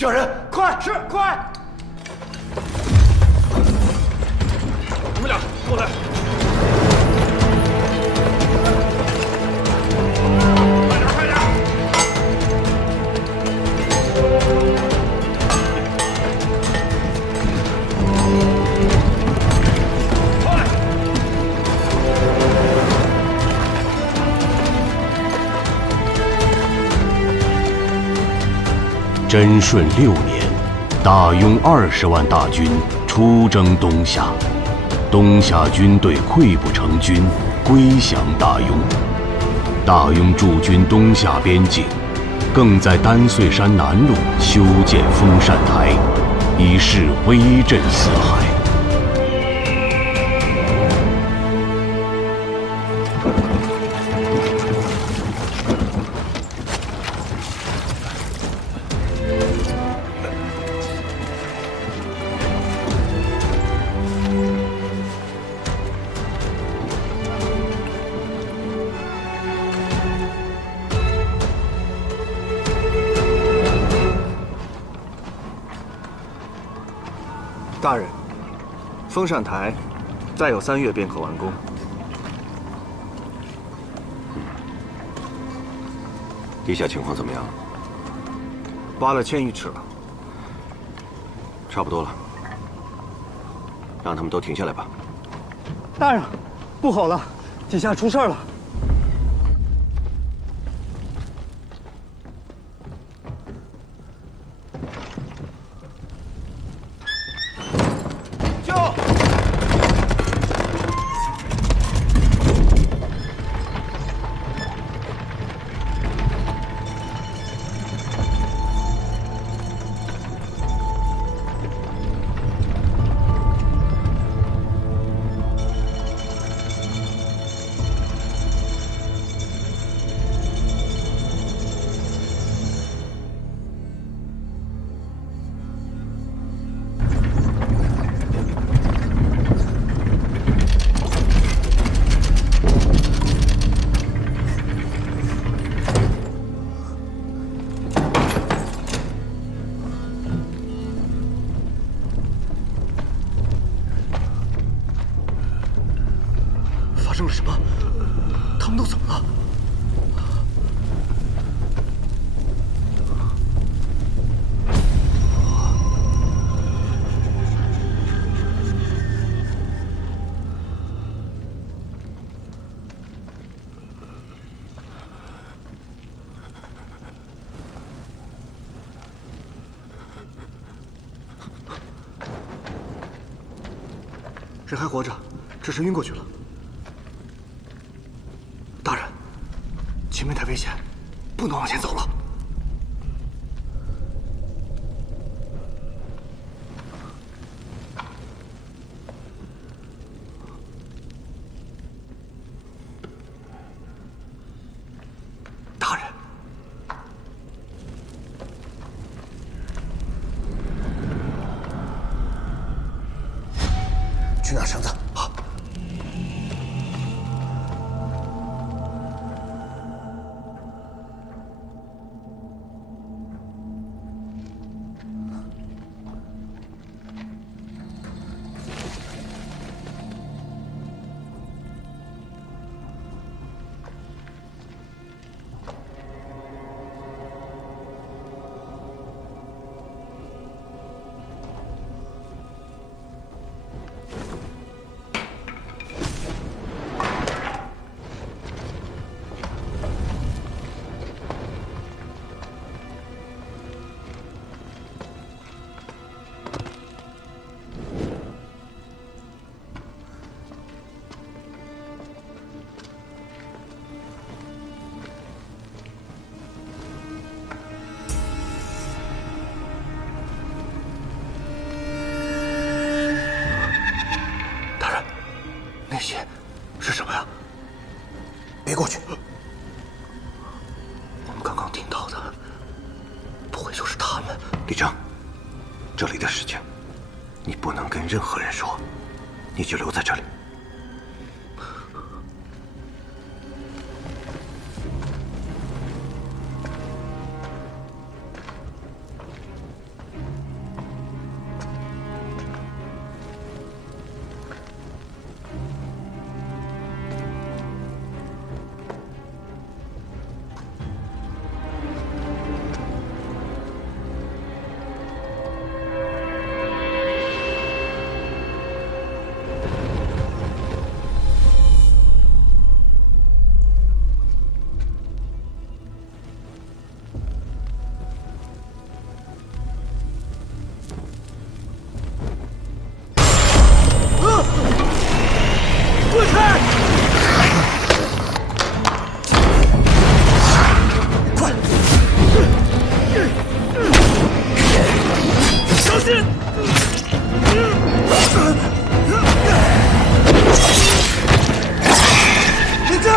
叫人，快！是快！你们俩跟我来。快点，快点！快！贞顺6年，大雍20万大军出征东夏，东夏军队溃不成军，归降大雍。大雍驻军东夏边境，更在丹岁山南麓修建封禅台，以示威震四海。大人，封禅台再有3月便可完工。地下情况怎么样？挖了1000余尺了，差不多了，让他们都停下来吧。大人，不好了，底下出事了。发生了什么？他们都怎么了？人还活着，只是晕过去了。大人，前面太危险，不能往前走了。大人，去拿绳子。好。那些是什么呀？别过去！我们刚刚听到的，不会就是他们？李正，这里的事情，你不能跟任何人说，你就留在这里。林静。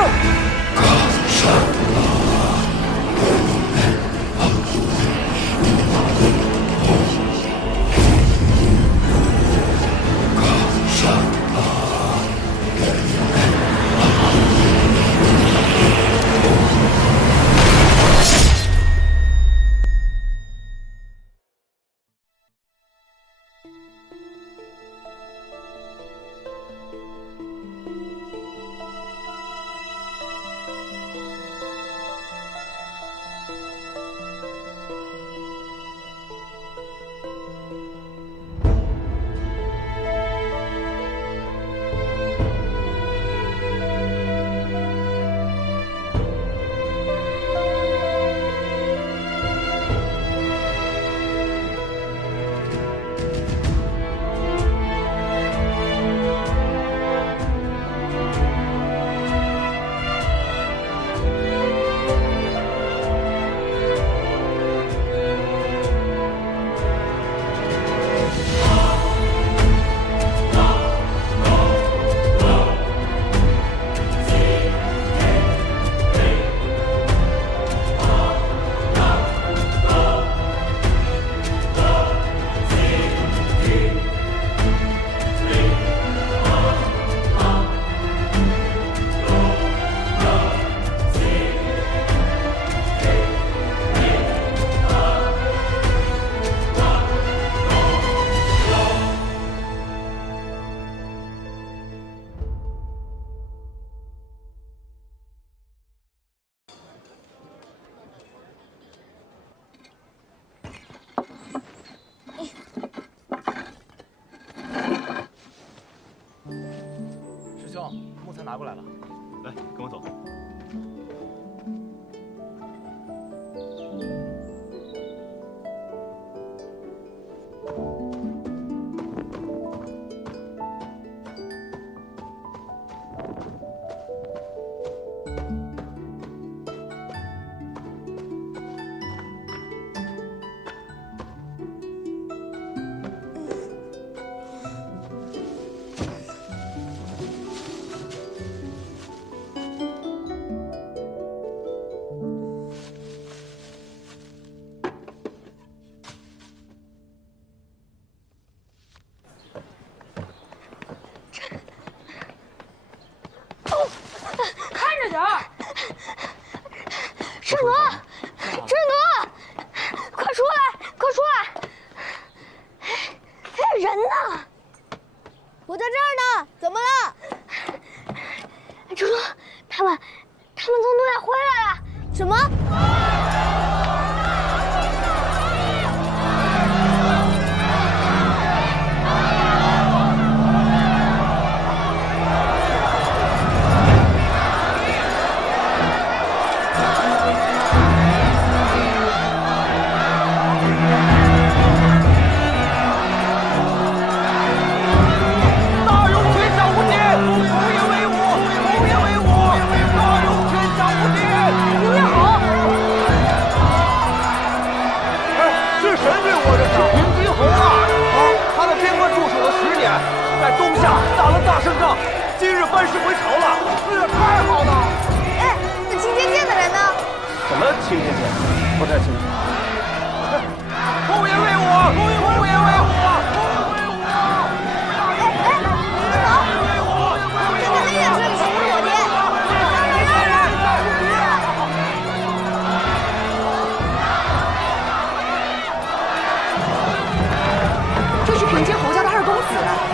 拿过来了，来，跟我走。智奴，智奴，快出来，快出来！哎，人呢？我在这儿呢，怎么了？智奴，他们从东亚回来了。什么？ 在东夏打了大胜仗，今日班师回朝了，这太好了！哎，那青天剑的人呢？什么青天剑？不太清楚。后爷为我，后爷为我，后爷为我！哎，走！这个很远处的是火箭。这是平津侯家的二公子，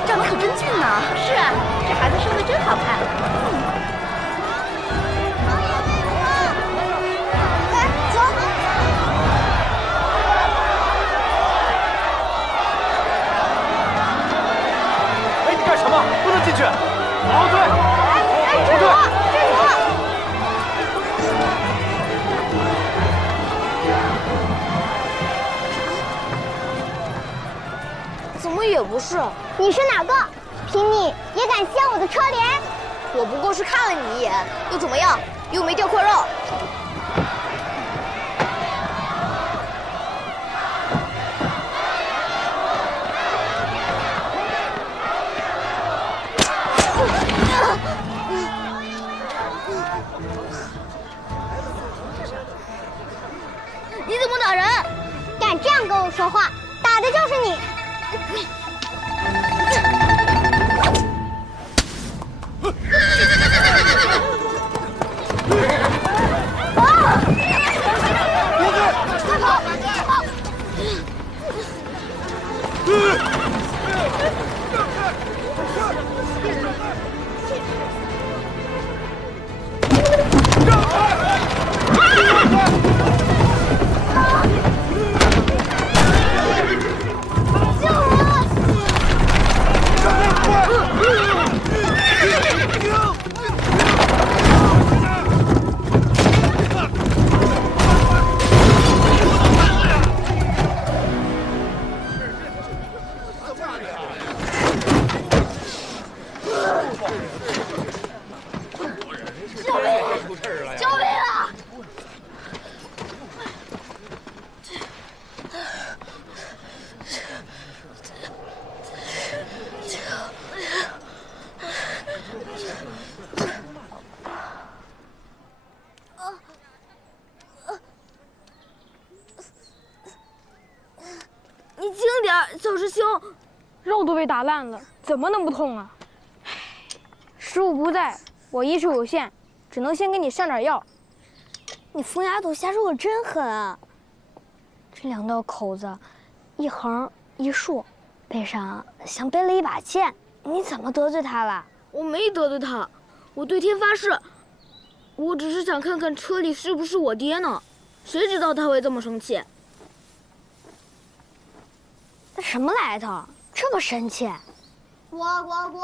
长得可真俊呐！是啊，这孩子生得真好看。来，走。哎，你干什么？不能进去！后退！哎，智奴，智奴。 怎么也不是？你是哪个？凭你也敢掀我的车帘？我不过是看了你一眼，又怎么样？又没掉块肉。说话，打的就是你。你轻点儿，小师兄。肉都被打烂了，怎么能不痛啊？师傅不在，我医术有限，只能先给你上点药。你封牙堵下手可真狠啊！这2道口子，一横一竖，背上像背了一把剑。你怎么得罪他了？我没得罪他，我对天发誓，我只是想看看车里是不是我爹呢。谁知道他会这么生气？那什么来头？这么深切？呱呱呱！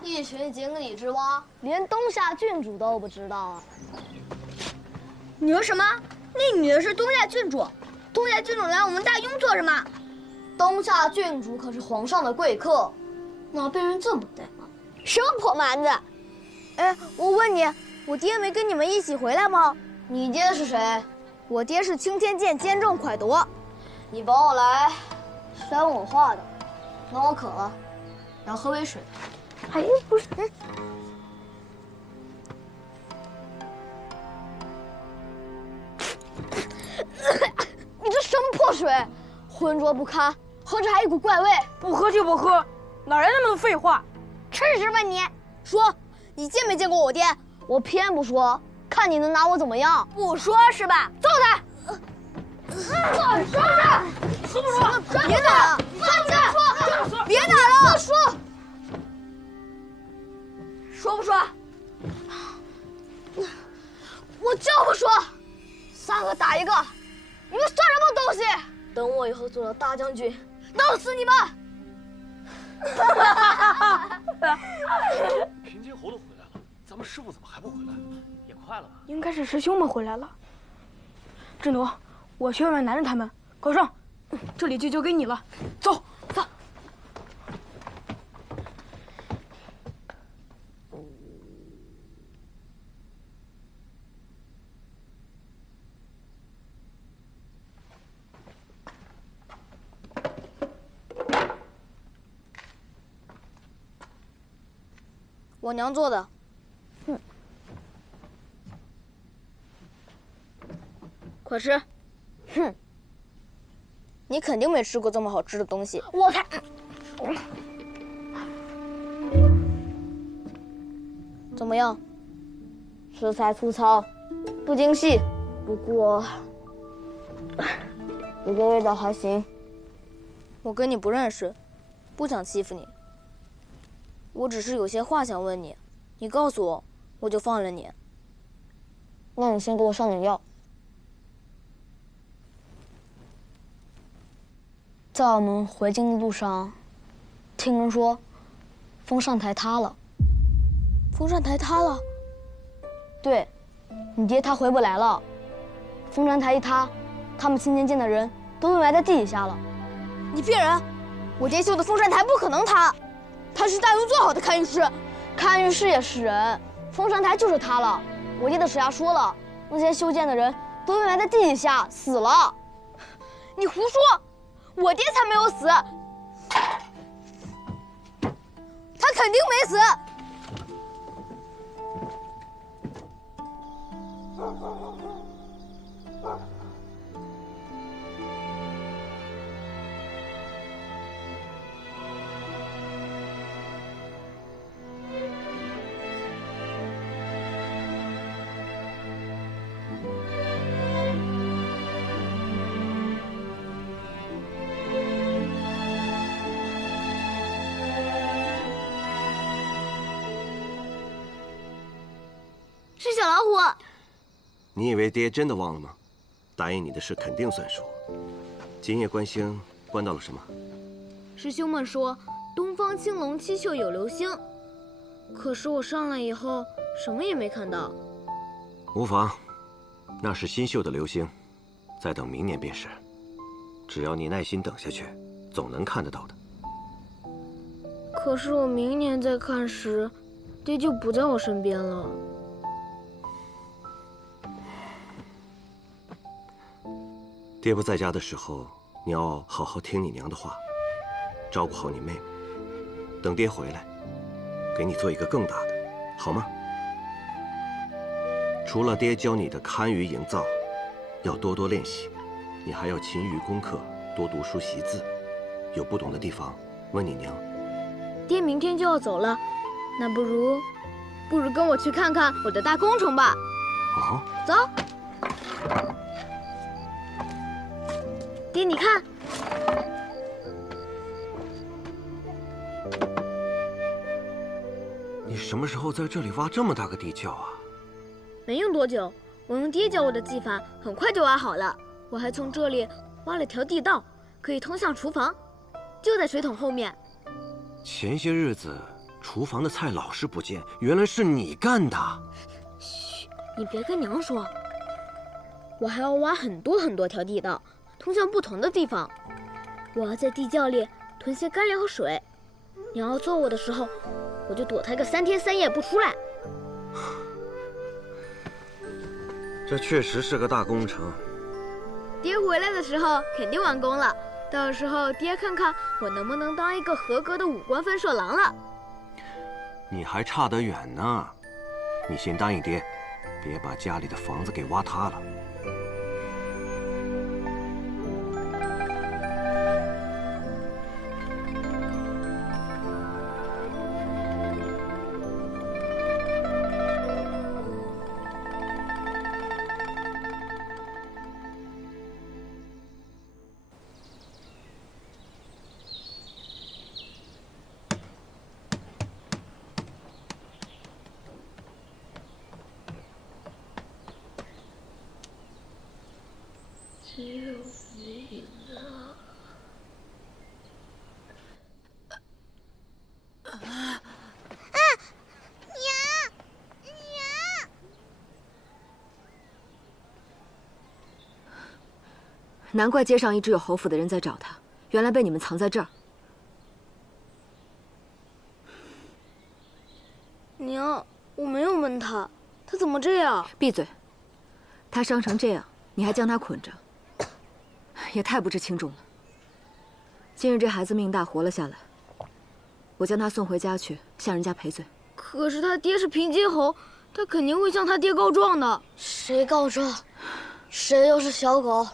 一群井底之蛙，连东夏郡主都不知道啊！你说什么？那女的是东夏郡主？东夏郡主来我们大雍做什么？东夏郡主可是皇上的贵客，哪被人这么怠慢？什么破蛮子！哎，我问你，我爹没跟你们一起回来吗？你爹是谁？我爹是青天剑监正蒯夺。你帮我来，是来问我话的。那我渴了，要喝杯水。哎，不是，你这什么破水，浑浊不堪，喝着还一股怪味。不喝就不喝，哪来那么多废话？吃屎吧你！说，你见没见过我爹？我偏不说，看你能拿我怎么样？不说是吧？揍他！说不说？别打了！说！别打了！不说！说不说？我就不说！3个打1个，你们算什么东西？等我以后做了大将军，弄死你们！平津侯都回来了，咱们师傅怎么还不回来？也快了吧？应该是师兄们回来了。智奴，我去外面拦着他们。高胜，这里就交给你了，走走。我娘做的。快吃。哼，你肯定没吃过这么好吃的东西。我才……怎么样？食材粗糙，不精细，不过味道还行。我跟你不认识，不想欺负你。我只是有些话想问你，你告诉我，我就放了你。那你先给我上点药。在我们回京的路上，听人说，风扇台塌了。风扇台塌了？对，你爹他回不来了。风扇台一塌，他们青天剑的人都被埋在地底下了。你骗人！我爹修的风扇台不可能塌，他是大雍最好的看御师。看御师也是人，风扇台就是塌了。我爹的手下说了，那些修剑的人都被埋在地底下死了。你胡说！我爹才没有死，他肯定没死。你以为爹真的忘了吗？答应你的事肯定算数。今夜观星观到了什么？师兄们说东方青龙七宿有流星，可是我上来以后什么也没看到。无妨，那是新绣的流星，再等明年便是。只要你耐心等下去，总能看得到的。可是我明年再看时，爹就不在我身边了。爹不在家的时候，你要好好听你娘的话，照顾好你妹妹。等爹回来，给你做一个更大的，好吗？除了爹教你的堪舆营造，要多多练习，你还要勤于功课，多读书习字。有不懂的地方，问你娘。爹明天就要走了，那不如跟我去看看我的大工程吧。哦，走。爹，你看，你什么时候在这里挖这么大个地窖啊？没用多久，我用爹教我的技法，很快就挖好了。我还从这里挖了条地道，可以通向厨房，就在水桶后面。前些日子厨房的菜老是不见，原来是你干的。嘘，你别跟娘说。我还要挖很多条地道，通向不同的地方。我要在地窖里囤些干粮和水。娘要揍我的时候，我就躲她个3天3夜不出来。这确实是个大工程。爹回来的时候肯定完工了，到时候爹看看我能不能当一个合格的5官分射郎了。你还差得远呢，你先答应爹，别把家里的房子给挖塌了。难怪街上一直有侯府的人在找他，原来被你们藏在这儿。娘，我没有闷他，他怎么这样？闭嘴！他伤成这样，你还将他捆着，也太不知轻重了。今日这孩子命大，活了下来，我将他送回家去，向人家赔罪。可是他爹是平街侯，他肯定会向他爹告状的。谁告状？谁又是小狗？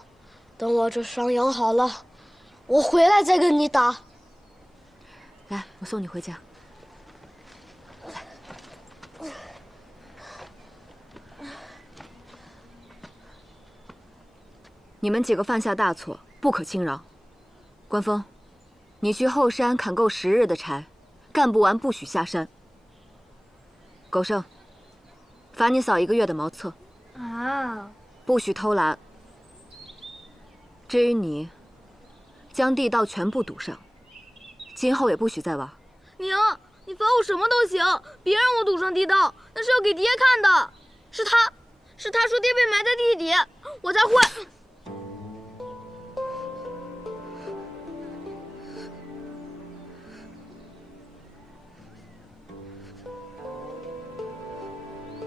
等我这伤养好了，我回来再跟你打。来，我送你回家。你们几个犯下大错，不可轻饶。关峰，你去后山砍够10日的柴，干不完不许下山。狗剩，罚你扫1个月的茅厕。啊！不许偷懒。至于你，将地道全部堵上，今后也不许再玩。娘，你罚我什么都行，别让我堵上地道，那是要给爹看的。是他说爹被埋在地底，我才会。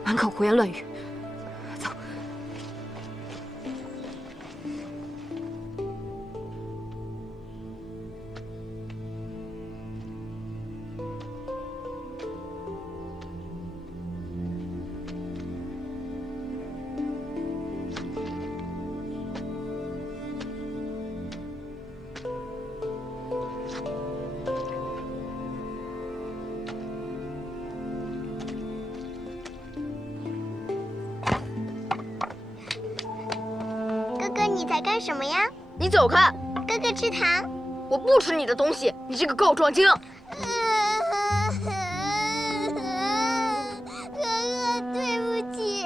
满口胡言乱语。走。你在干什么呀？你走开！哥哥吃糖。我不吃你的东西，你这个告状精！哥哥，对不起。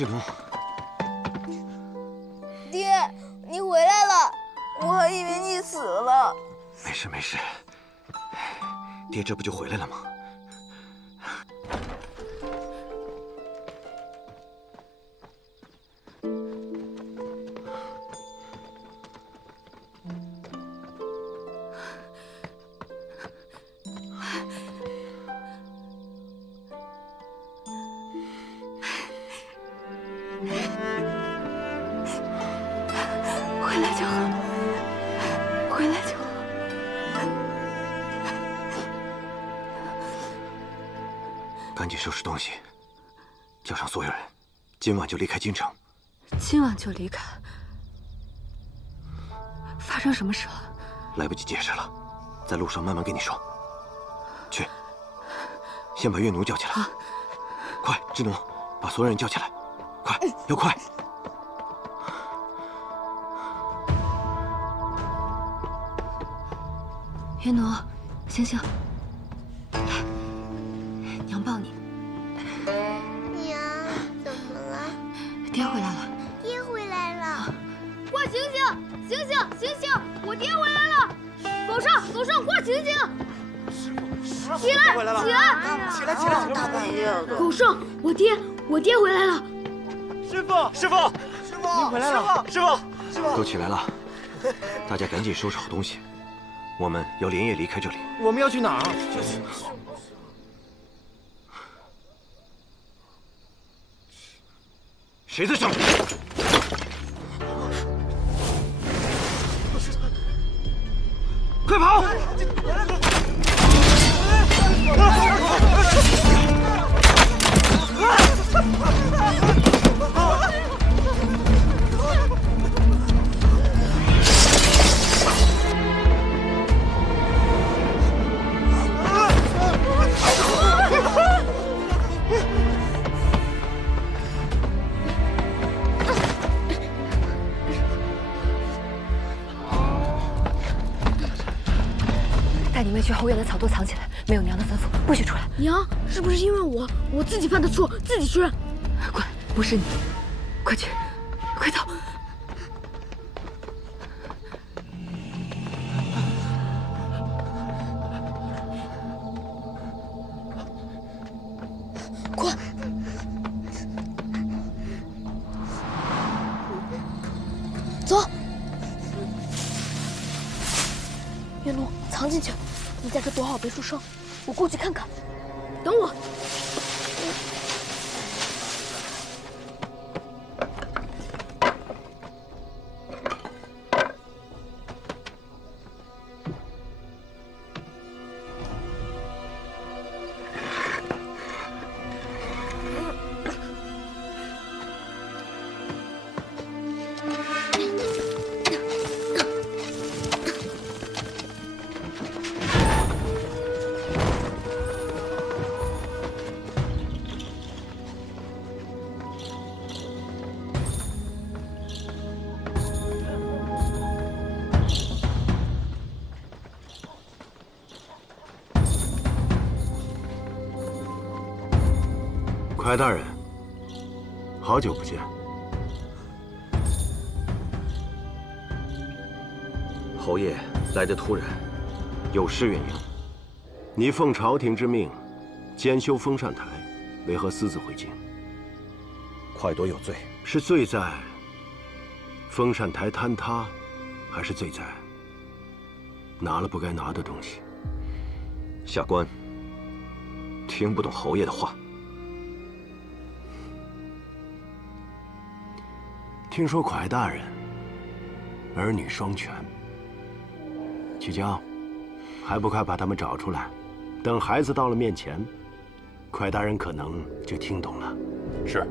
志农，爹，你回来了，我还以为你死了。没事没事，爹这不就回来了吗？回来就好，回来就好。赶紧收拾东西，叫上所有人，今晚就离开京城。今晚就离开？发生什么事了？来不及解释了，在路上慢慢跟你说。去，先把岳奴叫起来。快，志农，把所有人叫起来，快，要快！岳奴，醒醒，来，娘抱你。娘，怎么了？爹回来了。爹回来了！快醒醒，醒醒，醒醒！我爹回来了！狗剩，狗剩，快醒醒！起来，起来，起来，起来！大半夜的。狗剩，我爹回来了！师傅，师傅，师傅，您回来了！师傅，师傅，都起来了，大家赶紧收拾好东西，我们要连夜离开这里。我们要去哪儿？谁在上面？快跑！带你妹去后院的草垛藏起来，没有娘的吩咐，不许出来。娘，是不是因为我自己犯的错，自己去？滚，不是你，快去，快走！快！走！岳奴，藏进去，你在这躲好别出声，我过去看看。等我。快大人，好久不见。侯爷来得突然，有失远迎。你奉朝廷之命，监修封禅台，为何私自回京？快夺有罪，是罪在封禅台坍塌，还是罪在拿了不该拿的东西？下官听不懂侯爷的话。听说蒯大人儿女双全，曲江，还不快把他们找出来？等孩子到了面前，蒯大人可能就听懂了。是。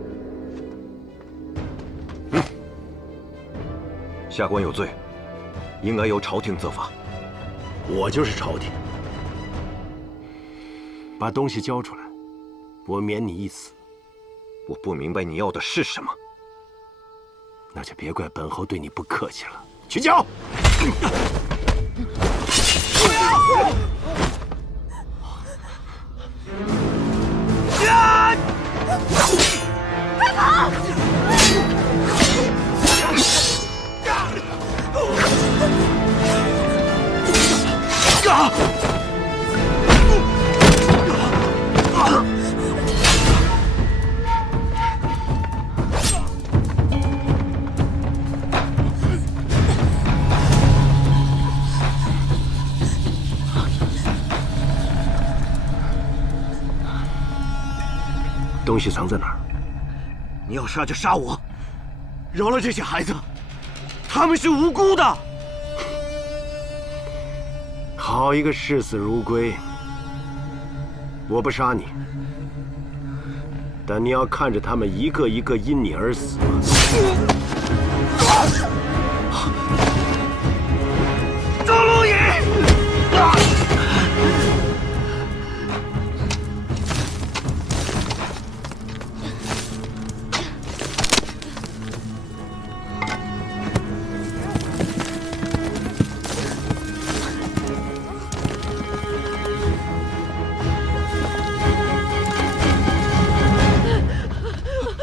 下官有罪，应该由朝廷责罚。我就是朝廷，把东西交出来，我免你一死。我不明白你要的是什么。那就别怪本侯对你不客气了。取脚！快跑！东西藏在哪儿？你要杀就杀我，饶了这些孩子，他们是无辜的。好一个视死如归！我不杀你，但你要看着他们一个一个因你而死。周如意！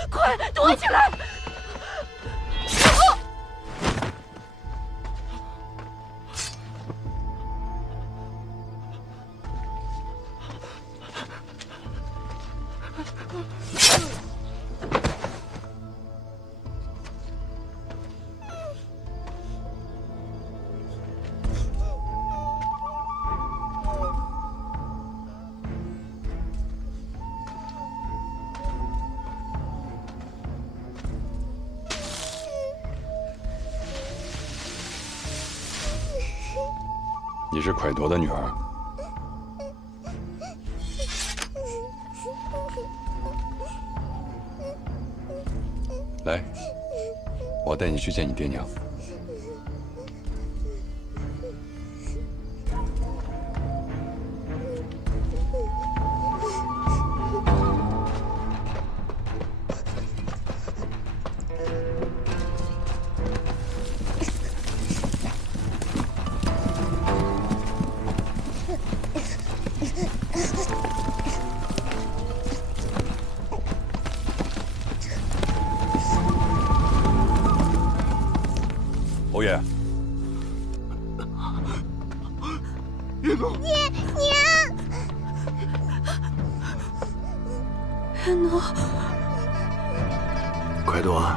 快躲起来！你是蒯夺的女儿。来，我带你去见你爹娘。欧爷，月奴，娘，月奴，蒯夺，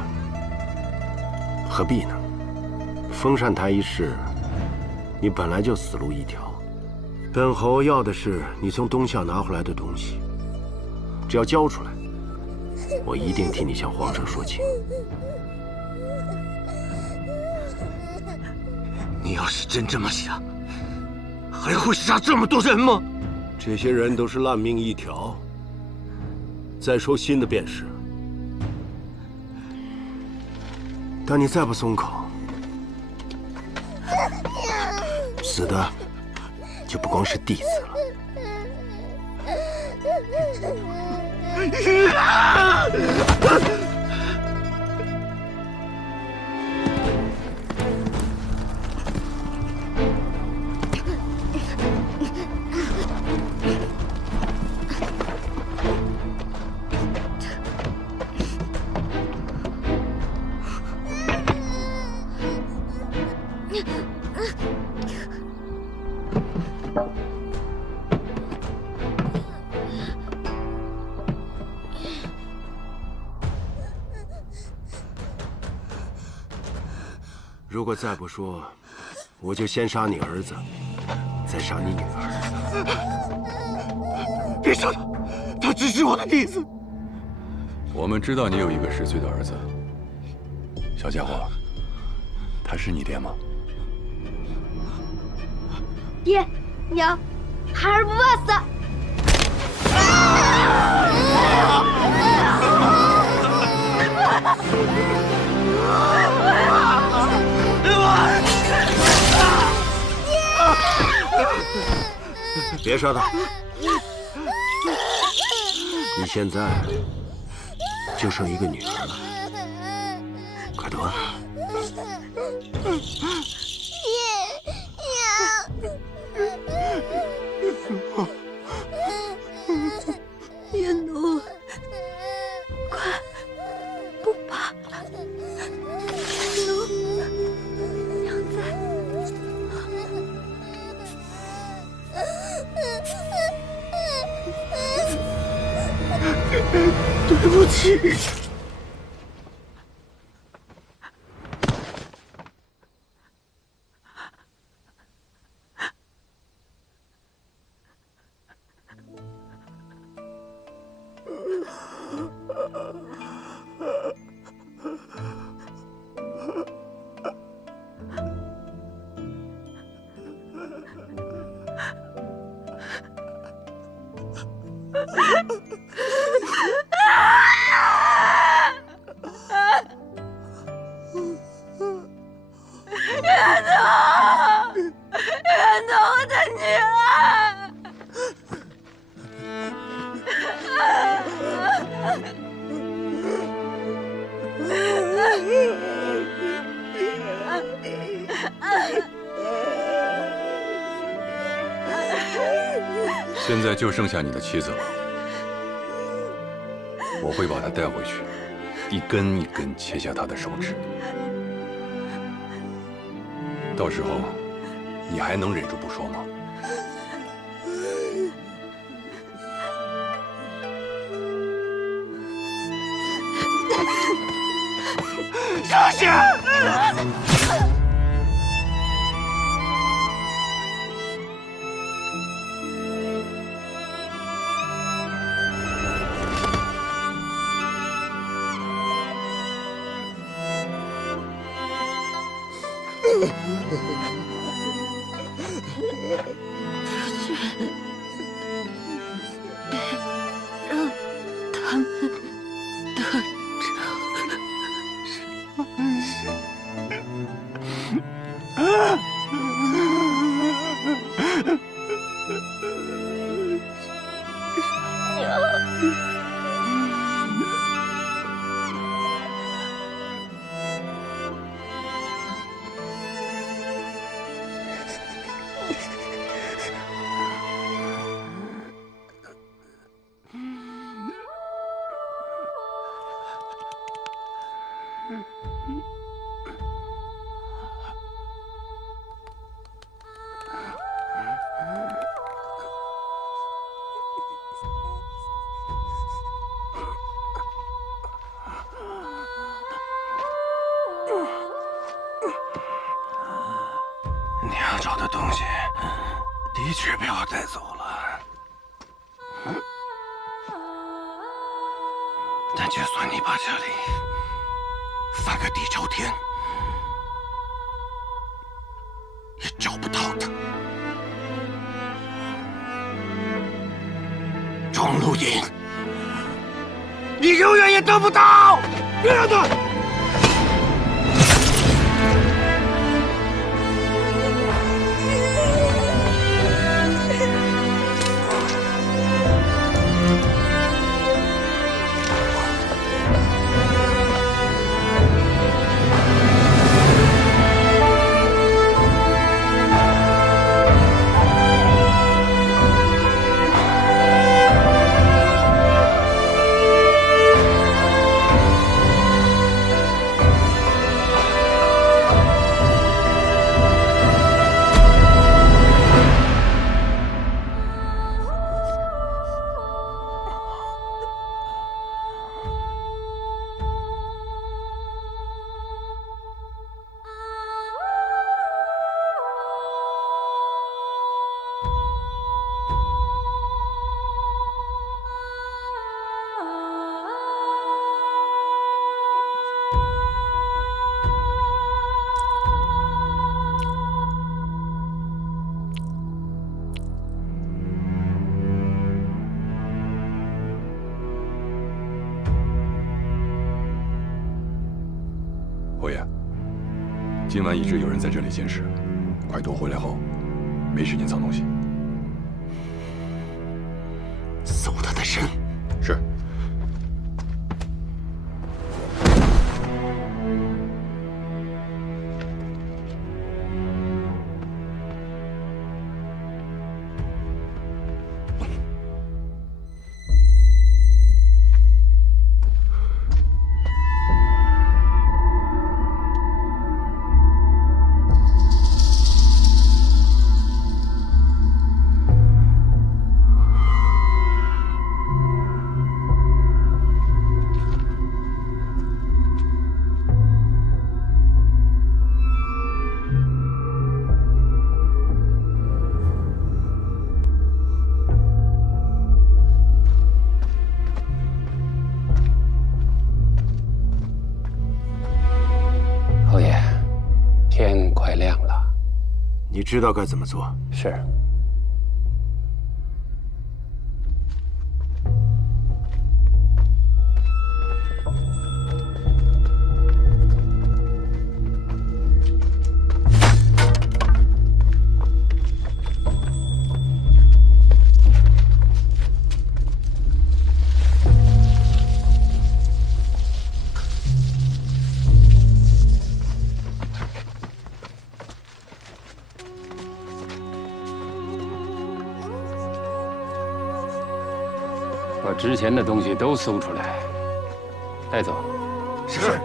何必呢？封禅台一事，你本来就死路一条。本侯要的是你从东夏拿回来的东西，只要交出来，我一定替你向皇上说情。你要是真这么想，还会杀这么多人吗？这些人都是烂命一条。再说新的便是，但你再不松口，死的就不光是弟子了。如果再不说，我就先杀你儿子，再杀你女儿。别杀他，他只是我的弟子。我们知道你有一个10岁的儿子，小家伙，他是你爹吗？爹娘，孩儿不怕死。别杀他！你现在就剩一个女儿了，蒯夺。月奴，快，不怕，月奴，娘在。对不起。现在就剩下你的妻子了，我会把她带回去，一根一根切下她的手指。到时候，你还能忍住不说吗？小雪！让他们得逞。你要找的东西的确被我带走了，但就算你把这里翻个底朝天，也找不到它。钟露隐，你永远也得不到！别让他！侯爷，今晚一直有人在这里监视，快躲回来后，没时间藏东西。搜他的身。是。你知道该怎么做？是。把值钱的东西都搜出来，带走。是。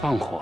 放火！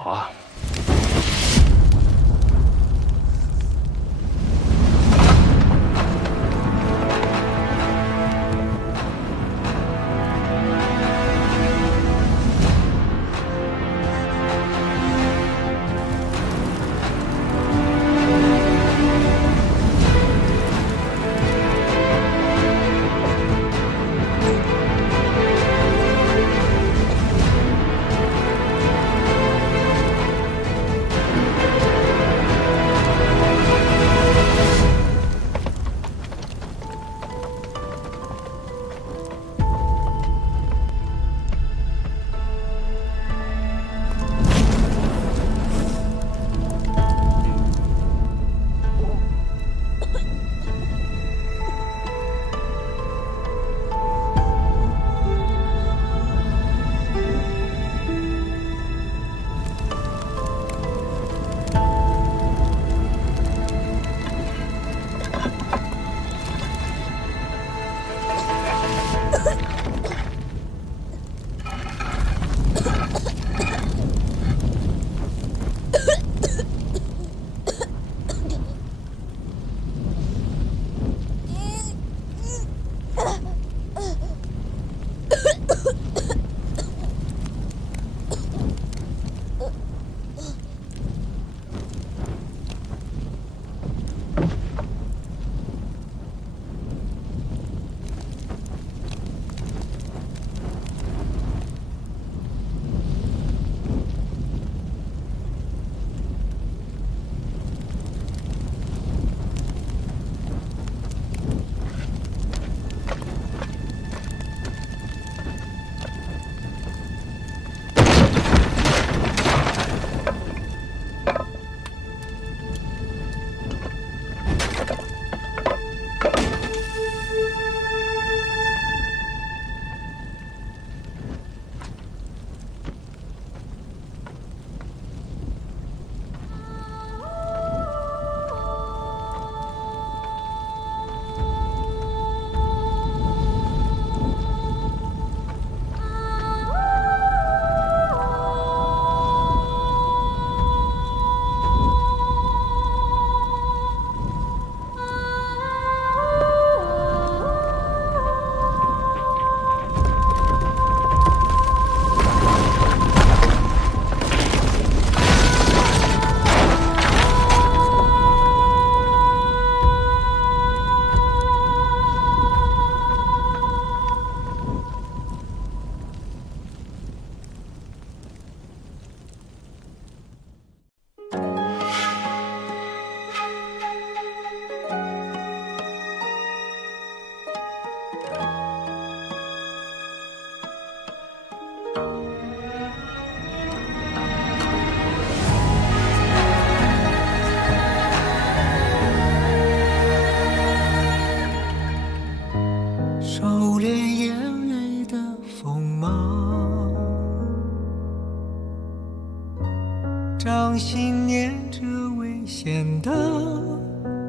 掌心念着危险的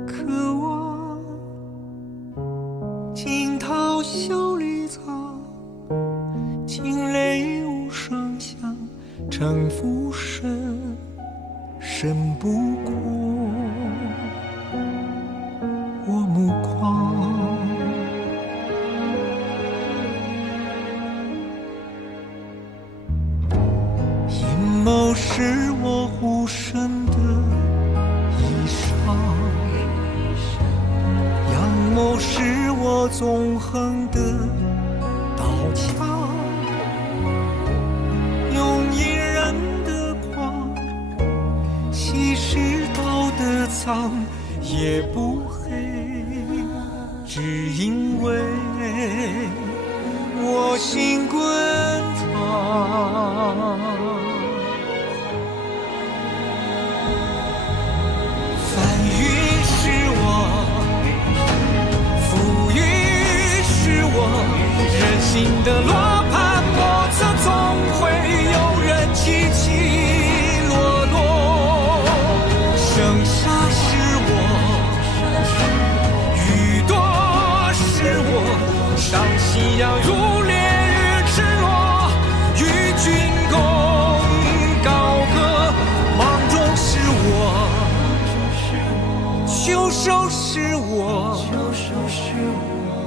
渴望，惊涛小绿草，惊雷无声响，城府深，深不过我目眶。阴谋是我护身的衣裳，阳谋是我纵横的苍也不黑，只因为我心滚烫。翻云是我，浮云是我，人心的罗盘莫测，总会有人起起落落。生杀是我，雨多是我，伤心要如烈日赤裸，与君共高歌。芒种是我，秋收是我，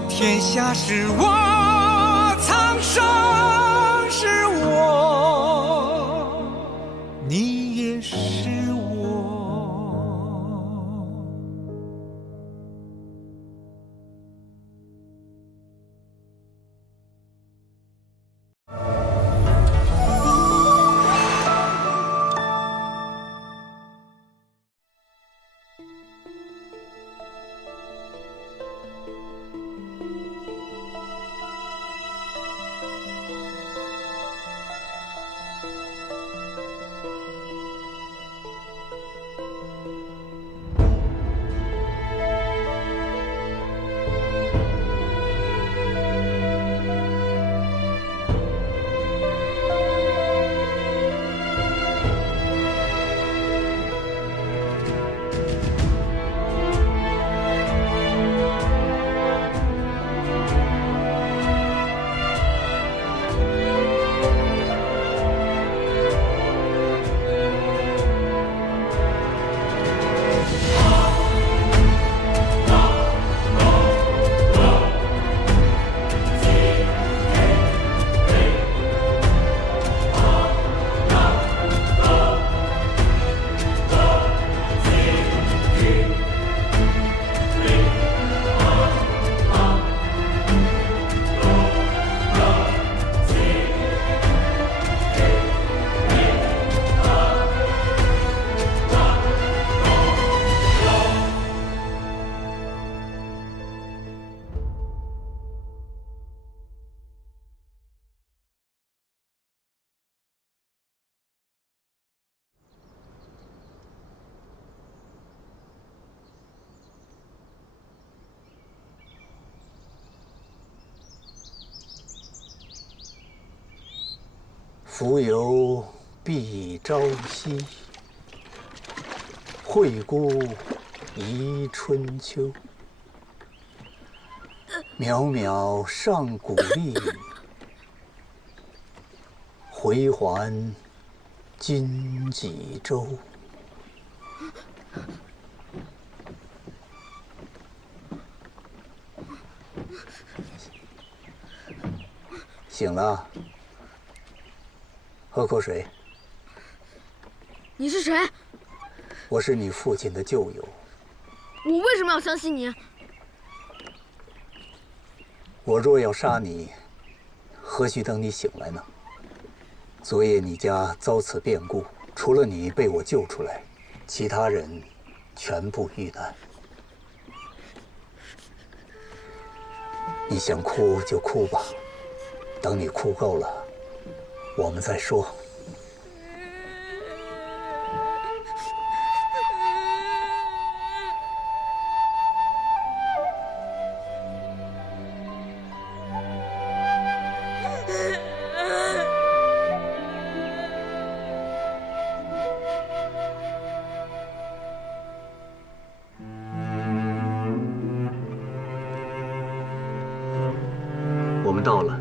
天下是我，苍生是我，你也是我。浮游碧朝夕，惠姑宜春秋。渺渺上古历，回还今几周。醒了。喝口水。你是谁？我是你父亲的旧友。我为什么要相信你？我若要杀你，何须等你醒来呢？昨夜你家遭此变故，除了你被我救出来，其他人全部遇难。你想哭就哭吧，等你哭够了，我们再说。我们到了。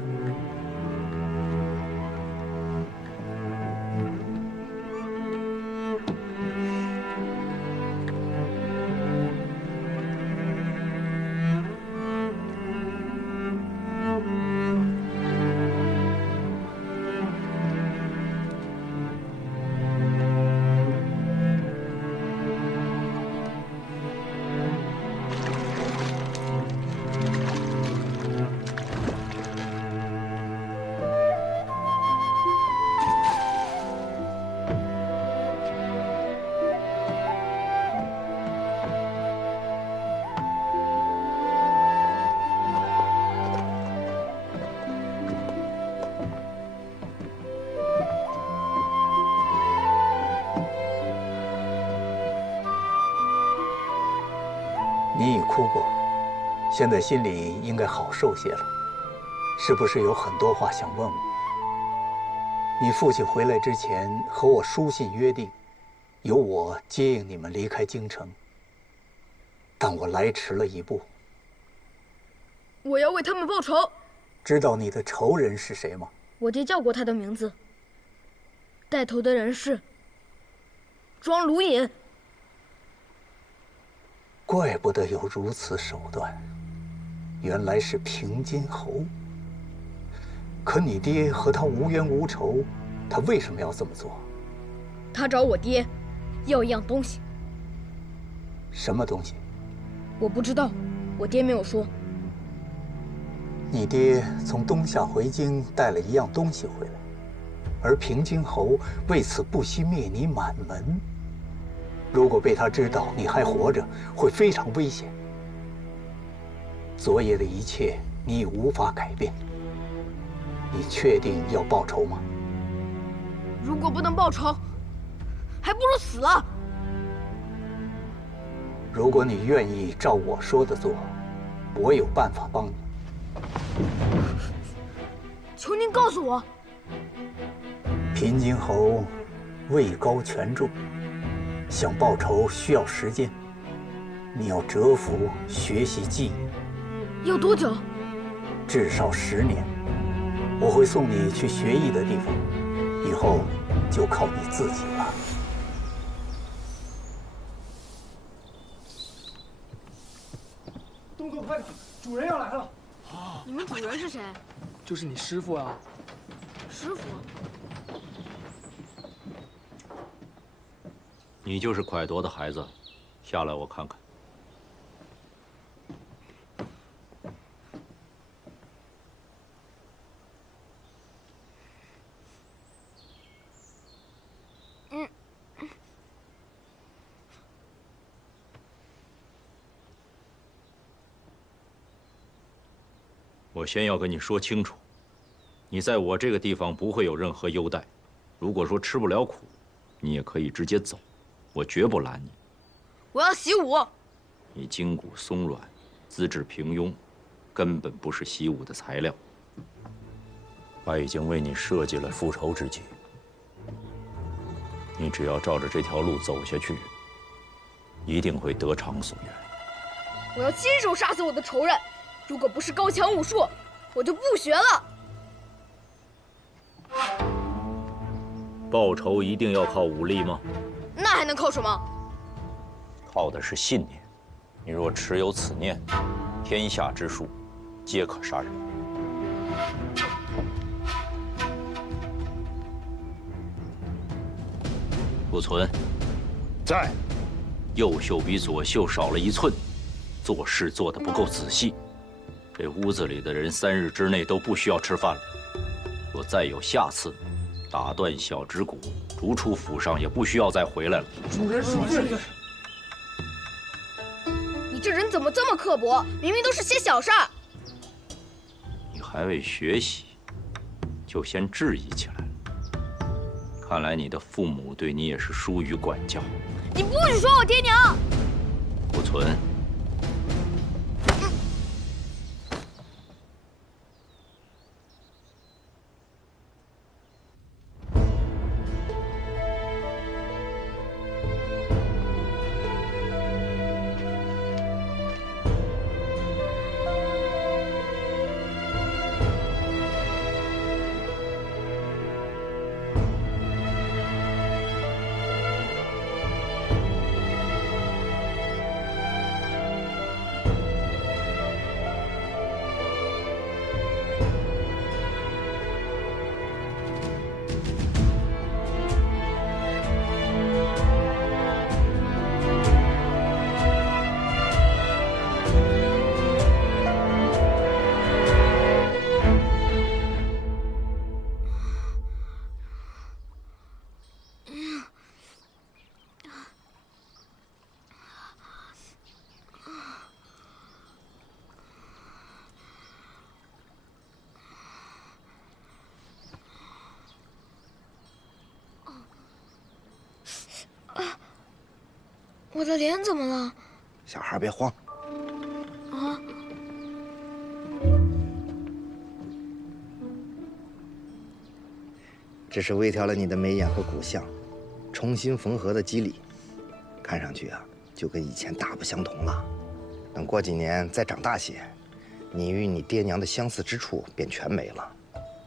哭过，现在心里应该好受些了。是不是有很多话想问我？你父亲回来之前和我书信约定，由我接应你们离开京城，但我来迟了一步。我要为他们报仇。知道你的仇人是谁吗？我爹叫过他的名字。带头的人是庄卢隐。怪不得有如此手段，原来是平津侯。可你爹和他无冤无仇，他为什么要这么做？他找我爹要一样东西。什么东西？我不知道，我爹没有说。你爹从东夏回京带了一样东西回来，而平津侯为此不惜灭你满门。如果被他知道你还活着，会非常危险。昨夜的一切你已无法改变。你确定要报仇吗？如果不能报仇，还不如死了。如果你愿意照我说的做，我有办法帮你。求您告诉我。平津侯位高权重，想报仇需要时间。你要蛰伏学习技艺。要多久？至少10年。我会送你去学艺的地方，以后就靠你自己了。动作快点，主人要来了。你们主人是谁？就是你师傅啊。师傅？你就是蒯夺的孩子，下来我看看。我先要跟你说清楚，你在我这个地方不会有任何优待。如果说吃不了苦，你也可以直接走，我绝不拦你。我要习武。你筋骨松软，资质平庸，根本不是习武的材料。我已经为你设计了复仇之计，你只要照着这条路走下去，一定会得偿所愿。我要亲手杀死我的仇人。如果不是高强武术，我就不学了。报仇一定要靠武力吗？那还能靠什么？靠的是信念。你若持有此念，天下之术皆可杀人。顾存，在。右袖比左袖少了1寸，做事做得不够仔细。这屋子里的人3日之内都不需要吃饭了。若再有下次，打断小指骨，逐出府上，也不需要再回来了。主人恕罪。你这人怎么这么刻薄？明明都是些小事儿。你还未学习，就先质疑起来了。看来你的父母对你也是疏于管教。你不许说我爹娘！顾存。我的脸怎么了？小孩别慌，只是微调了你的眉眼和骨相，重新缝合的肌理，看上去啊，就跟以前大不相同了。等过几年再长大些，你与你爹娘的相似之处便全没了，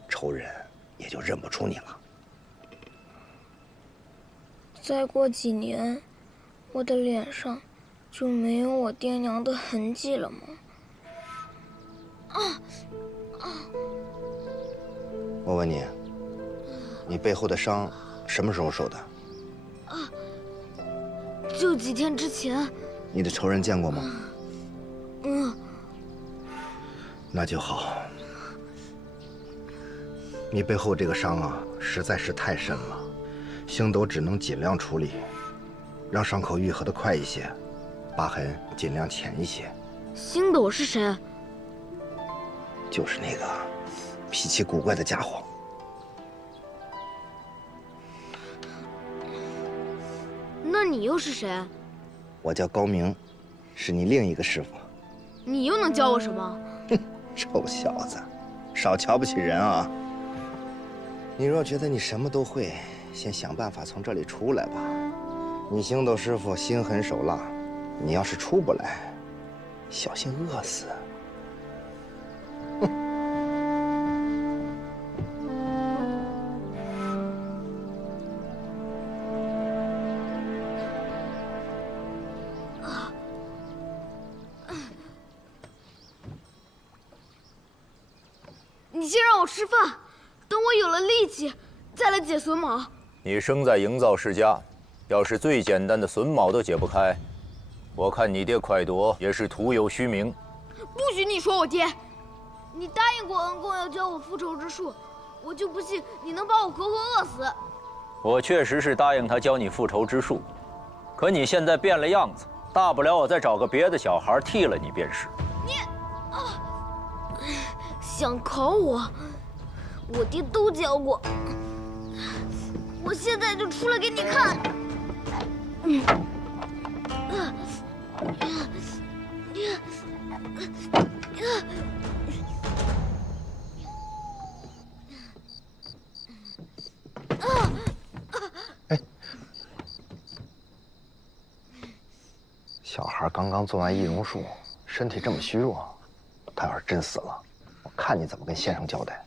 仇人也就认不出你了。再过几年，我的脸上就没有我爹娘的痕迹了吗？我问你，你背后的伤什么时候受的？就几天之前。你的仇人见过吗？嗯。那就好。你背后这个伤啊，实在是太深了，星斗只能尽量处理，让伤口愈合得快一些，疤痕尽量浅一些。星斗是谁？就是那个脾气古怪的家伙。那你又是谁？我叫高明，是你另一个师傅。你又能教我什么？哼，臭小子，少瞧不起人啊！你若觉得你什么都会，先想办法从这里出来吧。你星斗师傅心狠手辣，你要是出不来，小心饿死。你先让我吃饭，等我有了力气，再来解榫卯。你生在营造世家，要是最简单的榫卯都解不开，我看你爹快夺也是徒有虚名。不许你说我爹！你答应过恩公要教我复仇之术，我就不信你能把我活活饿死。我确实是答应他教你复仇之术，可你现在变了样子，大不了我再找个别的小孩替了你便是。想考我，我爹都教过。我现在就出来给你看。小孩刚刚做完易容术，身体这么虚弱，他要是真死了，我看你怎么跟先生交代。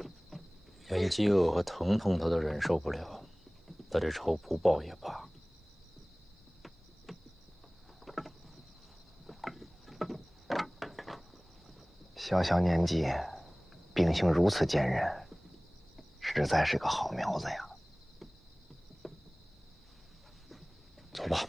连饥饿和疼痛他都忍受不了，他这仇不报也罢。小小年纪，秉性如此坚韧，实在是个好苗子呀。走吧。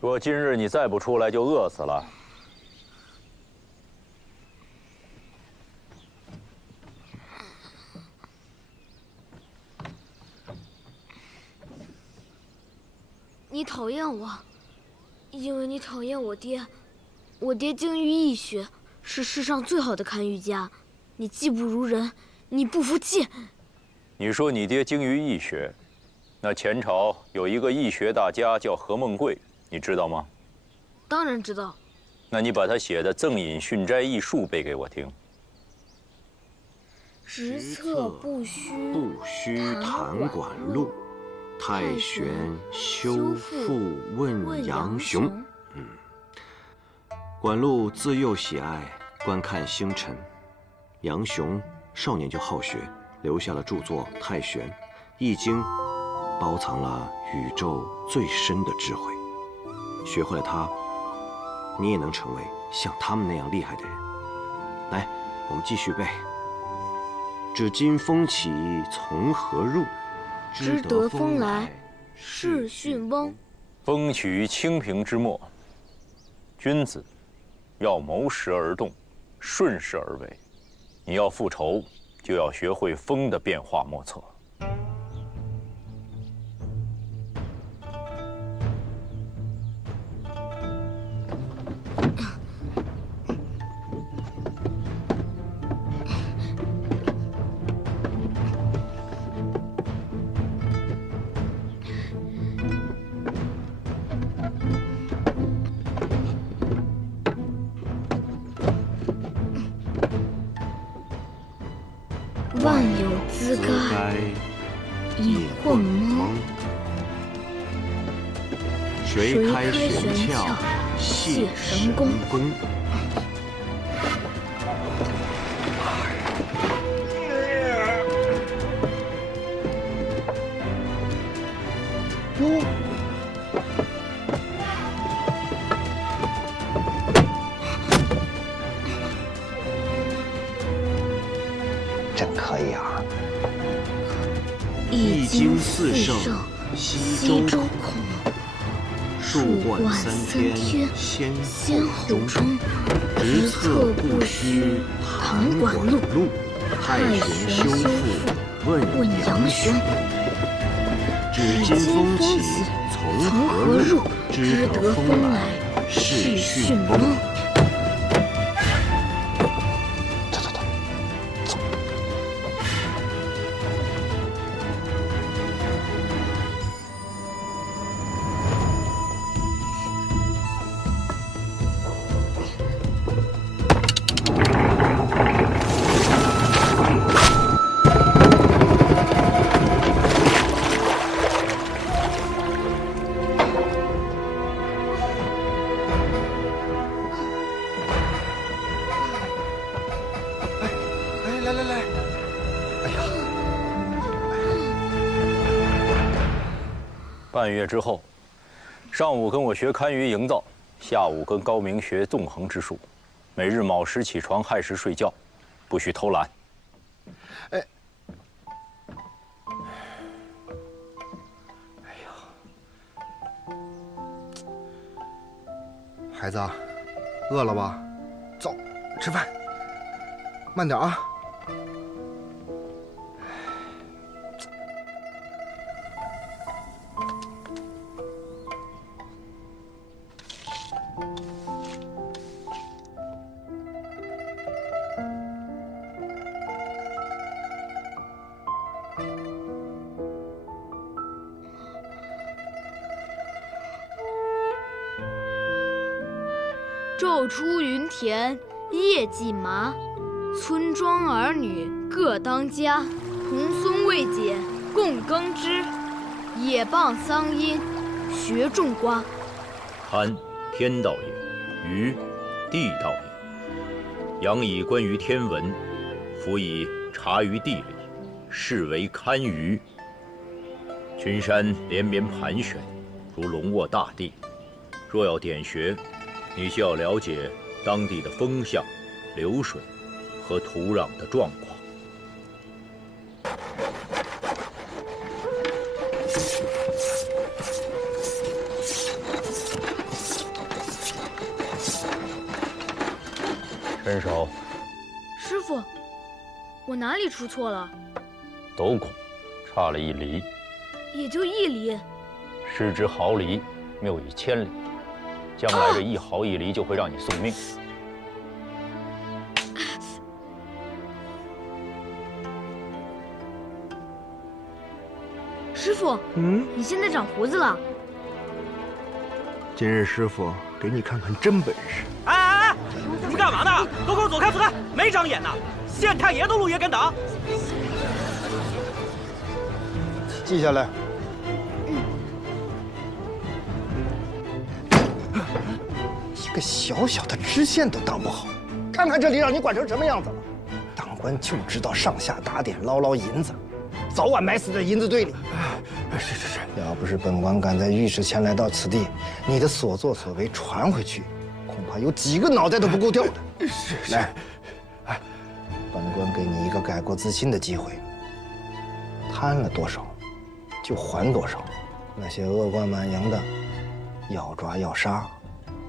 若今日你再不出来，就饿死了。你讨厌我，因为你讨厌我爹。我爹精于易学，是世上最好的看愈家。你技不如人，你不服气。你说你爹精于易学，那前朝有一个易学大家叫何梦贵，你知道吗？当然知道。那你把他写的《赠饮训斋异术》背给我听。实策不虚谈管路，太玄修复问杨雄。管路自幼喜爱观看星辰，杨雄少年就好学，留下了著作《太玄》，《易经》包藏了宇宙最深的智慧。学会了它，你也能成为像他们那样厉害的人。来，我们继续背。只今风起从何入？知得风来是巽翁。风起于清平之末，君子要谋时而动，顺势而为。你要复仇，就要学会风的变化莫测。开也或蒙。谁开玄窍谢神功？哟，真可以啊！易经四圣西周孔，数贯三天先后中，直测不虚唐管路，太玄修复问杨雄。指今风起从何入？知得风来是迅风。半月之后，上午跟我学堪舆营造，下午跟高明学纵横之术。每日卯时起床，亥时睡觉，不许偷懒。哎，孩子，饿了吧？走，吃饭。慢点啊。昼出耘田，夜绩麻。村庄儿女各当家，童孙未解共耕织。野傍桑阴，学种瓜。堪天道也，舆地道也。仰以观于天文，辅以察于地理，是为堪舆。群山连绵盘旋，如笼卧大地。若要点穴，你需要了解当地的风向、流水和土壤的状况。伸手。师傅，我哪里出错了？斗孔差了1厘，也就1厘。失之毫厘，谬以千里。将来这1毫1厘就会让你送命。师傅，你现在长胡子了。今日师傅给你看看真本事。哎哎哎！你们干嘛呢？都给我走开走开！没长眼呢！县太爷都路也敢挡！记下来。一个小小的知县都当不好，看看这里让你管成什么样子了！当官就知道上下打点，捞捞银子，早晚埋死在银子堆里。是。要不是本官赶在御史前来到此地，你的所作所为传回去，恐怕有几个脑袋都不够掉的。是。来，本官给你一个改过自新的机会，贪了多少，就还多少。那些恶贯满盈的，要抓要杀，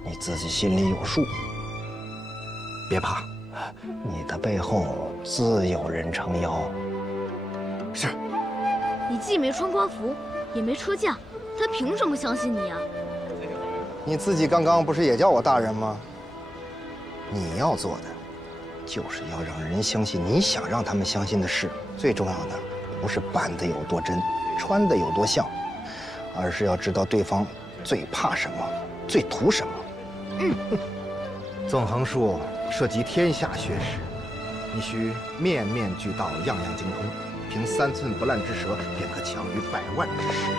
你自己心里有数。别怕，你的背后自有人撑腰。是。你既没穿官服，也没车驾，他凭什么相信你啊？你自己刚刚不是也叫我大人吗？你要做的，就是要让人相信你想让他们相信的事。最重要的，不是扮得有多真，穿得有多像，而是要知道对方最怕什么，最图什么。纵横术涉及天下学识，你需面面俱到，样样精通。凭3寸不烂之舌，便可强于100万之师。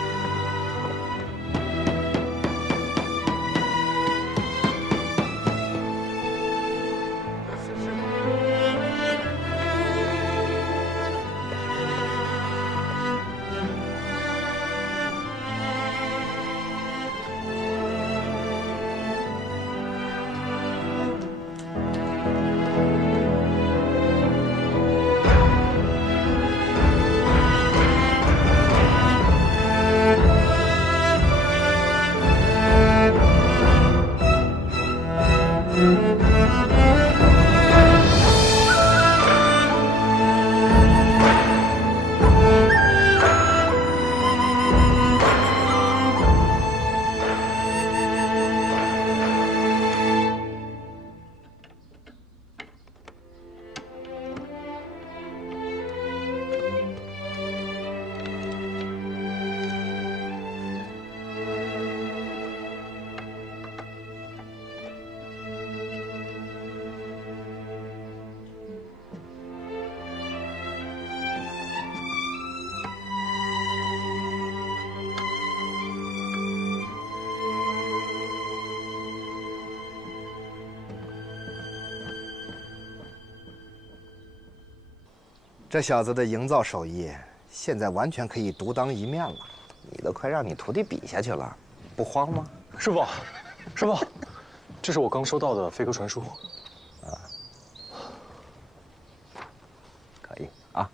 这小子的营造手艺，现在完全可以独当一面了。你都快让你徒弟比下去了，不慌吗？师傅，师傅，这是我刚收到的飞鸽传书。可以啊，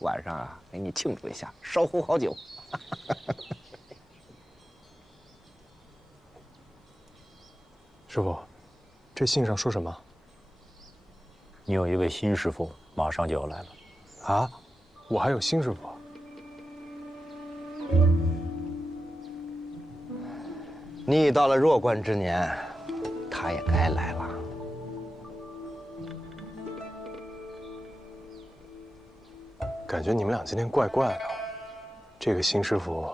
晚上啊，给你庆祝一下，烧壶好酒。师傅，这信上说什么？你有一位新师傅，马上就要来了。啊，我还有新师傅？你已到了弱冠之年，他也该来了。感觉你们俩今天怪怪的。这个新师傅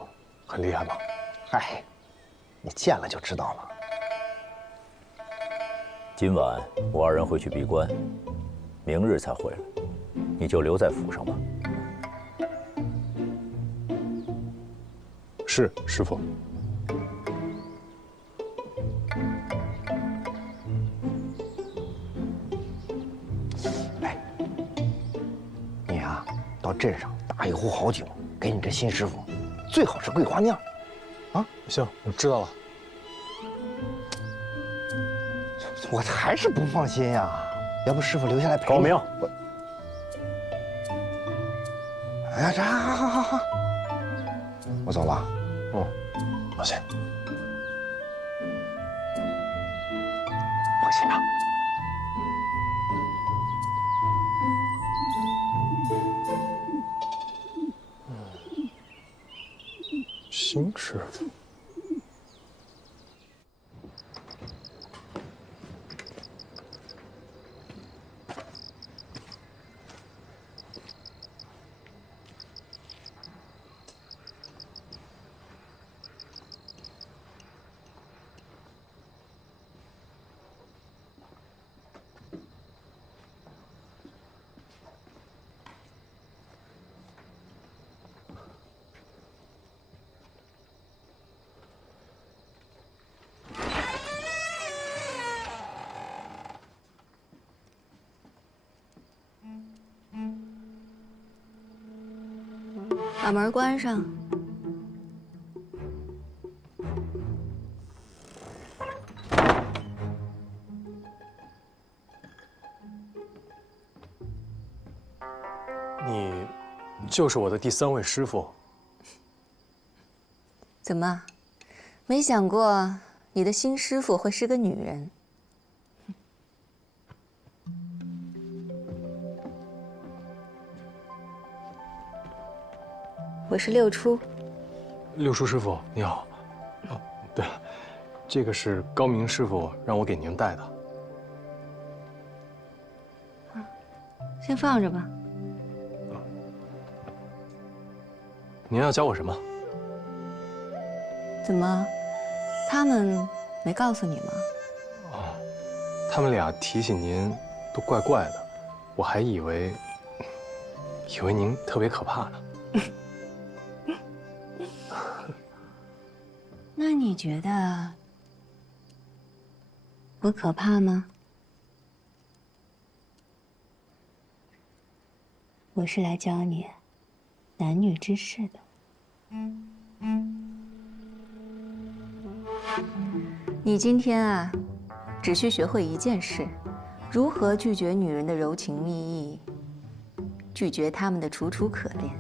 很厉害吗？嗨，你见了就知道了。今晚我2人会去闭关，明日才回来，你就留在府上吧。是，师傅。哎，你呀，到镇上打一壶好酒，给你这新师傅，最好是桂花酿。啊，行，我知道了。我还是不放心呀，要不师傅留下来陪你？高明，哎呀，这好，我走了。嗯，放心。放心吧。新师傅。把门关上。你就是我的第3位师傅。怎么，没想过你的新师傅会是个女人？我是六初。六初师傅，你好。哦，对了，这个是高明师傅让我给您带的。先放着吧。您要教我什么？怎么，他们没告诉你吗？哦，他们俩提醒您都怪怪的，我还以为以为您特别可怕呢。那你觉得我可怕吗？我是来教你男女之事的。你今天啊，只需学会一件事：如何拒绝女人的柔情蜜意，拒绝她们的楚楚可怜。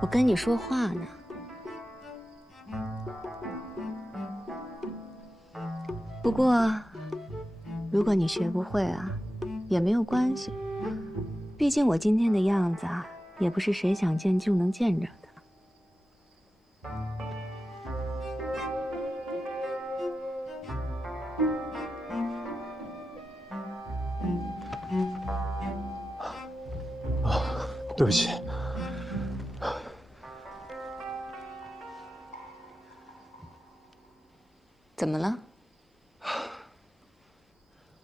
我跟你说话呢。不过，如果你学不会啊，也没有关系。毕竟我今天的样子啊，也不是谁想见就能见着的。对不起。怎么了？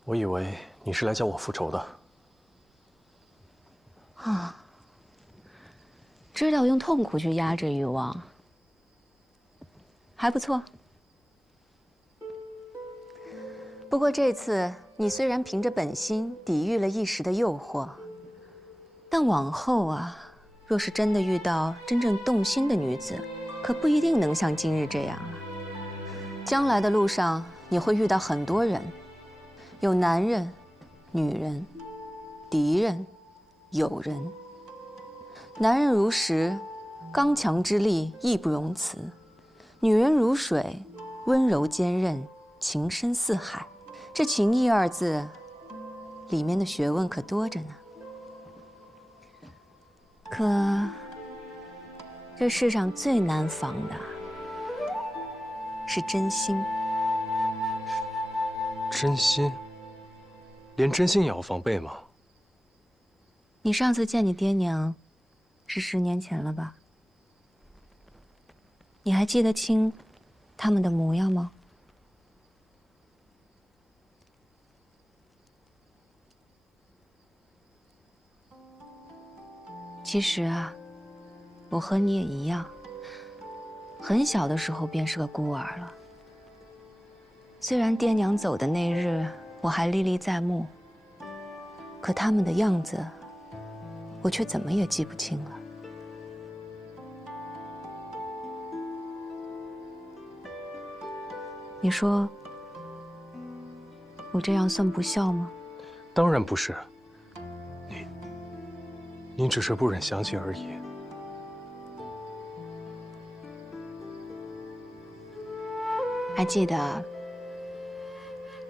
我以为你是来叫我复仇的。啊，知道用痛苦去压制欲望，还不错。不过这次你虽然凭着本心抵御了一时的诱惑，但往后啊，若是真的遇到真正动心的女子，可不一定能像今日这样了。将来的路上，你会遇到很多人，有男人、女人、敌人、友人。男人如石，刚强之力，义不容辞；女人如水，温柔坚韧，情深似海。这情义二字，里面的学问可多着呢。可，这世上最难防的是真心。真心？连真心也要防备吗？你上次见你爹娘，是10年前了吧？你还记得清他们的模样吗？其实啊，我和你也一样，很小的时候便是个孤儿了。虽然爹娘走的那日我还历历在目，可他们的样子，我却怎么也记不清了。你说，我这样算不孝吗？当然不是。你只是不忍想起而已。还记得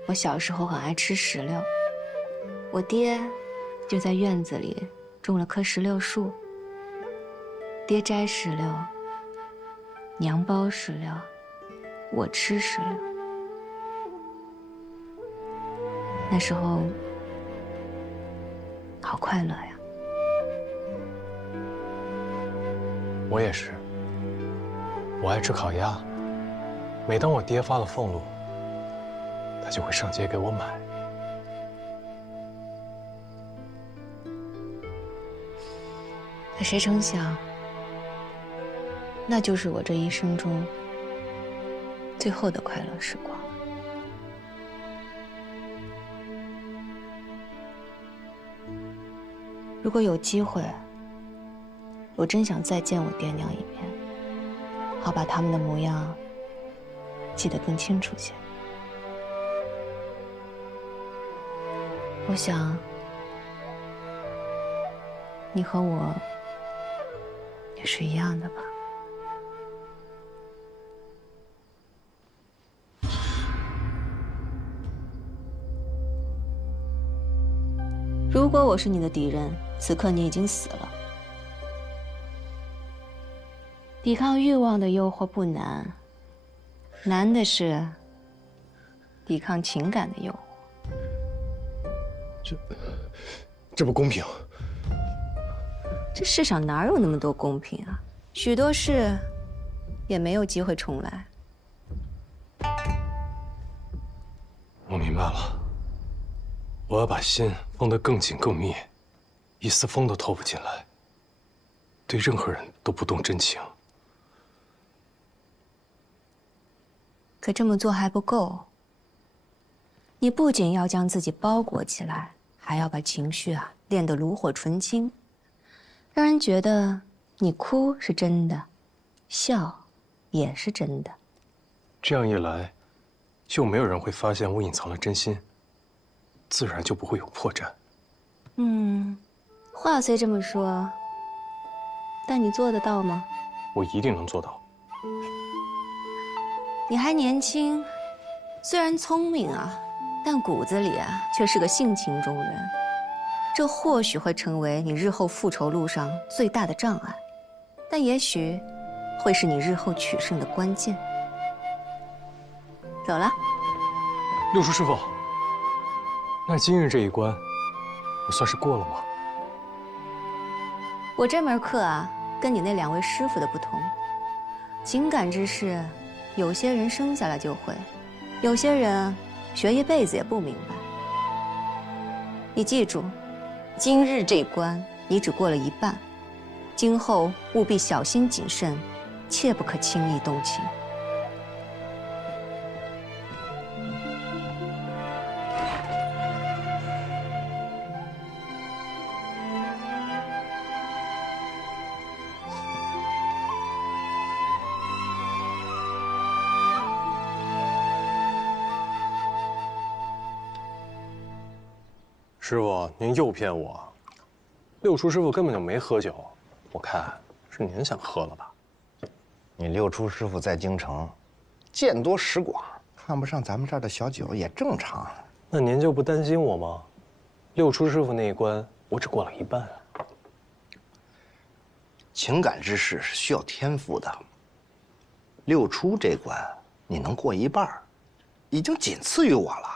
我小时候很爱吃石榴，我爹就在院子里种了棵石榴树。爹摘石榴，娘剥石榴，我吃石榴。那时候好快乐呀。我也是，我爱吃烤鸭。每当我爹发了俸禄，他就会上街给我买。可谁成想，那就是我这一生中最后的快乐时光。如果有机会，我真想再见我爹娘一面，好把他们的模样记得更清楚些。我想，你和我也是一样的吧。如果我是你的敌人，此刻你已经死了。抵抗欲望的诱惑不难，难的是抵抗情感的诱惑。这不公平。这世上哪有那么多公平啊？许多事也没有机会重来。我明白了。我要把心封得更紧更密，一丝风都透不进来，对任何人都不动真情。可这么做还不够，你不仅要将自己包裹起来，还要把情绪练得炉火纯青，让人觉得你哭是真的，笑也是真的。这样一来，就没有人会发现我隐藏了真心，自然就不会有破绽。话虽这么说，但你做得到吗？我一定能做到。你还年轻，虽然聪明但骨子里却是个性情中人。这或许会成为你日后复仇路上最大的障碍，但也许会是你日后取胜的关键。走了。六叔师傅，那今日这一关，我算是过了吗？我这门课跟你那2位师傅的不同，情感之事，有些人生下来就会，有些人学一辈子也不明白。你记住，今日这关你只过了一半，今后务必小心谨慎，切不可轻易动情。师傅，您又骗我！六叔师傅根本就没喝酒，我看是您想喝了吧？你六叔师傅在京城，见多识广，看不上咱们这儿的小酒也正常。那您就不担心我吗？六叔师傅那一关，我只过了一半。情感之事是需要天赋的。六出这关你能过一半，已经仅次于我了。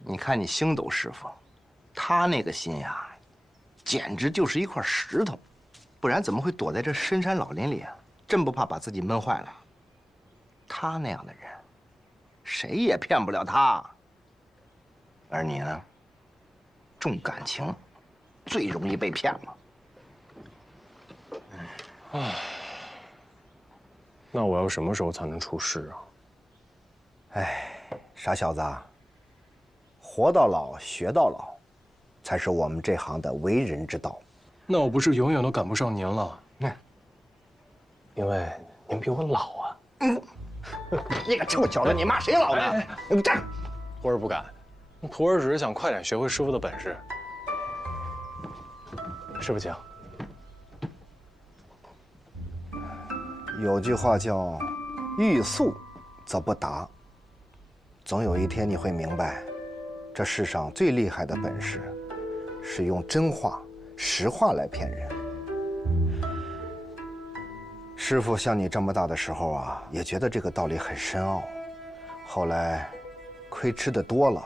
你看你星斗师傅。他那个心呀，简直就是一块石头，不然怎么会躲在这深山老林里啊？真不怕把自己闷坏了。他那样的人，谁也骗不了他。而你呢，重感情，最容易被骗了。唉，那我要什么时候才能出师啊？哎，傻小子，活到老学到老。才是我们这行的为人之道。那我不是永远都赶不上您了？因为您比我老啊。你个臭小子，你骂谁老呢？你站！徒儿不敢，徒儿只是想快点学会师傅的本事。师傅请。有句话叫“欲速则不达”，总有一天你会明白，这世上最厉害的本事。是用真话、实话来骗人。师傅像你这么大的时候也觉得这个道理很深奥，后来亏吃的多了，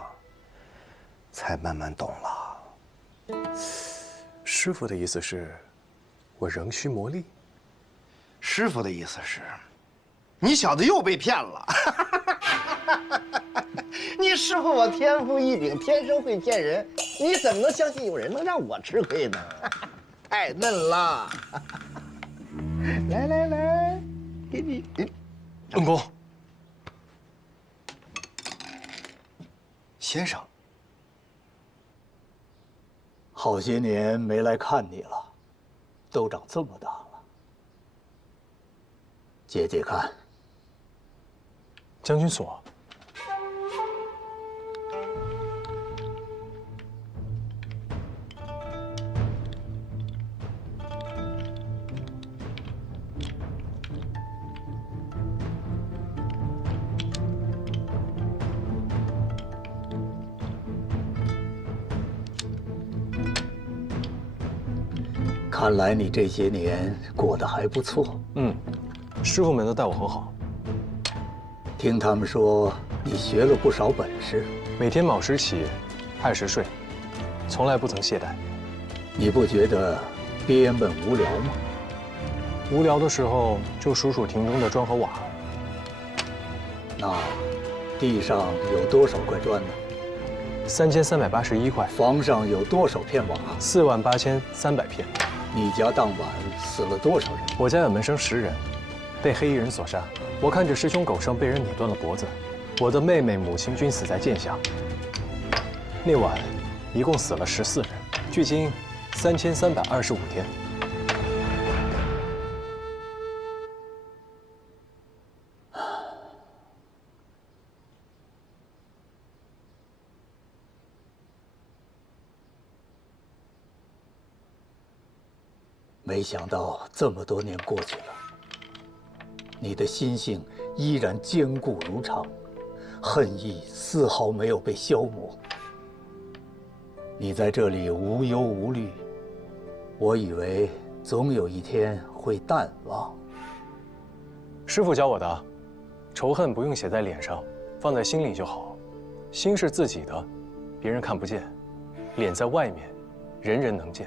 才慢慢懂了。师傅的意思是，我仍需磨砺。师傅的意思是，你小子又被骗了。你师傅我天赋异禀，天生会骗人，你怎么能相信有人能让我吃亏呢？太嫩了！来，给你。恩公，先生，好些年没来看你了，都长这么大了，解解看。将军所。看来你这些年过得还不错。师傅们都待我很好。听他们说你学了不少本事，每天卯时起，亥时睡，从来不曾懈怠。你不觉得憋闷无聊吗？无聊的时候就数数庭中的砖和瓦。那地上有多少块砖呢？ 3381块。房上有多少片瓦？48300片。你家当晚死了多少人？我家有门生10人，被黑衣人所杀。我看着师兄狗剩被人拧断了脖子，我的妹妹、母亲均死在剑下。那晚，一共死了14人，距今3325天。没想到这么多年过去了，你的心性依然坚固如常，恨意丝毫没有被消磨。你在这里无忧无虑，我以为总有一天会淡忘。师父教我的，仇恨不用写在脸上，放在心里就好。心是自己的，别人看不见；脸在外面，人人能见。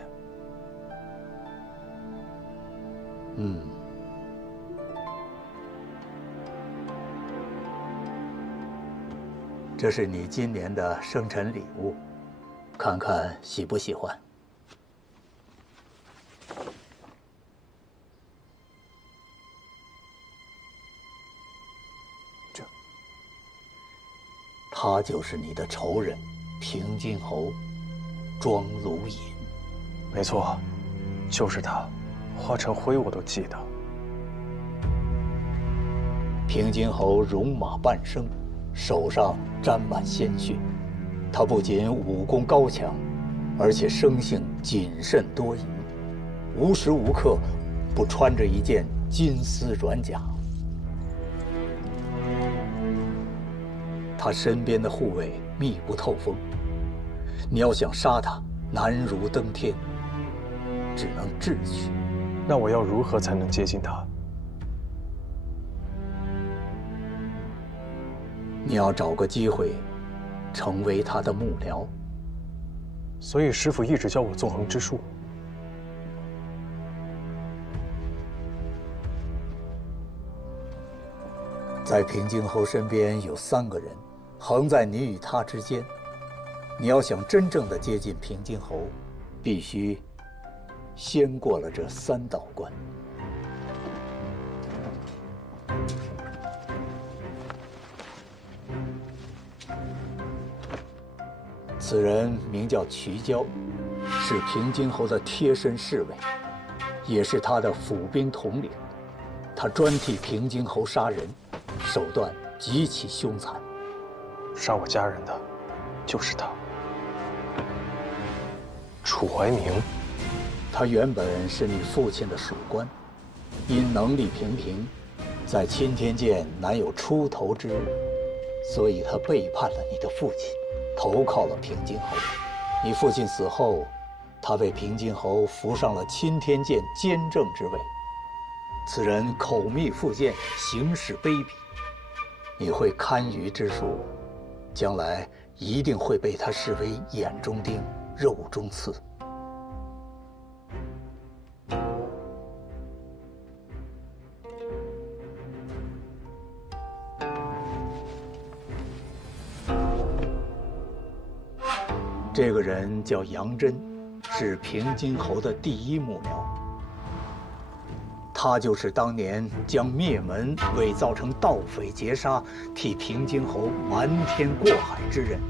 这是你今年的生辰礼物，看看喜不喜欢。他就是你的仇人，平津侯庄卢隐。没错，就是他。化成灰我都记得。平津侯戎马半生，手上沾满鲜血。他不仅武功高强，而且生性谨慎多疑，无时无刻不穿着一件金丝软甲。他身边的护卫密不透风，你要想杀他，难如登天，只能智取。那我要如何才能接近他？你要找个机会，成为他的幕僚。所以师父一直教我纵横之术。在平津侯身边有3个人，横在你与他之间。你要想真正的接近平津侯，必须先过了这3道关。此人名叫瞿娇，是平津侯的贴身侍卫，也是他的府兵统领。他专替平津侯杀人，手段极其凶残。杀我家人的，就是他。楚怀明。他原本是你父亲的属官，因能力平平，在钦天监难有出头之日，所以他背叛了你的父亲，投靠了平津侯。你父亲死后，他被平津侯扶上了钦天监监正之位。此人口蜜腹剑，行事卑鄙。你会堪舆之术，将来一定会被他视为眼中钉、肉中刺。这个人叫杨真，是平津侯的第1幕僚。他就是当年将灭门伪造成盗匪劫杀，替平津侯瞒天过海之人。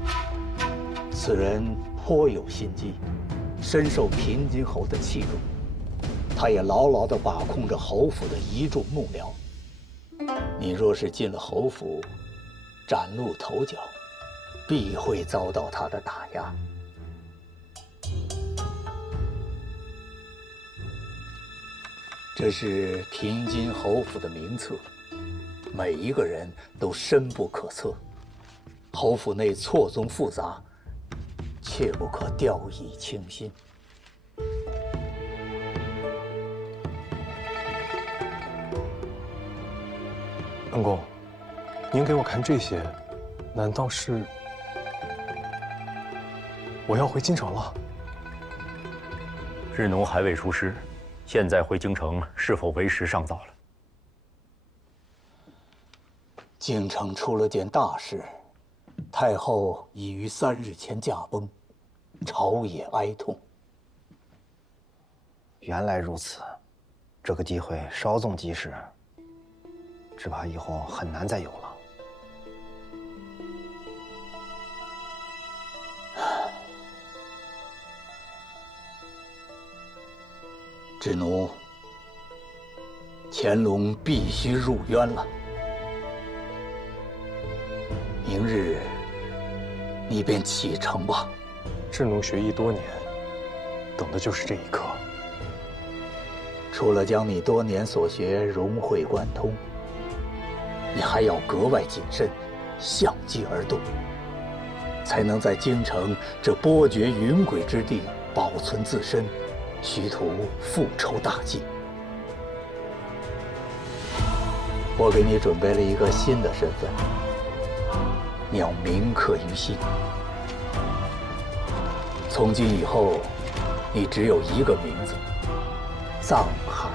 此人颇有心机，深受平津侯的器重。他也牢牢地把控着侯府的一众幕僚。你若是进了侯府，崭露头角，必会遭到他的打压。这是平津侯府的名册，每一个人都深不可测。侯府内错综复杂，切不可掉以轻心。恩公，您给我看这些，难道是我要回京城了？日奴还未出师，现在回京城是否为时尚早了？京城出了件大事，太后已于3日前驾崩，朝野哀痛。原来如此，这个机会稍纵即逝，只怕以后很难再有了。智奴，乾隆必须入渊了。明日，你便启程吧。智奴学艺多年，等的就是这一刻。除了将你多年所学融会贯通，你还要格外谨慎，相机而动，才能在京城这波谲云诡之地保存自身，虚图复仇大计。我给你准备了一个新的身份，你要铭刻于心。从今以后，你只有一个名字：藏海。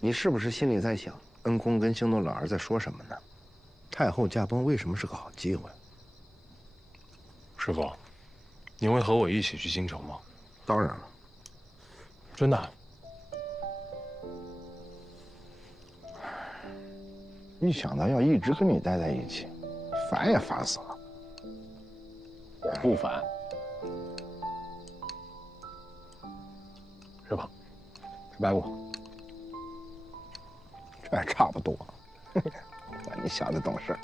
你是不是心里在想，恩公跟兴东老儿在说什么呢？太后驾崩为什么是个好机会？师傅，您会和我一起去京城吗？当然了。真的？一想到要一直跟你待在一起，烦也烦死了。我不烦。师傅，吃白果。这还差不多，你想的懂事。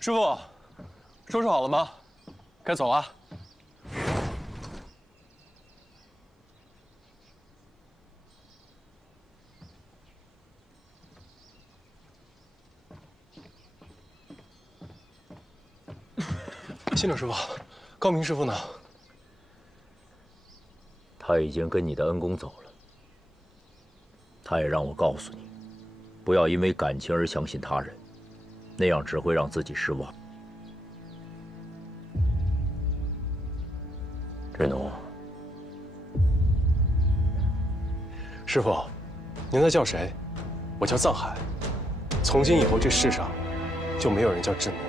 师傅，收拾好了吗？该走了。信柳师傅，高明师傅呢？他已经跟你的恩公走了。他也让我告诉你，不要因为感情而相信他人，那样只会让自己失望。智奴，师傅，您在叫谁？我叫藏海。从今以后，这世上就没有人叫智奴了。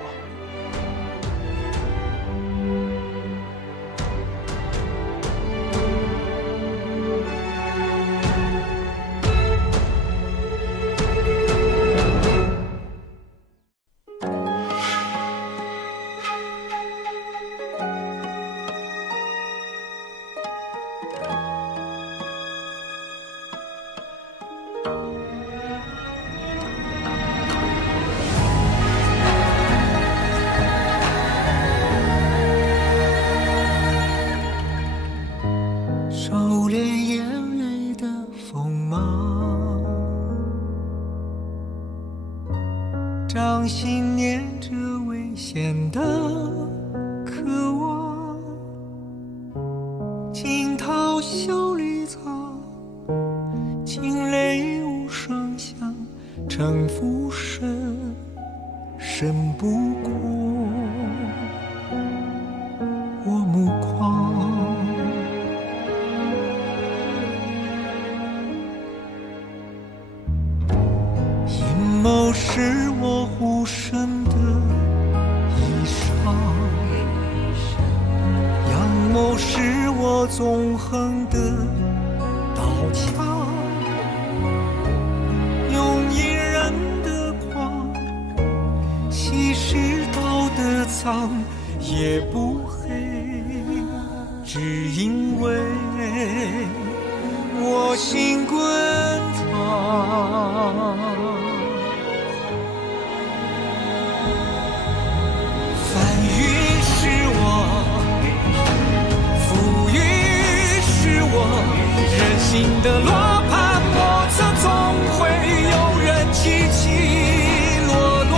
掌心念着危险的渴望，惊涛笑里藏，惊雷无声响，城府深，深不过我目眶。阴谋是我护身的衣裳，阳谋是我纵横的刀枪，用隐忍的狂，稀释道德藏，也不黑只因为我心滚烫。翻云是我，浮云是我，人心的罗盘莫测，总会有人起起落落。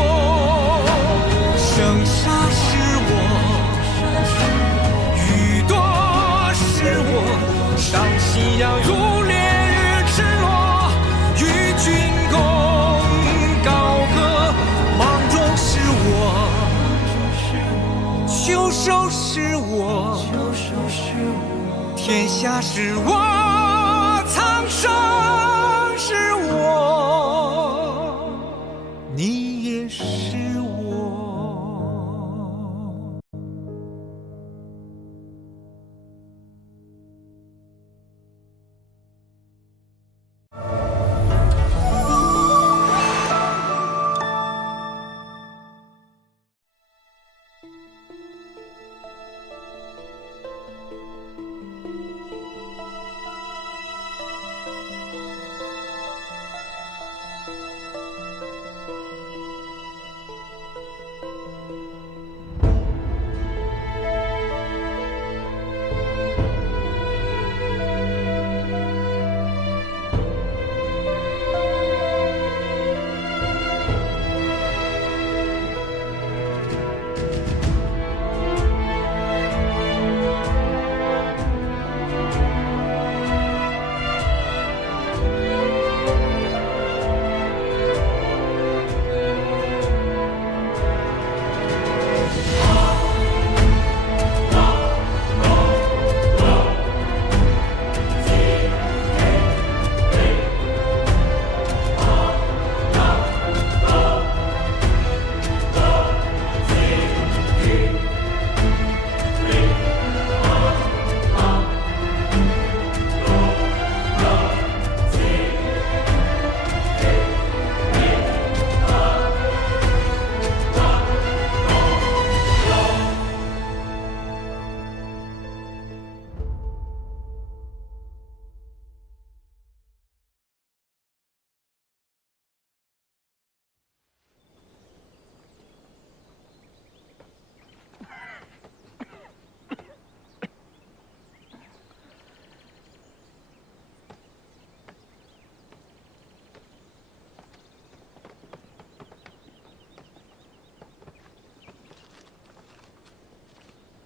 生杀是我，雨多是我，上夕阳如烈日赤裸，与君共高歌。芒种是我，秋收是我，天下是我，苍生是我，你也是我。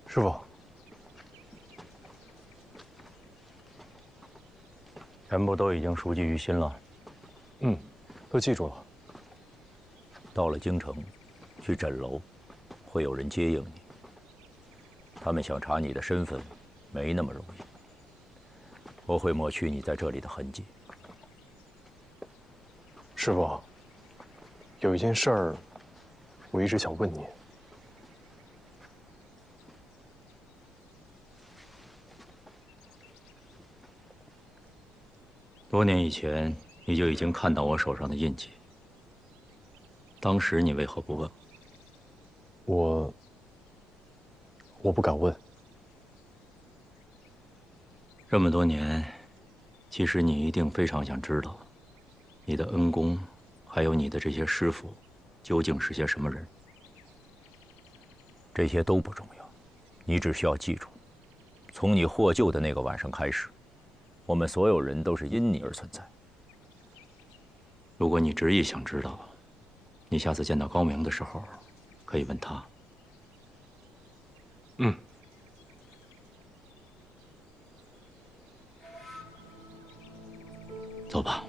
师傅，全部都已经熟记于心了。都记住了。到了京城，去诊楼，会有人接应你。他们想查你的身份，没那么容易。我会抹去你在这里的痕迹。师傅，有一件事儿，我一直想问您。多年以前，你就已经看到我手上的印记。当时你为何不问？我不敢问。这么多年，其实你一定非常想知道，你的恩公，还有你的这些师傅，究竟是些什么人。这些都不重要，你只需要记住，从你获救的那个晚上开始，我们所有人都是因你而存在。如果你执意想知道，你下次见到高明的时候，可以问他。走吧。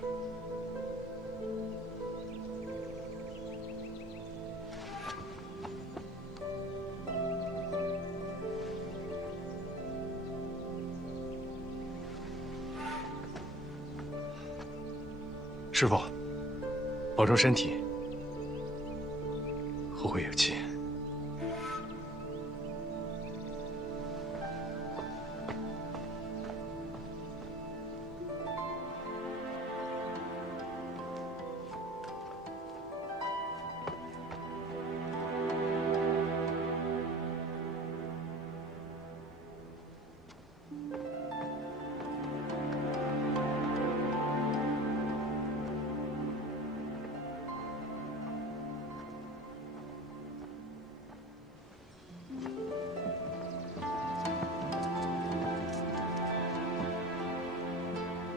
师傅，保重身体，后会有期。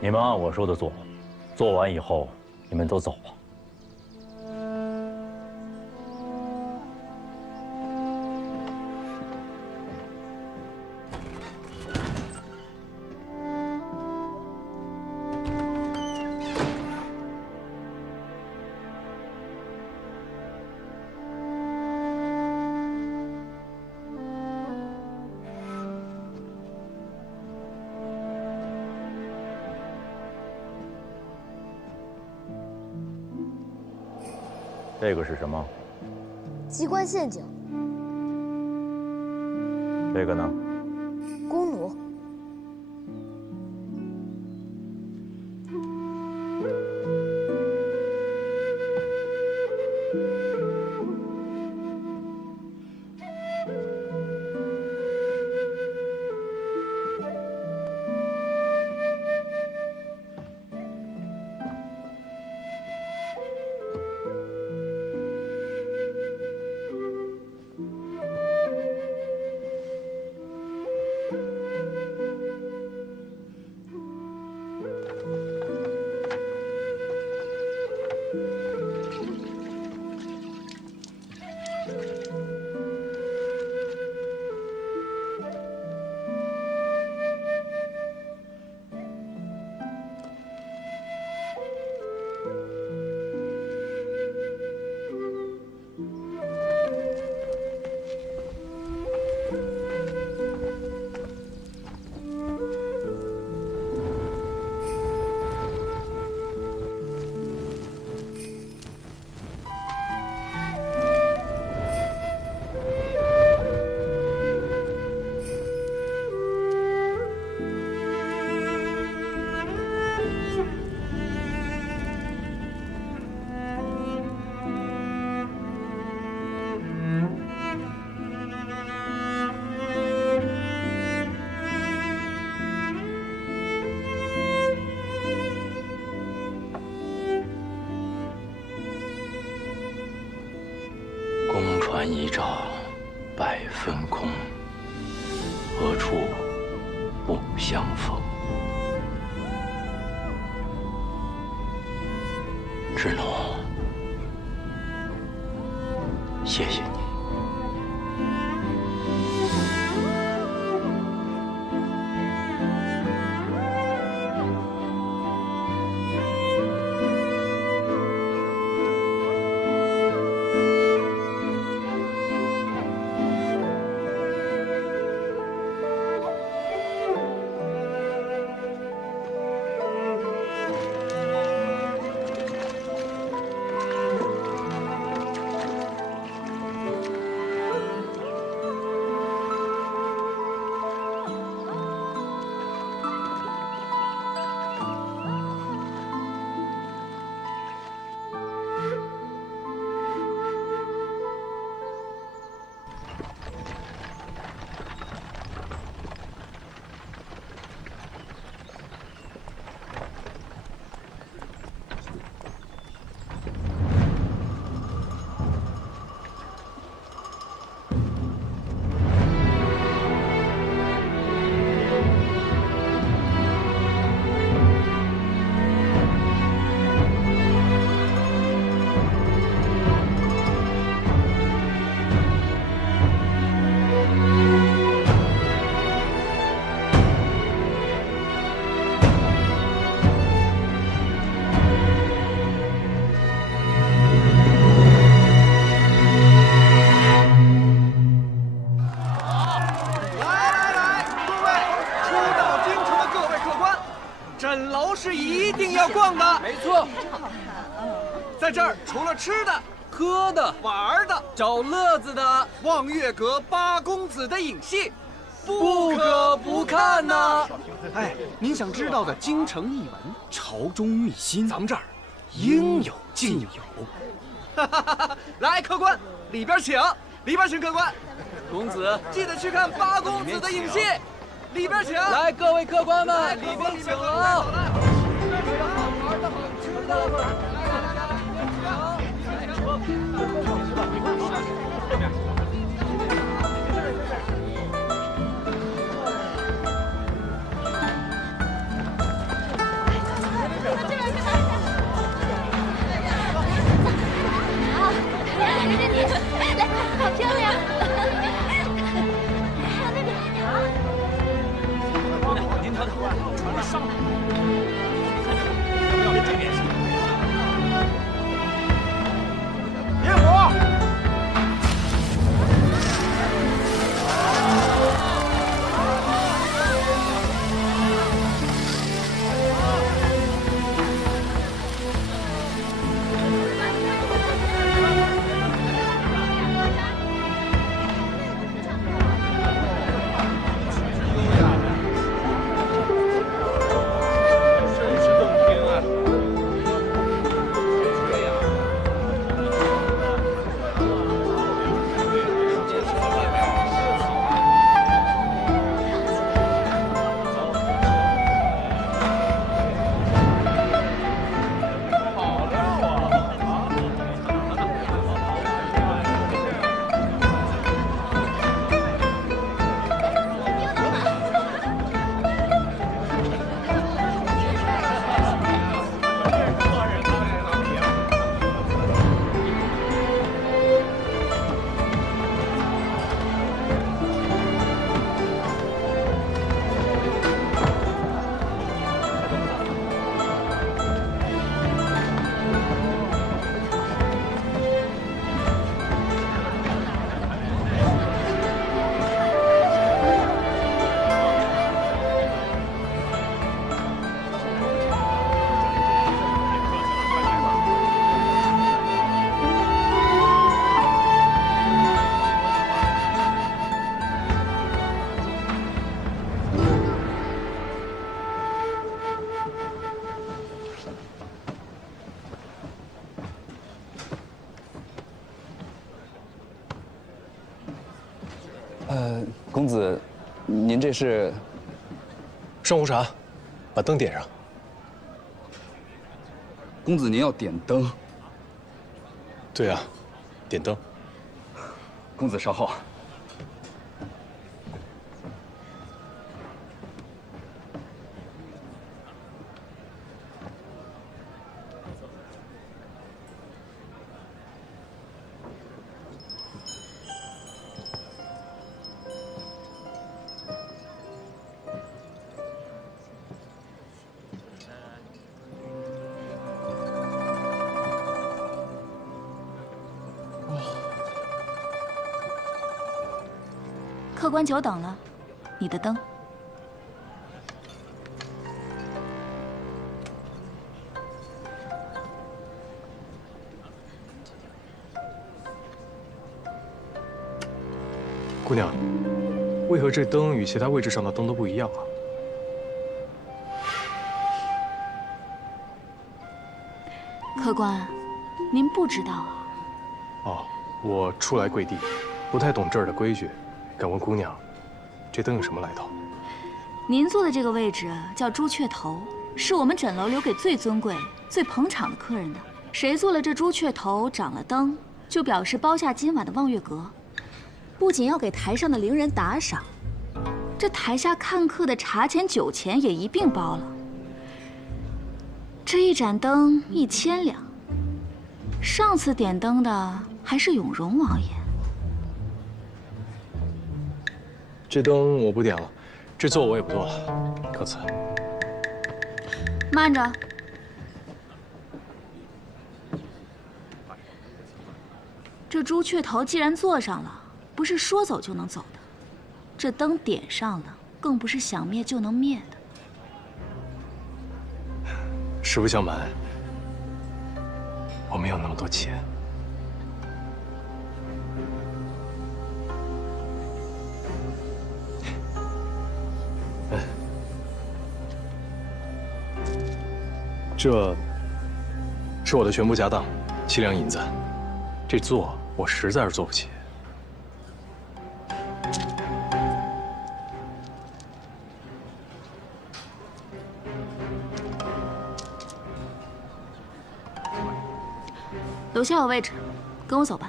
你们按我说的做，做完以后你们都走吧。这个是什么？机关陷阱。这个呢？弓弩。船一照，百分空，何处不相逢？志诺，谢谢你。在这儿除了吃的、喝的、玩的、找乐子的，望月阁八公子的影戏，不可不看呐！哎，您想知道的京城异闻、朝中秘辛，咱们这儿应有尽有。来，客官，里边请，里边请客官。公子记得去看八公子的影戏，里边请。来，各位客官们，里边请啊！里边有好玩的、好吃的。 哎公子，您这是？上壶茶，把灯点上。公子，您要点灯？对啊，点灯。公子稍后。客官久等了，你的灯。姑娘，为何这灯与其他位置上的灯都不一样啊？客官，您不知道啊？哦，我初来贵地，不太懂这儿的规矩。 敢问姑娘，这灯有什么来头？您坐的这个位置叫朱雀头，是我们诊楼留给最尊贵、最捧场的客人的。谁做了这朱雀头，长了灯，就表示包下今晚的望月阁。不仅要给台上的伶人打赏，这台下看客的茶钱、酒钱也一并包了。这一盏灯1000两，上次点灯的还是永荣王爷。 这灯我不点了，这座我也不坐了，告辞。慢着，这朱雀头既然坐上了，不是说走就能走的。这灯点上了，更不是想灭就能灭的。实不相瞒，我没有那么多钱。 这是我的全部家当，7两银子。这座我实在是坐不起。楼下有位置，跟我走吧。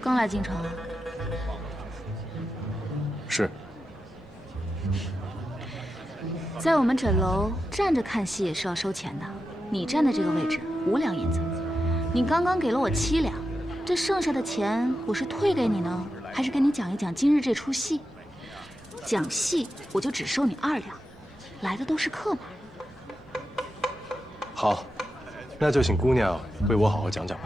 刚来京城啊？是。在我们诊楼站着看戏也是要收钱的。你站的这个位置5两银子，你刚刚给了我7两，这剩下的钱我是退给你呢，还是跟你讲一讲今日这出戏？讲戏我就只收你2两，来的都是客嘛。好，那就请姑娘为我好好讲讲吧。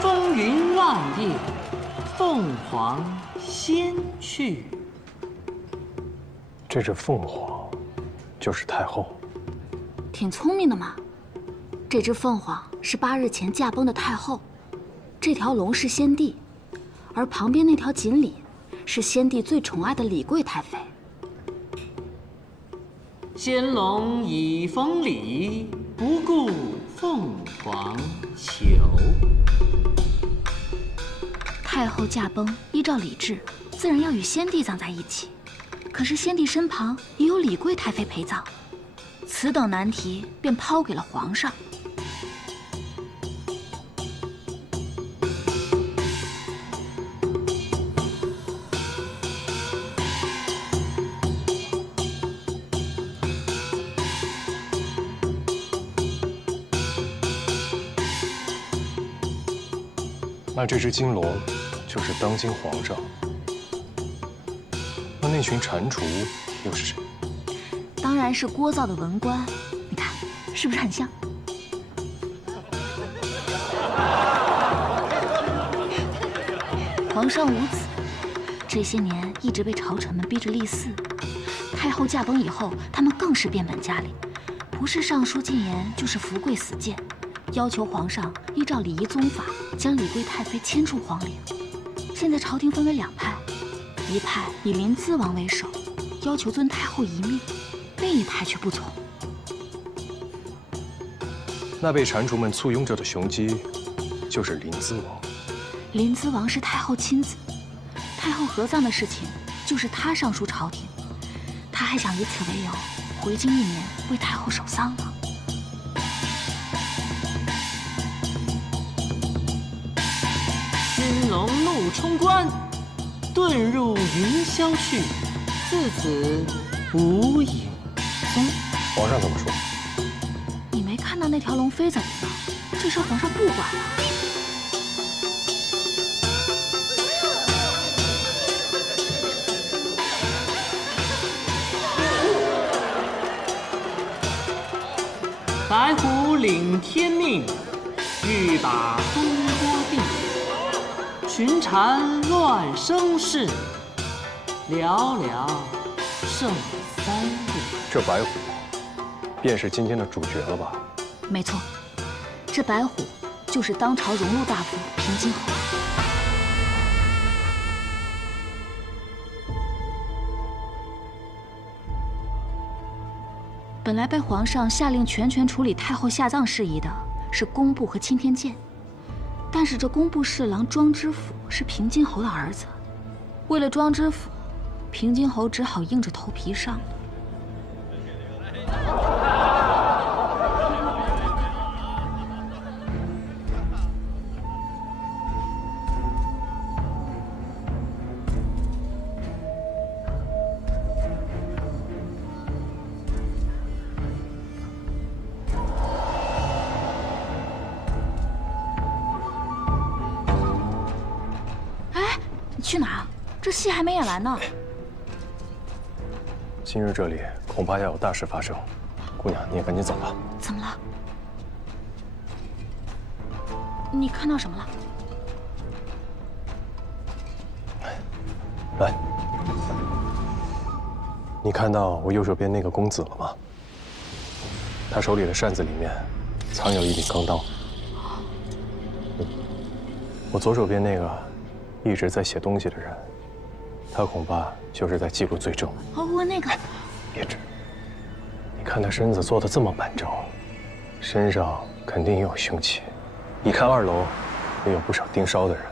风云望夜，凤凰先去。这只凤凰，就是太后。挺聪明的嘛。这只凤凰是8日前驾崩的太后，这条龙是先帝，而旁边那条锦鲤是先帝最宠爱的李贵太妃。仙龙已封礼，不顾凤凰求。太后驾崩，依照礼制，自然要与先帝葬在一起。可是先帝身旁也有李贵太妃陪葬，此等难题便抛给了皇上。那这只金龙就是当今皇上，那群蟾蜍又是谁？当然是聒噪的文官，你看是不是很像？皇上无子，这些年一直被朝臣们逼着立嗣。太后驾崩以后，他们更是变本加厉，不是上书进言，就是伏跪死谏，要求皇上依照礼仪宗法将李贵太妃迁出皇陵。现在朝廷分为两派，一派以临淄王为首，要求尊太后一命，另一派却不从。那被蟾蜍们簇拥着的雄鸡，就是临淄王。临淄王是太后亲子，太后合葬的事情就是他上书朝廷，他还想以此为由回京1年为太后守丧呢。金龙怒冲冠，遁入云霄去，自此无影踪。皇上怎么说？你没看到那条龙飞走了吗？这事皇上不管了。白虎领天命，欲把风波定。群蝉乱声势，寥寥剩3人。这白虎，便是今天的主角了吧？没错，这白虎就是当朝荣禄大夫平津侯。本来被皇上下令全权处理太后下葬事宜的是工部和钦天监，但是这工部侍郎庄知府是平津侯的儿子，为了庄知府，平津侯只好硬着头皮上了。你去哪儿啊？这戏还没演完呢。今日这里恐怕要有大事发生，姑娘，你也赶紧走吧。怎么了？你看到什么了？来，你看到我右手边那个公子了吗？他手里的扇子里面藏有一柄钢刀。我左手边那个一直在写东西的人，他恐怕就是在记录罪证。哦，我那个，别指。你看他身子做得这么板正，身上肯定也有凶器。一看2楼也有不少盯梢的人，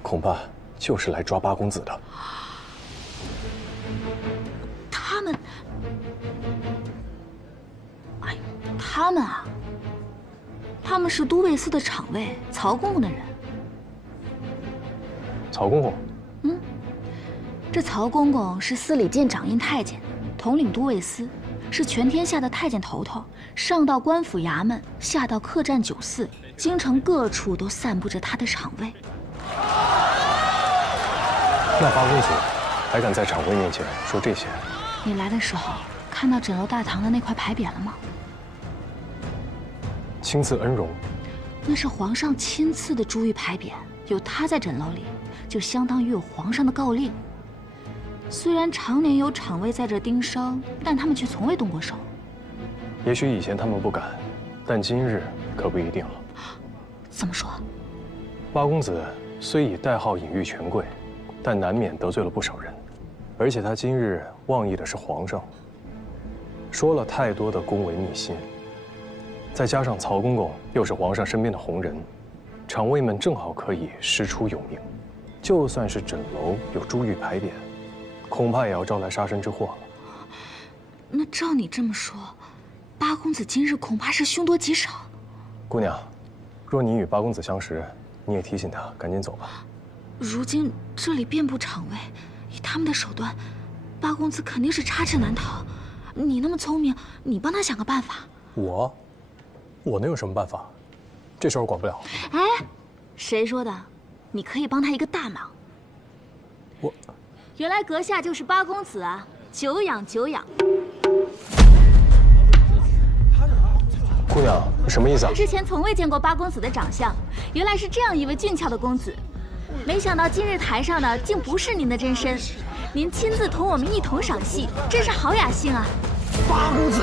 恐怕就是来抓八公子的。他们，哎呦，他们啊，他们是都尉司的厂尉曹公公的人。曹公公，这曹公公是司礼监掌印太监，统领都尉司，是全天下的太监头头，上到官府衙门，下到客栈酒肆，京城各处都散布着他的厂尉。那八公子还敢在厂尉面前说这些？你来的时候看到枕楼大堂的那块牌匾了吗？亲赐恩荣，那是皇上亲赐的珠玉牌匾，有他在枕楼里，就相当于有皇上的诰令。虽然常年有厂尉在这盯梢，但他们却从未动过手。也许以前他们不敢，但今日可不一定了。怎么说？八公子虽以代号隐喻权贵，但难免得罪了不少人，而且他今日妄议的是皇上，说了太多的宫闱秘辛。再加上曹公公又是皇上身边的红人，厂尉们正好可以师出有名。就算是枕楼有珠玉牌匾，恐怕也要招来杀身之祸了。那照你这么说，八公子今日恐怕是凶多吉少。姑娘，若你与八公子相识，你也提醒他赶紧走吧。如今这里遍布场卫，以他们的手段，八公子肯定是插翅难逃。你那么聪明，你帮他想个办法。我能有什么办法？这事儿我管不了。哎，谁说的？你可以帮他一个大忙。原来阁下就是八公子啊！久仰久仰。姑娘，你什么意思啊？之前从未见过八公子的长相，原来是这样一位俊俏的公子。没想到今日台上的竟不是您的真身，您亲自同我们一同赏戏，真是好雅兴啊！八公子，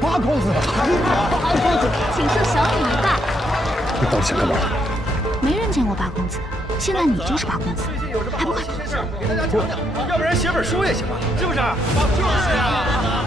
八公子，八公子，请受小女一拜。你到底想干嘛？没人见过八公子，现在你就是八公子，还不快！给大家讲讲，要不然写本书也行吧，是不是？就是啊。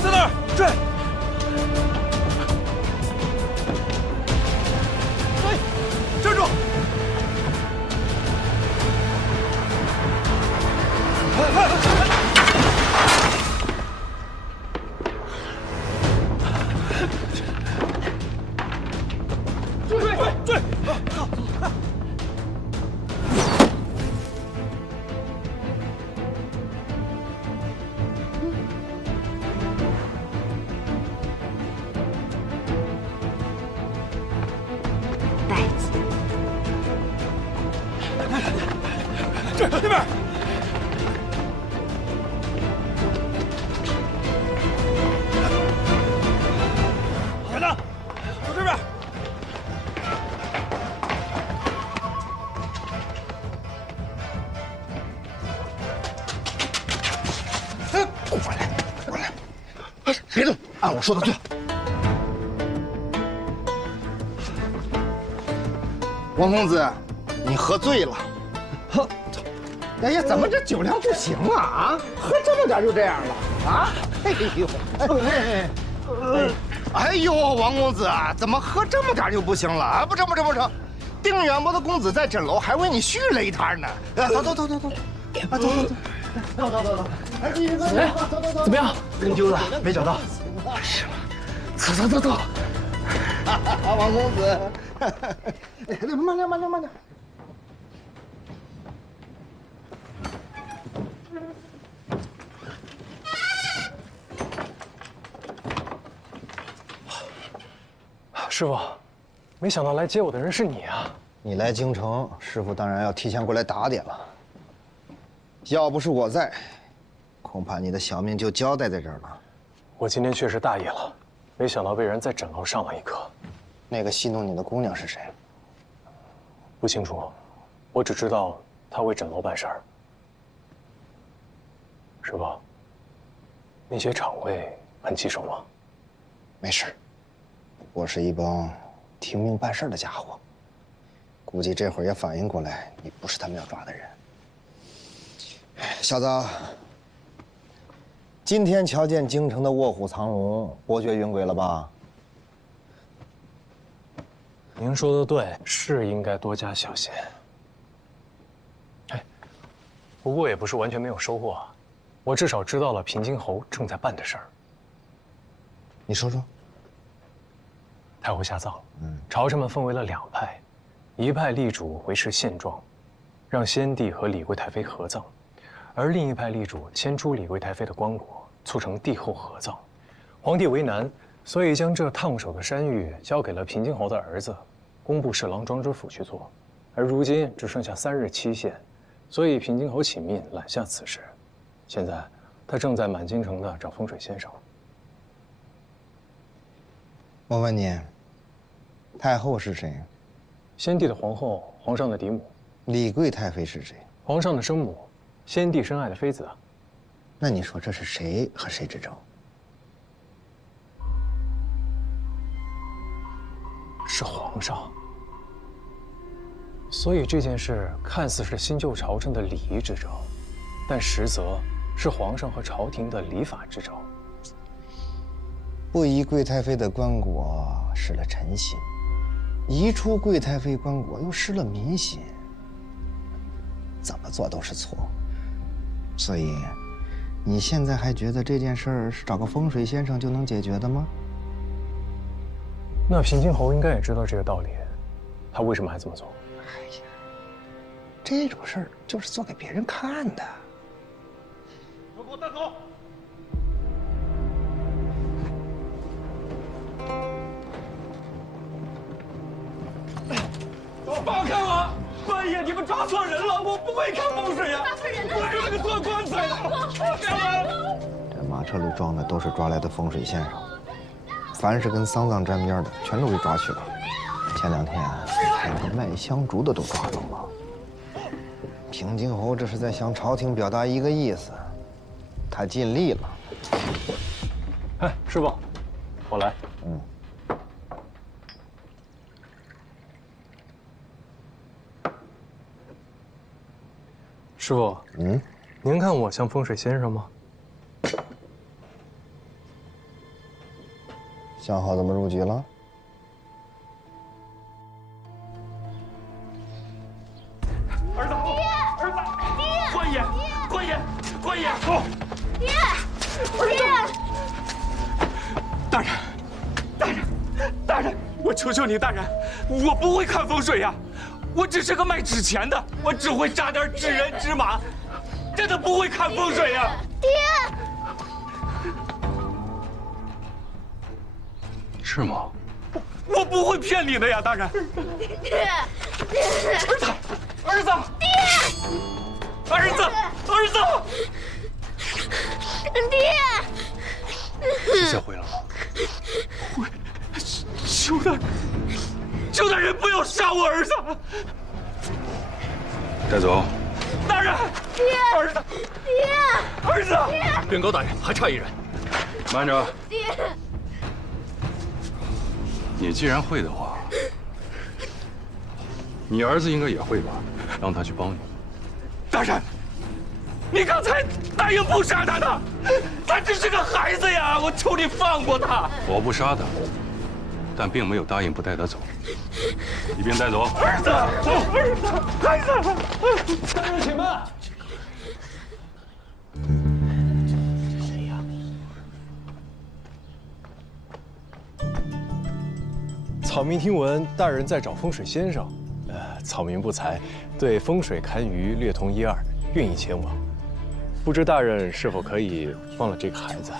在那儿追！哎，站住！追！这那边，别动，走这边。过来，过来，别动，按我说的做。王公子，你喝醉了。喝！哎呀，怎么这酒量不行啊？啊，喝这么点就这样了啊？哎呦，哎呦，王公子啊，怎么喝这么点就不行了啊？不成不成不成，定远伯的公子在枕楼还为你续了一摊呢。走走走走走，啊走走走。走走走走，哎，你怎么样？怎么样？跟揪子没找到。是吗？走走走走。王公子，慢点慢点慢点。师傅，没想到来接我的人是你啊！你来京城，师傅当然要提前过来打点了。要不是我在，恐怕你的小命就交代在这儿了。我今天确实大意了，没想到被人在枕楼上了一课。那个戏弄你的姑娘是谁？不清楚，我只知道她为枕楼办事儿。师傅，那些场卫很棘手吗？没事，我是一帮听命办事的家伙，估计这会儿也反应过来，你不是他们要抓的人。小子，今天瞧见京城的卧虎藏龙、伯爵云轨了吧？您说的对，是应该多加小心。哎，不过也不是完全没有收获啊，我至少知道了平津侯正在办的事儿。你说说。太后下葬，朝臣们分为了两派，一派力主维持现状，让先帝和李贵太妃合葬，而另一派力主迁出李贵太妃的棺椁，促成帝后合葬。皇帝为难，所以将这烫手的山芋交给了平津侯的儿子，工部侍郎庄知府去做。而如今只剩下3日期限，所以平津侯请命揽下此事。现在他正在满京城的找风水先生。我问你，太后是谁？先帝的皇后，皇上的嫡母。李贵太妃是谁？皇上的生母，先帝深爱的妃子啊。那你说这是谁和谁之争？是皇上。所以这件事看似是新旧朝政的礼仪之争，但实则是皇上和朝廷的礼法之争。不移贵太妃的棺椁，失了臣心；移出贵太妃棺椁，又失了民心。怎么做都是错。所以，你现在还觉得这件事儿是找个风水先生就能解决的吗？那平津侯应该也知道这个道理，他为什么还这么做？哎呀，这种事儿就是做给别人看的。都给我带走！放开我！半夜你们抓错人了，我不会看风水呀！我是那个做棺材的。放开我！这马车里装的都是抓来的风水先生，凡是跟丧葬沾边的，全都给抓去了。前2天，连个卖香烛的都抓住了。平津侯这是在向朝廷表达一个意思，他尽力了。哎，师傅，我来。师傅，您看我像风水先生吗？想好怎么入局了？儿子，儿子，爹，关爷，关爷，关爷，走！爹，儿子，大人，大人，大人，我求求你，大人，我不会看风水呀。我只是个卖纸钱的，我只会扎点纸人纸马，真的不会看风水呀！爹，是吗？我不会骗你的呀，大人。爹，儿子，儿子，爹，儿子，儿子，爹，是下回了吗？会，求大人不要杀我儿子！带走。大人，爹，儿子，爹，儿子，变高大人，还差一人。慢着。爹，你既然会的话，你儿子应该也会吧？让他去帮你。大人，你刚才答应不杀他的，他只是个孩子呀！我求你放过他。我不杀他，但并没有答应不带他走。一并带走。儿子，儿子，孩子，大人请慢。草民听闻大人在找风水先生，草民不才，对风水堪舆略通一二，愿意前往。不知大人是否可以帮了这个孩子？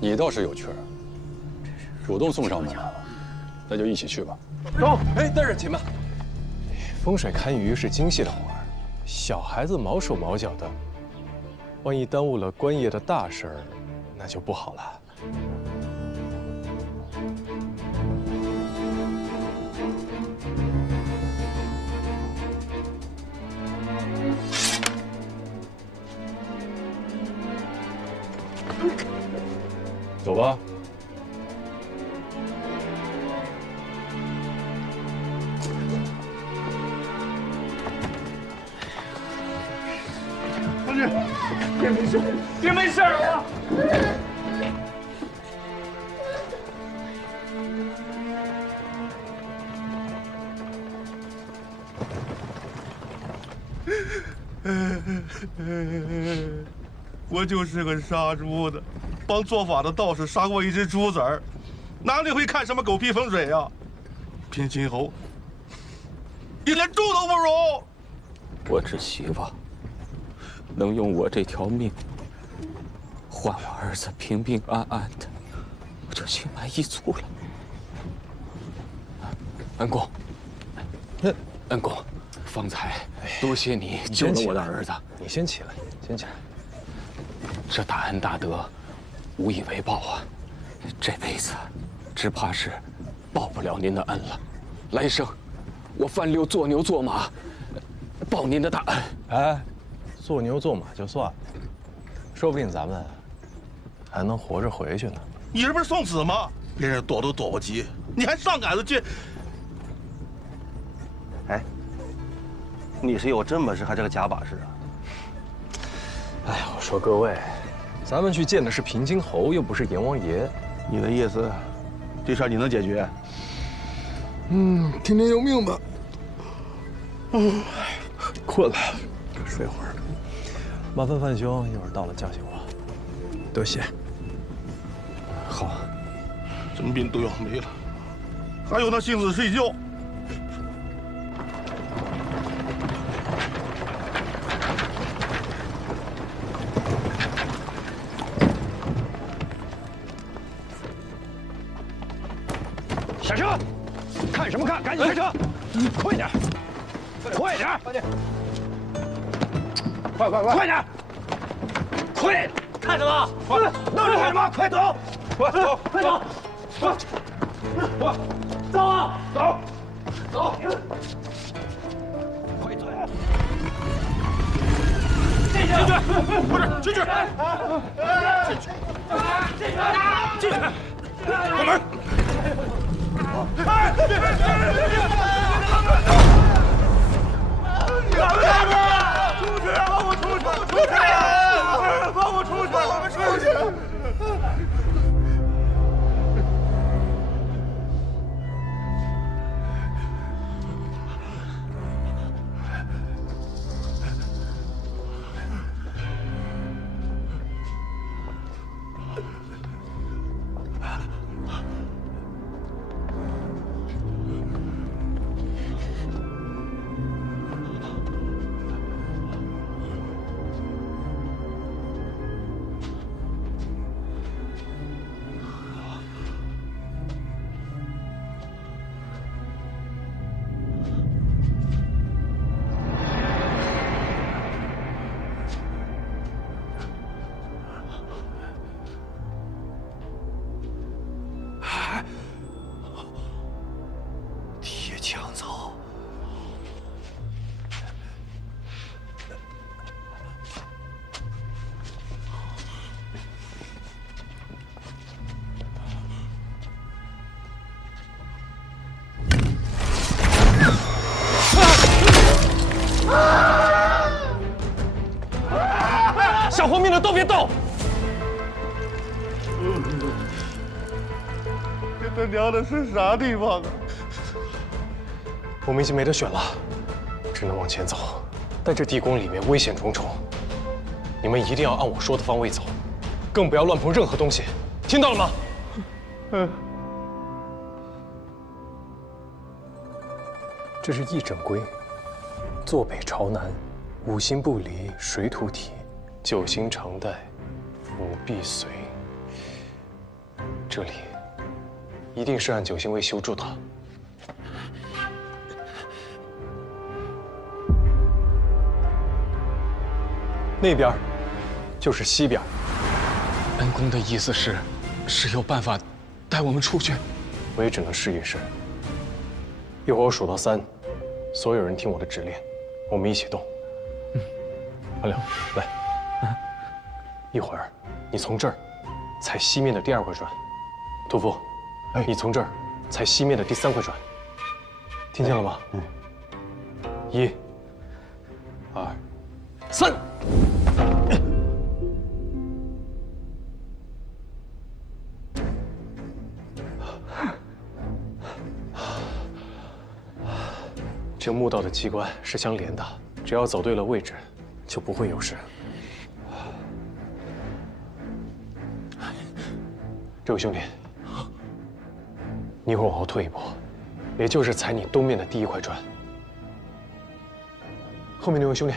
你倒是有趣儿，主动送上门，那就一起去吧。走！哎，大人请慢。风水堪舆是精细的活儿，小孩子毛手毛脚的，万一耽误了官爷的大事儿，那就不好了。走吧。同志，别没事，别没事啊！我就是个杀猪的，帮做法的道士杀过一只猪子儿，哪里会看什么狗屁风水呀？平津侯，你连猪都不如！我只希望能用我这条命换我儿子平平安安的，我就心满意足了。恩公，恩公，方才多谢你救了我的儿子。你先起来，先起来。这大恩大德，无以为报啊！这辈子只怕是报不了您的恩了。来生，我范六做牛做马，报您的大恩。哎，做牛做马就算了，说不定咱们还能活着回去呢。你这不是送子吗？别人躲都躲不及，你还上杆子去？哎，你是有真本事还是个假把式啊？哎，我说各位，咱们去见的是平津侯，又不是阎王爷。你的意思，这事儿你能解决？听天由命吧。困了，睡会儿。麻烦范兄一会儿到了叫醒我。多谢。好。真病都要没了，还有那心思睡觉。下车！看什么看？赶紧下车！快点！快点！快点！快点！快！看什么？闹着干什么？快走！快走！快走！走啊！走！走！快走！进去！不是进去！进去！开门！哎！别！出去！放我出去！出去！放我出去！我们出去！想活命的都别动！这他娘的是啥地方啊？我们已经没得选了，只能往前走。但这地宫里面危险重重，你们一定要按我说的方位走，更不要乱碰任何东西，听到了吗？这是一整龟，坐北朝南，五行不离，水土体，九星常带，五必随。这里一定是按九星位修筑的。那边就是西边。恩公的意思是有办法带我们出去？我也只能试一试。一会儿我数到3，所有人听我的指令，我们一起动。阿良，来，一会儿你从这儿踩西面的第2块砖，屠夫，你从这儿踩西面的第3块砖，听见了吗？1、2、3。这墓道的机关是相连的，只要走对了位置，就不会有事。这位兄弟，你一会儿往后退一步，也就是踩你东面的第1块砖。后面那位兄弟，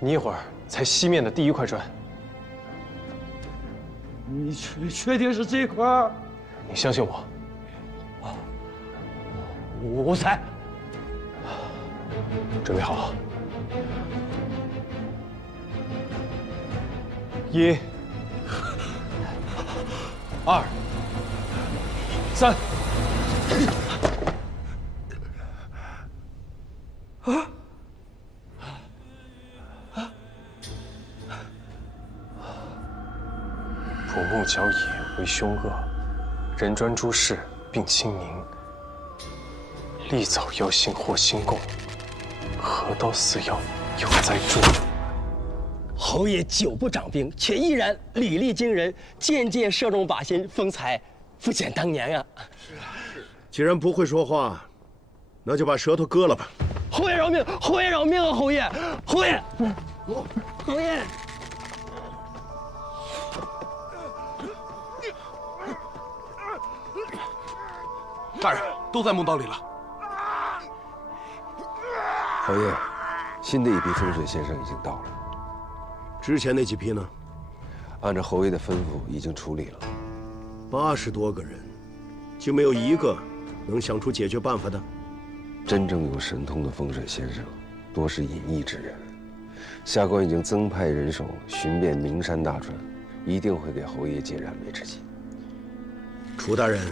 你一会儿踩西面的第1块砖。你确定是这块？你相信我。我踩。准备好。1、2、3。捕目交野为凶恶，人专诸事并清明。立早要兴或兴贡，何刀似药有灾诛。侯爷久不掌兵，却依然履历惊人，渐渐射中靶心，风采不减当年啊！既然不会说话，那就把舌头割了吧。侯爷饶命！侯爷饶命啊！侯爷，侯爷，侯爷。大人都在墓道里了。侯爷，新的一批风水先生已经到了。之前那几批呢？按照侯爷的吩咐，已经处理了。80多个人，就没有一个能想出解决办法的。真正有神通的风水先生，多是隐逸之人。下官已经增派人手寻遍名山大川，一定会给侯爷解燃眉之急。楚大人，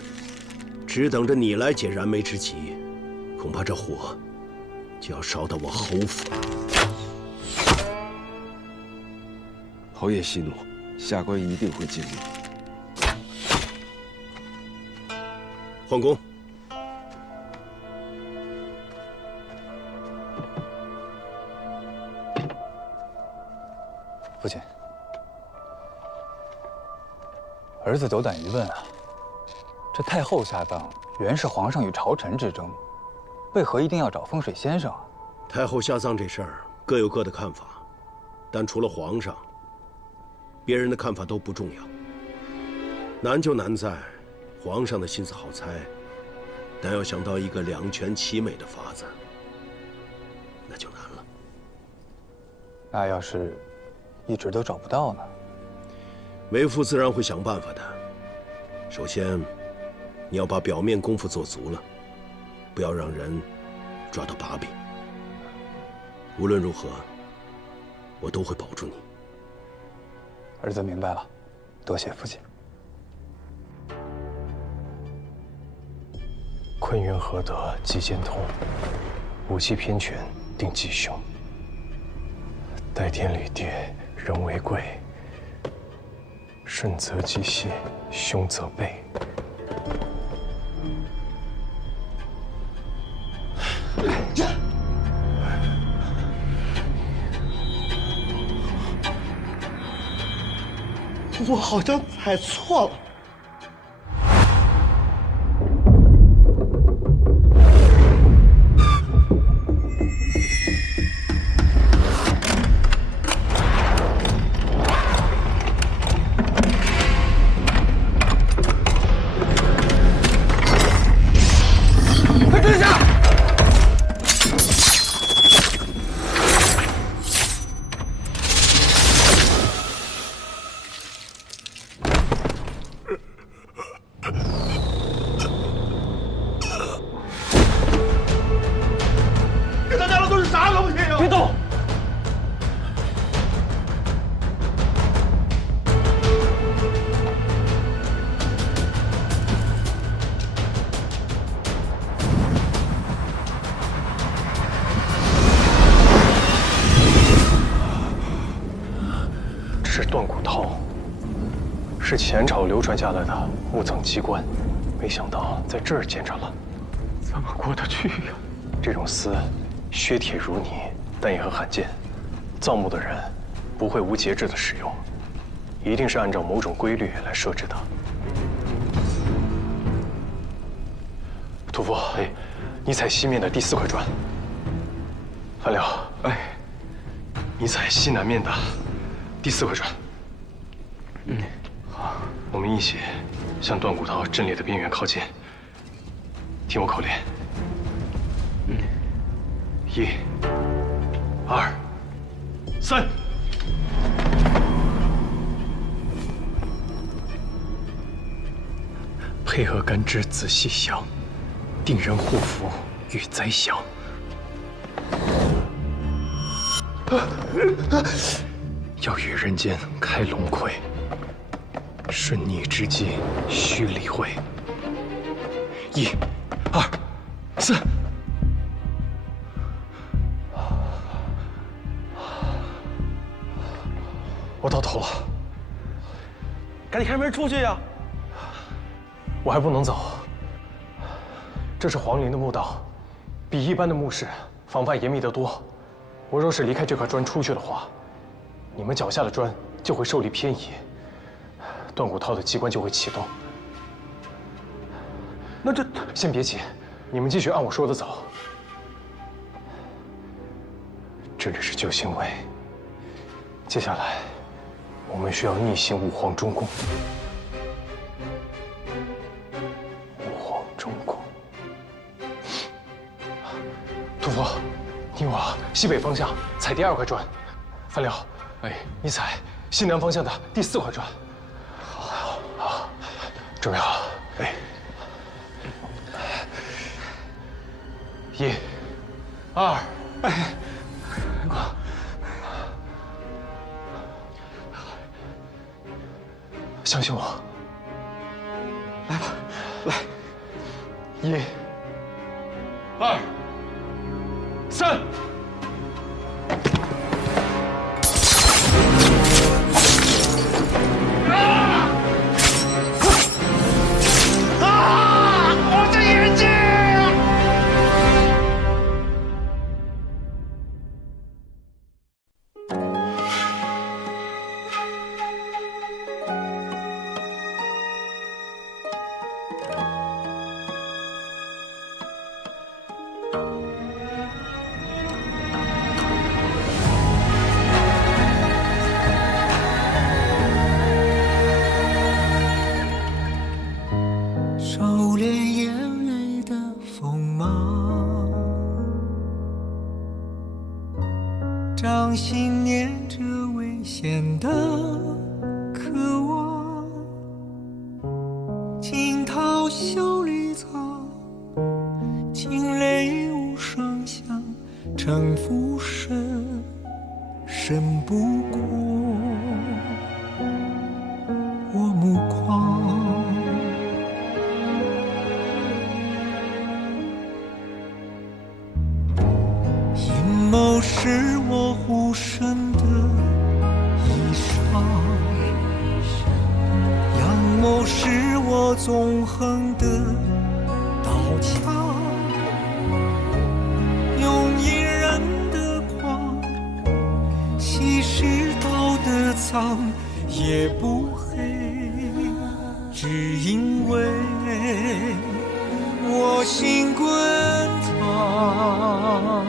只等着你来解燃眉之急，恐怕这火就要烧到我侯府了。侯爷息怒，下官一定会尽力。换工。父亲，儿子斗胆一问啊，这太后下葬原是皇上与朝臣之争，为何一定要找风水先生啊？太后下葬这事儿各有各的看法，但除了皇上，别人的看法都不重要。难就难在皇上的心思好猜，但要想到一个两全其美的法子，那就难了。那要是一直都找不到呢？为父自然会想办法的。首先，你要把表面功夫做足了，不要让人抓到把柄。无论如何，我都会保住你。儿子明白了，多谢父亲。坤元合德即兼通，武器偏全定吉凶。代天履跌，人为贵。顺则吉谢，凶则备。我好像猜错了。快蹲下！这他娘的都是啥东西呀？别动！这是断骨套，是前朝流传下来的木层机关，没想到在这儿见着了。怎么过得去呀？这种丝，削铁如泥，但也很罕见。造墓的人不会无节制的使用，一定是按照某种规律来设置的。屠夫，你采西面的第4块砖。范辽，你采西南面的第4块砖。好，我们一起向断骨套阵列的边缘靠近。听我口令。1、2、3。配合干支仔细想，定人祸福与灾祥。要与人间开龙葵，顺逆之际，须理会。1、2、4。我到头了，赶紧开门出去呀！我还不能走。这是皇陵的墓道，比一般的墓室防范严密得多。我若是离开这块砖出去的话，你们脚下的砖就会受力偏移，断骨套的机关就会启动。那这……先别急，你们继续按我说的走。这里是旧兴卫，接下来我们需要逆行五皇中宫。五皇中宫，屠夫，你往西北方向踩第2块砖。范辽，你踩西南方向的第4块砖。好，准备好。1、2，快！相信我，来吧，来！1、2、3。我的眼睛！收敛眼泪的锋芒，掌心念着危险的渴望，惊涛笑里藏，惊雷无声响，城府深，深不过我目眶。阴谋是我护身的衣裳，阳谋是我纵横的刀枪，用隐忍的狂，稀释道德藏，也不黑，只因为我心滚烫。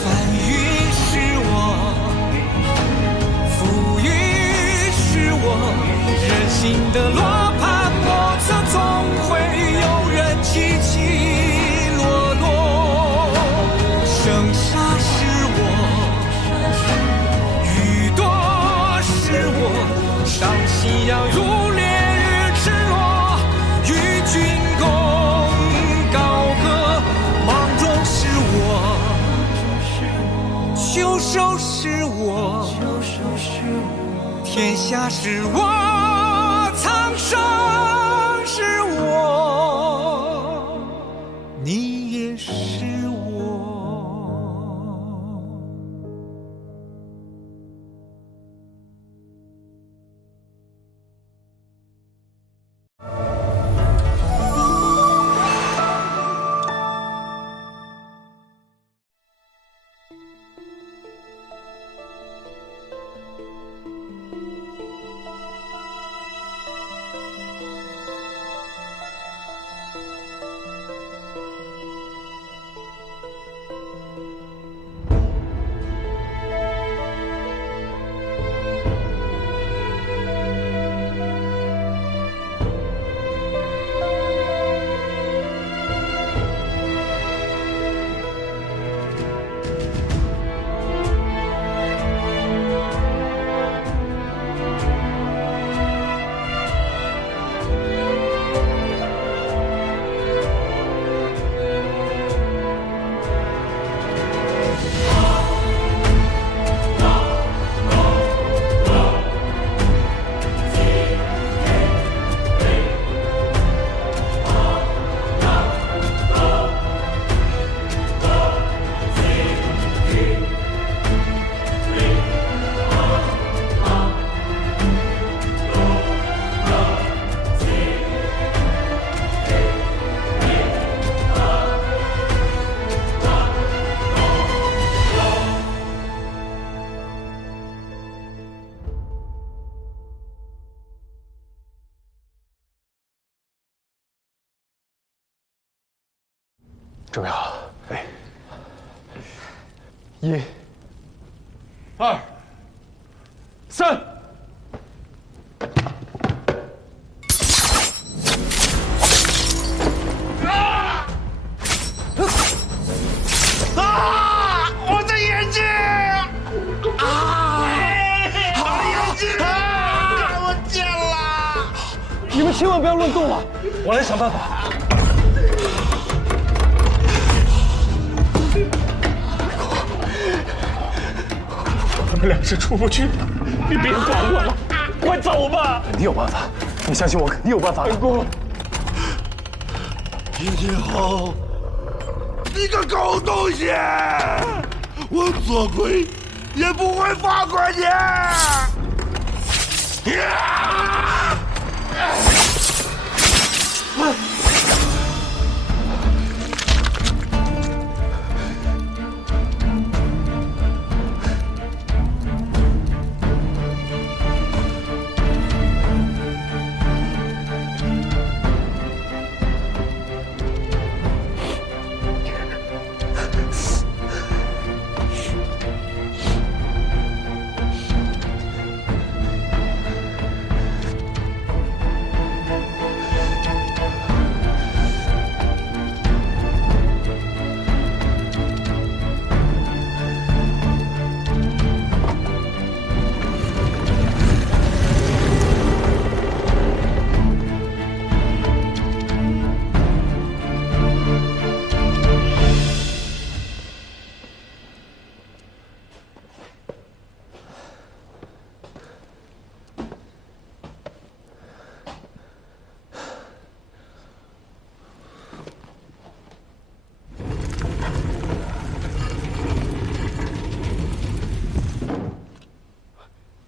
翻云是我，浮云是我，人心的罗盘莫测，总会有人起起落落。盛夏是我，雨多是我，上夕阳如烈日赤裸，与君共高歌。芒种是我，秋收是我，天下是我，苍生是我，你也是我。重要。哎，1、2、3。我的眼睛！我的眼睛！看不见了！你们千万不要乱动啊！我来想办法。他们俩是出不去的，你别管我了，快走吧！肯定有办法，你相信我，肯定有办法。恩公，平金侯，你个狗东西！我做鬼也不会放过你！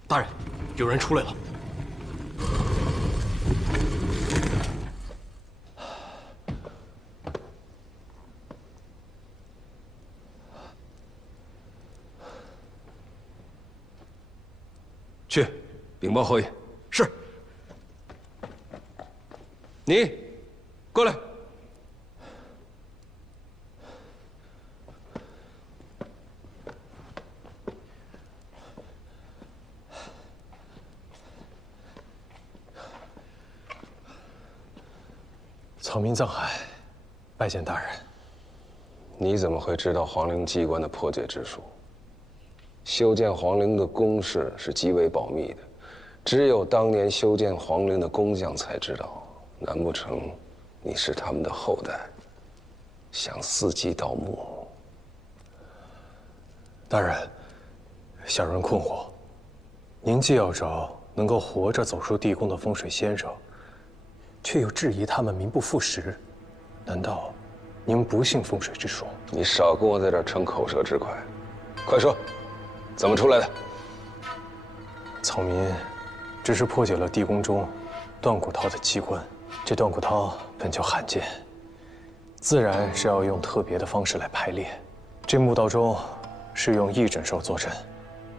大人，有人出来了。去，禀报侯爷。是。你，过来。草民藏海，拜见大人。你怎么会知道皇陵机关的破解之术？修建皇陵的工事是极为保密的，只有当年修建皇陵的工匠才知道。难不成你是他们的后代，想伺机盗墓？大人，小人困惑。您既要找能够活着走出地宫的风水先生，却又质疑他们名不副实，难道您不信风水之说？你少跟我在这儿逞口舌之快，快说，怎么出来的？草民只是破解了地宫中断骨涛的机关，这断骨涛本就罕见，自然是要用特别的方式来排列。这墓道中是用一整兽坐镇，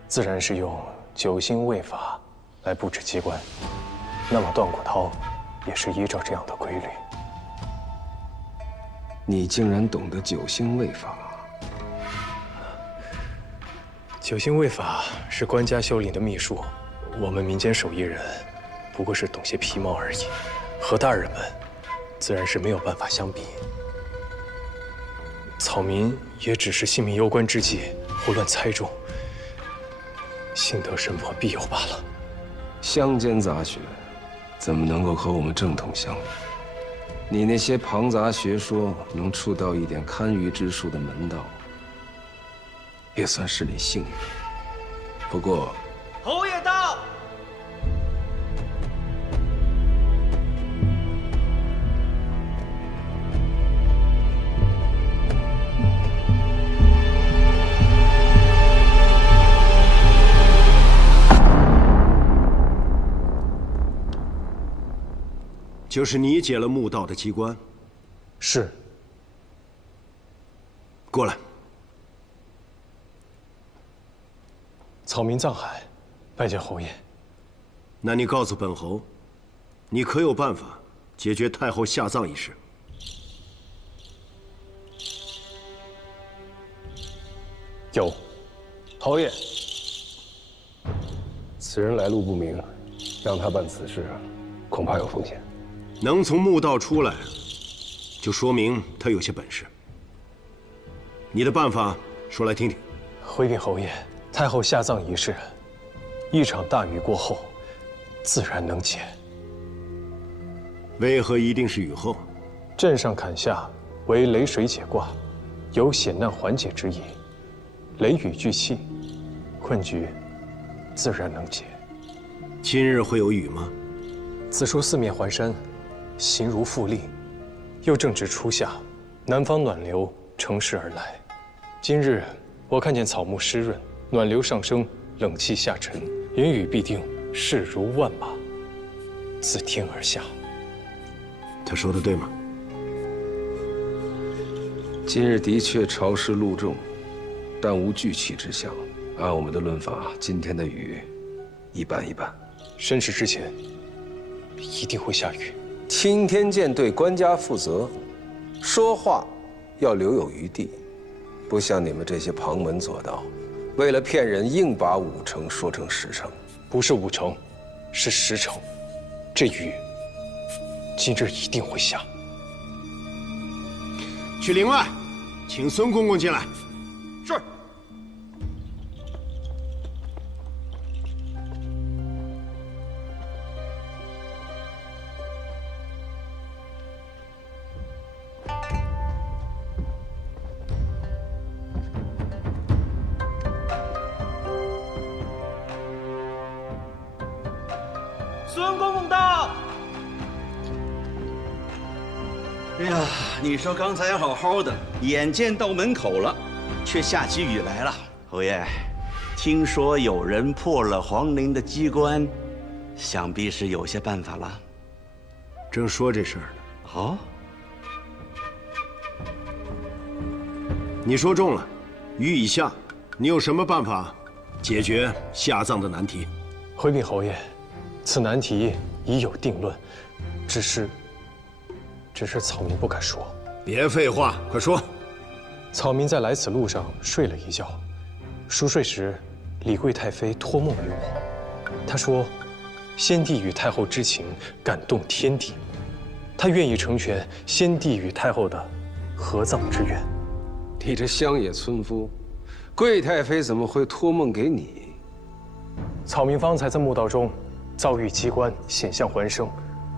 自然是用九星位法来布置机关。那么断骨涛也是依照这样的规律。你竟然懂得九星位法？九星位法是官家修领的秘术，我们民间手艺人不过是懂些皮毛而已，和大人们自然是没有办法相比。草民也只是性命攸关之际胡乱猜中，幸得神婆庇佑罢了。乡间杂学怎么能够和我们正统相比？你那些庞杂学说能触到一点堪舆之术的门道，也算是你幸运。不过，侯爷到。就是你解了墓道的机关。是。过来。草民藏海，拜见侯爷。那你告诉本侯，你可有办法解决太后下葬一事？有，侯爷。此人来路不明，让他办此事，恐怕有风险。能从墓道出来，就说明他有些本事。你的办法说来听听。回禀侯爷，太后下葬一事，一场大雨过后，自然能解。为何一定是雨后？镇上坎下为雷水解卦，有险难缓解之意。雷雨俱弃，困局自然能解。今日会有雨吗？此说四面环山，形如复丽，又正值初夏，南方暖流乘势而来。今日我看见草木湿润，暖流上升，冷气下沉，云雨必定势如万马，自天而下。他说的对吗？今日的确潮湿露重，但无聚气之象。按我们的论法，今天的雨一般一般。申时之前一定会下雨。青天剑对官家负责，说话要留有余地，不像你们这些旁门左道，为了骗人硬把5成说成10成。不是5成，是10成。这雨今日一定会下。去陵外，请孙公公进来。是。孙公公到。哎呀，你说刚才好好的，眼见到门口了，却下起雨来了。侯爷，听说有人破了皇陵的机关，想必是有些办法了。正说这事儿呢。哦，你说中了，雨已下，你有什么办法解决下葬的难题？回禀侯爷，此难题已有定论，只是草民不敢说。别废话，快说。草民在来此路上睡了一觉，熟睡时，李贵太妃托梦于我，她说，先帝与太后之情感动天地，她愿意成全先帝与太后的合葬之愿。你这乡野村夫，贵太妃怎么会托梦给你？草民方才在墓道中遭遇机关，险象环生，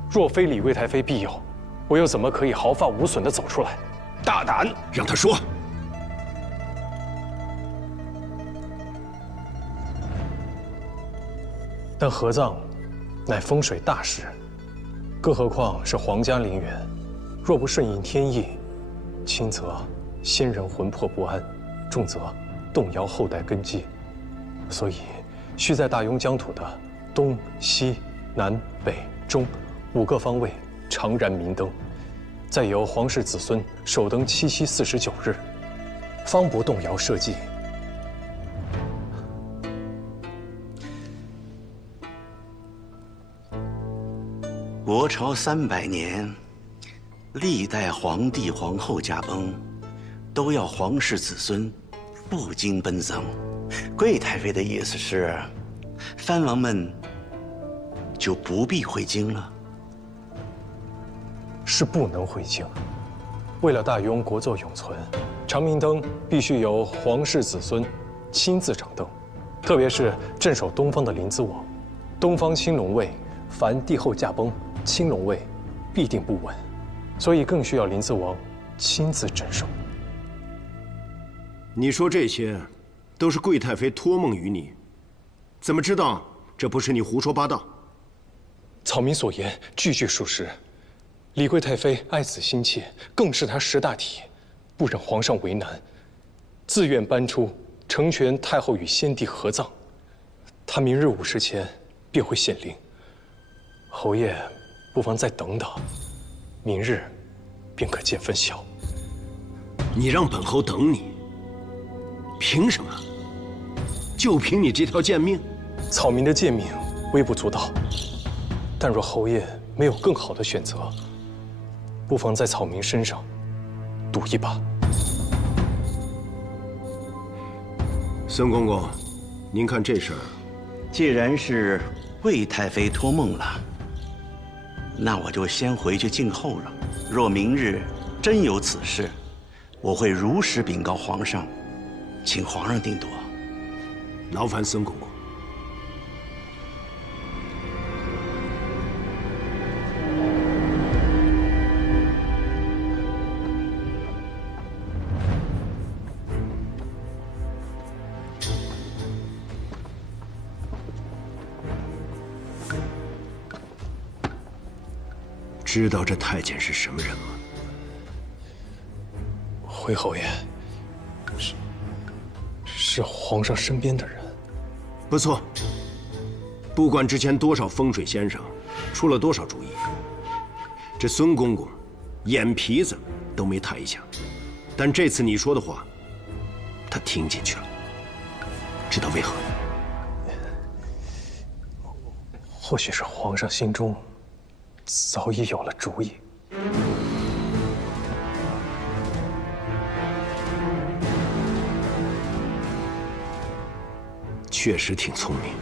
若非李贵太妃庇佑，我又怎么可以毫发无损地走出来？大胆，让他说。但合葬乃风水大事，更何况是皇家陵园，若不顺应天意，轻则先人魂魄不安，重则动摇后代根基。所以，需在大雍疆土的东西南北中5个方位常燃明灯，再由皇室子孙守灯7夕49日，方不动摇社稷。国朝300年，历代皇帝皇后驾崩，都要皇室子孙不经奔丧。贵太妃的意思是，藩王们就不必回京了。是不能回京。为了大雍国祚永存，长明灯必须由皇室子孙亲自掌灯，特别是镇守东方的临淄王，东方青龙位，凡帝后驾崩，青龙位必定不稳，所以更需要临淄王亲自镇守。你说这些，都是贵太妃托梦于你，怎么知道这不是你胡说八道？草民所言句句属实。李贵太妃爱子心切，更是她识大体，不忍皇上为难，自愿搬出成全太后与先帝合葬。她明日午时前便会显灵，侯爷不妨再等等，明日便可见分晓。你让本侯等你，凭什么？就凭你这条贱命？草民的贱命微不足道，但若侯爷没有更好的选择，不妨在草民身上赌一把。孙公公，您看这事儿，既然是魏太妃托梦了，那我就先回去静候了。若明日真有此事，我会如实禀告皇上，请皇上定夺。劳烦孙公公。知道这太监是什么人吗？回侯爷，是皇上身边的人。不错。不管之前多少风水先生出了多少主意，这孙公公眼皮子都没抬一下。但这次你说的话，他听进去了。知道为何？或许是皇上心中早已有了主意。确实挺聪明，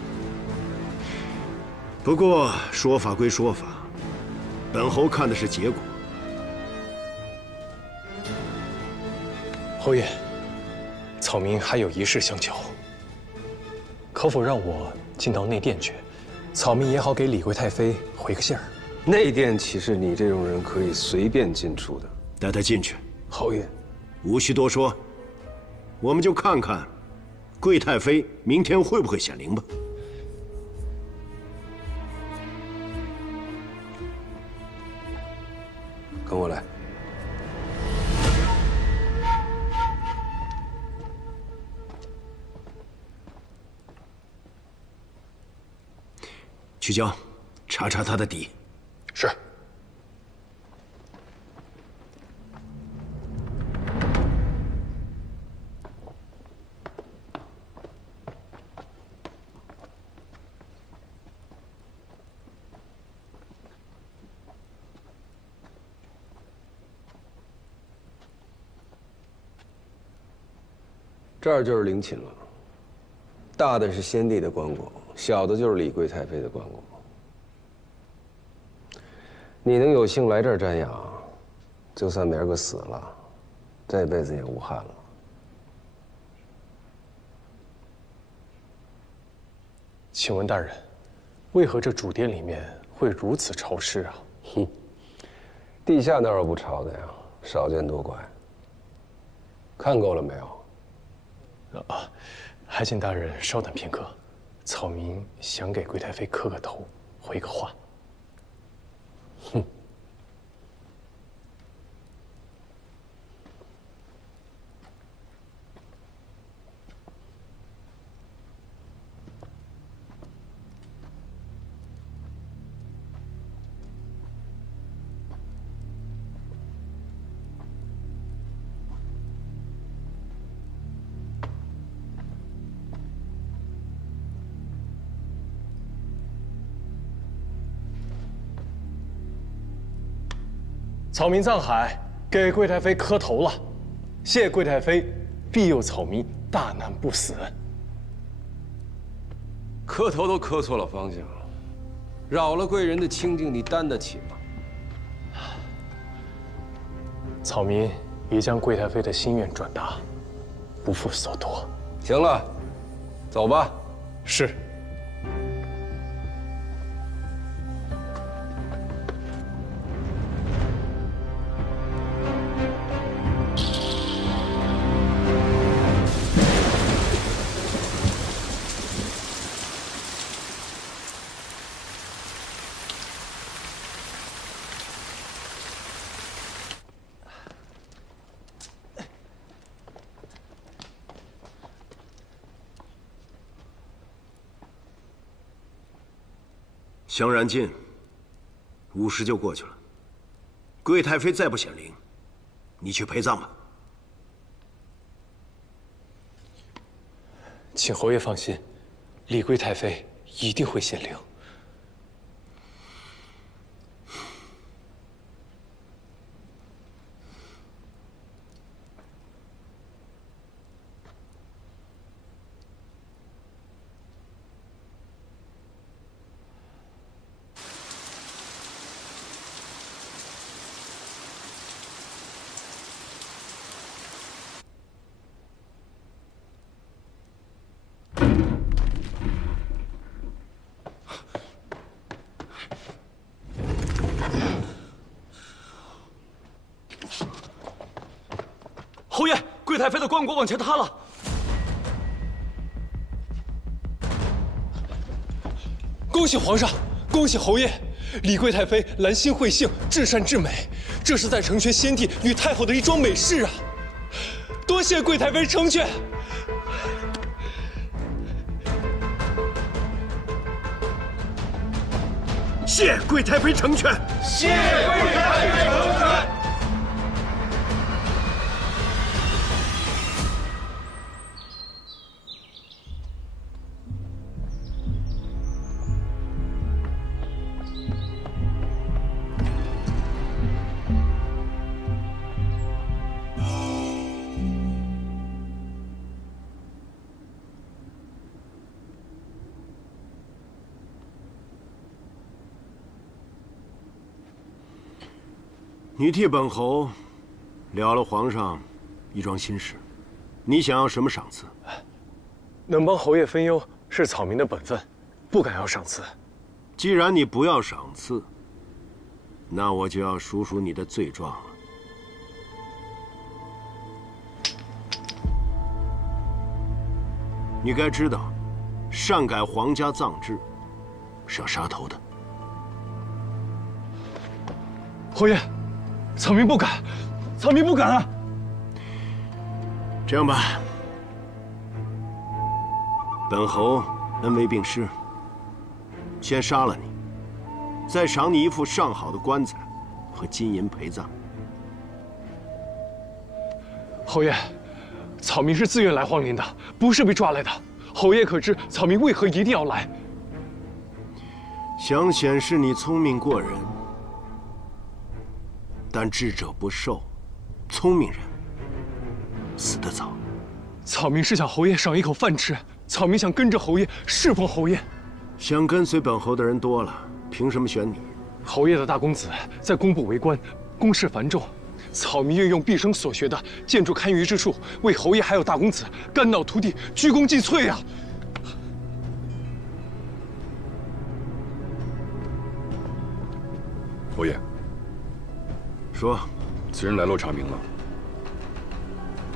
不过说法归说法，本侯看的是结果。侯爷，草民还有一事相求，可否让我进到内殿去？草民也好给李贵太妃回个信儿。内殿岂是你这种人可以随便进出的？带他进去。侯爷，无需多说，我们就看看贵太妃明天会不会显灵吧。跟我来。曲娇，查查他的底。是。这儿就是陵寝了，大的是先帝的棺椁，小的就是李贵太妃的棺椁。你能有幸来这儿瞻仰，就算明儿个死了，这辈子也无憾了。请问大人，为何这主殿里面会如此潮湿啊？哼，地下哪有不潮的呀？少见多怪。看够了没有？还请大人稍等片刻，草民想给贵太妃磕个头，回个话。哼。草民藏海给贵太妃磕头了，谢贵太妃庇佑草民大难不死。磕头都磕错了方向，扰了贵人的清静，你担得起吗？草民已将贵太妃的心愿转达，不负所托。行了，走吧。是。祥然进，5时就过去了。贵太妃再不显灵，你去陪葬吧。请侯爷放心，李贵太妃一定会显灵。太妃的棺椁往前塌了。恭喜皇上，恭喜侯爷！李贵太妃兰心慧性，至善至美，这是在成全先帝与太后的一桩美事啊！多谢贵太妃成全。谢贵太妃成全，谢贵太妃成全。你替本侯了了皇上一桩心事，你想要什么赏赐？能帮侯爷分忧是草民的本分，不敢要赏赐。既然你不要赏赐，那我就要数数你的罪状了。你该知道，擅改皇家葬制是要杀头的。侯爷，草民不敢，草民不敢啊！这样吧，本侯恩威并施，先杀了你，再赏你一副上好的棺材和金银陪葬。侯爷，草民是自愿来皇陵的，不是被抓来的。侯爷可知草民为何一定要来？想显示你聪明过人，但智者不寿，聪明人死得早。草民是想侯爷赏一口饭吃，草民想跟着侯爷侍奉侯爷。想跟随本侯的人多了，凭什么选你？侯爷的大公子在工部为官，公事繁重，草民愿用毕生所学的建筑堪舆之术，为侯爷还有大公子肝脑涂地，鞠躬尽瘁啊！侯爷，说，此人来路查明了，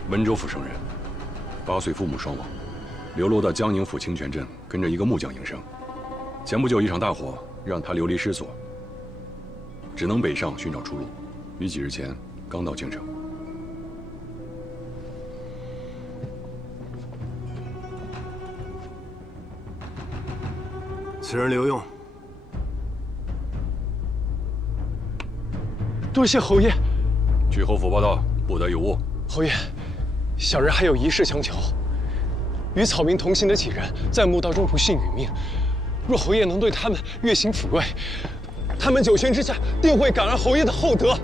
温州府生人，8岁父母双亡，流落到江宁府清泉镇，跟着一个木匠营生。前不久一场大火让他流离失所，只能北上寻找出路。于几日前刚到京城。此人留用。多谢侯爷。去侯府报道，不得有误。侯爷，小人还有一事相求。与草民同行的几人在墓道中不幸殒命，若侯爷能对他们月行抚慰，他们九泉之下定会感恩侯爷的厚德。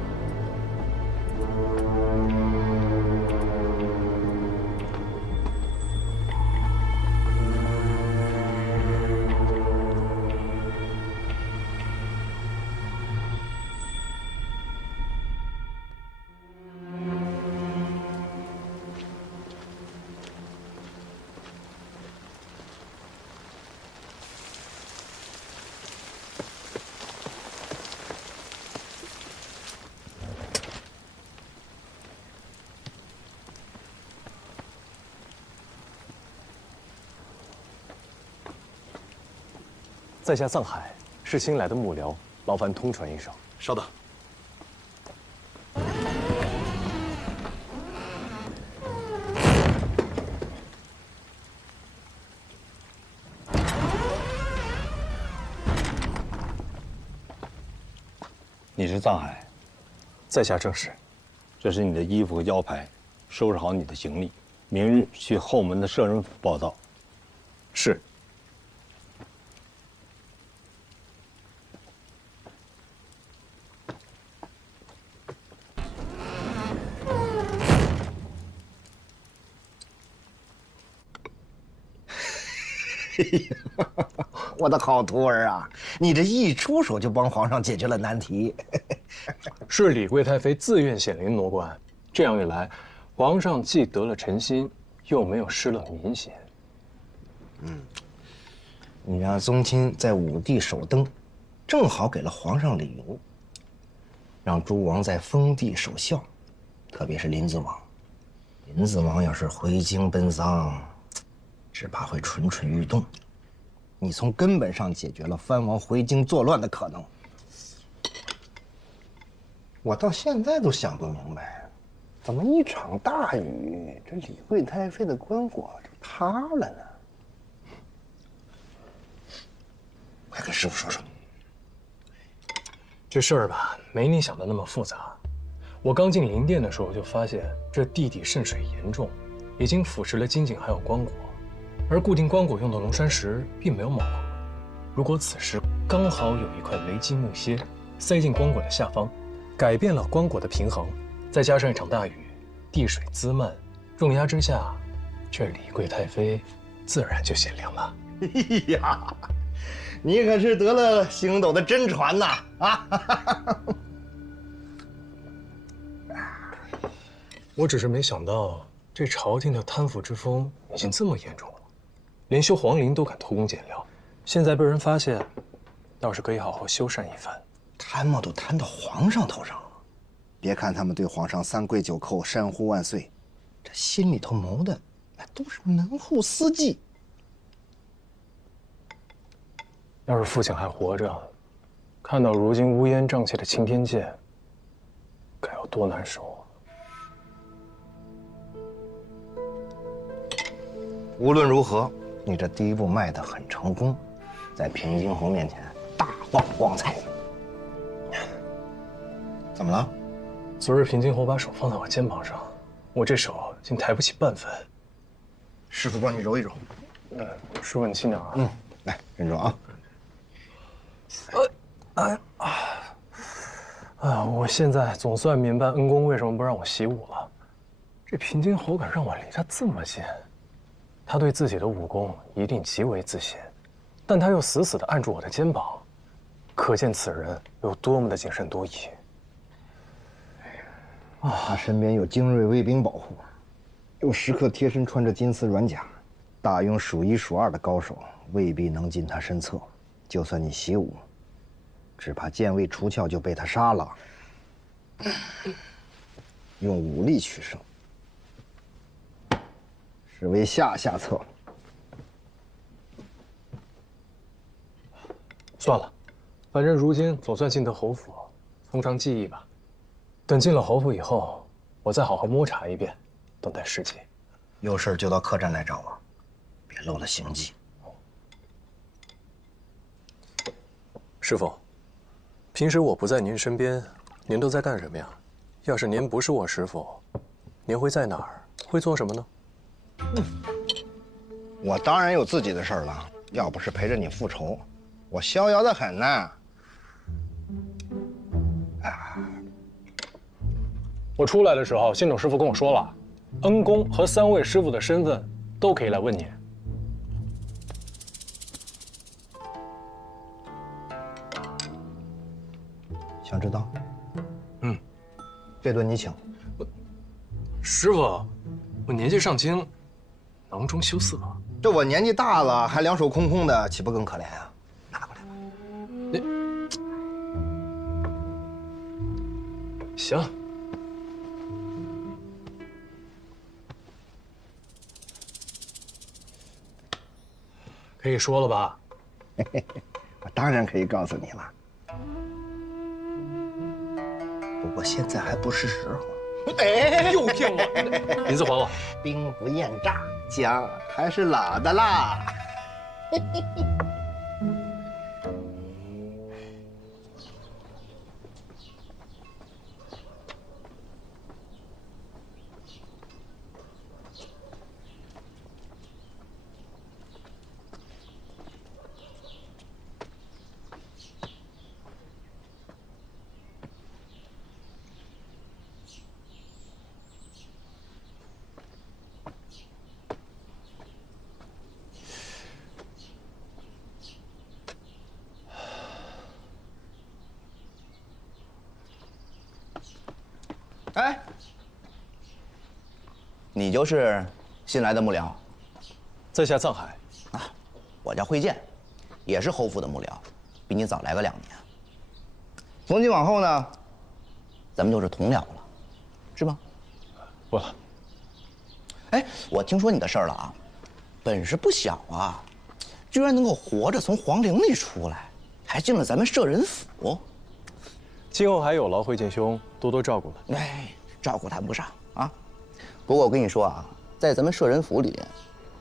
在下藏海，是新来的幕僚，劳烦通传一声。稍等。你是藏海？在下正是。这是你的衣服和腰牌，收拾好你的行李，明日去后门的摄人府报到。是。我的好徒儿啊，你这一出手就帮皇上解决了难题。是李贵太妃自愿显灵挪官，这样一来，皇上既得了臣心，又没有失了民心。你让宗亲在武帝首登，正好给了皇上礼物；让诸王在封地守孝，特别是林子王，林子王要是回京奔丧，只怕会蠢蠢欲动。你从根本上解决了藩王回京作乱的可能。我到现在都想不明白，怎么一场大雨，这李贵太妃的棺椁就塌了呢？快跟师傅说说。这事儿吧，没你想的那么复杂。我刚进灵殿的时候就发现，这地底渗水严重，已经腐蚀了金井还有棺椁，而固定棺椁用的龙山石并没有冒黄。如果此时刚好有一块雷击木楔塞进棺椁的下方，改变了棺椁的平衡，再加上一场大雨，地水滋漫，重压之下，这李贵太妃自然就显灵了。哎呀，你可是得了星斗的真传呐！啊！我只是没想到，这朝廷的贪腐之风已经这么严重了，连修皇陵都敢偷工减料。现在被人发现，倒是可以好好修缮一番。贪墨都贪到皇上头上了，别看他们对皇上三跪九叩、山呼万岁，这心里头谋的那都是门户私计。要是父亲还活着，看到如今乌烟瘴气的青天剑，该有多难受啊！无论如何，你这第一步迈得很成功，在平津侯面前大放光彩。怎么了？昨日平津侯把手放在我肩膀上，我这手竟抬不起半分。师傅帮你揉一揉。师傅你轻点啊。来，认真啊。我现在总算明白恩公为什么不让我习武了。这平津侯敢让我离他这么近，他对自己的武功一定极为自信，但他又死死地按住我的肩膀，可见此人有多么的谨慎多疑。他身边有精锐卫兵保护，又时刻贴身穿着金丝软甲，大庸数一数二的高手未必能进他身侧。就算你习武，只怕剑未出鞘就被他杀了。用武力取胜，是为下策。算了，反正如今总算进得侯府，从长计议吧。等进了侯府以后，我再好好摸查一遍，等待时机。有事就到客栈来找我，别漏了行迹。师傅，平时我不在您身边，您都在干什么呀？要是您不是我师傅，您会在哪儿？会做什么呢？我当然有自己的事儿了，要不是陪着你复仇，我逍遥得很呢。我出来的时候，信种师傅跟我说了，恩公和3位师傅的身份都可以来问你。想知道？这顿你请。师傅，我年纪尚轻，囊中羞涩。这我年纪大了，还两手空空的，岂不更可怜啊？拿过来吧。行。可以说了吧？我当然可以告诉你了，不过现在还不是时候。哎，又骗我！银子还我。兵不厌诈，姜还是老的辣。哎，你就是新来的幕僚？在下藏海。啊，我叫慧剑，也是侯府的幕僚，比你早来个2年。从今往后呢，咱们就是同僚了，是吗？不了。哎，我听说你的事儿了啊，本事不小啊，居然能够活着从皇陵里出来，还进了咱们摄人府。今后还有劳会见兄多多照顾了。哎，照顾谈不上啊。不过我跟你说啊，在咱们摄人府里，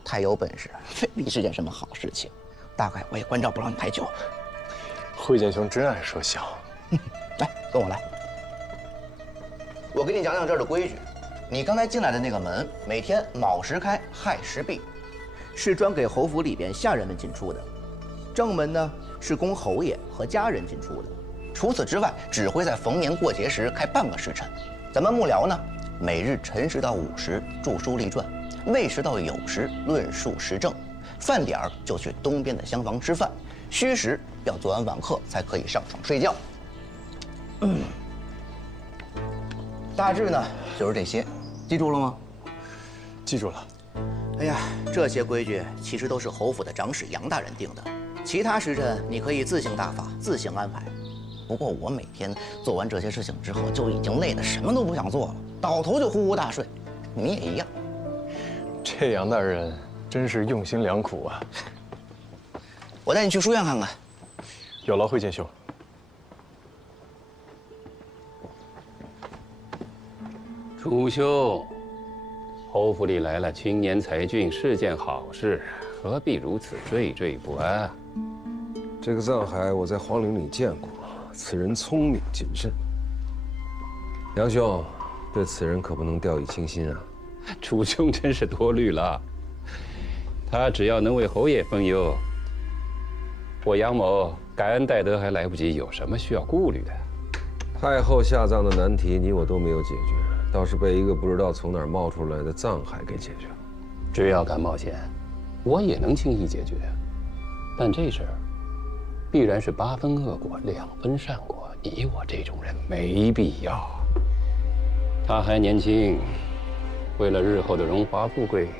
太有本事未必是件什么好事情。大概我也关照不了你太久。会见兄真爱说笑。来，跟我来。我给你讲讲这儿的规矩。你刚才进来的那个门，每天卯时开，亥时闭，是专给侯府里边下人们进出的。正门呢是供侯爷和家人进出的。除此之外，只会在逢年过节时开半个时辰。咱们幕僚呢，每日辰时到午时著书立传，未时到酉时论述时政，饭点儿就去东边的厢房吃饭，戌时要做完晚课才可以上床睡觉。大致呢就是这些，记住了吗？记住了。哎呀，这些规矩其实都是侯府的长史杨大人定的，其他时辰你可以自行大法，自行安排。不过我每天做完这些事情之后，就已经累得什么都不想做了，倒头就呼呼大睡。你也一样。这杨大人真是用心良苦啊！我带你去书院看看。有劳会见兄。楚兄，侯府里来了青年才俊是件好事，何必如此惴惴不安？这个藏海我在皇陵里见过，此人聪明谨慎。杨兄，对此人可不能掉以轻心啊！楚兄真是多虑了，他只要能为侯爷分忧，我杨某感恩戴德还来不及，有什么需要顾虑的？太后下葬的难题，你我都没有解决。倒是被一个不知道从哪儿冒出来的藏海给解决了。只要敢冒险，我也能轻易解决。但这事儿必然是8分恶果2分善果，你我这种人没必要。他还年轻，为了日后的荣华富贵，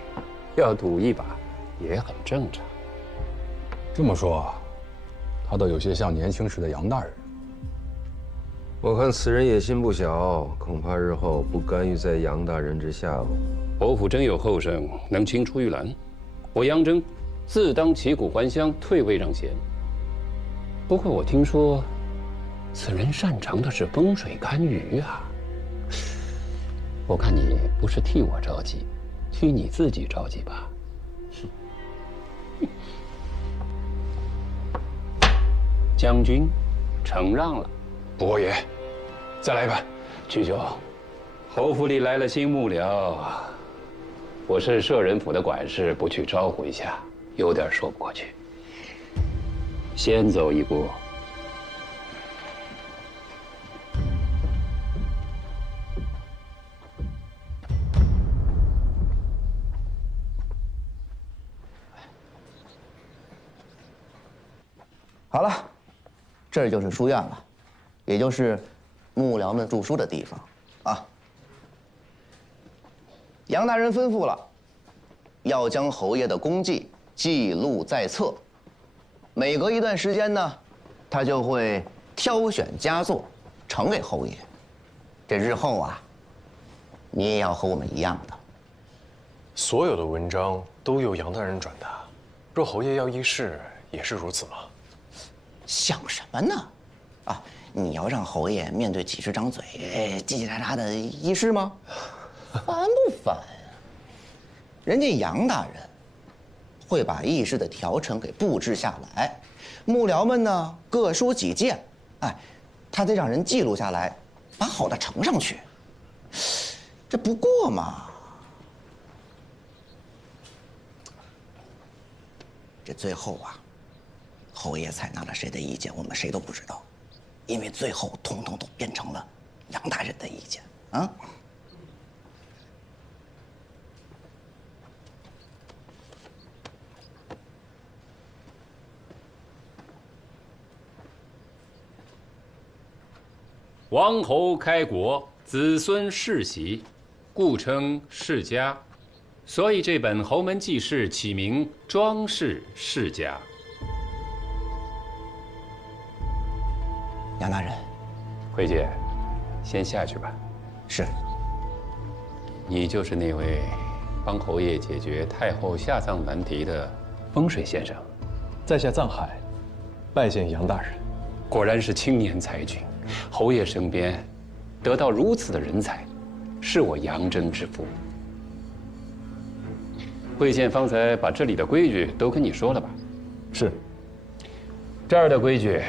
要赌一把也很正常。这么说，他倒有些像年轻时的杨大人。我看此人野心不小，恐怕日后不甘于在杨大人之下哦。侯府真有后生能青出玉兰，我杨真自当旗鼓还乡，退位让贤。不过我听说，此人擅长的是风水堪舆啊。我看你不是替我着急，替你自己着急吧。将军，承让了。伯爷，再来一盘。曲兄，侯府里来了新幕僚，我是摄人府的管事，不去招呼一下，有点说不过去。先走一步。好了，这就是书院了。也就是幕僚们著书的地方啊。杨大人吩咐了，要将侯爷的功绩记录在册。每隔一段时间呢，他就会挑选佳作呈给侯爷。这日后啊，你也要和我们一样的。所有的文章都由杨大人转达，若侯爷要议事，也是如此吗？想什么呢？啊！你要让侯爷面对几十张嘴，叽叽喳喳的议事吗？烦不烦呀？人家杨大人会把议事的条程给布置下来，幕僚们呢各抒己见，哎，他得让人记录下来，把好的呈上去。这不过嘛。这最后啊，侯爷采纳了谁的意见，我们谁都不知道。因为最后统统都变成了杨大人的意见啊！王侯开国，子孙世袭，故称世家。所以这本《侯门记事》起名《庄氏世家》。杨大人，慧姐，先下去吧。是。你就是那位帮侯爷解决太后下葬难题的风水先生。在下藏海，拜见杨大人。果然是青年才俊，侯爷身边得到如此的人才，是我杨真之福。贵县方才把这里的规矩都跟你说了吧？是。这儿的规矩，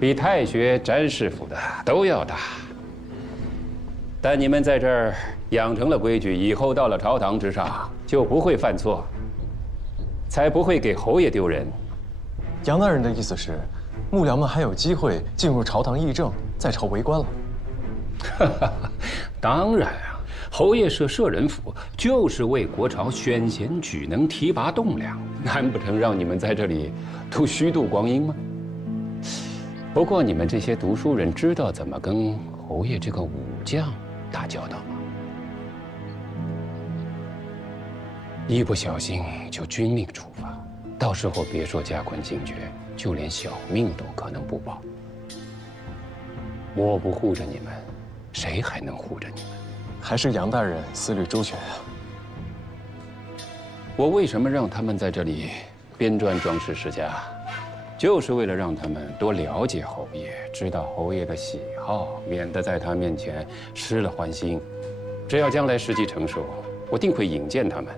比太学、詹师傅的都要大。但你们在这儿养成了规矩，以后到了朝堂之上就不会犯错，才不会给侯爷丢人。杨大人的意思是，幕僚们还有机会进入朝堂议政，在朝为官了？当然啊，侯爷设舍人府就是为国朝选贤举能、提拔栋梁，难不成让你们在这里都虚度光阴吗？不过你们这些读书人知道怎么跟侯爷这个武将打交道吗？一不小心就军令处罚，到时候别说加官进爵，就连小命都可能不保。我不护着你们，谁还能护着你们？还是杨大人思虑周全啊。我为什么让他们在这里编撰装饰世家，就是为了让他们多了解侯爷，知道侯爷的喜好，免得在他面前失了欢心。只要将来时机成熟，我定会引荐他们，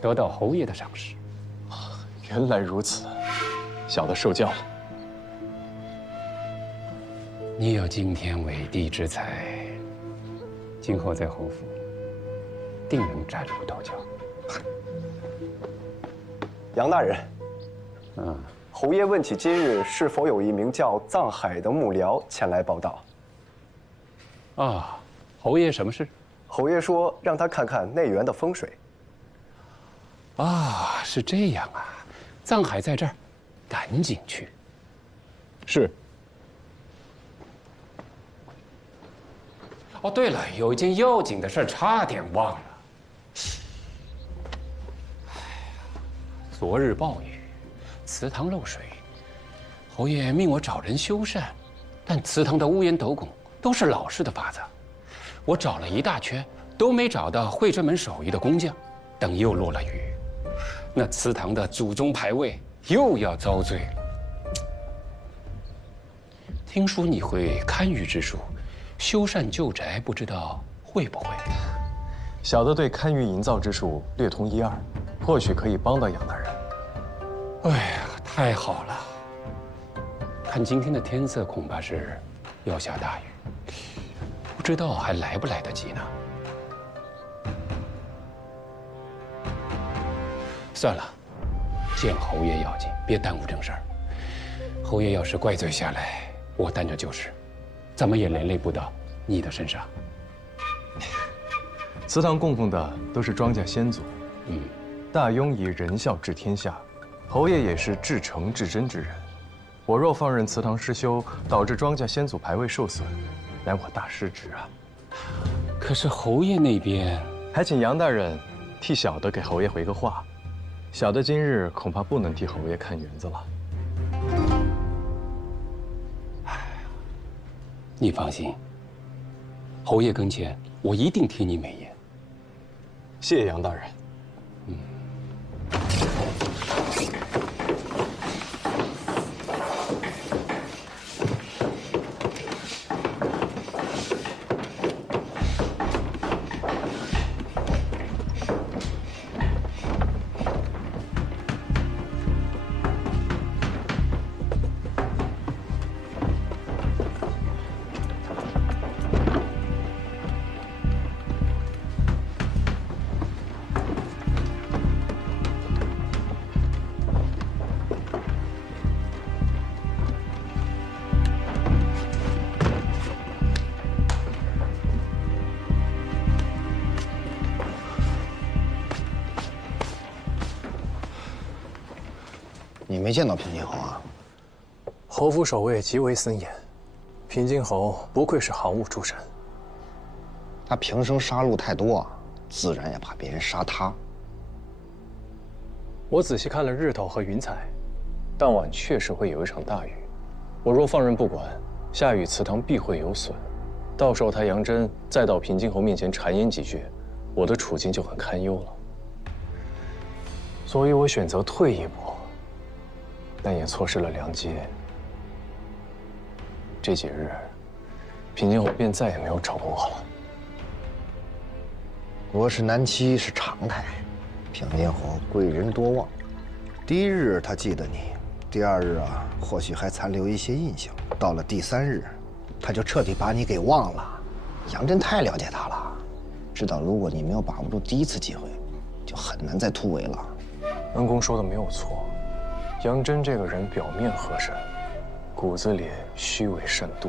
得到侯爷的赏识。原来如此，小的受教了。你有惊天伟地之才，今后在侯府定能崭露头角。杨大人，侯爷问起今日是否有一名叫藏海的幕僚前来报道。啊，侯爷什么事？侯爷说让他看看内园的风水。啊，是这样啊，藏海在这儿，赶紧去。是。哦，对了，有一件要紧的事差点忘了。昨日暴雨，祠堂漏水，侯爷命我找人修缮，但祠堂的屋檐斗拱都是老式的法子，我找了一大圈都没找到会这门手艺的工匠。等又落了雨，那祠堂的祖宗牌位又要遭罪了。听说你会堪舆之术，修缮旧宅，不知道会不会？小的对堪舆营造之术略通一二，或许可以帮到杨大人。哎呀，太好了！看今天的天色，恐怕是要下大雨，不知道还来不来得及呢。算了，见侯爷要紧，别耽误正事儿。侯爷要是怪罪下来，我担着就是，怎么也连累不到你的身上。祠堂供奉的都是庄稼先祖，大庸以仁孝治天下，侯爷也是至诚至真之人。我若放任祠堂失修，导致庄稼先祖牌位受损，乃我大失职啊。可是侯爷那边，还请杨大人替小的给侯爷回个话。小的今日恐怕不能替侯爷看园子了。你放心，侯爷跟前我一定替你美言。谢谢杨大人。你没见到平津侯啊？侯府守卫极为森严，平津侯不愧是行务出身。他平生杀戮太多，自然也怕别人杀他。我仔细看了日头和云彩，当晚确实会有一场大雨。我若放任不管，下雨祠堂必会有损。到时候他杨真再到平津侯面前谗言几句，我的处境就很堪忧了。所以我选择退一步，但也错失了良机。这几日，平津侯便再也没有找过我了。国事难期是常态，平津侯贵人多望。第一日他记得你，第二日啊，或许还残留一些印象。到了第三日，他就彻底把你给忘了。杨真太了解他了，知道如果你没有把握住第一次机会，就很难再突围了。恩公说的没有错，杨真这个人表面和善，骨子里虚伪善妒。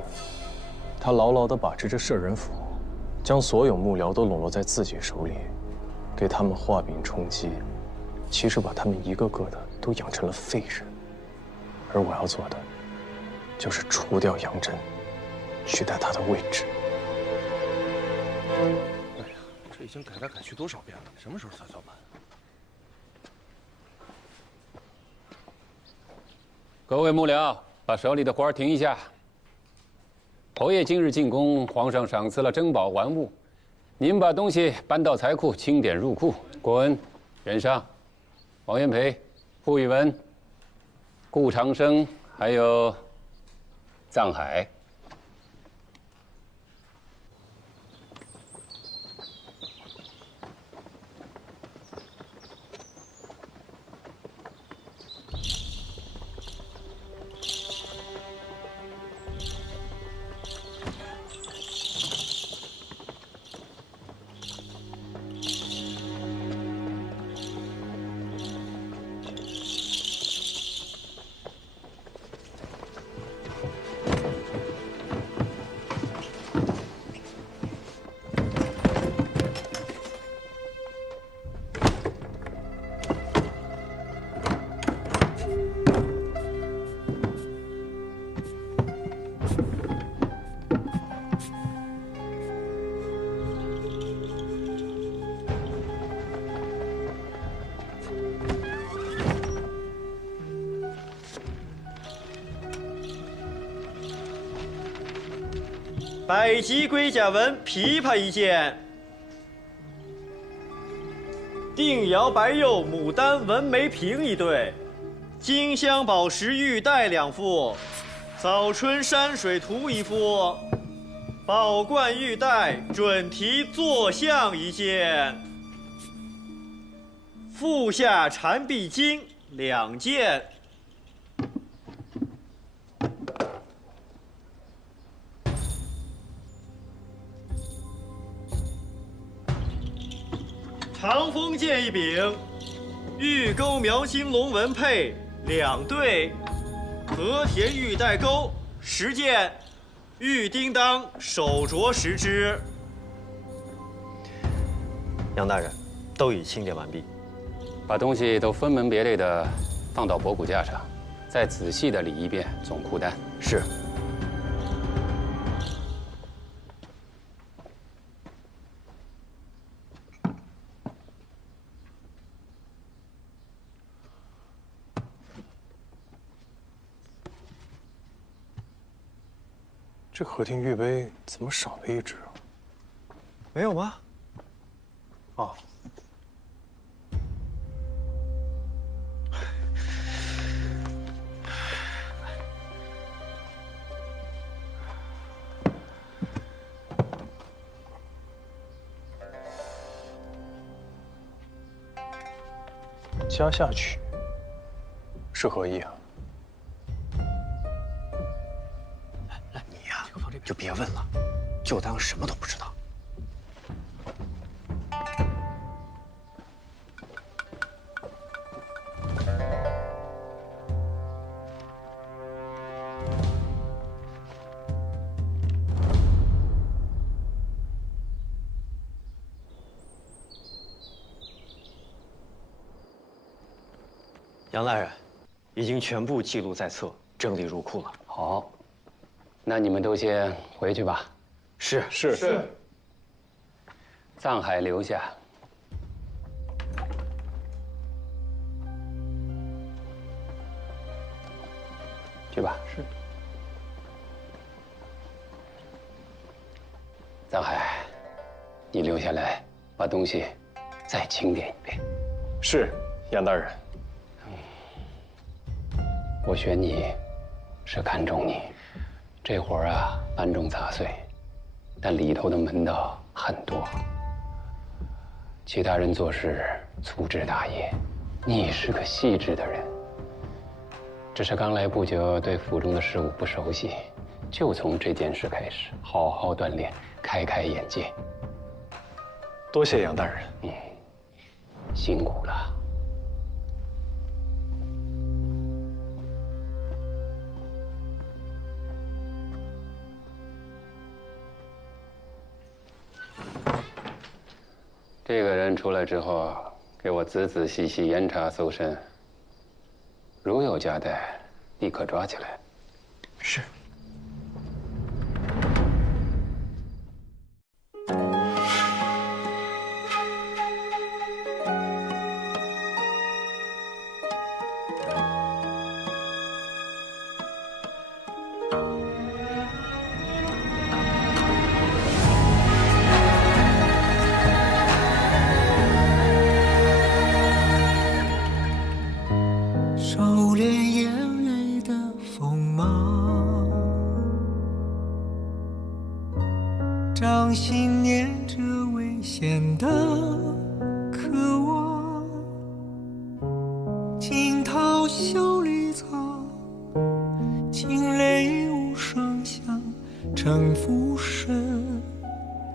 他牢牢地把持着摄人府，将所有幕僚都笼络在自己手里，给他们画饼充饥，其实把他们一个个的都养成了废人。而我要做的，就是除掉杨真，取代他的位置。哎呀，这已经改来改去多少遍了，什么时候才算完？各位幕僚，把手里的活儿停一下。侯爷今日进宫，皇上赏赐了珍宝玩物，您把东西搬到财库，清点入库。郭恩、任尚、王元培、傅宇文、顾长生，还有藏海。百级龟甲纹琵琶一件，定窑白釉牡丹纹眉瓶一对，金镶宝石玉带2副，早春山水图1幅，宝冠玉带准题坐像1件，腹下缠臂巾2件。长锋剑1柄，玉钩描金龙纹佩2对，和田玉带钩10件，玉叮当手镯10只。杨大人，都已清点完毕，把东西都分门别类的放到博古架上，再仔细的理一遍总库单。是。这和田玉杯怎么少了1只啊？没有吗？哦，家下曲是何意啊？就别问了，就当什么都不知道。杨大人，已经全部记录在册，整理入库了。好。那你们都先回去吧。是。藏海留下。去吧。是。藏海，你留下来把东西再清点一遍。是，杨大人。我选你，是看中你。这活儿啊，繁重杂碎，但里头的门道很多。其他人做事粗枝大叶，你是个细致的人。只是刚来不久，对府中的事务不熟悉，就从这件事开始，好好锻炼，开开眼界。多谢杨大人。辛苦了。这个人出来之后，给我仔仔细细严查搜身，如有夹带，立刻抓起来。是。收敛眼泪的锋芒，掌心念着危险的渴望，惊涛袖里藏，惊雷无声响，城府深，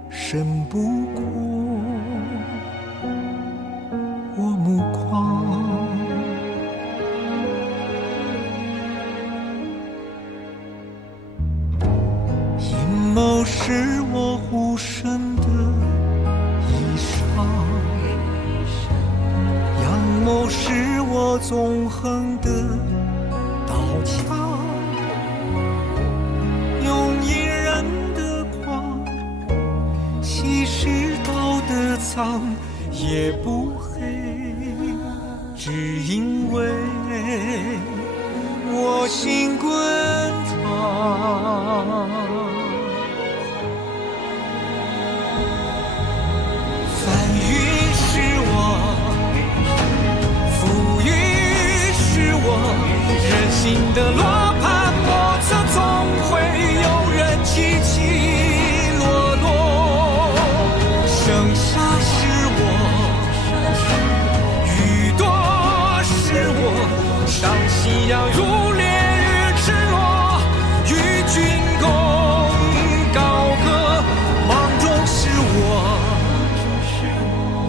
深不过我目光。阴谋是我护身的衣裳，阳谋是我纵横的刀枪，用隐忍的狂，稀释道德藏，也不黑，只因为我心滚烫。人心的罗盘莫测，总会有人起起落落。生杀是我，雨多是我，上夕阳如烈日赤裸，与君共高歌。芒种是我，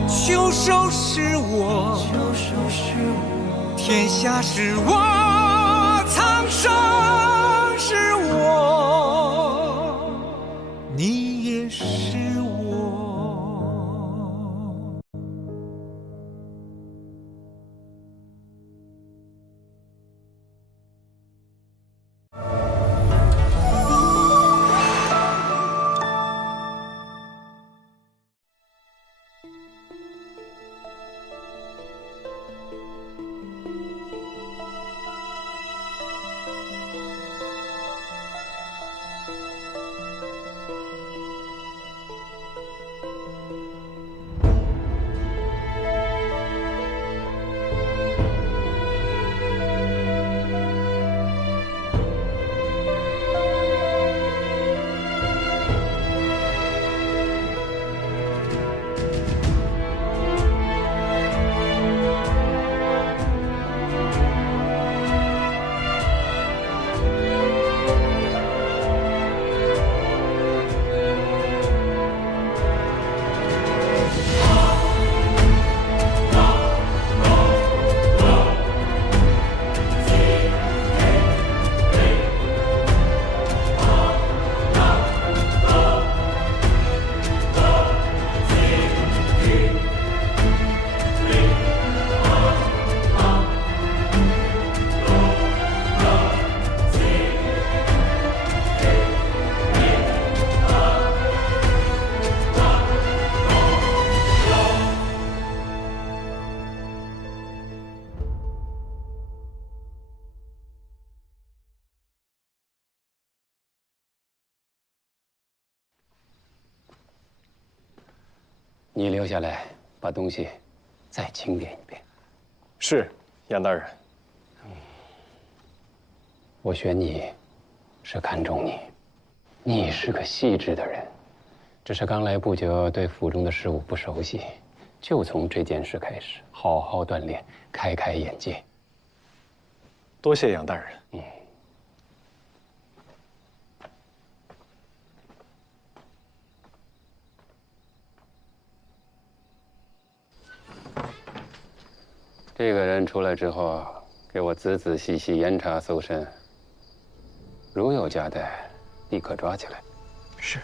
秋收是我，天下是我，苍生是我，你也是我。你留下来，把东西再清点一遍。是，杨大人。我选你，是看中你，你是个细致的人，只是刚来不久，对府中的事务不熟悉，就从这件事开始，好好锻炼，开开眼界。多谢杨大人。这个人出来之后，给我仔仔细细严查搜身，如有夹带，立刻抓起来。是。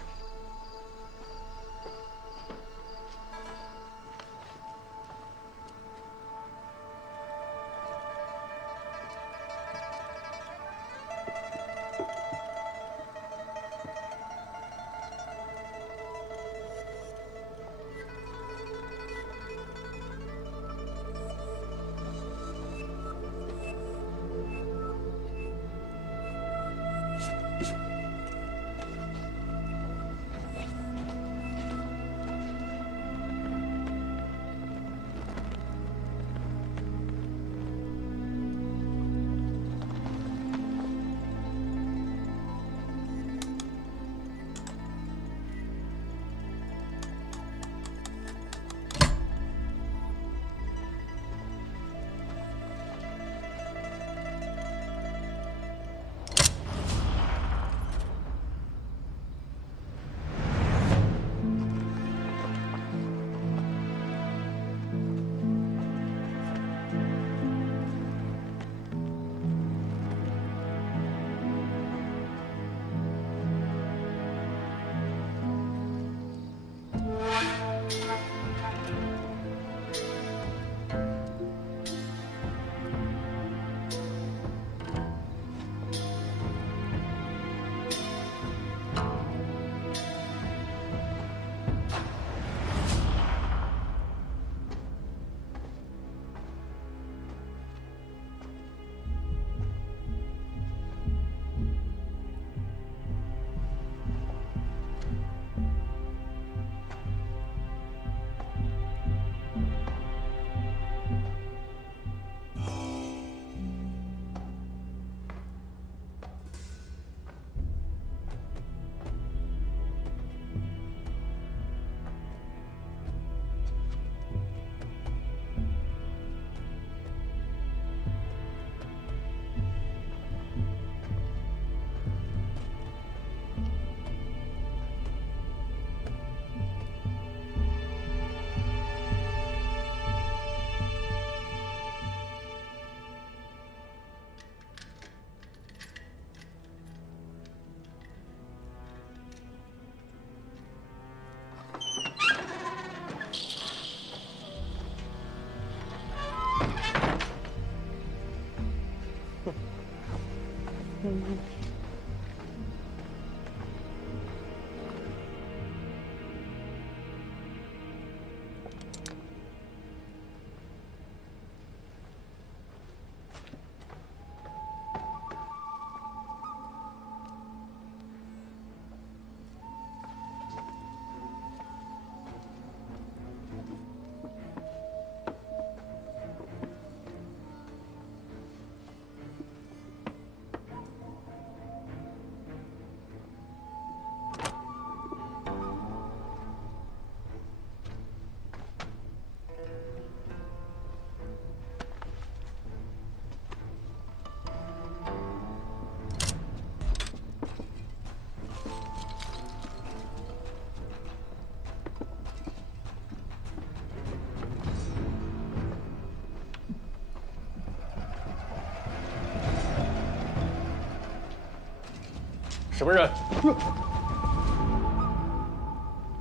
什么人？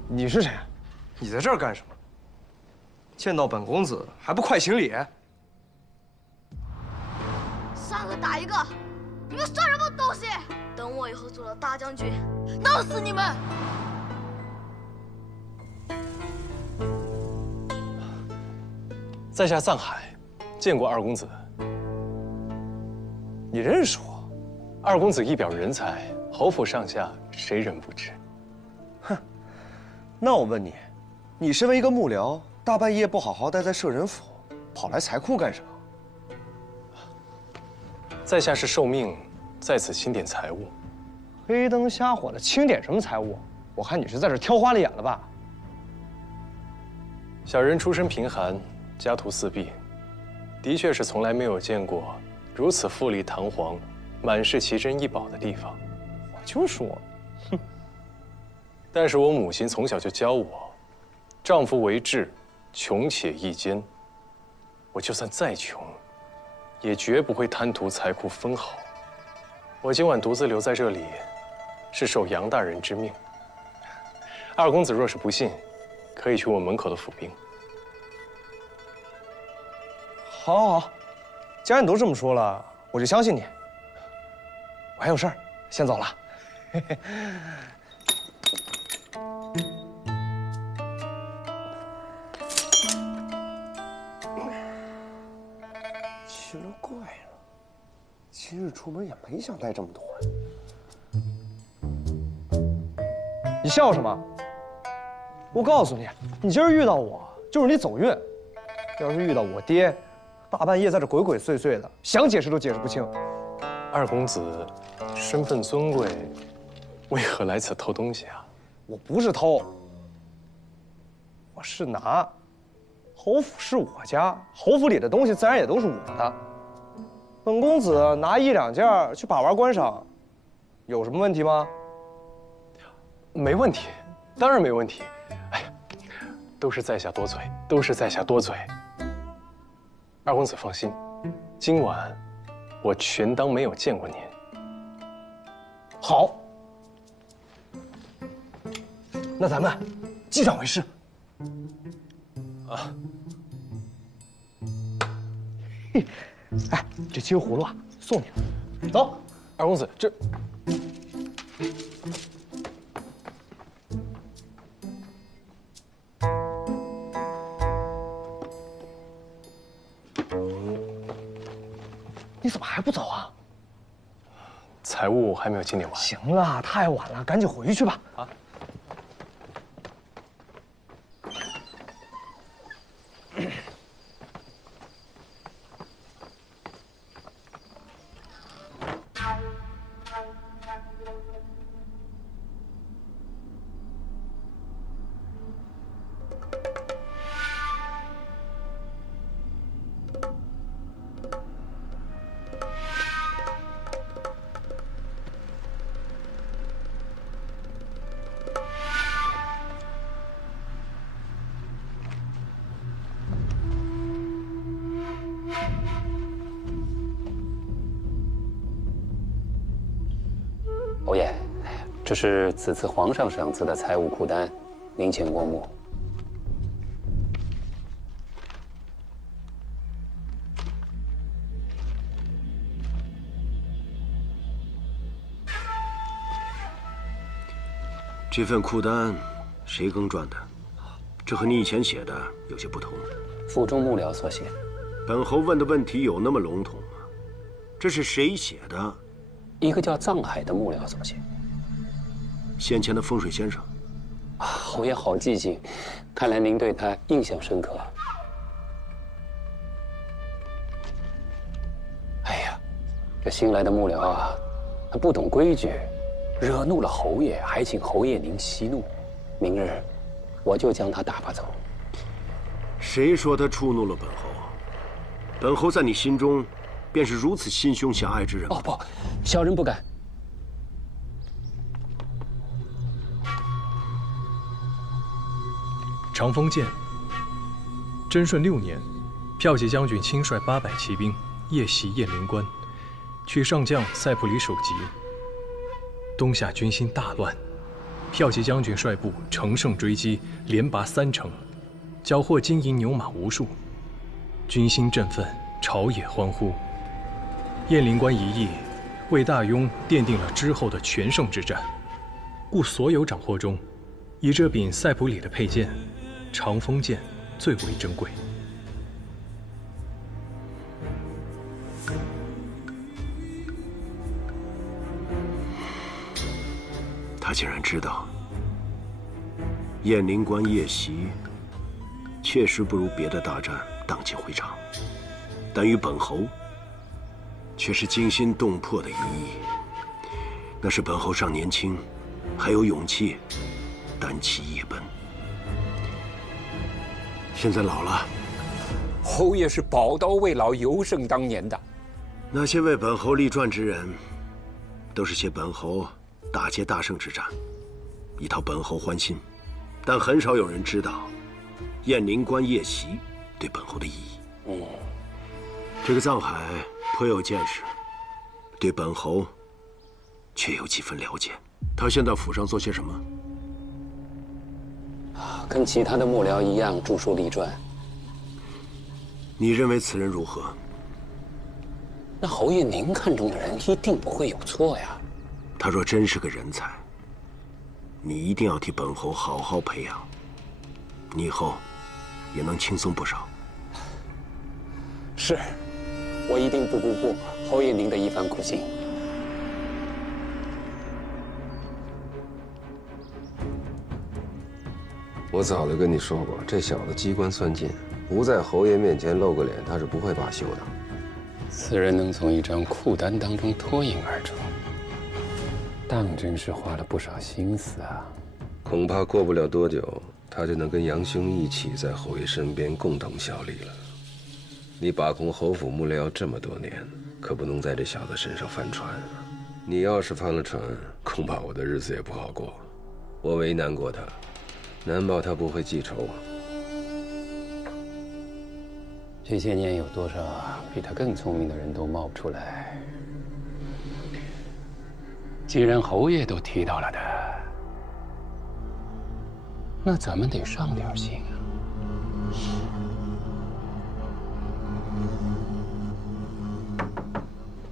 你是谁？你在这儿干什么？见到本公子还不快行礼？3个打1个，你们算什么东西？等我以后做了大将军，弄死你们！在下藏海，见过二公子。你认识我？二公子一表人才，侯府上下谁人不知？哼，那我问你，你身为一个幕僚，大半夜不好好待在摄人府，跑来财库干什么？在下是受命在此清点财物。黑灯瞎火的清点什么财物？我看你是在这挑花了眼了吧？小人出身贫寒，家徒四壁，的确是从来没有见过如此富丽堂皇、满是奇珍异宝的地方。我就说，哼。但是我母亲从小就教我，丈夫为质，穷且益坚。我就算再穷，也绝不会贪图财库分毫。我今晚独自留在这里，是受杨大人之命。二公子若是不信，可以去我门口的府兵。好，既然你都这么说了，我就相信你。我还有事儿，先走了。奇了怪了，今日出门也没想带这么多呀。你笑什么？我告诉你，你今儿遇到我，就是你走运。要是遇到我爹，大半夜在这鬼鬼祟祟的，想解释都解释不清。二公子身份尊贵，为何来此偷东西啊？我不是偷，我是拿。侯府是我家，侯府里的东西自然也都是我的。本公子拿1、2件去把玩观赏，有什么问题吗？没问题，当然没问题。哎，都是在下多嘴，都是在下多嘴。二公子放心，今晚我全当没有见过您。好，那咱们击掌为誓。啊，嘿，哎，这金葫芦啊，送你了。走，二公子，这。你怎么还不走啊？财物还没有清点完。行了，太晚了，赶紧回去吧。啊。侯爷，这是此次皇上赏赐的财物库单，您请过目。这份库单谁更撰的？这和你以前写的有些不同。府中幕僚所写。本侯问的问题有那么笼统吗？这是谁写的？一个叫藏海的幕僚所写。先前的风水先生。啊，侯爷好记性，看来您对他印象深刻。哎呀，这新来的幕僚啊，他不懂规矩，惹怒了侯爷，还请侯爷您息怒。明日我就将他打发走。谁说他触怒了本侯？本侯在你心中，便是如此心胸狭隘之人吗？哦不，小人不敢。长风剑。贞顺6年，骠骑将军亲率800骑兵夜袭雁灵关，去上将塞普里首级。东夏军心大乱，骠骑将军率部乘胜追击，连拔3城，缴获金银牛马无数，军心振奋，朝野欢呼。雁灵关一役，为大雍奠定了之后的全胜之战。故所有斩获中，以这柄塞普里的佩剑长风剑最为珍贵。他竟然知道雁灵关夜袭确实不如别的大战荡气回肠，但与本侯却是惊心动魄的一役。那是本侯尚年轻，还有勇气单骑夜奔。现在老了，侯爷是宝刀未老，犹胜当年的。那些为本侯立传之人，都是写本侯大捷大胜之战，以讨本侯欢心。但很少有人知道，雁翎关夜袭对本侯的意义。这个藏海颇有见识，对本侯却有几分了解。他现在府上做些什么？跟其他的幕僚一样，著书立传。你认为此人如何？那侯爷您看中的人一定不会有错呀。他若真是个人才，你一定要替本侯好好培养，你以后也能轻松不少。是，我一定不辜负侯爷您的一番苦心。我早就跟你说过，这小子机关算尽，不在侯爷面前露个脸，他是不会罢休的。此人能从一张裤单当中脱颖而出，当真是花了不少心思啊。恐怕过不了多久，他就能跟杨兄一起在侯爷身边共同效力了。你把控侯府幕僚这么多年，可不能在这小子身上翻船啊！你要是翻了船，恐怕我的日子也不好过。我为难过他，难保他不会记仇啊。这些年有多少比他更聪明的人都冒不出来。既然侯爷都提到了他，那咱们得上点心啊。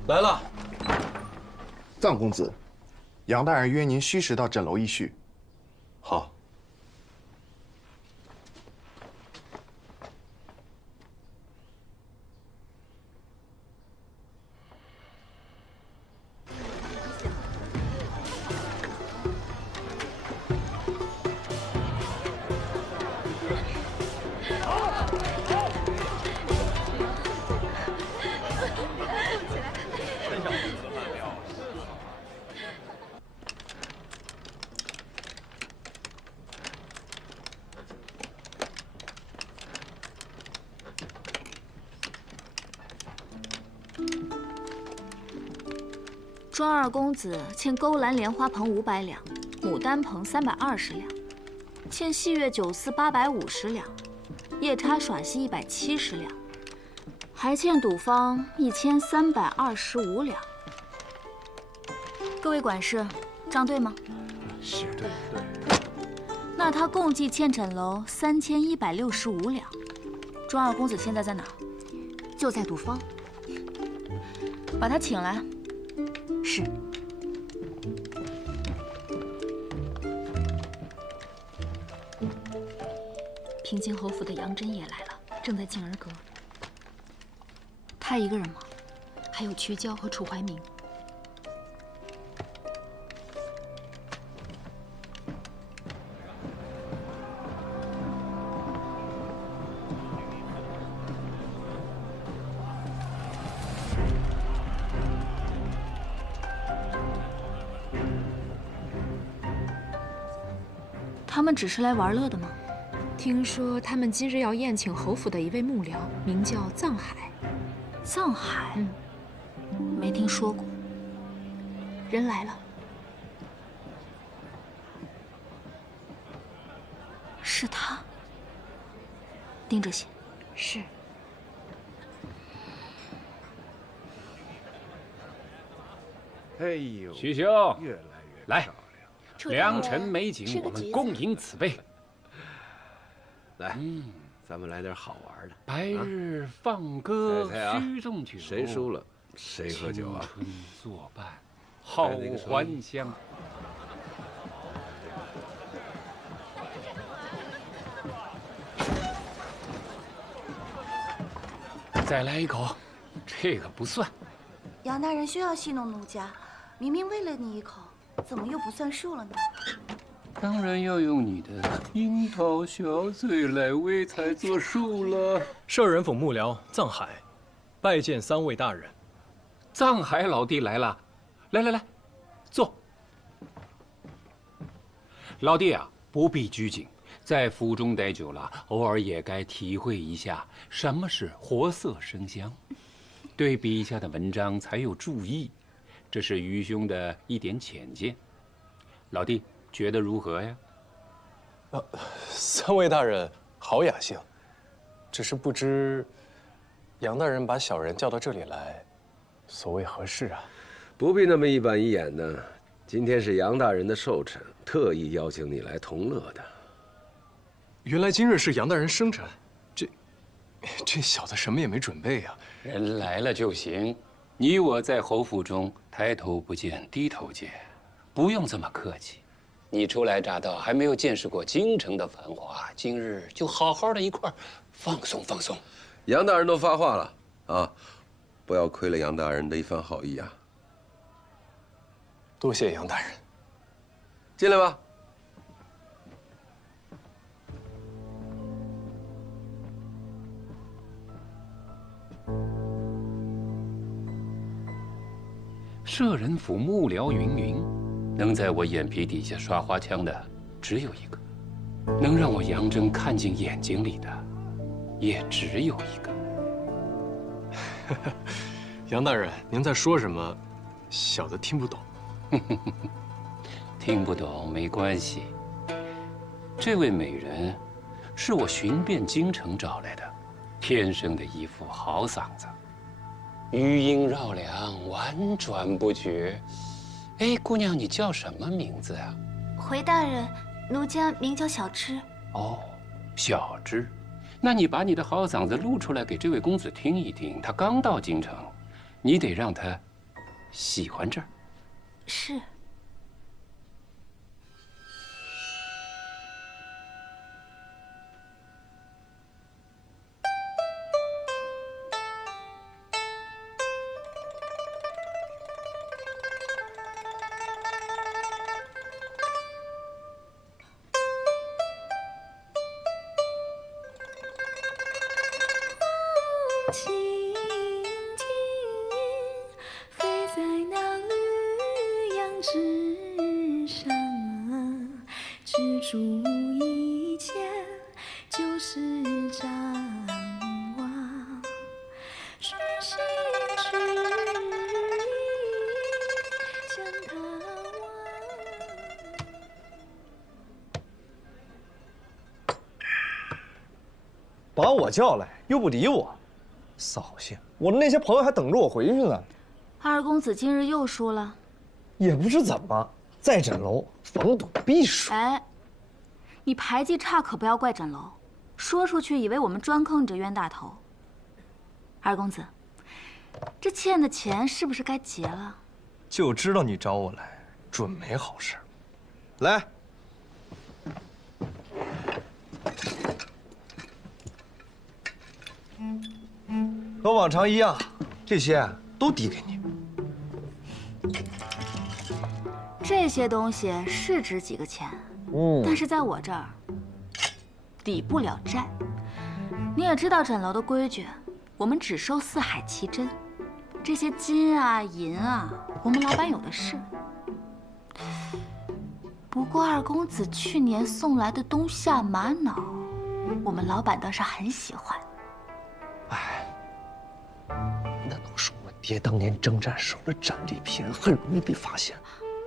来了，藏公子，杨大人约您虚实到枕楼一叙。好。庄二公子欠勾栏莲花棚500两，牡丹棚320两，欠细月酒肆850两，夜叉耍戏170两，还欠赌坊1325两。各位管事，账对吗？是。对。那他共计欠枕楼3165两。庄二公子现在在哪？就在赌坊。把他请来。是。平津侯府的杨真也来了，正在静儿阁。他一个人吗？还有瞿娇和楚怀民。他们只是来玩乐的吗？听说他们今日要宴请侯府的一位幕僚，名叫藏海。藏海？没听说过。人来了。是他。盯着些。是。哎呦，徐兄，越来越来。良辰美景，我们共饮此杯。来，咱们来点好玩的。白日放歌须纵酒，谁输了谁喝酒啊？青春作伴，好还乡。再来一口，这个不算。杨大人需要戏弄奴家，明明喂了你一口。怎么又不算数了呢？当然要用你的樱桃小嘴来为才作数了。摄人府幕僚藏海，拜见3位大人。藏海老弟来了，来，坐。老弟啊，不必拘谨，在府中待久了，偶尔也该体会一下什么是活色生香，对笔下的文章才有注意。这是愚兄的一点浅见，老弟觉得如何呀？3位大人好雅兴，只是不知杨大人把小人叫到这里来，所谓何事啊？不必那么一板一眼的。今天是杨大人的寿辰，特意邀请你来同乐的。原来今日是杨大人生辰，这小子什么也没准备啊！人来了就行，你我在侯府中抬头不见低头见，不用这么客气。你初来乍到，还没有见识过京城的繁华，今日就好好的一块放松放松。杨大人都发话了啊，不要亏了杨大人的一番好意啊！多谢杨大人。进来吧。摄人府幕僚云，能在我眼皮底下刷花枪的只有一个，能让我杨真看进眼睛里的也只有一个。杨大人，您在说什么？小的听不懂。听不懂没关系。这位美人是我寻遍京城找来的，天生的一副好嗓子，余音绕梁，婉转不绝。哎，姑娘，你叫什么名字啊？回大人，奴家名叫小芝。哦，小芝，那你把你的好嗓子露出来给这位公子听一听。他刚到京城，你得让他喜欢这儿。是。把我叫来又不理我，扫兴！我的那些朋友还等着我回去呢。二公子今日又输了，也不知怎么，在枕楼逢赌必输。哎，你牌技差可不要怪枕楼，说出去以为我们专坑你这冤大头。二公子，这欠的钱是不是该结了？就知道你找我来，准没好事。来。和往常一样，这些都抵给你。这些东西是值几个钱，但是在我这儿抵不了债。你也知道枕楼的规矩，我们只收4海奇珍，这些金啊银啊，我们老板有的是。不过二公子去年送来的冬夏玛瑙，我们老板倒是很喜欢。哎，那都是我爹当年征战时候的战利品，很容易被发现。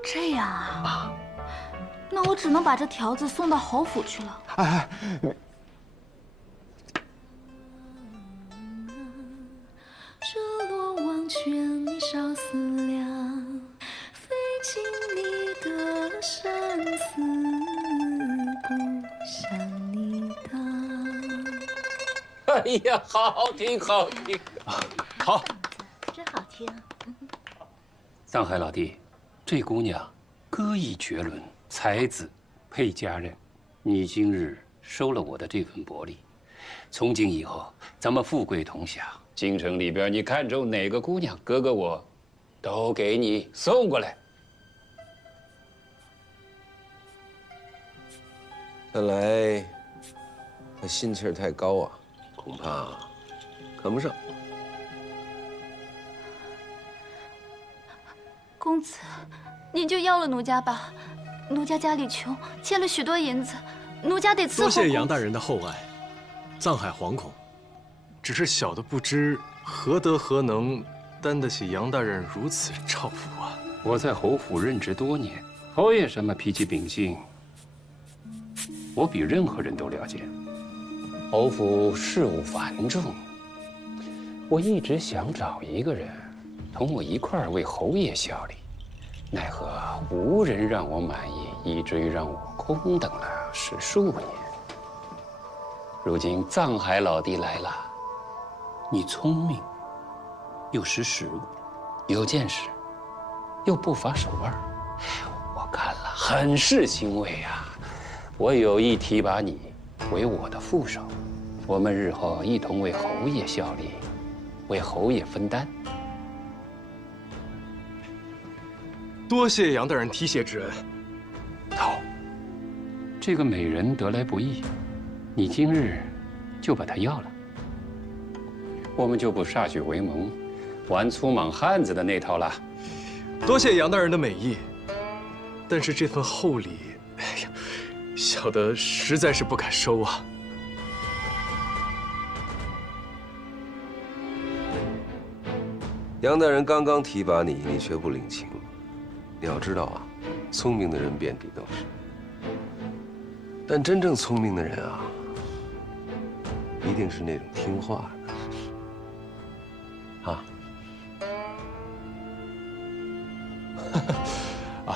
这样啊？那我只能把这条子送到侯府去了。哎，这落网卷你少思量，费尽你的生死，不想你当。哎呀，好听，好听，好，真好听。藏海老弟，这姑娘歌艺绝伦，才子配佳人。你今日收了我的这份薄礼，从今以后咱们富贵同享。京城里边你看中哪个姑娘，哥哥我都给你送过来。看来他心气儿太高啊，恐怕看不上。公子，您就要了奴家吧。奴家家里穷，欠了许多银子，奴家得伺候。多谢杨大人的厚爱，藏海惶恐。只是小的不知何德何能，担得起杨大人如此照拂啊！我在侯府任职多年，侯爷什么脾气秉性，我比任何人都了解。侯府事务繁重，我一直想找一个人同我一块儿为侯爷效力，奈何无人让我满意，以至于让我空等了10数年。如今藏海老弟来了，你聪明，又识时务，有见识，又不乏手腕，我看了很是欣慰啊！我有意提拔你为我的副手，我们日后一同为侯爷效力，为侯爷分担。多谢杨大人提携之恩。好，这个美人得来不易，你今日就把她要了，我们就不歃血为盟，玩粗莽汉子的那套了。多谢杨大人的美意，但是这份厚礼，哎呀，小的实在是不敢收啊。杨大人刚刚提拔你，你却不领情。你要知道啊，聪明的人遍地都是，但真正聪明的人啊，一定是那种听话的。啊。啊，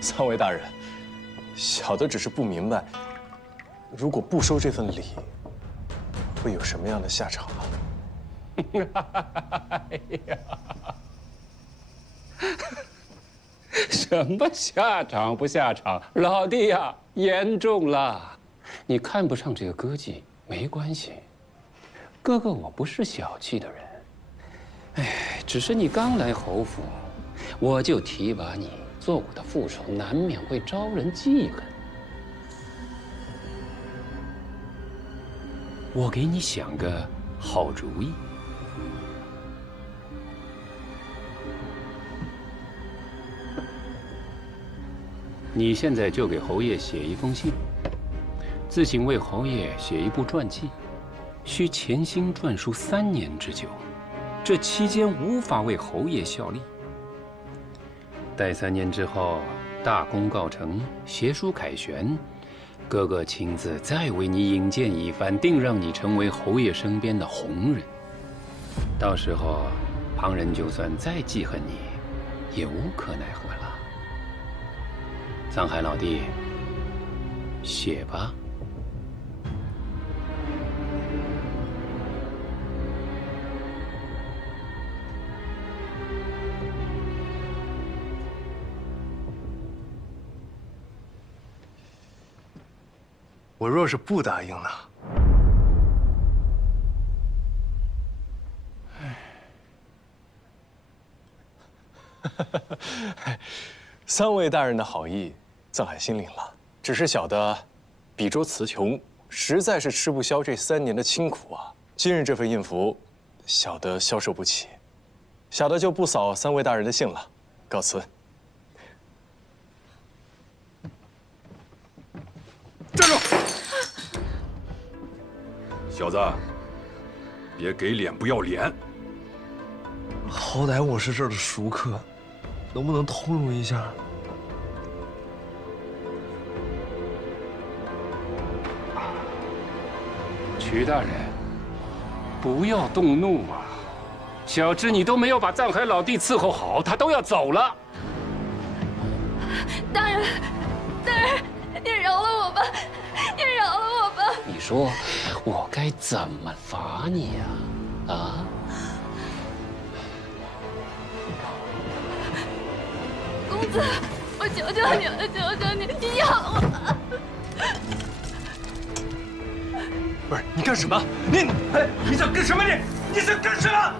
三位大人，小的只是不明白，如果不收这份礼，会有什么样的下场啊？哎呀，什么下场不下场？老弟呀，严重了！你看不上这个歌妓没关系，哥哥我不是小气的人。哎，只是你刚来侯府，我就提拔你做我的副手，难免会招人记恨。我给你想个好主意。你现在就给侯爷写一封信，自请为侯爷写一部传记，需潜心撰述3年之久，这期间无法为侯爷效力。待3年之后，大功告成，协书凯旋，哥哥亲自再为你引荐一番，定让你成为侯爷身边的红人。到时候，旁人就算再记恨你，也无可奈何了。藏海老弟，写吧。我若是不答应呢？三位大人的好意，藏海心领了。只是小的比州词穷，实在是吃不消这3年的清苦啊。今日这份印符，小的消受不起，小的就不扫三位大人的兴了，告辞。站住！小子，别给脸不要脸！好歹我是这儿的熟客，能不能通融一下？曲大人，不要动怒啊！小侄你都没有把藏海老弟伺候好，他都要走了。大人，大人，你饶了我吧，你饶了我吧！你说我该怎么罚你呀？啊？公子，我求求你了，求求你，你养我！不是你干什么？你想干什么？你想干什么？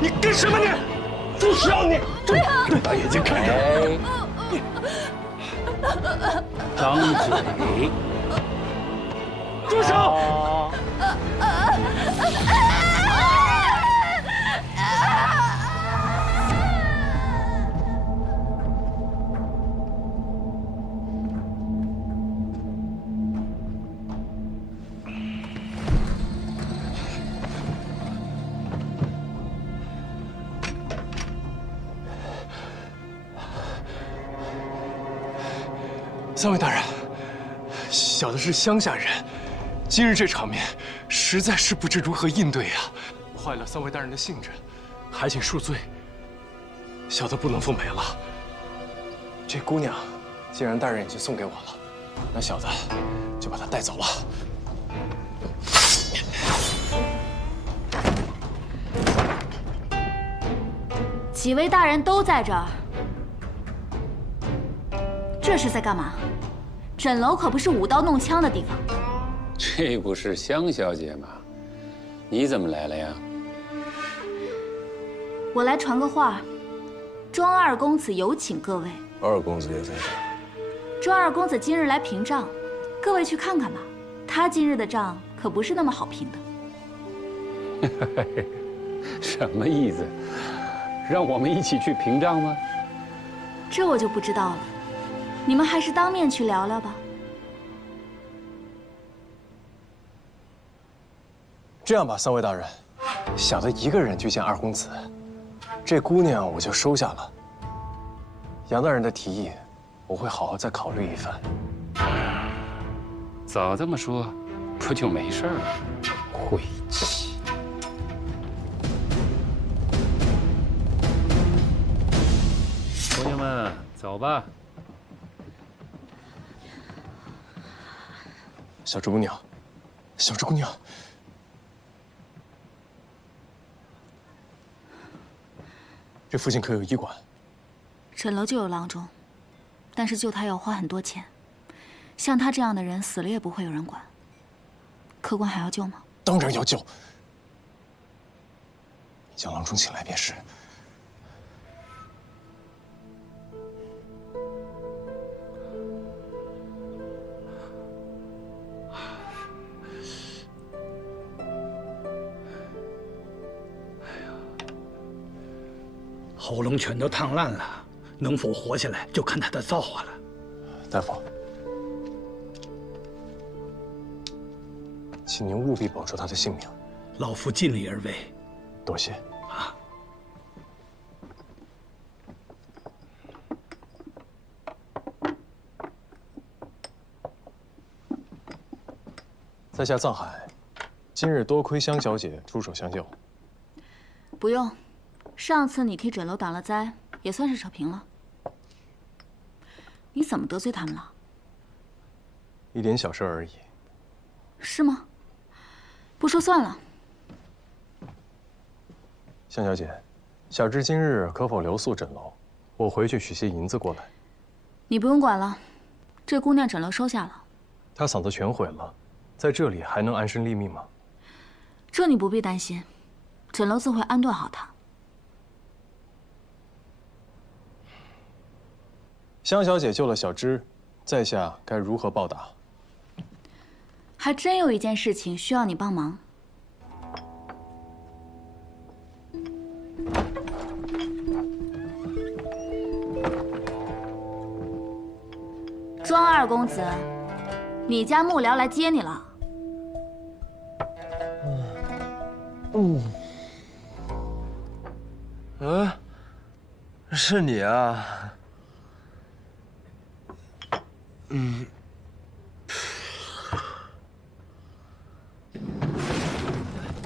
你干什么？你住手！你大眼睛看着！张嘴！住手！三位大人，小的是乡下人，今日这场面，实在是不知如何应对呀，坏了三位大人的兴致，还请恕罪。小的不能赴美了。这姑娘，既然大人已经送给我了，那小的就把她带走了。几位大人都在这儿，这是在干嘛？枕楼可不是舞刀弄枪的地方。这不是香小姐吗？你怎么来了呀？我来传个话，庄二公子有请各位。二公子也在这儿。庄二公子今日来平账，各位去看看吧。他今日的账可不是那么好平的。什么意思？让我们一起去平账吗？这我就不知道了。你们还是当面去聊聊吧。这样吧，三位大人，小的一个人去见二公子，这姑娘我就收下了。杨大人的提议，我会好好再考虑一番。早这么说，不就没事了？晦气！朋友们，走吧。小猪姑娘，小猪姑娘，这附近可有医馆？枕楼就有郎中，但是救他要花很多钱。像他这样的人死了也不会有人管。客官还要救吗？当然要救。你将郎中请来便是。喉咙全都烫烂了，能否活下来就看他的造化了。大夫，请您务必保住他的性命。老夫尽力而为。多谢。啊。在下藏海，今日多亏香小姐出手相救。不用。上次你替枕楼挡了灾，也算是扯平了。你怎么得罪他们了？一点小事而已。是吗？不说算了。香小姐，小侄今日可否留宿枕楼？我回去取些银子过来。你不用管了，这姑娘枕楼收下了。她嗓子全毁了，在这里还能安身立命吗？这你不必担心，枕楼自会安顿好她。香小姐救了小芝，在下该如何报答？还真有一件事情需要你帮忙。庄二公子，你家幕僚来接你了。是你啊。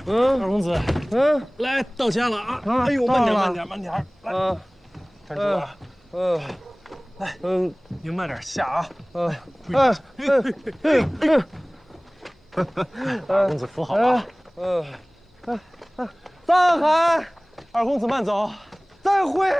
二公子，来到家了啊！哎呦，慢点，慢点，慢点，来，站住啊！来，您慢点下啊！二公子扶好啊！藏海，二公子慢走，再会。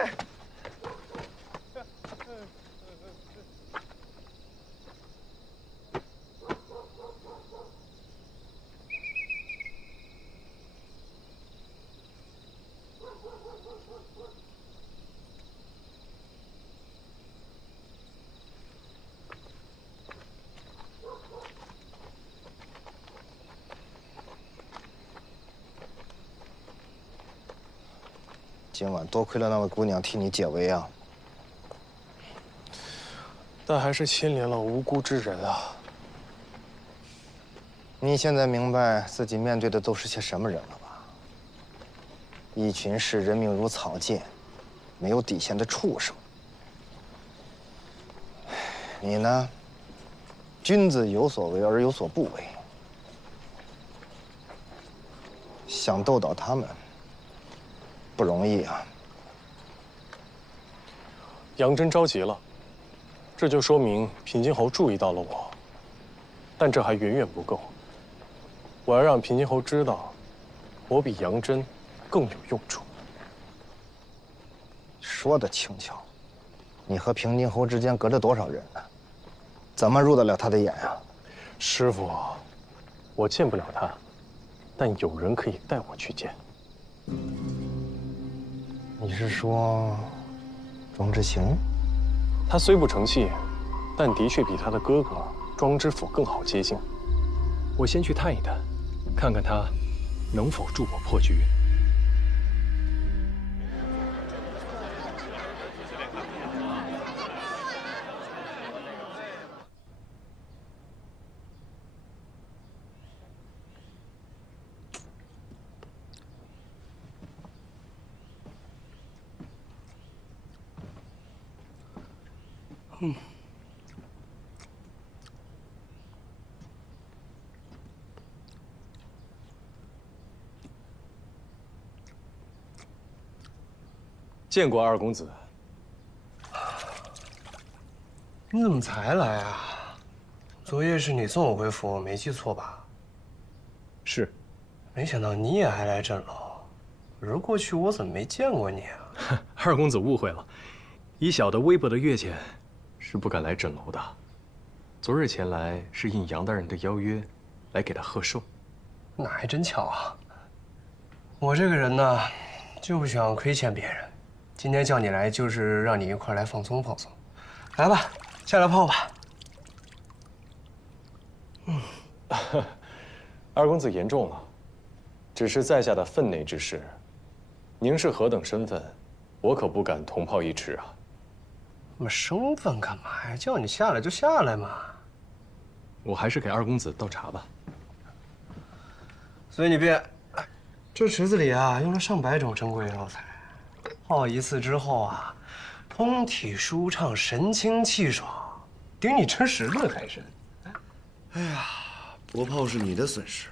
今晚多亏了那位姑娘替你解围啊。但还是牵连了无辜之人啊。你现在明白自己面对的都是些什么人了吧？一群视人命如草芥、没有底线的畜生。你呢？君子有所为而有所不为。想斗倒他们，不容易啊。杨真着急了，这就说明平津侯注意到了我，但这还远远不够。我要让平津侯知道，我比杨真更有用处。说得轻巧，你和平津侯之间隔着多少人呢？怎么入得了他的眼啊？师傅，我见不了他，但有人可以带我去见。你是说庄之行？他虽不成器，但的确比他的哥哥庄知府更好接近。我先去探一探，看看他能否助我破局。见过二公子。你怎么才来啊？昨夜是你送我回府，没记错吧？是。没想到你也还来镇楼，而过去我怎么没见过你啊？二公子误会了，以小的微薄的月钱，是不敢来枕楼的。昨日前来是应杨大人的邀约，来给他贺寿。那还真巧啊！我这个人呢，就不喜欢亏欠别人。今天叫你来，就是让你一块来放松放松。来吧，下来泡吧。二公子言重了，只是在下的分内之事。您是何等身份，我可不敢同泡一池啊。那么身份干嘛呀？叫你下来就下来嘛。我还是给二公子倒茶吧。随你便。这池子里啊，用了上百种珍贵药材，泡一次之后啊，通体舒畅，神清气爽，顶你吃10顿还深。哎呀，不泡是你的损失。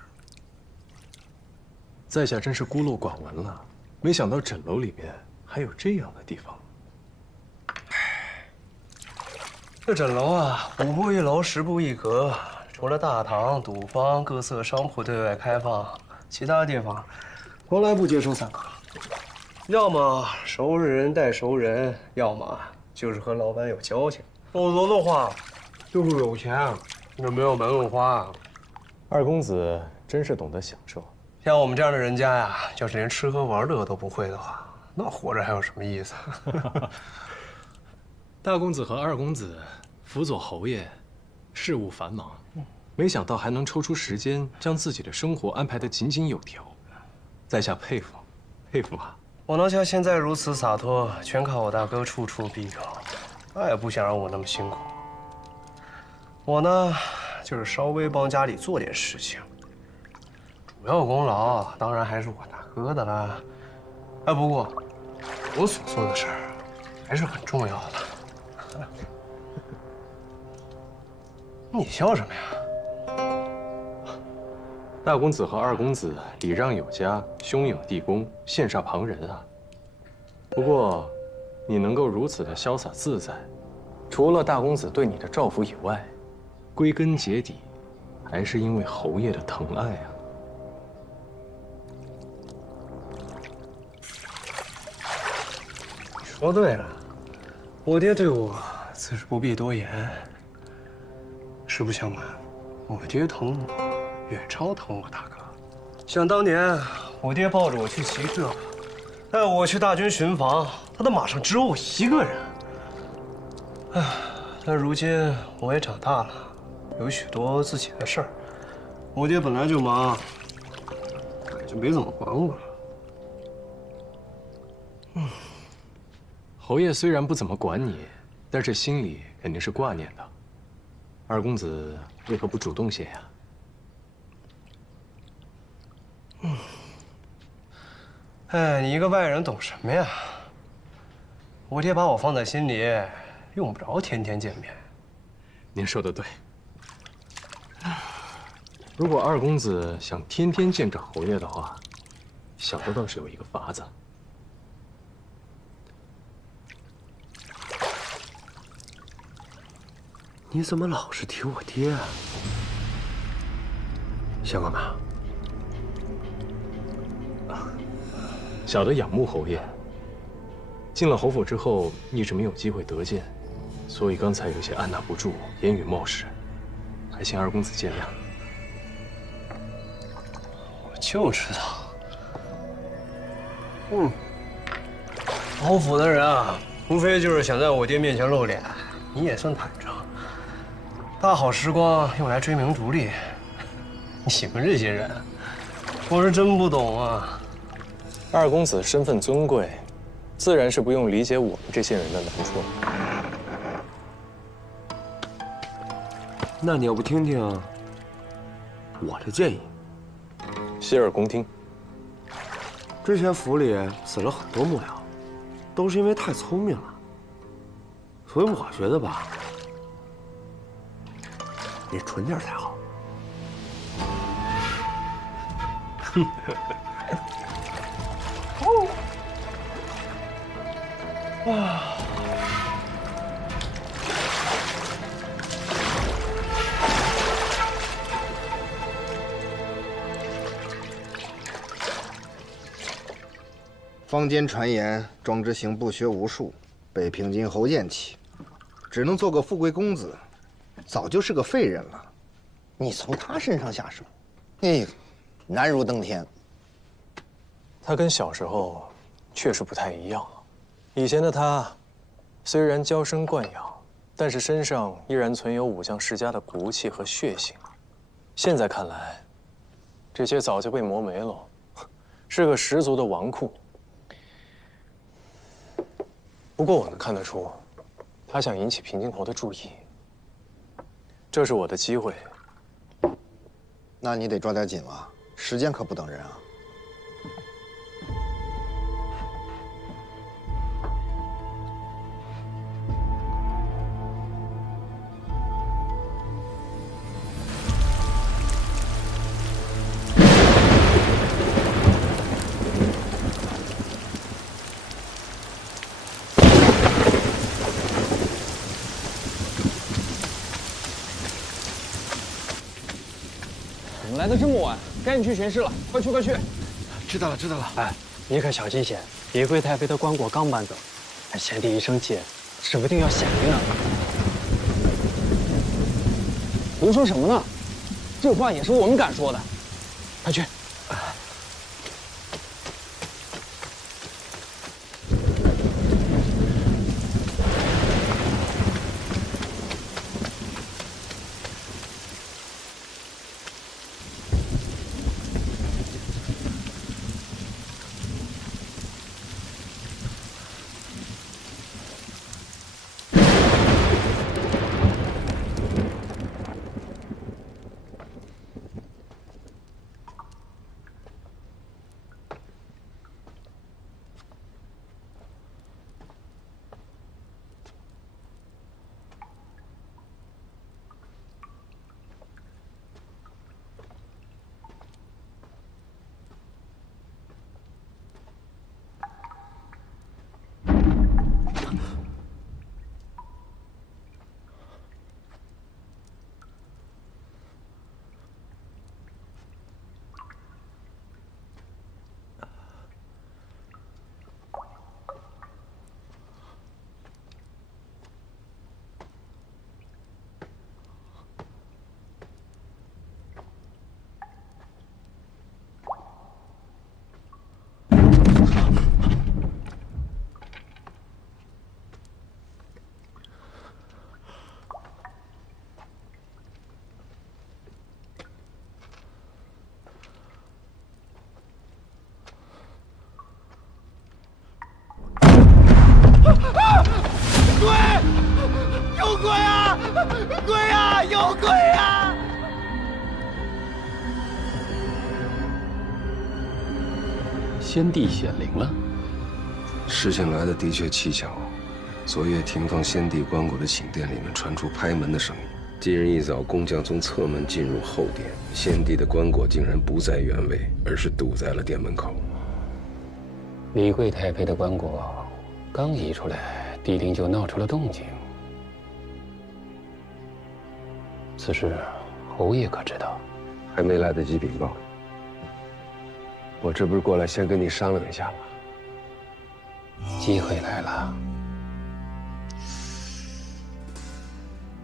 在下真是孤陋寡闻了，没想到枕楼里面还有这样的地方。这枕楼啊，5步1楼，10步1格，除了大堂、赌坊、各色商铺对外开放，其他地方从来不接收散客。要么熟人带熟人，要么就是和老板有交情，否则的话，就是有钱也没有门路花。二公子真是懂得享受。像我们这样的人家呀，要是连吃喝玩乐都不会的话，那活着还有什么意思？大公子和二公子辅佐侯爷，事务繁忙，没想到还能抽出时间将自己的生活安排得井井有条，在下佩服，佩服啊！我能像现在如此洒脱，全靠我大哥处处庇佑，他也不想让我那么辛苦。我呢，就是稍微帮家里做点事情，主要功劳当然还是我大哥的啦。哎，不过我所做的事儿还是很重要的。你笑什么呀？大公子和二公子礼让有加，兄友弟恭，羡煞旁人啊。不过，你能够如此的潇洒自在，除了大公子对你的照拂以外，归根结底，还是因为侯爷的疼爱啊。说对了，我爹对我自是不必多言。实不相瞒，我爹疼我，远超疼我大哥。想当年，我爹抱着我去骑射，带我去大军巡防，他的马上只有我一个人。唉，但如今我也长大了，有许多自己的事儿，我爹本来就忙，也就没怎么管我了。侯爷虽然不怎么管你，但是心里肯定是挂念的。二公子为何不主动些呀？哎，你一个外人懂什么呀？我爹把我放在心里，用不着天天见面。您说的对。如果二公子想天天见着侯爷的话，小的倒是有一个法子。你怎么老是提我爹啊？想干嘛？小的仰慕侯爷，进了侯府之后一直没有机会得见，所以刚才有些按捺不住，言语冒失，还请二公子见谅。我就知道，侯府的人啊，无非就是想在我爹面前露脸，你也算坦诚。大好时光用来追名逐利，你们这些人，我是真不懂啊。二公子身份尊贵，自然是不用理解我们这些人的难处。那你要不听听我的建议？洗耳恭听。之前府里死了很多幕僚，都是因为太聪明了，所以我觉得吧，你蠢点才好。坊间传言，庄之行不学无术，被平津侯厌弃，只能做个富贵公子，早就是个废人了。你从他身上下手，难如登天。他跟小时候确实不太一样了。以前的他，虽然娇生惯养，但是身上依然存有武将世家的骨气和血性。现在看来，这些早就被磨没了，是个十足的纨绔。不过我能看得出，他想引起平津侯的注意，这是我的机会。那你得抓点紧了，时间可不等人啊。来的这么晚，赶紧去巡视了，快去快去！知道了知道了。哎，你可小心些，别贵太妃的棺椁刚搬走，贤弟一生气，指不定要响铃呢。胡说什么呢？这话也是我们敢说的。快去！鬼啊！鬼啊！有鬼啊！先帝显灵了。事情来的的确蹊跷。昨夜停放先帝棺椁的寝殿里面传出拍门的声音。今日一早，工匠从侧门进入后殿，先帝的棺椁竟然不在原位，而是堵在了殿门口。李贵太妃的棺椁刚移出来，帝陵就闹出了动静。此事，侯爷可知道？还没来得及禀报。我这不是过来先跟你商量一下吗？机会来了。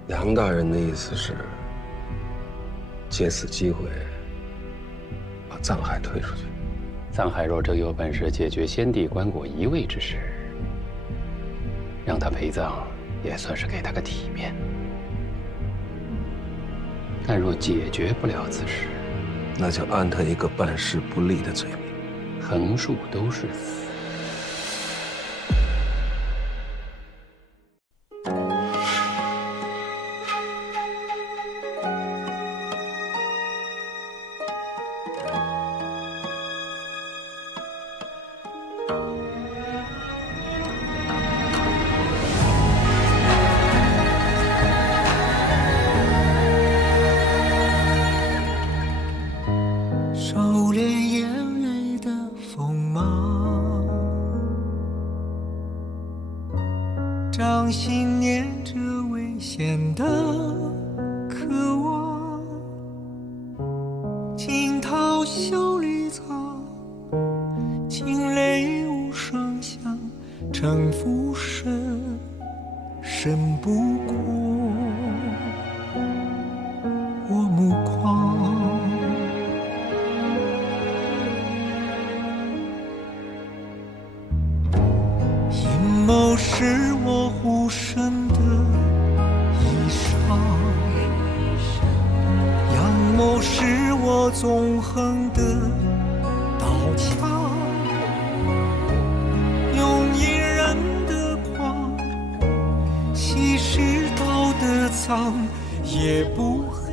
杨大人的意思是，借此机会把藏海推出去。藏海若真有本事解决先帝棺椁移位之事，让他陪葬，也算是给他个体面。但若解决不了此事，那就安他一个办事不力的罪名，横竖都是死。收敛眼泪的锋芒，掌心念着危险的渴望，惊涛笑里藏，惊雷无声响，城府深，深不过我目光。阴谋是我护身的衣裳，阳谋是我纵横的刀枪，用隐忍的狂，稀释道德脏，也不黑，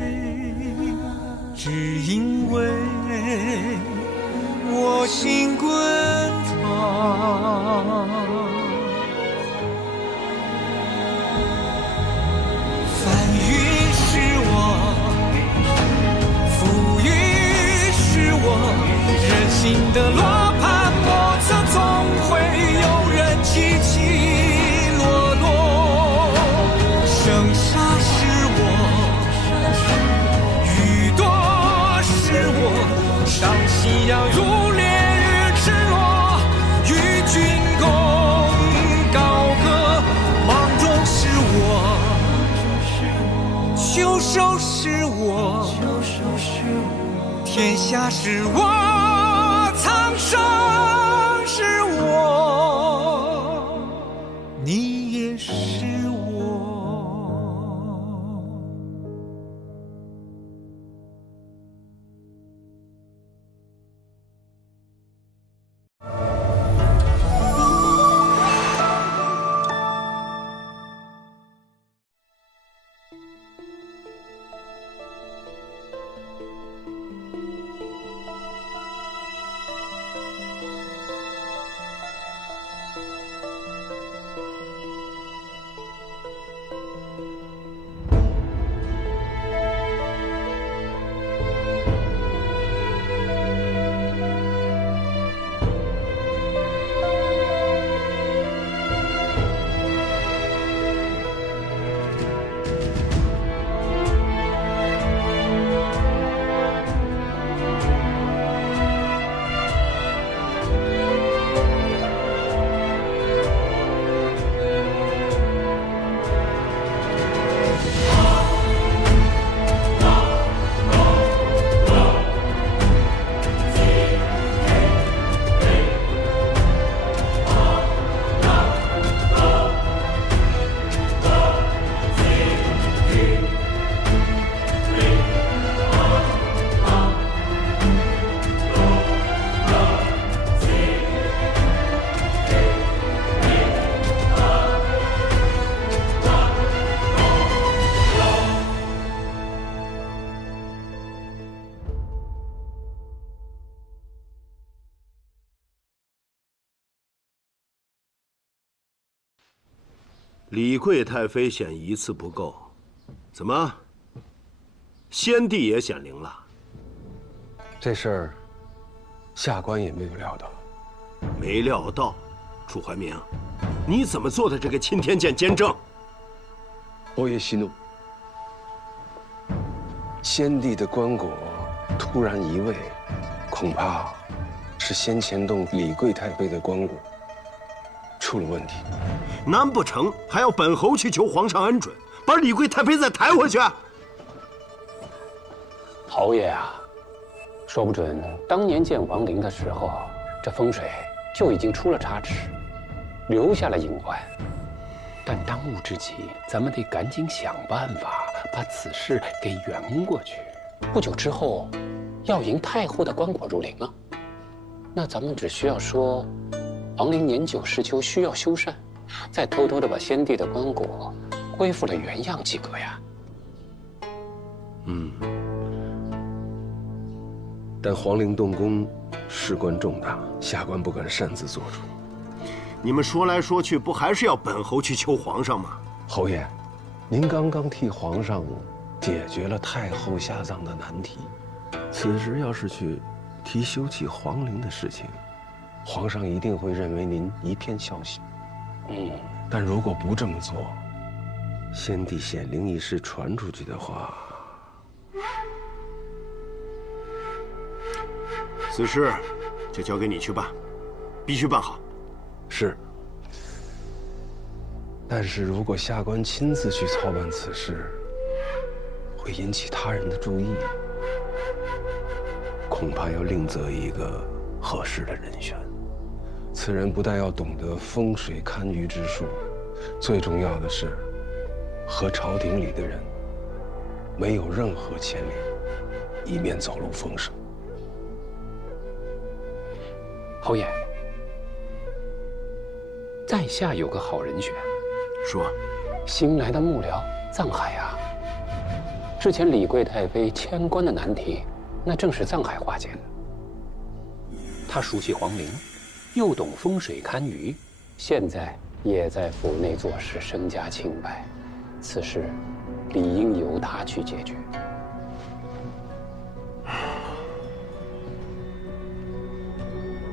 只因为我心滚烫。翻云是我，浮云是我，人心的罗盘莫测，总会有人起起落落。生杀是我，雨多是我，当夕阳如烈日赤裸，与君共高歌。芒种是我，秋收是我，天下是我，苍生是我，你也是我。李贵太妃显一次不够，怎么？先帝也显灵了？这事儿，下官也没有料到。没料到，楚怀明，你怎么做的这个钦天监监正？欧爷息怒。先帝的棺椁突然移位，恐怕是先前动李贵太妃的棺椁出了问题。难不成还要本侯去求皇上恩准，把李贵太妃再抬回去？侯爷啊，说不准当年建皇陵的时候，这风水就已经出了差池，留下了隐患。但当务之急，咱们得赶紧想办法把此事给圆过去。不久之后，要迎太后的棺椁入陵了。那咱们只需要说，皇陵年久失修，需要修缮，再偷偷的把先帝的棺椁恢复了原样即可呀。但皇陵动工事关重大，下官不敢擅自做主。你们说来说去，不还是要本侯去求皇上吗？侯爷，您刚刚替皇上解决了太后下葬的难题，此时要是去提修葺皇陵的事情，皇上一定会认为您一片孝心。但如果不这么做，先帝显灵一事传出去的话，此事就交给你去办，必须办好。是。但是如果下官亲自去操办此事，会引起他人的注意，恐怕要另择一个合适的人选。此人不但要懂得风水堪舆之术，最重要的是，和朝廷里的人没有任何牵连，以免走漏风声。侯爷，在下有个好人选。说，新来的幕僚藏海啊。之前李贵太妃迁官的难题，那正是藏海化解的。他熟悉皇陵，又懂风水堪舆，现在也在府内做事，身家清白。此事理应由他去解决。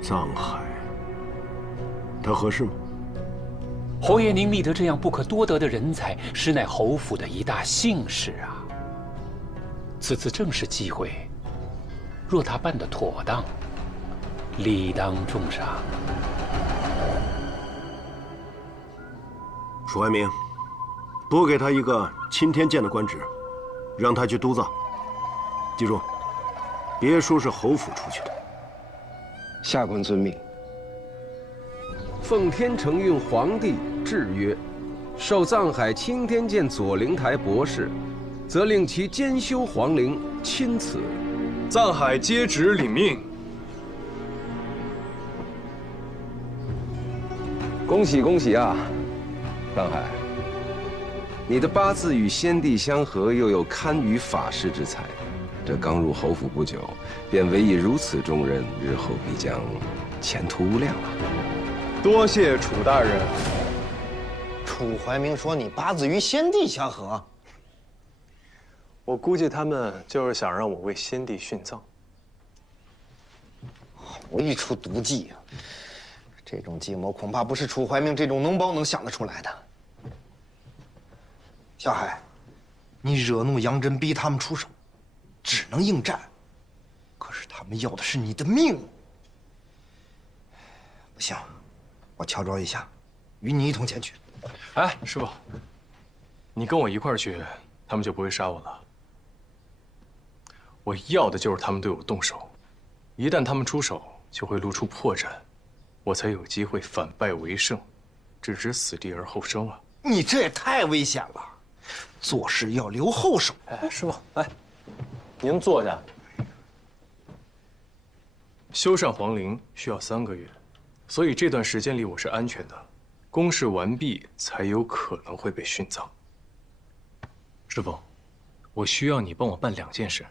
藏海，他合适吗？侯爷，您觅得这样不可多得的人才，实乃侯府的一大幸事啊。此次正是机会，若他办得妥当，理当重赏。楚怀明，多给他一个钦天监的官职，让他去督造。记住，别说是侯府出去的。下官遵命。奉天承运皇帝制曰：授藏海钦天监左灵台博士，则令其监修皇陵，钦此。藏海接旨领命。恭喜恭喜啊，藏海！你的八字与先帝相合，又有堪舆法事之才，这刚入侯府不久，便委以如此重任，日后必将前途无量啊！多谢楚大人。楚怀明说你八字与先帝相合，我估计他们就是想让我为先帝殉葬。好一出毒计啊！这种计谋恐怕不是楚怀明这种脓包能想得出来的。小海，你惹怒杨真，逼他们出手，只能应战。可是他们要的是你的命。不行，我敲招一下，与你一同前去。哎，师傅，你跟我一块儿去，他们就不会杀我了。我要的就是他们对我动手，一旦他们出手，就会露出破绽，我才有机会反败为胜，置之死地而后生啊！你这也太危险了，做事要留后手。哎，师傅，来，您坐下。修缮皇陵需要3个月，所以这段时间里我是安全的。公事完毕，才有可能会被殉葬。师傅，我需要你帮我办2件事。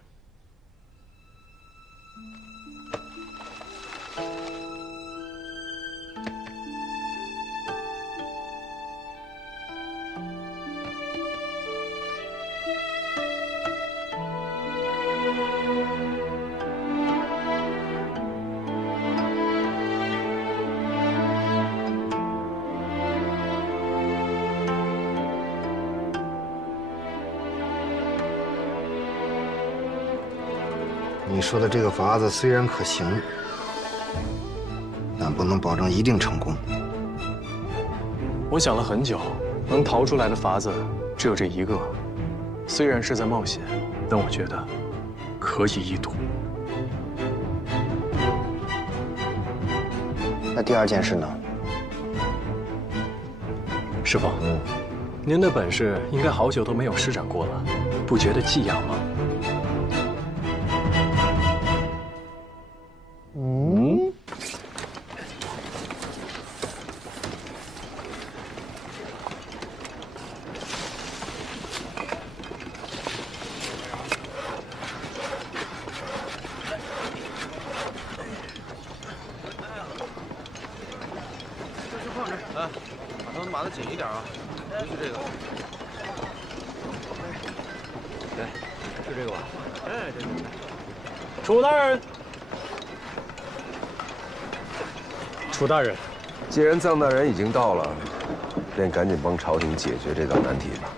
你说的这个法子虽然可行，但不能保证一定成功。我想了很久，能逃出来的法子只有这一个。虽然是在冒险，但我觉得可以一赌。那第二件事呢？师傅，您的本事应该好久都没有施展过了，不觉得技痒吗？码的紧一点啊，尤其这个。来，就这个吧。哎，对。楚大人，楚大人，既然臧大人已经到了，便赶紧帮朝廷解决这道难题吧。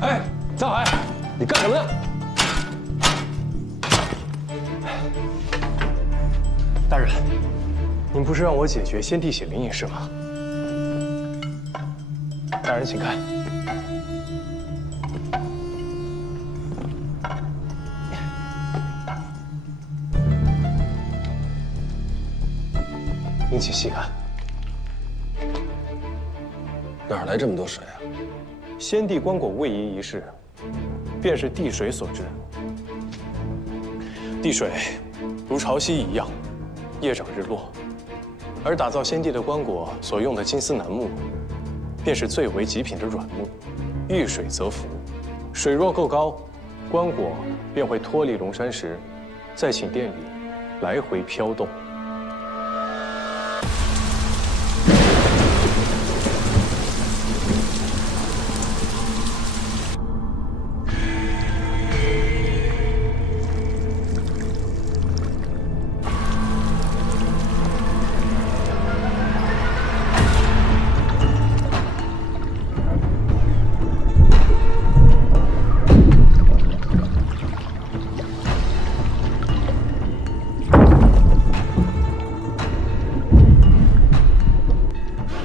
哎，臧海，你干什么呢？大人，您不是让我解决先帝血灵一事吗？大人，请看。您请细看。哪儿来这么多水啊？ 先帝棺椁位移一事，便是地水所致。地水如潮汐一样，夜长日落，而打造先帝的棺椁所用的金丝楠木，便是最为极品的软木，遇水则浮。水若够高，棺椁便会脱离龙山石，在寝殿里来回飘动。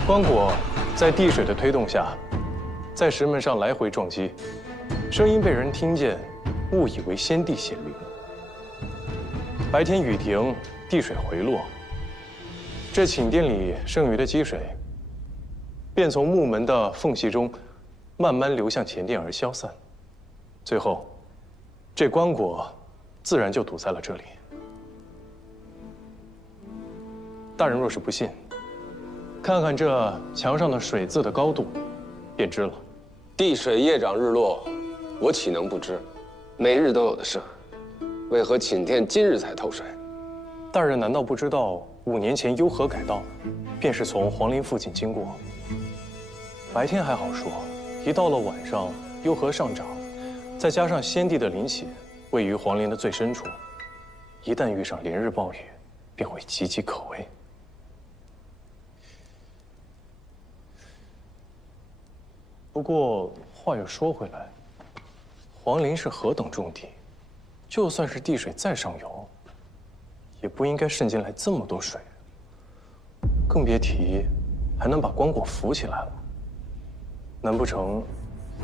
棺椁在地水的推动下，在石门上来回撞击，声音被人听见，误以为先帝显灵。白天雨停，地水回落，这寝殿里剩余的积水，便从木门的缝隙中慢慢流向前殿而消散，最后，这棺椁自然就堵在了这里。大人若是不信， 看看这墙上的水渍的高度，便知了。地水夜长日落，我岂能不知？每日都有的事，为何寝殿今日才透水？大人难道不知道5年前幽河改道，便是从皇陵附近经过？白天还好说，一到了晚上，幽河上涨，再加上先帝的灵血，位于黄陵的最深处，一旦遇上连日暴雨，便会岌岌可危。不过话又说回来，黄陵是何等重地，就算是地水再上游，也不应该渗进来这么多水，更别提还能把棺椁浮起来了。难不成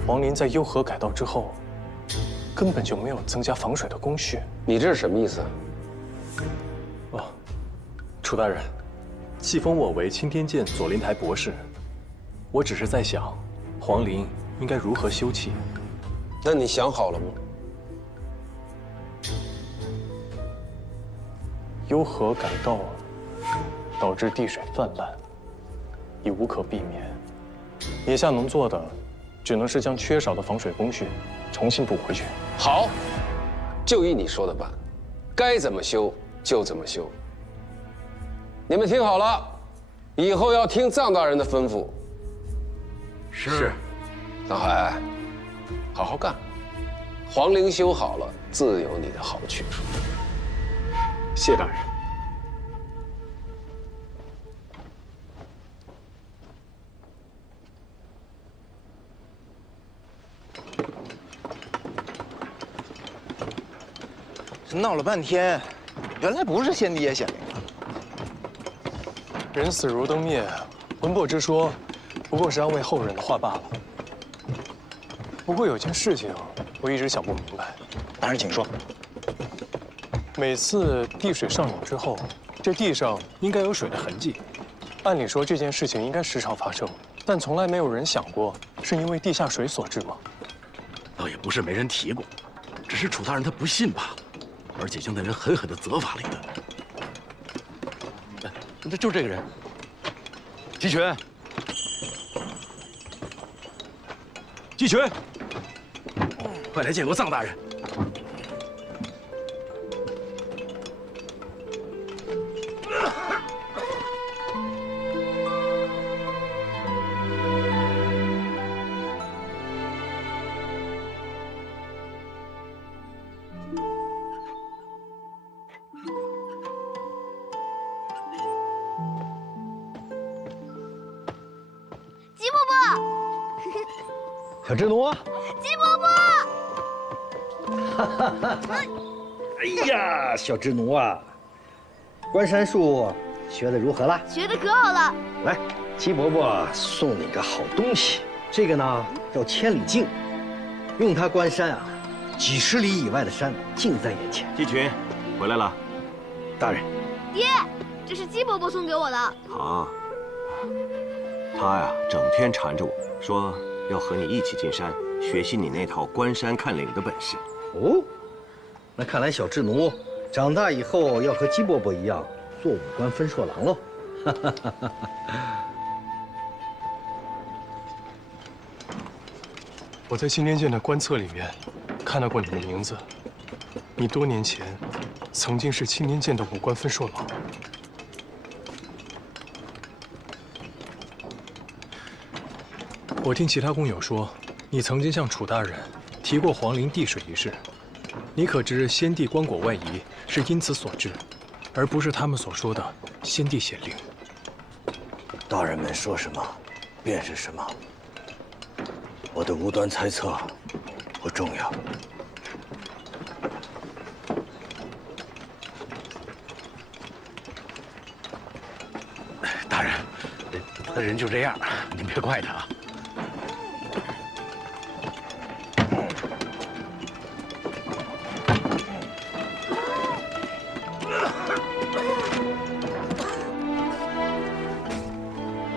黄陵在幽河改道之后，根本就没有增加防水的工序？你这是什么意思？哦，楚大人，既封我为青天剑左灵台博士，我只是在想，黄陵应该如何修葺。那你想好了吗？幽河改道导致地水泛滥，已无可避免。眼下能做的，只能是将缺少的防水工序重新补回去。好，就依你说的办，该怎么修就怎么修。你们听好了，以后要听臧大人的吩咐。是。大海，好好干，皇陵修好了，自有你的好去处。谢大人。闹了半天，原来不是先帝爷显灵。人死如灯灭，魂魄之说，不过是安慰后人的话罢了。不过有件事情我一直想不明白。大人请说。每次地水上涌之后，这地上应该有水的痕迹。按理说这件事情应该时常发生，但从来没有人想过是因为地下水所致吗？倒也不是没人提过，只是楚大人他不信罢了，而且将那人狠狠地责罚了一顿。这就是这个人，季群。季群，快来见过臧大人。小智奴，鸡伯伯，哎呀，小智奴啊，观山术学得如何了？学得可好了。来，鸡伯伯送你个好东西，这个呢叫千里镜，用它观山啊，几十里以外的山近在眼前。季群，回来了。大人，爹，这是鸡伯伯送给我的。好，他呀整天缠着我说。要和你一起进山，学习你那套观山看岭的本事。哦，那看来小智奴长大以后要和鸡伯伯一样做武官分硕郎喽。我在青天剑的官册里面看到过你的名字，你多年前曾经是青天剑的武官分硕郎。我听其他工友说，你曾经向楚大人提过黄陵地水一事，你可知先帝棺椁外移是因此所致，而不是他们所说的先帝显灵？大人们说什么，便是什么。我的无端猜测不重要。大人，他人就这样，您别怪他啊。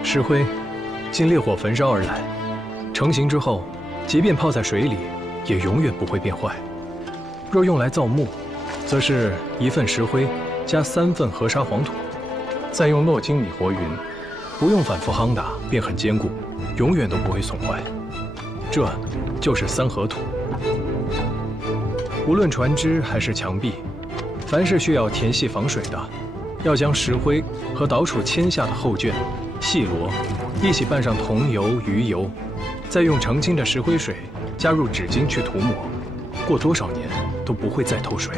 石灰经烈火焚烧而来，成型之后，即便泡在水里，也永远不会变坏。若用来造木，则是1份石灰加3份河沙黄土，再用糯精米和匀，不用反复夯打，便很坚固，永远都不会损坏。这就是3合土。无论船只还是墙壁，凡是需要填隙防水的，要将石灰和捣杵铅下的厚绢、细罗一起拌上桐油、鱼油，再用澄清的石灰水加入纸巾去涂抹，过多少年都不会再透水。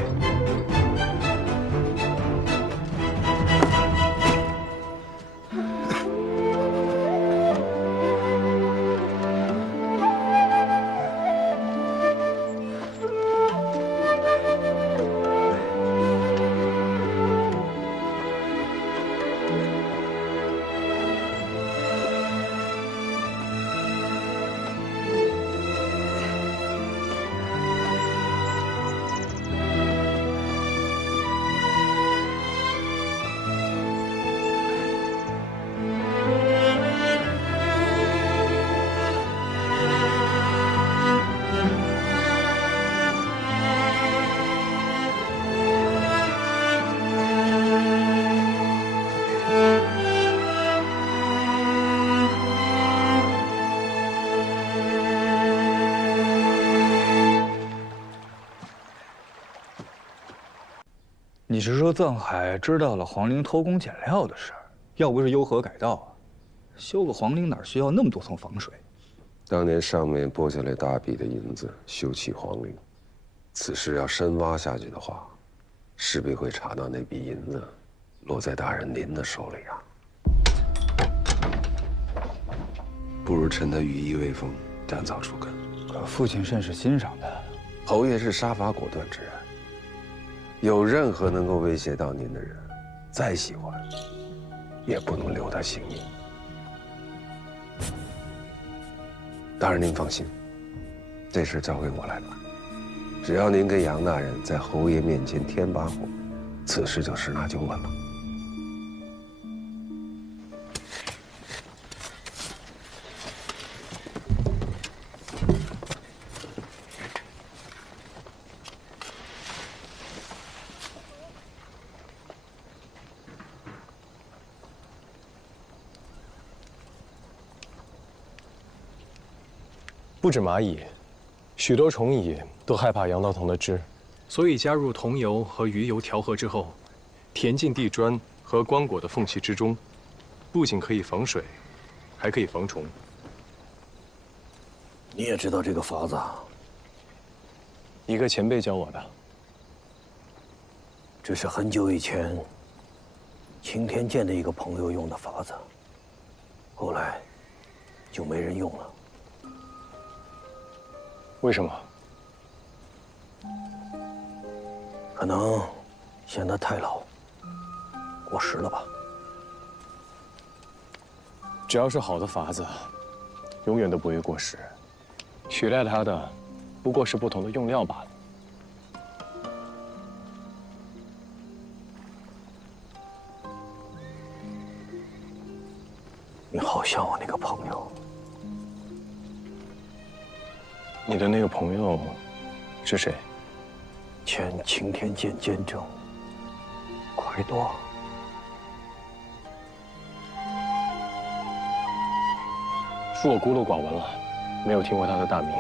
你是说藏海知道了皇陵偷工减料的事儿？要不是优和改道啊，修个皇陵哪需要那么多层防水？当年上面拨下来大笔的银子修葺皇陵，此事要深挖下去的话，势必会查到那笔银子落在大人您的手里啊。不如趁他羽翼未丰，赶早除根。可父亲甚是欣赏他。侯爷是杀伐果断之人。有任何能够威胁到您的人，再喜欢，也不能留他性命。大人您放心，这事交给我来办。只要您跟杨大人在侯爷面前添把火，此事就十拿九稳了。不止蚂蚁，许多虫蚁都害怕杨道童的汁，所以加入桐油和鱼油调和之后，填进地砖和棺椁的缝隙之中，不仅可以防水，还可以防虫。你也知道这个法子？一个前辈教我的。这是很久以前擎天剑的一个朋友用的法子，后来就没人用了。为什么？可能嫌他太老，过时了吧。只要是好的法子，永远都不会过时。取代它的，不过是不同的用料罢了。你好像我那个朋友。你的那个朋友是谁？前擎天剑监正蒯多。恕我孤陋寡闻了，没有听过他的大名。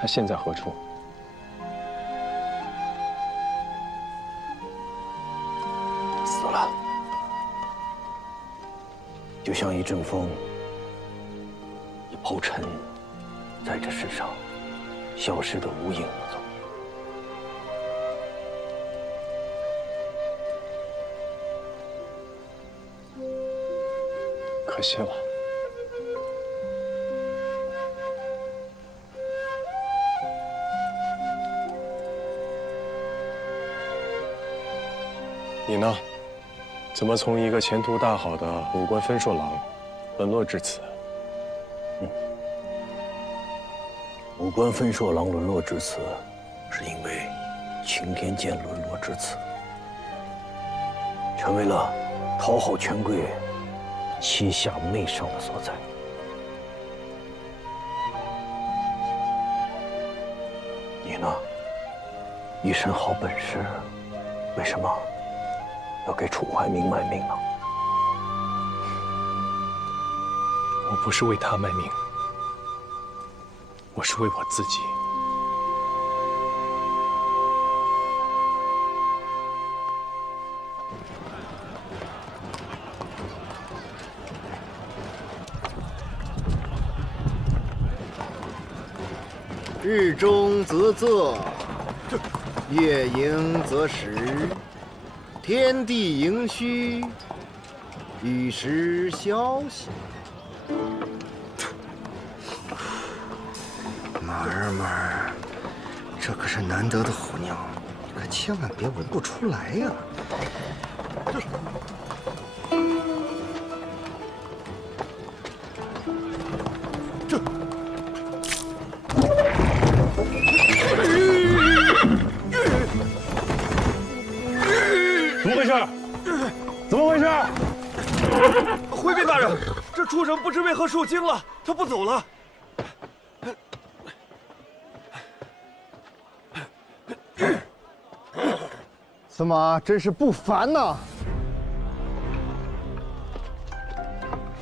他现在何处？死了，就像一阵风，一泡尘。在这世上，消失得无影无踪。可惜了。你呢？怎么从一个前途大好的五官分硕郎，沦落至此？五官分硕郎沦落至此，是因为擎天剑沦落至此，成为了讨好权贵、欺下媚上的所在。你呢？一身好本事，为什么要给楚怀民卖命呢？我不是为他卖命。我是为我自己。日中则仄，月盈则时，天地盈虚，与时消息。马儿马儿，这可是难得的虎娘，你可千万别闻不出来呀！怎么回事？怎么回事？回禀大人，这畜生不知为何受惊了，他不走了。此马真是不凡呐！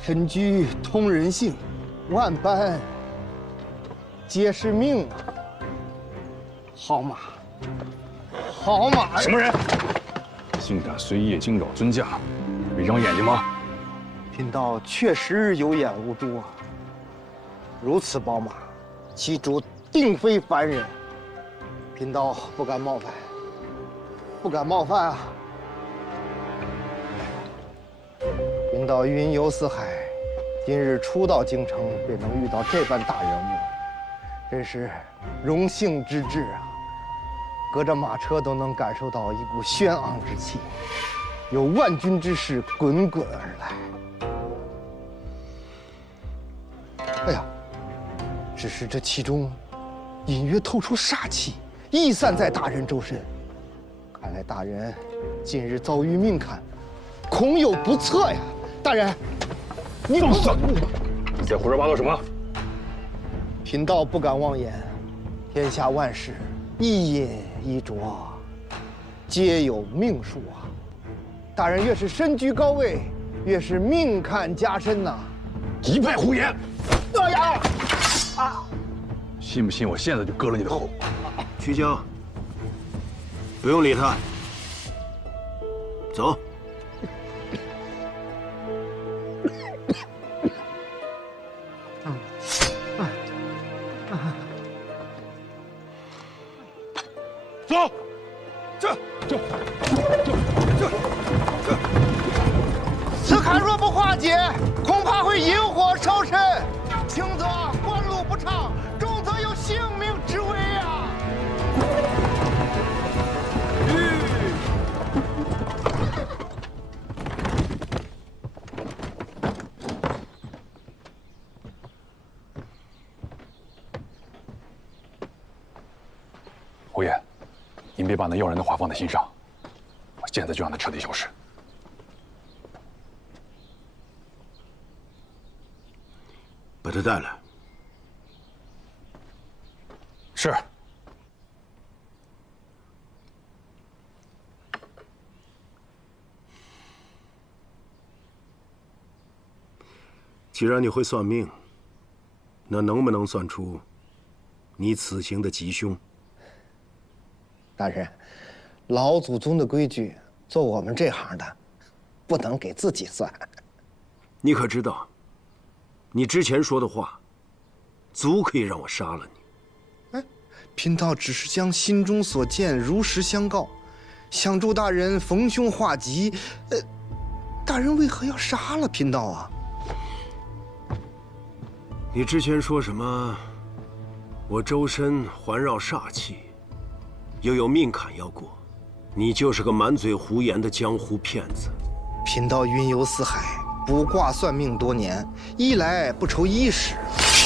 身居通人性，万般皆是命啊！好马，好马！什么人？竟敢随夜惊扰尊驾，没长眼睛吗？贫道确实有眼无珠啊！如此宝马，其主定非凡人，贫道不敢冒犯，不敢冒犯啊！贫道云游四海，今日初到京城，便能遇到这般大人物，真是荣幸之至啊！隔着马车都能感受到一股轩昂之气，有万军之势滚滚而来。哎呀，只是这其中隐约透出煞气，溢散在大人周身。看来大人近日遭遇命坎，恐有不测呀！大人，你放肆！你在胡说八道什么？贫道不敢妄言，天下万事一饮一啄，皆有命数啊！大人越是身居高位，越是命坎加深呐！一派胡言！哎呀！啊！信不信我现在就割了你的喉？曲江，不用理他，走。走，此坎若不化解，恐怕会引火烧身，轻则官路不畅，重则有性命之危啊！胡爷，您别把那要人的话放在心上，我现在就让他彻底消失。把他带来。是。既然你会算命，那能不能算出你此行的吉凶？大人，老祖宗的规矩，做我们这行的，不能给自己算。你可知道，你之前说的话，足可以让我杀了你。哎，贫道只是将心中所见如实相告，想祝大人逢凶化吉。大人为何要杀了贫道啊？你之前说什么？我周身环绕煞气，又有命坎要过，你就是个满嘴胡言的江湖骗子。贫道云游四海，卜卦算命多年，一来不愁衣食，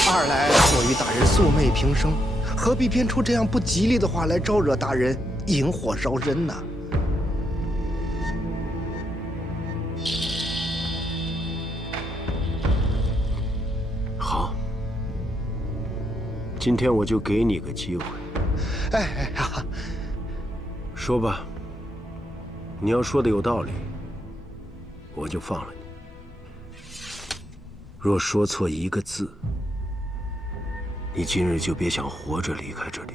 二来我与大人素昧平生，何必编出这样不吉利的话来招惹大人，引火烧身呢？好，今天我就给你个机会。哎呀，说吧，你要说的有道理，我就放了你。若说错一个字，你今日就别想活着离开这里。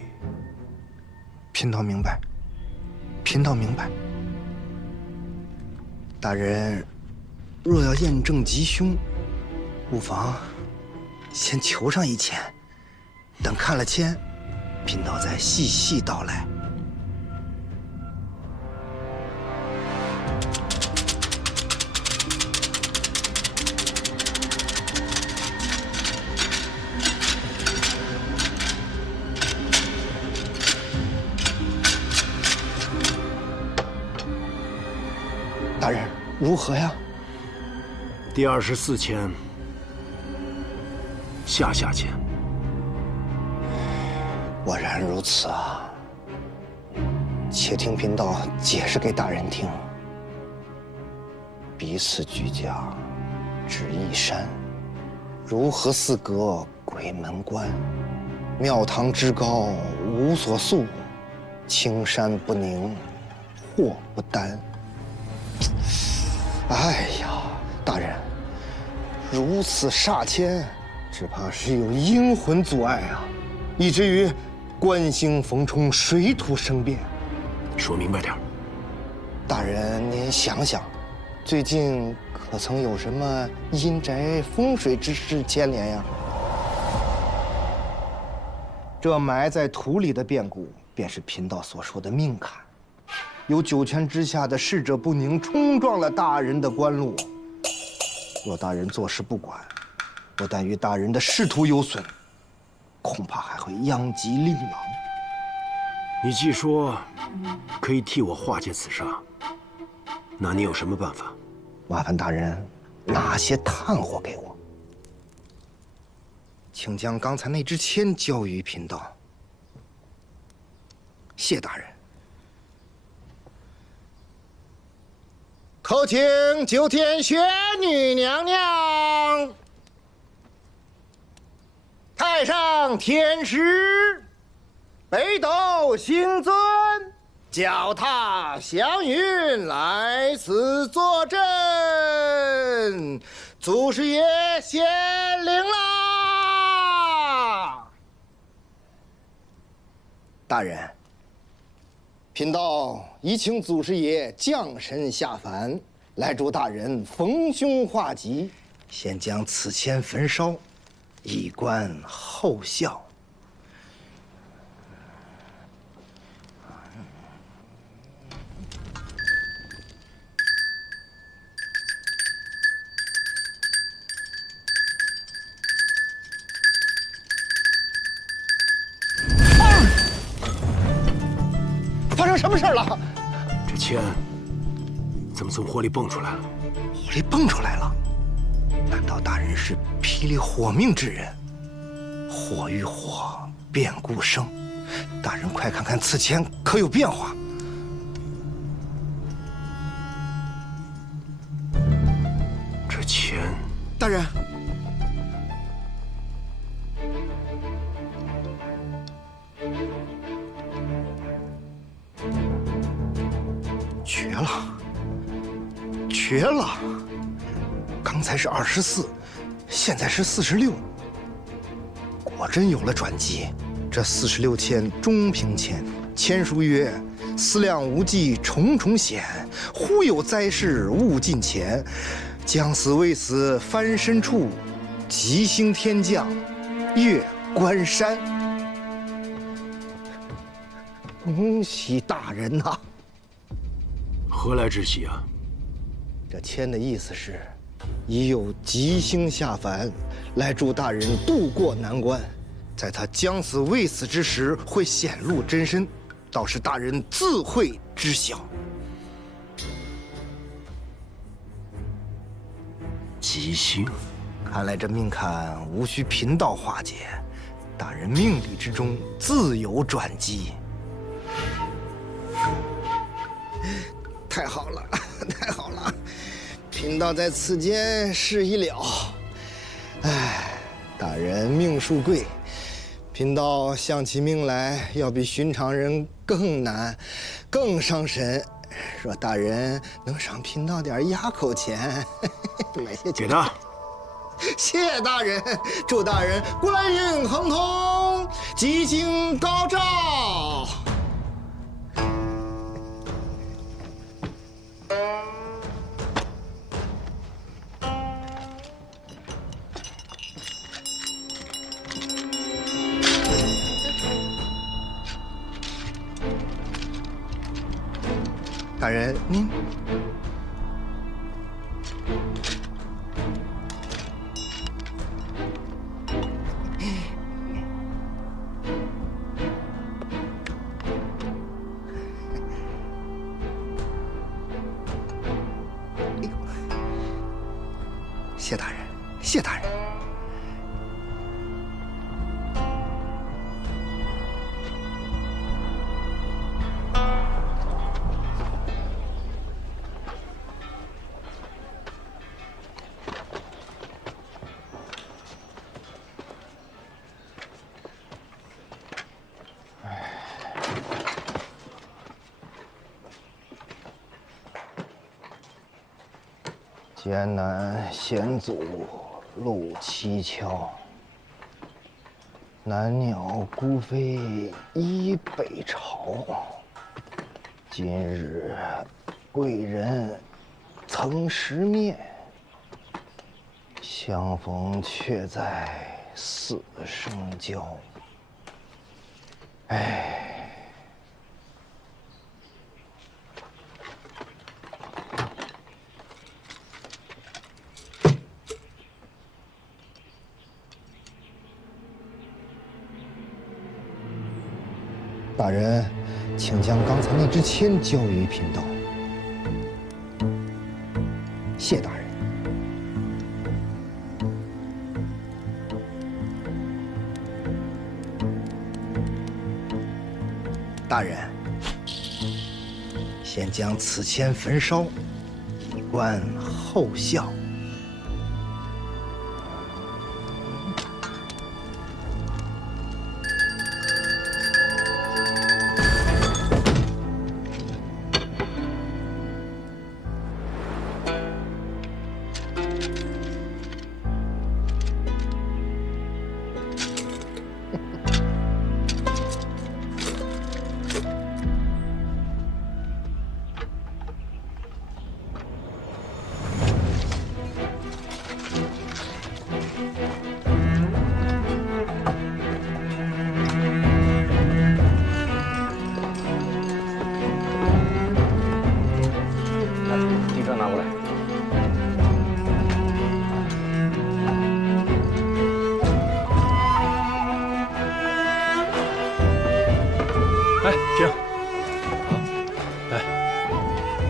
贫道明白，贫道明白。大人若要验证吉凶，不妨先求上一签，等看了签，贫道再细细道来。大人，如何呀？第24签，下签。果然如此啊！且听贫道解释给大人听。彼此居家，只一山，如何似隔鬼门关？庙堂之高无所诉，青山不宁，祸不单。哎呀，大人，如此煞签，只怕是有阴魂阻碍啊，以至于官星逢冲，水土生变。说明白点。大人，您想想，最近可曾有什么阴宅风水之事牵连呀？这埋在土里的变故，便是贫道所说的命坎。有九泉之下的逝者不宁冲撞了大人的官路，若大人坐视不管，不但与大人的仕途有损，恐怕还会殃及令郎。你既说可以替我化解此煞，那你有什么办法？麻烦大人拿些炭火给我，请将刚才那支签交于贫道。谢大人。叩请九天玄女娘娘，太上天师，北斗星尊，脚踏祥云来此坐镇，祖师爷显灵啦！大人，贫道已请祖师爷降神下凡，来助大人逢凶化吉，先将此签焚烧，以观后效。发生什么事了？这签怎么从火里蹦出来了？火里蹦出来了？难道大人是霹雳火命之人？火与火，变故生。大人快看看此签可有变化？这签，大人，绝了！绝了！刚才是24，现在是46，果真有了转机。这46签中平签，签书曰：“思量无际重重险，忽有灾事误近前。将死未死翻身处，吉星天降越关山。”恭喜大人呐！何来之喜啊？这签的意思是，已有吉星下凡，来助大人渡过难关。在他将死未死之时，会显露真身，倒是大人自会知晓。吉星，看来这命坎无需贫道化解，大人命理之中自有转机。太好了，太好了！贫道在此间事已了。哎，大人命数贵，贫道想起命来要比寻常人更难，更伤神。若大人能赏贫道点压口钱，买些给他。谢大人，祝大人官运亨通，吉星高照。大人，您。谢大人，谢大人。艰难险阻路蹊跷，南鸟孤飞依北朝。今日贵人曾识面，相逢却在死生交。哎。大人，请将刚才那支签交于贫道。谢大人。大人，先将此签焚烧，以观后效。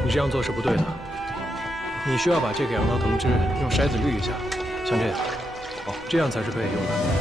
你这样做是不对的，你需要把这个杨桃藤汁用筛子滤一下，像这样，这样才是可以用的。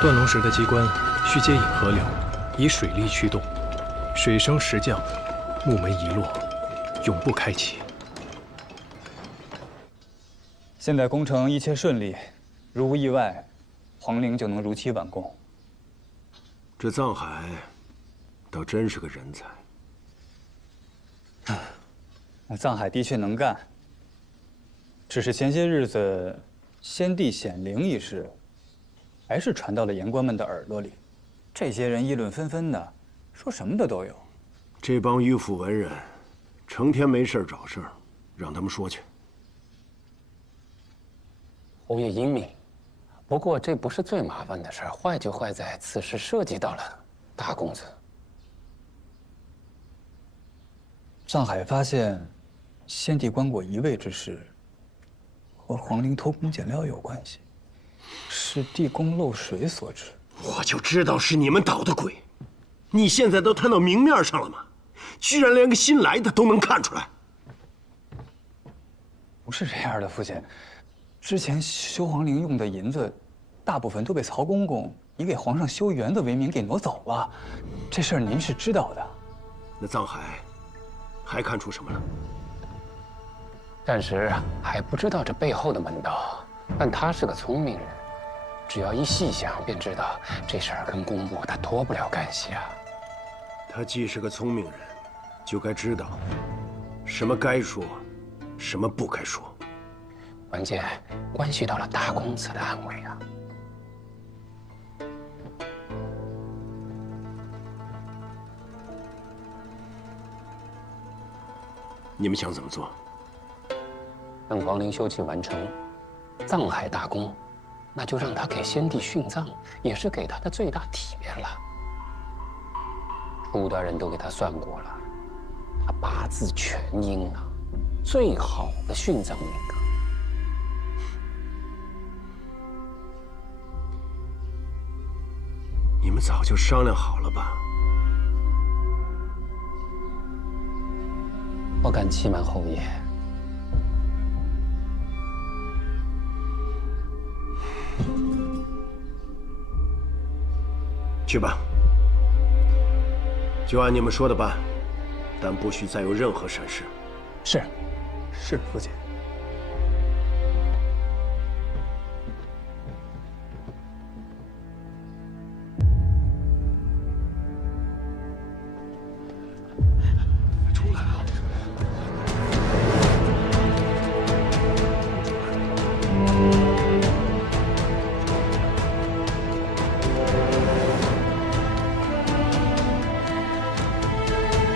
断龙石的机关需接引河流，以水力驱动，水升石降，木门一落，永不开启。现在工程一切顺利，如无意外，皇陵就能如期完工。这藏海倒真是个人才。那藏海的确能干，只是前些日子先帝显灵一事，还是传到了言官们的耳朵里。这些人议论纷纷的，说什么的都有。这帮迂腐文人，成天没事找事儿，让他们说去。侯爷英明，不过这不是最麻烦的事儿，坏就坏在此事涉及到了大公子。上海发现先帝棺椁移位之事，和皇陵偷工减料有关系，是地宫漏水所致。我就知道是你们捣的鬼！你现在都摊到明面上了吗？居然连个新来的都能看出来！不是这样的，父亲。之前修皇陵用的银子，大部分都被曹公公以给皇上修园子为名给挪走了。这事儿您是知道的。那藏海还看出什么了？暂时还不知道这背后的门道，但他是个聪明人，只要一细想便知道这事儿跟公务他脱不了干系啊。他既是个聪明人，就该知道什么该说，什么不该说？关键关系到了大公子的安危啊！你们想怎么做？等皇陵修葺完成，葬海大功，那就让他给先帝殉葬，也是给他的最大体面了。楚大人都给他算过了，他八字全阴啊，最好的殉葬命格。你们早就商量好了吧？不敢欺瞒侯爷。去吧，就按你们说的办，但不许再有任何闪失。是，父亲。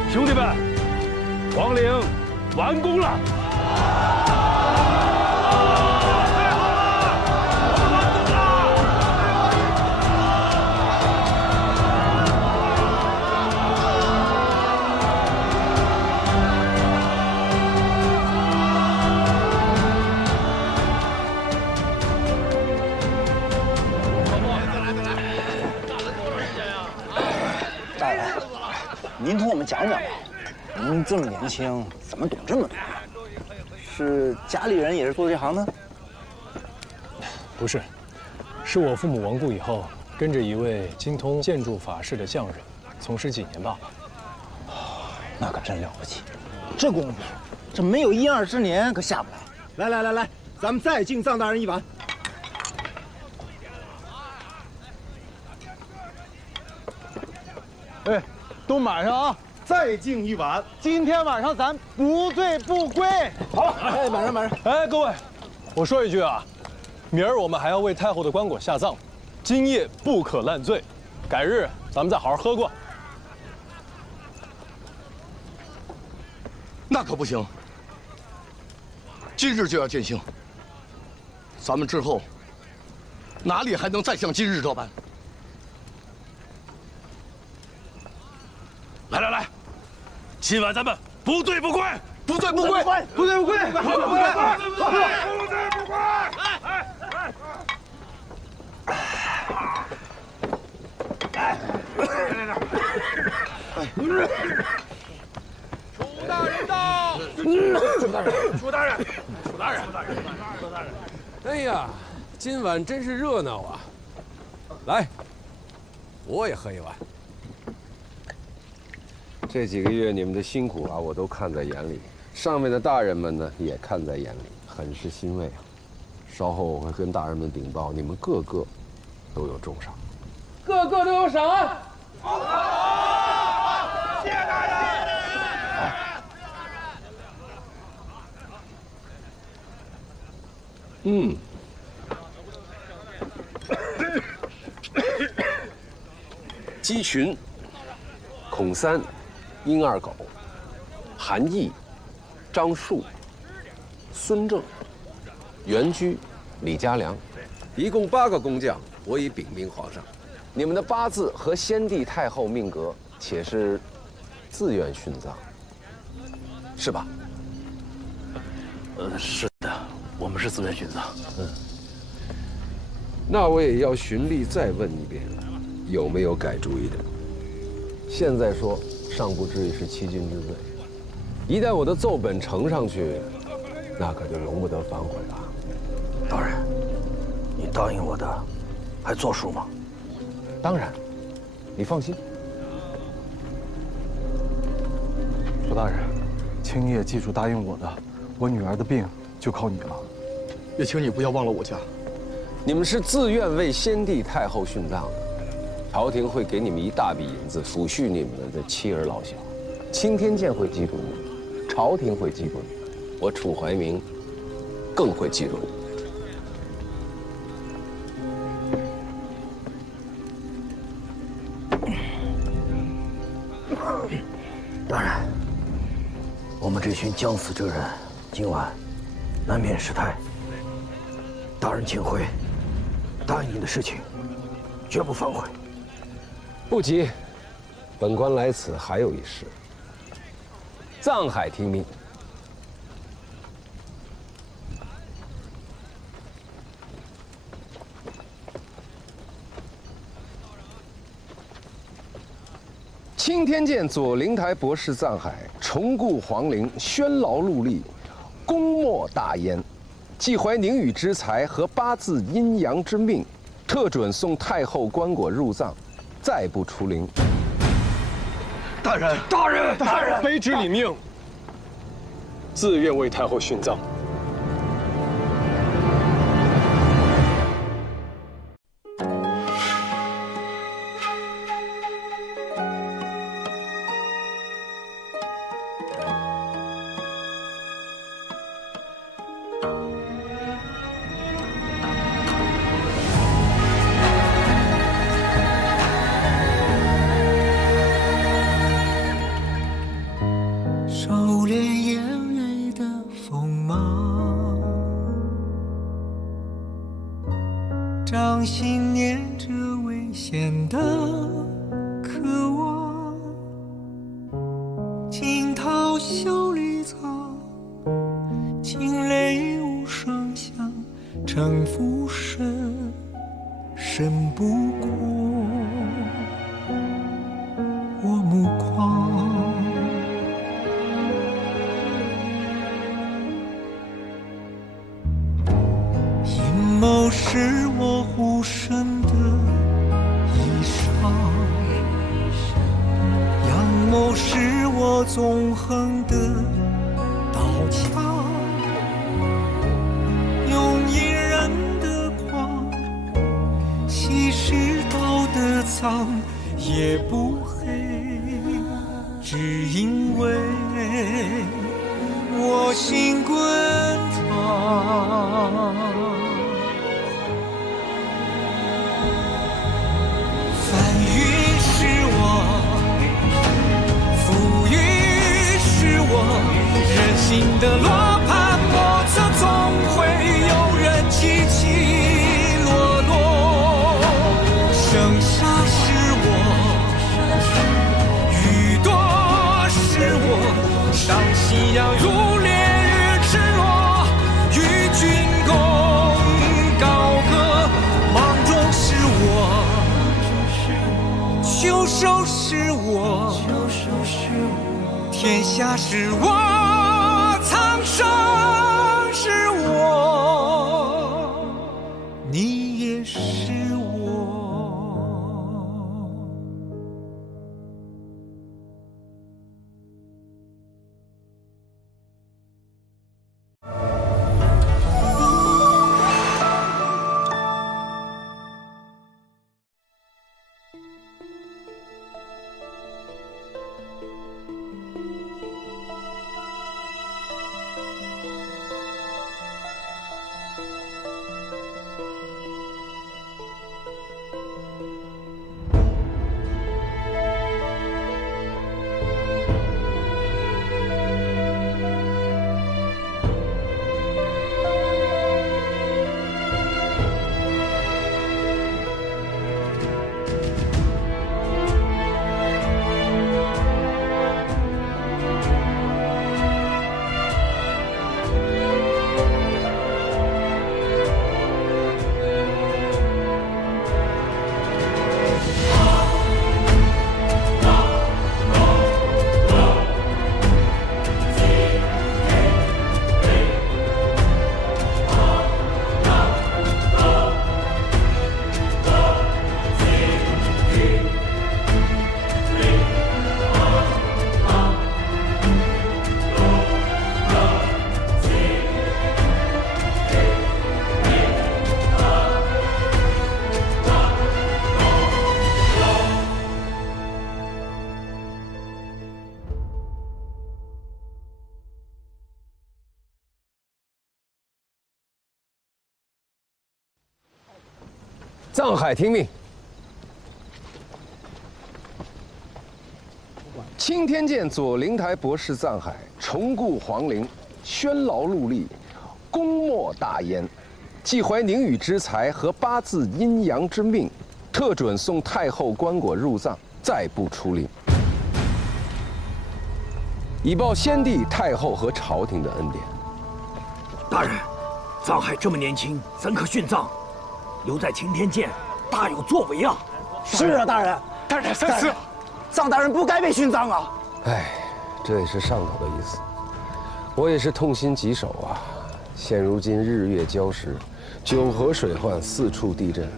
兄弟们，皇陵完工了！大人，您同我们讲讲吧。您这么年轻，怎么懂这么多？是家里人也是做这行的？不是，是我父母亡故以后，跟着一位精通建筑法式的匠人，从事几年罢了。那可真了不起，这功夫，这没有1、20年可下不来。来，咱们再敬臧大人一碗。哎，都满上啊！再敬一碗，今天晚上咱不醉不归。好，哎，满上。哎，各位，我说一句啊，明儿我们还要为太后的棺椁下葬，今夜不可烂醉，改日咱们再好好喝过。那可不行，今日就要践行。咱们之后哪里还能再像今日这般？来，今晚咱们不醉不归，不醉不归。楚大人到！楚大人！哎呀，今晚真是热闹啊！来，我也喝一碗。这几个月你们的辛苦啊，我都看在眼里。上面的大人们呢，也看在眼里，很是欣慰啊。稍后我会跟大人们禀报，你们个个都有重赏。个个都有赏啊！谢大人。姬群、孔三、殷二狗、韩毅、张树、孙正、袁居、李家良，一共8个工匠，我已禀明皇上，你们的八字和先帝太后命格，且是自愿殉葬，是吧？是的，我们是自愿殉葬。那我也要循例再问一遍，有没有改主意的？现在说尚不至于是欺君之罪，一旦我的奏本呈上去，那可就容不得反悔了。大人，你答应我的，还作数吗？当然，你放心。楚大人，青叶记住答应我的，我女儿的病就靠你了。也请你不要忘了我家。你们是自愿为先帝太后殉葬的，朝廷会给你们一大笔银子抚恤你们的妻儿老小，青天剑会记住你们，朝廷会记住你们，我楚怀明更会记住你。大人，我们这群将死之人，今晚难免失态。大人请回，答应你的事情，绝不反悔。不急，本官来此还有一事。藏海听命。青天剑左灵台博士藏海重固皇陵，宣劳戮力，功莫大焉。既怀宁宇之才和八字阴阳之命，特准送太后棺椁入藏，再不出陵。大人，大人，大人，卑职领命，自愿为太后殉葬。掌心念着危险的渴望，惊涛袖里草，惊雷无声响，城府深，深不过我目眶。阴谋是我护身的衣裳，阳谋是我纵横的刀枪，用隐忍的狂，稀释道德藏，也不黑，只因为我心滚烫。人心的罗盘莫测，总会有人起起落落。生杀是我，雨多是我，上夕阳如烈日赤裸，与君共高歌。芒种是我，秋收是我，天下是我。苍生是我，你也是我。藏海听命。青天剑左灵台博士藏海重顾皇陵，宣劳戮力，功莫大焉。既怀宁宇之才和八字阴阳之命，特准送太后棺椁入藏，再不出令，以报先帝、太后和朝廷的恩典。大人，藏海这么年轻，怎可殉葬？留在青天剑，大有作为啊！是啊，大人，大人，藏大人不该被殉葬啊！哎，这也是上头的意思。我也是痛心疾首啊！现如今日月交时，九河水患，四处地震，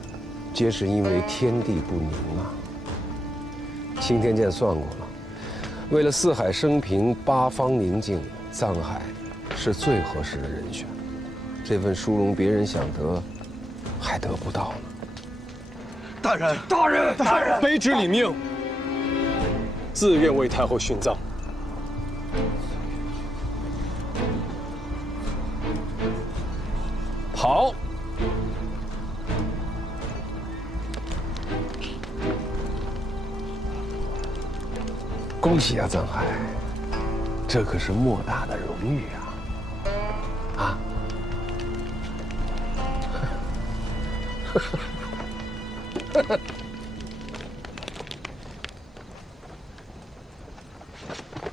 皆是因为天地不宁啊！青天剑算过了，为了四海升平、八方宁静，藏海是最合适的人选。这份殊荣，别人想得，还得不到呢。大人，大人，大人，卑职领命，自愿为太后殉葬。好。恭喜啊，藏海，这可是莫大的荣誉啊！啊！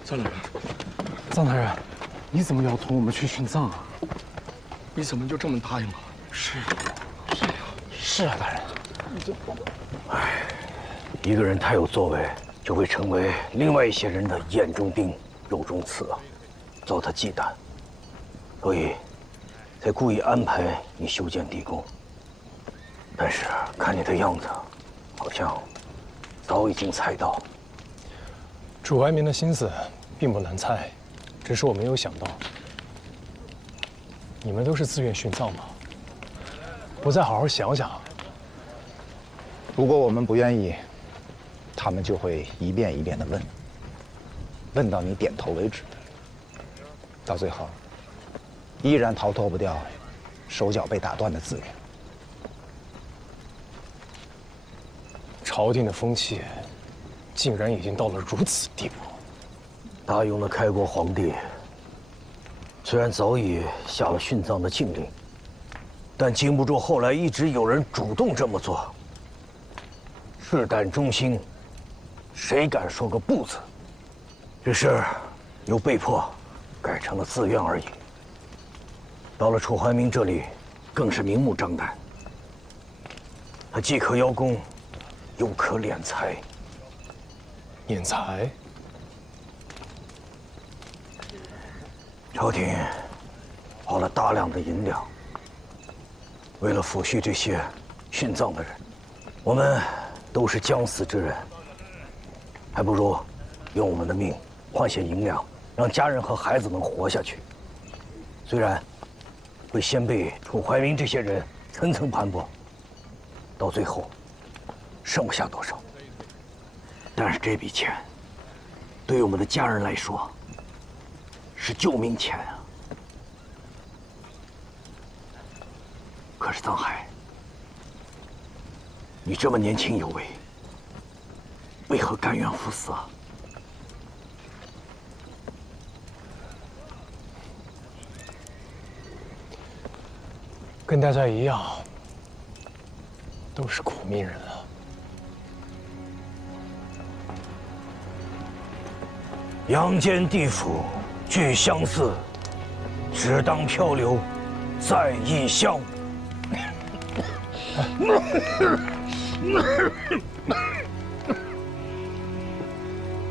藏大人，藏大人，你怎么要同我们去殉葬啊？你怎么就这么答应了？是啊，大人。哎，一个人太有作为，就会成为另外一些人的眼中钉、肉中刺啊，遭他忌惮，所以才故意安排你修建地宫。但是看你的样子，好像早已经猜到。楚怀民的心思并不难猜，只是我没有想到，你们都是自愿殉葬吗？我再好好想想。如果我们不愿意，他们就会一遍一遍地问，问到你点头为止。到最后，依然逃脱不掉手脚被打断的资源。朝廷的风气，竟然已经到了如此地步。大雍的开国皇帝，虽然早已下了殉葬的禁令，但经不住后来一直有人主动这么做。事胆忠心，谁敢说个不字？只是又被迫改成了自愿而已。到了楚怀民这里，更是明目张胆。他既可邀功，又可敛财。敛财？朝廷花了大量的银两，为了抚恤这些殉葬的人，我们都是将死之人，还不如用我们的命换些银两，让家人和孩子们活下去。虽然会先被楚怀民这些人层层盘剥，到最后剩不下多少，但是这笔钱对于我们的家人来说是救命钱啊！可是藏海，你这么年轻有为，为何甘愿赴死啊？跟大家一样，都是苦命人啊。阳间地府俱相似，只当漂流在异乡。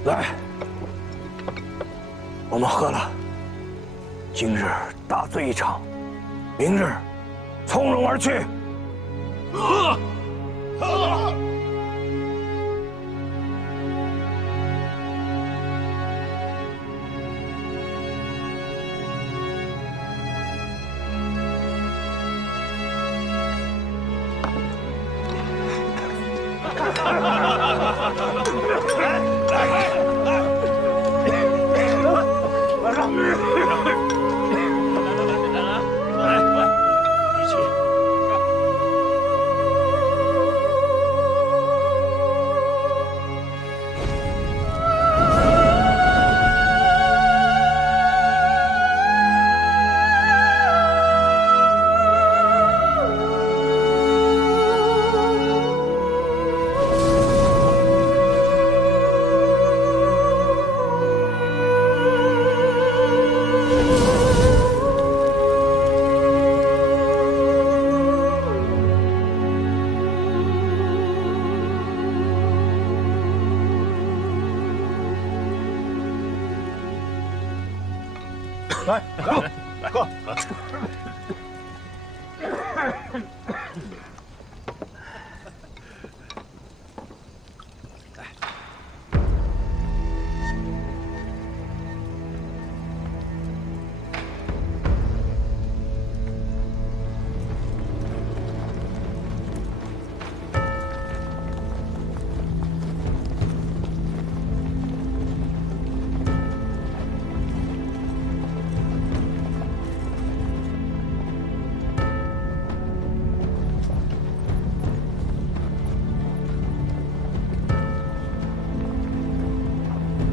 来，我们喝了，今日大醉一场，明日从容而去。喝！喝！来，喝。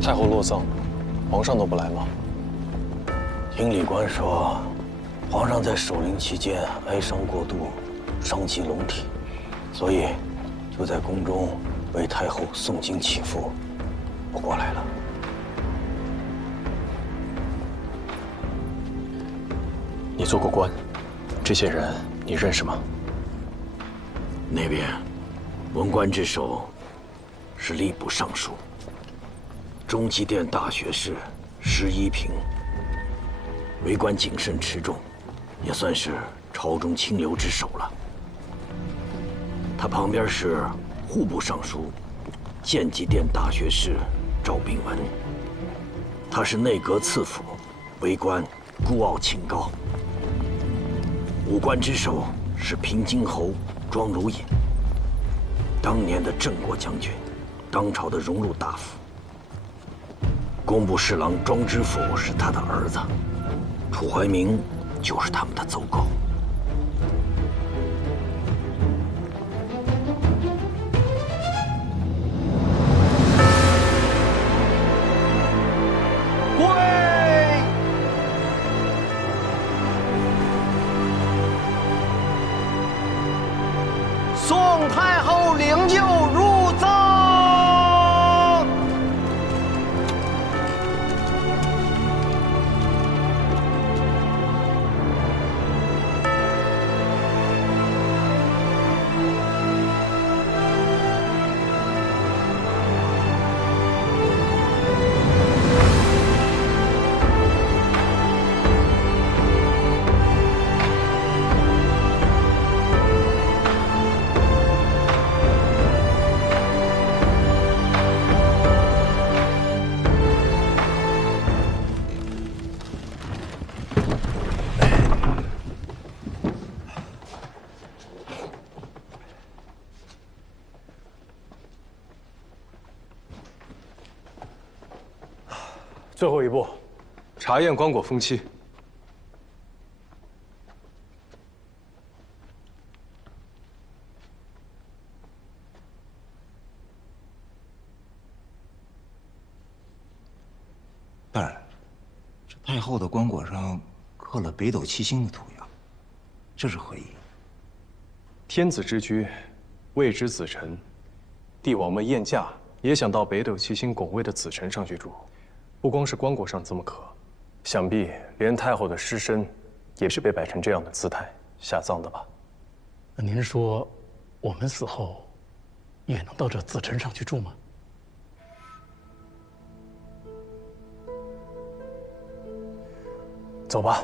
太后落葬，皇上都不来吗？听礼官说，皇上在守灵期间哀伤过度，伤及龙体，所以就在宫中为太后诵经祈福，不过来了。你做过官，这些人你认识吗？那边文官之首是吏部尚书。 中极殿大学士施一平，为官谨慎持重，也算是朝中清流之首了。他旁边是户部尚书建极殿大学士赵秉文，他是内阁次辅，为官孤傲清高。武官之首是平津侯庄如隐，当年的镇国将军，当朝的荣禄大夫。 工部侍郎庄知府是他的儿子，楚怀明就是他们的走狗。归！宋太后灵柩入葬。 最后一步，查验棺椁封漆。大人，这太后的棺椁上刻了北斗七星的图样，这是何意？天子之居，位之子臣，帝王们宴驾也想到北斗七星拱卫的子臣上去住。 不光是棺椁上这么刻，想必连太后的尸身也是被摆成这样的姿态下葬的吧？那您说，我们死后也能到这子臣上去住吗？走吧。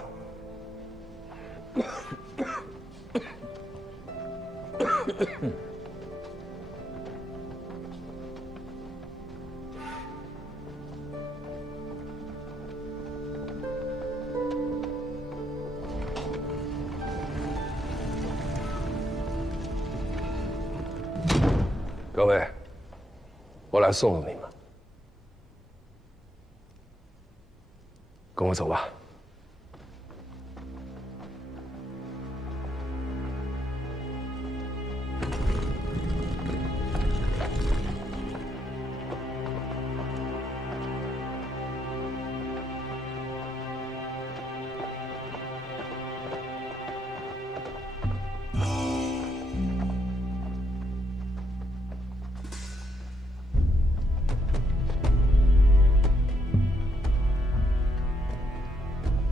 各位，我来送送你们，跟我走吧。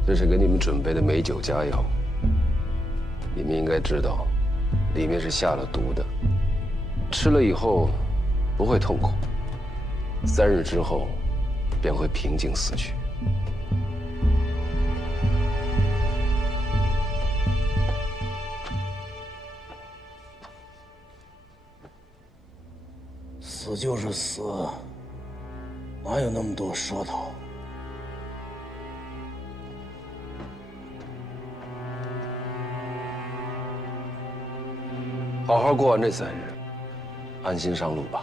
这是给你们准备的美酒佳肴，你们应该知道，里面是下了毒的，吃了以后不会痛苦，3日之后便会平静死去。死就是死，哪有那么多说头？好好过完这3日，安心上路吧。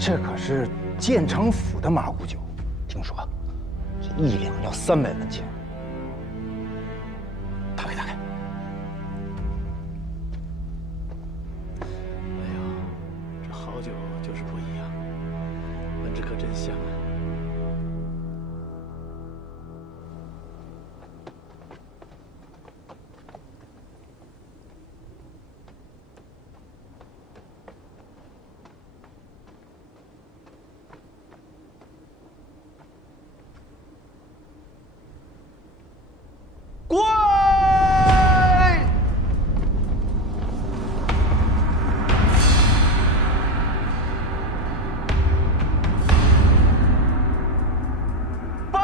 这可是建长府的麻古酒，听说这1两要300文钱。打开，打开。哎呀，这好酒就是不一样，闻着可真香啊！跪！拜！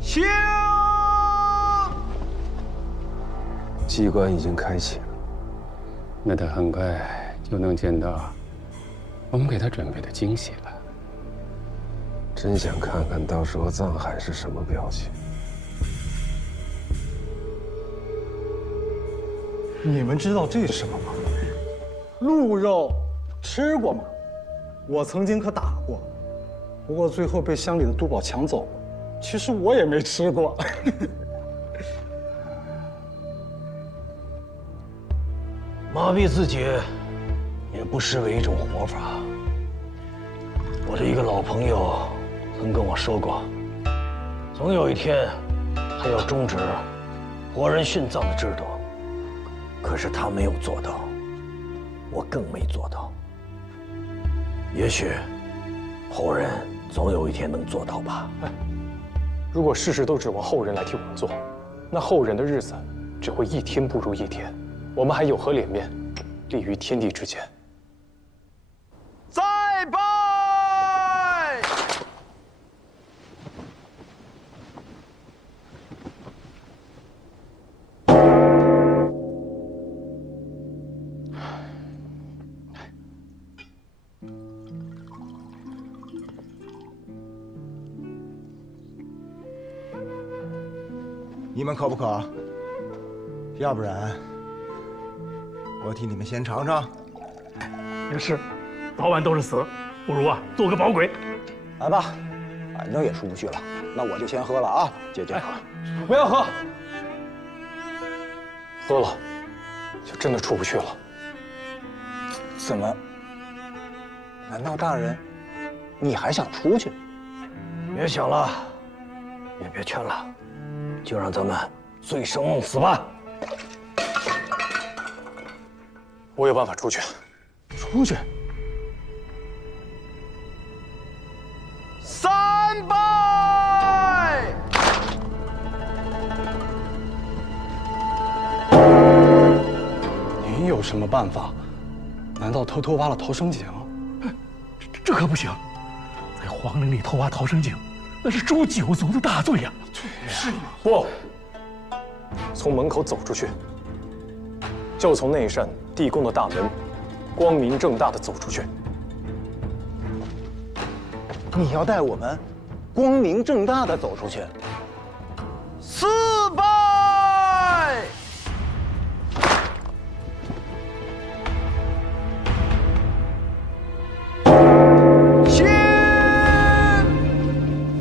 行！机关已经开启了，那他很快就能见到我们给他准备的惊喜了。真想看看到时候藏海是什么表情。你们知道这是什么吗？鹿肉吃过吗？我曾经可打过，不过最后被乡里的督宝抢走了。其实我也没吃过。麻痹自己，也不失为一种活法。我的一个老朋友曾跟我说过，总有一天他要终止活人殉葬的制度。可是他没有做到，我更没做到。也许后人总有一天能做到吧。如果事事都指望后人来替我们做，那后人的日子只会一天不如一天。我们还有何脸面立于天地之间？再拜！你们渴不渴？要不然我替你们先尝尝。也是，早晚都是死，不如啊做个饱鬼。来吧，反正也出不去了，那我就先喝了啊，解解渴。不要喝，喝了就真的出不去了。怎么？难道大人，你还想出去？别想了，也别劝了，就让咱们醉生梦死吧。我有办法出去。出去？三拜！你有什么办法？难道偷偷挖了逃生井？这可不行，在皇陵里偷挖逃生井，那是诛九族的大罪呀！是不？从门口走出去，就从那扇地宫的大门，光明正大的走出去。你要带我们光明正大的走出去？四拜！先！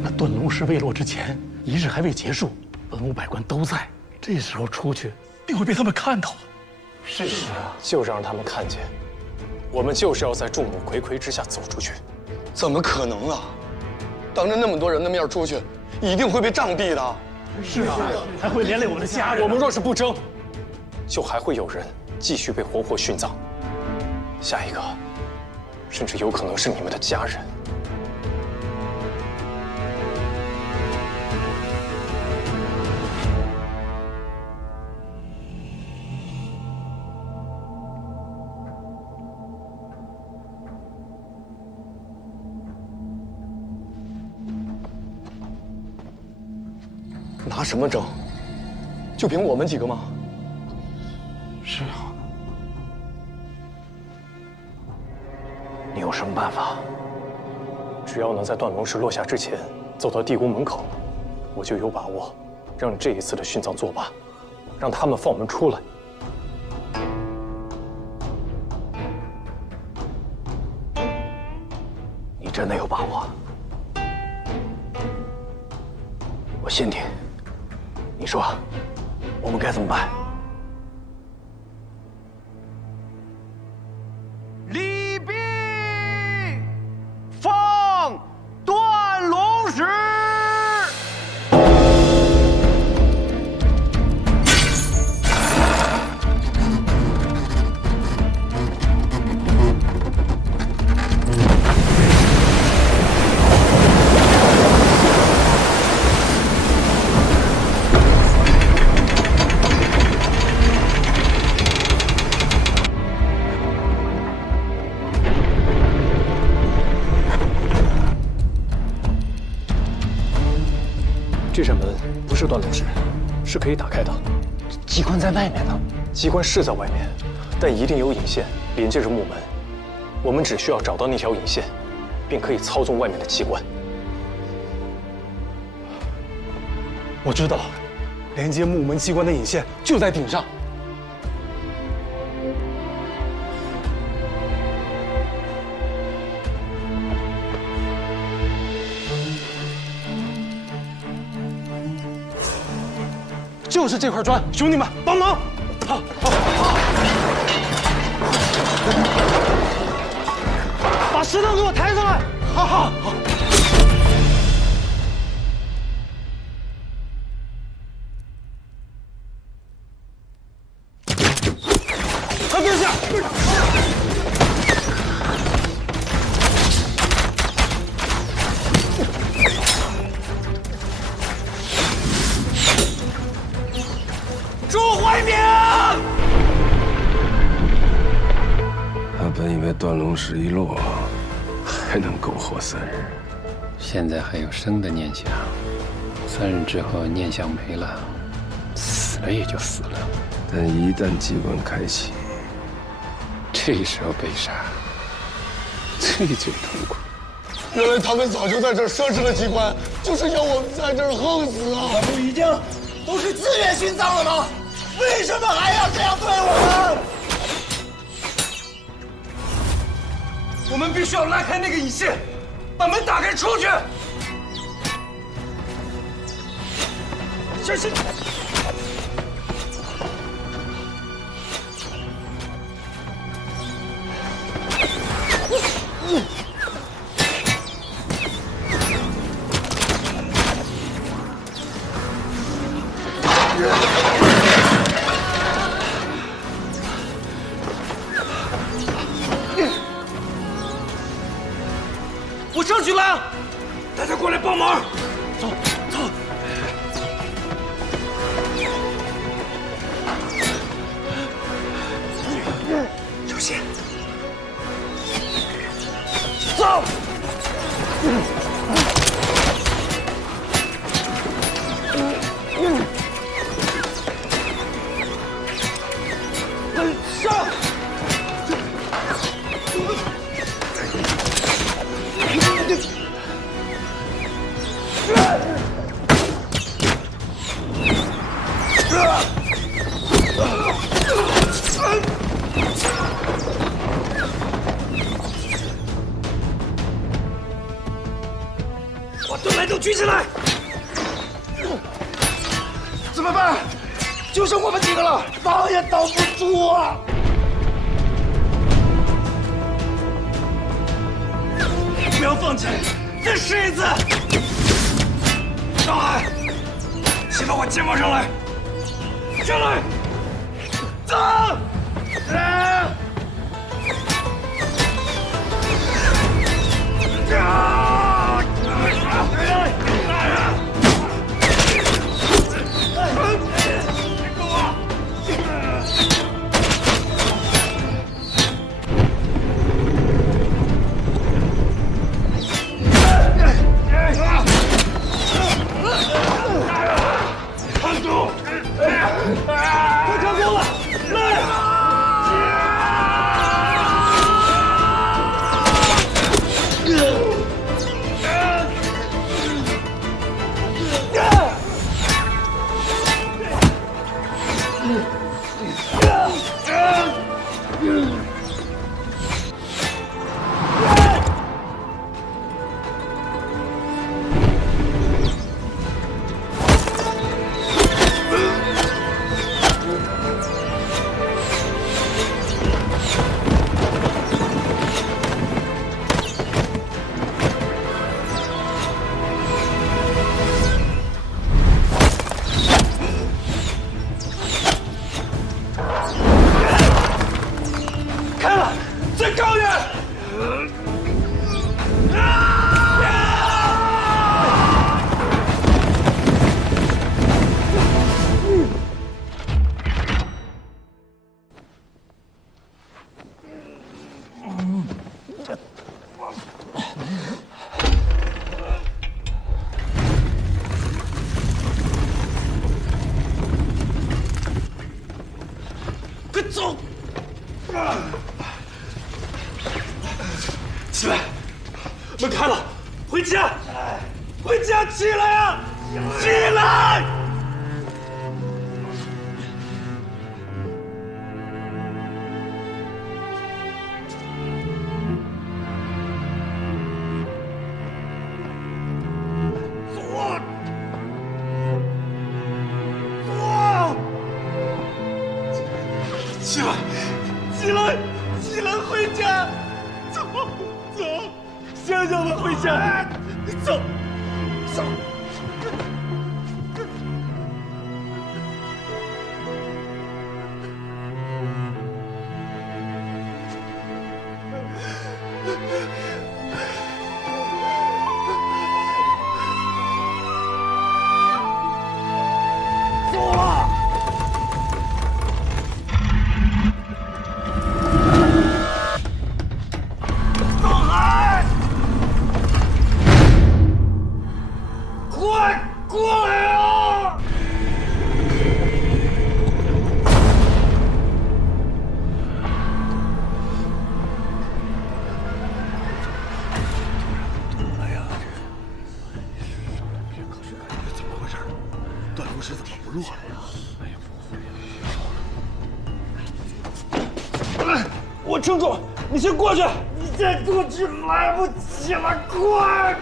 那遁龙石未落之前，仪式还未结束，文武百官都在，这时候出去，定会被他们看到。是啊，就是让他们看见，我们就是要在众目睽睽之下走出去。怎么可能啊？当着那么多人的面出去，一定会被杖毙的。是啊，还会连累我们的家人。我们若是不争，就还会有人继续被活活殉葬。下一个，甚至有可能是你们的家人。拿什么争？就凭我们几个吗？是啊。你有什么办法？只要能在断龙石落下之前走到地宫门口，我就有把握让你这一次的殉葬作罢，让他们放我们出来。你真的有把握？我信你。你说，我们该怎么办？礼毕，放断龙石。这扇门不是断龙石，是可以打开的。机关在外面呢。机关是在外面，但一定有引线连接着木门。我们只需要找到那条引线，便可以操纵外面的机关。我知道，连接木门机关的引线就在顶上。就是这块砖，兄弟们帮忙！好，把石头给我抬上来！好。快蹲下！朱怀明，他本以为断龙石一落，还能苟活3日，现在还有生的念想，3日之后念想没了，死了也就死了。但一旦机关开启，这时候被杀，最痛苦。原来他们早就在这儿设置了机关，就是要我们在这儿横死啊！咱不已经都是自愿殉葬了吗？为什么还要这样对我们？我们必须要拉开那个引线，把门打开出去。小心！我上去了，大家过来帮忙！走。小心！走！上！把盾牌都举起来！怎么办？就剩我们几个了，挡也挡不住啊！不要放弃，再再试一次！上海，骑到我肩膀上来！上来！走！快成功了！来！开了，最高点！快走！起来，门开了，回家，回家，起来啊，起来！走！起来，起来，起来，回家！走，走，想想吧，回家！走，走。走了。上海，快过来啊！哎呀，这怎么回事？段如石怎么不落了呀？我撑住，你先过去。你再过去来不及了，快！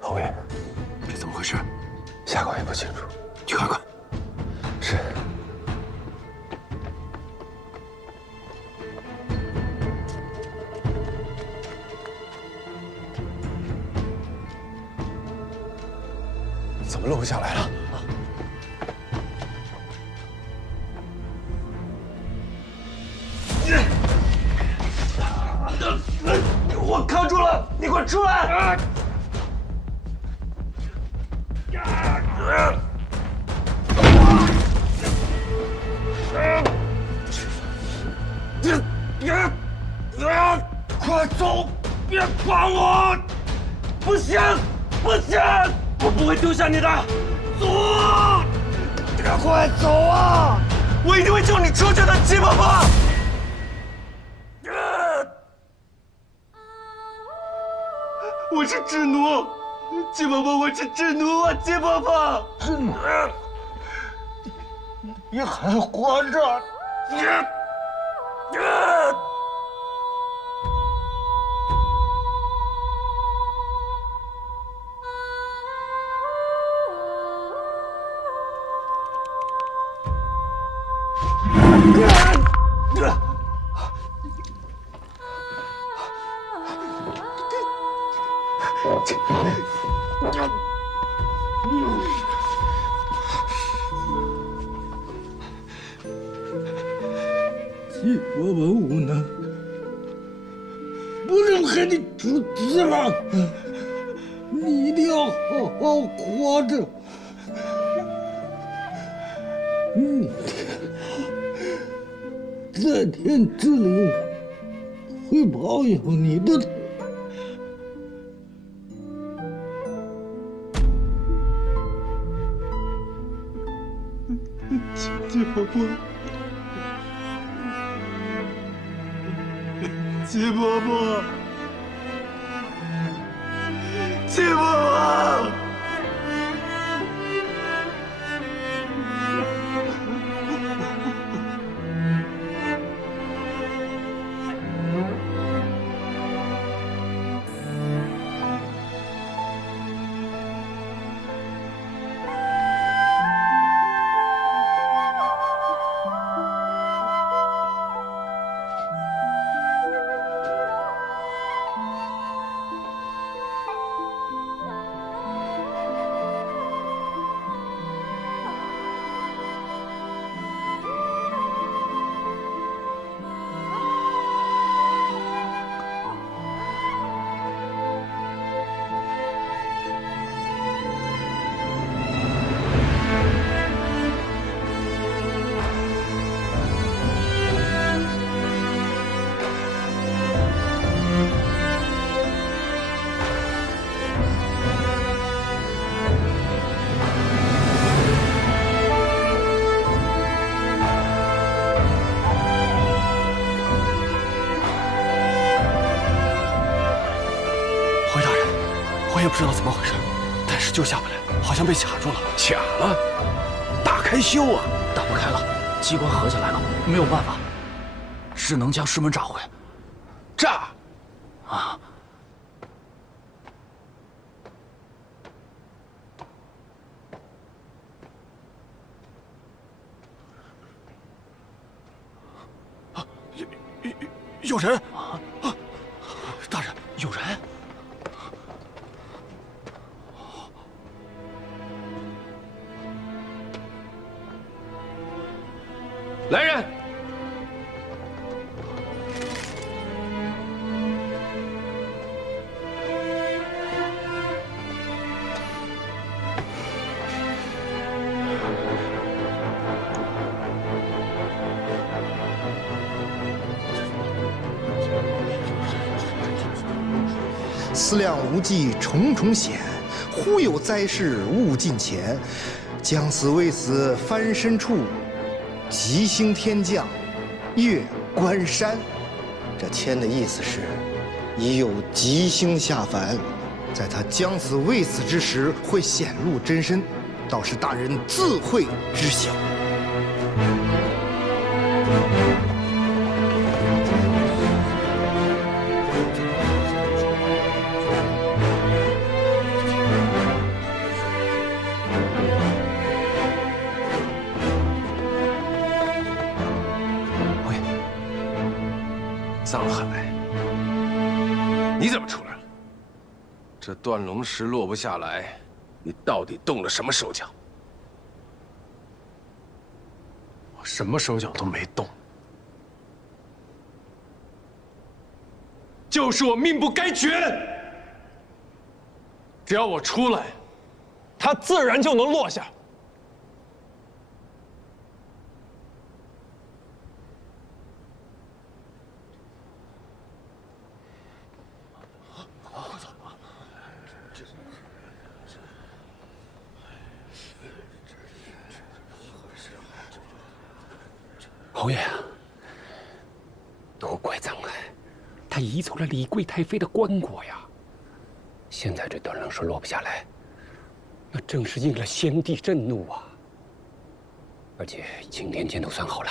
侯爷，这怎么回事？下官也不清楚。去看看。是。怎么漏下来了？我卡住了，你快出来！快走，别管我！不行，不行，我不会丢下你的。走，快走啊！我一定会救你出去的，季伯伯。我是智奴，季伯伯，我是智奴啊，季伯伯。智奴，你还活着？我们无能，不能和你出资了。你一定要好好活着。在天之灵会保佑你的。季伯伯，季伯伯，季伯伯。我也不知道怎么回事，但是就下不来，好像被卡住了。卡了？打开修啊！打不开了，机关合起来了，没有办法，只能将师门炸毁。炸？啊！有人！啊！大人，有人！来人！思量无忌重重险，忽有灾事误近前。将死未死翻身处，吉星天降越关山。这签的意思是，已有吉星下凡，在他将死未死之时会显露真身，倒是大人自会知晓。藏海，你怎么出来了？这断龙石落不下来，你到底动了什么手脚？我什么手脚都没动，就是我命不该绝。只要我出来，它自然就能落下。侯爷啊，都怪藏海，他移走了李贵太妃的棺椁呀。现在这断龙石落不下来，那正是应了先帝震怒啊。而且青天剑都算好了，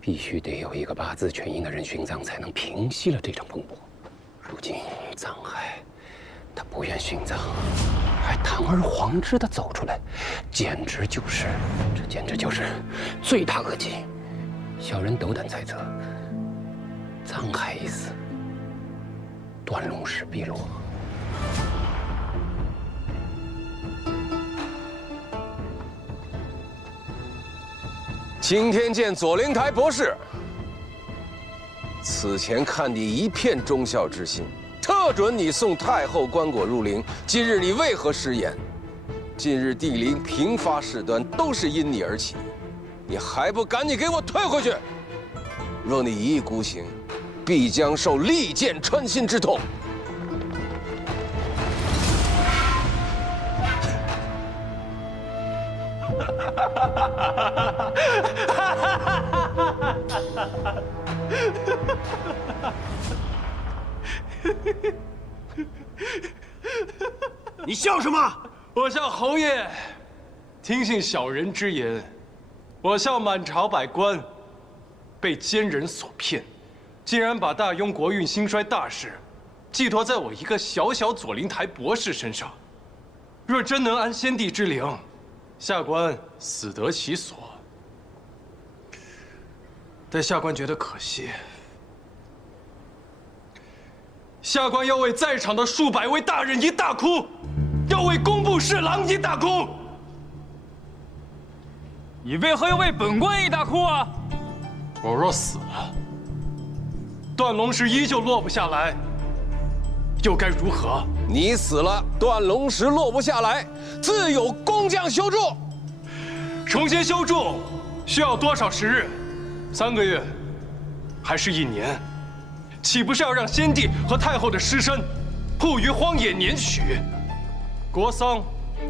必须得有一个八字全阴的人殉葬，才能平息了这场风波。如今藏海，他不愿殉葬，还堂而皇之的走出来，简直就是罪大恶极。小人斗胆猜测，藏海一死，断龙石必落。今天见左灵台博士，此前看你一片忠孝之心，特准你送太后棺椁入陵。今日你为何食言？近日帝陵频发事端，都是因你而起，你还不赶紧给我退回去！若你一意孤行，必将受利剑穿心之痛。你笑什么？我笑侯爷听信小人之言，我笑满朝百官被奸人所骗，竟然把大雍国运兴衰大事寄托在我一个小小左灵台博士身上。若真能安先帝之灵，下官死得其所。但下官觉得可惜，下官要为在场的数百位大人一大哭，要为工部侍郎一大哭。你为何要为本官一大哭啊？我若死了，段龙石依旧落不下来，又该如何？你死了，段龙石落不下来，自有工匠修筑。重新修筑需要多少时日？3个月，还是1年？岂不是要让先帝和太后的尸身曝于荒野年许？国丧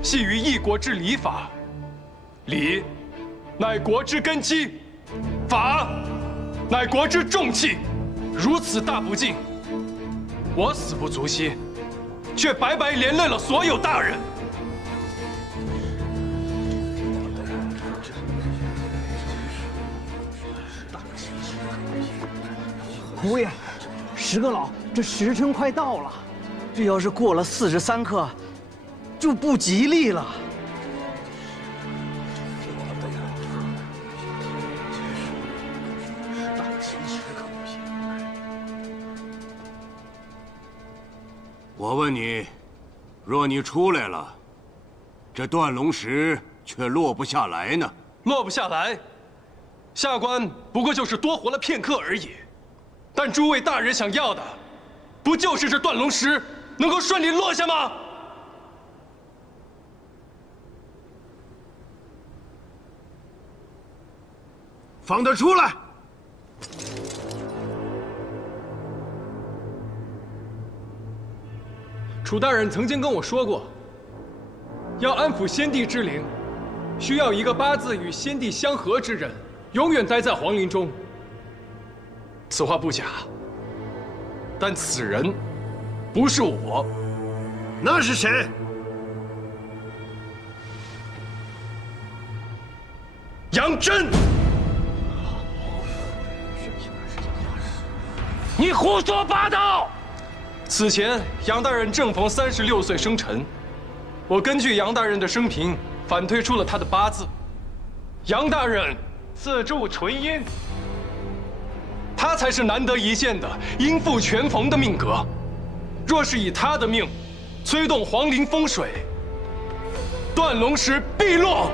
系于一国之礼法，礼乃国之根基，法乃国之重器。如此大不敬，我死不足惜，却白白连累了所有大人。侯爷，石阁老，这时辰快到了，这要是过了43刻，就不吉利了。我问你，若你出来了，这断龙石却落不下来呢？落不下来，下官不过就是多活了片刻而已。但诸位大人想要的，不就是这断龙石能够顺利落下吗？放他出来！楚大人曾经跟我说过，要安抚先帝之灵，需要一个八字与先帝相合之人，永远待在皇陵中。此话不假，但此人不是我，那是谁？杨真！你胡说八道！此前杨大人正逢36岁生辰，我根据杨大人的生平反推出了他的八字。杨大人自铸纯阴。他才是难得一见的阴复全逢的命格，若是以他的命催动皇陵风水，断龙石必落。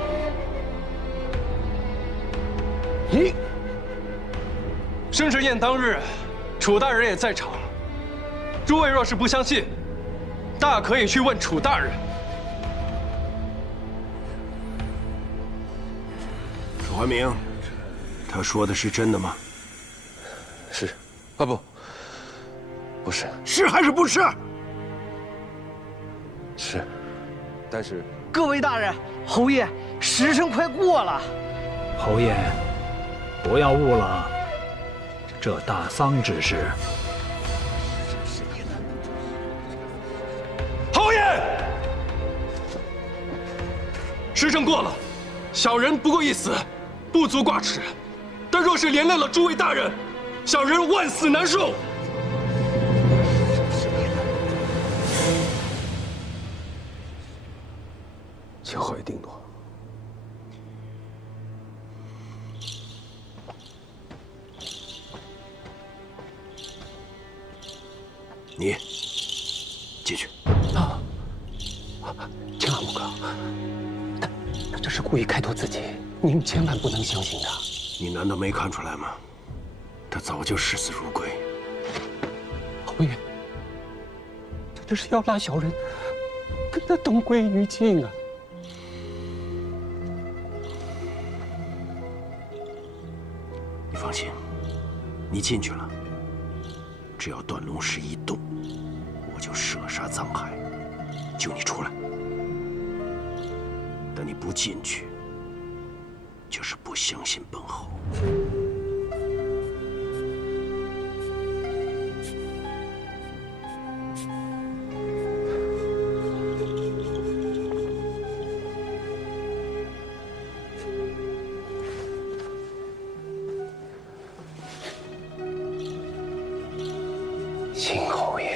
你生辰宴当日，楚大人也在场，诸位若是不相信，大可以去问楚大人。楚怀明，他说的是真的吗？是，啊不是，是还是不是？是，但是各位大人，侯爷，时辰快过了。侯爷，不要误了这大丧之事。侯爷，时辰过了，小人不过一死，不足挂齿，但若是连累了诸位大人，小人万死难恕。请侯爷定夺。你进去。青阿木哥，他这是故意开脱自己，您千万不能相信他。你难道没看出来吗？他早就视死如归。侯爷，他这是要拉小人跟他同归于尽啊！你放心，你进去了，只要断龙石一动，我就射杀藏海，救你出来。但你不进去，就是不相信本侯。秦侯爷。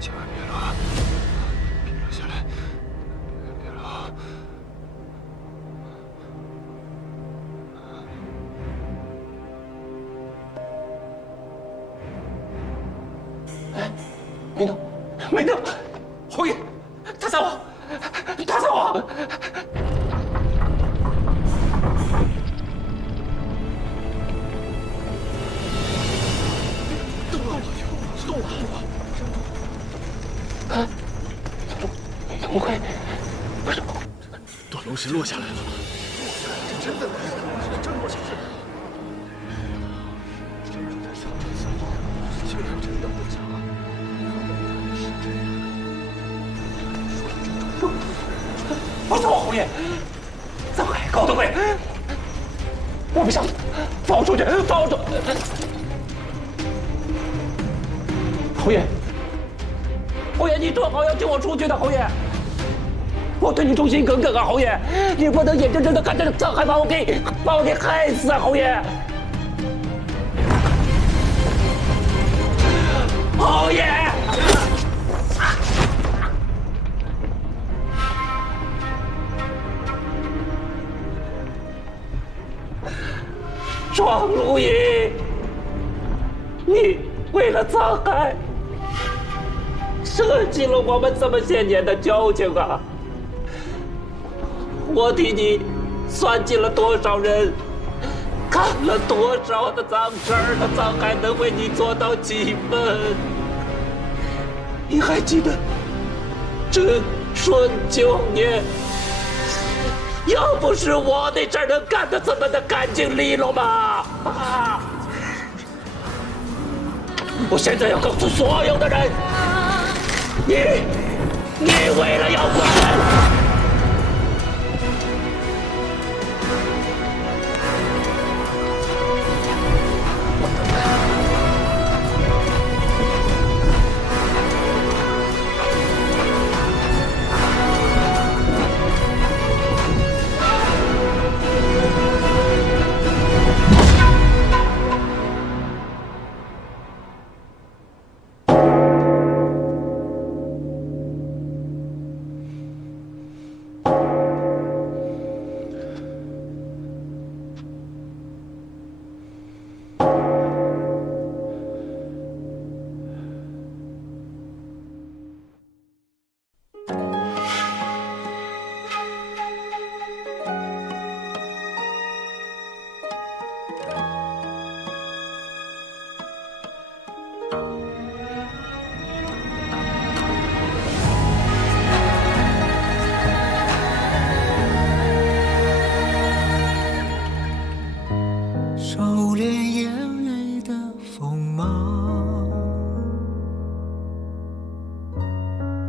千万别落，别落下来，别落。哎，没动，没动，侯爷，他撒谎，他撒谎。动了！啊！怎么会？不是，断龙石落下来了。这真的真落下来了。这让他上天撒谎，竟然真的不假。是这样。不是我，侯爷，藏海高德贵，我不想放我出去，放我出。侯爷，侯爷，你正好要救我出去的，侯爷，我对你忠心耿耿啊，侯爷，你不能眼睁睁的看着藏海把我给害死啊，侯爷，侯爷，庄如意，你为了藏海。舍弃了我们这么些年的交情啊！我替你算计了多少人，看了多少的脏事儿，那藏海能为你做到几分？你还记得这顺9年，要不是我那阵儿能干得这么的干净利落吗？啊！我现在要告诉所有的人。你为了要管，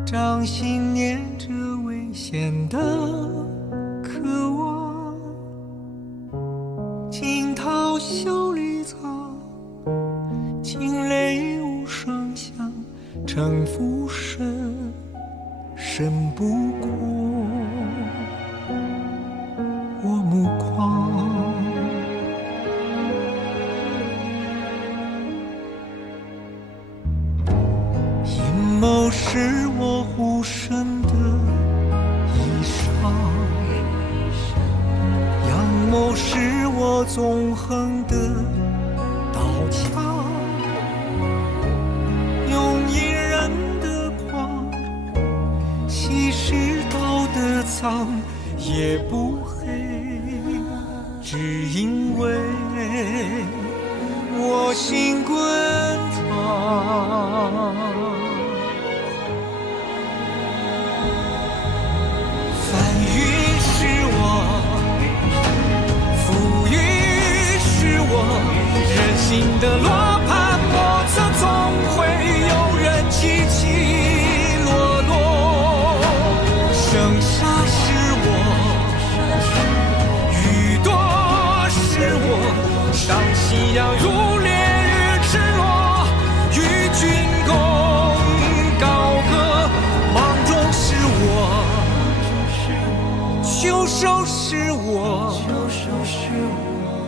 掌心念着危险的渴望，惊涛袖里藏，惊雷无声响，城府深，深不过我目眶。阴谋是我护身的衣裳，阳谋是我纵横的刀枪，用隐忍的狂，稀释道德藏，也不黑，只因为我心滚烫。翻云是我，浮云是我，人心的罗盘莫测，总会有人起起落落。生杀是我，雨多是我，上夕阳如烈日赤裸，与君共高歌。芒种是我，秋收是我，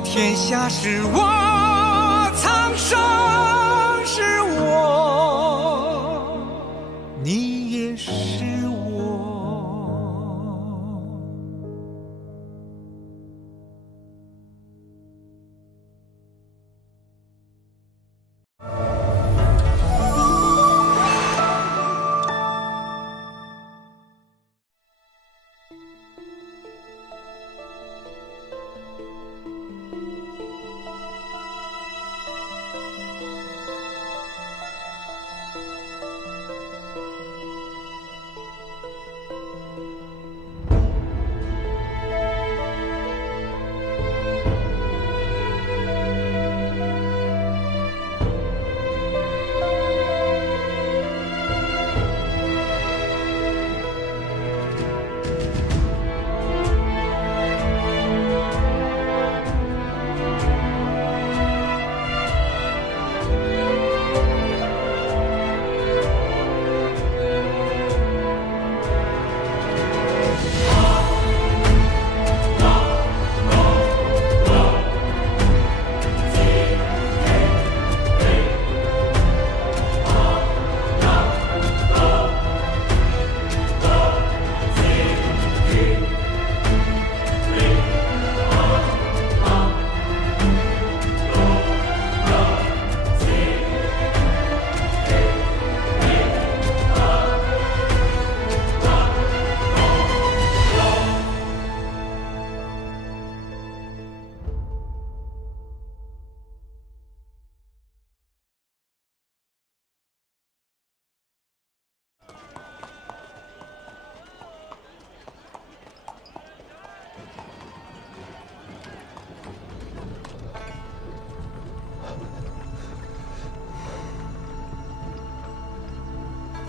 天下是我，苍生是我，你也是我。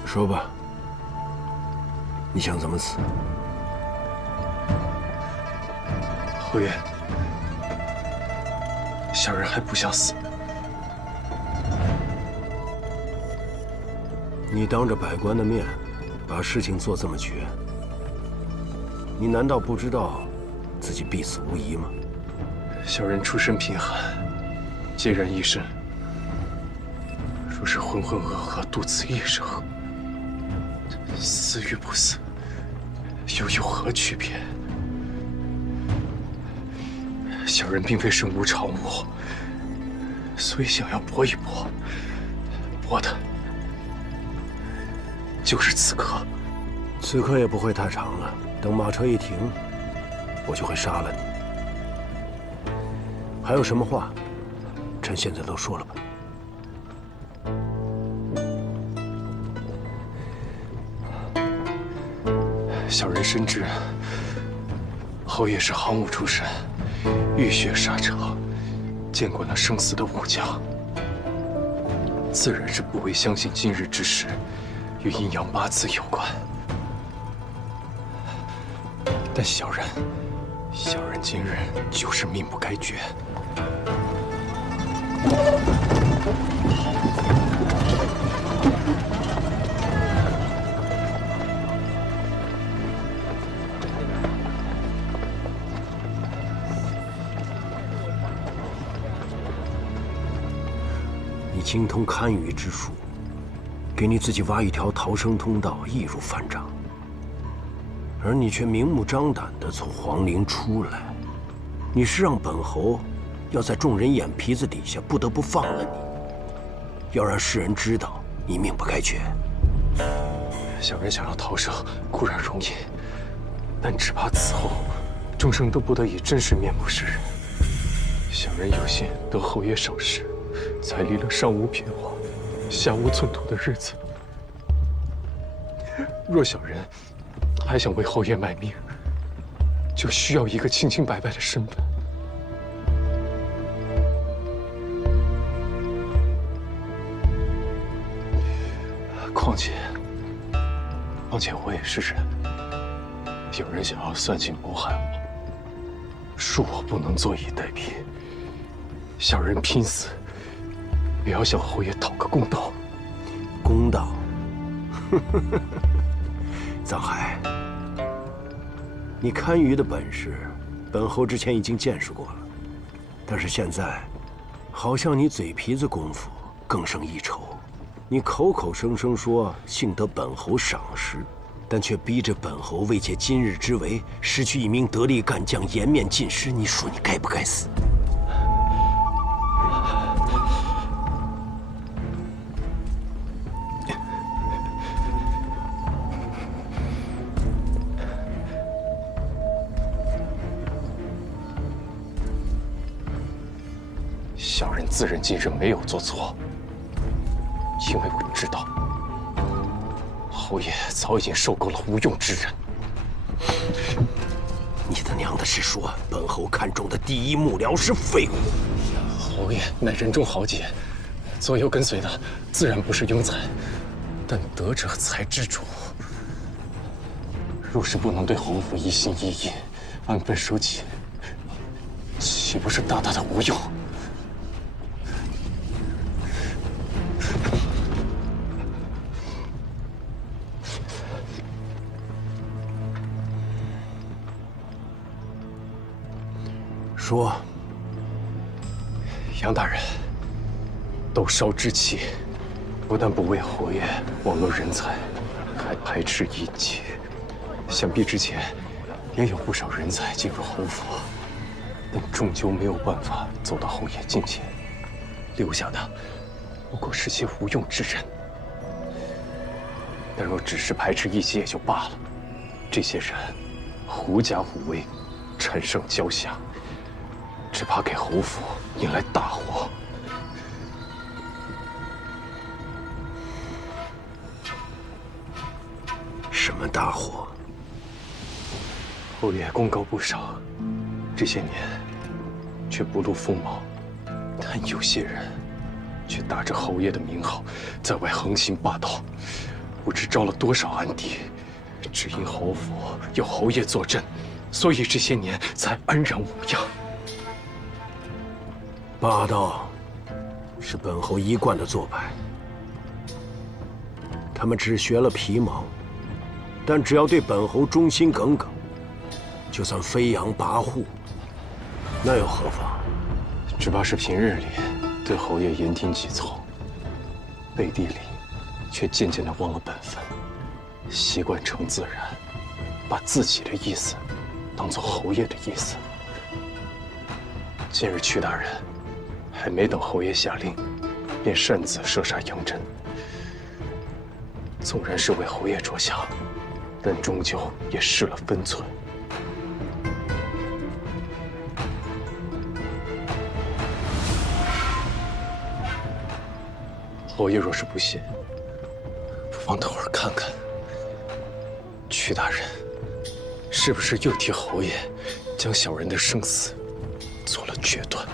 说吧，你想怎么死？侯爷，小人还不想死。你当着百官的面，把事情做这么绝，你难道不知道自己必死无疑吗？小人出身贫寒，孑然一身，若是浑浑噩噩度此一生，死与不死，又有何区别？小人并非身无长物，所以想要搏一搏，搏的就是此刻。此刻也不会太长了，等马车一停，我就会杀了你。还有什么话，趁现在都说了吧。小人深知侯爷是行伍出身，浴血沙场，见惯了生死的武将，自然是不会相信今日之事与阴阳八字有关。但小人今日就是命不该绝。你精通堪舆之术，给你自己挖一条逃生通道，易如反掌。而你却明目张胆地从皇陵出来，你是让本侯要在众人眼皮子底下不得不放了你，要让世人知道你命不该绝。小人想要逃生固然容易，但只怕此后众生都不得以真实面目示人。小人有幸得侯爷赏识，才离了上无偏华、下无寸土的日子。若小人还想为侯爷卖命，就需要一个清清白白的身份。况且我也是人，有人想要算计谋害我，恕我不能坐以待毙。小人拼死也要向侯爷讨个公道。公道？藏海，你堪舆的本事，本侯之前已经见识过了，但是现在，好像你嘴皮子功夫更胜一筹。你口口声声说幸得本侯赏识，但却逼着本侯为借今日之为，失去一名得力干将，颜面尽失。你说你该不该死？小人自认今日没有做错，因为我知道侯爷早已经受够了无用之人。你他娘的是说本侯看中的第一幕僚是废物？侯爷乃人中豪杰，左右跟随的自然不是庸才，但德者才知足。若是不能对侯府一心一意，安分守己，岂不是大大的无用？说，杨大人，斗烧之气，不但不为侯爷网罗人才，还排斥异己。想必之前也有不少人才进入侯府，但终究没有办法走到侯爷近前，留下的不过是些无用之人。但若只是排斥异己也就罢了，这些人狐假虎威，产生骄下，只怕给侯府引来大祸。什么大祸？侯爷功高不少，这些年却不露锋芒，但有些人却打着侯爷的名号，在外横行霸道，不知招了多少暗敌。只因侯府有侯爷坐镇，所以这些年才安然无恙。霸道是本侯一贯的做派，他们只学了皮毛，但只要对本侯忠心耿耿，就算飞扬跋扈，那又何妨？只怕是平日里对侯爷言听计从，背地里却渐渐地忘了本分，习惯成自然，把自己的意思当做侯爷的意思。今日屈大人还没等侯爷下令，便擅自射杀杨真。纵然是为侯爷着想，但终究也失了分寸。侯爷若是不信，不妨等会儿看看，屈大人是不是又替侯爷将小人的生死做了决断？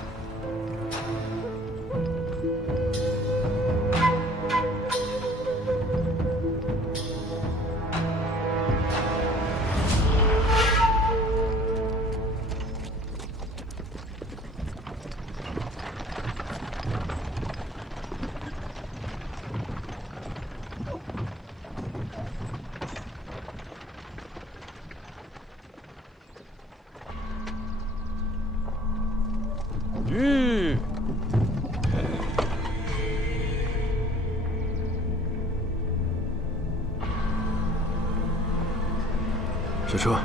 下车。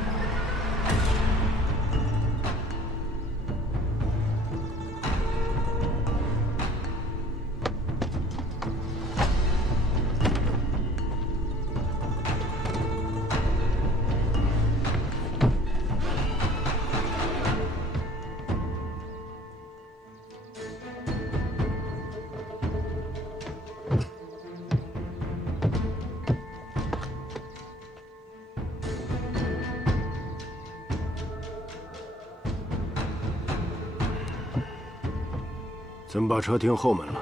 怎么把车停后门了？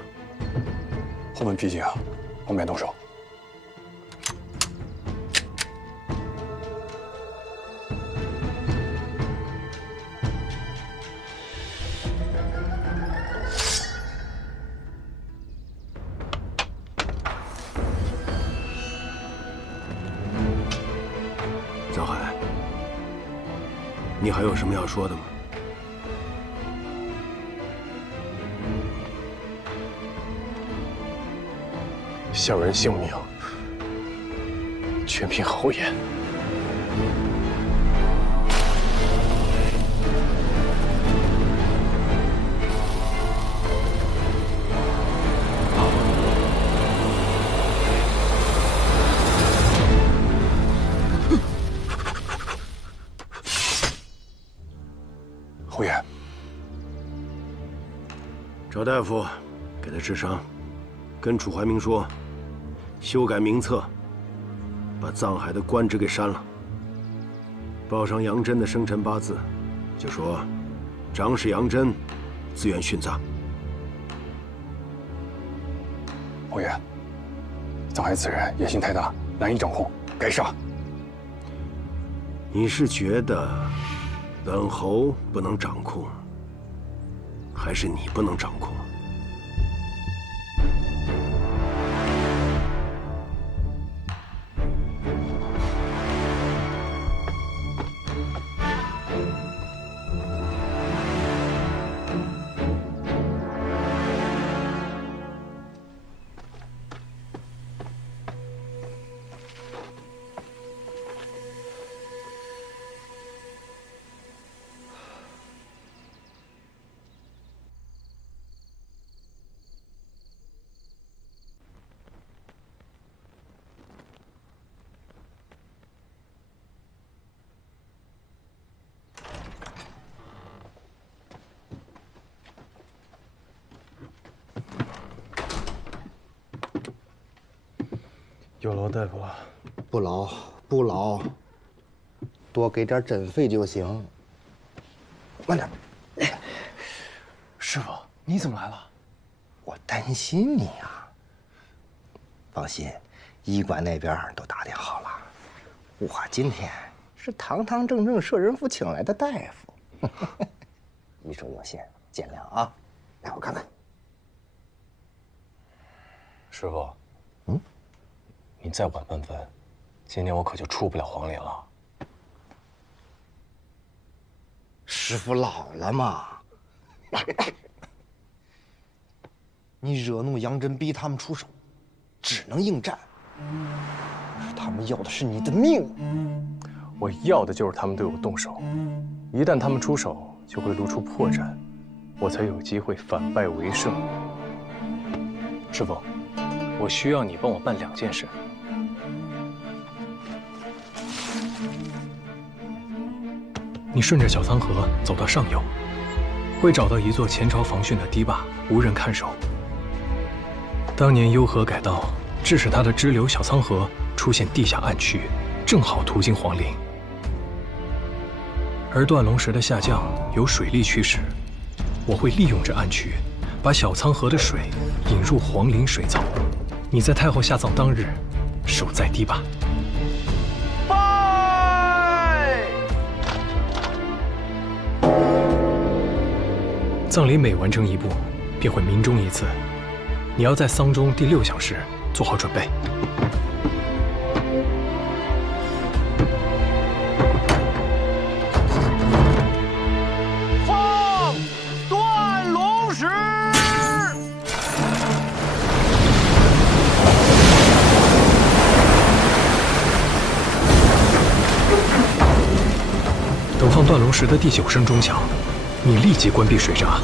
后门僻静啊，我们别动手。张海，你还有什么要说的吗？ 小人性命，全凭侯爷。侯爷，赵大夫，给他治伤，跟楚怀明说。 修改名册，把藏海的官职给删了，报上杨真的生辰八字，就说长史杨真自愿殉葬。侯爷，藏海此人野心太大，难以掌控，该杀。你是觉得本侯不能掌控，还是你不能掌控？ 有劳大夫了。不劳不劳，多给点诊费就行。慢点。师傅，你怎么来了？我担心你啊。放心，医馆那边都打点好了。我今天是堂堂正正摄人府请来的大夫，医术有限，见谅啊。来，我看看。师傅，你再晚半分，今年我可就出不了皇陵了。师傅老了嘛，你惹怒杨真，逼他们出手，只能应战。可是他们要的是你的命。我要的就是他们对我动手，一旦他们出手，就会露出破绽，我才有机会反败为胜。师傅，我需要你帮我办2件事。 你顺着小仓河走到上游，会找到一座前朝防汛的堤坝，无人看守。当年幽河改道，致使它的支流小仓河出现地下暗渠，正好途经皇陵。而断龙石的下降由水力驱使，我会利用这暗渠，把小仓河的水引入皇陵水槽。你在太后下葬当日，守在堤坝。 葬礼每完成一步，便会鸣钟一次。你要在丧钟第6响时做好准备。放断龙石。时的第9声钟响，你立即关闭水闸。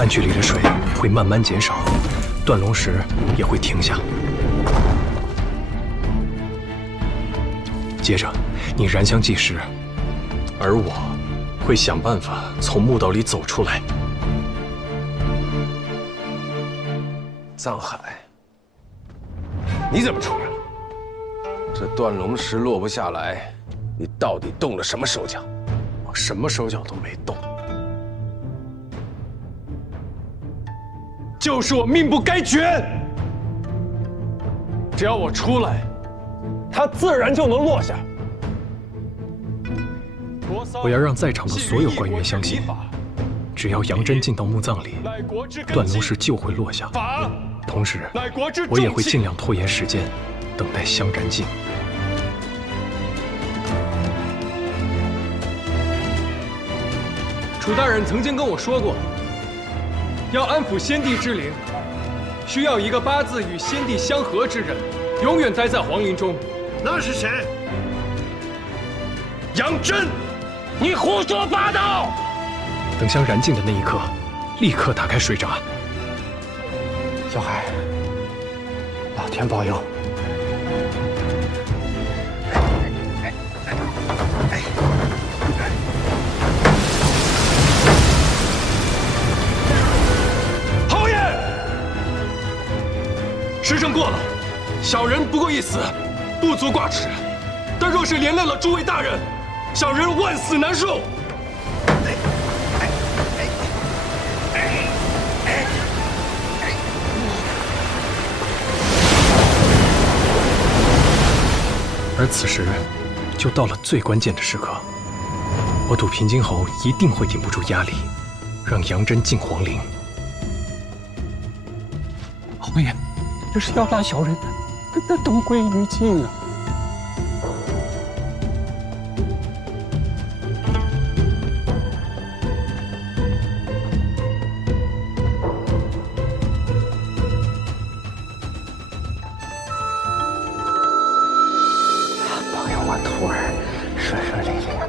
暗渠里的水会慢慢减少，断龙石也会停下。接着，你燃香计时，而我会想办法从墓道里走出来。藏海，你怎么出来了？这断龙石落不下来，你到底动了什么手脚？我什么手脚都没动。 就是我命不该绝，只要我出来，它自然就能落下。我要让在场的所有官员相信，只要杨真进到墓葬里，断龙石就会落下。同时，我也会尽量拖延时间，等待香燃尽。楚大人曾经跟我说过。 要安抚先帝之灵，需要一个八字与先帝相合之人，永远待在皇陵中。那是谁？杨真，你胡说八道！等香燃尽的那一刻，立刻打开水闸。小海，老天保佑！时辰过了，小人不过一死，不足挂齿。但若是连累了诸位大人，小人万死难受。而此时，就到了最关键的时刻。我赌平津侯一定会顶不住压力，让杨真进皇陵。侯爷。 这是要拉小人跟他同归于尽啊！保佑我徒儿顺顺利利啊！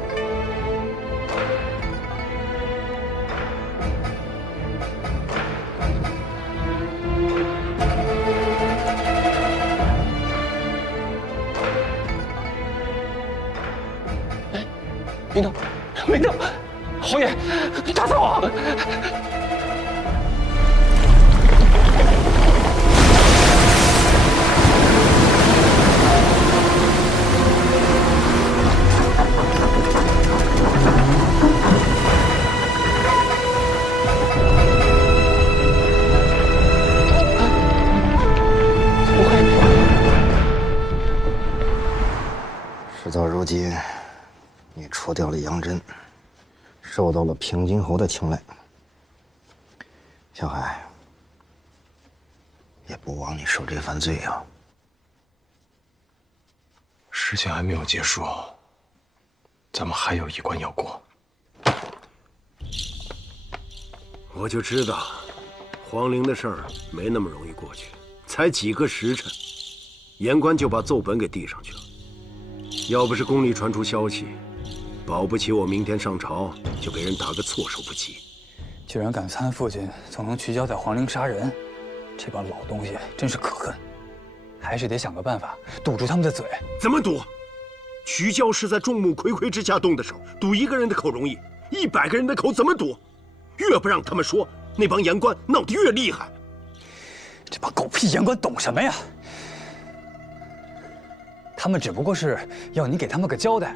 明道，明道，侯爷，他走啊！事到如今。 你除掉了杨真，受到了平津侯的青睐。小海，也不枉你受这番罪啊！事情还没有结束，咱们还有一关要过。我就知道，皇陵的事儿没那么容易过去，才几个时辰，言官就把奏本给递上去了。要不是宫里传出消息。 保不齐我明天上朝就被人打个措手不及。居然敢参父亲总能聚焦在皇陵杀人，这帮老东西真是可恨。还是得想个办法堵住他们的嘴。怎么堵？瞿娇是在众目睽睽之下动的手，堵一个人的口容易，100个人的口怎么堵？越不让他们说，那帮言官闹得越厉害。这帮狗屁言官懂什么呀？他们只不过是要你给他们个交代。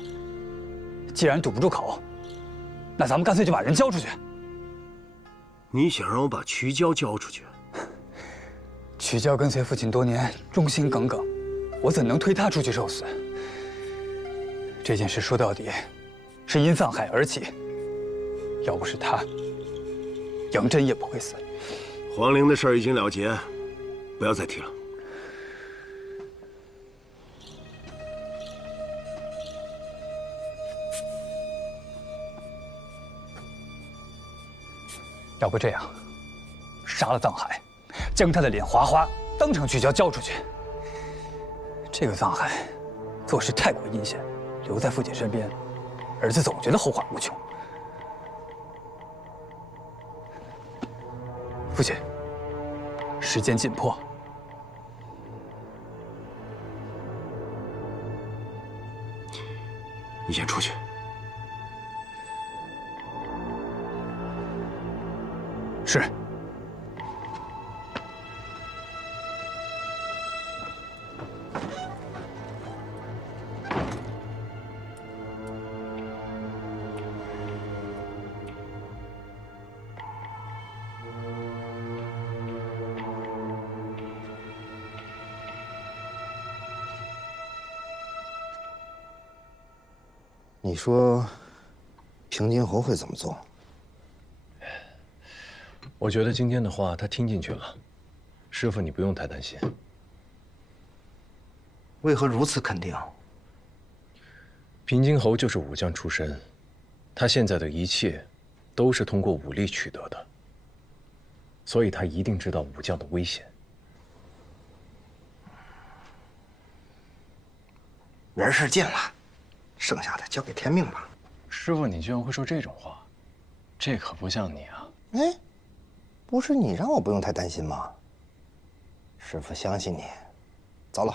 既然堵不住口，那咱们干脆就把人交出去。你想让我把瞿娇交出去？瞿娇跟随父亲多年，忠心耿耿，我怎能推他出去受死？这件事说到底，是因藏海而起。要不是他，杨真也不会死。皇陵的事儿已经了结，不要再提了。要不这样，杀了藏海，将他的脸哗哗当场取消交出去。这个藏海做事太过阴险，留在父亲身边，儿子总觉得后患无穷。父亲，时间紧迫，你先出去。是。你说，平津侯会怎么做？我觉得今天的话他听进去了，师傅你不用太担心。为何如此肯定？平津侯就是武将出身，他现在的一切都是通过武力取得的，所以他一定知道武将的危险。人事尽了，剩下的交给天命吧。师傅，你居然会说这种话，这可不像你啊！哎，不是你让我不用太担心吗？师傅相信你，走了。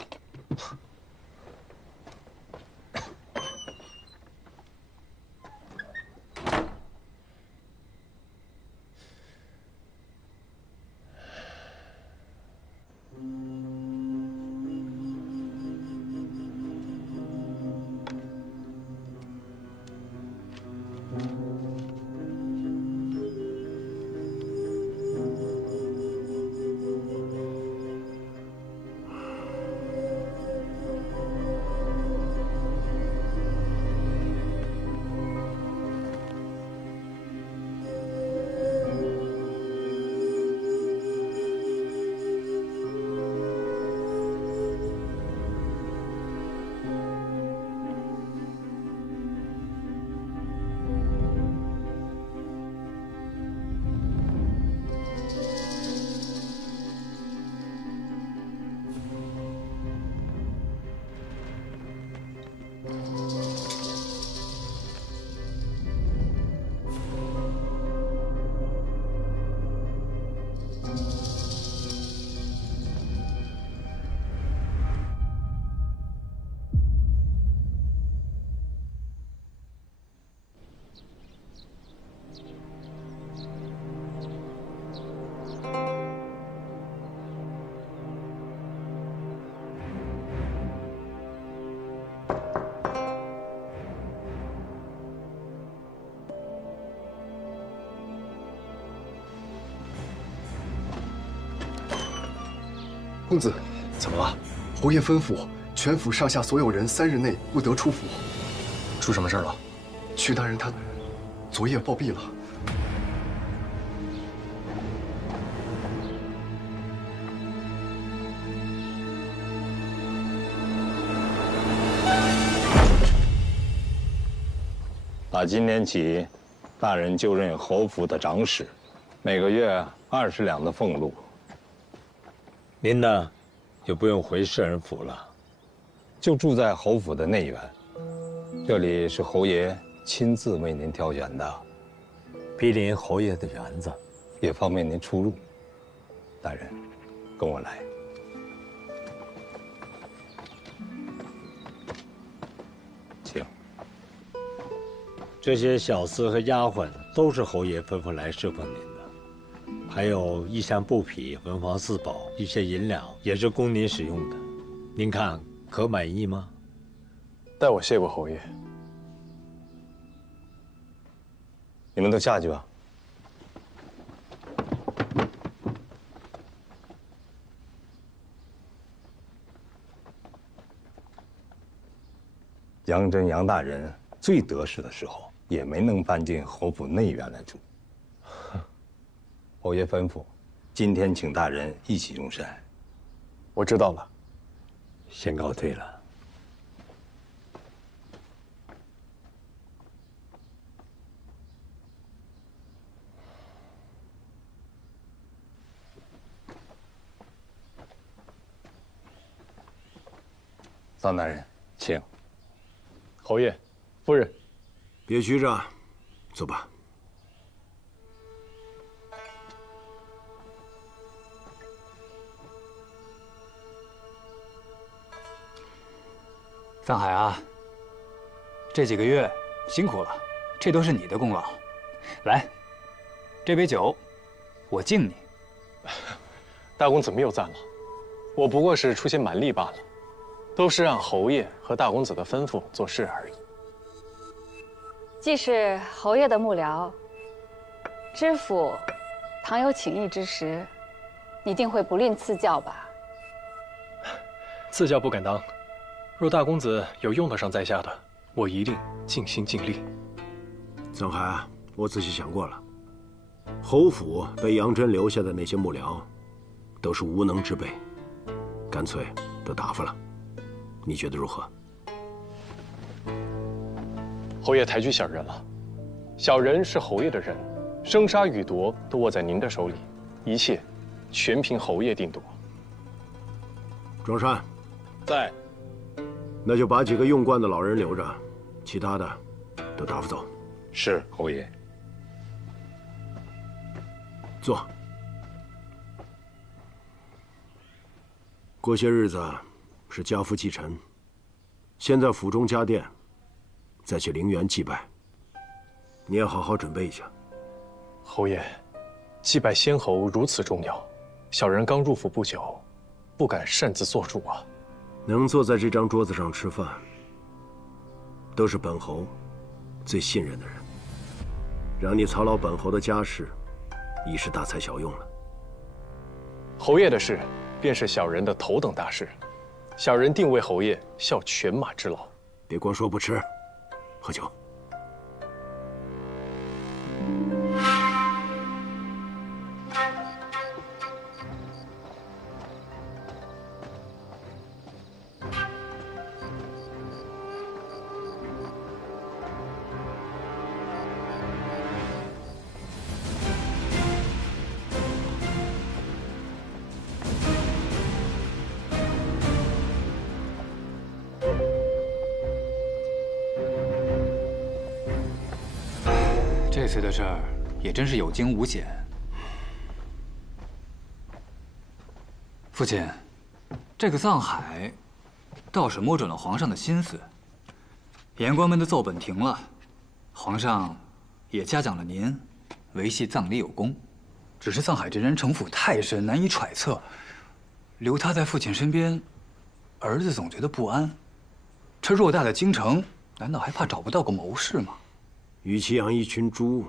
公子，怎么了？侯爷吩咐全府上下所有人3日内不得出府。出什么事了？曲大人他昨夜暴毙了。打今年起，大人就任侯府的长史，每个月20两的俸禄。您呢，就不用回世人府了，就住在侯府的内园。这里是侯爷亲自为您挑选的，毗邻侯爷的园子，也方便您出入。大人，跟我来。请。这些小厮和丫鬟都是侯爷吩咐来侍奉您的，还有衣衫布匹、文房四宝、一些银两，也是供您使用的。您看可满意吗？代我谢过侯爷。你们都下去吧。杨真杨大人最得势的时候，也没能搬进侯府内院来住。侯爷吩咐，今天请大人一起用膳。我知道了。先告退了。臧大人，请。侯爷，夫人，别拘着，走吧。藏海啊，这几个月辛苦了，这都是你的功劳。来，这杯酒，我敬你。大公子谬赞了，我不过是出些蛮力罢了，都是按侯爷和大公子的吩咐做事而已。既是侯爷的幕僚，知府倘有请意之时，你定会不吝赐教吧？赐教不敢当，若大公子有用得上在下的，我一定尽心尽力。藏海啊，我仔细想过了，侯府被杨真留下的那些幕僚，都是无能之辈，干脆都打发了。你觉得如何？侯爷抬举小人了，小人是侯爷的人，生杀予夺都握在您的手里，一切全凭侯爷定夺。庄山，在。那就把几个用惯的老人留着，其他的都打发走。是，侯爷。坐。过些日子是家父继承，先在府中加殿，再去陵园祭拜。你也好好准备一下。侯爷，祭拜先侯如此重要，小人刚入府不久，不敢擅自做主啊。能坐在这张桌子上吃饭，都是本侯最信任的人。让你操劳本侯的家事，已是大材小用了。侯爷的事，便是小人的头等大事，小人定为侯爷效犬马之劳。别光说不吃，喝酒。这次的事儿也真是有惊无险。父亲，这个藏海倒是摸准了皇上的心思，言官们的奏本停了，皇上也嘉奖了您，维系葬礼有功。只是藏海这人城府太深，难以揣测，留他在父亲身边，儿子总觉得不安。这偌大的京城，难道还怕找不到个谋士吗？与其养一群猪，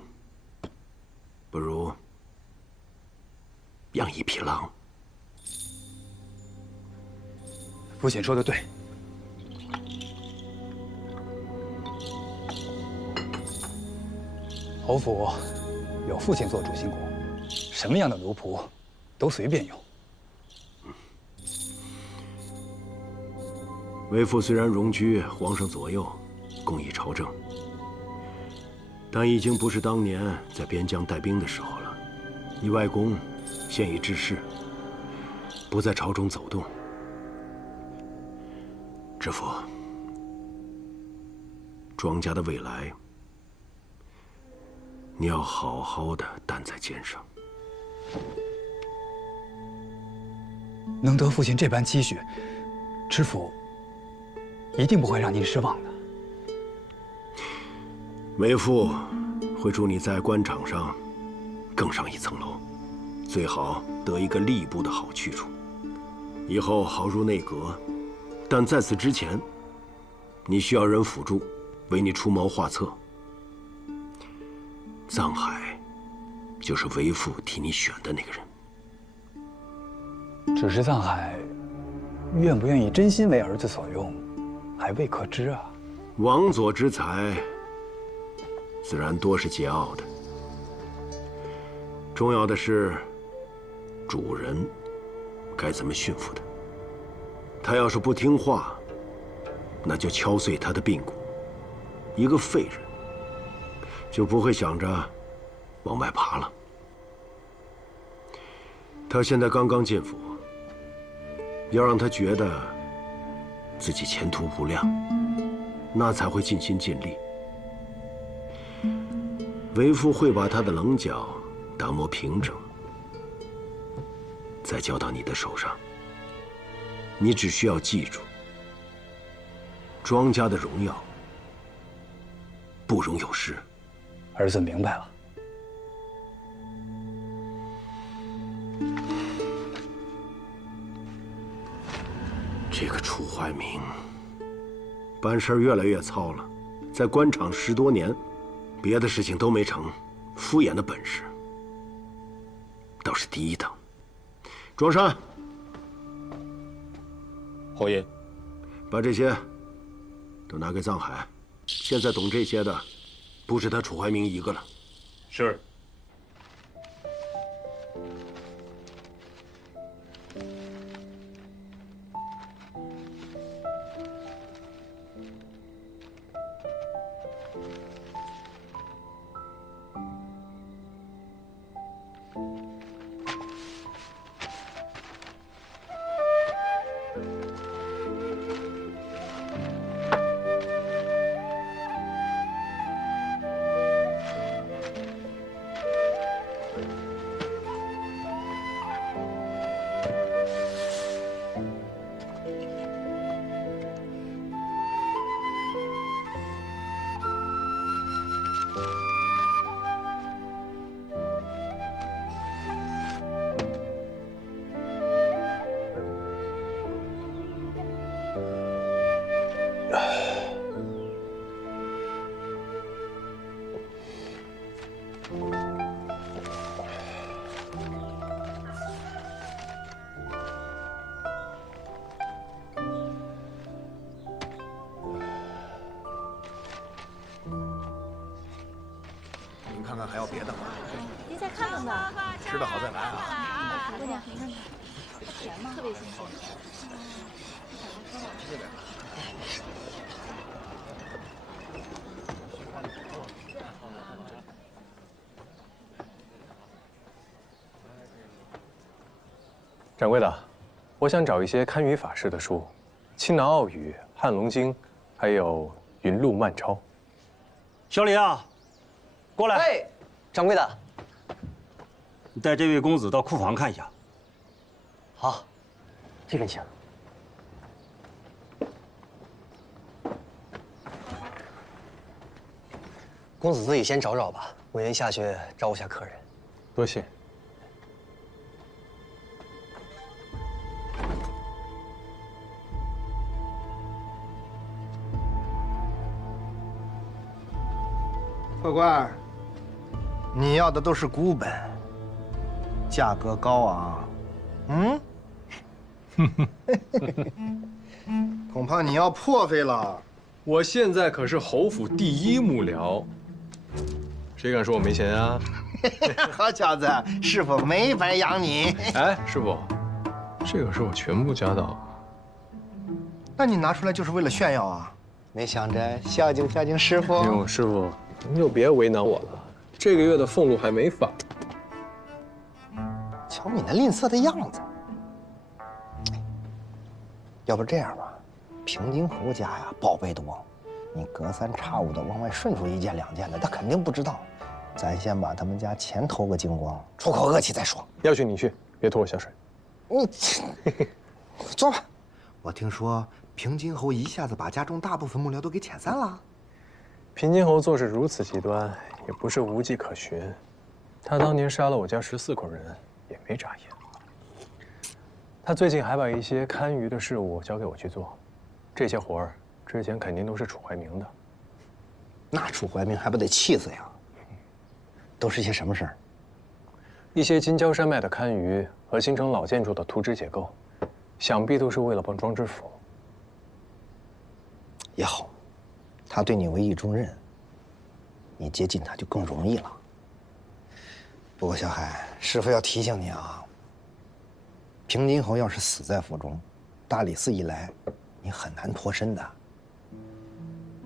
不如养一匹狼。父亲说的对。侯府有父亲做主心骨，什么样的奴仆都随便用。为父虽然荣居皇上左右，供议朝政，但已经不是当年在边疆带兵的时候了。你外公现已致仕，不在朝中走动。知府，庄家的未来，你要好好的担在肩上。能得父亲这般期许，知府一定不会让您失望的。为父会祝你在官场上更上一层楼，最好得一个吏部的好去处，以后好入内阁。但在此之前，你需要人辅助，为你出谋划策。藏海就是为父替你选的那个人。只是藏海愿不愿意真心为儿子所用，还未可知啊。王佐之才，自然多是桀骜的。重要的是，主人该怎么驯服他。他要是不听话，那就敲碎他的髌骨。一个废人，就不会想着往外爬了。他现在刚刚进府，要让他觉得自己前途无量，那才会尽心尽力。为父会把他的棱角打磨平整，再交到你的手上。你只需要记住，庄家的荣耀不容有失。儿子明白了。这个楚怀明办事越来越糙了，在官场10多年，别的事情都没成，敷衍的本事倒是第一等。庄山，侯爷，把这些都拿给藏海。现在懂这些的，不止他楚怀明一个了。是。您看看还要别的吗？您再看看吧，吃得好再来啊！姑娘，您看看，甜吗？特别新鲜。掌柜的，我想找一些堪舆法式的书，《青囊奥语》《汉龙经》，还有《云录漫抄》。小李啊，过来。哎，掌柜的，你带这位公子到库房看一下。好，这边请。公子自己先找找吧，我先下去招呼下客人。多谢。客官，你要的都是孤本，价格高昂，恐怕你要破费了。我现在可是侯府第1幕僚，谁敢说我没钱啊？好小子，师傅没白养你。哎，师傅，这个是我全部家当。那你拿出来就是为了炫耀啊？没想着孝敬孝敬师傅。哎呦，师傅，您就别为难我了，这个月的俸禄还没发。瞧你那吝啬的样子。要不这样吧，平津侯家呀宝贝多，你隔三差五的往外顺出1件2件的，他肯定不知道。咱先把他们家钱偷个精光，出口恶气再说。要去你去，别拖我下水。你坐吧。我听说平津侯一下子把家中大部分幕僚都给遣散了。平津侯做事如此极端，也不是无迹可寻。他当年杀了我家14口人，也没眨眼。他最近还把一些堪舆的事务交给我去做，这些活儿之前肯定都是楚怀明的。那楚怀明还不得气死呀？都是些什么事儿？一些金郊山脉的堪舆和新城老建筑的图纸解构，想必都是为了帮庄知府。也好，他对你委以重任，你接近他就更容易了。不过小海，师傅要提醒你啊，平津侯要是死在府中，大理寺一来，你很难脱身的。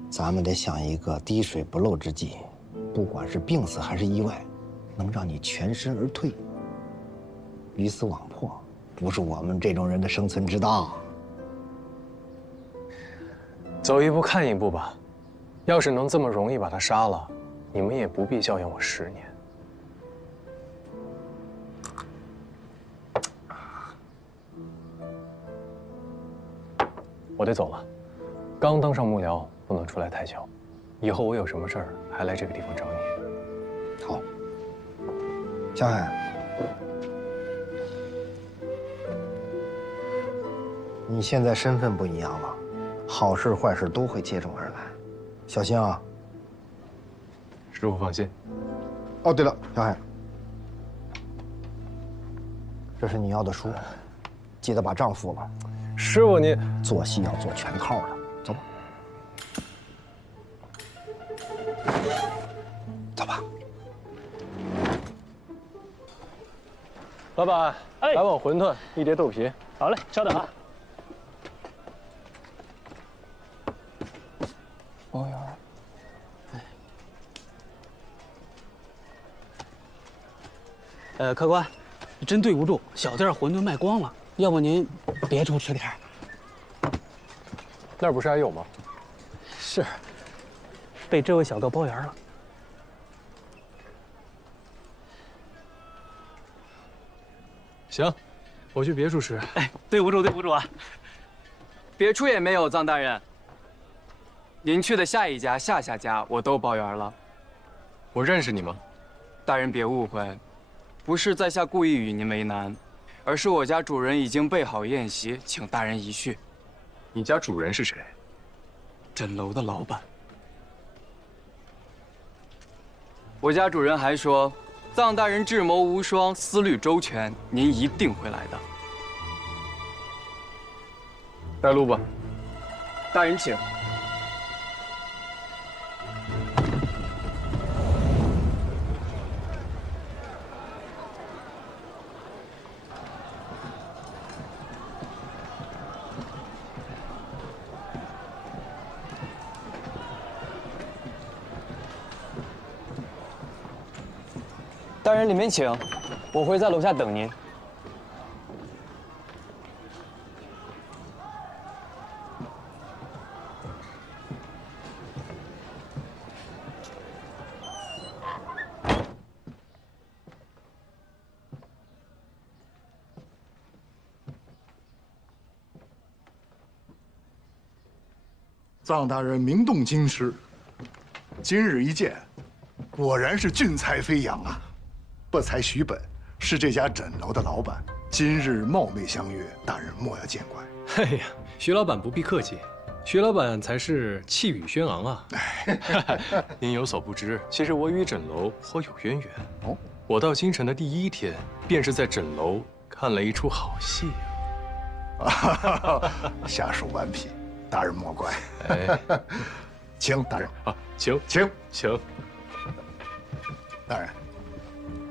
咱们得想一个滴水不漏之计，不管是病死还是意外，能让你全身而退。鱼死网破，不是我们这种人的生存之道。走一步看一步吧。要是能这么容易把他杀了，你们也不必教养我10年。我得走了，刚当上幕僚，不能出来太久。以后我有什么事儿，还来这个地方找你。好，小海，你现在身份不一样了，好事坏事都会接踵而来，小心啊！师傅放心。哦，对了，小海，这是你要的书，记得把账付了。师傅，你做戏要做全套的，走吧。走吧。老板，来碗馄饨，1碟豆皮。好嘞，稍等啊。包圆。客官，真对不住，小店馄饨卖光了，要不您别处吃点儿。那儿不是还有吗？是，被这位小哥包圆了。行，我去别处吃。哎，对不住，对不住啊。别处也没有，臧大人。您去的下一家、下下家，我都包圆了。我认识你吗？大人别误会，不是在下故意与您为难，而是我家主人已经备好宴席，请大人一叙。你家主人是谁？枕楼的老板。我家主人还说，臧大人智谋无双，思虑周全，您一定会来的。带路吧。大人请。大人，里面请，我会在楼下等您。臧大人名动京师，今日一见，果然是俊才飞扬啊！不才徐本是这家枕楼的老板，今日冒昧相约，大人莫要见怪。哎呀，徐老板不必客气，徐老板才是气宇轩昂啊！您有所不知，其实我与枕楼颇有渊源。哦，我到京城的第1天，便是在枕楼看了一出好戏啊！下属顽皮，大人莫怪。哎，请大人啊，请。大人，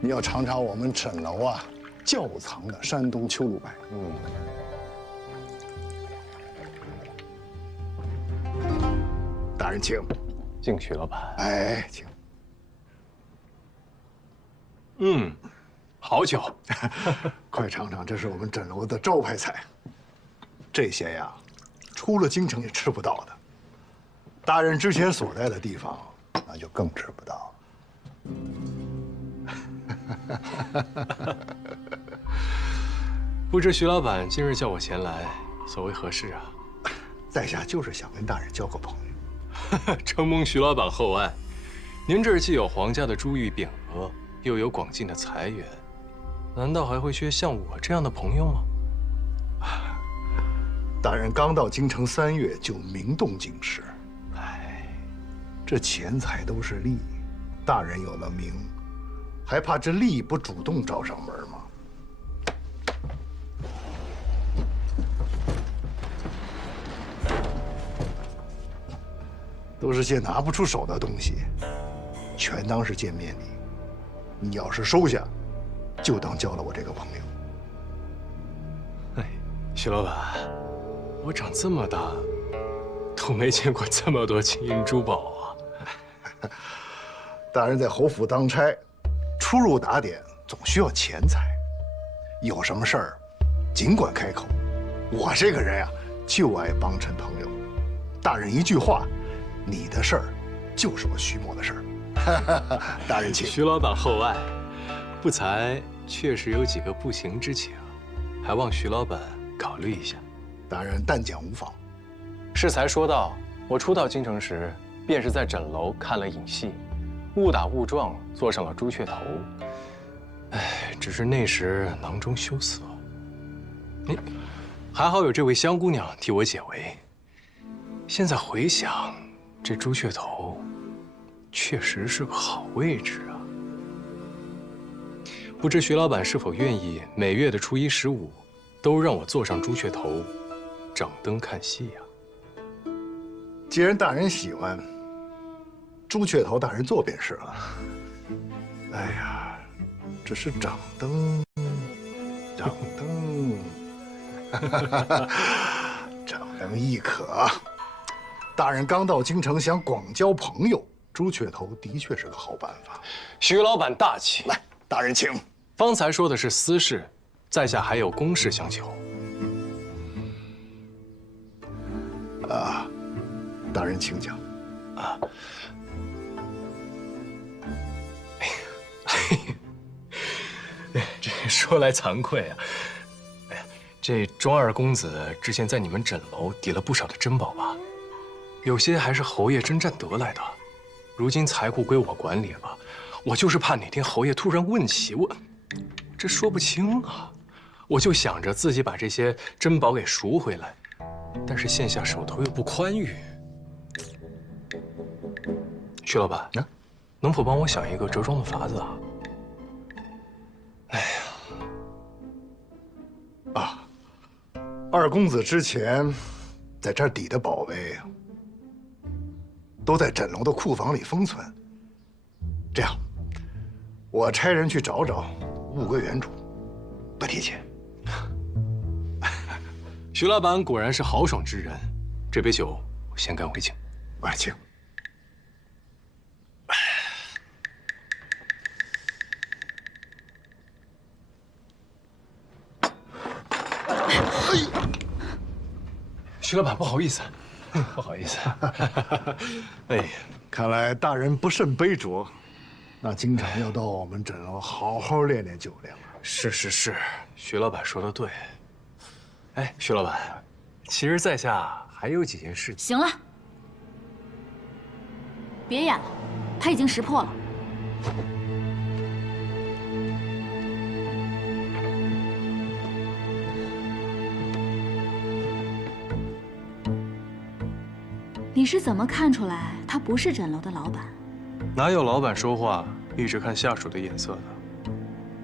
你要尝尝我们枕楼啊窖藏的山东秋露白。大人请。敬徐老板。哎，请。好酒。快尝尝，这是我们枕楼的招牌菜。这些呀，出了京城也吃不到的。大人之前所在的地方，那就更吃不到。不知徐老板今日叫我前来，所为何事啊？在下就是想跟大人交个朋友。承蒙徐老板厚爱，您这儿既有皇家的珠玉匾额，又有广进的财源，难道还会缺像我这样的朋友吗？大人刚到京城3月就名动京师，这钱财都是利，大人有了名，还怕这利不主动找上门吗？都是些拿不出手的东西，全当是见面礼。你要是收下，就当交了我这个朋友。哎，徐老板，我长这么大，都没见过这么多金银珠宝啊！大人在侯府当差，出入打点总需要钱财，有什么事儿尽管开口。我这个人呀，就爱帮衬朋友。大人一句话，你的事儿就是我徐某的事儿。大人请。徐老板厚爱，不才确实有几个不情之请，还望徐老板考虑一下。大人但讲无妨。适才说道，我初到京城时，便是在枕楼看了影戏，误打误撞坐上了朱雀头。哎，只是那时囊中羞涩。还好有这位香姑娘替我解围。现在回想，这朱雀头确实是个好位置啊。不知徐老板是否愿意每月的初一、15，都让我坐上朱雀头，掌灯看戏呀？既然大人喜欢，朱雀头大人坐便是了。哎呀，只是掌灯，掌灯，掌灯亦可。大人刚到京城，想广交朋友，朱雀头的确是个好办法。徐老板大气，来，大人请。方才说的是私事，在下还有公事相求。大人请讲。这说来惭愧啊，这庄二公子之前在你们枕楼抵了不少的珍宝吧？有些还是侯爷征战得来的，如今财库归我管理了，我就是怕哪天侯爷突然问起，我这说不清啊。我就想着自己把这些珍宝给赎回来，但是现下手头又不宽裕。徐老板，能否帮我想一个折中的法子啊？哎呀，二公子之前在这儿抵的宝贝，都在枕楼的库房里封存。这样，我差人去找找，物归原主，不提钱。徐老板果然是豪爽之人，这杯酒我先干为敬。快请。徐老板，不好意思，不好意思。哎，看来大人不甚杯酌，那经常要到我们枕楼好好练练酒量了。是，徐老板说的对。哎，徐老板，其实在下还有几件事情。行了，别演了，他已经识破了。你是怎么看出来他不是枕楼的老板？哪有老板说话一直看下属的眼色的？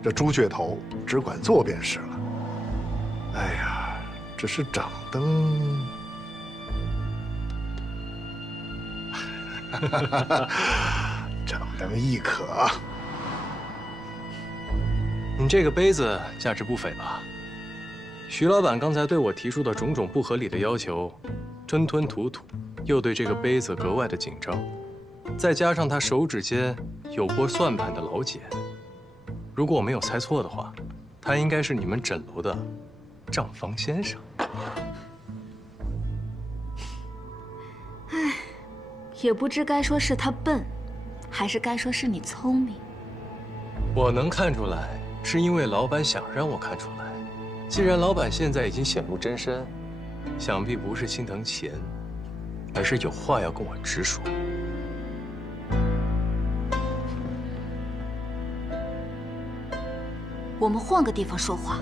这朱雀头只管做便是了。哎呀，只是掌灯，掌灯亦可。你这个杯子价值不菲吧？徐老板刚才对我提出的种种不合理的要求，吞吞吐吐，又对这个杯子格外的紧张，再加上他手指间有拨算盘的老茧，如果我没有猜错的话，他应该是你们枕楼的账房先生。唉，也不知该说是他笨，还是该说是你聪明。我能看出来，是因为老板想让我看出来。既然老板现在已经显露真身，想必不是心疼钱，而是有话要跟我直说。我们换个地方说话。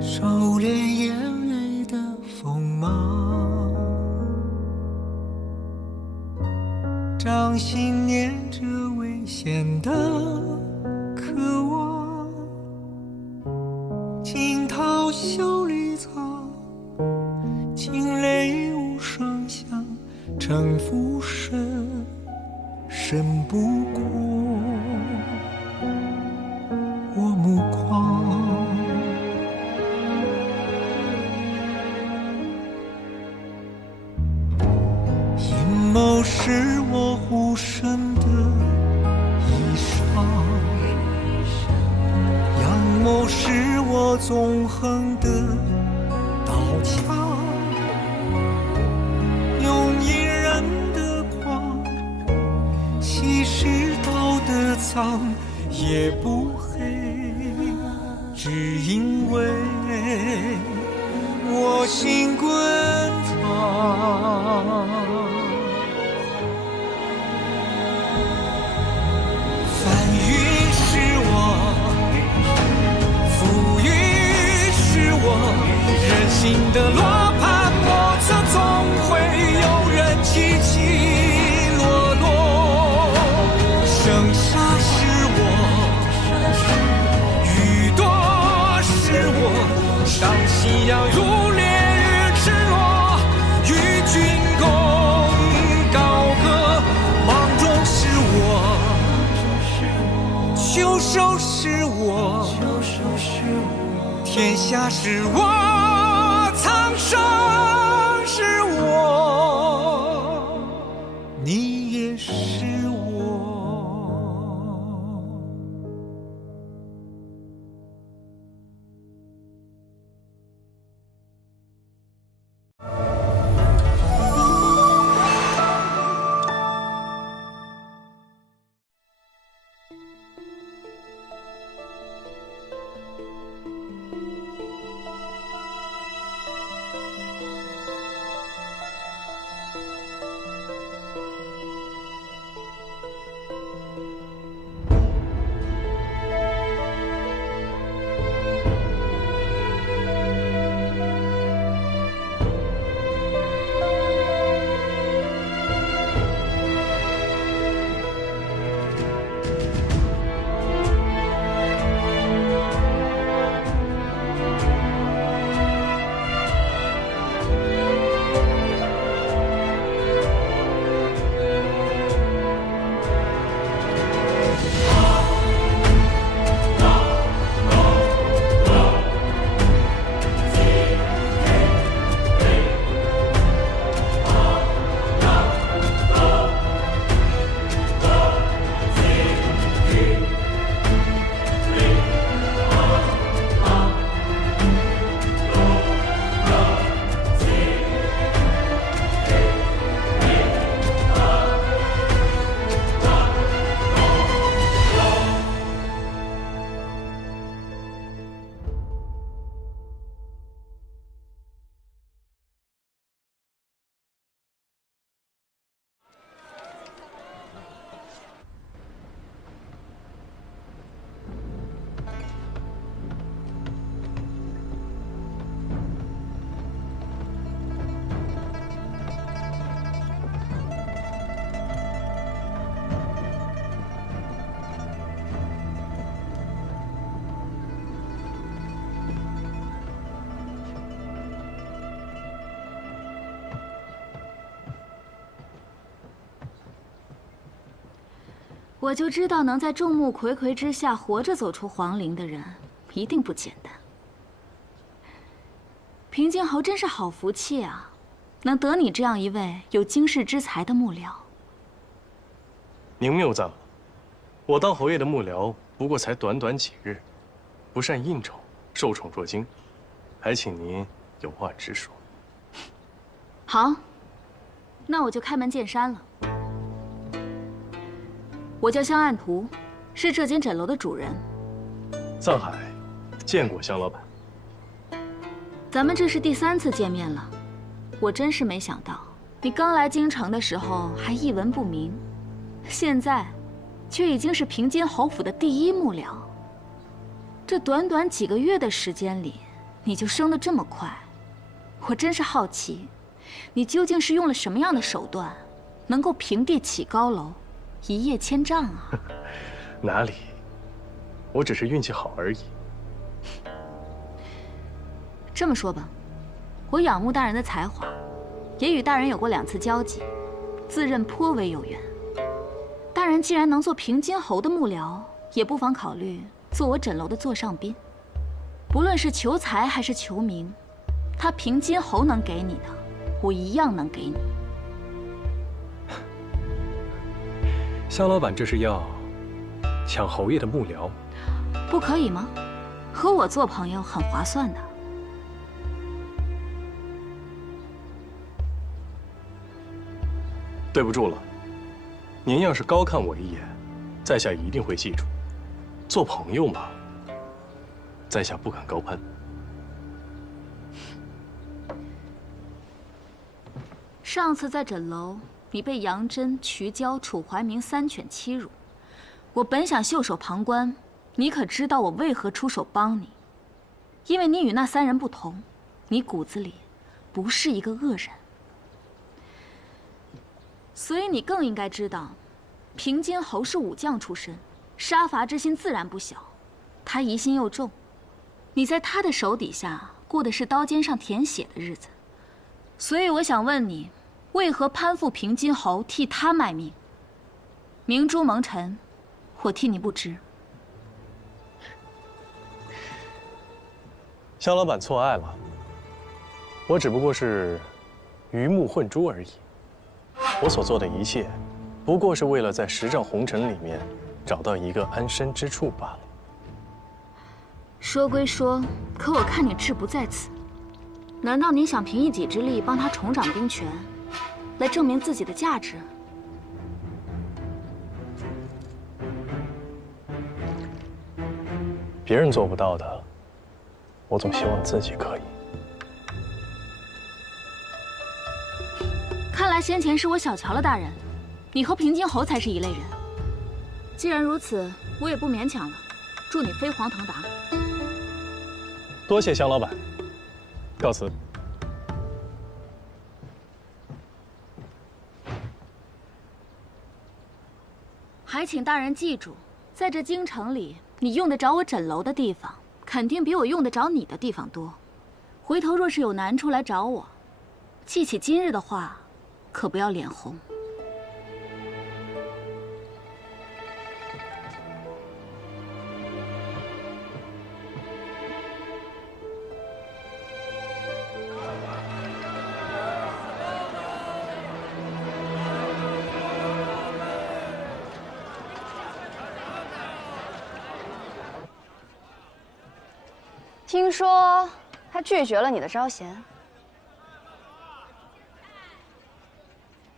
收敛眼泪的锋芒，掌心念着危险的渴望，惊涛袖里藏，惊雷无声响，城府深深不过。纵横的刀枪，用隐忍的狂，稀世道的藏也不黑，只因为我心滚烫。翻云是我，浮云是我，人心的罗盘莫测，总会有人起起落落。生杀是我，雨多是我，当夕阳如烈日赤裸，与君共高歌，芒种是我，秋收是我，天下是我，苍生是我，你也是我。我就知道能在众目睽睽之下活着走出皇陵的人，一定不简单。平津侯真是好福气啊，能得你这样一位有经世之才的幕僚。您谬赞了，我当侯爷的幕僚不过才短短几日，不善应酬，受宠若惊，还请您有话直说。好，那我就开门见山了。我叫香岸图，是这间诊楼的主人。藏海，见过香老板。咱们这是第3次见面了，我真是没想到，你刚来京城的时候还一文不名，现在却已经是平津侯府的第1幕僚。这短短几个月的时间里，你就升得这么快，我真是好奇，你究竟是用了什么样的手段，能够平地起高楼？一叶千丈啊！哪里，我只是运气好而已。这么说吧，我仰慕大人的才华，也与大人有过2次交集，自认颇为有缘。大人既然能做平津侯的幕僚，也不妨考虑做我诊楼的座上宾。不论是求财还是求名，他平津侯能给你的，我一样能给你。香老板这是要抢侯爷的幕僚？不可以吗？和我做朋友很划算的。对不住了，您要是高看我一眼，在下一定会记住。做朋友嘛，在下不敢高攀。上次在枕楼，你被杨真、瞿娇、楚怀明三犬欺辱，我本想袖手旁观，你可知道我为何出手帮你？因为你与那三人不同，你骨子里不是一个恶人，所以你更应该知道，平津侯是武将出身，杀伐之心自然不小，他疑心又重，你在他的手底下过的是刀尖上舔血的日子，所以我想问你。为何攀附平津侯，替他卖命？明珠蒙尘，我替你不知。肖老板错爱了，我只不过是鱼目混珠而已。我所做的一切，不过是为了在10丈红尘里面找到一个安身之处罢了。说归说，可我看你志不在此。难道你想凭一己之力帮他重掌兵权？来证明自己的价值。别人做不到的，我总希望自己可以。看来先前是我小瞧了大人，你和平津侯才是一类人。既然如此，我也不勉强了，祝你飞黄腾达。多谢肖老板，告辞。还请大人记住，在这京城里，你用得着我枕楼的地方，肯定比我用得着你的地方多。回头若是有难处来找我，记起今日的话，可不要脸红。听说他拒绝了你的招贤，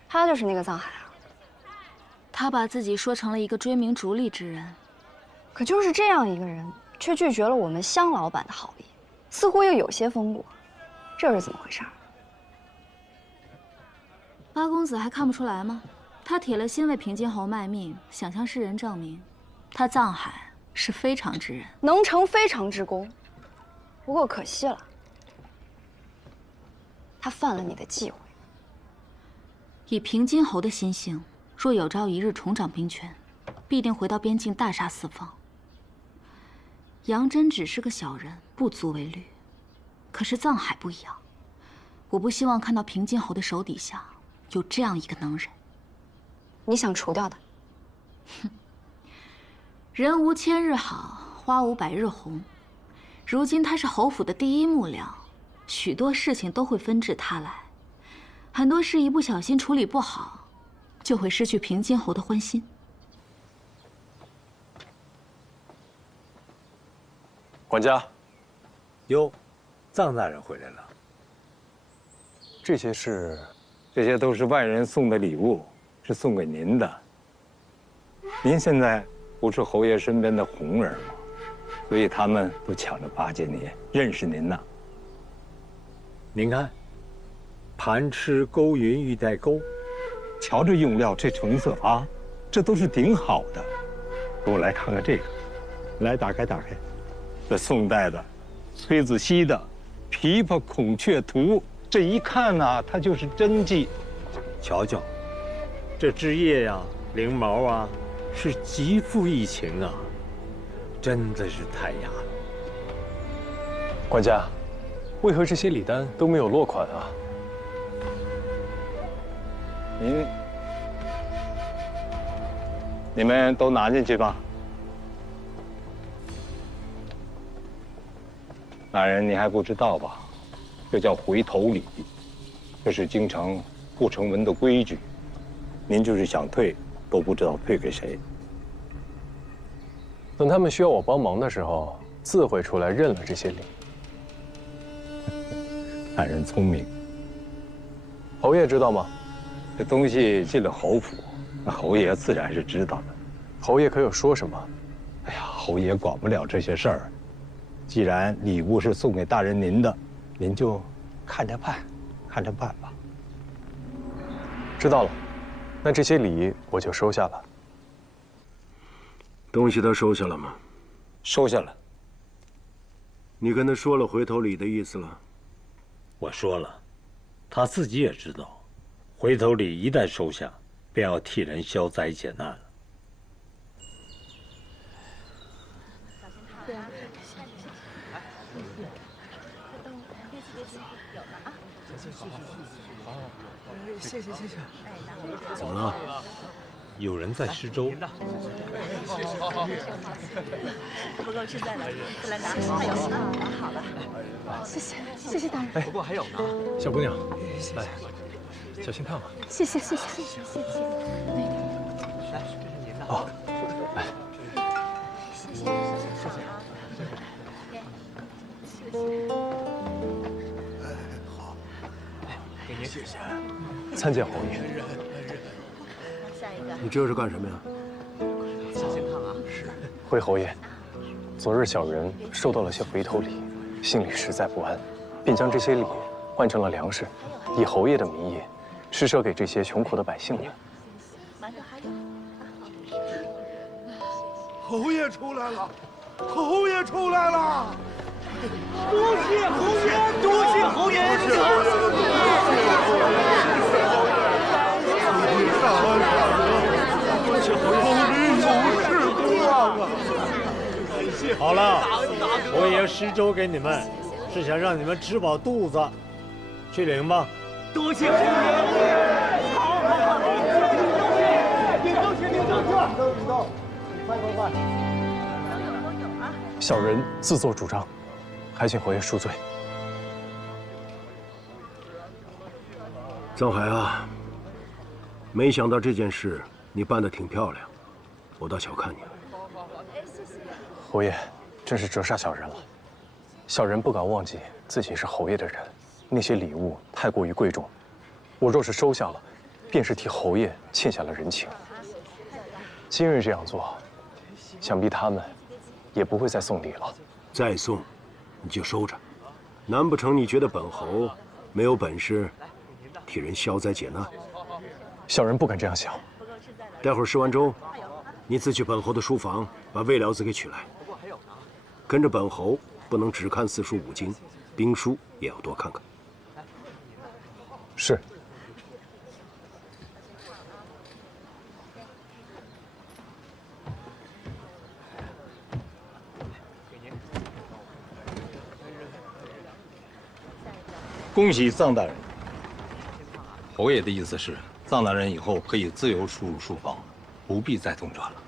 他就是那个藏海啊。他把自己说成了一个追名逐利之人，可就是这样一个人，却拒绝了我们香老板的好意，似乎又有些风骨，这是怎么回事？八公子还看不出来吗？他铁了心为平津侯卖命，想向世人证明，他藏海是非常之人，能成非常之功。不过可惜了，他犯了你的忌讳。以平津侯的心性，若有朝一日重掌兵权，必定回到边境大杀四方。杨真只是个小人，不足为虑。可是藏海不一样，我不希望看到平津侯的手底下有这样一个能人。你想除掉他？哼，人无千日好，花无百日红。如今他是侯府的第一幕僚，许多事情都会分至他来，很多事一不小心处理不好，就会失去平津侯的欢心。管家，哟，藏大人回来了。这些是，这些都是外人送的礼物，是送给您的。您现在不是侯爷身边的红人吗？所以他们都抢着巴结您，认识您呢。您看，盘吃勾云玉带钩，瞧这用料，这成色啊，这都是顶好的。给我来看看这个，来打开打开，这宋代的崔子熙的《琵琶孔雀图》，这一看呢，它就是真迹。瞧瞧，这枝叶呀、翎毛啊，是极富逸情啊。真的是太雅了。管家，为何这些礼单都没有落款啊？你们都拿进去吧。大人，你还不知道吧？这叫回头礼，这是京城不成文的规矩。您就是想退，都不知道退给谁。等他们需要我帮忙的时候，自毁出来认了这些礼。大人聪明。侯爷知道吗？这东西进了侯府，那侯爷自然是知道的。侯爷可有说什么？哎呀，侯爷管不了这些事儿。既然礼物是送给大人您的，您就看着办，看着办吧。知道了，那这些礼我就收下了。东西都收下了吗？收下了。你跟他说了回头礼的意思了？我说了，他自己也知道，回头礼一旦收下，便要替人消灾解难了。谢谢。怎么了？有人在施粥。不够吃再来，再来拿，还有好了。谢谢大人。不过还有呢，小姑娘，来，小心看吧。谢谢。来，这是您的。哦，来。谢谢。好，给您。谢谢。参见侯爷。你这是干什么呀？小心烫啊！是。回侯爷，昨日小人收到了些回头礼，心里实在不安，便将这些礼换成了粮食，以侯爷的名义施舍给这些穷苦的百姓了。侯爷出来了！侯爷出来了！多谢侯爷！多谢侯爷！多谢侯爷！好了，侯爷施粥给你们，是想让你们吃饱肚子，去领吧。多谢侯爷！好，领到，快！小人自作主张，还请侯爷恕罪。藏海啊，没想到这件事你办得挺漂亮，我倒小看你了。侯爷，真是折煞小人了。小人不敢忘记自己是侯爷的人，那些礼物太过于贵重，我若是收下了，便是替侯爷欠下了人情。今日这样做，想必他们也不会再送礼了。再送，你就收着。难不成你觉得本侯没有本事替人消灾解难？小人不敢这样想。待会儿施完粥，你自去本侯的书房把魏辽子给取来。跟着本侯，不能只看四书五经，兵书也要多看看。是。恭喜藏大人。侯爷的意思是，藏大人以后可以自由出入书房，不必再通传了。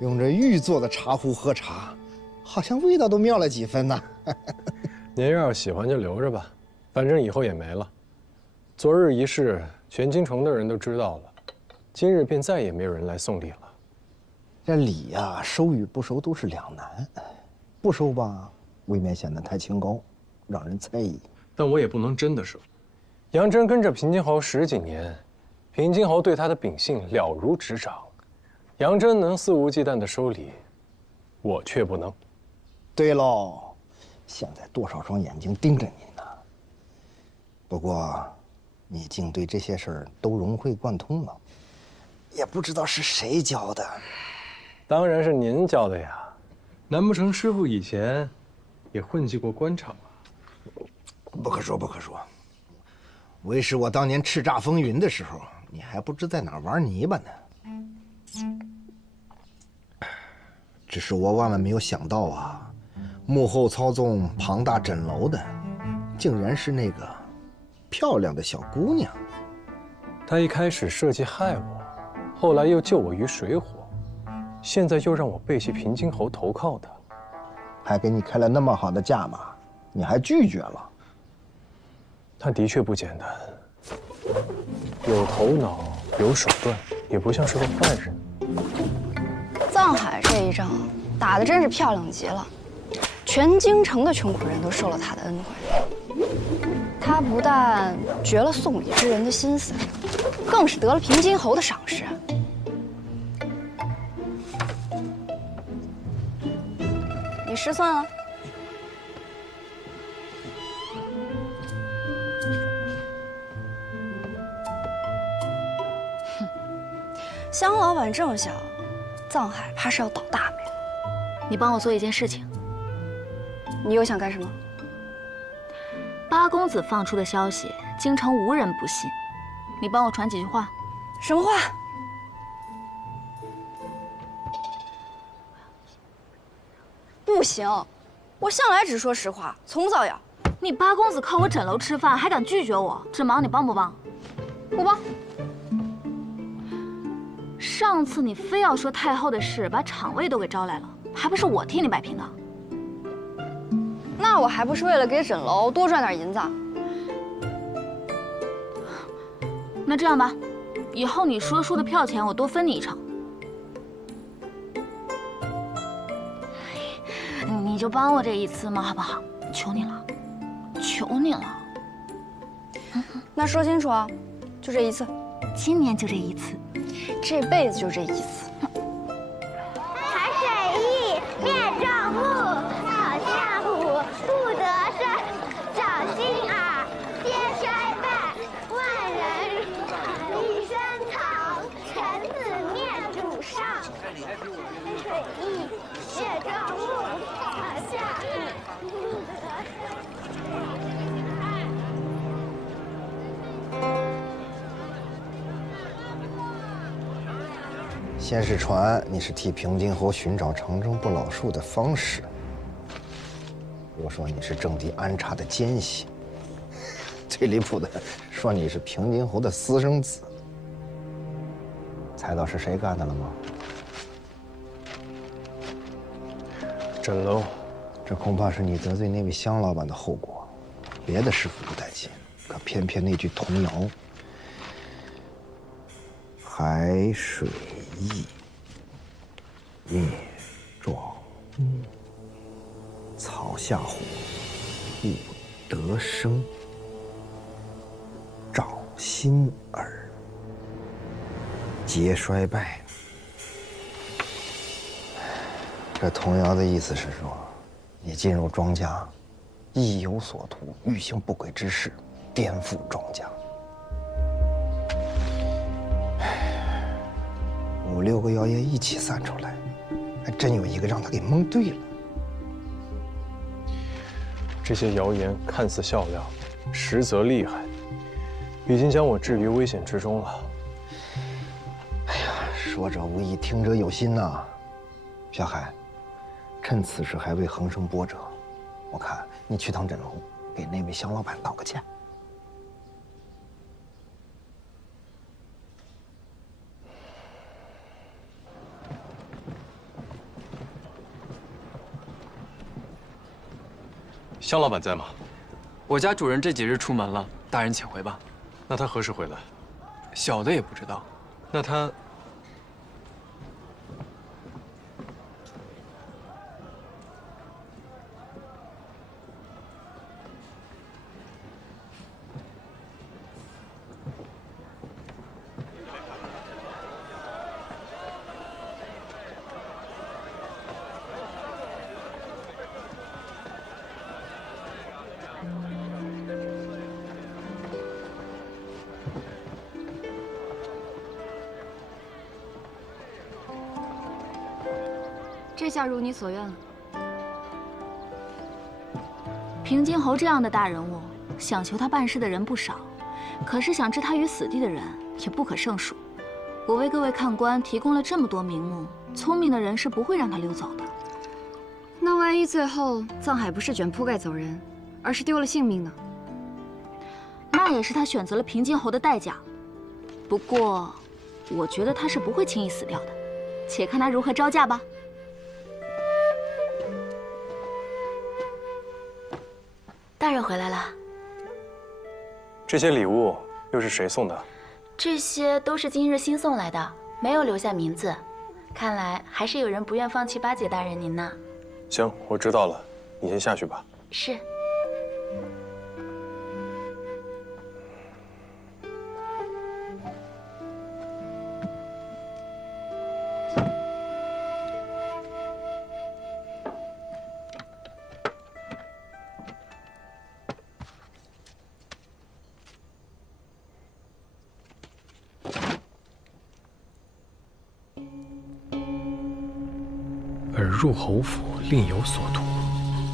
用这玉做的茶壶喝茶，好像味道都妙了几分呢。您要是喜欢就留着吧，反正以后也没了。昨日一事，全京城的人都知道了，今日便再也没有人来送礼了。这礼呀，收与不收都是两难，不收吧，未免显得太清高，让人猜疑。但我也不能真的收。杨真跟着平津侯10几年，平津侯对他的秉性了如指掌。杨真能肆无忌惮的收礼，我却不能。对喽，现在多少双眼睛盯着您呢。不过，你竟对这些事儿都融会贯通了，也不知道是谁教的。当然是您教的呀，难不成师傅以前也混迹过官场啊？不可说，不可说。为师我当年叱咤风云的时候，你还不知在哪儿玩泥巴呢。只是我万万没有想到啊，幕后操纵庞大枕楼的，竟然是那个漂亮的小姑娘。她一开始设计害我，后来又救我于水火，现在又让我背弃平津侯投靠她，还给你开了那么好的价码，你还拒绝了。他的确不简单，有头脑，有手段，也不像是个坏人。藏海这一仗打得真是漂亮极了，全京城的穷苦人都受了他的恩惠。他不但绝了送礼之人的心思，更是得了平津侯的赏识。你失算了。哼，香老板这么小，藏海怕是要倒大霉了。你帮我做一件事情。你又想干什么？八公子放出的消息，京城无人不信。你帮我传几句话。什么话？不行，我向来只说实话，从不造谣。你八公子靠我枕楼吃饭，还敢拒绝我？这忙你帮不帮？不帮。上次你非要说太后的事，把厂卫都给招来了，还不是我替你摆平的？那我还不是为了给枕楼多赚点银子？那这样吧，以后你说书的票钱我多分你一成。你就帮我这一次嘛，好不好？求你了，求你了。那说清楚啊，就这一次。今年就这一次，这辈子就这一次。财水易，面状物，草下虎，不得胜，小心耳，皆衰败，万人一身藏，臣子面主上。财水易，面状物，草下虎，不得胜。先是传你是替平津侯寻找长征不老树的方士，又说你是政敌安插的奸细，最离谱的说你是平津侯的私生子。猜到是谁干的了吗？枕楼，这恐怕是你得罪那位香老板的后果。别的师傅不带劲，可偏偏那句童谣“海水易，灭状物，草下虎，不得生，掌心耳，皆衰败”。这童谣的意思是说，你进入庄家，意有所图，欲行不轨之事，颠覆庄家。5、6个谣言一起散出来，还真有一个让他给蒙对了。这些谣言看似笑料，实则厉害，已经将我置于危险之中了。哎呀，说者无意，听者有心呐。小海，趁此时还未横生波折，我看你去趟枕楼，给那位香老板道个歉。香老板在吗？我家主人这几日出门了，大人请回吧。那他何时回来？小的也不知道。那他……这下如你所愿了。平津侯这样的大人物，想求他办事的人不少，可是想置他于死地的人也不可胜数。我为各位看官提供了这么多名目，聪明的人是不会让他溜走的。那万一最后藏海不是卷铺盖走人，而是丢了性命呢？那也是他选择了平津侯的代价。不过，我觉得他是不会轻易死掉的，且看他如何招架吧。大人回来了。这些礼物又是谁送的？这些都是今日新送来的，没有留下名字。看来还是有人不愿放弃巴结大人您呢。行，我知道了，你先下去吧。是。尔入侯府，另有所图，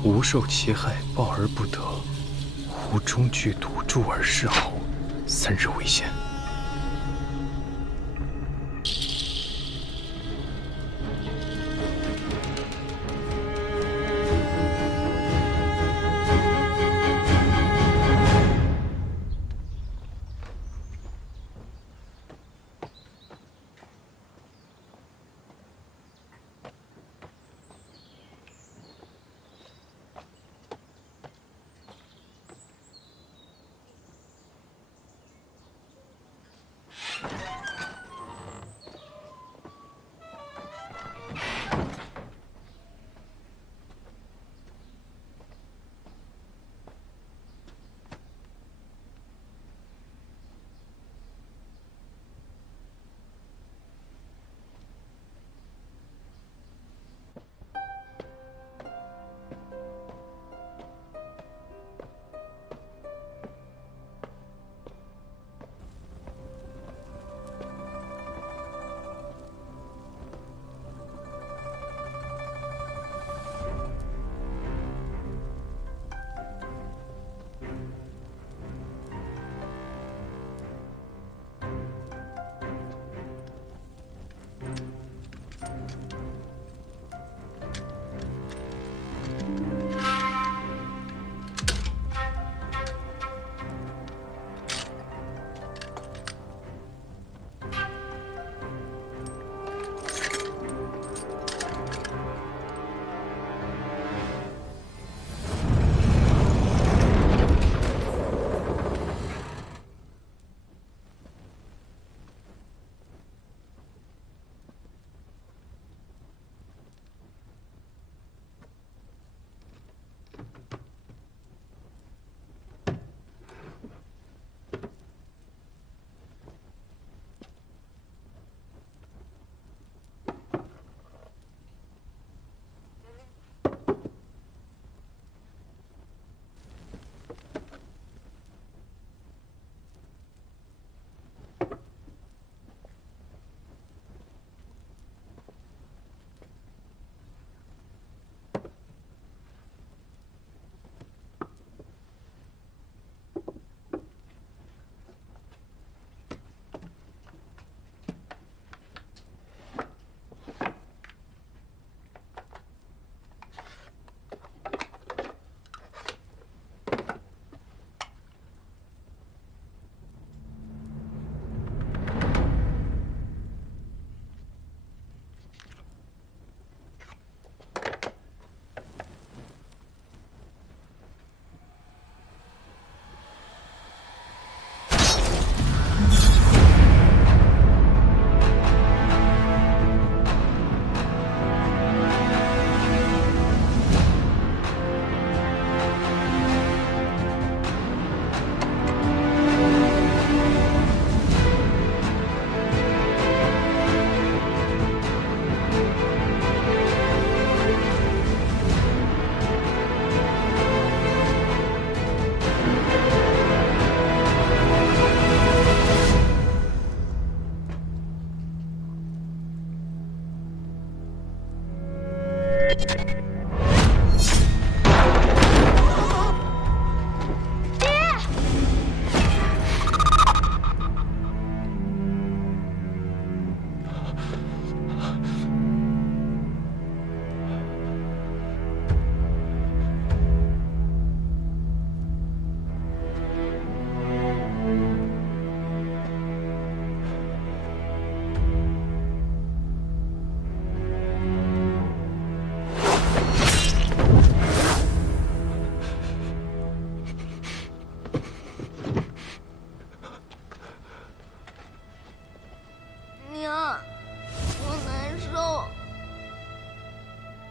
吾受其害，报而不得，吾中剧赌助尔弑侯，3日为限。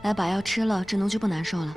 来把药吃了，志农就不难受了。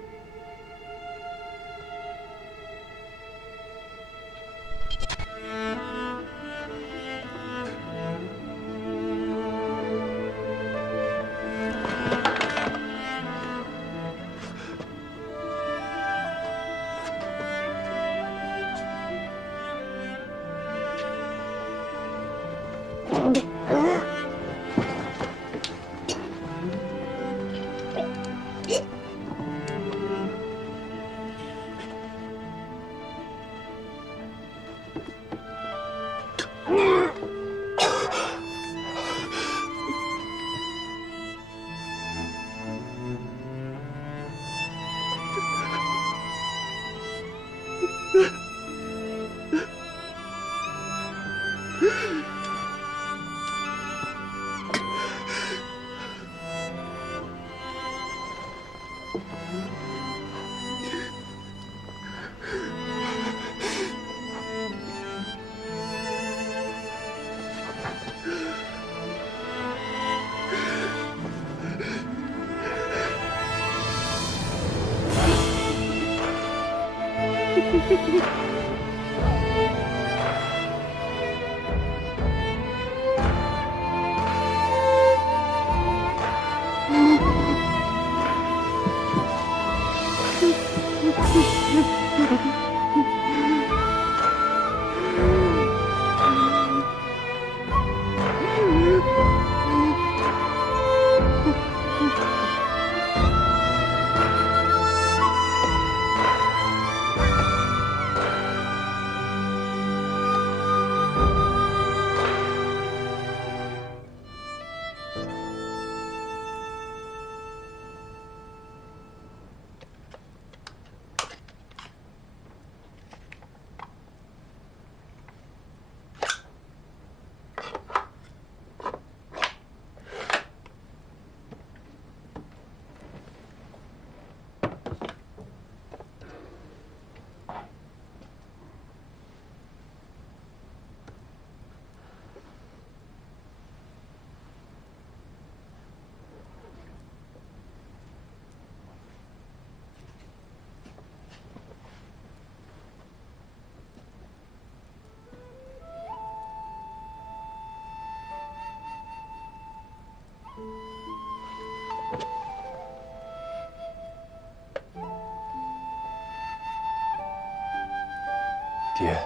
爹，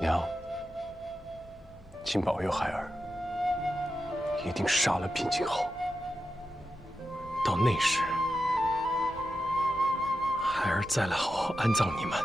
娘，请保佑孩儿一定杀了平津侯。到那时，孩儿再来好好安葬你们。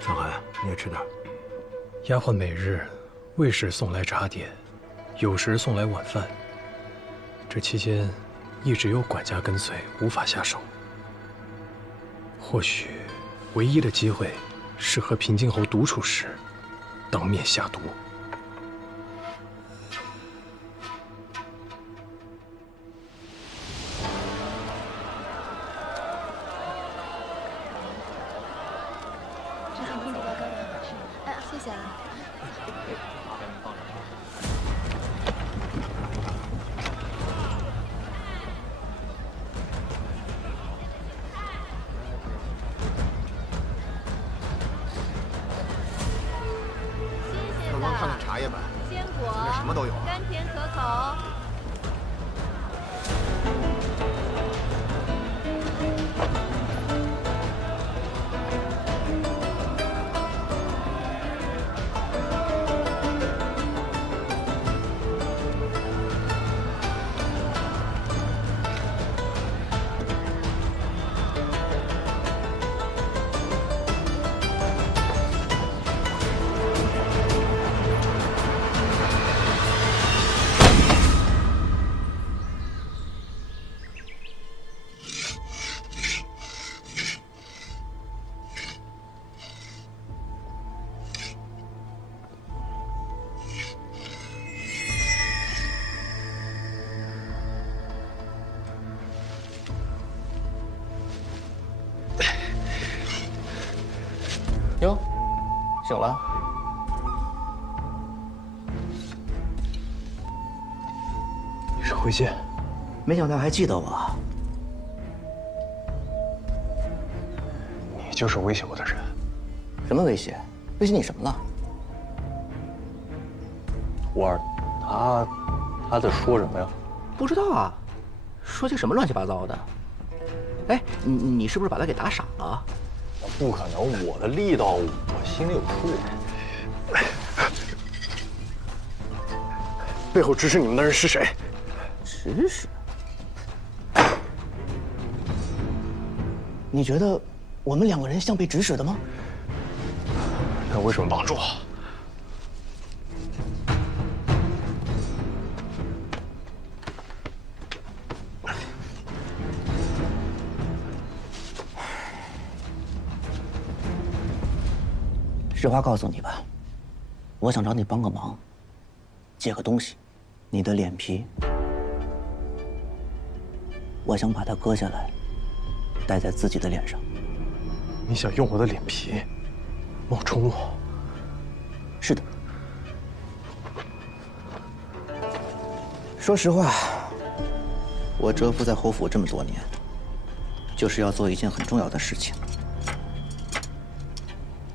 上海，你也吃点。丫鬟每日未时送来茶点，有时送来晚饭。这期间一直有管家跟随，无法下手。或许唯一的机会是和平津侯独处时，当面下毒。谢啊。客官看看茶叶吧，坚果，里面什么都有，甘甜可口。哟，醒了。你是慧心，没想到还记得我。你就是威胁我的人。什么威胁？威胁你什么了？胡儿，他在说什么呀？不知道啊，说些什么乱七八糟的。哎，你是不是把他给打傻了？不可能，我的力道我心里有数。背后指使你们的人是谁？指使？你觉得我们两个人像被指使的吗？那为什么帮助我？实话告诉你吧，我想找你帮个忙，借个东西，你的脸皮，我想把它割下来，戴在自己的脸上。你想用我的脸皮冒充我？是的。说实话，我蛰伏在侯府这么多年，就是要做一件很重要的事情。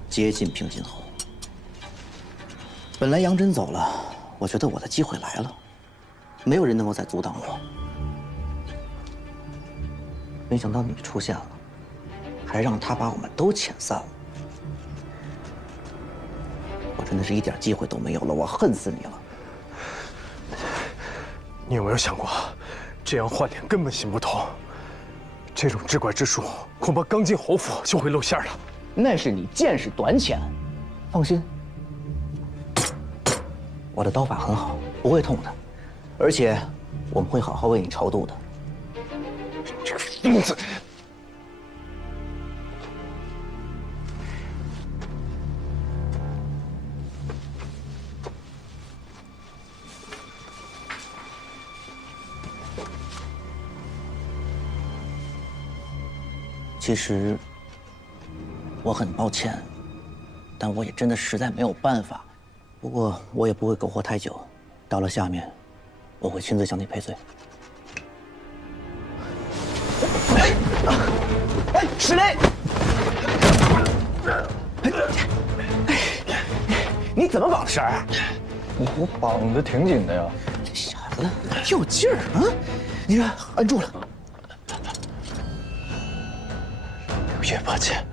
接近平津侯。本来杨真走了，我觉得我的机会来了，没有人能够再阻挡我。没想到你出现了，还让他把我们都遣散了。我真的是一点机会都没有了，我恨死你了。你有没有想过，这样换脸根本行不通？这种治怪之术，恐怕刚进侯府就会露馅了。那是你见识短浅，放心，我的刀法很好，不会痛的，而且我们会好好为你超度的。这个疯子！其实我很抱歉，但我也真的实在没有办法。不过我也不会苟活太久，到了下面，我会亲自向你赔罪。哎，石雷！你怎么绑的绳儿？我绑的挺紧的呀。这小子有劲儿啊！你这摁住了。刘烨八戒，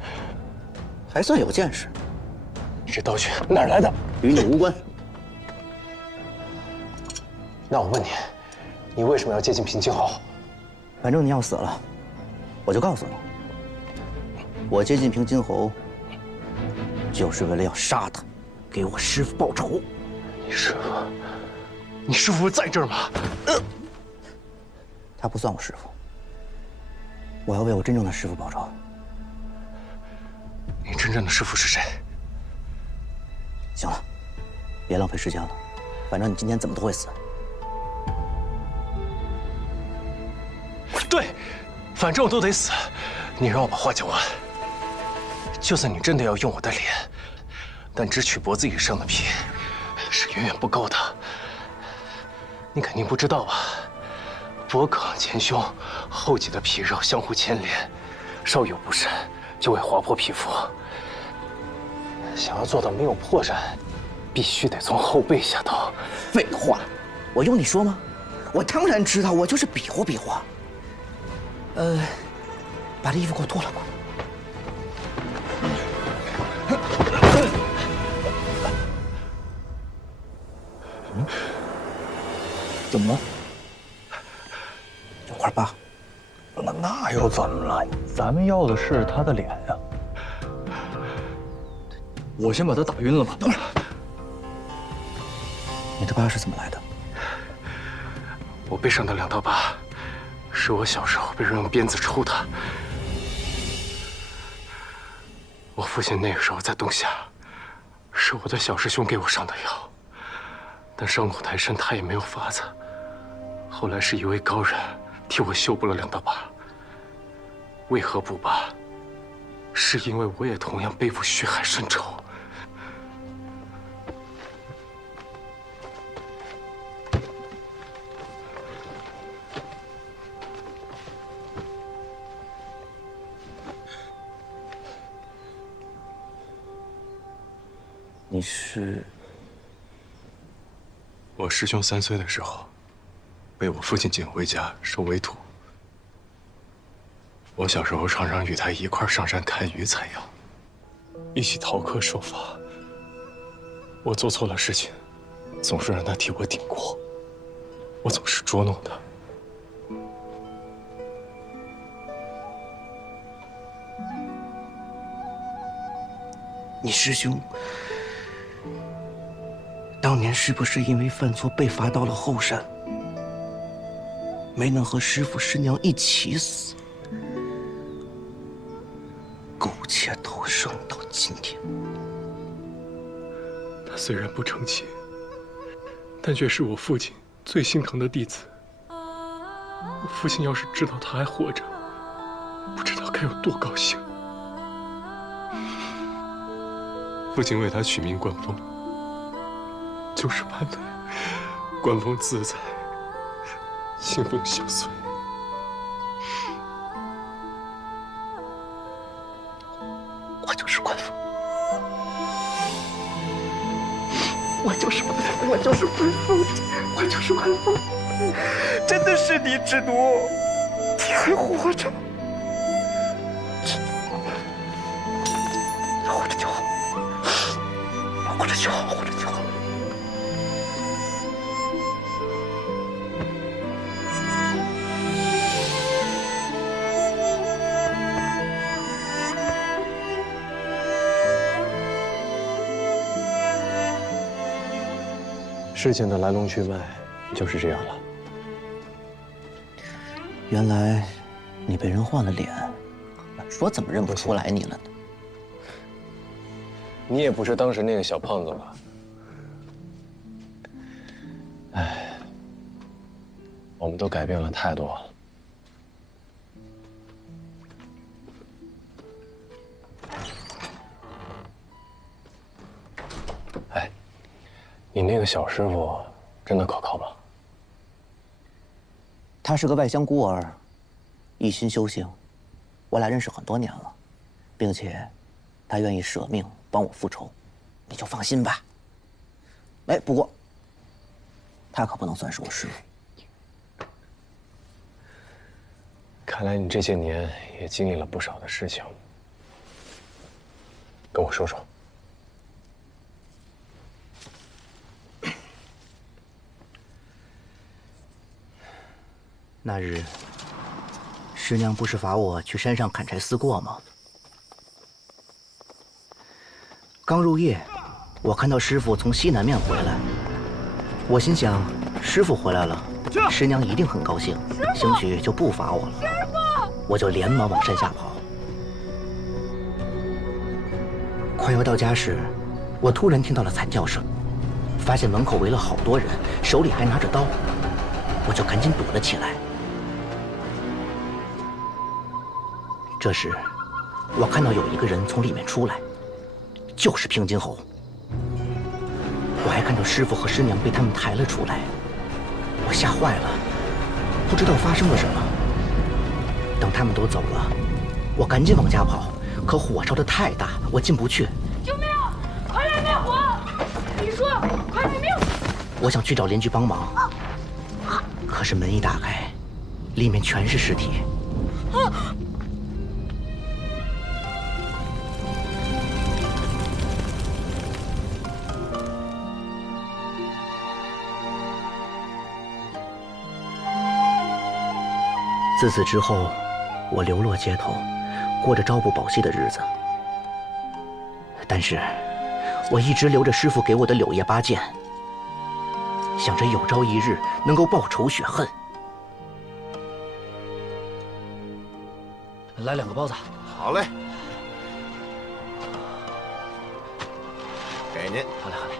还算有见识。你这道具哪儿来的？与你无关。那我问你，你为什么要接近平津侯？反正你要死了，我就告诉你，我接近平津侯，就是为了要杀他，给我师父报仇。你师父在这儿吗？他不算我师父，我要为我真正的师父报仇。你真正的师父是谁？行了，别浪费时间了，反正你今天怎么都会死。对，反正我都得死。你让我把话讲完。就算你真的要用我的脸，但只取脖子以上的皮是远远不够的。你肯定不知道吧？脖颈、前胸、后脊的皮肉相互牵连，稍有不慎就会划破皮肤。想要做到没有破绽，必须得从后背下刀。废话，我用你说吗？我当然知道，我就是比划比划。把这衣服给我脱了吧。怎么了？有块疤。那又怎么了？咱们要的是他的脸呀。我先把他打晕了吧。你的疤是怎么来的？我背上的2道疤，是我小时候被人用鞭子抽的。我父亲那个时候在洞下，是我的小师兄给我上的药，但伤口太深，他也没有法子。后来是一位高人替我修补了2道疤。为何不疤？是因为我也同样背负血海深仇。你是？我师兄3岁的时候，被我父亲捡回家收为徒。我小时候常常与他一块上山看鱼采药，一起逃课受罚。我做错了事情，总是让他替我顶过，我总是捉弄他。你师兄当年是不是因为犯错被罚到了后山，没能和师父师娘一起死，苟且偷生到今天？他虽然不成器，但却是我父亲最心疼的弟子。我父亲要是知道他还活着，不知道该有多高兴。父亲为他取名关风，就是盼他关风自在，清风相随。我就是关风，我就是关风，我就是关风，我就是关风，真的是你之奴，你还活着，活着就好，活着就好，活着就好。事情的来龙去脉就是这样了。原来你被人换了脸，说怎么认不出来你了呢？你也不是当时那个小胖子吧？哎，我们都改变了太多了。哎，你那个小师傅真的可靠吗？他是个外乡孤儿，一心修行，我俩认识很多年了，并且他愿意舍命帮我复仇，你就放心吧。哎，不过他可不能算是我师傅。看来你这些年也经历了不少的事情，跟我说说。那日，师娘不是罚我去山上砍柴思过吗？刚入夜，我看到师傅从西南面回来，我心想，师傅回来了，师娘一定很高兴，兴许就不罚我了。我就连忙往山下跑。快要到家时，我突然听到了惨叫声，发现门口围了好多人，手里还拿着刀，我就赶紧躲了起来。这时，我看到有一个人从里面出来，就是平津侯。我还看到师傅和师娘被他们抬了出来，我吓坏了，不知道发生了什么。等他们都走了，我赶紧往家跑，可火烧得太大，我进不去。救命！快来灭火！李叔，快救命！我想去找邻居帮忙，可是门一打开，里面全是尸体。自此之后，我流落街头，过着朝不保夕的日子。但是，我一直留着师傅给我的柳叶八剑，想着有朝一日能够报仇雪恨。来2个包子。好嘞，给您。好嘞，好嘞。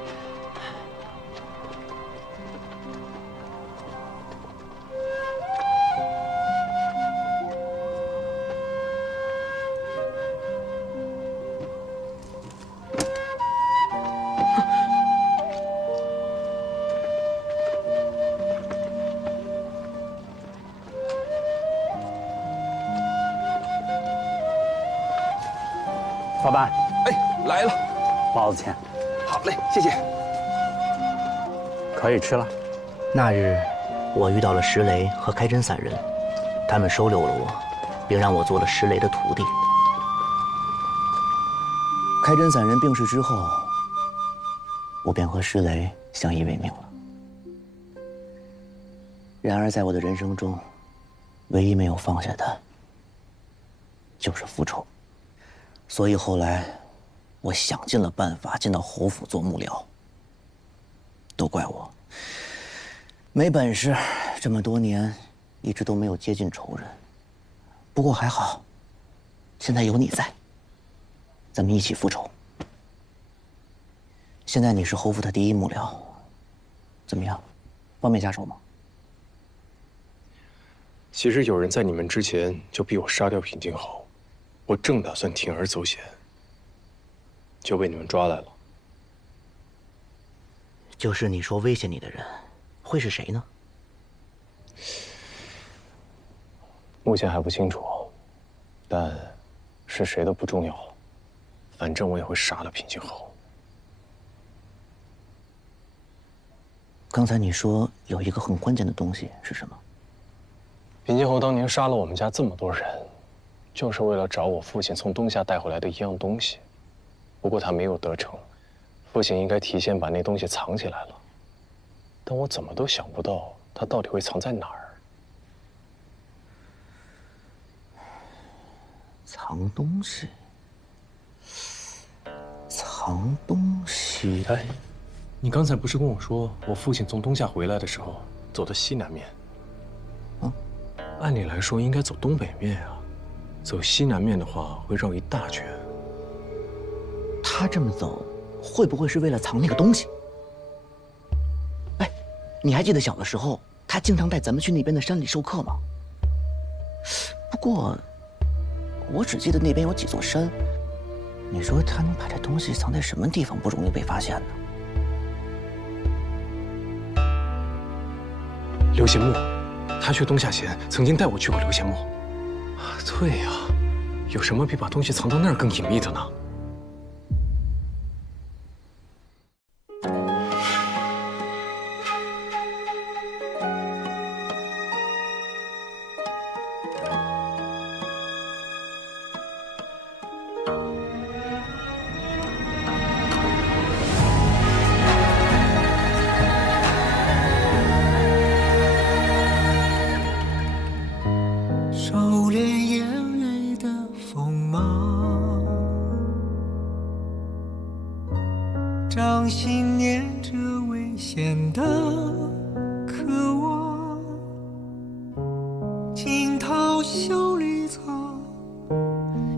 老板，哎，来了，包子钱。好嘞，谢谢。可以吃了。那日，我遇到了石雷和开针散人，他们收留了我，并让我做了石雷的徒弟。开针散人病逝之后，我便和石雷相依为命了。然而，在我的人生中，唯一没有放下的，就是复仇。所以后来，我想尽了办法进到侯府做幕僚。都怪我，没本事，这么多年一直都没有接近仇人。不过还好，现在有你在，咱们一起复仇。现在你是侯府的第1幕僚，怎么样？方便下手吗？其实有人在你们之前就逼我杀掉平静侯。我正打算铤而走险，就被你们抓来了。就是你说威胁你的人，会是谁呢？目前还不清楚，但是谁都不重要了。反正我也会杀了平静侯。刚才你说有一个很关键的东西是什么？平静侯当年杀了我们家这么多人。就是为了找我父亲从东夏带回来的一样东西，不过他没有得逞。父亲应该提前把那东西藏起来了，但我怎么都想不到他到底会藏在哪儿。藏东西，藏东西。哎，你刚才不是跟我说，我父亲从东夏回来的时候走的西南面？啊，按理来说应该走东北面啊。走西南面的话，会绕一大圈。他这么走，会不会是为了藏那个东西？哎，你还记得小的时候，他经常带咱们去那边的山里授课吗？不过，我只记得那边有几座山。你说他能把这东西藏在什么地方，不容易被发现呢？流仙墓，他去东夏前曾经带我去过流仙墓。对呀，有什么比把东西藏到那儿更隐秘的呢？掌心念着危险的渴望，惊涛笑里藏，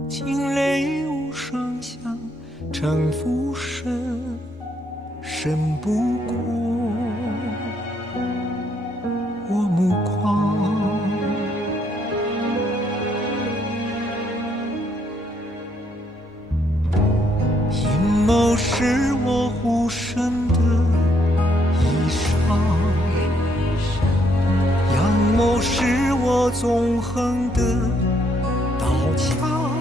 惊雷无声响，城府深，深不过我目眶。阴谋是我无声的座纵横的岛墙，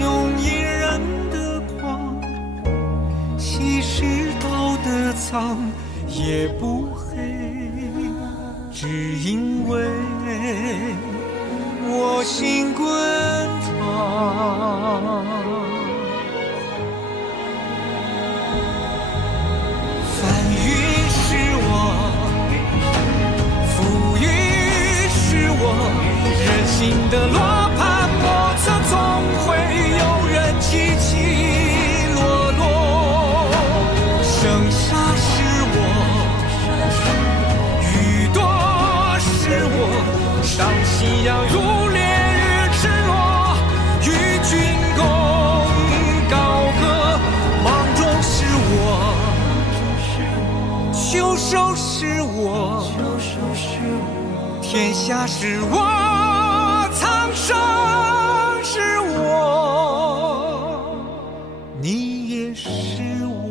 用隐忍的狂，稀释道的脏，也不黑，只因为我心滚烫。翻云是我，浮云是我，人心的罗盘莫测，总会有人起起落落。生杀是我，雨多是我，伤心要如烈日赤裸，与君共高歌。芒种是我，秋收是我，天下是我，苍生是我，你也是我。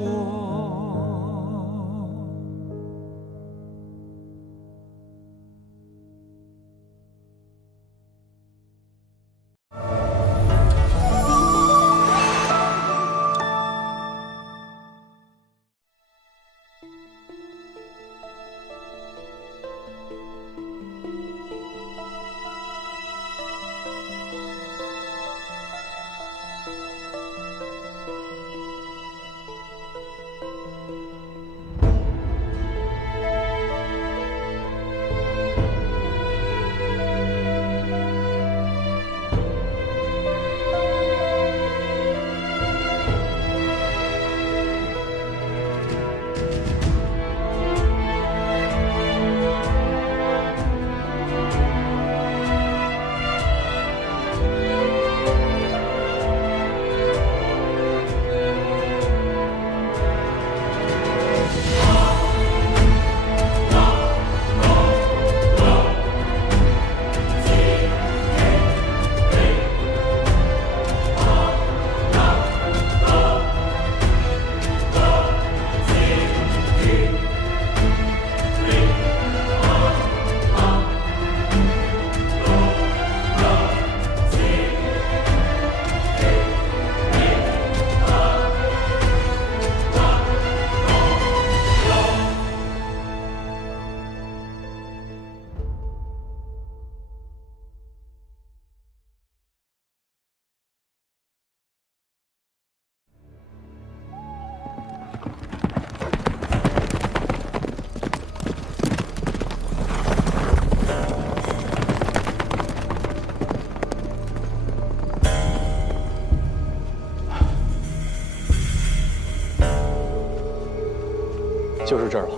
就是这儿了。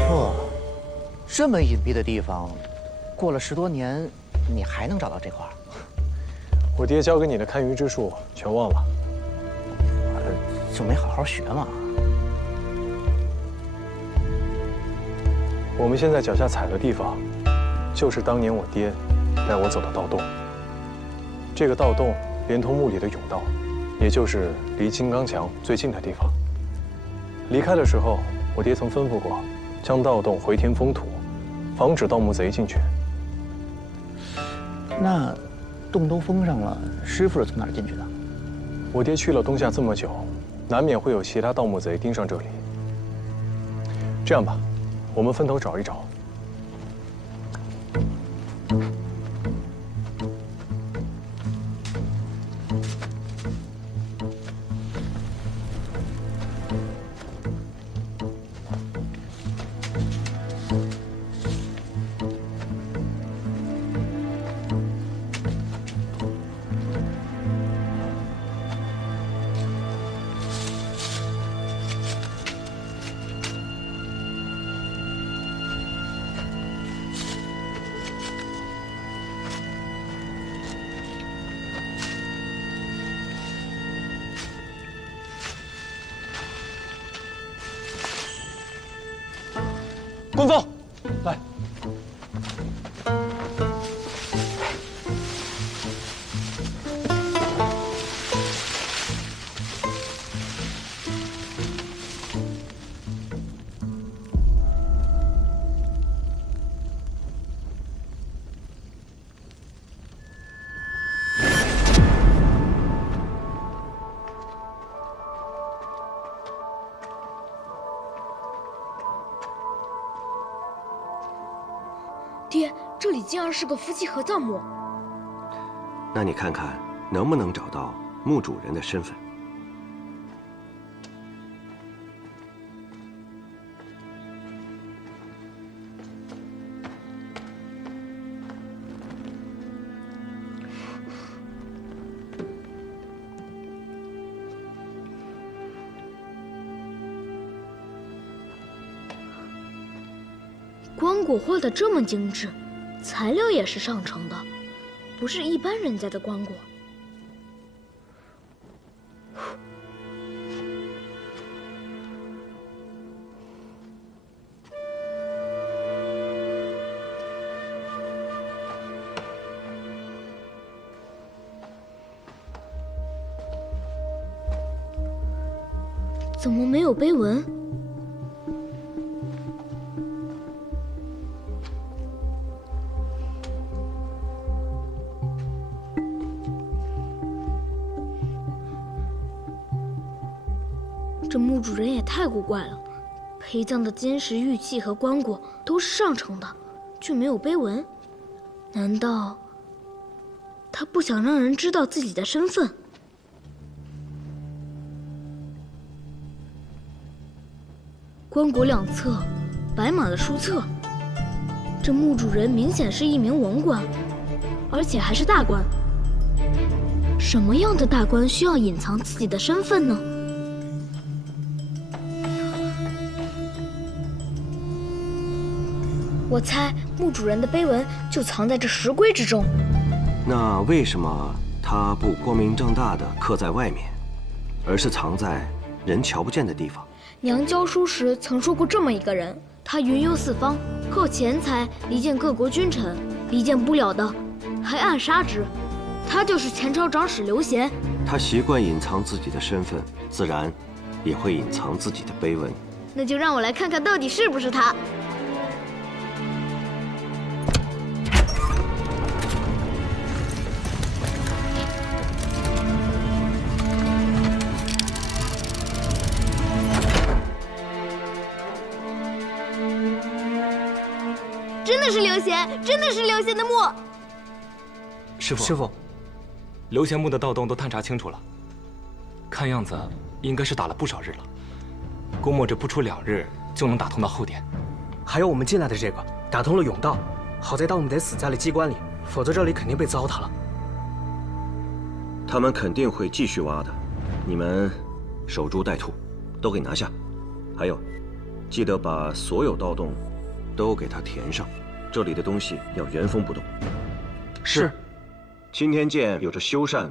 嚯，这么隐蔽的地方，过了10多年，你还能找到这块儿？我爹教给你的看鱼之术全忘了，就没好好学嘛。我们现在脚下踩的地方，就是当年我爹带我走的盗洞。这个盗洞连通墓里的甬道，也就是离金刚墙最近的地方。离开的时候，我爹曾吩咐过，将盗洞回填封土，防止盗墓贼进去。那洞都封上了，师傅是从哪儿进去的？我爹去了东夏这么久，难免会有其他盗墓贼盯上这里。这样吧，我们分头找一找。滚走！来，爹，这里竟然是个夫妻合葬墓。那你看看能不能找到墓主人的身份？棺椁画的这么精致，材料也是上乘的，不是一般人家的棺椁。怎么没有碑文？这墓主人也太古怪了，陪葬的金石玉器和棺椁都是上乘的，却没有碑文。难道他不想让人知道自己的身份？棺椁两侧摆满了书册，这墓主人明显是一名文官，而且还是大官。什么样的大官需要隐藏自己的身份呢？我猜墓主人的碑文就藏在这石龟之中。那为什么他不光明正大的刻在外面，而是藏在人瞧不见的地方？娘教书时曾说过这么一个人，他云游四方，靠钱财离间各国君臣，离间不了的还暗杀之。他就是前朝长史刘贤。他习惯隐藏自己的身份，自然也会隐藏自己的碑文。那就让我来看看到底是不是他。真的是刘贤，真的是刘贤的墓。师傅，刘贤墓的盗洞都探查清楚了，看样子应该是打了不少日了。估摸着不出2日就能打通到后殿。还有我们进来的这个，打通了甬道，好在盗墓得死在了机关里，否则这里肯定被糟蹋了。他们肯定会继续挖的，你们守株待兔，都给拿下。还有，记得把所有盗洞都给它填上，这里的东西要原封不动。是。青天剑有着修缮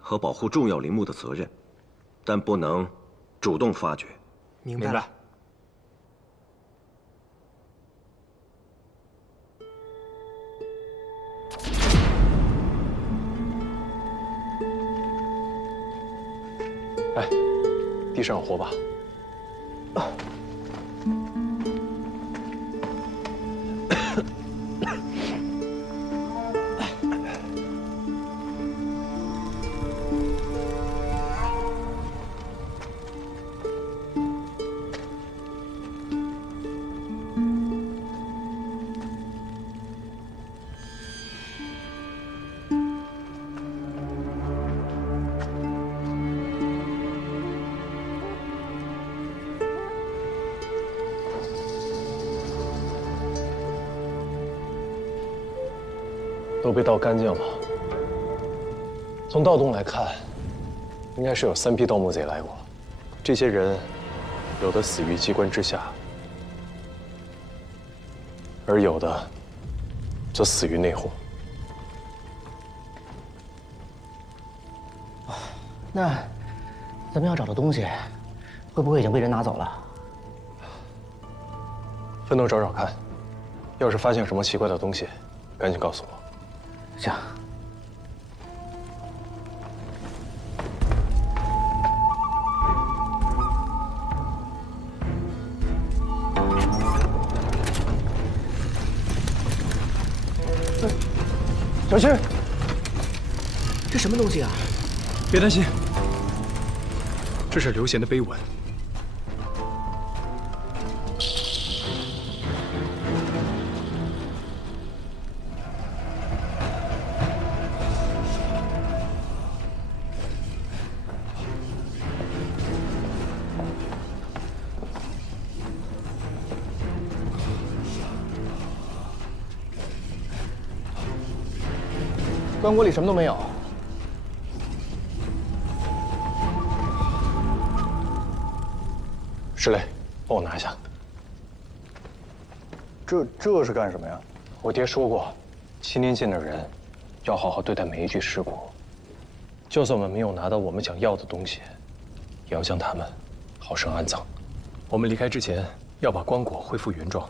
和保护重要陵墓的责任，但不能主动发掘。明白。哎，地上有火把。都被盗干净了。从盗洞来看，应该是有3批盗墓贼来过。这些人，有的死于机关之下，而有的则死于内讧。那咱们要找的东西，会不会已经被人拿走了？分头找找看，要是发现什么奇怪的东西，赶紧告诉我。行。小旭，这什么东西啊？别担心，这是刘贤的碑文。棺椁里什么都没有。石磊，帮我拿一下。这是干什么呀？我爹说过，7年见的人，要好好对待每一具尸骨。就算我们没有拿到我们想要的东西，也要将他们好生安葬。我们离开之前，要把棺椁恢复原状。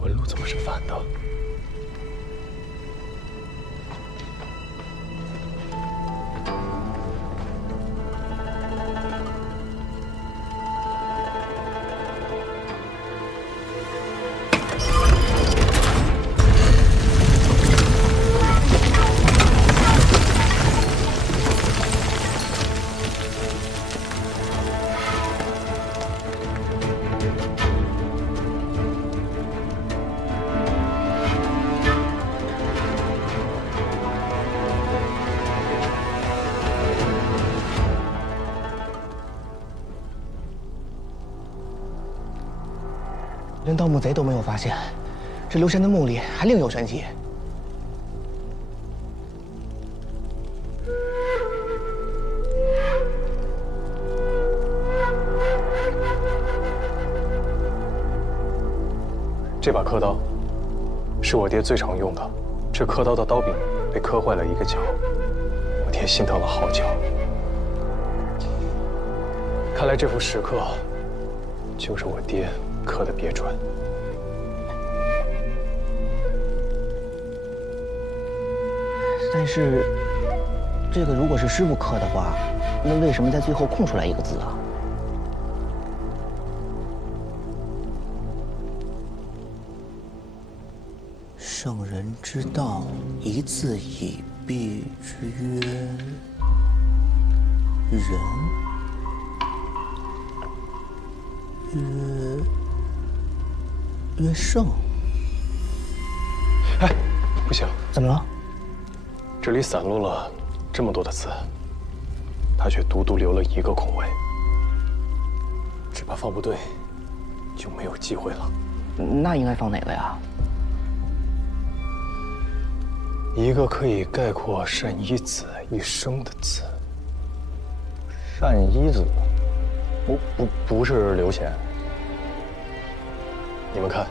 纹路怎么是反的？连盗墓贼都没有发现，这刘贤的墓里还另有玄机。这把刻刀是我爹最常用的，这刻刀的刀柄被刻坏了一个角，我爹心疼了好久。看来这幅石刻就是我爹刻的别传。但是，这个如果是师傅刻的话，那为什么在最后空出来一个字啊？圣人之道，一字以蔽之曰仁。曰圣。哎，不行，怎么了？这里散落了这么多的字，他却独独留了一个空位，只怕放不对，就没有机会了。那应该放哪个呀？一个可以概括单一子一生的字。单一子，不是刘贤。你们看，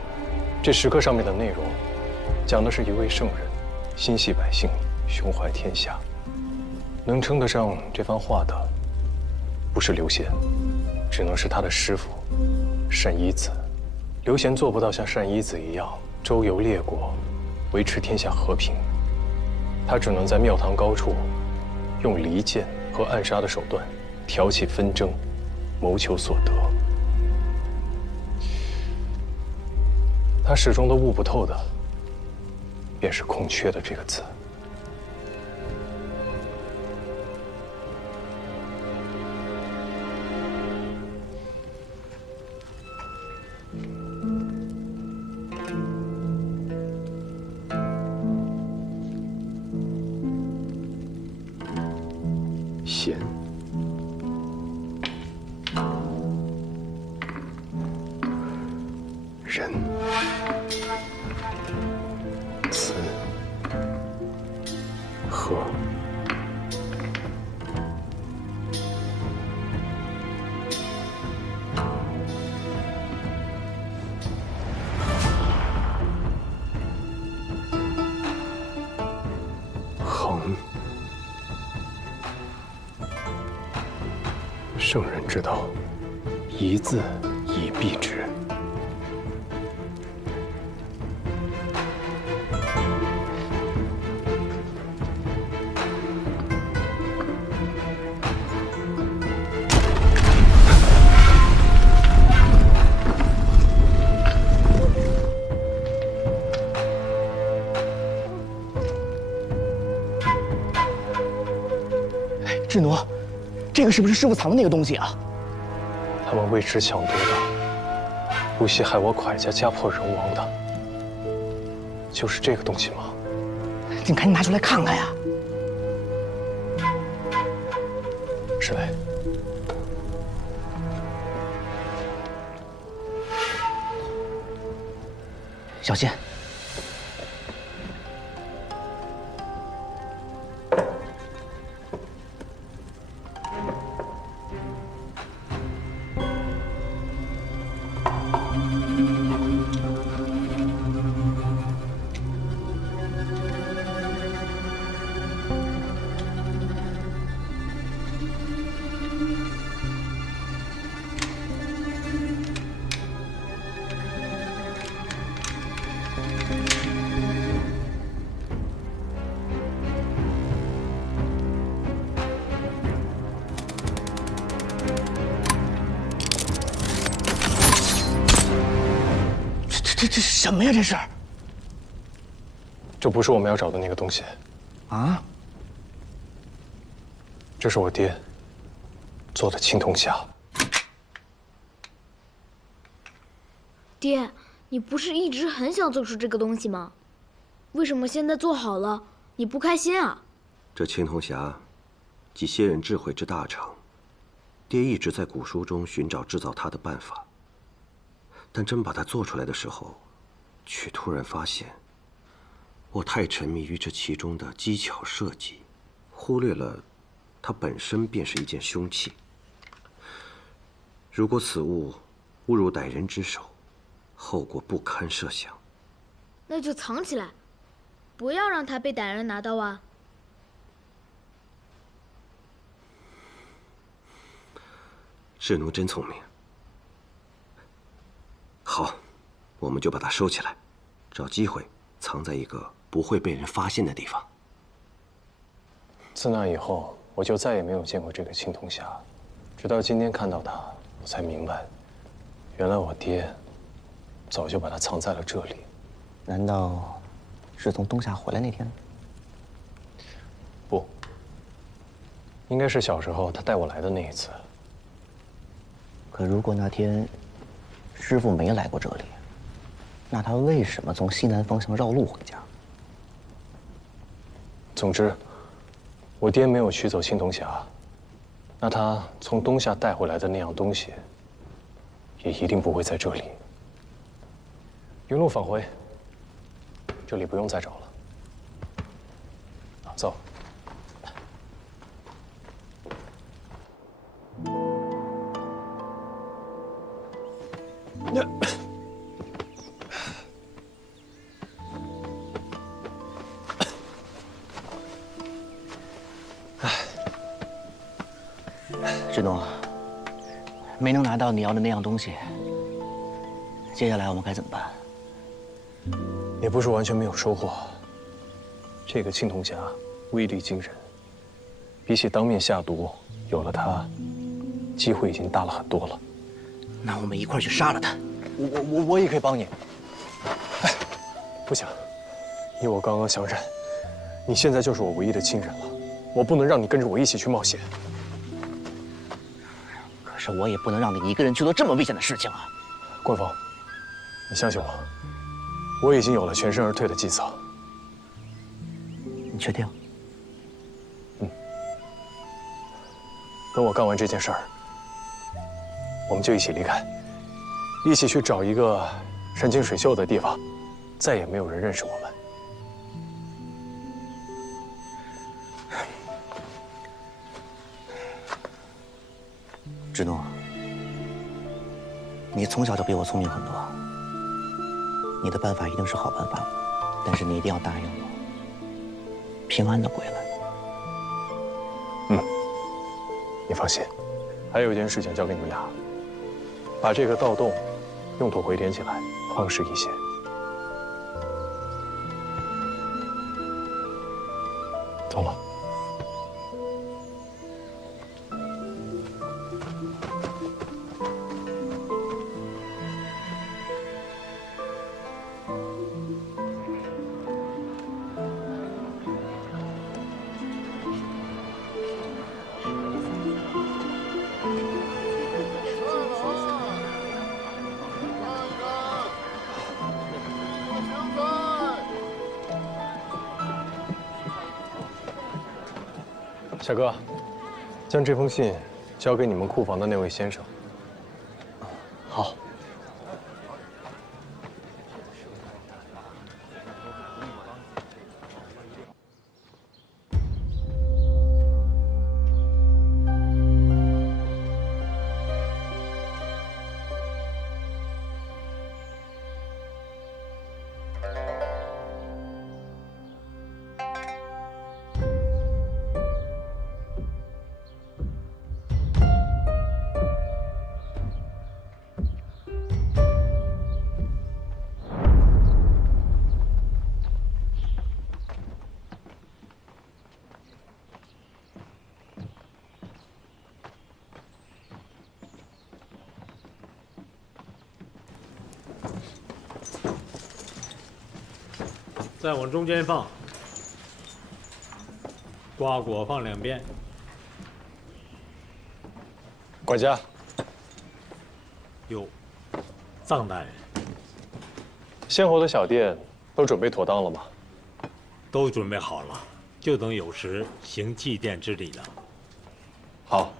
这石刻上面的内容，讲的是一位圣人，心系百姓，胸怀天下。能称得上这番话的，不是刘贤，只能是他的师傅单一子。刘贤做不到像单一子一样周游列国，维持天下和平。他只能在庙堂高处，用离间和暗杀的手段，挑起纷争，谋求所得。他始终都悟不透的，便是空缺的这个字。贤，仁，慈，和，恒。圣人之道，一字以蔽之。智奴，这个是不是师傅藏的那个东西啊？他们为吃抢夺的，不惜害我蒯家家破人亡的，就是这个东西吗？你赶紧拿出来看看呀！石磊，小心，这什么呀？这是？这不是我们要找的那个东西。啊？这是我爹做的青铜匣。爹，你不是一直很想做出这个东西吗？为什么现在做好了，你不开心啊？这青铜匣，集先人智慧之大成。爹一直在古书中寻找制造它的办法，但真把它做出来的时候，却突然发现，我太沉迷于这其中的机巧设计，忽略了它本身便是一件凶器。如果此物误入歹人之手，后果不堪设想。那就藏起来，不要让它被歹人拿到啊！智奴真聪明。好，我们就把它收起来，找机会藏在一个不会被人发现的地方。自那以后，我就再也没有见过这个青铜匣，直到今天看到它，我才明白，原来我爹早就把它藏在了这里。难道是从东夏回来那天？不，应该是小时候他带我来的那一次。可如果那天师傅没来过这里，那他为什么从西南方向绕路回家？总之，我爹没有取走青铜匣，那他从东夏带回来的那样东西，也一定不会在这里。原路返回，这里不用再找了。走。志东，没能拿到你要的那样东西，接下来我们该怎么办？也不是完全没有收获。这个青铜匣威力惊人，比起当面下毒，有了它，机会已经大了很多了。那我们一块儿去杀了他。我也可以帮你。哎，不行，以我刚刚相认，你现在就是我唯一的亲人了，我不能让你跟着我一起去冒险。可是我也不能让你一个人去做这么危险的事情啊！关峰，你相信我，我已经有了全身而退的计策。你确定？嗯。等我干完这件事儿，我们就一起离开，一起去找一个山清水秀的地方，再也没有人认识我们。志东，你从小就比我聪明很多，你的办法一定是好办法，但是你一定要答应我，平安的归来。嗯，你放心。还有一件事情交给你们俩，把这个盗洞用土回填起来，方实一些。懂了。小哥，将这封信交给你们库房的那位先生。好。再往中间放，瓜果放两边。管家。有，臧大人，先后的小店都准备妥当了吗？都准备好了，就等有时行祭奠之礼了。好，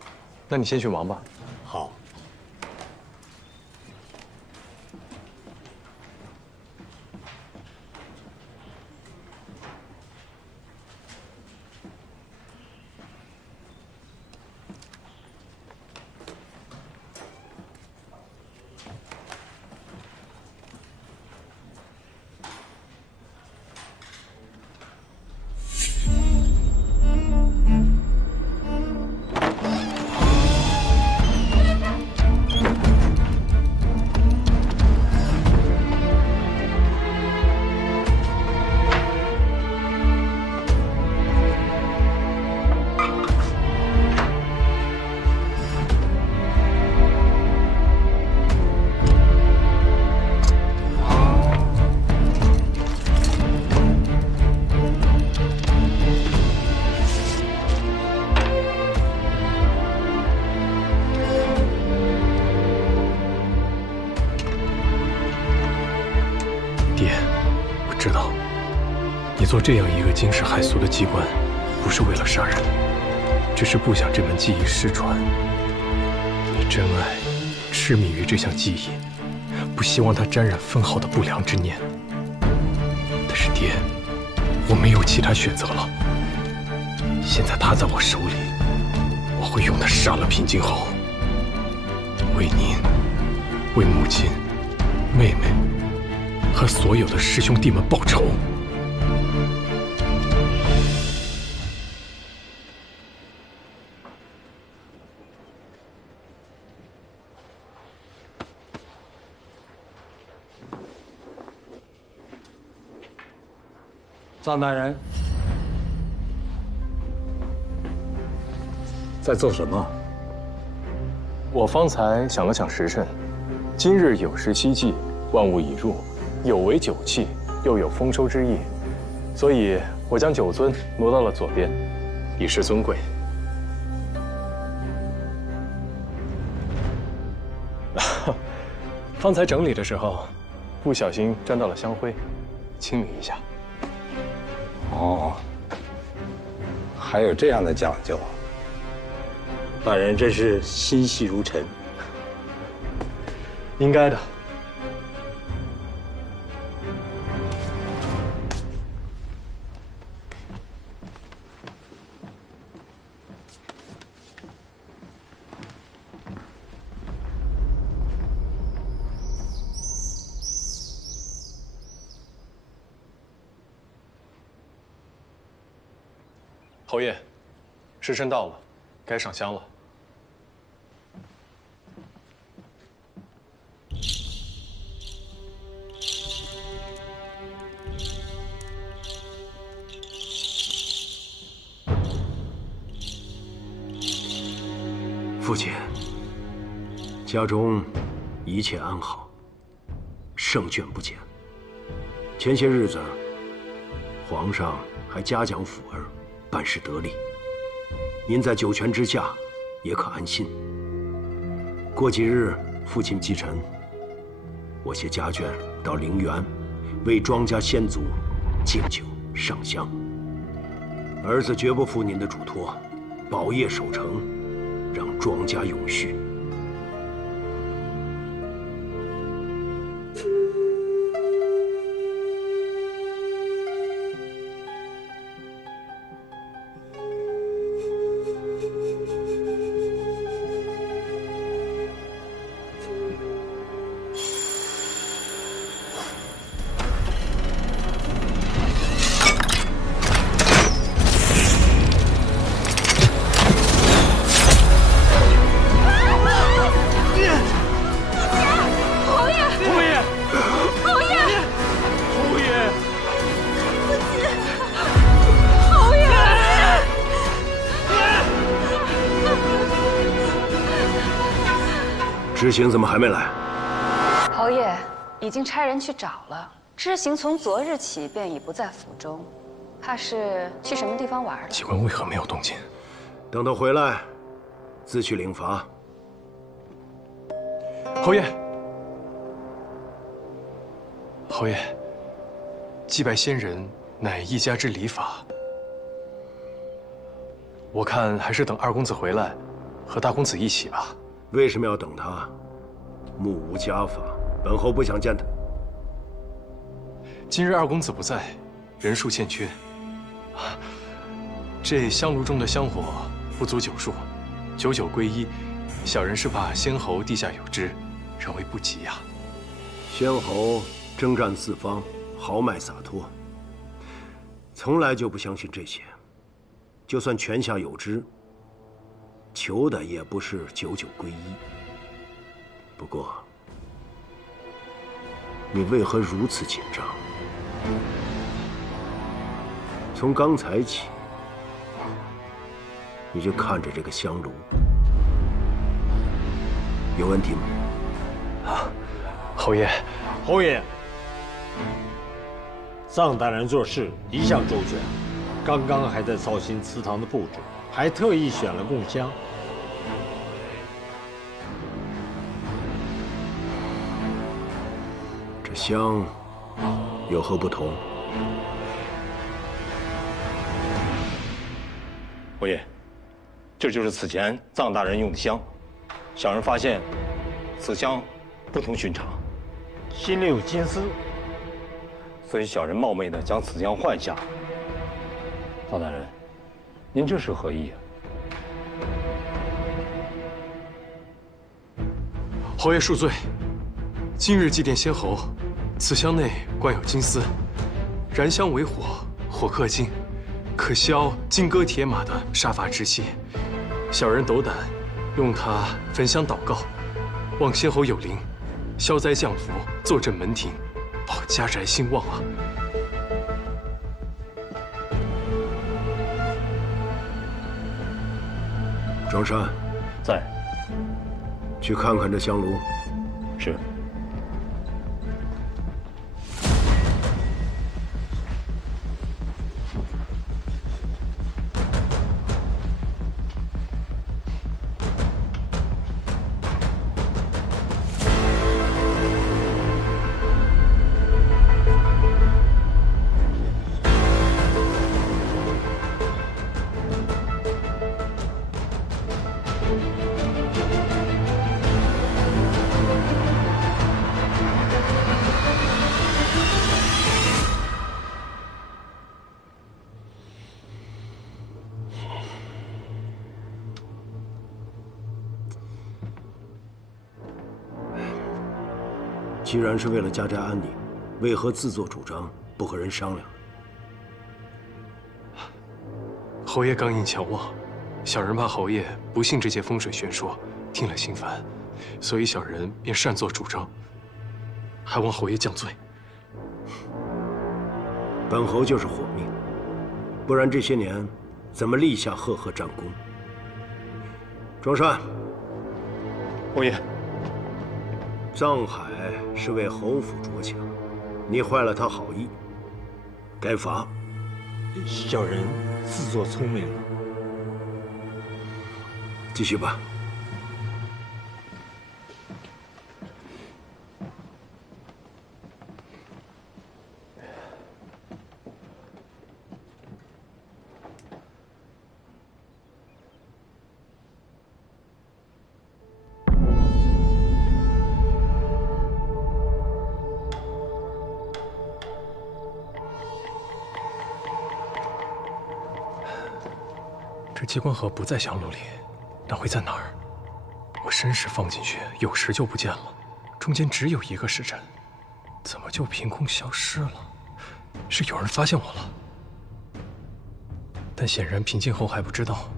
那你先去忙吧。好。 做这样一个惊世骇俗的机关，不是为了杀人，只是不想这门技艺失传。你真爱、痴迷于这项技艺，不希望它沾染分毫的不良之念。但是爹，我没有其他选择了。现在他在我手里，我会用他杀了平津侯，为您、为母亲、妹妹和所有的师兄弟们报仇。 臧大人，在做什么？我方才想了想时辰，今日有时希冀，万物已入，有为酒器，又有丰收之意，所以我将酒樽挪到了左边，以示尊贵。方才整理的时候，不小心沾到了香灰，清理一下。 哦，还有这样的讲究，大人真是心细如尘。应该的。侯爷，时辰到了，该上香了。父亲，家中一切安好，胜券不减。前些日子，皇上还嘉奖辅儿。 办事得力，您在九泉之下也可安心。过几日父亲继承，我携家眷到陵园，为庄家先祖敬酒上香。儿子绝不负您的嘱托，保业守成，让庄家永续。 知行怎么还没来？侯爷已经差人去找了，知行从昨日起便已不在府中，怕是去什么地方玩了。机关为何没有动静？等他回来，自去领罚。侯爷，侯爷，祭拜先人乃一家之礼法，我看还是等二公子回来，和大公子一起吧。为什么要等他？目无家法，本侯不想见他。今日二公子不在，人数欠缺，这香炉中的香火不足9束，99归一，小人是怕先侯地下有知，仍为不及呀。先侯征战四方，豪迈洒脱，从来就不相信这些。就算泉下有知，求的也不是99归一。不过，你为何如此紧张？从刚才起，你就看着这个香炉，有问题吗？啊，侯爷，侯爷，臧大人做事一向周全，刚刚还在操心祠堂的布置，还特意选了供香。这香有何不同？侯爷，这就是此前臧大人用的香，小人发现此香不同寻常，心里有金丝，所以小人冒昧的将此香换下。臧大人，您这是何意啊？侯爷恕罪，今日祭奠先侯，此香内冠有金丝，燃香为火，火克金，可消金戈铁马的杀伐之气。小人斗胆用它焚香祷告，望先侯有灵，消灾降福，坐镇门庭，保家宅兴旺啊！庄山，在。去看看这香炉。是。既然是为了家宅安宁，为何自作主张，不和人商量？侯爷刚硬乔望，小人怕侯爷不信这些风水玄说，听了心烦，所以小人便擅作主张，还望侯爷降罪。本侯就是火命，不然这些年怎么立下赫赫战功？庄山，侯爷，臧海是为侯府着想，你坏了他好意，该罚。小人自作聪明了。继续吧。这机关盒不在香炉里，那会在哪儿？我申时放进去，有时就不见了，中间只有一个时辰，怎么就凭空消失了？是有人发现我了，但显然平静后还不知道。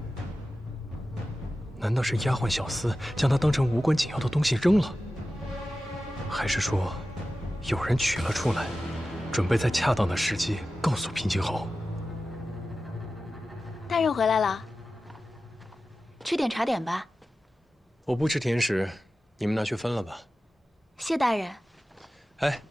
难道是丫鬟小厮将它当成无关紧要的东西扔了？还是说，有人取了出来，准备在恰当的时机告诉平静侯？大人回来了，吃点茶点吧。我不吃甜食，你们拿去分了吧。谢大人。哎，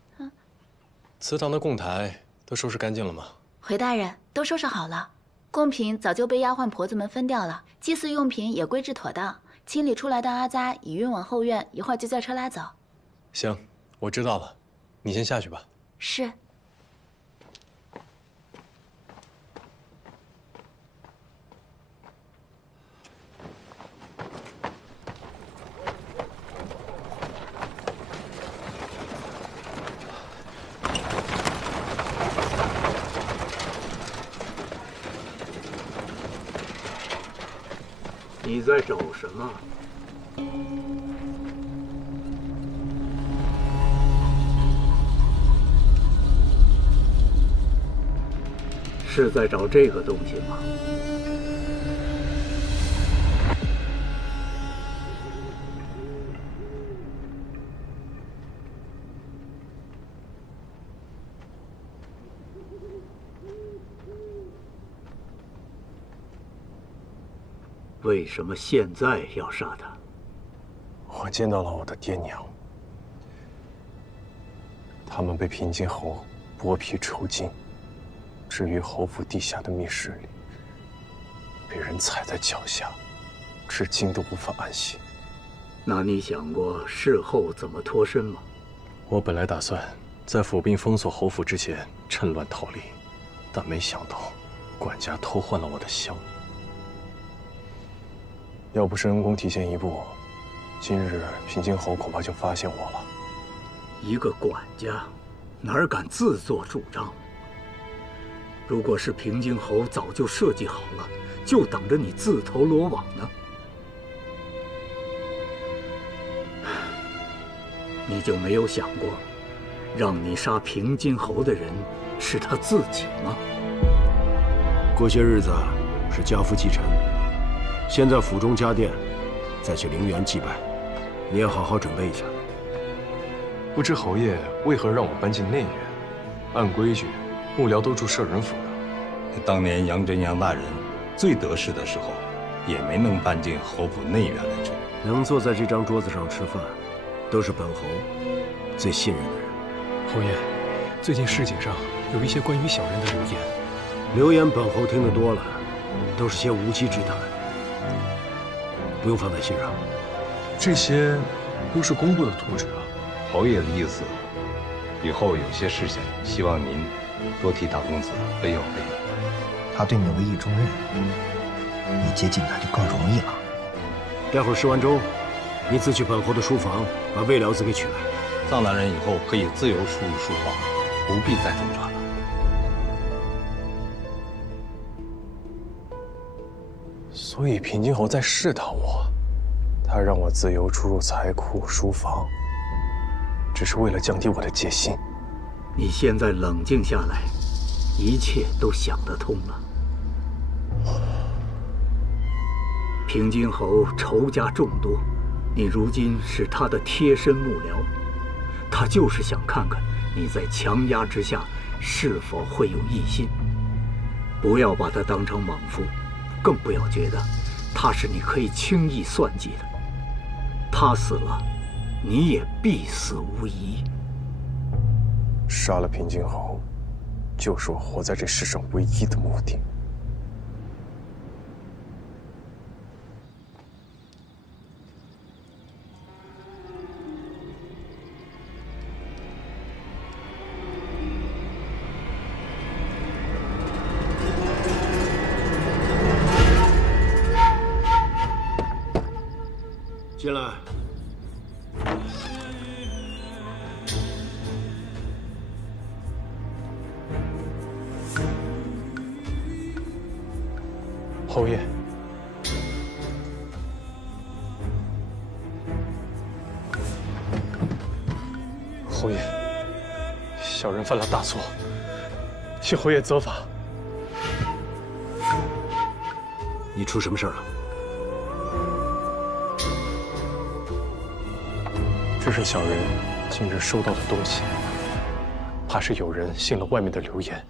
祠堂的供台都收拾干净了吗？回大人，都收拾好了，贡品早就被丫鬟婆子们分掉了，祭祀用品也归置妥当。清理出来的阿扎已运往后院，一会儿就叫车拉走。行，我知道了，你先下去吧。是。你在找什么？是在找这个东西吗？为什么现在要杀他？我见到了我的爹娘，他们被平津侯剥皮抽筋，置于侯府地下的密室里，被人踩在脚下，至今都无法安息。那你想过事后怎么脱身吗？我本来打算在府兵封锁侯府之前趁乱逃离，但没想到管家偷换了我的香。要不是恩公提前一步，今日平津侯恐怕就发现我了。一个管家，哪敢自作主张？如果是平津侯，早就设计好了，就等着你自投罗网呢。你就没有想过，让你杀平津侯的人是他自己吗？过些日子是家父继承。先在府中加殿，再去陵园祭拜，你也好好准备一下。不知侯爷为何让我搬进内院？按规矩，幕僚都住摄人府的。当年杨真杨大人最得势的时候，也没能搬进侯府内院来住。能坐在这张桌子上吃饭，都是本侯最信任的人。侯爷，最近市井上有一些关于小人的流言，流言本侯听得多了，都是些无稽之谈。不用放在心上，这些都是工部的图纸啊。侯爷的意思，以后有些事情，希望您多替大公子备用备用。他对你委以重任，你接近他就更容易了。待会儿试完粥，你自去本侯的书房把魏辽子给取来。臧大人以后可以自由出入书房，不必再挣扎了。所以平津侯在试探我，他让我自由出入财库、书房，只是为了降低我的戒心。你现在冷静下来，一切都想得通了。平津侯仇家众多，你如今是他的贴身幕僚，他就是想看看你在强压之下是否会有异心。不要把他当成莽夫。更不要觉得他是你可以轻易算计的。他死了，你也必死无疑。杀了平津侯，就是我活在这世上唯一的目的。进来。侯爷，侯爷，小人犯了大错，请侯爷责罚。你出什么事儿了？这是小人今日收到的东西，怕是有人信了外面的流言，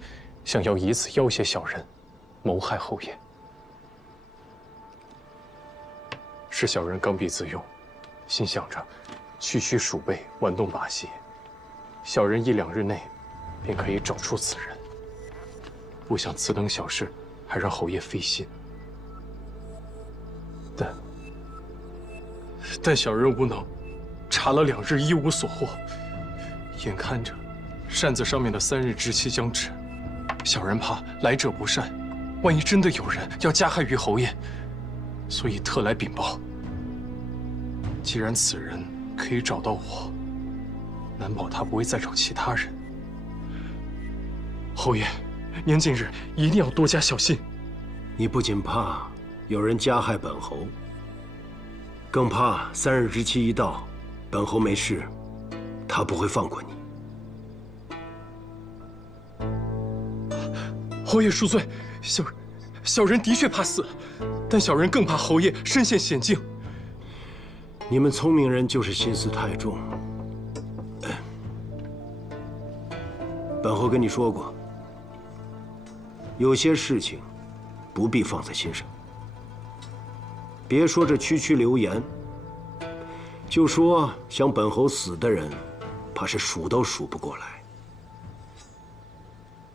想要以此要挟小人，谋害侯爷。是小人刚愎自用，心想着区区鼠辈玩弄把戏，小人1、2日内便可以找出此人。不想此等小事还让侯爷费心，但小人无能，查了2日一无所获。眼看着扇子上面的3日之期将至，小人怕来者不善，万一真的有人要加害于侯爷，所以特来禀报。既然此人可以找到我，难保他不会再找其他人。侯爷，您近日一定要多加小心。你不仅怕有人加害本侯，更怕3日之期一到，本侯没事，他不会放过你。侯爷恕罪，小人的确怕死，但小人更怕侯爷身陷险境。你们聪明人就是心思太重。本侯跟你说过，有些事情不必放在心上。别说这区区流言，就说想本侯死的人，怕是数都数不过来。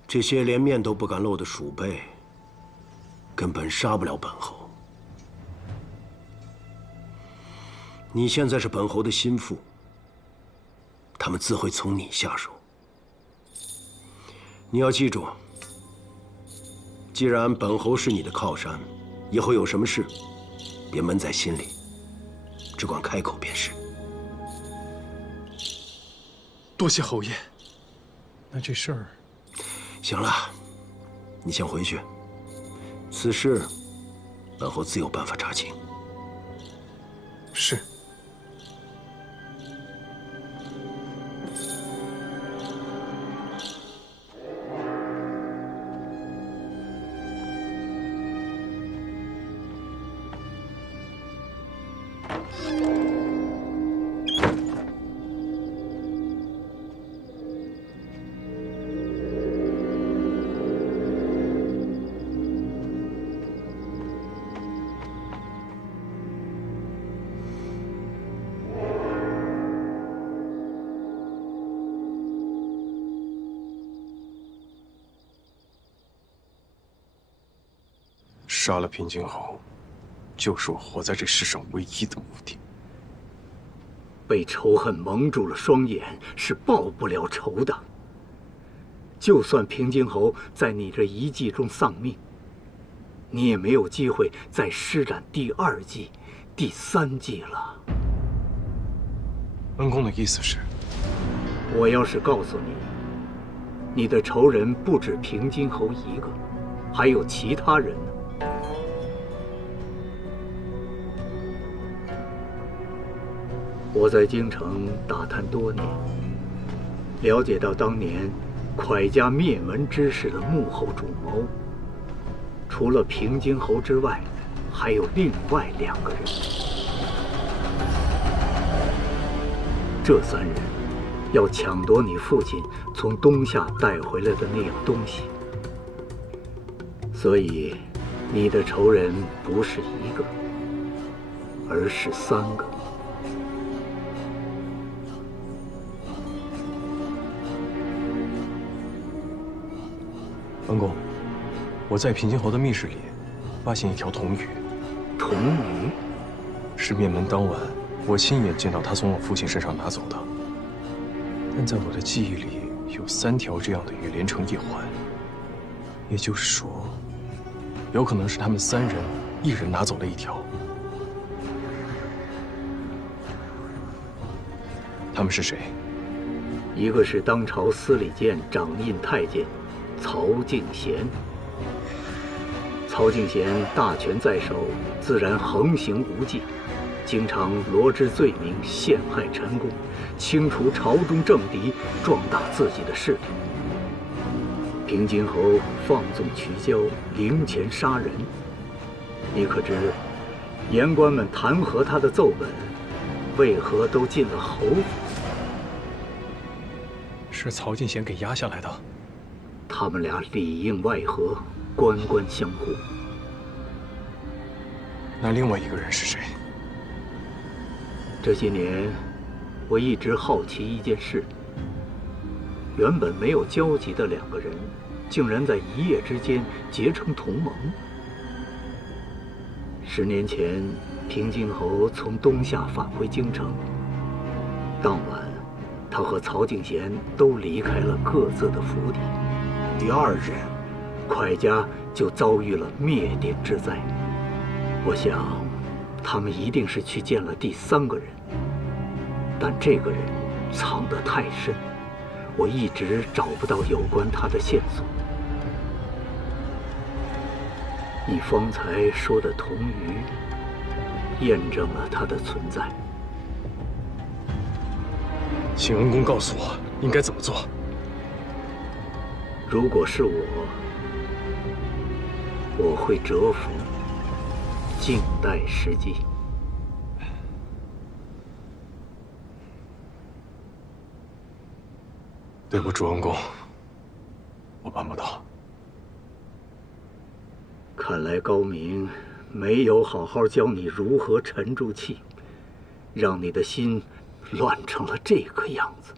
这些连面都不敢露的鼠辈，根本杀不了本侯。你现在是本侯的心腹，他们自会从你下手。你要记住，既然本侯是你的靠山，以后有什么事，别闷在心里，只管开口便是。多谢侯爷。那这事儿，行了，你先回去。此事，本侯自有办法查清。是。杀了平津侯，就是我活在这世上唯一的目的。被仇恨蒙住了双眼，是报不了仇的。就算平津侯在你这一计中丧命，你也没有机会再施展第2计、第3计了。恩公的意思是，我要是告诉你，你的仇人不止平津侯一个，还有其他人呢？我在京城打探多年，了解到当年蒯家灭门之事的幕后主谋，除了平津侯之外，还有另外2个人。这3人要抢夺你父亲从东夏带回来的那样东西，所以你的仇人不是1个，而是3个。恩公，我在平津侯的密室里发现一条铜鱼。铜鱼？是灭门当晚，我亲眼见到他从我父亲身上拿走的。但在我的记忆里，有3条这样的鱼连成一环。也就是说，有可能是他们3人1人拿走了1条。他们是谁？一个是当朝司礼监掌印太监曹敬贤。曹敬贤大权在手，自然横行无忌，经常罗织罪名，陷害陈宫，清除朝中政敌，壮大自己的势力。平津侯放纵渠交，凌钱杀人，你可知言官们弹劾他的奏本，为何都进了侯府？是曹敬贤给压下来的。他们俩里应外合，官官相护。那另外一个人是谁？这些年，我一直好奇一件事：原本没有交集的两个人，竟然在一夜之间结成同盟。10年前，平津侯从东夏返回京城，当晚，他和曹敬贤都离开了各自的府邸。第2日，蒯家就遭遇了灭顶之灾。我想，他们一定是去见了第3个人，但这个人藏得太深，我一直找不到有关他的线索。你方才说的童鱼，验证了他的存在。请恩公告诉我应该怎么做。如果是我会蛰伏，静待时机。对不住，恩公，我办不到。看来高明没有好好教你如何沉住气，让你的心乱成了这个样子。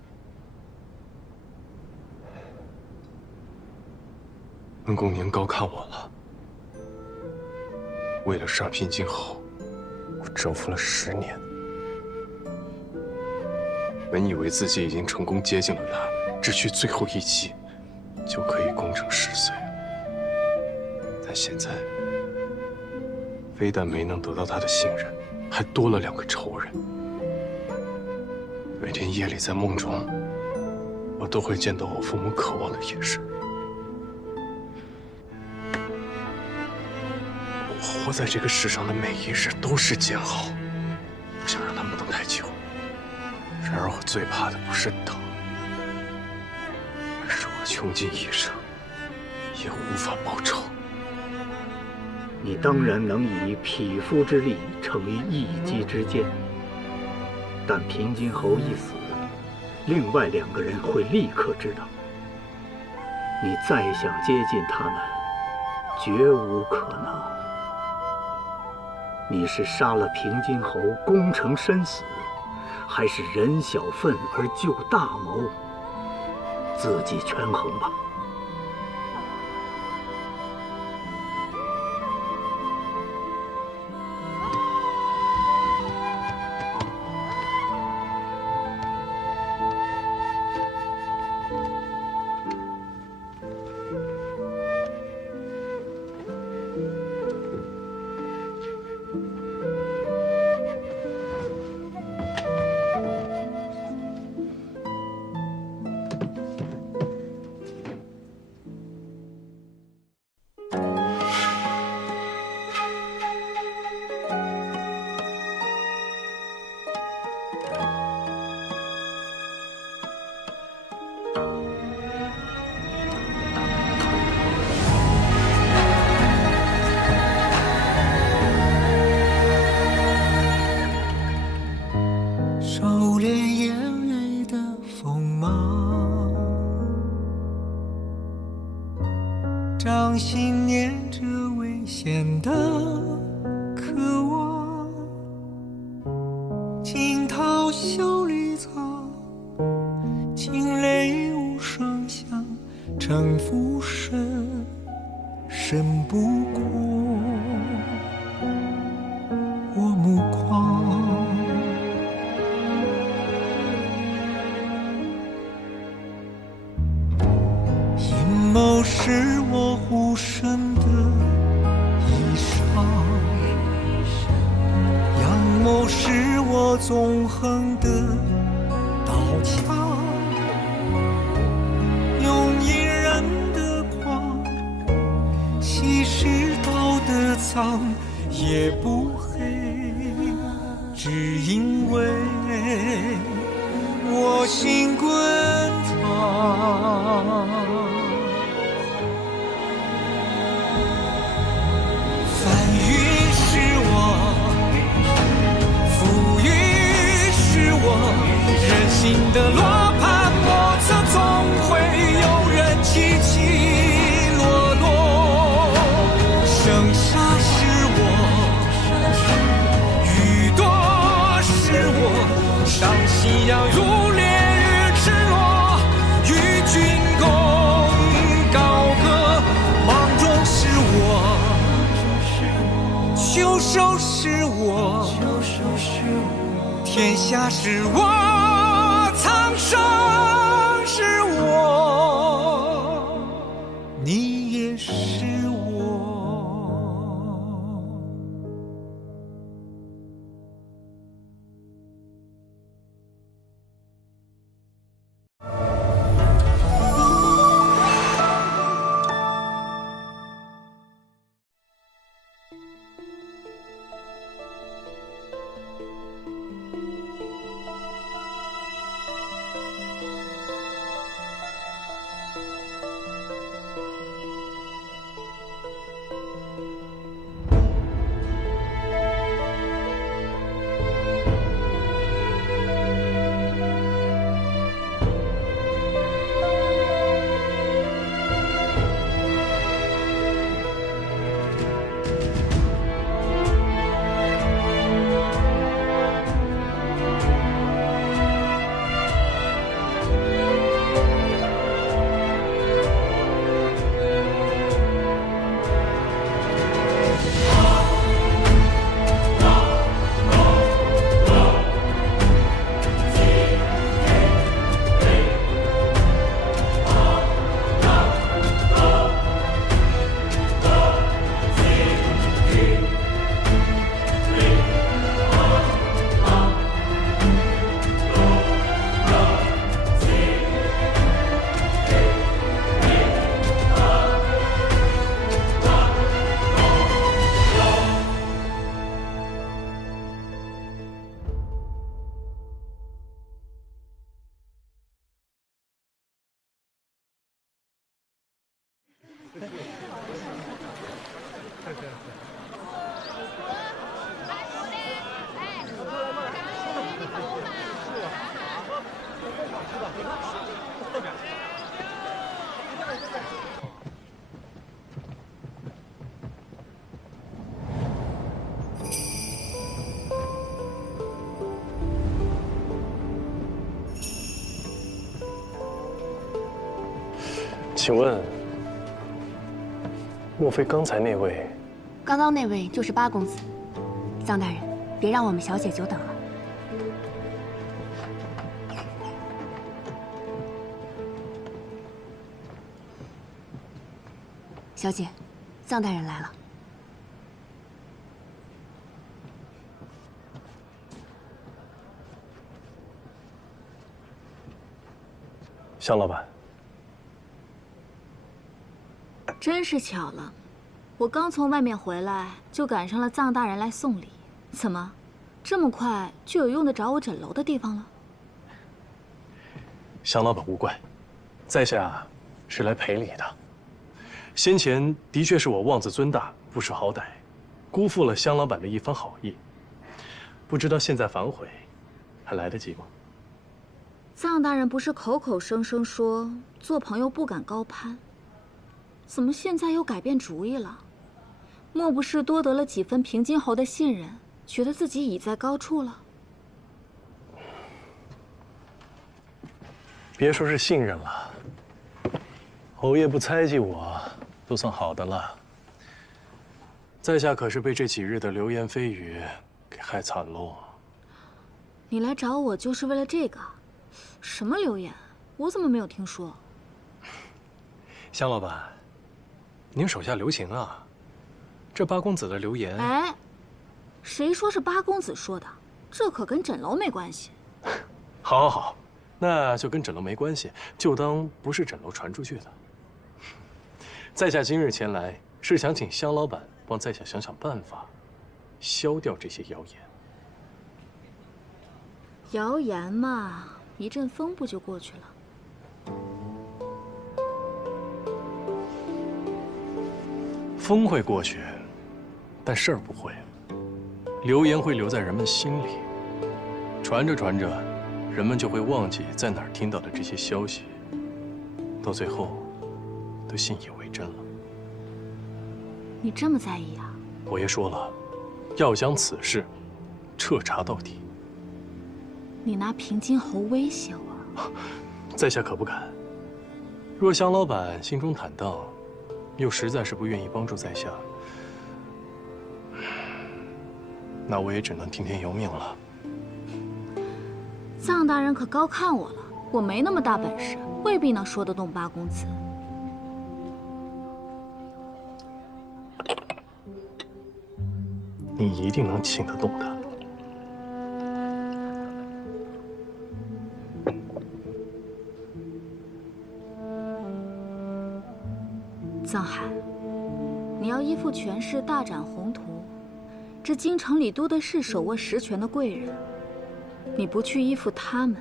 恩公您高看我了。为了杀平津侯，我蛰伏了10年。本以为自己已经成功接近了他，只需最后一击，就可以功成10岁。但现在，非但没能得到他的信任，还多了2个仇人。每天夜里在梦中，我都会见到我父母渴望的眼神。我活在这个世上的每一日都是煎熬，不想让他们等太久。然而我最怕的不是等，而是我穷尽一生也无法报仇。你当然能以匹夫之力成为一击之间，但平津侯一死，另外2个人会立刻知道。你再想接近他们，绝无可能。你是杀了平津侯，功成身死，还是忍小愤而救大谋？自己权衡吧。掌心念着危险的渴望，惊涛笑里藏，惊雷无声响，城府深，深不过我目眶。阴谋是我护身的衣裳，阳谋是我纵横的刀枪，用隐忍的狂，稀释道德脏，也不黑，只因为我心滚烫。人心的罗盘莫测，总会有人起起落落。生杀是我，雨多是我，当夕阳如烈日赤裸，与君手是我，天下是我，苍生是我，你也是我。请问，莫非刚才那位？刚刚那位就是八公子。臧大人，别让我们小姐久等了。小姐，臧大人来了。向老板。 真是巧了，我刚从外面回来，就赶上了臧大人来送礼。怎么，这么快就有用得着我诊楼的地方了？向老板勿怪，在下是来赔礼的。先前的确是我妄自尊大，不识好歹，辜负了向老板的一番好意。不知道现在反悔，还来得及吗？臧大人不是口口声声说做朋友不敢高攀？ 怎么现在又改变主意了？莫不是多得了几分平津侯的信任，觉得自己已在高处了？别说是信任了，侯爷不猜忌我，都算好的了。在下可是被这几日的流言蜚语给害惨喽。你来找我就是为了这个？什么流言？我怎么没有听说？向老板。 您手下留情啊！这八公子的流言，哎，谁说是八公子说的？这可跟诊楼没关系。好，好，好，那就跟诊楼没关系，就当不是诊楼传出去的。在下今日前来，是想请向老板帮在下想想办法，消掉这些谣言。谣言嘛，一阵风不就过去了？ 风会过去，但事儿不会。流言会留在人们心里，传着传着，人们就会忘记在哪儿听到的这些消息，到最后，都信以为真了。你这么在意啊？我爷说了，要将此事彻查到底。你拿平津侯威胁我？在下可不敢。若向老板心中坦荡。 又实在是不愿意帮助在下，那我也只能听天由命了。臧大人可高看我了，我没那么大本事，未必能说得动八公子。你一定能请得动他。臧海，你要依附权势，大展宏图。这京城里多的是手握实权的贵人，你不去依附他们，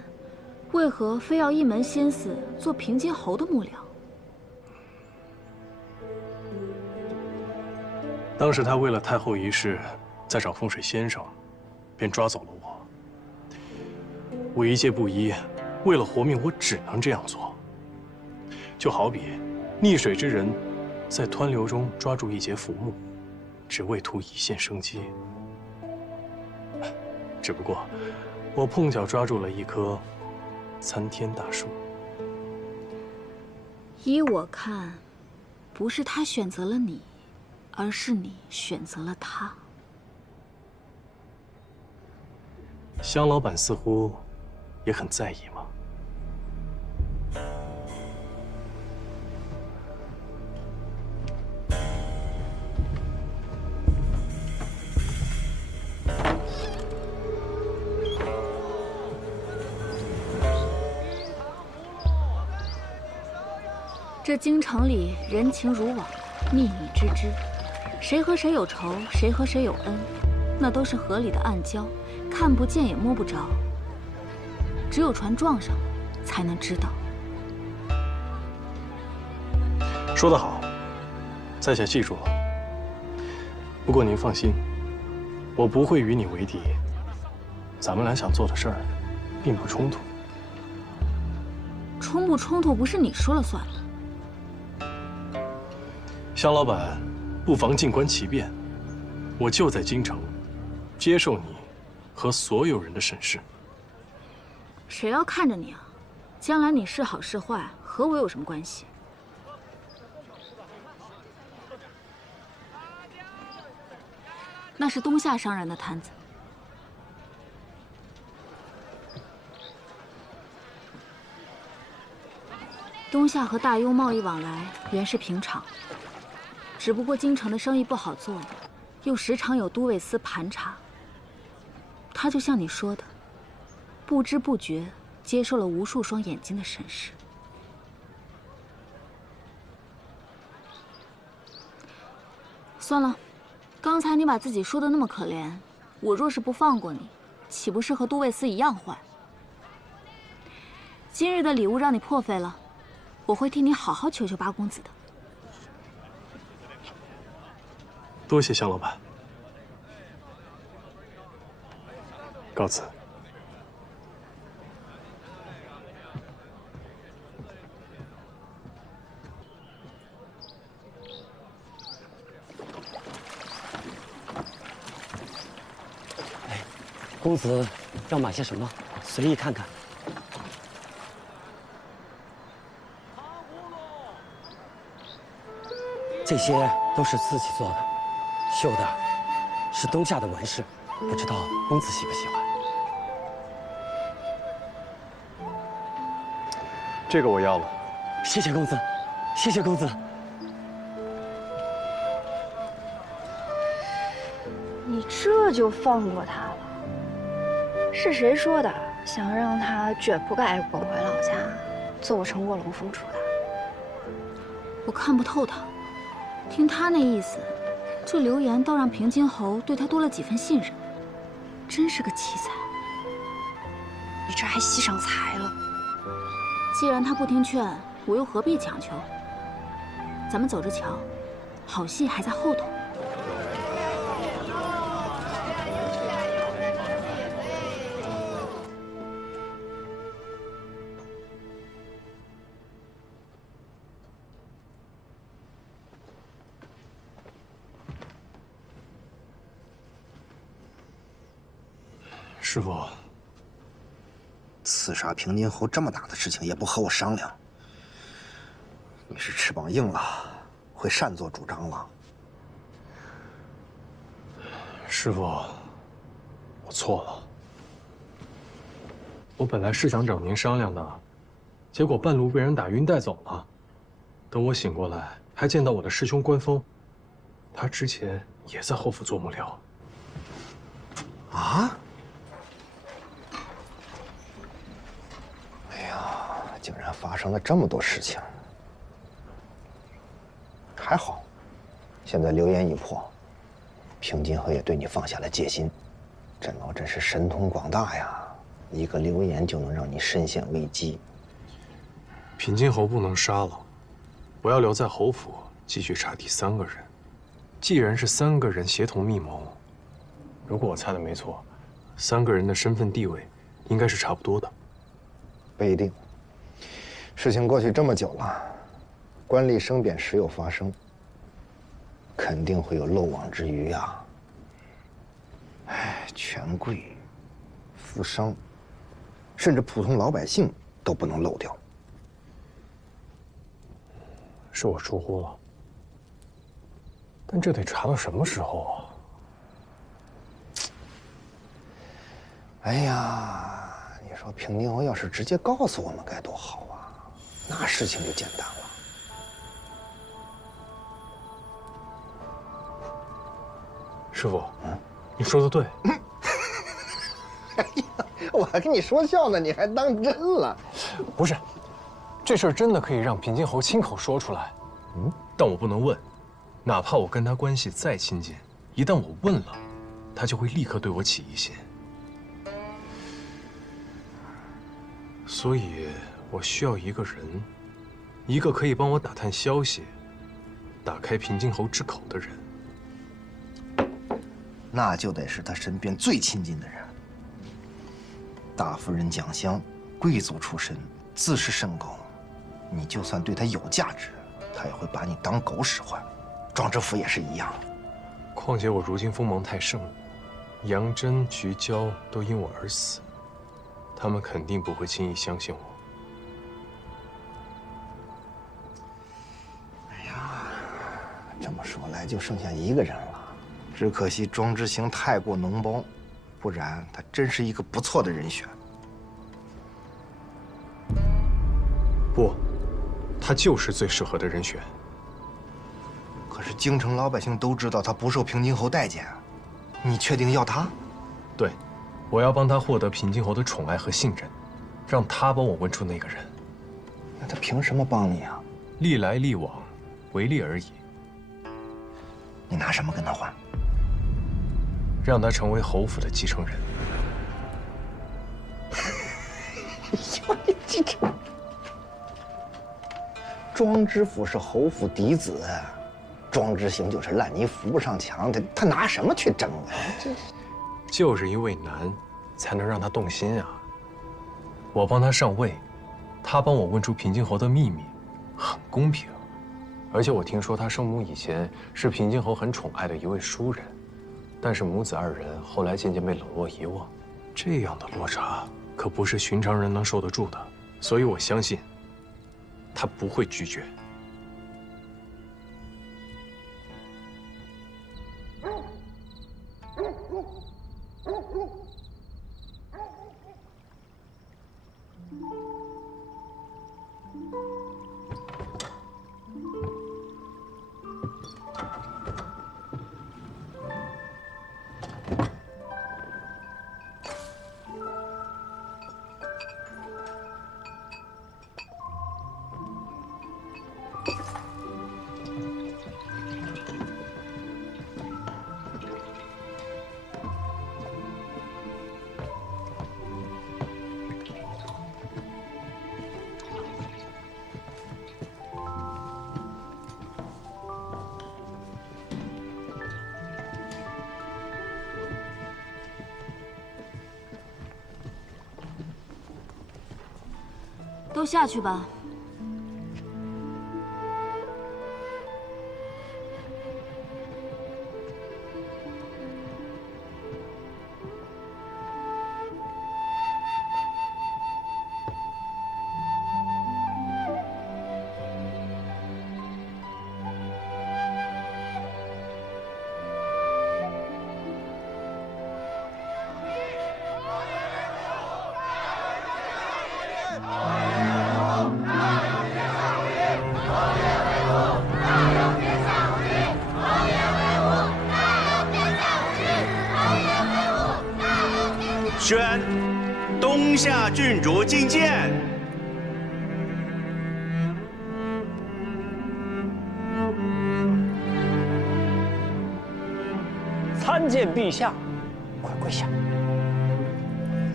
为何非要一门心思做平津侯的幕僚？当时他为了太后一事，在找风水先生，便抓走了我。我一介布衣，为了活命，我只能这样做。就好比溺水之人，在湍流中抓住一节浮木，只为图一线生机。只不过，我碰巧抓住了一棵参天大树。依我看，不是他选择了你，而是你选择了他。香老板似乎也很在意吗？这京城里人情如网，秘密之知，谁和谁有仇，谁和谁有恩，那都是河里的暗礁，看不见也摸不着。只有船撞上了，才能知道。说得好，在下记住了。不过您放心，我不会与你为敌。咱们俩想做的事儿，并不冲突。冲不冲突不是你说了算。香老板，不妨静观其变。我就在京城，接受你和所有人的审视。谁要看着你啊？将来你是好是坏，和我有什么关系？那是东夏商人的摊子。东夏和大幽贸易往来原是平常，只不过京城的生意不好做，又时常有都尉司盘查。他就像你说的，不知不觉接受了无数双眼睛的审视。算了，刚才你把自己说的那么可怜，我若是不放过你，岂不是和都尉司一样坏？今日的礼物让你破费了，我会替你好好求求八公子的。多谢香老板，告辞。公子要买些什么？随意看看。这些都是自己做的，绣的是东夏的纹饰，不知道公子喜不喜欢？这个我要了。谢谢公子，谢谢公子。你这就放过他了？是谁说的？想让他卷铺盖滚回老家，做成卧龙凤雏的？我看不透他，听他那意思，这流言倒让平津侯对他多了几分信任，真是个奇才。你这还惜上才了？既然他不听劝，我又何必强求？咱们走着瞧，好戏还在后头。师傅，刺杀平津侯这么大的事情也不和我商量，你是翅膀硬了，会擅作主张了。师傅，我错了。我本来是想找您商量的，结果半路被人打晕带走了。等我醒过来，还见到我的师兄关峰，他之前也在侯府做幕僚。啊？哎呀，竟然发生了这么多事情。还好，现在流言已破，平津侯也对你放下了戒心。甄老真是神通广大呀，一个流言就能让你身陷危机。平津侯不能杀了，我要留在侯府继续查第三个人。既然是3个人协同密谋，如果我猜的没错，3个人的身份地位应该是差不多的。不一定，事情过去这么久了，官吏生贬时有发生，肯定会有漏网之鱼呀。哎，权贵、富商，甚至普通老百姓都不能漏掉。是我疏忽了，但这得查到什么时候啊？哎呀，你说平津侯要是直接告诉我们该多好啊，那事情就简单了。师傅，你说的对。哎呀，我还跟你说笑呢，你还当真了？不是，这事儿真的可以让平津侯亲口说出来。但我不能问，哪怕我跟他关系再亲近，一旦我问了，他就会立刻对我起疑心。所以，我需要一个人，一个可以帮我打探消息、打开平津侯之口的人。那就得是他身边最亲近的人。大夫人蒋襄，贵族出身，自视甚高，你就算对他有价值，他也会把你当狗使唤。庄知府也是一样。况且我如今锋芒太盛，杨真、菊娇都因我而死，他们肯定不会轻易相信我。哎呀，这么说来就剩下一个人了。只可惜庄之行太过脓包，不然他真是一个不错的人选。不，他就是最适合的人选。可是京城老百姓都知道他不受平津侯待见，你确定要他？对，我要帮他获得平津侯的宠爱和信任，让他帮我问出那个人。那他凭什么帮你啊？历来历往，为利而已。你拿什么跟他换？让他成为侯府的继承人。庄知府是侯府嫡子，庄之行就是烂泥扶不上墙，他拿什么去争啊？就是因为难，才能让他动心啊。我帮他上位，他帮我问出平津侯的秘密，很公平。而且我听说他生母以前是平津侯很宠爱的一位淑人。但是母子2人后来渐渐被冷落遗忘，这样的落差可不是寻常人能受得住的，所以我相信他不会拒绝。都下去吧。宣东夏郡主觐见。参见陛下，快跪下，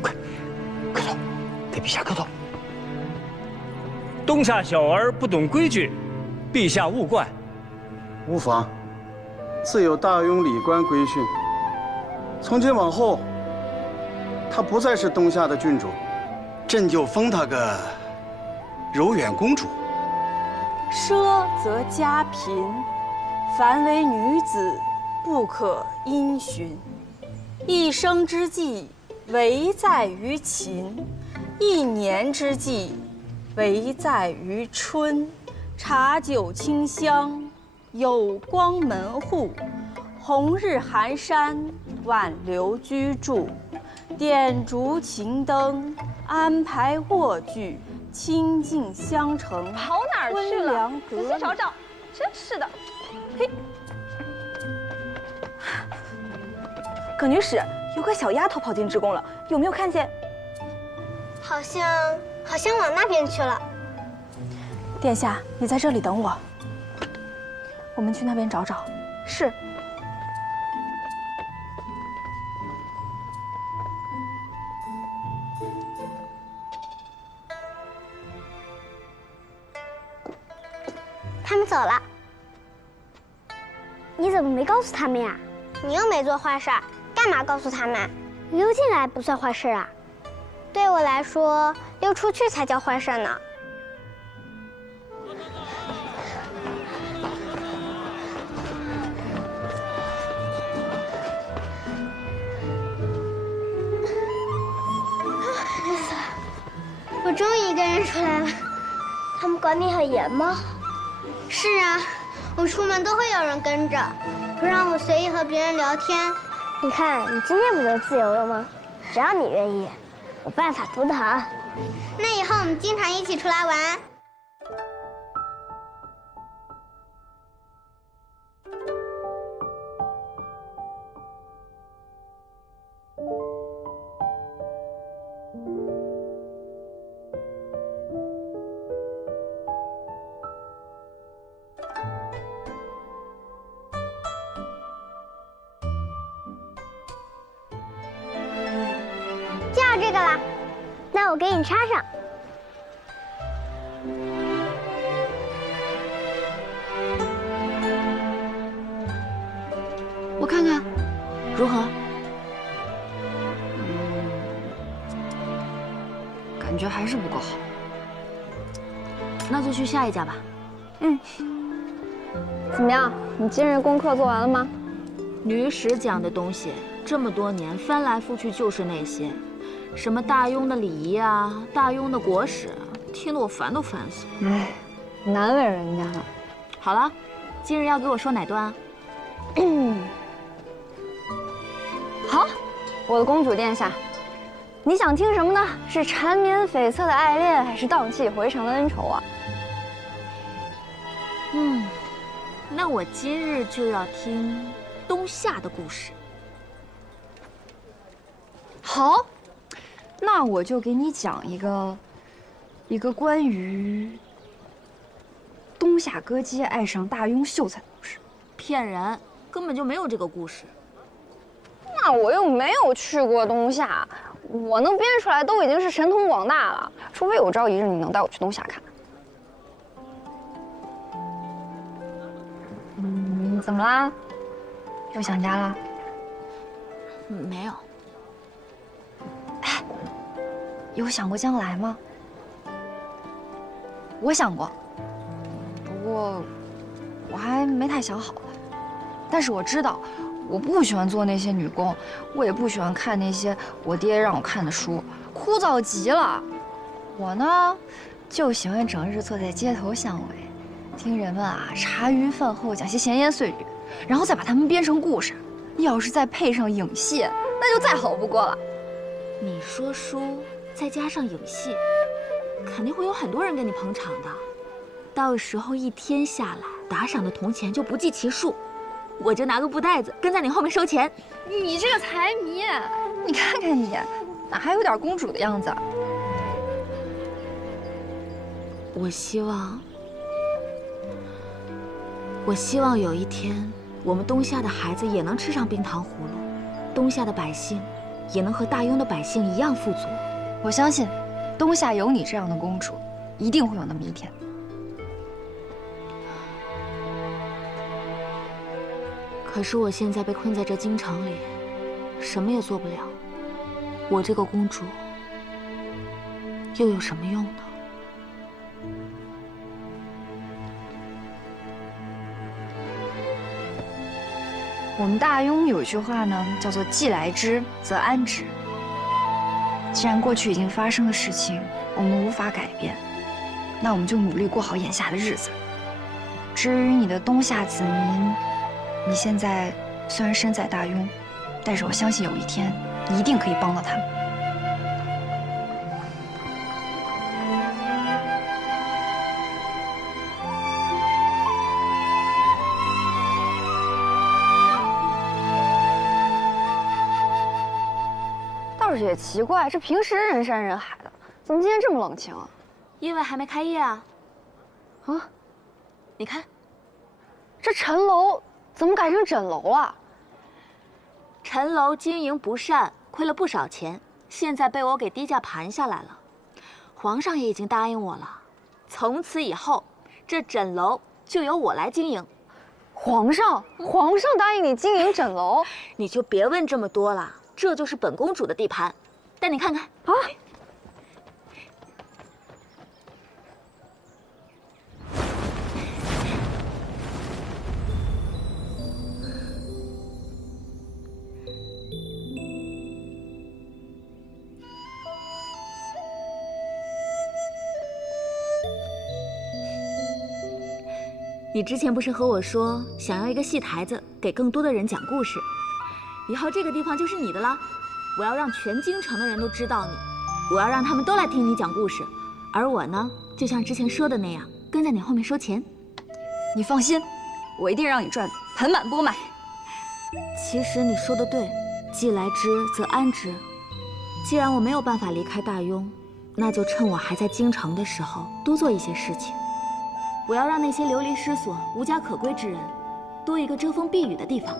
快磕头，给陛下磕头。东夏小儿不懂规矩，陛下勿怪。无妨，自有大庸礼官规训。从今往后，她不再是东夏的郡主，朕就封她个柔远公主。奢则家贫，凡为女子，不可因循。一生之计，唯在于勤；一年之计，唯在于春。茶酒清香，有光门户；红日寒山，挽留居住。点烛擎灯，安排卧具，清静相承。跑哪儿去了？仔细找找，真是的。嘿，葛女使，有个小丫头跑进职宫了，有没有看见？好像往那边去了。殿下，你在这里等我，我们去那边找找。是。他们走了。你怎么没告诉他们呀？你又没做坏事，干嘛告诉他们？溜进来不算坏事啊。对我来说，溜出去才叫坏事呢。我终于一个人出来了。他们管你很严吗？是啊，我出门都会有人跟着，不让我随意和别人聊天。你看，你今天不就自由了吗？只要你愿意，我办法多的很。那以后我们经常一起出来玩。就要这个了，那我给你插上。我看看，如何？感觉还是不够好。那就去下一家吧。怎么样？你今日功课做完了吗？女史讲的东西，这么多年翻来覆去就是那些。什么大庸的礼仪啊，大庸的国史，听得我烦都烦死了。哎，难为人家了。好了，今日要给我说哪段啊？好，我的公主殿下，你想听什么呢？是缠绵悱恻的爱恋，还是荡气回肠的恩仇啊？那我今日就要听东夏的故事。好。那我就给你讲一个关于东夏歌姬爱上大庸秀才的故事。骗人，根本就没有这个故事。那我又没有去过东夏，我能编出来都已经是神通广大了。除非有朝一日你能带我去东夏看。怎么啦？又想家了？没有。有想过将来吗？我想过，不过我还没太想好。但是我知道，我不喜欢做那些女工，我也不喜欢看那些我爹让我看的书，枯燥极了。我呢，就喜欢整日坐在街头巷尾，听人们茶余饭后讲些闲言碎语，然后再把它们编成故事。要是再配上影戏，那就再好不过了。你说书。再加上影戏，肯定会有很多人给你捧场的。到时候一天下来，打赏的铜钱就不计其数。我就拿个布袋子跟在你后面收钱。你这个财迷，你看看你，哪还有点公主的样子啊？我希望有一天，我们东夏的孩子也能吃上冰糖葫芦，东夏的百姓也能和大庸的百姓一样富足。我相信，东夏有你这样的公主，一定会有那么一天。可是我现在被困在这京城里，什么也做不了。我这个公主又有什么用呢？我们大庸有一句话呢，叫做“既来之，则安之”。既然过去已经发生的事情我们无法改变，那我们就努力过好眼下的日子。至于你的东夏子民，你现在虽然身在大庸，但是我相信有一天你一定可以帮到他们。倒是也奇怪，这平时人山人海的，怎么今天这么冷清啊？因为还没开业啊。啊，你看，这陈楼怎么改成枕楼了？陈楼经营不善，亏了不少钱，现在被我给低价盘下来了。皇上也已经答应我了，从此以后，这枕楼就由我来经营。皇上答应你经营枕楼，你就别问这么多了。这就是本公主的地盘，带你看看啊！你之前不是和我说想要一个戏台子，给更多的人讲故事？以后这个地方就是你的了，我要让全京城的人都知道你，我要让他们都来听你讲故事，而我呢，就像之前说的那样，跟在你后面收钱。你放心，我一定让你赚得盆满钵满。其实你说的对，既来之则安之。既然我没有办法离开大庸，那就趁我还在京城的时候多做一些事情。我要让那些流离失所、无家可归之人，多一个遮风避雨的地方。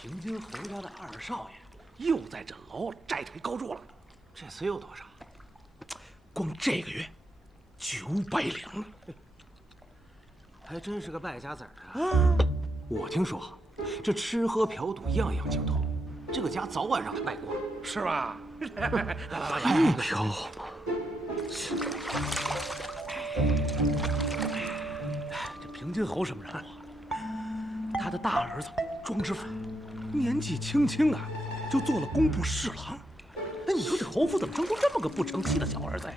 平津侯家的二少爷又在枕楼债台高筑了，这次又多少？光这个月900两，还真是个败家子儿啊！我听说这吃喝嫖赌样样精通，这个家早晚让他败光，是吧？来，飘嘛！这平津侯什么人啊？他的大儿子庄知府。年纪轻轻啊，就做了工部侍郎。那你说这侯府怎么生出这么个不成器的小儿子呀？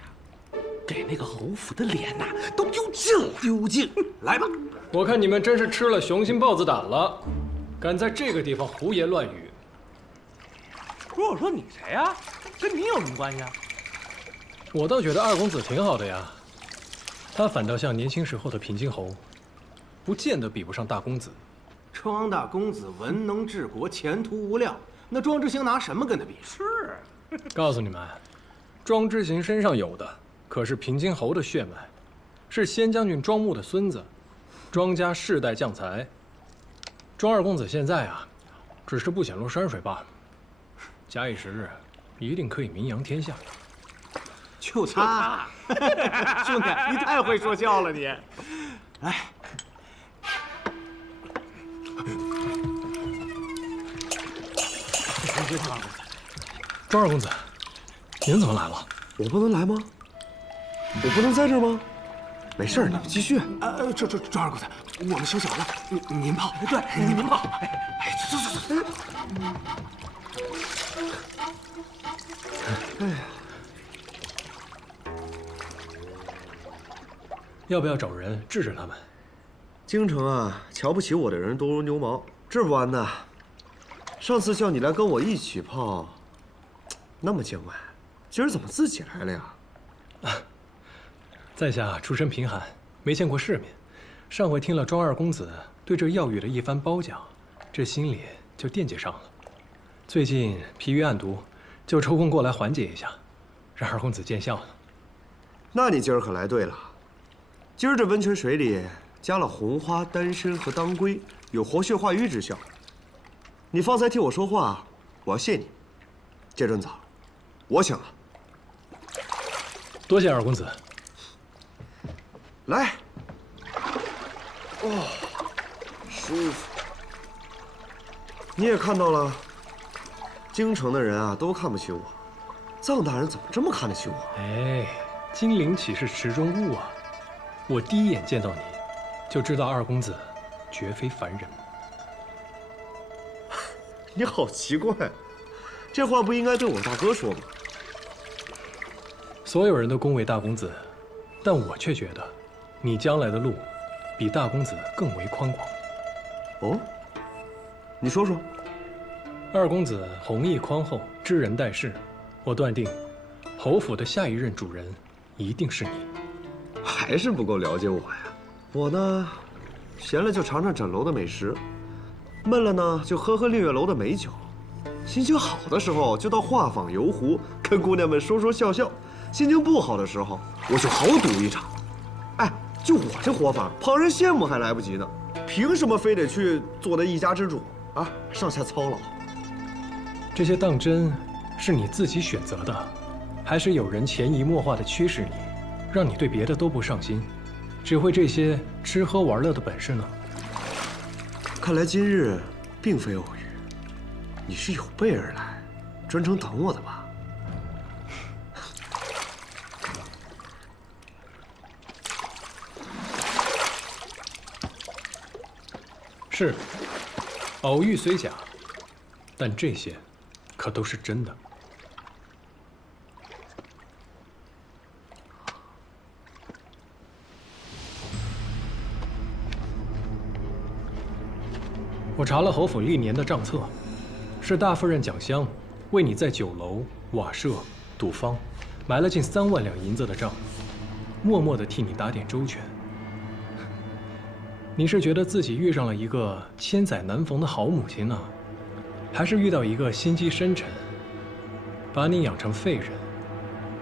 给那个侯府的脸呐，都丢尽了。丢尽！来吧，我看你们真是吃了雄心豹子胆了，敢在这个地方胡言乱语。不是我说你谁呀？跟你有什么关系啊？我倒觉得二公子挺好的呀，他反倒像年轻时候的平津侯，不见得比不上大公子。庄大公子文能治国，前途无量。那庄之行拿什么跟他比？是，告诉你们，庄之行身上有的可是平津侯的血脉，是先将军庄牧的孙子，庄家世代将才。庄二公子现在啊，只是不显露山水罢了。假以时日，一定可以名扬天下。就他，兄弟，你太会说教了你。来。庄二公子，您怎么来了？我不能来吗？我不能在这儿吗？没事，你们继续。庄二公子，我们休息完了，您泡。对，您泡。走。哎呀，要不要找人治治他们？京城啊，瞧不起我的人多如牛毛，治不完的。上次叫你来跟我一起泡，那么见外，今儿怎么自己来了呀？在下出身贫寒，没见过世面。上回听了庄二公子对这药雨的一番褒奖，这心里就惦记上了。最近疲于暗读，就抽空过来缓解一下，让二公子见笑了。那你今儿可来对了。今儿这温泉水里加了红花、丹参和当归，有活血化瘀之效。你方才替我说话，我要谢你。这顿早，我请了。多谢二公子。来。哦，舒服。你也看到了，京城的人啊都看不起我，臧大人怎么这么看得起我？哎，金陵岂是池中物啊！我第一眼见到你，就知道二公子绝非凡人。你好奇怪，这话不应该对我大哥说吗？所有人都恭维大公子，但我却觉得，你将来的路，比大公子更为宽广。哦，你说说。二公子弘毅宽厚，知人待事，我断定，侯府的下一任主人一定是你。还是不够了解我呀。我呢，闲了就尝尝枕楼的美食，闷了呢就喝喝丽月楼的美酒，心情好的时候就到画舫游湖，跟姑娘们说说笑笑；心情不好的时候，我就豪赌一场。哎，就我这活法，旁人羡慕还来不及呢，凭什么非得去做那一家之主啊？上下操劳。这些当真是你自己选择的，还是有人潜移默化地驱使你，让你对别的都不上心，只会这些吃喝玩乐的本事呢？看来今日并非偶遇，你是有备而来，专程等我的吧？是，偶遇虽假，但这些可都是真的。我查了侯府历年的账册，是大夫人蒋香为你在酒楼、瓦舍、赌坊埋了近3万两银子的账，默默地替你打点周全。你是觉得自己遇上了一个千载难逢的好母亲呢，还是遇到一个心机深沉，把你养成废人，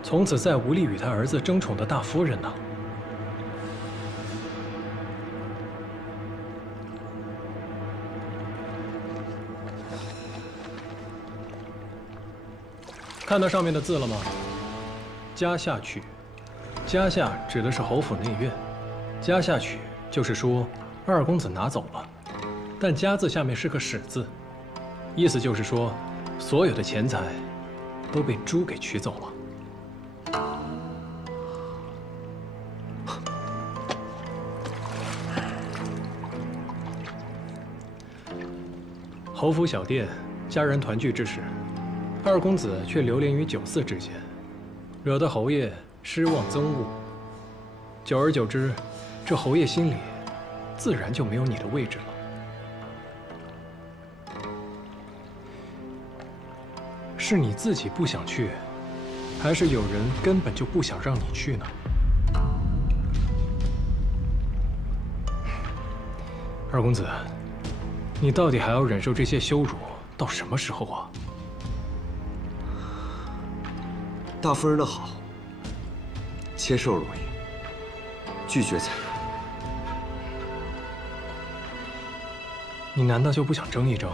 从此再无力与他儿子争宠的大夫人呢？看到上面的字了吗？家下曲，家下指的是侯府内院，家下曲就是说二公子拿走了，但家字下面是个使字，意思就是说所有的钱财都被猪给取走了。侯府小店，家人团聚之时，二公子却流连于酒肆之间，惹得侯爷失望憎恶。久而久之，这侯爷心里自然就没有你的位置了。是你自己不想去，还是有人根本就不想让你去呢？二公子，你到底还要忍受这些羞辱到什么时候啊？大夫人的好，切受容易，拒绝才难。你难道就不想争一争？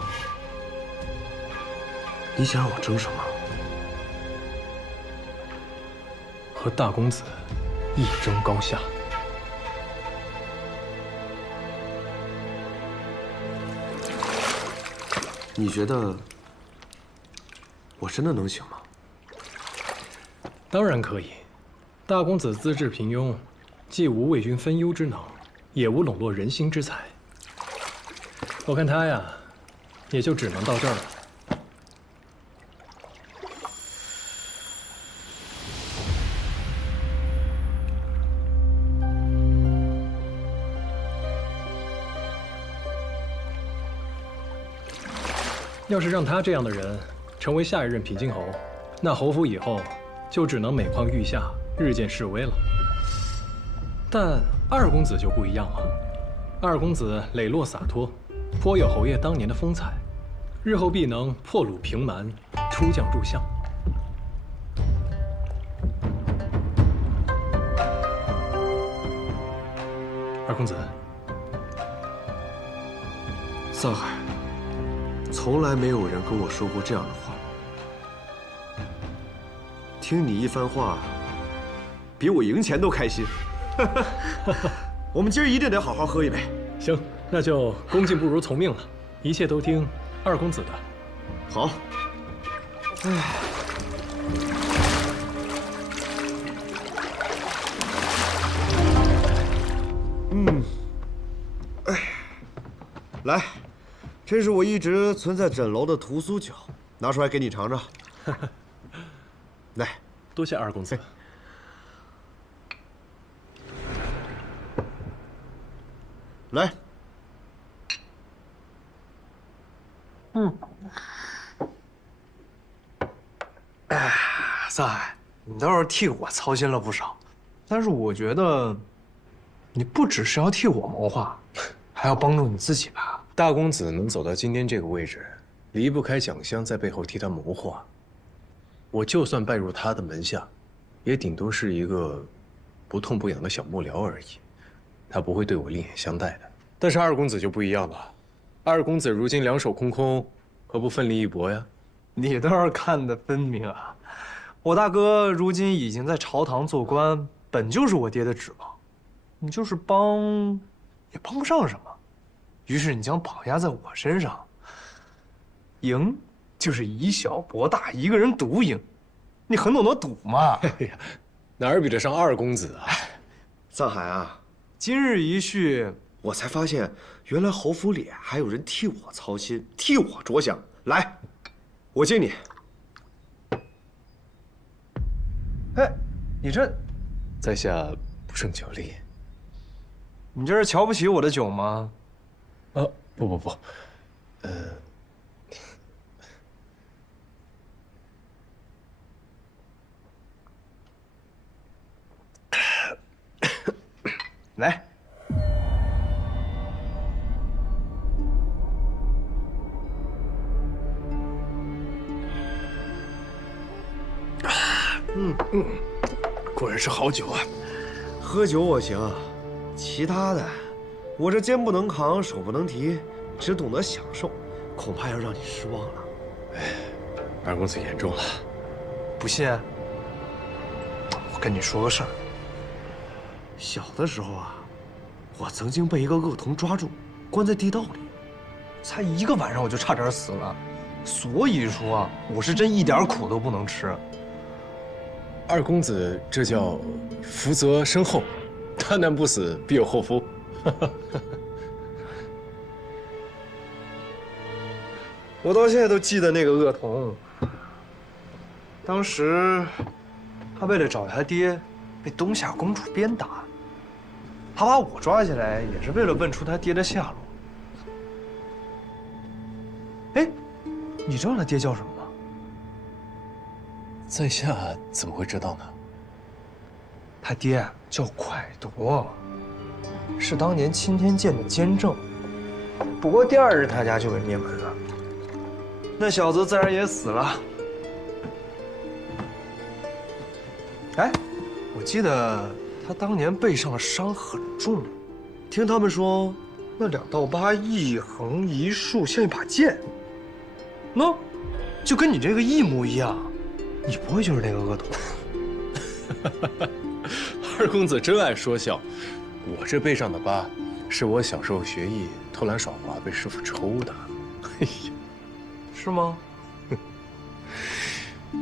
你想让我争什么？和大公子一争高下。你觉得我真的能行吗？当然可以。大公子资质平庸，既无为君分忧之能，也无笼络人心之才。我看他呀，也就只能到这儿了。要是让他这样的人成为下一任平津侯，那侯府以后就只能每况愈下，日渐式微了。但二公子就不一样了，二公子磊落洒脱，颇有侯爷当年的风采，日后必能破虏平蛮，出将入相。二公子，上海，从来没有人跟我说过这样的话。听你一番话，比我赢钱都开心。我们今儿一定得好好喝一杯。行，那就恭敬不如从命了，一切都听二公子的。好。哎。来，这是我一直存在枕楼的屠苏酒，拿出来给你尝尝。来，多谢二公子。来。哎，上海，你倒是替我操心了不少，但是我觉得，你不只是要替我谋划，还要帮助你自己吧。大公子能走到今天这个位置，离不开蒋襄在背后替他谋划。我就算拜入他的门下，也顶多是一个不痛不痒的小幕僚而已，他不会对我另眼相待的。但是二公子就不一样了，二公子如今两手空空，何不奋力一搏呀？你倒是看得分明啊！我大哥如今已经在朝堂做官，本就是我爹的指望，你就是帮，也帮不上什么。于是你将绑压在我身上，赢就是以小博大，一个人独赢。你很懂得赌嘛？哎呀，哪儿比得上二公子啊！上海啊，今日一叙，我才发现原来侯府里还有人替我操心，替我着想。来，我敬你。哎，你这，在下不胜酒力。你这是瞧不起我的酒吗？不，来。果然是好酒啊！喝酒我行，其他的，我这肩不能扛，手不能提，只懂得享受，恐怕要让你失望了。哎，二公子言重了。不信？我跟你说个事儿。小的时候啊，我曾经被一个恶童抓住，关在地道里，才一个晚上我就差点死了，所以说啊，我是真一点苦都不能吃。二公子这叫福泽深厚，大难不死必有后福。我到现在都记得那个恶童，当时他为了找他爹，被东夏公主鞭打，他把我抓起来也是为了问出他爹的下落。哎，你知道他爹叫什么吗？在下怎么会知道呢？他爹叫蒯夺，是当年钦天监的监正。不过第二日他家就给灭门了，那小子自然也死了。哎，我记得他当年背上的伤很重，听他们说，那2道疤一横一竖，像一把剑。喏，就跟你这个一模一样。你不会就是那个恶童？二公子真爱说笑，我这背上的疤，是我小时候学艺偷懒耍滑被师傅抽的。哎呀，是吗？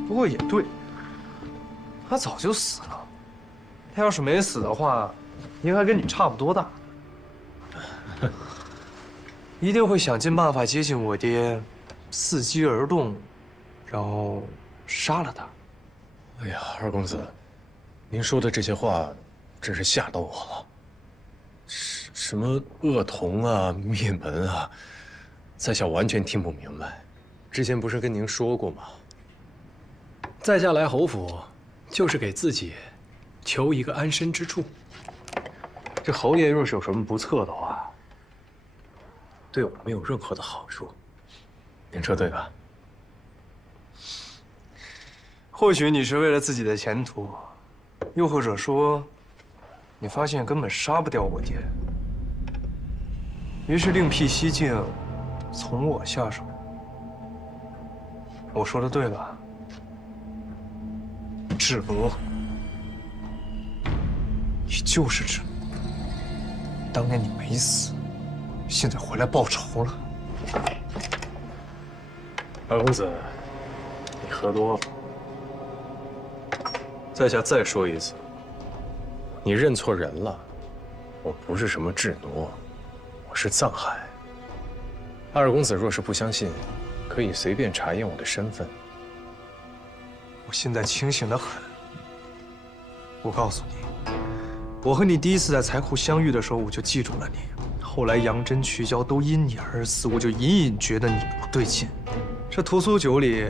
不过也对，他早就死了。他要是没死的话，应该跟你差不多大。一定会想尽办法接近我爹，伺机而动，然后杀了他。哎呀，二公子，您说的这些话，真是吓到我了。什么恶童啊，灭门啊，在下完全听不明白。之前不是跟您说过吗？在下来侯府，就是给自己求一个安身之处。这侯爷若是有什么不测的话，对我没有任何的好处。您说对吧？或许你是为了自己的前途，又或者说，你发现根本杀不掉我爹，于是另辟蹊径，从我下手。我说的对吧？智罗，你就是智罗。当年你没死，现在回来报仇了。二公子，你喝多了。在下再说一次，你认错人了。我不是什么智罗，我是藏海。二公子若是不相信，可以随便查验我的身份。我现在清醒得很。我告诉你，我和你第一次在财库相遇的时候，我就记住了你。后来杨真、曲娇都因你而死，我就隐隐觉得你不对劲。这屠苏酒里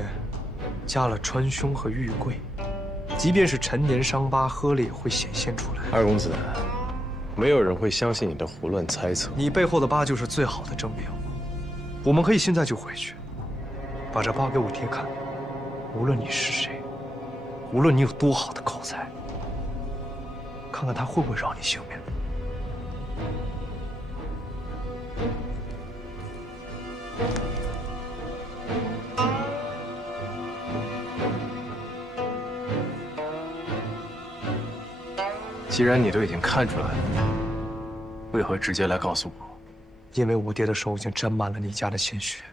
加了川芎和玉桂，即便是陈年伤疤，喝了也会显现出来。二公子，没有人会相信你的胡乱猜测。你背后的疤就是最好的证明。我们可以现在就回去，把这疤给我爹看。无论你是谁，无论你有多好的口才，看看他会不会饶你性命。既然你都已经看出来了，为何直接来告诉我？因为我爹的手已经沾满了你家的鲜血，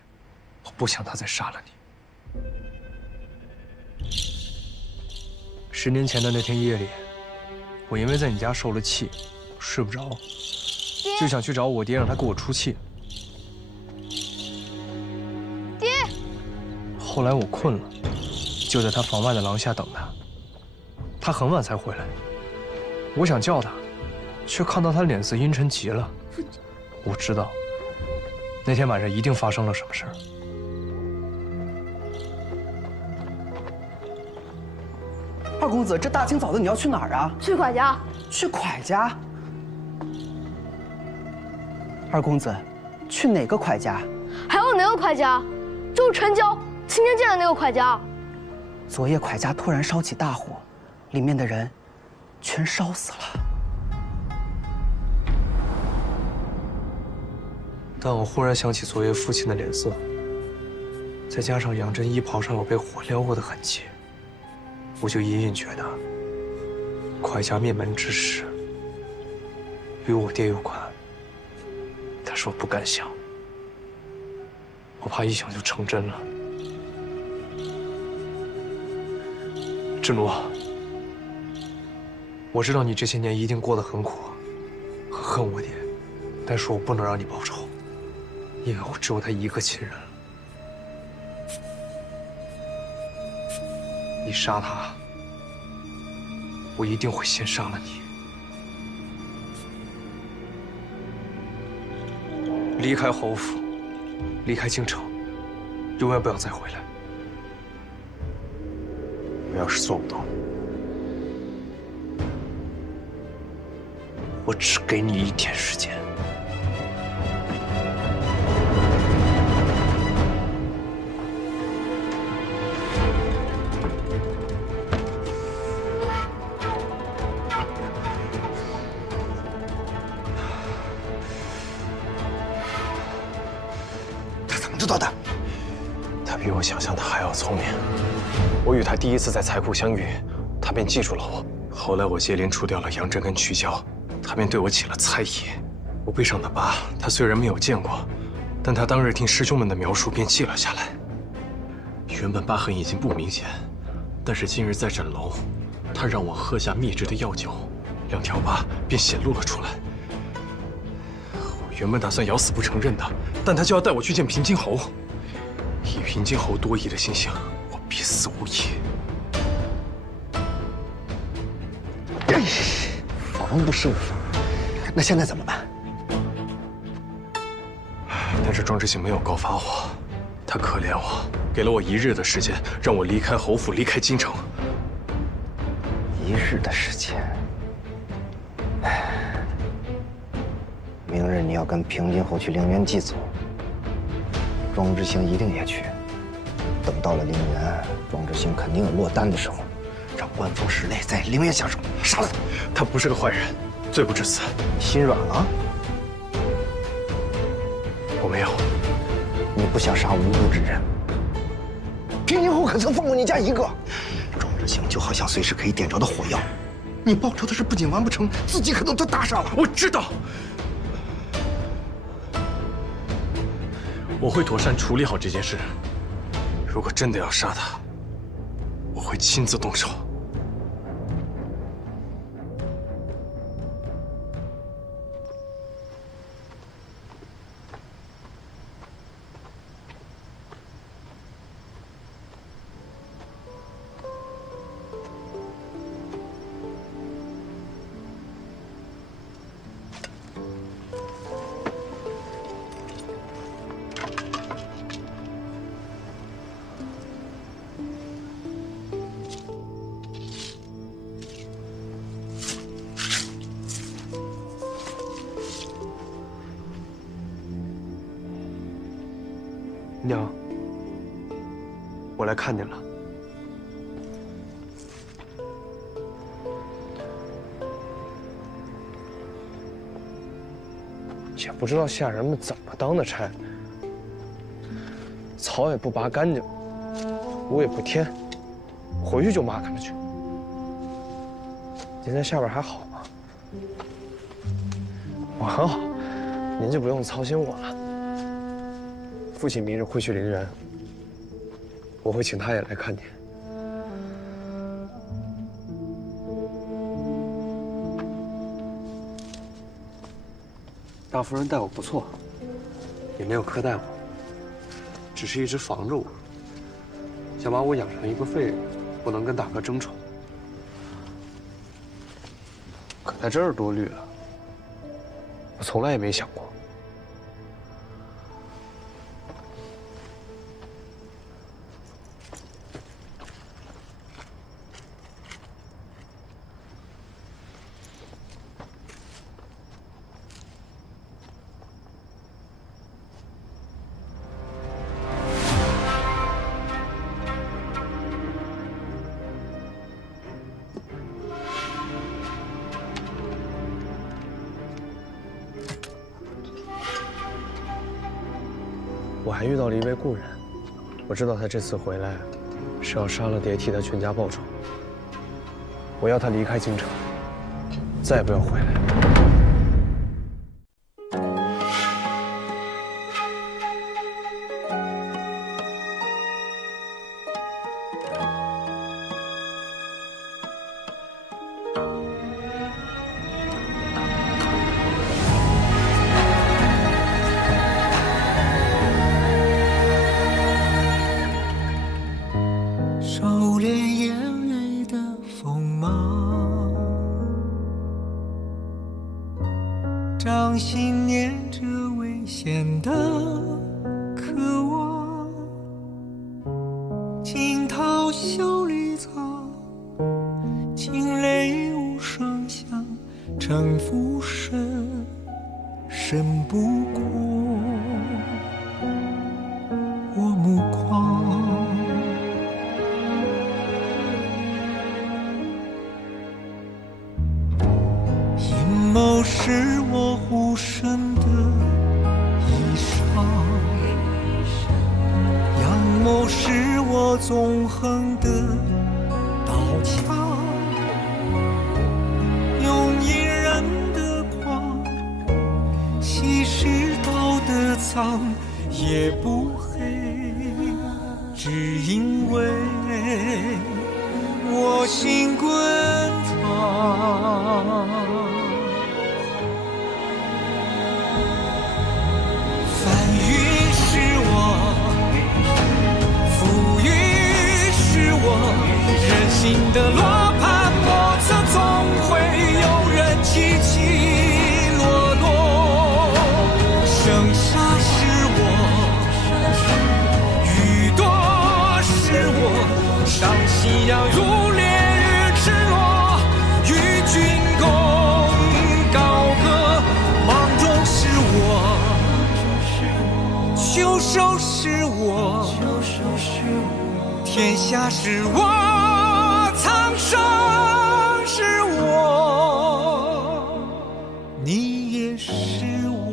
我不想他再杀了你。10年前的那天夜里，我因为在你家受了气，睡不着，就想去找我爹，让他给我出气。爹。后来我困了，就在他房外的廊下等他。他很晚才回来，我想叫他，却看到他脸色阴沉极了。我知道，那天晚上一定发生了什么事儿。二公子，这大清早的你要去哪儿啊？去蒯家。去蒯家？二公子，去哪个蒯家？还有哪个蒯家？就是陈娇亲天见的那个蒯家。昨夜蒯家突然烧起大火，里面的人全烧死了。但我忽然想起昨夜父亲的脸色，再加上杨真衣袍上有被火燎过的痕迹，我就隐隐觉得蒯家灭门之事与我爹有关。但是我不敢想，我怕一想就成真了。智奴，我知道你这些年一定过得很苦，很恨我爹，但是我不能让你报仇，因为我只有他一个亲人了。你杀他，我一定会先杀了你。离开侯府，离开京城，永远不要再回来。我要是做不到，我只给你1天时间。他怎么知道的？他比我想象的还要聪明。我与他第一次在财库相遇，他便记住了我。后来我接连除掉了杨真跟曲娇，他便对我起了猜疑。我背上的疤，他虽然没有见过，但他当日听师兄们的描述便记了下来。原本疤痕已经不明显，但是今日在诊楼，他让我喝下秘制的药酒，2条疤便显露了出来。我原本打算咬死不承认的，但他就要带我去见平津侯。以平津侯多疑的心性，我必死无疑。防不胜防。那现在怎么办？但是庄之行没有告发我，他可怜我，给了我1日的时间，让我离开侯府，离开京城。一日的时间。明日你要跟平津侯去陵园祭祖，庄之行一定也去。等到了陵园，庄之行肯定有落单的时候，让官府室内在陵园下手，杀了他。他不是个坏人，罪不至死。心软了？我没有。你不想杀无辜之人？平津侯可曾放过你家一个？庄之行就好像随时可以点着的火药，你报仇的事不仅完不成，自己可能都搭上了。我知道。我会妥善处理好这件事。如果真的要杀他，我会亲自动手。娘，我来看您了。也不知道下人们怎么当的差，草也不拔干净，土也不添，回去就骂他们去。您在下边还好吗？我很好，您就不用操心我了。父亲明日会去陵园，我会请他也来看您。大夫人待我不错，也没有苛待我，只是一直防着我，想把我养成一个废人，不能跟大哥争宠。可在这儿多虑了，我从来也没想过。我还遇到了一位故人，我知道他这次回来是要杀了蝶替他全家报仇。我要他离开京城，再也不要回来。掌心念着危险的渴望，惊涛袖里藏，惊雷无声响，城府深，深不过我目眶。阴谋是我护身的衣裳，阳谋是我纵横的刀枪，用隐忍的狂，稀释道德藏，也不黑，只因为我心滚烫。人心的罗盘莫测，总会有人起起落落。盛夏是我，雨多是我，当夕阳如烈日赤裸。救手是我，天下是我，苍生是我，你也是我。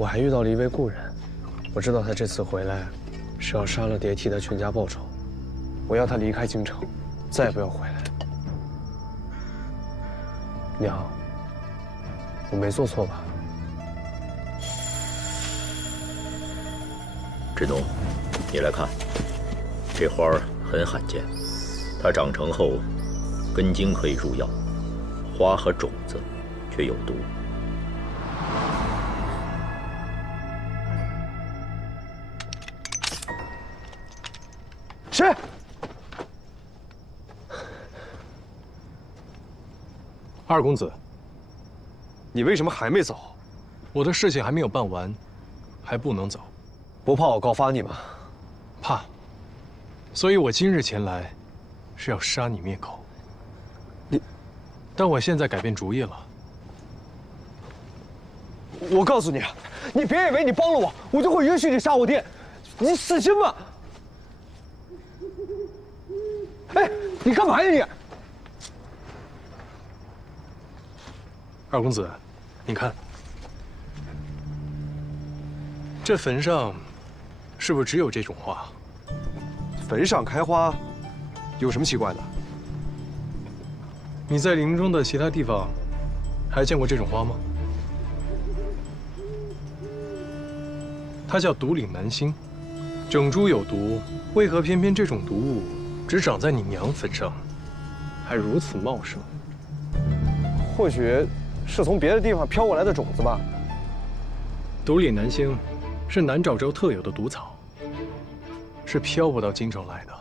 我还遇到了一位故人，我知道他这次回来是要杀了蝶替他全家报仇。我要他离开京城，再也不要回来。娘，我没做错吧？志农，你来看，这花儿很罕见，它长成后，根茎可以入药，花和种子却有毒。是。二公子，你为什么还没走？我的事情还没有办完，还不能走。不怕我告发你吗？怕。所以我今日前来，是要杀你灭口。但我现在改变主意了。我告诉你，你别以为你帮了我，我就会允许你杀我爹，你死心吧！哎，你干嘛呀你？二公子，你看，这坟上是不是只有这种花？坟上开花，有什么奇怪的？你在林中的其他地方还见过这种花吗？它叫独岭南星，整株有毒，为何偏偏这种毒物只长在你娘坟上，还如此茂盛？或许是从别的地方飘过来的种子吧。独岭南星是南诏州特有的毒草，是飘不到京城来的。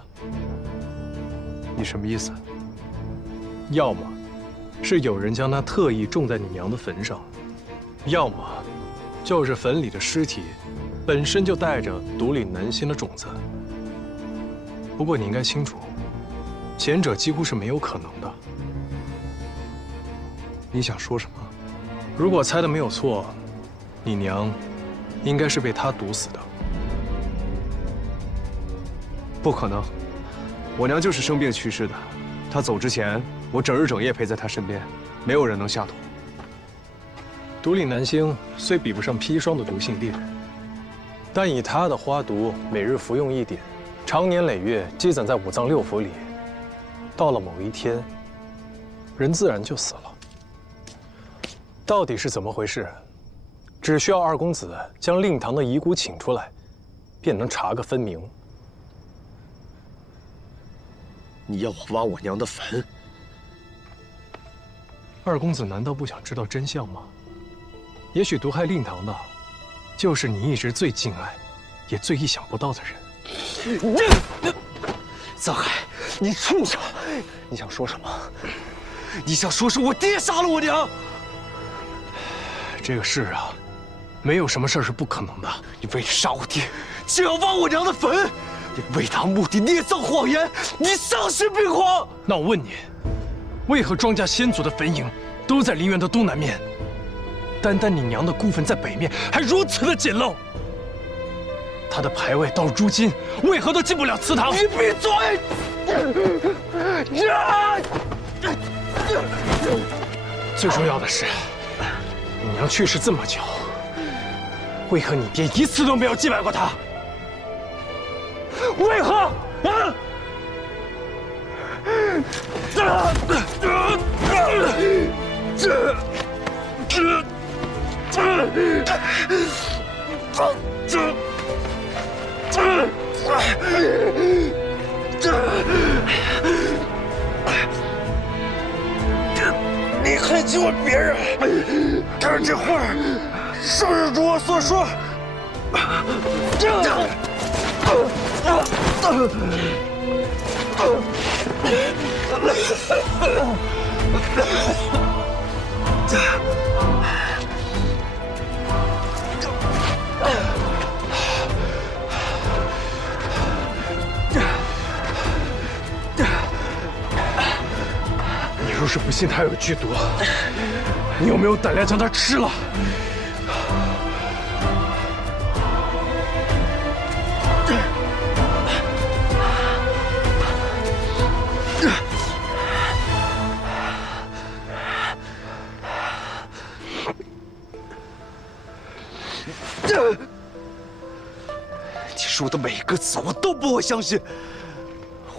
你什么意思？要么是有人将它特意种在你娘的坟上，要么就是坟里的尸体本身就带着独岭南星的种子。不过你应该清楚，前者几乎是没有可能的。你想说什么？如果猜的没有错，你娘应该是被他毒死的。不可能，我娘就是生病去世的。她走之前，我整日整夜陪在她身边，没有人能下毒。独岭南星虽比不上砒霜的毒性烈，但以它的花毒，每日服用一点，长年累月积攒在五脏六腑里，到了某一天，人自然就死了。到底是怎么回事？只需要二公子将令堂的遗骨请出来，便能查个分明。你要我挖我娘的坟？二公子难道不想知道真相吗？也许毒害令堂的，就是你一直最敬爱、也最意想不到的人。藏海，你畜生！你想说什么？你想说是我爹杀了我娘？这个事啊，没有什么事是不可能的。你为了杀我爹，就要挖我娘的坟，你为达目的捏造谎言，你丧心病狂！那我问你，为何庄家先祖的坟茔都在陵园的东南面？单单你娘的孤坟在北面，还如此的简陋。她的牌位到如今为何都进不了祠堂？你闭嘴！最重要的是，你娘去世这么久，为何你爹一次都没有祭拜过她？为何？啊！你还去问别人？看这画是不是如我所说？你若是不信他有剧毒，你有没有胆量将他吃了？你说的每一个字我都不会相信。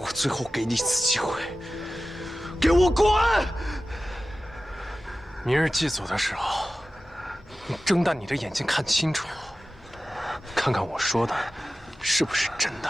我最后给你一次机会，给我滚！明日祭祖的时候，你睁大你的眼睛看清楚，看看我说的是不是真的。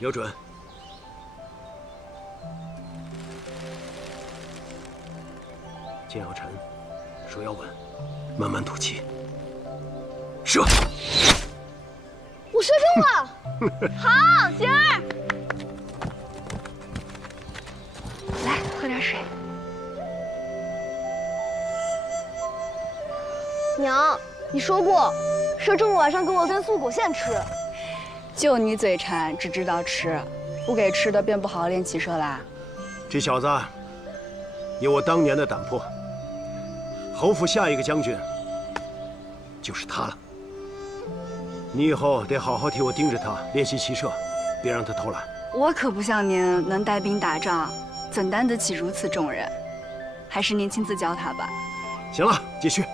瞄准！肩要沉，手要稳，慢慢吐气。射！我射中了！好，晴儿，来喝点水。娘，你说过，射中了晚上给我炖素果馅吃。就你嘴馋，只知道吃，不给吃的便不好好练骑射啦。这小子有我当年的胆魄，侯府下一个将军就是他了。你以后得好好替我盯着他练习骑射，别让他偷懒。我可不像您能带兵打仗，怎担得起如此重任？还是您亲自教他吧。行了，继续。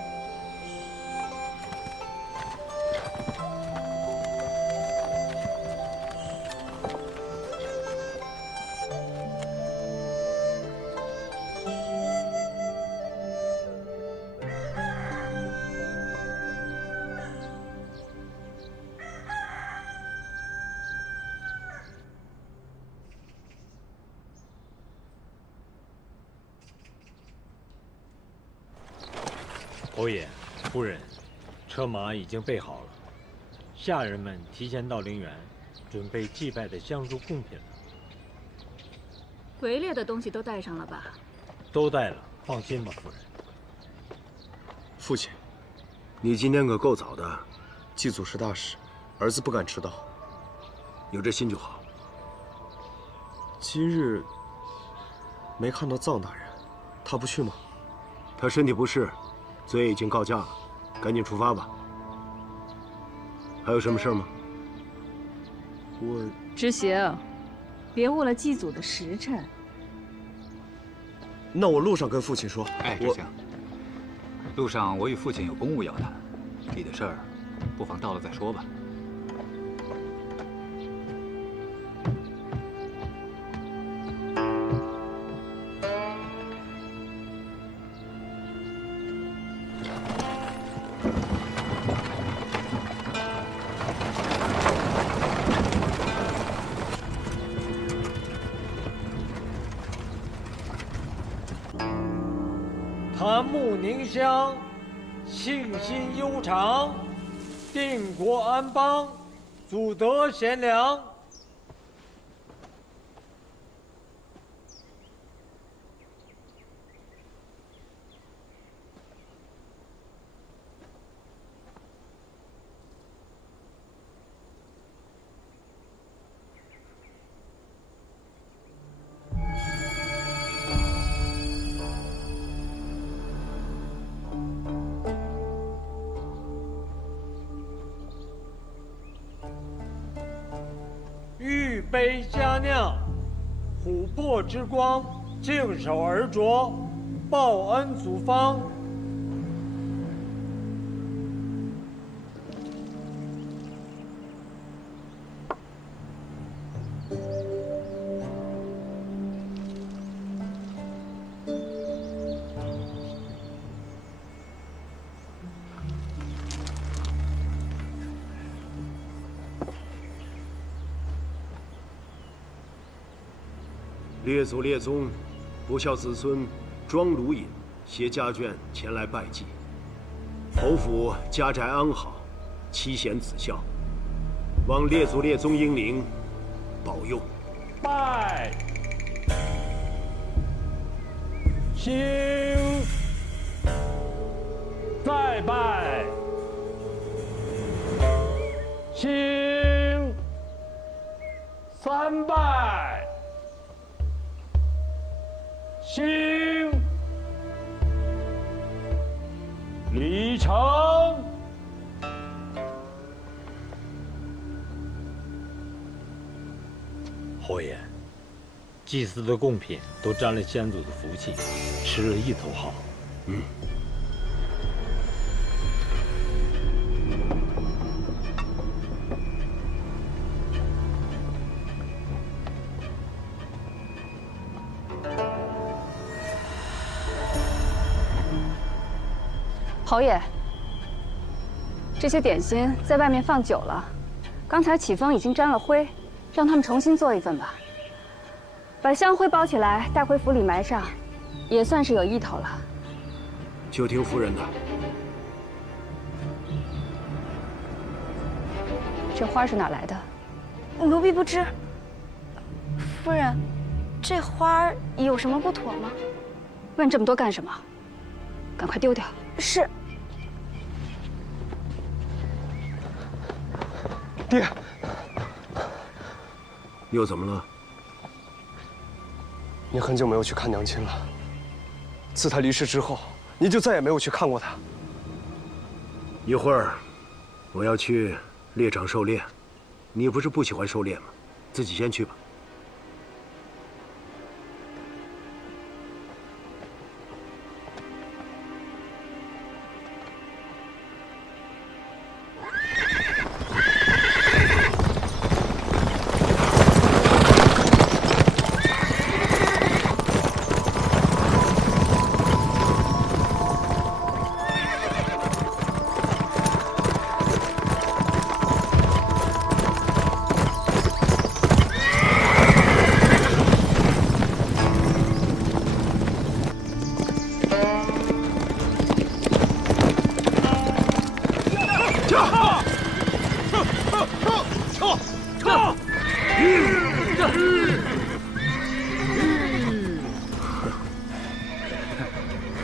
侯爷、夫人，车马已经备好了，下人们提前到陵园，准备祭拜的香烛贡品了。围猎的东西都带上了吧？都带了，放心吧，夫人。父亲，你今天可够早的，祭祖是大事，儿子不敢迟到。有这心就好。今日没看到臧大人，他不去吗？他身体不适，罪已经告假了，赶紧出发吧。还有什么事吗？我知行，别误了祭祖的时辰。那我路上跟父亲说。哎，知行，路上我与父亲有公务要谈，你的事儿，不妨到了再说吧。宁乡，庆心悠长，定国安邦，祖德贤良。玉杯佳酿，琥珀之光，净手而酌，报恩祖方。列祖列宗，不孝子孙庄卢隐携家眷前来拜祭，侯府家宅安好，妻贤子孝，望列祖列宗英灵保佑。拜，兴，再拜，兴，三拜。兴，礼成。侯爷，祭祀的贡品都沾了先祖的福气，吃了一头好。侯爷，这些点心在外面放久了，刚才启封已经沾了灰，让他们重新做一份吧。把香灰包起来，带回府里埋上，也算是有意头了。就听夫人的。这花是哪来的？奴婢不知。夫人，这花有什么不妥吗？问这么多干什么？赶快丢掉。是。爹，又怎么了？您很久没有去看娘亲了。自她离世之后，您就再也没有去看过她。一会儿，我要去猎场狩猎，你不是不喜欢狩猎吗？自己先去吧。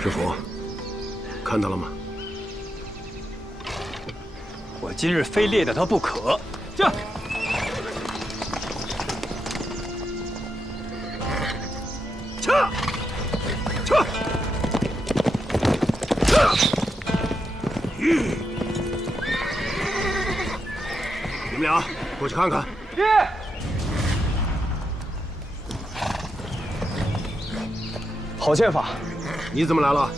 师傅，看到了吗？我今日非猎得他不可。这。你们俩过去看看。爹。好剑法。你怎么来了？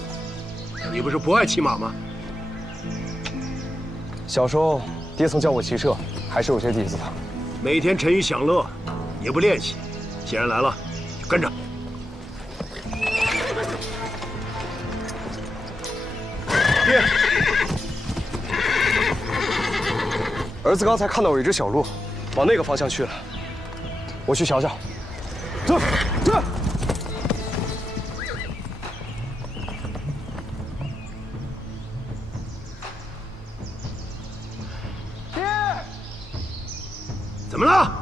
你不是不爱骑马吗？小时候，爹曾教我骑射，还是有些底子的。每天沉鱼享乐，也不练习。既然来了，就跟着。爹，儿子刚才看到有一只小鹿，往那个方向去了。我去瞧瞧。走，走。怎么了？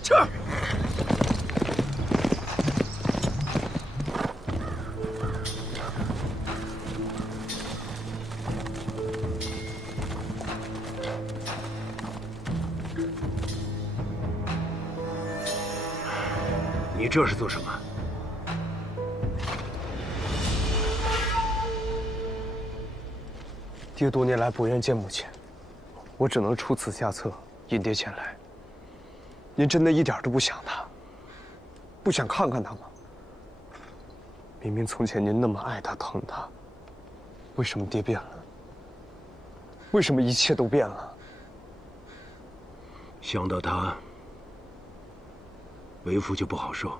这儿。你这是做什么？爹多年来不愿见母亲，我只能出此下策，引爹前来。您真的一点都不想他，不想看看他吗？明明从前您那么爱他、疼他，为什么爹变了？为什么一切都变了？想到他，为父就不好受，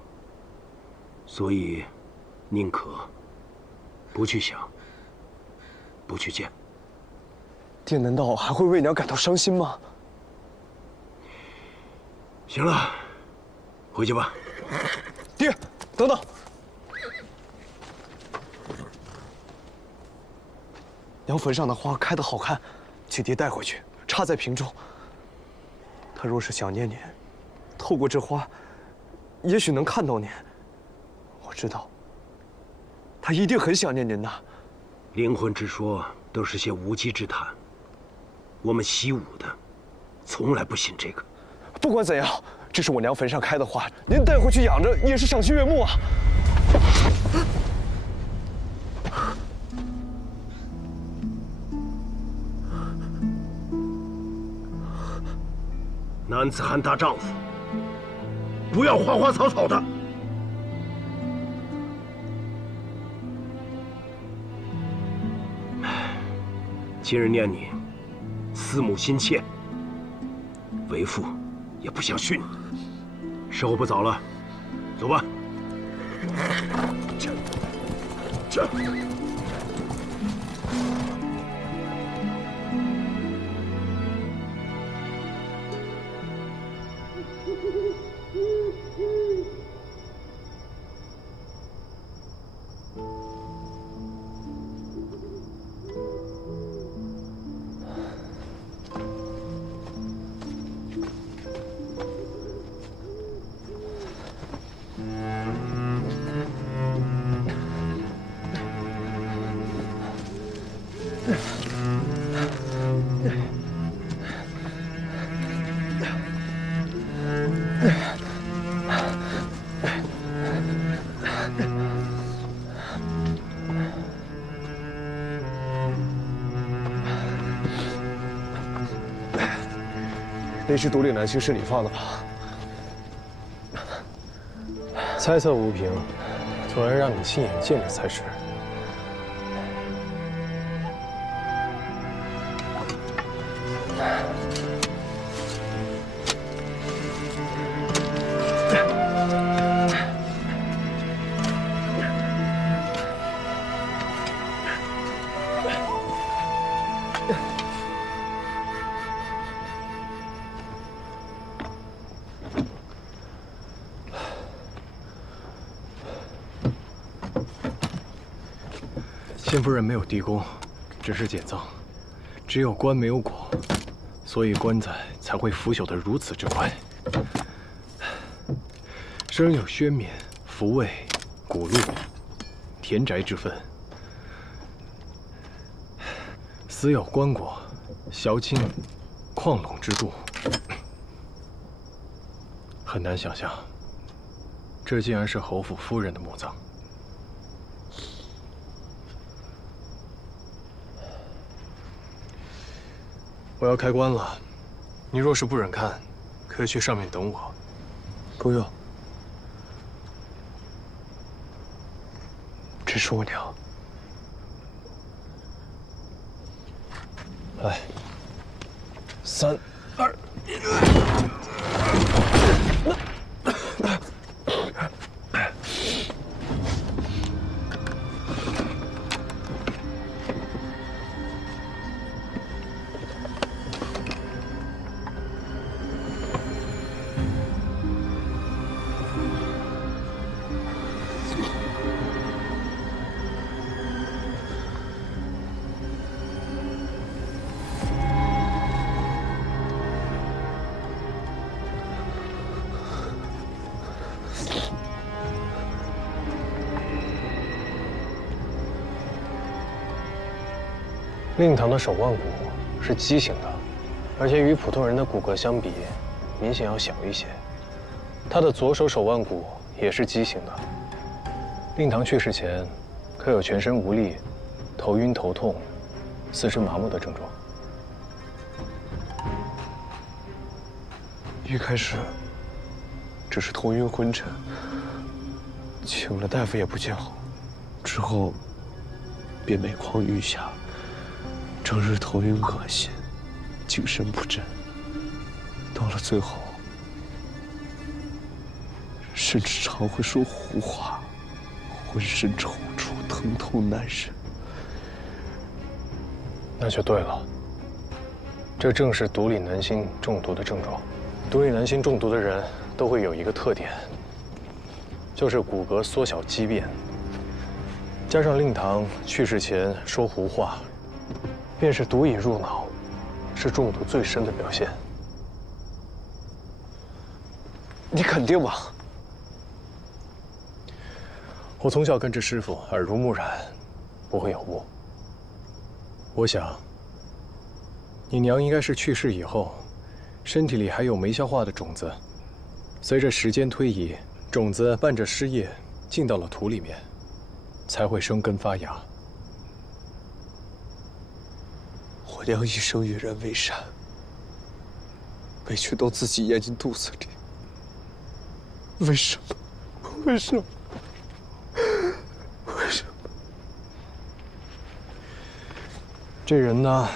所以宁可不去想，不去见。爹难道还会为娘感到伤心吗？行了，回去吧。爹，等等。娘坟上的花开得好看，请爹带回去，插在瓶中。他若是想念您，透过这花，也许能看到您。我知道，他一定很想念您的。灵魂之说都是些无稽之谈，我们习武的，从来不信这个。不管怎样，这是我娘坟上开的花，您带回去养着也是赏心悦目啊。男子汉大丈夫，不要花花草草的。今日念你，思母心切，为父也不想训你。时候不早了，走吧。这。那只独领南星是你放的吧？猜测无凭，总要让你亲眼见着才是。先夫人没有地宫，只是简葬，只有棺没有椁，所以棺材才会腐朽得如此之快。生有宣冕、福位、古禄、田宅之分，死有棺椁、萧青、矿垄之度。很难想象，这竟然是侯府夫人的墓葬。我要开棺了，你若是不忍看，可以去上面等我。不用，这是我娘。来，3、2。令堂的手腕骨是畸形的，而且与普通人的骨骼相比，明显要小一些。他的左手手腕骨也是畸形的。令堂去世前，可有全身无力、头晕头痛、四肢麻木的症状。一开始只是头晕昏沉，请了大夫也不见好，之后便每况愈下，整日头晕恶心，精神不振，到了最后，甚至常会说胡话，浑身抽搐，疼痛难忍。那就对了，这正是毒理南星中毒的症状。毒理南星中毒的人都会有一个特点，就是骨骼缩小畸变。加上令堂去世前说胡话，便是毒已入脑，是中毒最深的表现。你肯定吗？我从小跟着师傅，耳濡目染，不会有误。我想，你娘应该是去世以后，身体里还有没消化的种子，随着时间推移，种子伴着尸液进到了土里面，才会生根发芽。我娘一生与人为善，委屈都自己咽进肚子里。为什么？为什么？为什么？这人呢，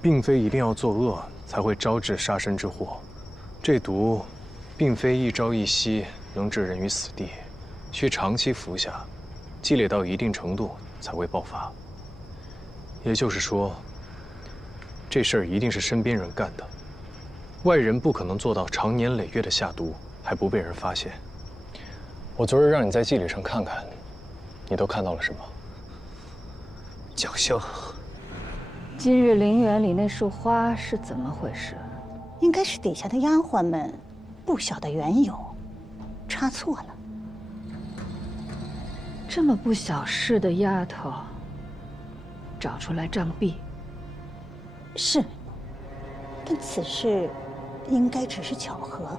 并非一定要作恶才会招致杀身之祸。这毒，并非一朝一夕能置人于死地，需长期服下，积累到一定程度才会爆发。也就是说，这事儿一定是身边人干的，外人不可能做到长年累月的下毒还不被人发现。我昨日让你在祭礼上看看，你都看到了什么？奖项。今日陵园里那束花是怎么回事？应该是底下的丫鬟们不晓得缘由，插错了。这么不小事的丫头，找出来杖毙。是，但此事应该只是巧合，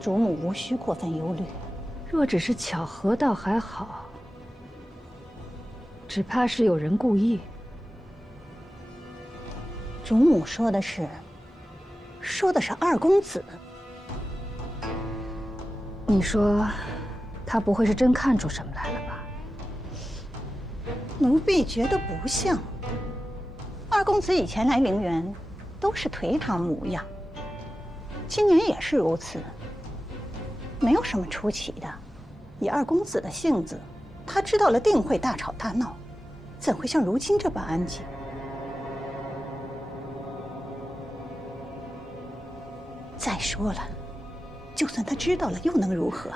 主母无需过分忧虑。若只是巧合倒还好，只怕是有人故意。主母说的是二公子。你说，他不会是真看出什么来了吧？奴婢觉得不像。二公子以前来陵园，都是颓唐模样，今年也是如此，没有什么出奇的。以二公子的性子，他知道了定会大吵大闹，怎会像如今这般安静？再说了，就算他知道了，又能如何？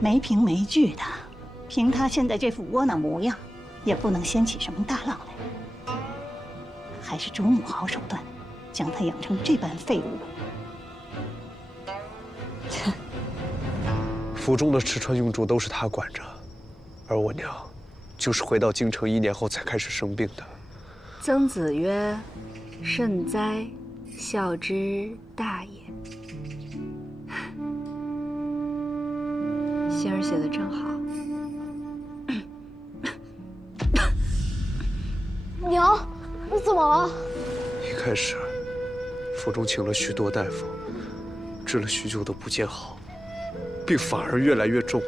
没凭没据的，凭他现在这副窝囊模样，也不能掀起什么大浪来。还是主母好手段，将他养成这般废物。府中的吃穿用住都是他管着，而我娘，就是回到京城1年后才开始生病的。曾子曰：“慎哉，孝之大也。”信儿写的真好。娘，你怎么了？一开始，府中请了许多大夫，治了许久都不见好，病反而越来越重了。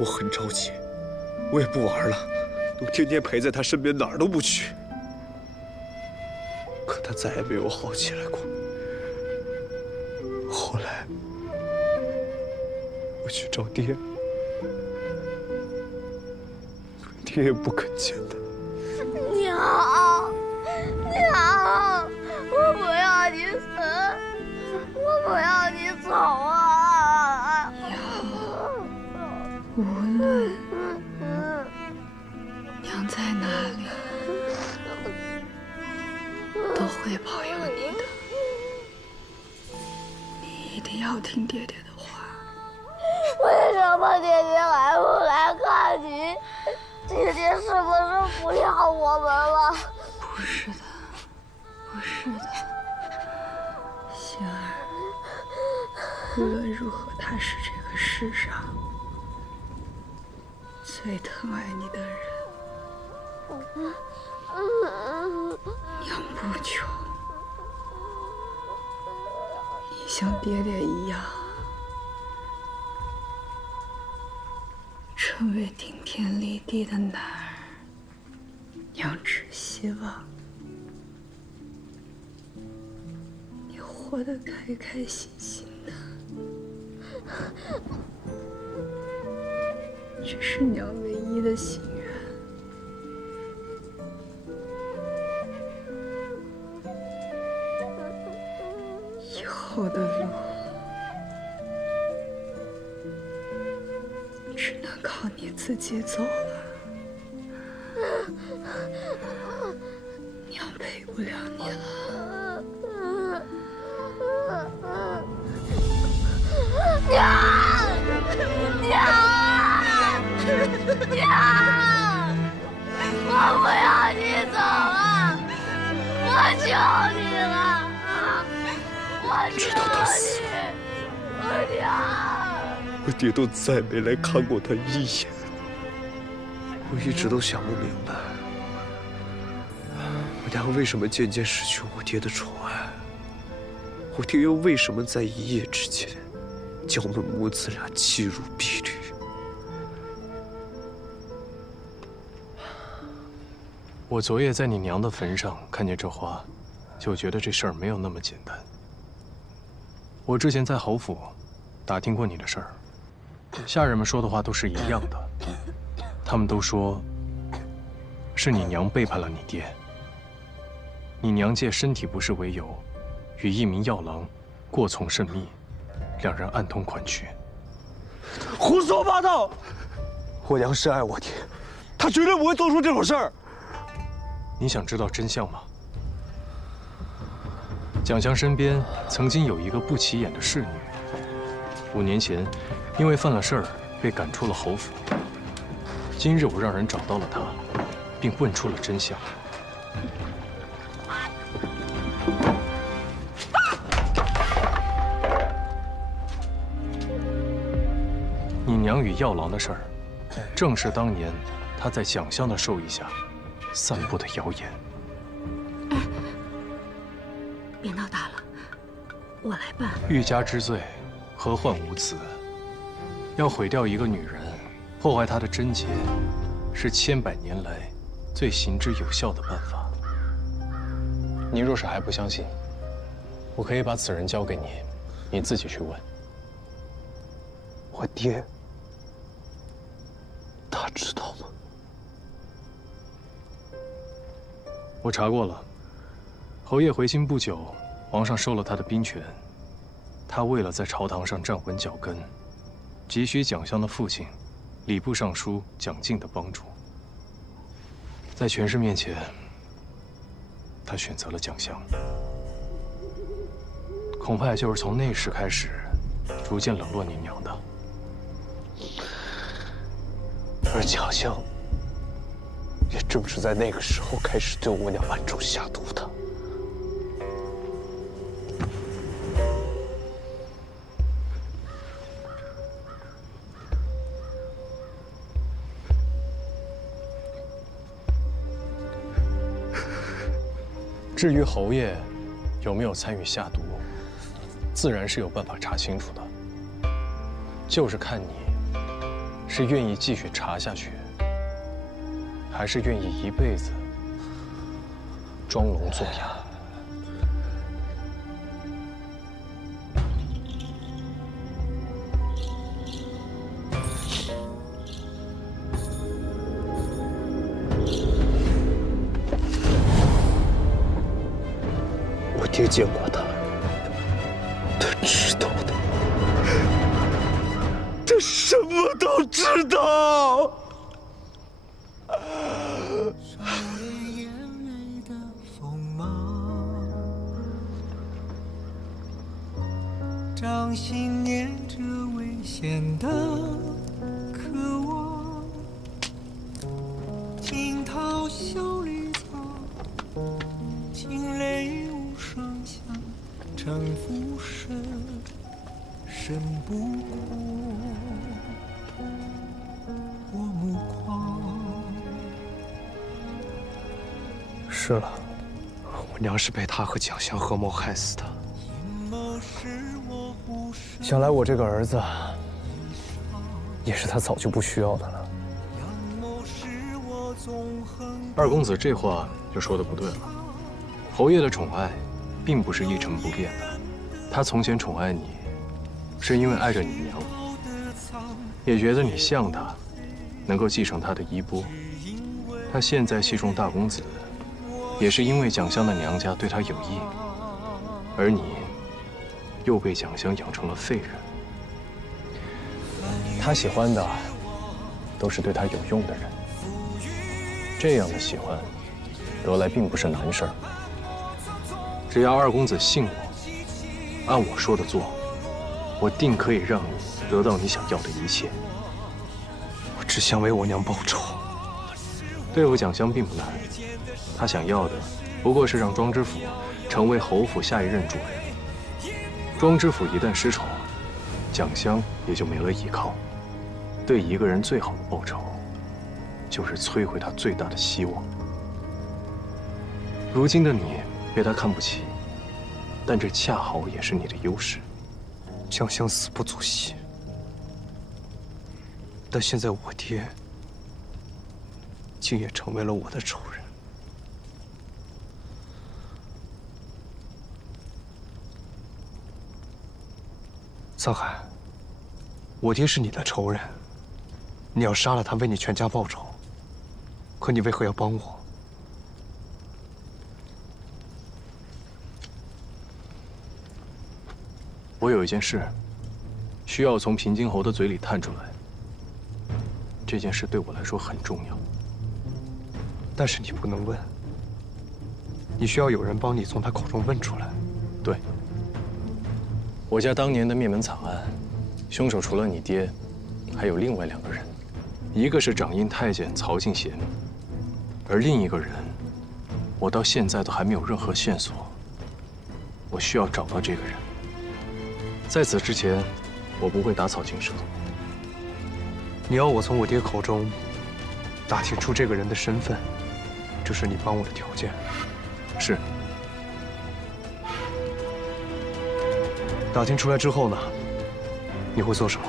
我很着急，我也不玩了，我天天陪在他身边，哪儿都不去。可他再也没有好起来过。后来，我去找爹，爹也不肯见他。娘，娘，我不要你死，我不要你走啊！无论娘在哪里，都会保佑你的。你一定要听爹爹的话。为什么爹爹还不来看你？爹爹爹是不是不要我们了？不是的，不是的，心儿，无论如何，他是这个世上最疼爱你的人。娘不求你像爹爹一样，成为顶天立地的男儿。娘只希望你活得开开心心的，这是娘唯一的心愿。以后的路只能靠你自己走了。娘陪不了你了。娘，我不要你走了，我求你了，我求你，娘。我爹都再没来看过他一眼。我一直都想不明白，我娘为什么渐渐失去我爹的宠爱，我爹又为什么在一夜之间将我们母子俩弃如敝履？我昨夜在你娘的坟上看见这花，就觉得这事儿没有那么简单。我之前在侯府打听过你的事儿，下人们说的话都是一样的。他们都说，是你娘背叛了你爹。你娘借身体不适为由，与一名药郎过从甚密，两人暗通款曲。胡说八道！我娘深爱我爹，她绝对不会做出这种事儿。你想知道真相吗？蒋强身边曾经有一个不起眼的侍女，5年前因为犯了事儿被赶出了侯府。今日我让人找到了他，并问出了真相。你娘与药郎的事儿，正是当年他在蒋相的授意下散布的谣言。别闹大了，我来办。欲加之罪，何患无辞？要毁掉一个女人，破坏她的贞洁，是千百年来最行之有效的办法。你若是还不相信，我可以把此人交给你，你自己去问。我爹，他知道吗？我查过了，侯爷回京不久，皇上收了他的兵权。他为了在朝堂上站稳脚跟，急需蒋相的父亲礼部尚书蒋敬的帮助。在权势面前，他选择了蒋相。恐怕也就是从那时开始，逐渐冷落你娘的。而蒋相也正是在那个时候开始对我娘暗中下毒的。至于侯爷有没有参与下毒，自然是有办法查清楚的。就是看你是愿意继续查下去，还是愿意一辈子装聋作哑。我爹见过他，他知道的，他什么都知道。掌心念着危险的渴望，小绿草，惊雷无声响，丈夫身不过我目眶。是了，我娘是被他和蒋香合谋害死的。想来我这个儿子，也是他早就不需要的了。二公子这话就说的不对了。侯爷的宠爱，并不是一成不变的。他从前宠爱你，是因为爱着你娘，也觉得你像他，能够继承他的衣钵。他现在器重大公子，也是因为蒋香的娘家对他有意，而你又被蒋香养成了废人。他喜欢的都是对他有用的人，这样的喜欢得来并不是难事儿。只要二公子信我，按我说的做，我定可以让你得到你想要的一切。我只想为我娘报仇。对付蒋香并不难，他想要的不过是让庄知府成为侯府下一任主人。庄知府一旦失宠，蒋香也就没了依靠。对一个人最好的报酬，就是摧毁他最大的希望。如今的你被他看不起，但这恰好也是你的优势。蒋香死不足惜，但现在我爹竟也成为了我的仇人。沧海，我爹是你的仇人，你要杀了他，为你全家报仇。可你为何要帮我？我有一件事，需要从平津侯的嘴里探出来。这件事对我来说很重要，但是你不能问，你需要有人帮你从他口中问出来。对，我家当年的灭门惨案，凶手除了你爹，还有另外2个人，一个是掌印太监曹敬贤，而另一个人，我到现在都还没有任何线索。我需要找到这个人。在此之前，我不会打草惊蛇。你要我从我爹口中打听出这个人的身份，这是你帮我的条件。是。打听出来之后呢？你会做什么？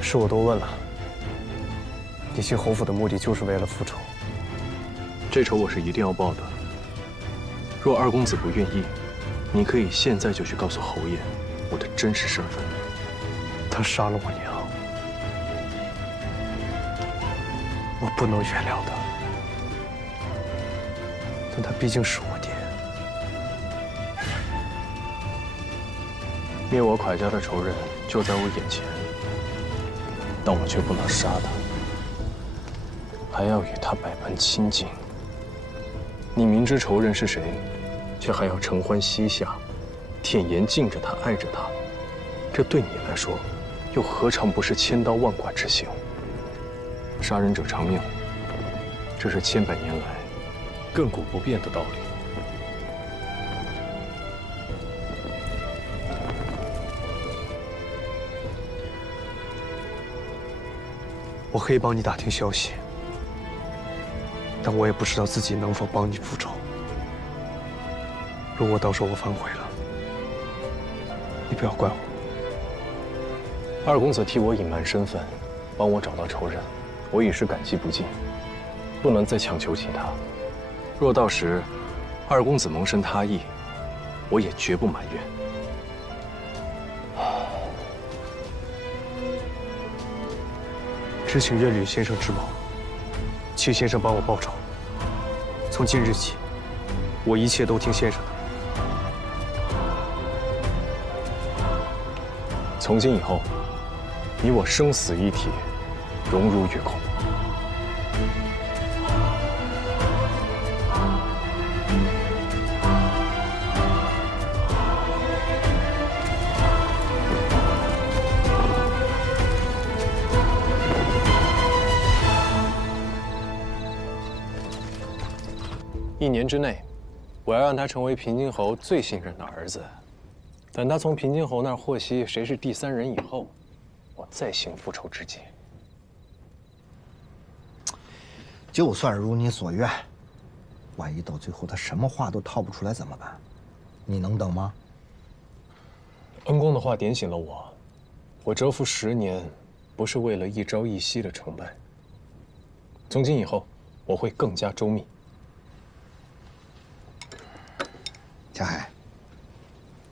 是我多问了。你进侯府的目的就是为了复仇。这仇我是一定要报的。若二公子不愿意，你可以现在就去告诉侯爷我的真实身份。他杀了我娘，我不能原谅他。但他毕竟是我爹。灭我蒯家的仇人就在我眼前，但我却不能杀他，还要与他百般亲近。你明知仇人是谁，却还要承欢膝下，舔颜敬着他，爱着他，这对你来说，又何尝不是千刀万剐之刑？杀人者偿命，这是千百年来亘古不变的道理。我可以帮你打听消息，但我也不知道自己能否帮你复仇。如果到时候我反悔了，你不要怪我。二公子替我隐瞒身份，帮我找到仇人，我已是感激不尽，不能再强求其他。若到时二公子萌生他意，我也绝不埋怨。只请愿吕先生之谋，请先生帮我报仇。从今日起，我一切都听先生的。从今以后，你我生死一体，荣辱与共。1年之内，我要让他成为平津侯最信任的儿子。等他从平津侯那儿获悉谁是第3人以后，我再行复仇之计。就算如你所愿，万一到最后他什么话都套不出来怎么办？你能等吗？恩公的话点醒了我，我蛰伏10年，不是为了一朝一夕的成败。从今以后，我会更加周密。嘉海，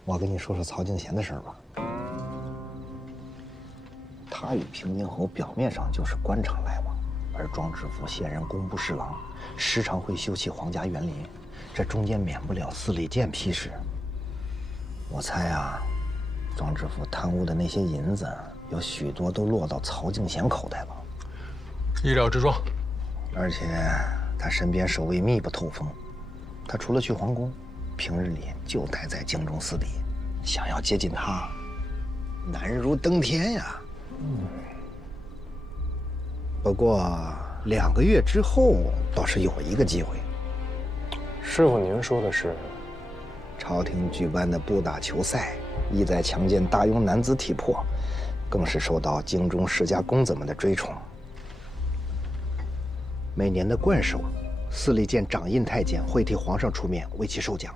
我跟你说说曹敬贤的事儿吧。他与平津侯表面上就是官场来往，而庄知府现任工部侍郎，时常会修葺皇家园林，这中间免不了司礼监批示。我猜啊，庄知府贪污的那些银子，有许多都落到曹敬贤口袋了。意料之中。而且他身边守卫密不透风，他除了去皇宫，平日里就待在京中司礼。想要接近他，难如登天呀。不过2个月之后，倒是有一个机会。师傅，您说的是？朝廷举办的步打球赛，意在强健大庸男子体魄，更是受到京中世家公子们的追崇。每年的冠首，司礼监掌印太监会替皇上出面为其授奖，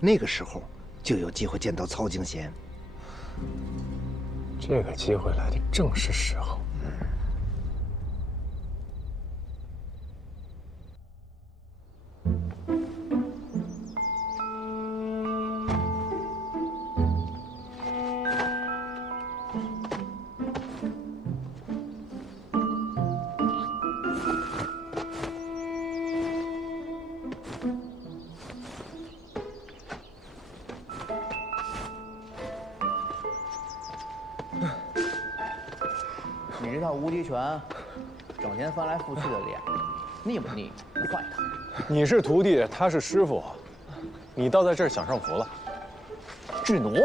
那个时候就有机会见到曹敬贤。这个机会来的正是时候。你这套无极拳，整天翻来覆去的练，腻不腻？你换一套。你是徒弟，他是师傅，你倒在这儿享上福了。智奴，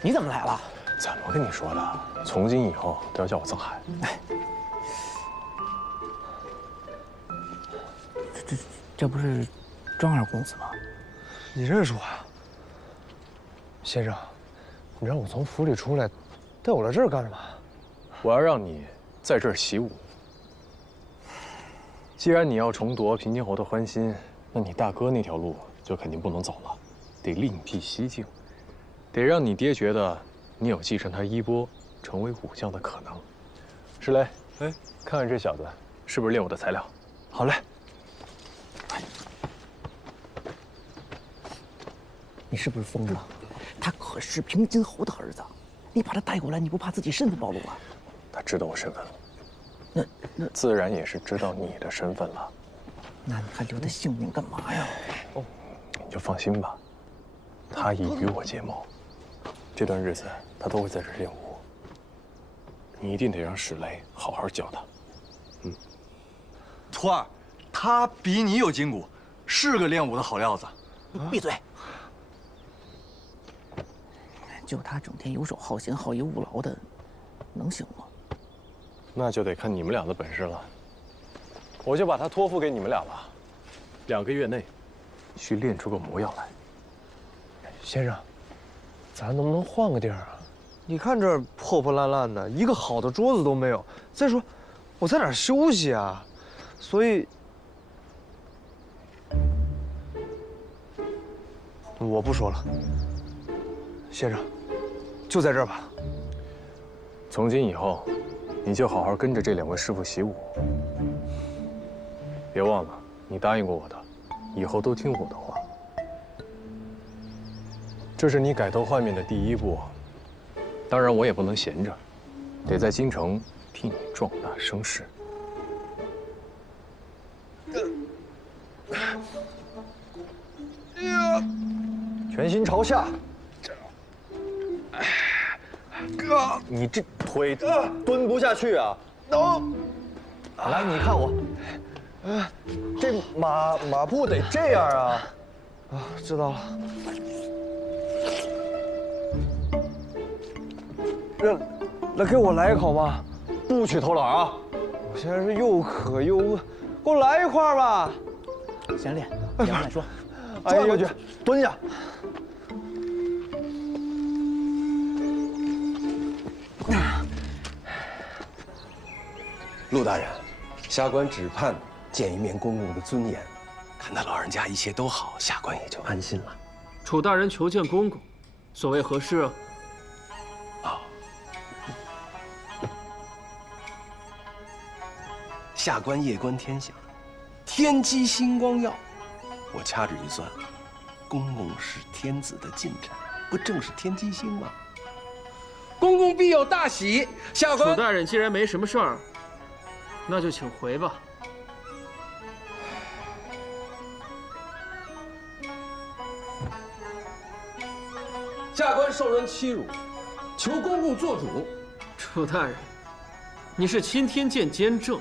你怎么来了？怎么跟你说的？从今以后都要叫我曾海。这不是庄二公子吗？你认识我呀，先生？你让我从府里出来，带我来这儿干什么？我要让你在这儿习武。既然你要重夺平津侯的欢心，那你大哥那条路就肯定不能走了，得另辟蹊径，得让你爹觉得你有继承他衣钵，成为武将的可能。石雷，哎，看看这小子是不是练武的材料？好嘞。你是不是疯了？他可是平津侯的儿子，你把他带过来，你不怕自己身份暴露啊？他知道我身份了，那自然也是知道你的身份了。那你还留他性命干嘛呀？哦，你就放心吧，他已与我结盟，这段日子他都会在这儿练武。你一定得让史雷好好教他。徒儿，他比你有筋骨，是个练武的好料子。闭嘴！就他整天游手好闲、好逸恶劳的，能行吗？那就得看你们俩的本事了。我就把他托付给你们俩了，2个月内，需练出个模样来。先生，咱能不能换个地儿啊？你看这儿破破烂烂的，一个好的桌子都没有。再说，我在哪儿休息啊？所以，我不说了。先生，就在这儿吧。从今以后，你就好好跟着这2位师傅习武。别忘了，你答应过我的，以后都听我的话。这是你改头换面的第1步，当然我也不能闲着，得在京城替你壮大声势。全心朝下。哥，你这腿蹲不下去啊！来，你看我，这马步得这样啊！啊，知道了。来给我来一口吧，不许偷懒啊！我现在是又渴又饿，给我来一块吧。先练，两个再说。转过去，蹲下。陆大人，下官只盼见一面公公的尊严，看他老人家一切都好，下官也就安心了。楚大人求见公公，所谓何事啊？下官夜观天象，天机星光耀。我掐指一算，公公是天子的近臣，不正是天机星吗？公公必有大喜。下官。楚大人既然没什么事儿，那就请回吧。下官受人欺辱，求公公做主。楚大人，你是钦天监监正，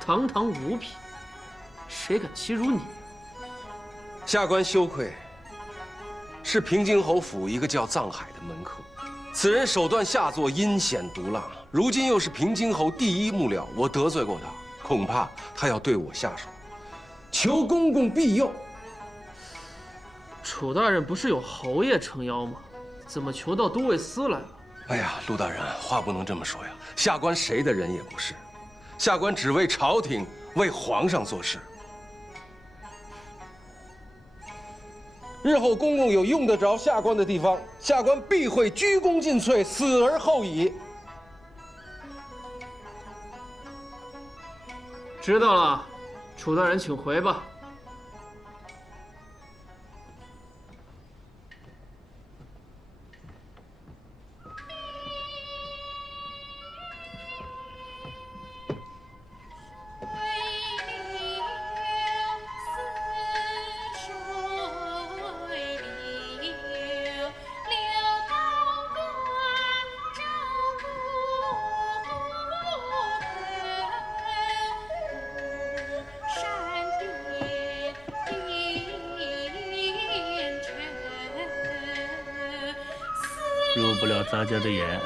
堂堂五品，谁敢欺辱你？下官羞愧，是平津侯府一个叫藏海的门客。此人手段下作，阴险毒辣，如今又是平津侯第一幕僚，我得罪过他，恐怕他要对我下手，求公公庇佑。楚大人不是有侯爷撑腰吗？怎么求到都尉司来了？哎呀，陆大人，话不能这么说呀。下官谁的人也不是，下官只为朝廷、为皇上做事。日后公公有用得着下官的地方，下官必会鞠躬尽瘁，死而后已。知道了，楚大人请回吧。入不了咱家的眼。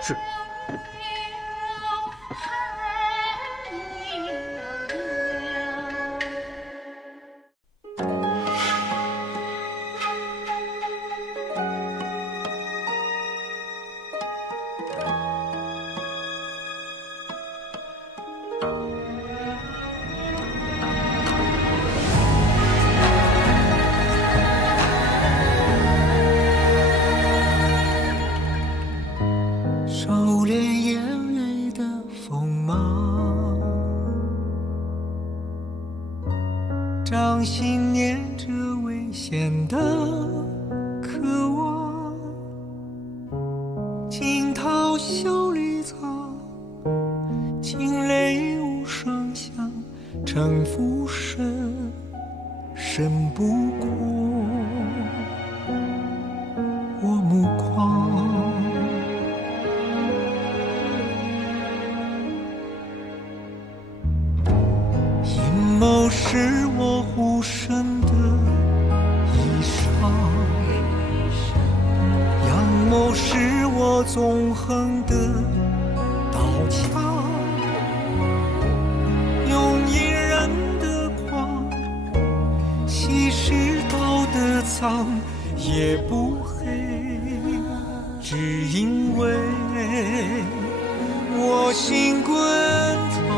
是。掌心念着危险的渴望，惊涛袖里藏，惊雷无声响，城府深，深不过我目光。阴谋是我护身的衣裳，阳谋是我纵横的刀枪，用隐忍的狂，稀释道德藏，也不黑，只因为我心滚烫。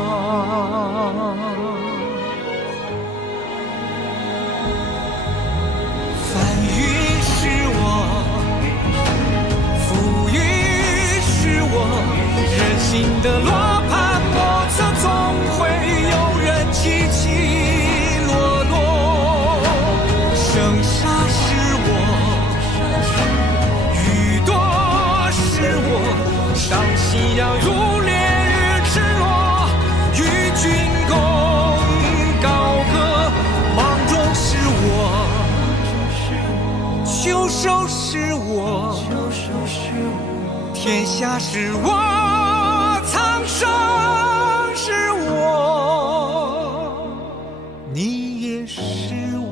人心的罗盘莫测，总会有人起起落落。生杀是我，雨多是我，当夕阳如烈日赤裸，与君共高歌。芒种是我，秋收是我，天下是我，苍生是我，你也是我。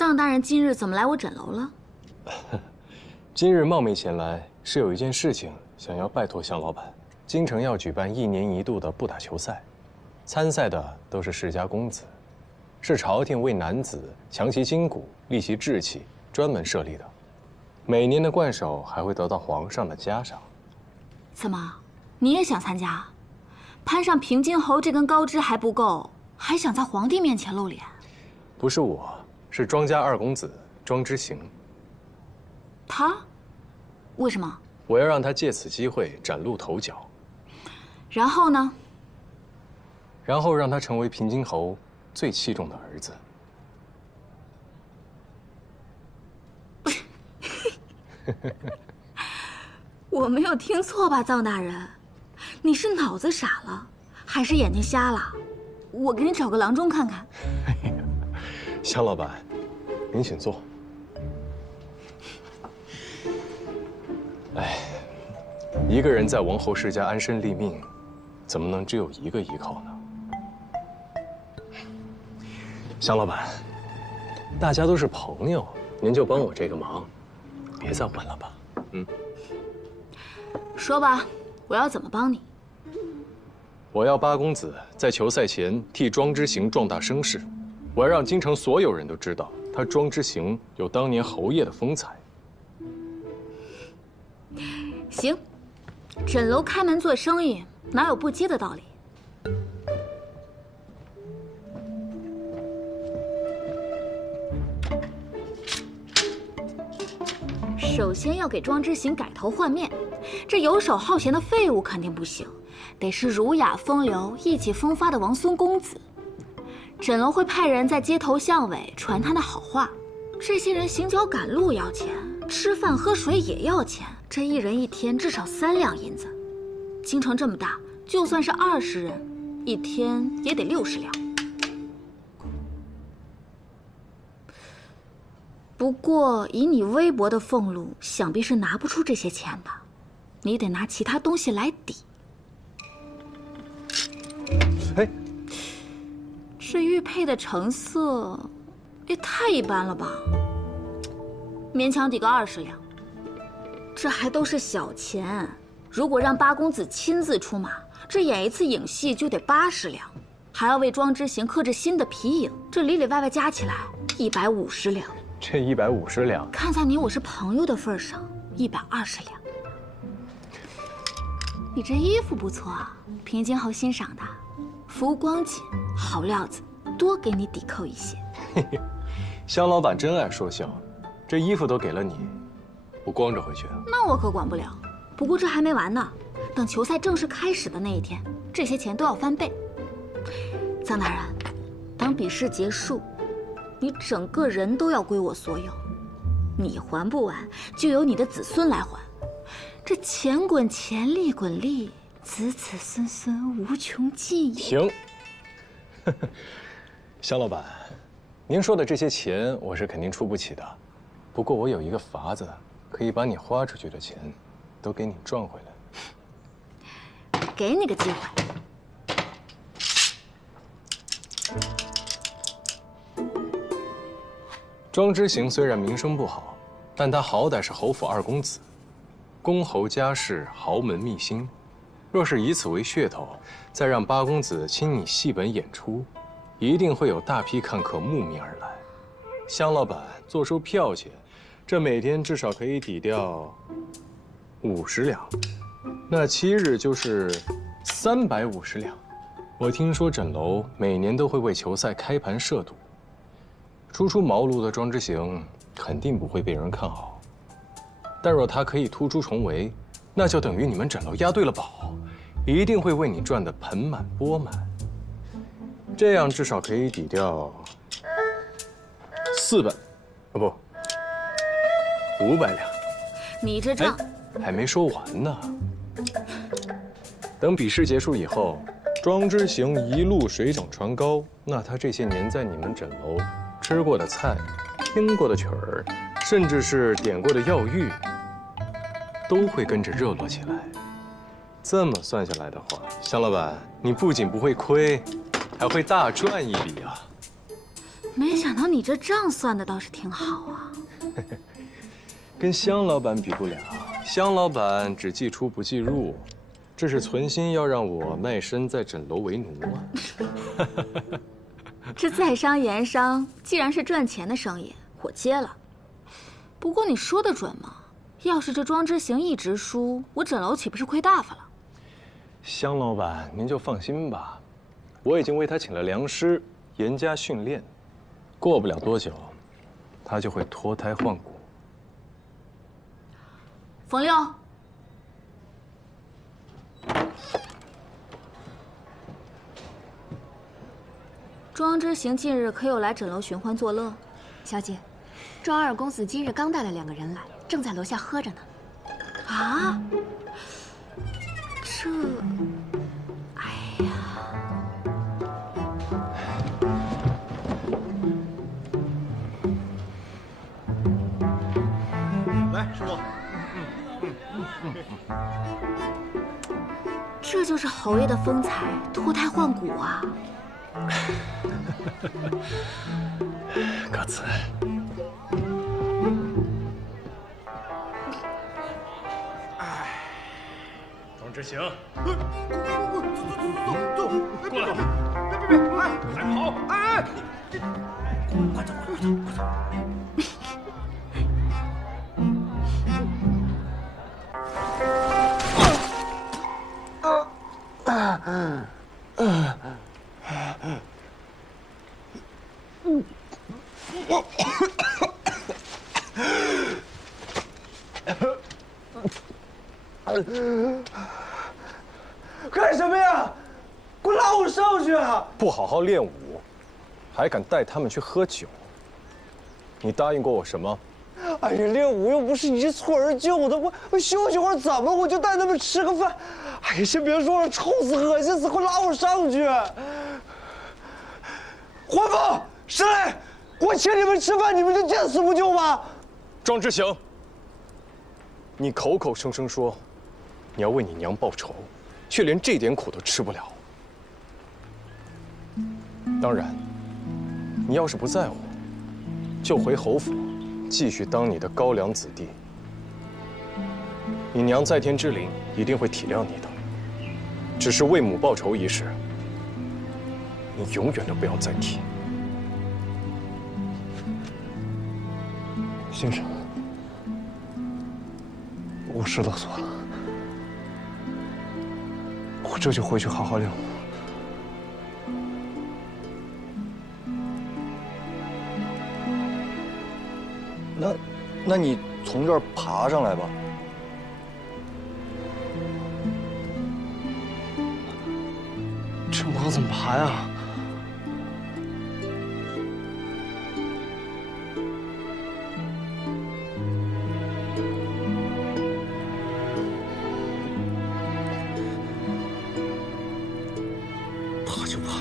臧大人今日怎么来我诊楼了？今日冒昧前来，是有一件事情想要拜托向老板。京城要举办1年1度的步打球赛，参赛的都是世家公子，是朝廷为男子强其筋骨、利其志气专门设立的。每年的冠首还会得到皇上的嘉赏。怎么，你也想参加？攀上平津侯这根高枝还不够，还想在皇帝面前露脸？不是我，是庄家二公子庄之行。他？为什么？我要让他借此机会崭露头角。然后呢？然后让他成为平津侯最器重的儿子。我没有听错吧，臧大人？你是脑子傻了，还是眼睛瞎了？我给你找个郎中看看。向老板，您请坐。哎，一个人在王侯世家安身立命，怎么能只有一个依靠呢？向老板，大家都是朋友，您就帮我这个忙，别再问了吧。说吧，我要怎么帮你？我要八公子在球赛前替庄之行壮大声势，我要让京城所有人都知道，他庄之行有当年侯爷的风采。行，诊楼开门做生意，哪有不接的道理？首先要给庄之行改头换面，这游手好闲的废物肯定不行，得是儒雅风流、意气风发的王孙公子。诊楼会派人在街头巷尾传他的好话，这些人行脚赶路要钱，吃饭喝水也要钱，这一人一天至少3两银子。京城这么大，就算是20人，一天也得60两。不过以你微薄的俸禄，想必是拿不出这些钱的，你得拿其他东西来抵。哎，这玉佩的成色也太一般了吧，勉强抵个20两。这还都是小钱，如果让八公子亲自出马，这演一次影戏就得80两，还要为庄之行刻制新的皮影，这里里外外加起来150两。这150两，看在你我是朋友的份上，120两。你这衣服不错啊，平津侯欣赏的，服光锦，好料子，多给你抵扣一些。香老板真爱说笑，这衣服都给了你，我光着回去啊？那我可管不了。不过这还没完呢，等球赛正式开始的那一天，这些钱都要翻倍。臧大人，等比试结束，你整个人都要归我所有，你还不完，就由你的子孙来还。这钱滚钱，利滚利，子子孙孙无穷尽。停！香老板，您说的这些钱我是肯定出不起的，不过我有一个法子，可以把你花出去的钱都给你赚回来。给你个机会。庄之行虽然名声不好，但他好歹是侯府二公子，公侯家世，豪门秘辛。若是以此为噱头，再让八公子亲你戏本演出，一定会有大批看客慕名而来。香老板坐收票钱，这每天至少可以抵掉50两，那7日就是350两。我听说诊楼每年都会为球赛开盘设赌。初出茅庐的庄之行肯定不会被人看好，但若他可以突出重围，那就等于你们诊楼押对了宝，一定会为你赚得盆满钵满。这样至少可以抵掉400，不，500两。你这账还没说完呢。等比试结束以后，庄之行一路水涨船高，那他这些年在你们诊楼吃过的菜、听过的曲儿，甚至是点过的药浴，都会跟着热络起来。这么算下来的话，香老板，你不仅不会亏，还会大赚一笔啊！没想到你这账算的倒是挺好啊。跟香老板比不了，香老板只记出不记入，这是存心要让我卖身在枕楼为奴啊。这在商言商，既然是赚钱的生意，我接了。不过你说的准吗？要是这庄之行一直输，我枕楼岂不是亏大发了？香老板，您就放心吧，我已经为他请了良师，严加训练，过不了多久，他就会脱胎换骨。冯六，庄之行近日可有来枕楼寻欢作乐？小姐，庄二公子今日刚带了2个人来，正在楼下喝着呢。啊？这……哎呀！来，师傅。这就是侯爷的风采，脱胎换骨啊！歌词，庄之行，走，过来！别，还跑！哎，快走！干什么呀？给我拉我上去啊！不好好练武，还敢带他们去喝酒？你答应过我什么？哎呀，练武又不是一蹴而就的，我休息会儿怎么了？我就带他们吃个饭。哎呀，先别说了，臭死恶心死！快拉我上去！环凤，谁来？我请你们吃饭，你们就见死不救吗？庄之行，你口口声声说你要为你娘报仇，却连这点苦都吃不了。当然，你要是不在乎，就回侯府，继续当你的高粱子弟。你娘在天之灵一定会体谅你的，只是为母报仇一事，你永远都不要再提。先生，我知道错了，我这就回去好好练武。那你从这儿爬上来吧。这我怎么爬呀？爬就爬。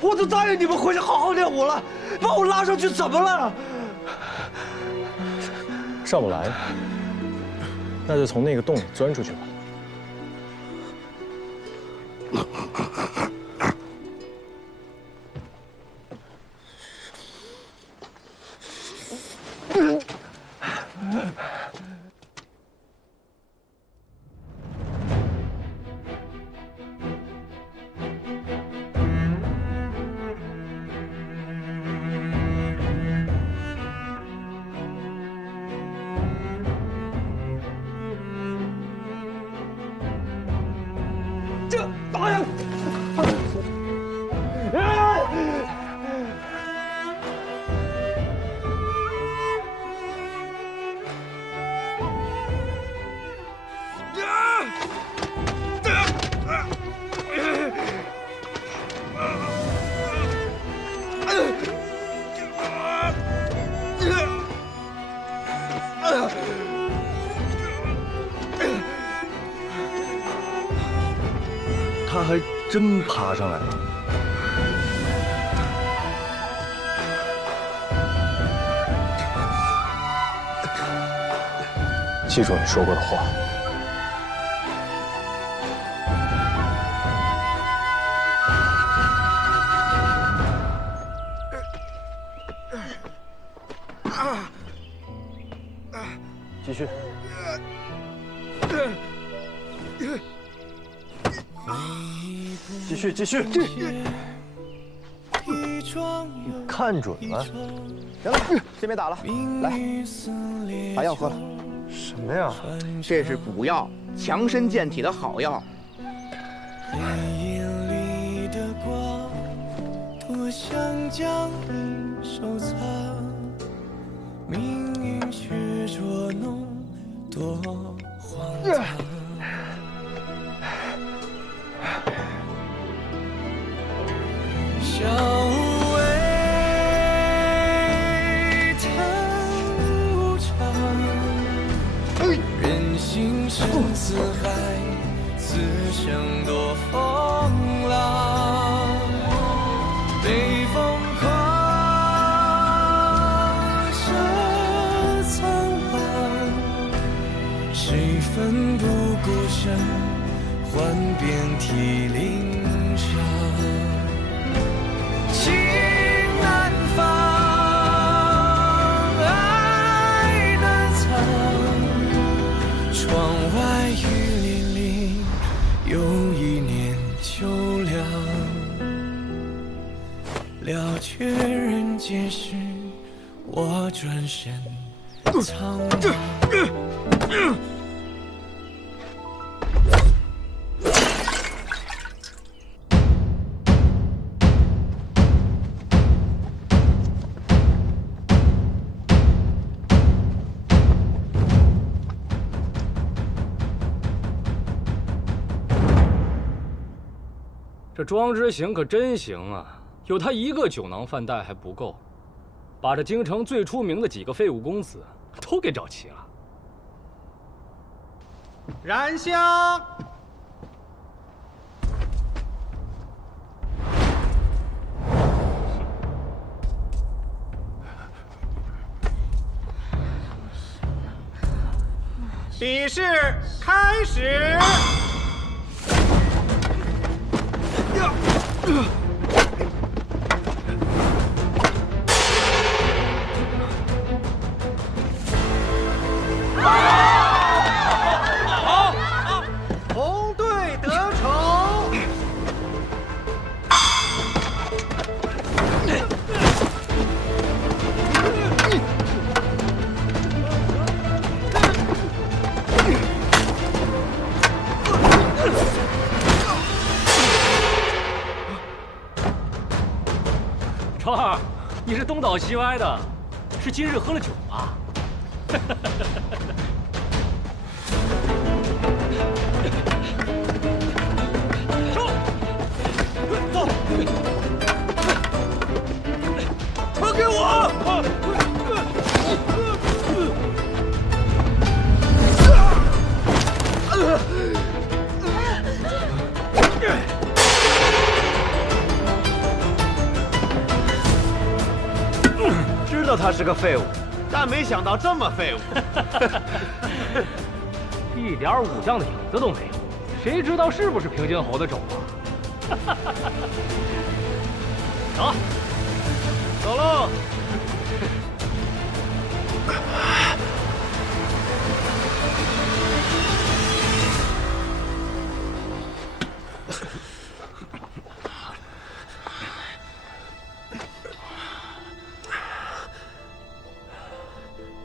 我都答应你们回去好好练武了，把我拉上去怎么了？上不来，那就从那个洞里钻出去吧。他还真爬上来了。记住你说过的话。继续。继续，继续。你看准了。行了，先别打了，来，把药喝了。什么呀？这是补药，强身健体的好药。眼里的光，多想将你收藏，命运却捉弄，多荒唐。小无畏，叹无常。人心生四海，此生多风浪。北风狂射苍茫，谁奋不顾身，换遍体鳞伤。情难放，爱难藏。窗外雨霖铃，又一年秋凉。了却人间事，我转身苍茫。这庄之行可真行啊！有他一个酒囊饭袋还不够，把这京城最出名的几个废物公子都给找齐了。燃香。比试开始。红队得逞。超二，你是东倒西歪的，是今日喝了酒吗？走，传给我！知道他是个废物，但没想到这么废物。一点武将的影子都没有，谁知道是不是平津侯的种啊？走，走喽！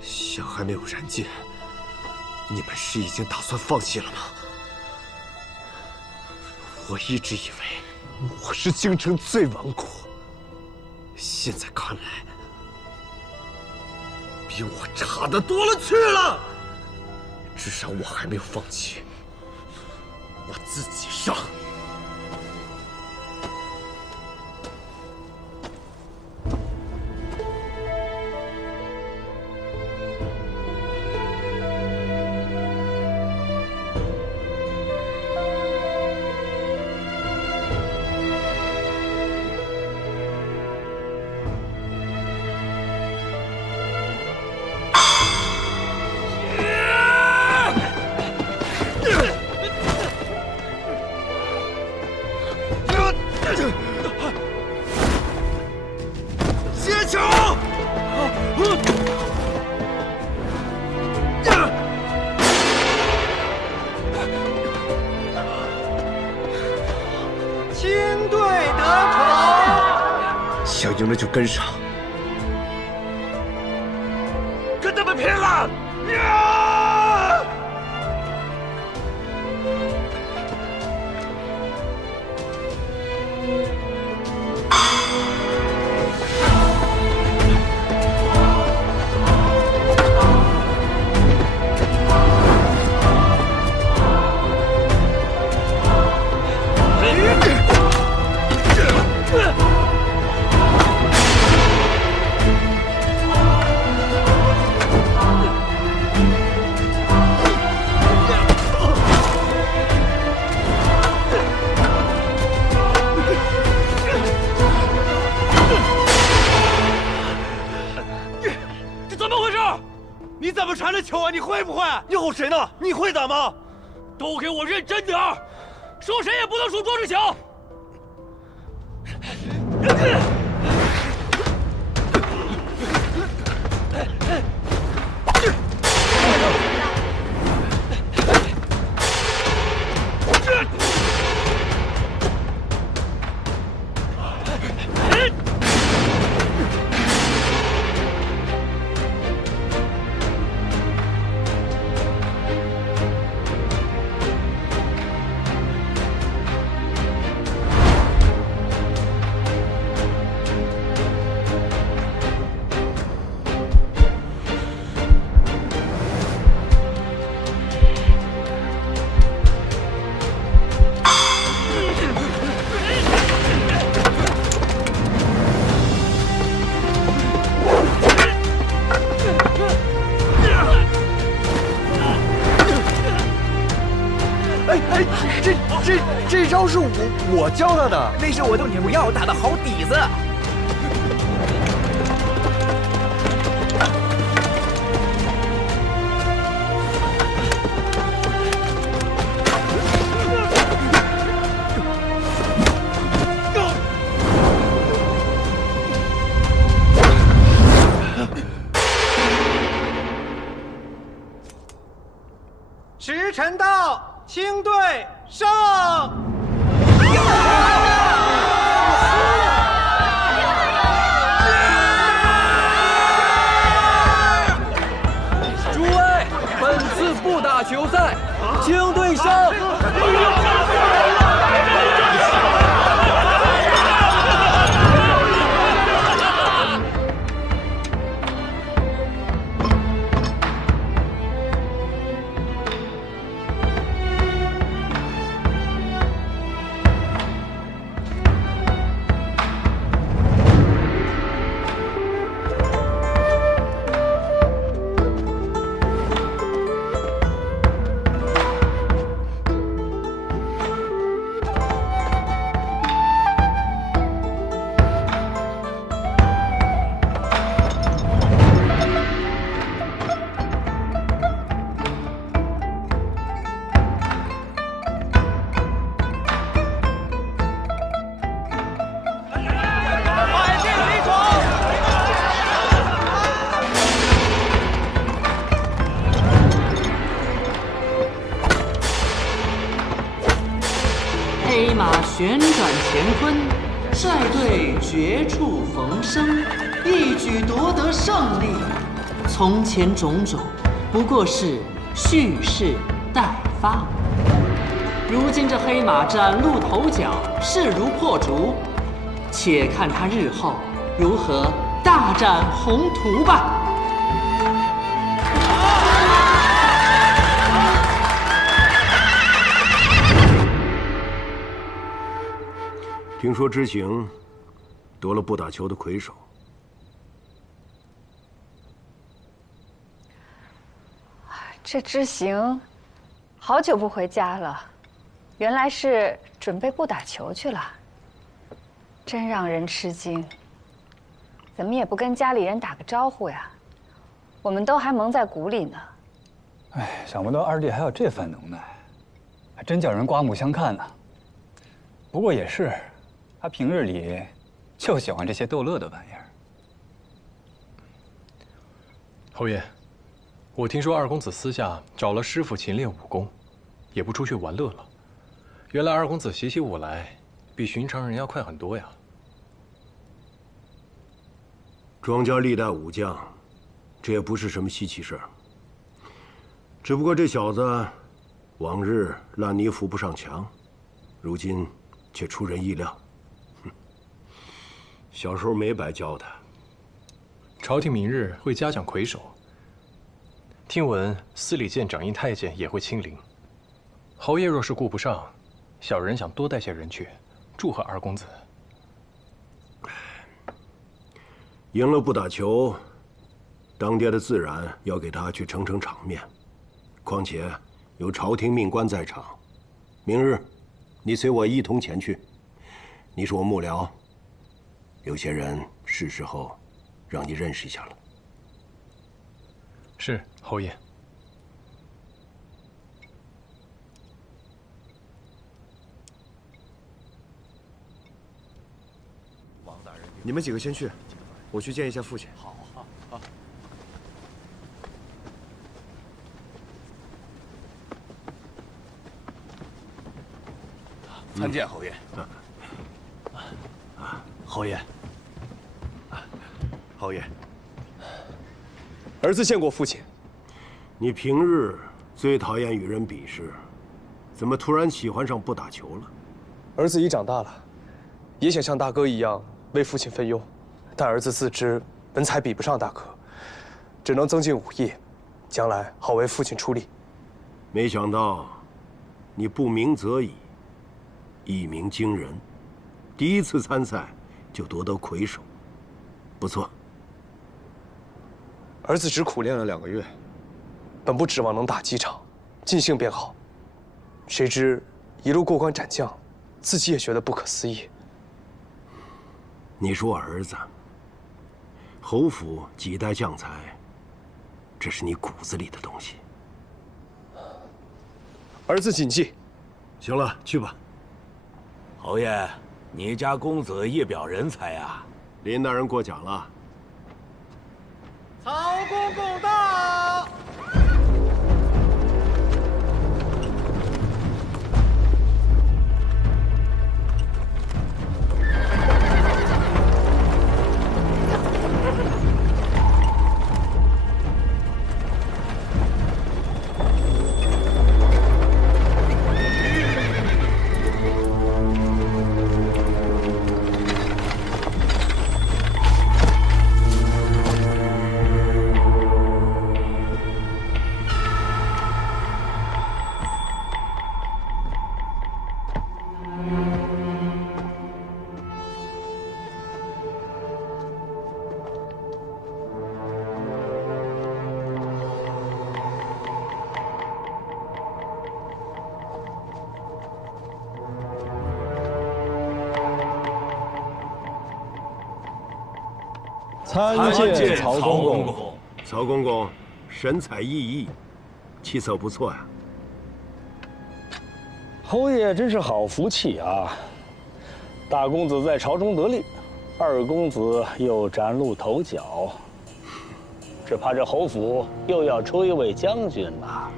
香还没有燃尽，你们是已经打算放弃了吗？我一直以为我是京城最顽固，现在看来，比我差的多了去了。至少我还没有放弃，我自己上。赢了就跟上，跟他们拼了！你怎么传的球啊？你会不会？你唬谁呢？你会打吗？都给我认真点儿，说谁也不能输捉着球。这招是我教他的，那是我对你要打的好底子。时辰到，清队上！诸位，本次不打球赛，清队上！黑马旋转乾坤，率队绝处逢生，一举夺得胜利。从前种种，不过是蓄势待发。如今这黑马崭露头角，势如破竹，且看他日后如何大展宏图吧。听说知行夺了不打球的魁首，这知行好久不回家了，原来是准备不打球去了，真让人吃惊。怎么也不跟家里人打个招呼呀？我们都还蒙在鼓里呢。哎，想不到二弟还有这番能耐，还真叫人刮目相看呢。不过也是。他平日里就喜欢这些逗乐的玩意儿。侯爷，我听说二公子私下找了师傅勤练武功，也不出去玩乐了。原来二公子习起武来，比寻常人要快很多呀。庄家历代武将，这也不是什么稀奇事儿。只不过这小子，往日烂泥扶不上墙，如今却出人意料。小时候没白教他。朝廷明日会嘉奖魁首，听闻司礼监掌印太监也会亲临。侯爷若是顾不上，小人想多带些人去，祝贺二公子。赢了不打球，当爹的自然要给他去撑撑场面。况且有朝廷命官在场，明日你随我一同前去。你是我幕僚，有些人是时候让你认识一下了。是，侯爷。你们几个先去，我去见一下父亲。好。参见侯爷。侯爷，侯爷，儿子见过父亲。你平日最讨厌与人比试，怎么突然喜欢上不打球了？儿子已长大了，也想像大哥一样为父亲分忧，但儿子自知文采比不上大哥，只能增进武艺，将来好为父亲出力。没想到，你不鸣则已，一鸣惊人，第一次参赛就夺得魁首，不错。儿子只苦练了2个月，本不指望能打几场，尽兴便好。谁知一路过关斩将，自己也觉得不可思议。你说儿子，侯府几代将才，这是你骨子里的东西。儿子谨记。行了，去吧。侯爷，你家公子一表人才啊！林大人过奖了。曹公公到。参见曹公公。曹公公神采奕奕，气色不错呀。侯爷真是好福气啊！大公子在朝中得力，二公子又崭露头角，只怕这侯府又要出一位将军了。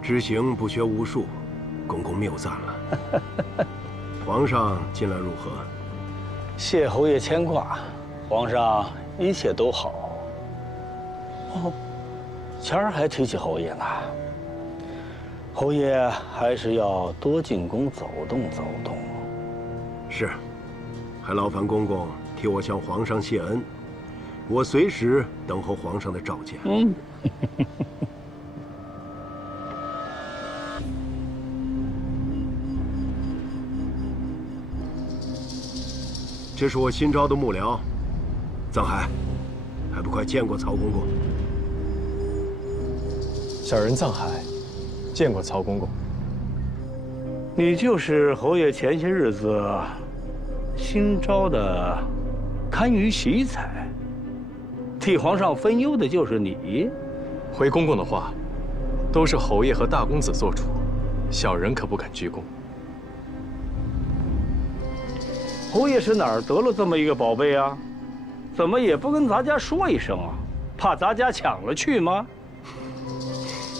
知行不学无术，公公谬赞了。皇上近来如何？谢侯爷牵挂。皇上一切都好。哦，前儿还提起侯爷呢。侯爷还是要多进宫走动走动。是，还劳烦公公替我向皇上谢恩，我随时等候皇上的召见。这是我新招的幕僚。藏海，还不快见过曹公公？小人藏海，见过曹公公。你就是侯爷前些日子新招的堪舆喜才，替皇上分忧的就是你。回公公的话，都是侯爷和大公子做主，小人可不敢居功。侯爷是哪儿得了这么一个宝贝啊？怎么也不跟咱家说一声啊？怕咱家抢了去吗？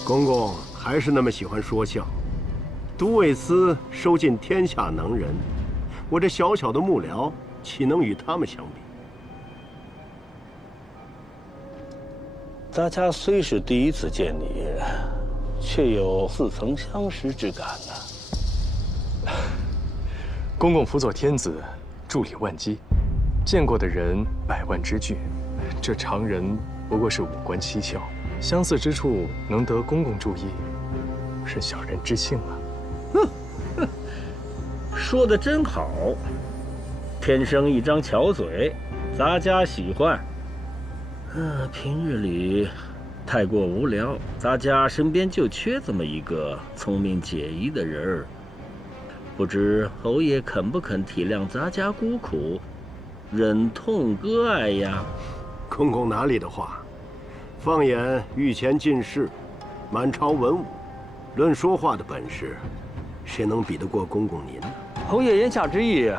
公公还是那么喜欢说笑。都尉司收尽天下能人，我这小小的幕僚，岂能与他们相比？咱家虽是第一次见你，却有似曾相识之感呢。公公辅佐天子，助理万机，见过的人百万之巨，这常人不过是五官七窍，相似之处能得公公注意，是小人之幸啊。说得真好，天生一张巧嘴，咱家喜欢。平日里太过无聊，咱家身边就缺这么一个聪明解疑的人儿。不知侯爷肯不肯体谅咱家孤苦，忍痛割爱呀？公公哪里的话，放眼御前进士，满朝文武，论说话的本事，谁能比得过公公您呢？侯爷言下之意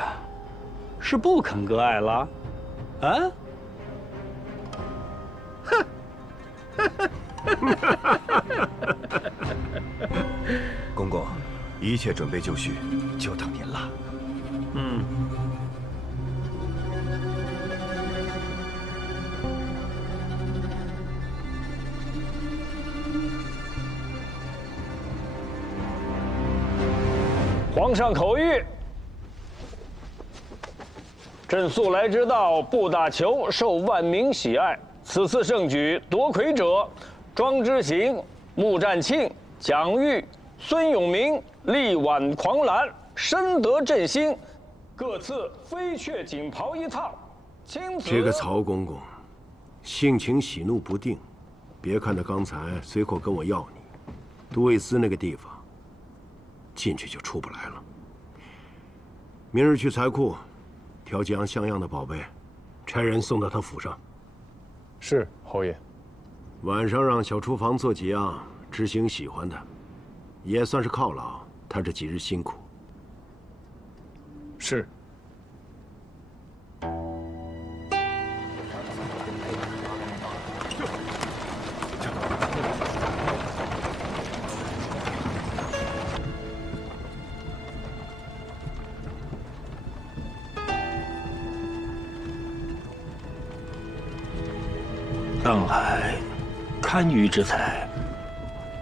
是不肯割爱了？啊？公公，一切准备就绪，就等您了。皇上口谕：朕素来之道，不打求受万民喜爱。此次盛举夺魁者，庄之行、穆占庆、蒋玉、孙永明、力挽狂澜，深得朕心。各赐飞雀锦袍一套。这个曹公公，性情喜怒不定。别看他刚才随口跟我要你，都尉司那个地方，进去就出不来了。明日去财库，挑几样像样的宝贝，差人送到他府上。是，侯爷。晚上让小厨房做几样知行喜欢的，也算是犒劳他这几日辛苦。是。上海堪舆之才，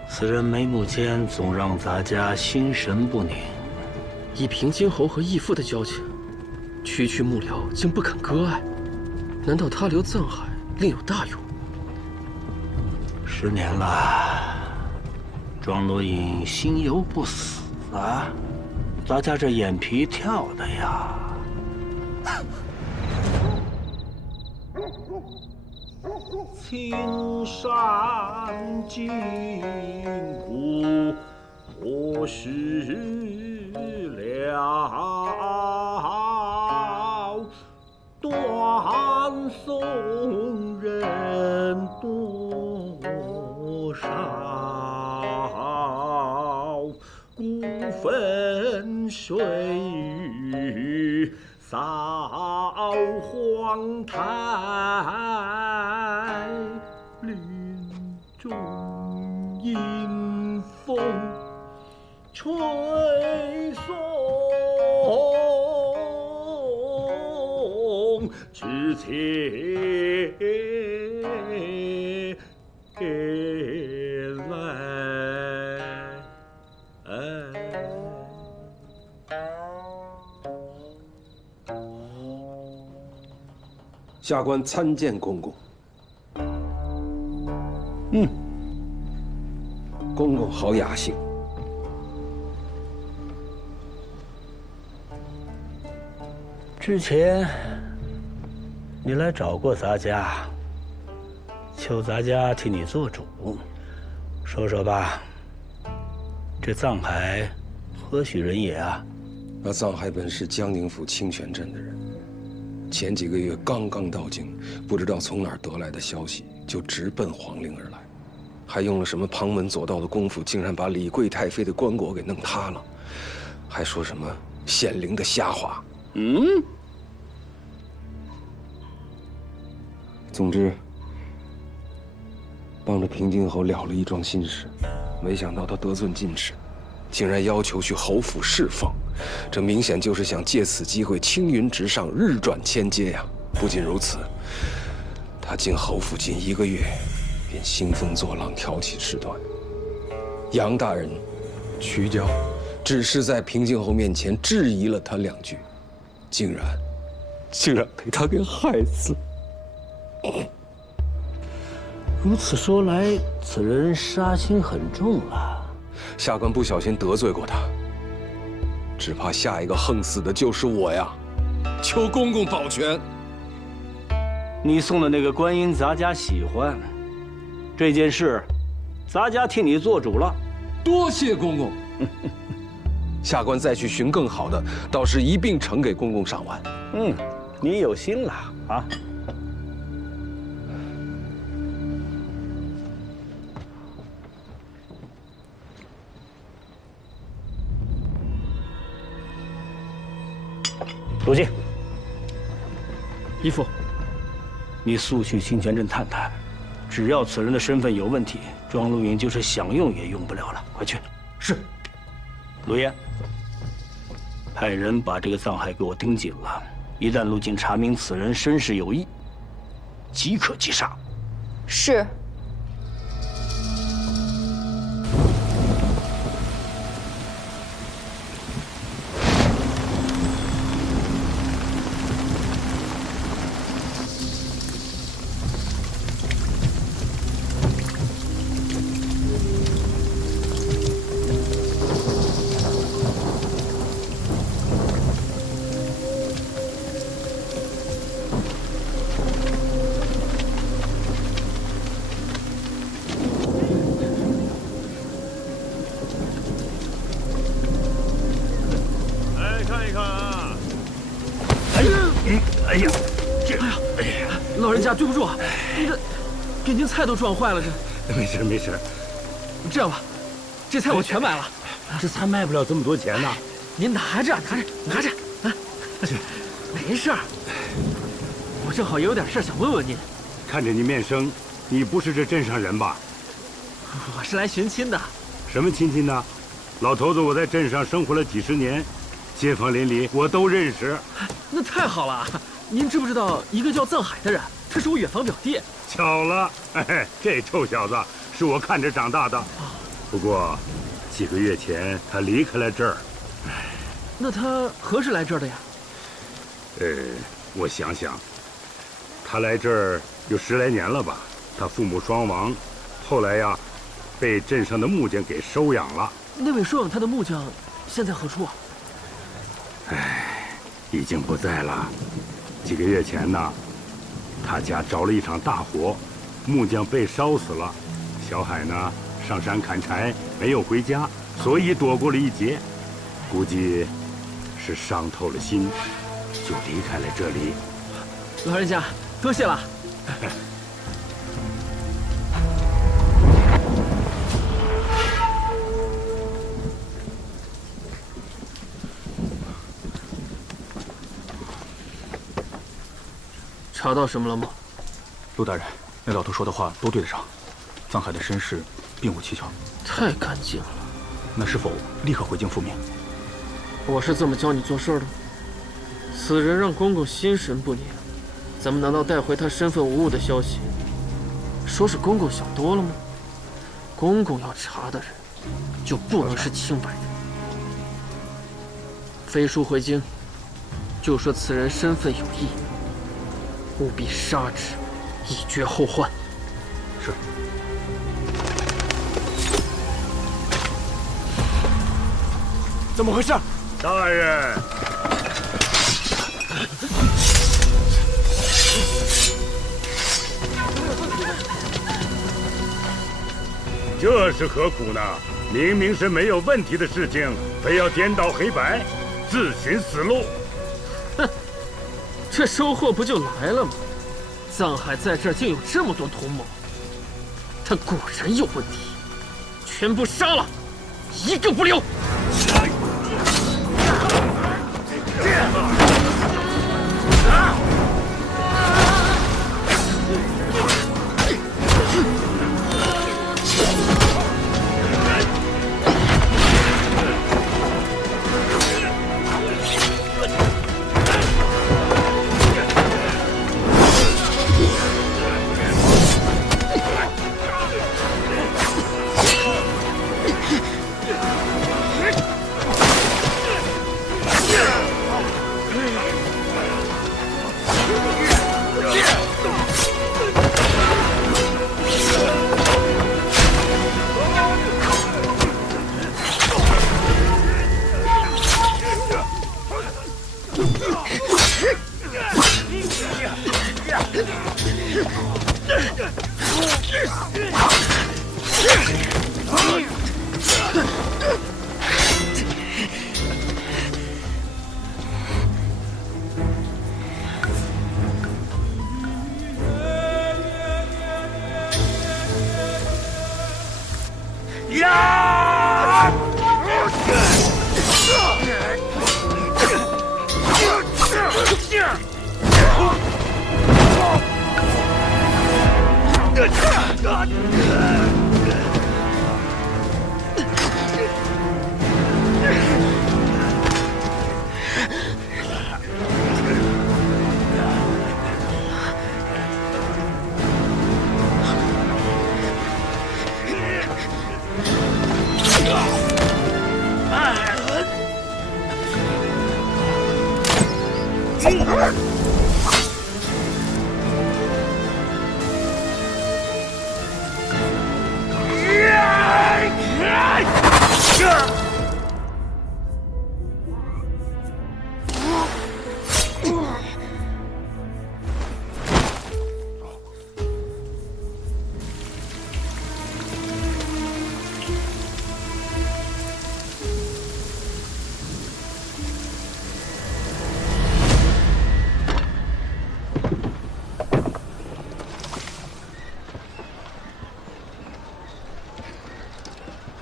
此人眉目间总让咱家心神不宁。以平津侯和义父的交情，区区幕僚竟不肯割爱，难道他留藏海另有大用？10年了，庄罗隐心犹不死啊！咱家这眼皮跳的呀！青山尽古何时了？断送人多少？孤坟水雨扫黄台，林中迎风吹送，之前来。下官参见公公。公公好雅兴。之前你来找过咱家，求咱家替你做主，说说吧。这藏海何许人也啊？那藏海本是江宁府清泉镇的人，前几个月刚刚到京，不知道从哪儿得来的消息，就直奔皇陵而来，还用了什么旁门左道的功夫，竟然把李贵太妃的棺椁给弄塌了，还说什么显灵的瞎话。总之，帮着平津侯了了一桩心事，没想到他得寸进尺，竟然要求去侯府侍奉，这明显就是想借此机会青云直上，日转千阶呀！不仅如此，他进侯府近1个月，便兴风作浪，挑起事端。杨大人、曲娇只是在平静侯面前质疑了他2句，竟然被他给害死。如此说来，此人杀心很重啊。下官不小心得罪过他，只怕下一个横死的就是我呀！求公公保全。你送的那个观音，咱家喜欢。这件事，咱家替你做主了。多谢公公。下官再去寻更好的，倒是一并呈给公公赏玩。你有心了啊。鲁静，义父，你速去清泉镇探探，只要此人的身份有问题，庄陆营就是想用也用不了了。快去。是。陆岩，派人把这个藏海给我盯紧了，一旦陆警查明此人身世有异，即可击杀。是。老人家对不住啊，给您菜都撞坏了，这。没事没事。这样吧，这菜我全买了。这菜卖不了这么多钱呢。您拿着拿着啊！没事儿，我正好也有点事想问问您。看着你面生，你不是这镇上人吧？我是来寻亲的。什么亲戚呢？老头子，我在镇上生活了几十年，街坊邻里我都认识。那太好了！您知不知道一个叫藏海的人？他是我远房表弟。巧了，哎，这臭小子是我看着长大的。不过，几个月前他离开了这儿。那他何时来这儿的呀？我想想，他来这儿有10来年了吧。他父母双亡，后来呀，被镇上的木匠给收养了。那位收养他的木匠现在何处啊？已经不在了。几个月前呢，他家着了一场大火，木匠被烧死了。小海呢，上山砍柴没有回家，所以躲过了一劫。估计是伤透了心，就离开了这里。老人家，多谢了。查到什么了吗？陆大人，那老头说的话都对得上，藏海的身世并无蹊跷。太干净了。那是否立刻回京复命？我是这么教你做事的吗？此人让公公心神不宁，咱们难道带回他身份无误的消息，说是公公想多了吗？公公要查的人，就不能是清白的。飞书回京，就说此人身份有异，务必杀之，以绝后患。是。怎么回事？大人，这是何苦呢？明明是没有问题的事情，非要颠倒黑白，自寻死路。哼，这收获不就来了吗？藏海在这儿竟有这么多同谋，他果然有问题，全部杀了，一个不留。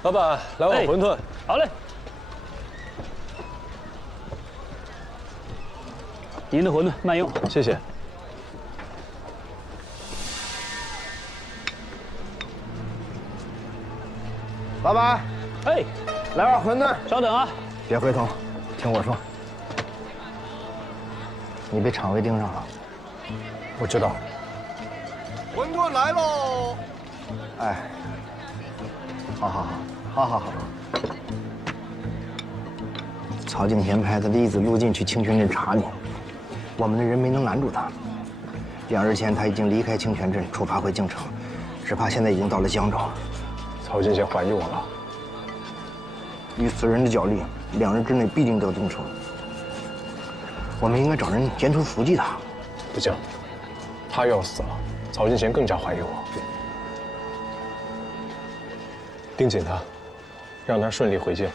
老板，来碗馄饨。好嘞。您的馄饨慢用，谢谢。老板，哎，来碗馄饨。稍等啊，别回头，听我说。你被厂卫盯上了。我知道。馄饨来喽！哎，好。曹敬贤派他的一子陆进去清泉镇查你，我们的人没能拦住他。2日前他已经离开清泉镇，出发回京城，只怕现在已经到了江州。曹敬贤怀疑我了。与此人的角力，2日之内必定得定成。我们应该找人监督伏击他。不行，他要死了，曹敬贤更加怀疑我。盯紧他，让他顺利回京。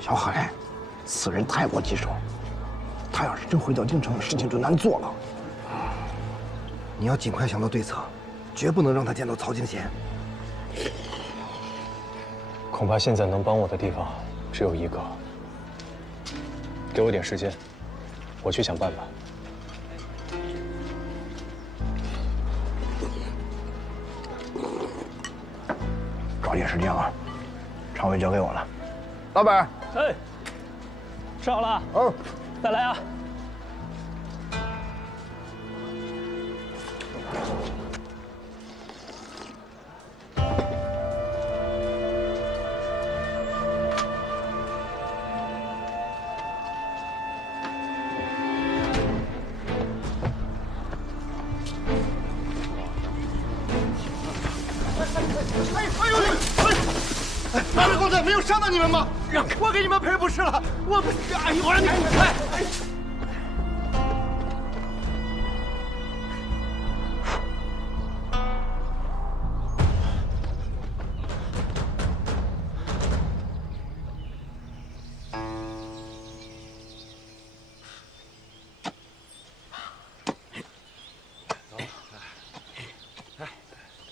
小海，此人太过棘手，他要是真回到京城，事情就难做了。你要尽快想到对策，绝不能让他见到曹敬贤。恐怕现在能帮我的地方只有一个。给我点时间，我去想办法。抓紧时间啊！常委交给我了。老板，哎，吃好了。哦，再来啊！二位公子没有伤到你们吗？我给你们赔不是了，我让你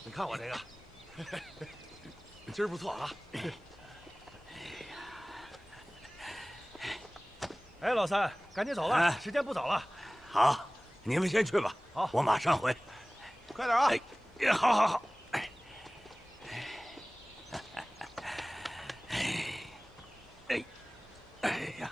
你看我这个，今儿不错啊。哎，老三，赶紧走了，时间不早了。好，你们先去吧。好，我马上回。快点啊！哎，好。哎呀！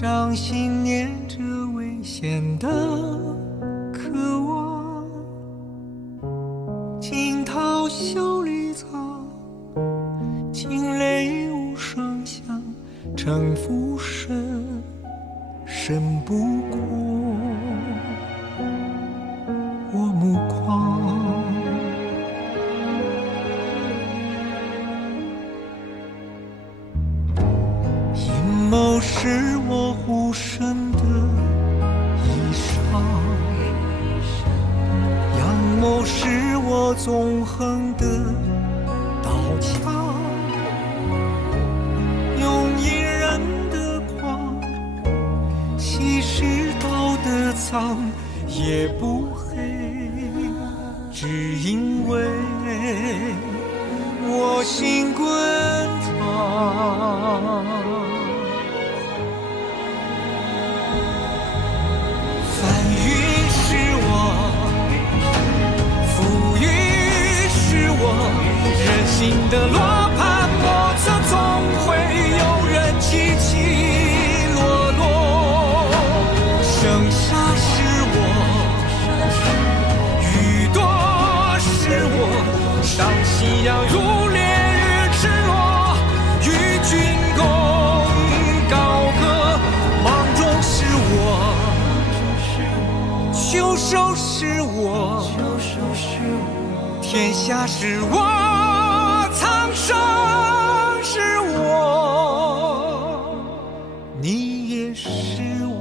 掌心念着危险的渴望，惊涛笑里藏，惊雷无声响，城府深，深不过我目光。阴谋是我护身的衣裳，阳谋是我纵横的刀枪，用隐忍的狂，稀释道德藏，也不黑，只因为我心滚烫。翻云是我，浮云是我，人心的罗盘莫测，总会有人起起落落。生杀是我，雨多是我，上夕阳如烈日赤裸，与君共高歌。芒种是我，秋收是我，天下是我，苍生是我，你也是我。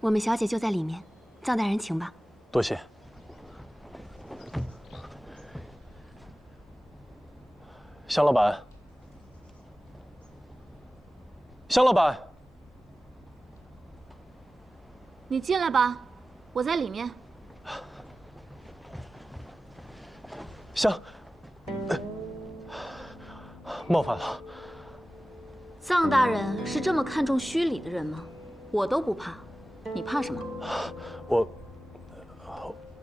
我们小姐就在里面，臧大人请吧。多谢。香老板，香老板，你进来吧，我在里面。香，冒犯了。臧大人是这么看重虚礼的人吗？我都不怕。你怕什么？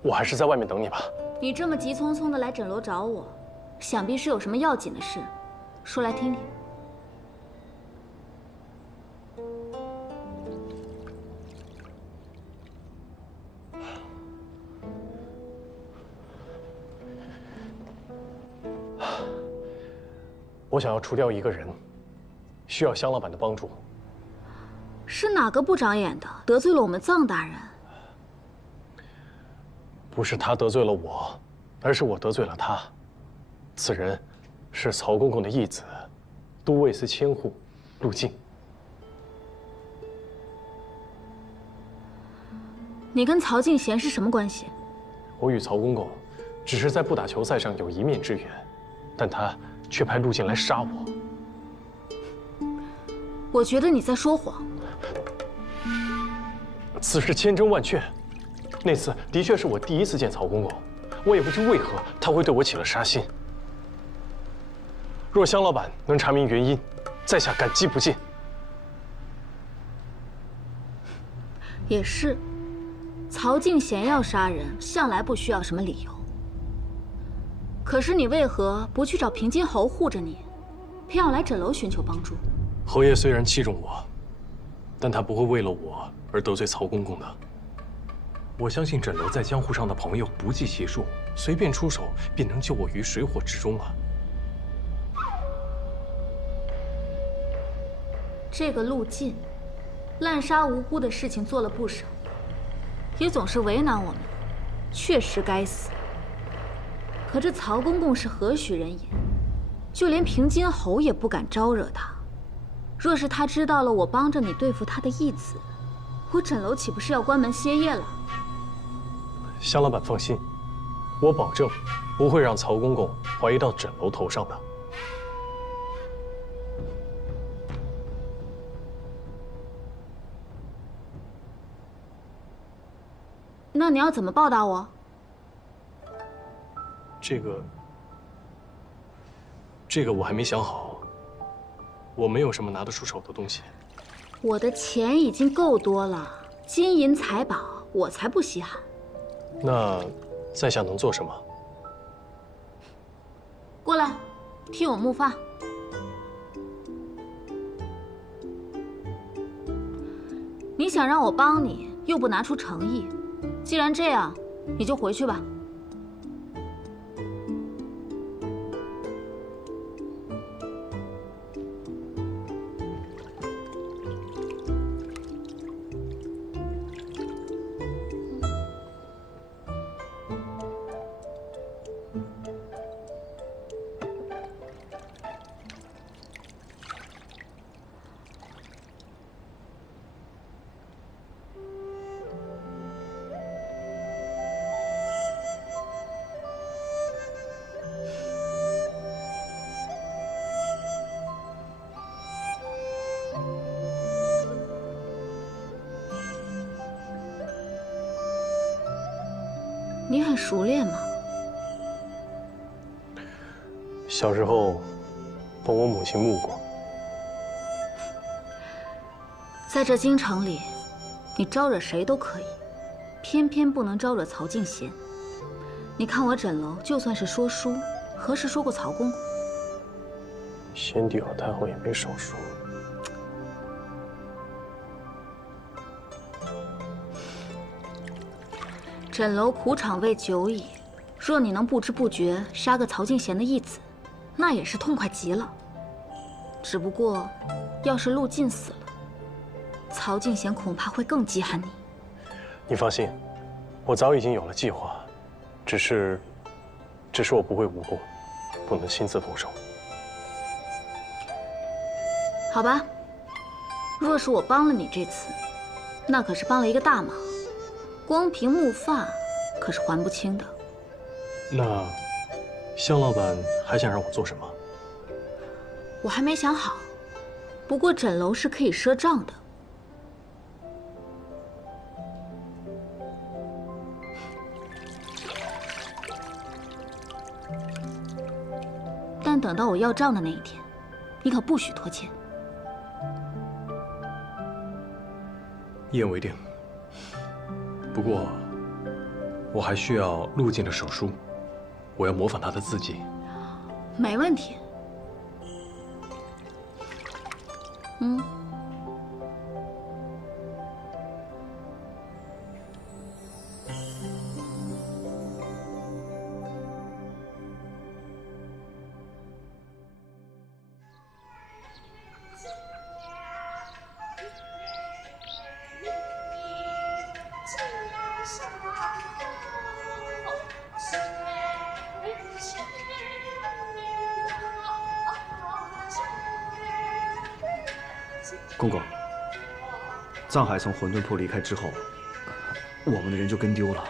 我还是在外面等你吧。你这么急匆匆的来诊楼找我，想必是有什么要紧的事，说来听听。我想要除掉一个人，需要香老板的帮助。是哪个不长眼的得罪了我们臧大人？不是他得罪了我，而是我得罪了他。此人是曹公公的义子，都尉司千户陆敬。你跟曹敬贤是什么关系？我与曹公公只是在不打球赛上有一面之缘，但他却派陆晋来杀我。我觉得你在说谎。此事千真万确，那次的确是我第一次见曹公公，我也不知为何他会对我起了杀心。若香老板能查明原因，在下感激不尽。也是，曹敬贤要杀人，向来不需要什么理由。可是你为何不去找平津侯护着你，偏要来枕楼寻求帮助？侯爷虽然器重我，但他不会为了我而得罪曹公公的。我相信枕楼在江湖上的朋友不计其数，随便出手便能救我于水火之中啊。这个陆晋，滥杀无辜的事情做了不少，也总是为难我们，确实该死。可这曹公公是何许人也？就连平津侯也不敢招惹他。若是他知道了我帮着你对付他的义子，我枕楼岂不是要关门歇业了？香老板放心，我保证不会让曹公公怀疑到枕楼头上的。那你要怎么报答我？这个我还没想好，我没有什么拿得出手的东西。我的钱已经够多了，金银财宝我才不稀罕。那在下能做什么？过来，替我木发。你想让我帮你，又不拿出诚意，既然这样，你就回去吧。你很熟练吗？小时候，帮我母亲木过。在这京城里，你招惹谁都可以，偏偏不能招惹曹敬贤。你看我枕楼，就算是说书，何时说过曹公公？先帝和太后也没少说。枕楼苦场未久矣，若你能不知不觉杀个曹敬贤的义子，那也是痛快极了。只不过，要是陆晋死了，曹敬贤恐怕会更忌惮你。你放心，我早已经有了计划，只是我不会无功，不能亲自动手。好吧，若是我帮了你这次，那可是帮了一个大忙。光凭木发，可是还不清的。那，香老板还想让我做什么？我还没想好，不过枕楼是可以赊账的。但等到我要账的那一天，你可不许拖欠。一言为定。不过，我还需要陆晋的手书，我要模仿他的字迹。没问题。公公，藏海从混沌铺离开之后，我们的人就跟丢了。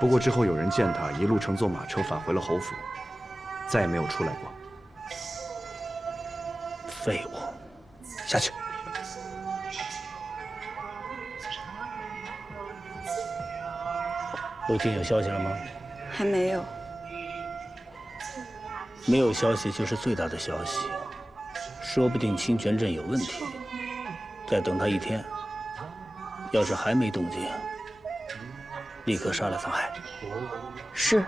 不过之后有人见他一路乘坐马车返回了侯府，再也没有出来过。废物，下去。陆金有消息了吗？还没有。没有消息就是最大的消息，说不定清泉镇有问题。再等他一天，要是还没动静，立刻杀了藏海。是。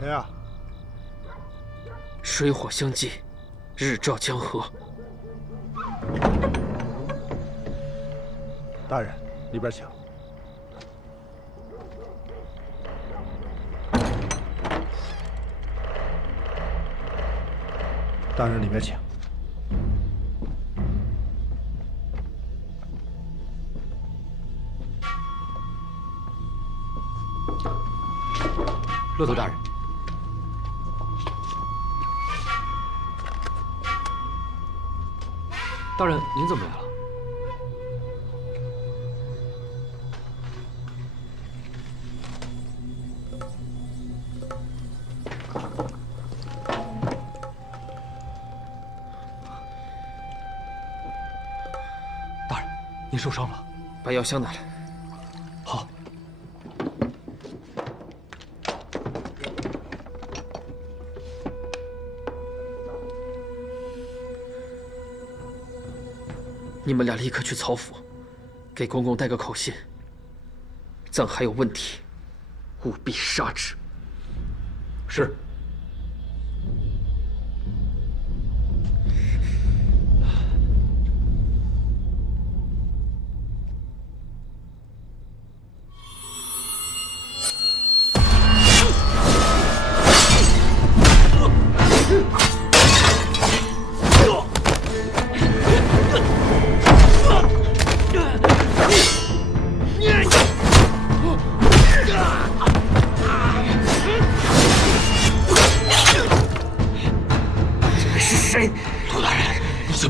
谁呀？水火相济，日照江河。大人，里边请。大人，里面请。骆驼大人，大人，您怎么来了？大人，您受伤了，把药箱拿来。好。你们俩立刻去曹府，给公公带个口信。藏海有问题，务必杀之。是。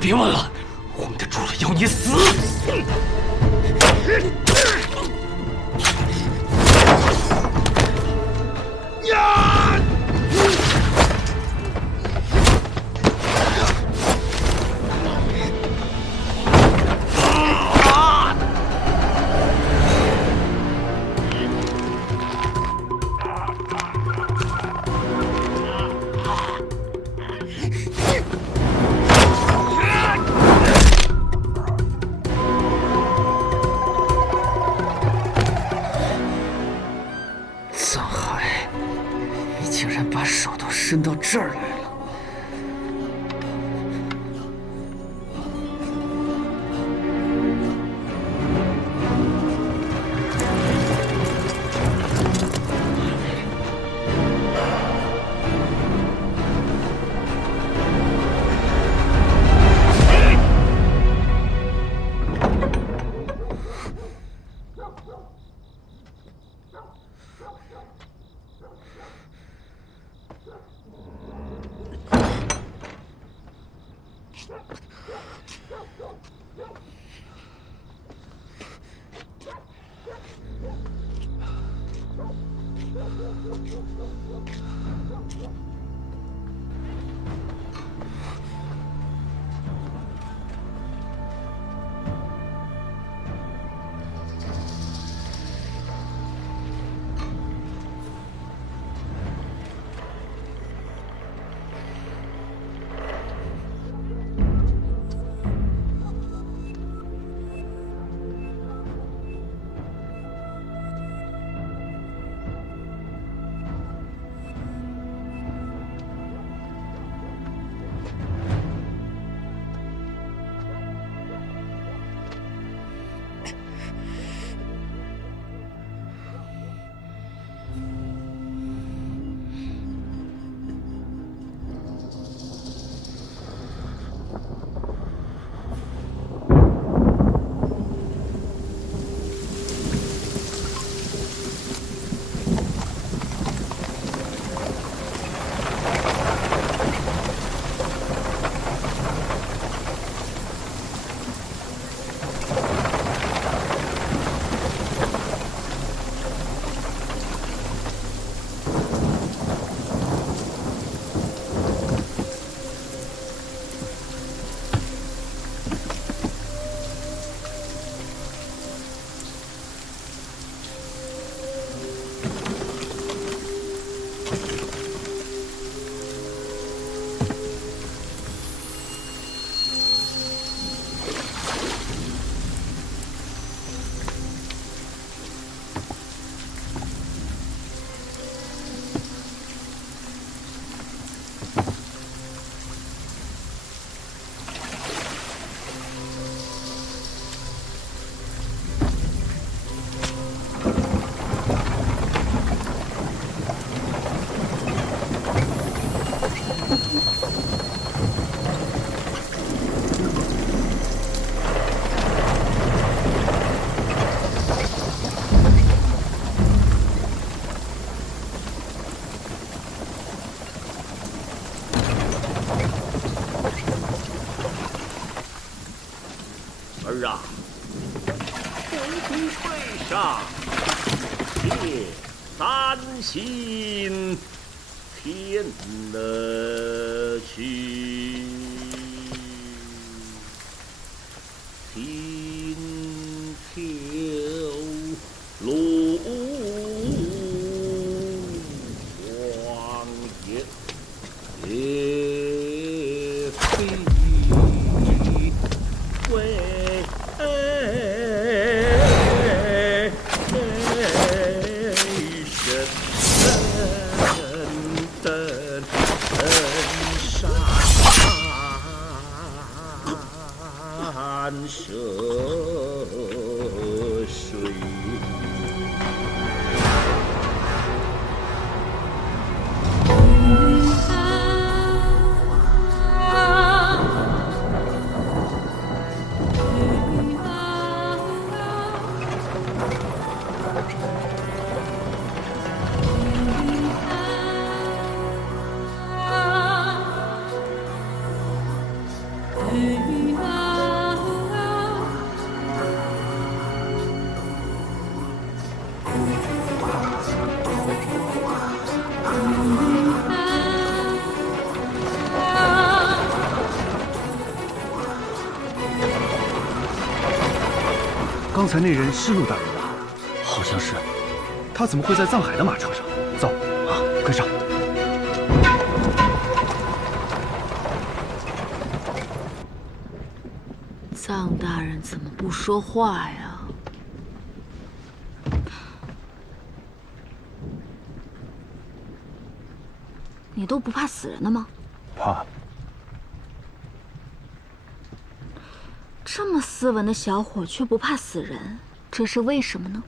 别问了，我们的主人要你死！伸到这儿来了。儿啊，回归会上，借三心天了去，听条路荒野飞为。涉水，刚才那人是陆大人吧？好像是。他怎么会在藏海的马车上？走，啊，跟上。藏大人怎么不说话呀？你都不怕死人的吗？怕。这么斯文的小伙却不怕死人，这是为什么呢？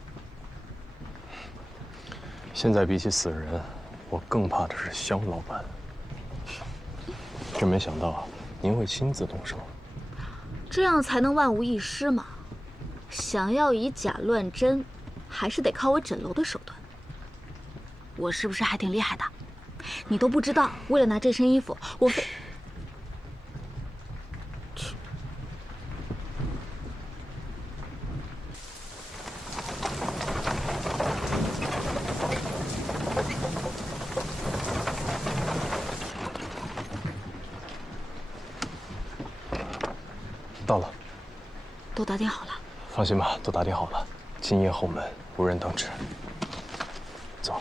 现在比起死人，我更怕的是肖老板。真没想到您会亲自动手，这样才能万无一失嘛。想要以假乱真，还是得靠我枕楼的手段。我是不是还挺厉害的？你都不知道，为了拿这身衣服，我非……到了。都打点好了。放心吧，都打点好了。今夜后门无人当值。走。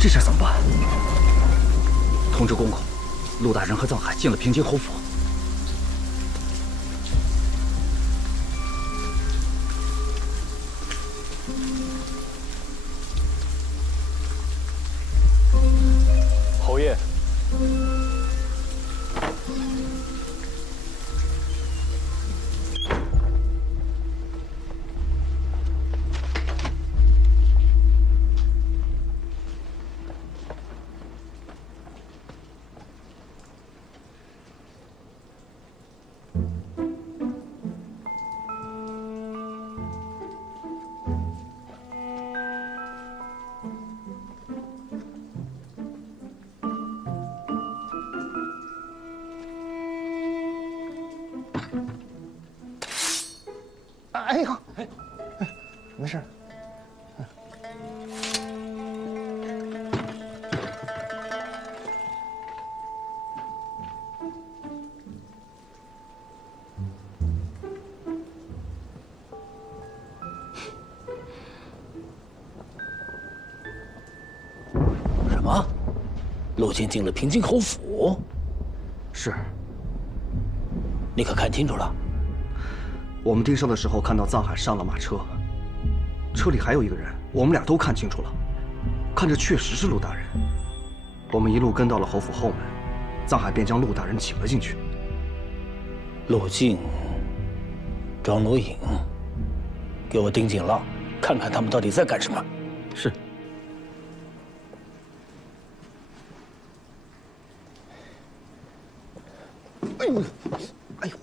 这事怎么办？通知公公，陆大人和藏海进了平津侯府。侯爷，哎呦，没事。什么？陆进进了平津侯府？是。你可看清楚了？我们盯梢的时候看到藏海上了马车，车里还有一个人，我们俩都看清楚了，看着确实是陆大人。我们一路跟到了侯府后门，藏海便将陆大人请了进去。陆进、庄奴影，给我盯紧了，看看他们到底在干什么。是。哎呦，哎呦。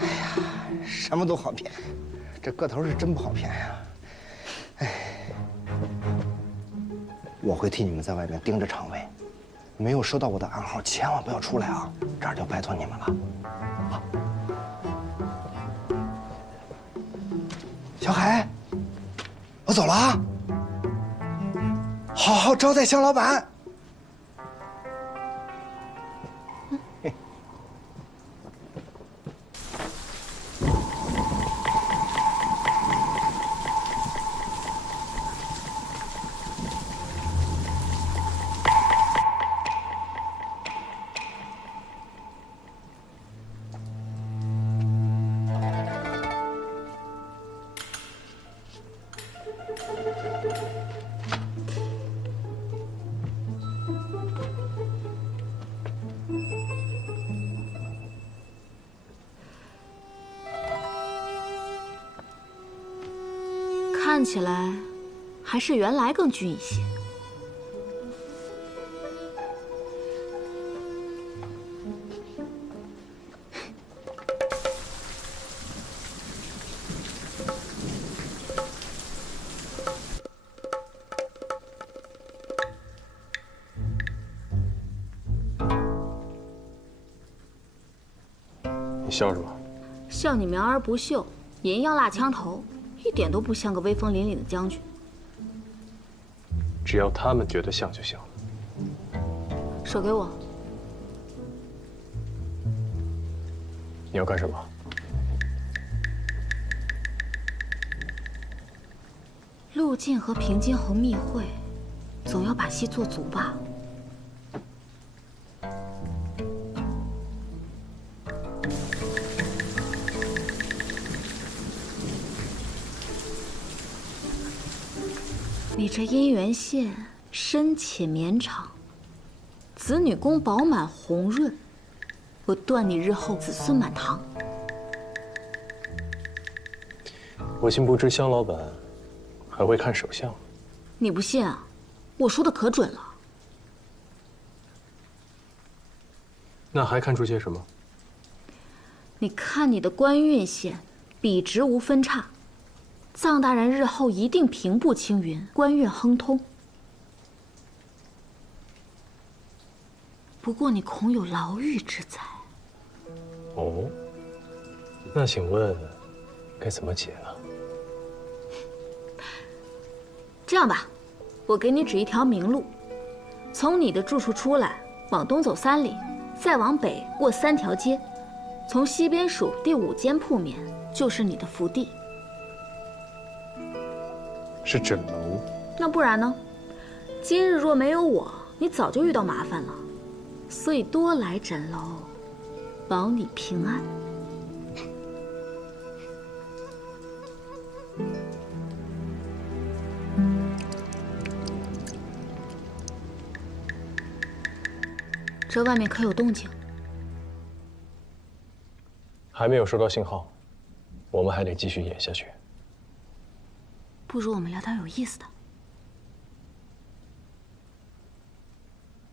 哎呀，什么都好骗，这个头是真不好骗呀！哎，我会替你们在外面盯着场卫，没有收到我的暗号，千万不要出来啊！这儿就拜托你们了。好，小海，我走了啊！好好招待肖老板。看起来还是原来更俊一些。你笑什么？笑你苗而不秀，银样蜡枪头。一点都不像个威风凛凛的将军。只要他们觉得像就行了。手给我。你要干什么？陆进和平津侯密会，总要把戏做足吧？你这姻缘线深且绵长，子女宫饱满红润，我断你日后子孙满堂。我竟不知香老板还会看手相。你不信啊？我说的可准了。那还看出些什么？你看你的官运线，笔直无分叉，臧大人日后一定平步青云，官运亨通。不过你恐有牢狱之灾。哦，那请问该怎么解呢？这样吧，我给你指一条明路，从你的住处出来，往东走3里，再往北过3条街，从西边数第5间铺面，就是你的福地。是诊楼？那不然呢？今日若没有我，你早就遇到麻烦了。所以多来诊楼，保你平安。这外面可有动静？还没有收到信号，我们还得继续演下去。不如我们聊点有意思的。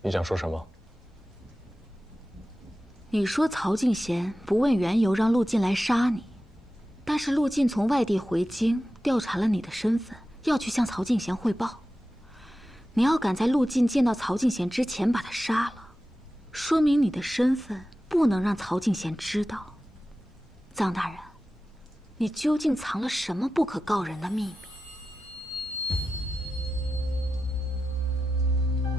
你想说什么？你说曹敬贤不问缘由让陆晋来杀你，但是陆晋从外地回京调查了你的身份，要去向曹敬贤汇报。你要赶在陆晋见到曹敬贤之前把他杀了，说明你的身份不能让曹敬贤知道。臧大人，你究竟藏了什么不可告人的秘密？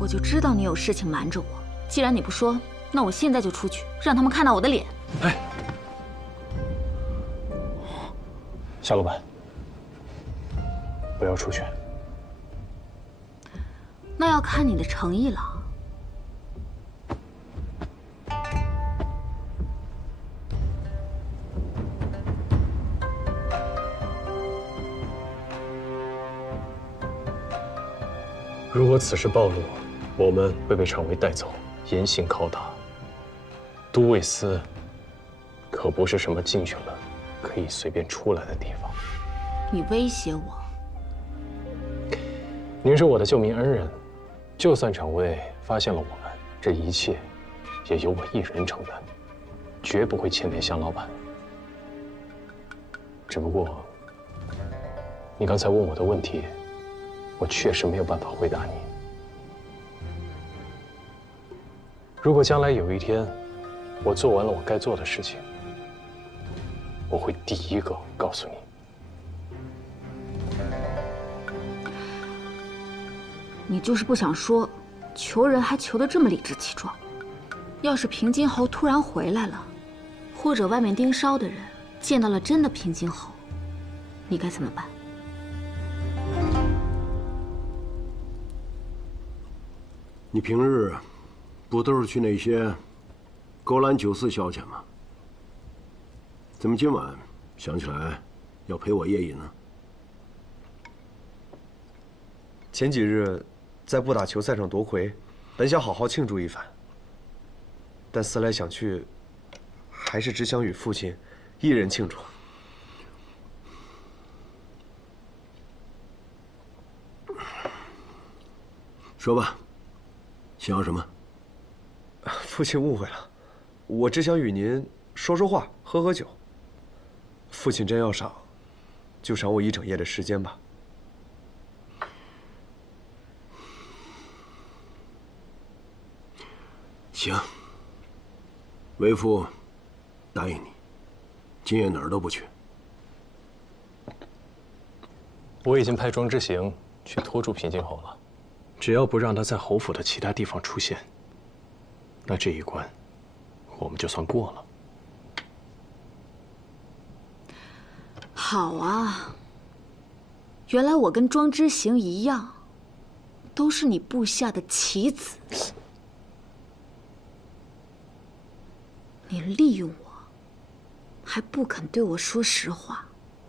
我就知道你有事情瞒着我。既然你不说，那我现在就出去，让他们看到我的脸。哎，夏老板，不要出去。那要看你的诚意了。如果此事暴露，我们会被常委带走，严刑拷打。都尉司可不是什么进去了可以随便出来的地方。你威胁我？您是我的救命恩人，就算常委发现了我们，这一切也由我一人承担，绝不会牵连向老板。只不过，你刚才问我的问题，我确实没有办法回答你。如果将来有一天，我做完了我该做的事情，我会第一个告诉你。你就是不想说，求人还求得这么理直气壮。要是平津侯突然回来了，或者外面盯梢的人见到了真的平津侯，你该怎么办？你平日不都是去那些勾栏酒肆消遣吗？怎么今晚想起来要陪我夜饮呢？前几日在不打球赛上夺魁，本想好好庆祝一番，但思来想去，还是只想与父亲一人庆祝。说吧，想要什么？父亲误会了，我只想与您说说话，喝喝酒。父亲真要赏，就赏我一整夜的时间吧。行，为父答应你，今夜哪儿都不去。我已经派庄之行去拖住平津侯了，只要不让他在侯府的其他地方出现，那这一关我们就算过了。好啊，原来我跟庄之行一样，都是你部下的棋子。你利用我，还不肯对我说实话，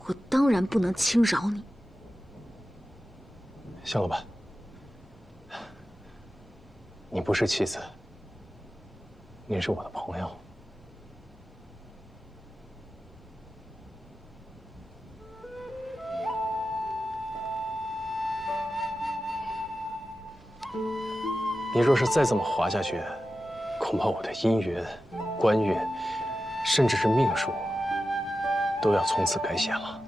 我当然不能轻饶你。向老板，你不是棋子，您是我的朋友。你若是再这么滑下去，恐怕我的姻缘、官运，甚至是命数，都要从此改写了。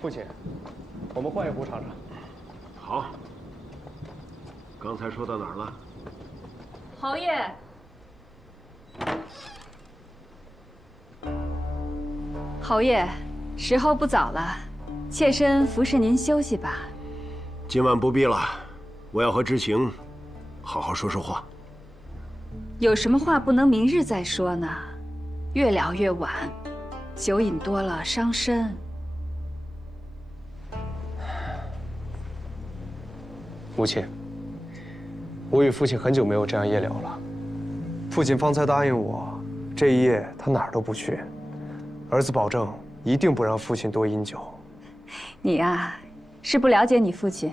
父亲，我们换一壶尝尝。好。刚才说到哪儿了？侯爷，侯爷，时候不早了，妾身服侍您休息吧。今晚不必了，我要和知行好好说说话。有什么话不能明日再说呢？越聊越晚，酒饮多了伤身。母亲，我与父亲很久没有这样夜聊了。父亲方才答应我，这一夜他哪儿都不去。儿子保证一定不让父亲多饮酒。你呀，是不了解你父亲，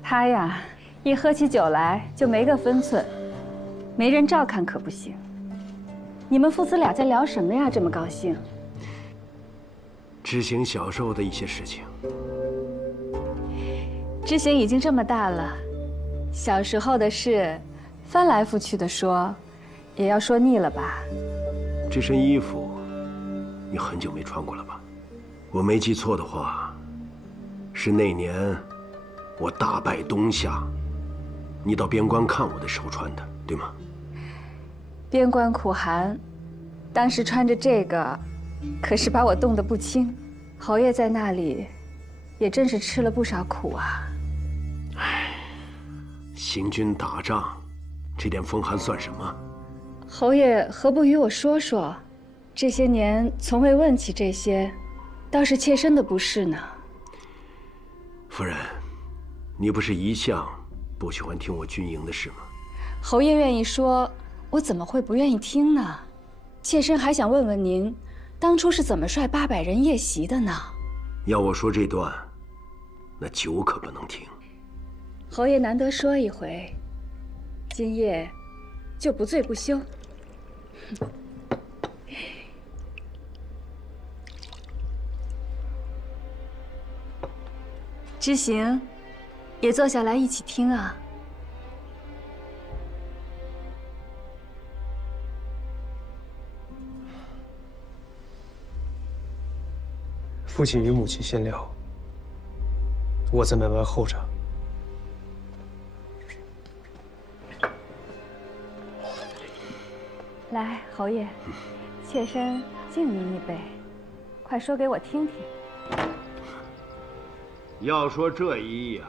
他呀，一喝起酒来就没个分寸，没人照看可不行。你们父子俩在聊什么呀？这么高兴？知行小时候的一些事情。知行已经这么大了，小时候的事，翻来覆去的说，也要说腻了吧？这身衣服，你很久没穿过了吧？我没记错的话，是那年我大败东夏，你到边关看我的时候穿的，对吗？边关苦寒，当时穿着这个，可是把我冻得不轻。侯爷在那里，也真是吃了不少苦啊。行军打仗，这点风寒算什么？侯爷何不与我说说？这些年从未问起这些，倒是妾身的不是呢。夫人，你不是一向不喜欢听我军营的事吗？侯爷愿意说，我怎么会不愿意听呢？妾身还想问问您，当初是怎么率800人夜袭的呢？要我说这段，那酒可不能停。侯爷难得说一回，今夜就不醉不休。知行，也坐下来一起听啊。父亲与母亲先聊，我在门外候着。来，侯爷，妾身敬您一杯，快说给我听听。要说这一役啊，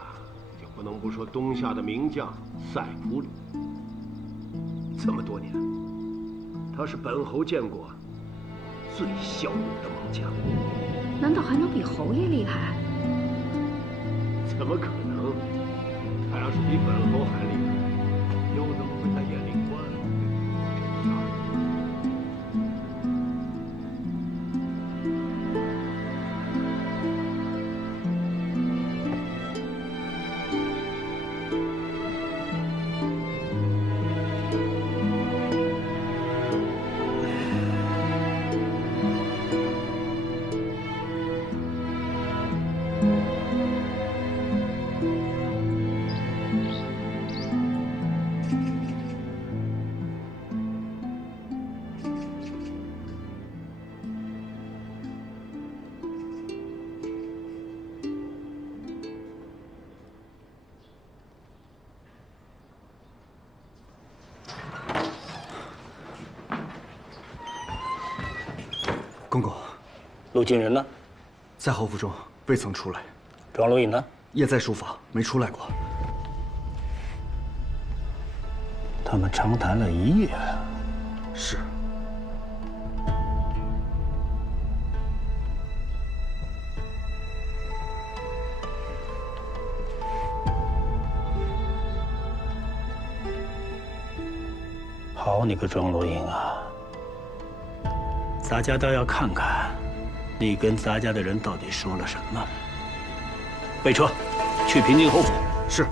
就不能不说东夏的名将赛普里。这么多年，他是本侯见过最骁勇的猛将。难道还能比侯爷厉害？怎么可能？他要是比本侯还厉害，又怎么会在雁翎关？公公，陆金人呢？在侯府中，未曾出来。庄如影呢？也在书房，没出来过。他们长谈了一夜。是。好你个庄如影啊！咱家倒要看看，你跟咱家的人到底说了什么。备车，去平津侯府。是。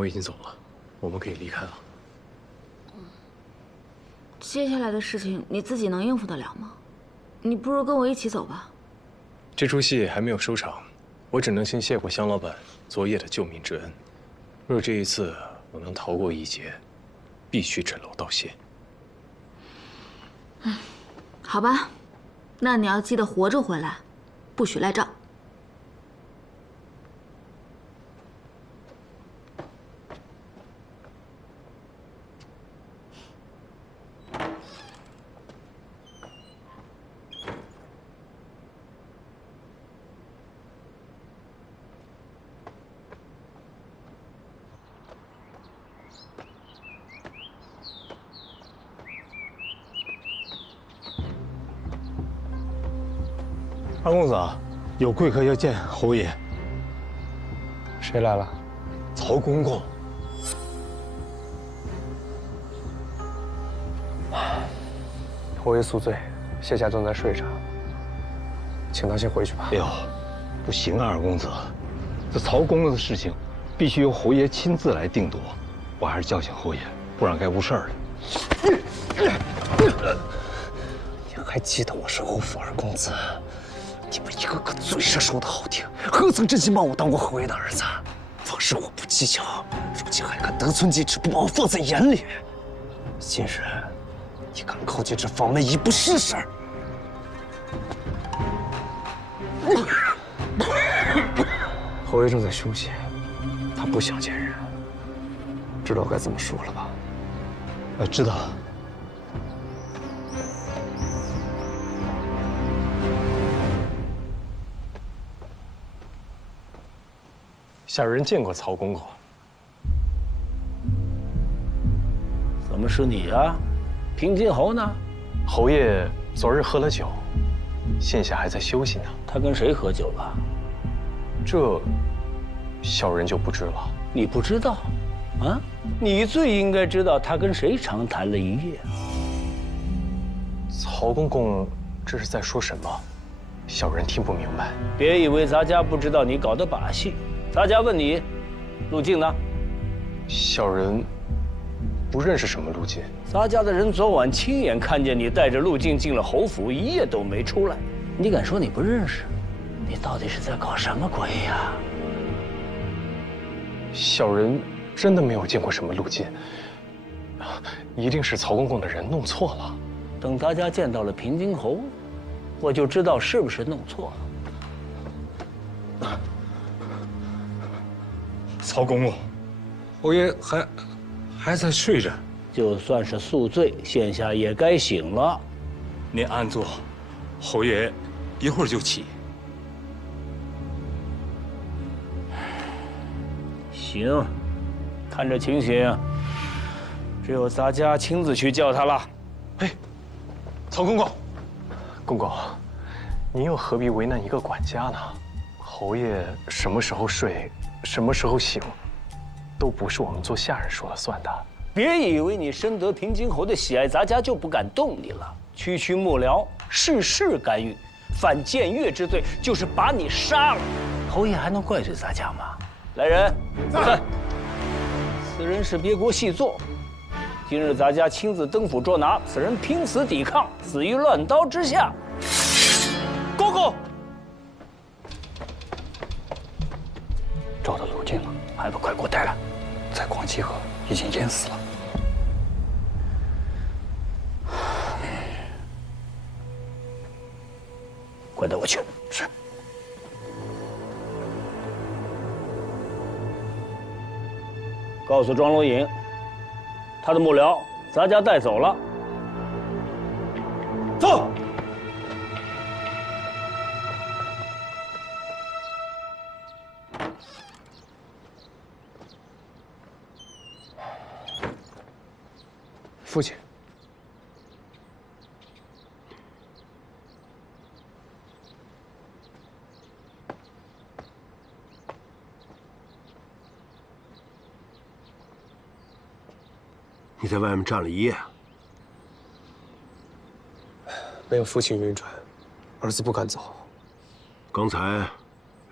我已经走了，我们可以离开了。接下来的事情你自己能应付得了吗？你不如跟我一起走吧。这出戏还没有收场，我只能先谢过香老板昨夜的救命之恩。若这一次我能逃过一劫，必须枕楼道谢。好吧，那你要记得活着回来，不许赖账。二公子，有贵客要见侯爷。谁来了？曹公公。侯爷宿醉，现下正在睡着，请他先回去吧。哎呦，不行啊，二公子，这曹公公的事情必须由侯爷亲自来定夺，我还是叫醒侯爷，不然该误事儿了。你还记得我是侯府二公子？你们一个个嘴上说的好听，何曾真心把我当过侯爷的儿子？往事我不计较，如今还敢得寸进尺，不把我放在眼里。今日你敢靠近这房门一步试试？侯爷正在休息，他不想见人，知道该怎么说了吧？知道。小人见过曹公公。怎么是你啊？平津侯呢？侯爷昨日喝了酒，现下还在休息呢。他跟谁喝酒了？这，小人就不知了。你不知道？啊？你最应该知道他跟谁长谈了一夜。曹公公这是在说什么？小人听不明白。别以为咱家不知道你搞的把戏。咱家问你，陆静呢？小人不认识什么陆静。咱家的人昨晚亲眼看见你带着陆静进了侯府，一夜都没出来。你敢说你不认识？你到底是在搞什么鬼呀？小人真的没有见过什么陆静，一定是曹公公的人弄错了。等大家见到了平津侯，我就知道是不是弄错了。曹公公，侯爷还在睡着，就算是宿醉，现下也该醒了。您安坐，侯爷一会儿就起。行，看这情形，只有咱家亲自去叫他了。哎，曹公公，公公，您又何必为难一个管家呢？侯爷什么时候睡，什么时候醒，都不是我们做下人说了算的。别以为你深得平津侯的喜爱，咱家就不敢动你了。区区幕僚，事事干预，犯僭越之罪，就是把你杀了，侯爷还能怪罪咱家吗？来人，在。此人是别国细作，今日咱家亲自登府捉拿，此人拼死抵抗，死于乱刀之下。公公，找到陆静了，还不快给我带来！在广济河已经淹死了。快带我去！是。告诉庄龙颖，他的幕僚咱家带走了。走。父亲，你在外面站了一夜，没有父亲允传，儿子不敢走。刚才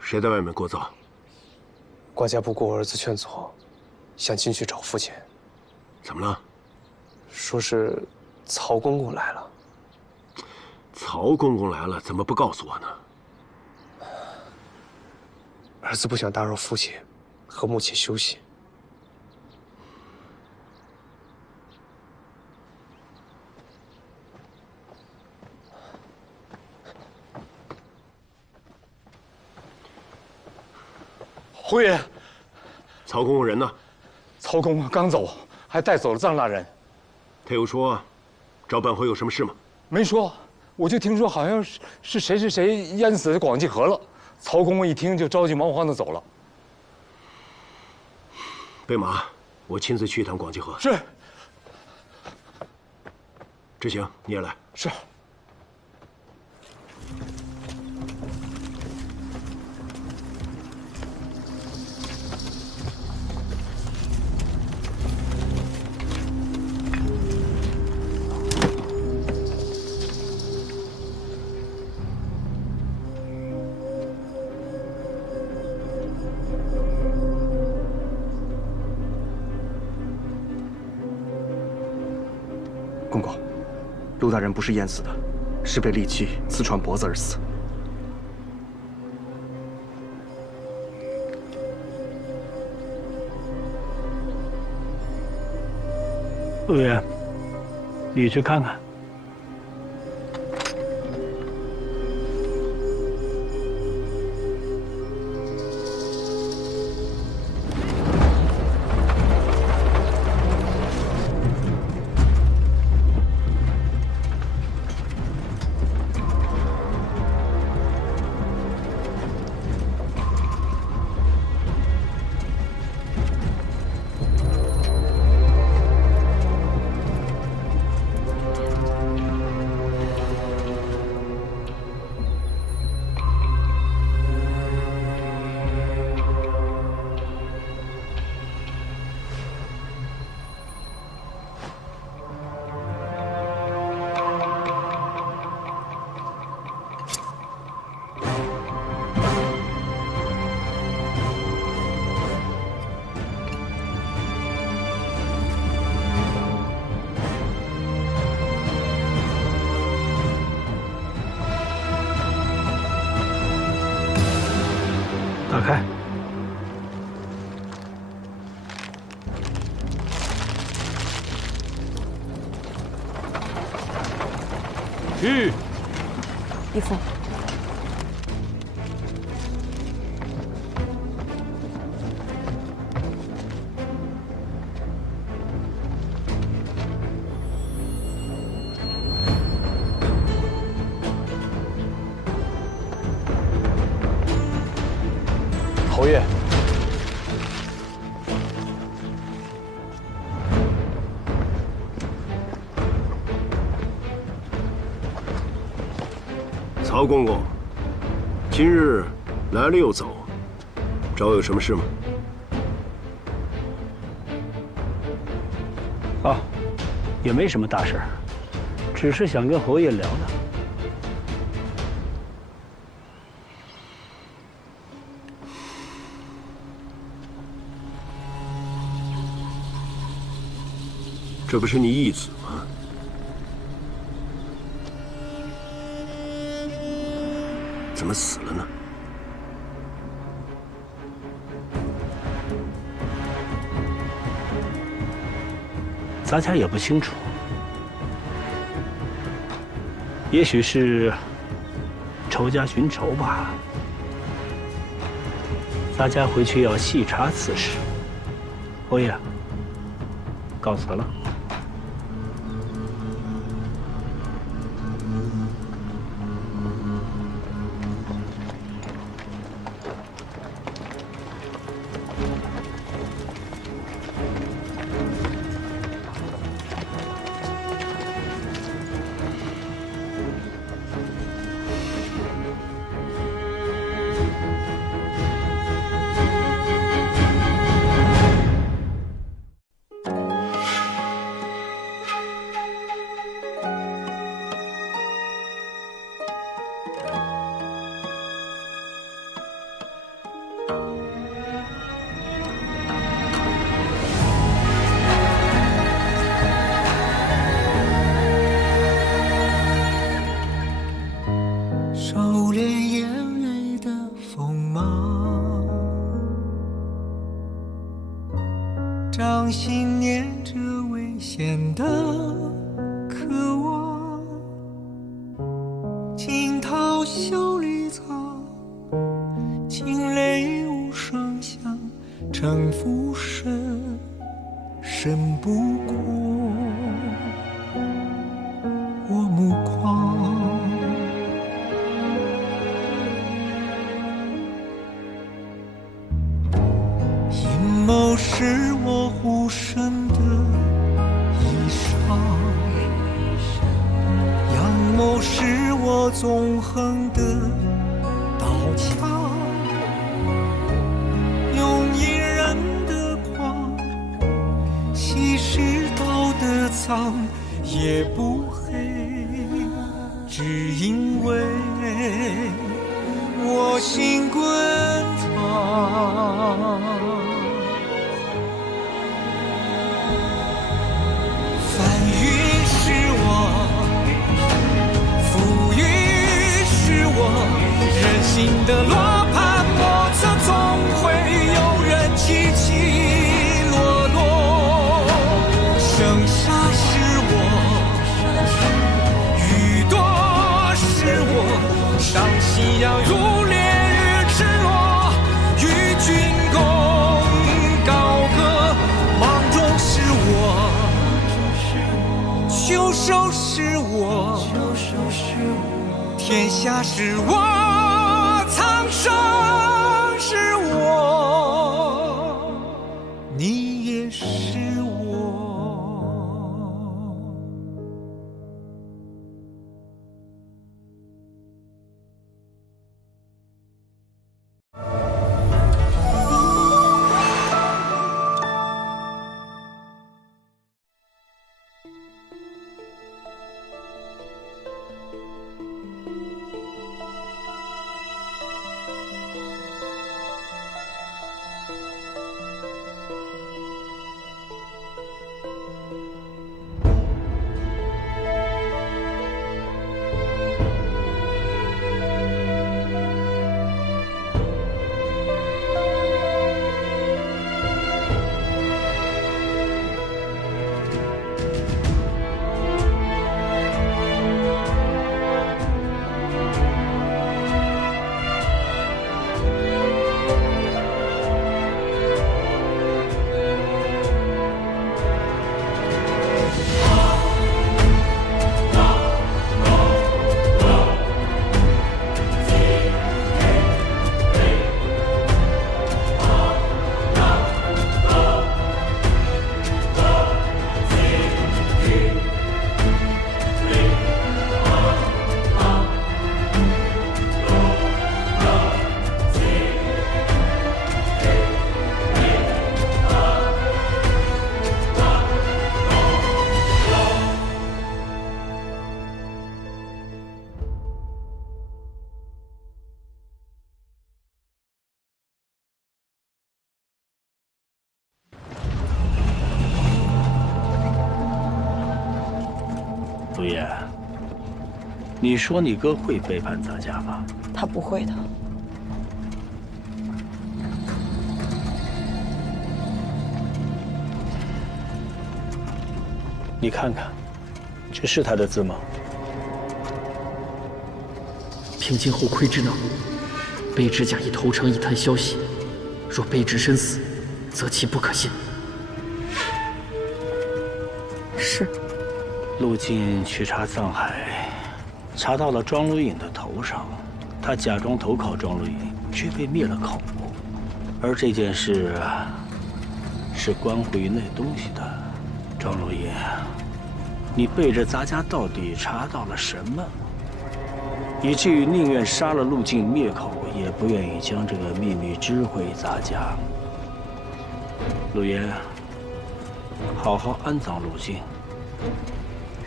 谁在外面聒噪？管家不顾儿子劝阻，想进去找父亲。怎么了？说是曹公公来了。曹公公来了，怎么不告诉我呢？儿子不想打扰父亲和母亲休息。侯爷，曹公公人呢？曹公公刚走，还带走了臧大人。他有说找本侯有什么事吗？没说，我就听说好像是谁淹死在广济河了。曹公公一听就着急忙慌的走了。备马，我亲自去一趟广济河。是。知行，你也来。是。公公，陆大人不是淹死的，是被利器刺穿脖子而死。陆爷，你去看看。打开。去。义父。侯爷，曹公公，今日来了又走，找我有什么事吗？啊，也没什么大事，只是想跟侯爷聊聊。这不是你义子吗？怎么死了呢？咱家也不清楚，也许是仇家寻仇吧。咱家回去要细查此事。侯爷，告辞了。显得渴望，惊涛小绿草，惊雷无声响，城府深，深不过我目光。阴谋是我护身的衣裳，阳谋是我纵横的刀枪，用隐忍的狂，稀释道德藏，也不黑，只因为我心滚烫。人心的罗盘莫测，总会有人起起落落。生杀是我，雨多是我。当夕阳如烈日赤裸，与君共高歌。芒种是我，秋收是我，天下是我。生是我，你也是我。陆叶，你说你哥会背叛咱家吗？他不会的。你看看，这是他的字吗？平津侯窥之脑，卑职假意投诚一探消息，若卑职身死，则其不可信。是。陆晋去查藏海，查到了庄如影的头上，他假装投靠庄如影，却被灭了口。而这件事是关乎于那东西的。庄如影，你背着咱家到底查到了什么？以至于宁愿杀了陆晋灭口，也不愿意将这个秘密知会咱家。陆爷，好好安葬陆晋。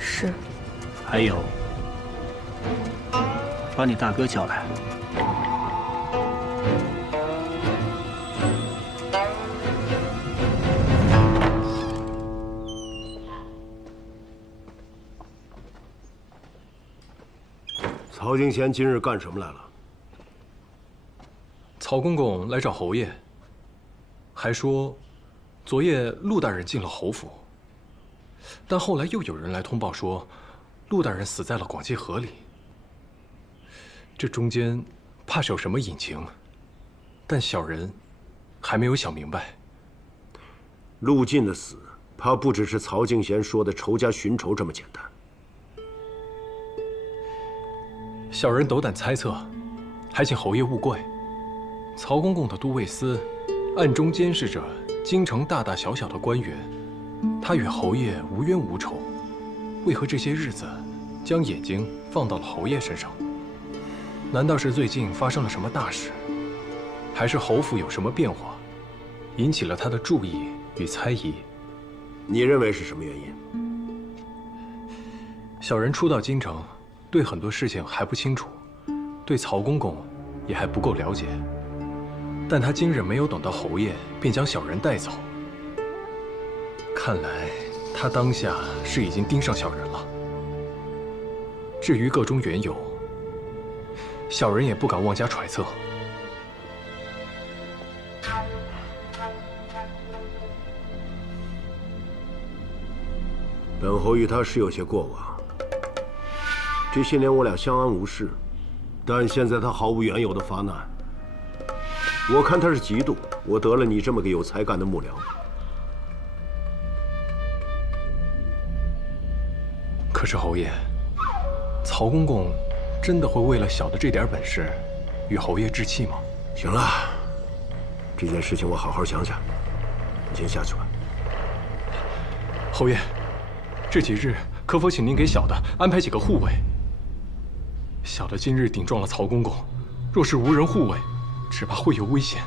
是。还有，把你大哥叫来。曹京贤今日干什么来了？曹公公来找侯爷，还说昨夜陆大人进了侯府。但后来又有人来通报说，陆大人死在了广济河里。这中间怕是有什么隐情，但小人还没有想明白。陆晋的死，怕不只是曹敬贤说的仇家寻仇这么简单。小人斗胆猜测，还请侯爷勿怪。曹公公的都尉司暗中监视着京城大大小小的官员，他与侯爷无冤无仇，为何这些日子将眼睛放到了侯爷身上？难道是最近发生了什么大事，还是侯府有什么变化，引起了他的注意与猜疑？你认为是什么原因？小人初到京城，对很多事情还不清楚，对曹公公也还不够了解。但他今日没有等到侯爷，便将小人带走。看来他当下是已经盯上小人了。至于个中缘由，小人也不敢妄加揣测。本侯与他是有些过往，这些年我俩相安无事，但现在他毫无缘由的发难，我看他是嫉妒我得了你这么个有才干的幕僚。可是侯爷，曹公公真的会为了小的这点本事与侯爷置气吗？行了，这件事情我好好想想，你先下去吧。侯爷，这几日可否请您给小的安排几个护卫？小的今日顶撞了曹公公，若是无人护卫，只怕会有危险。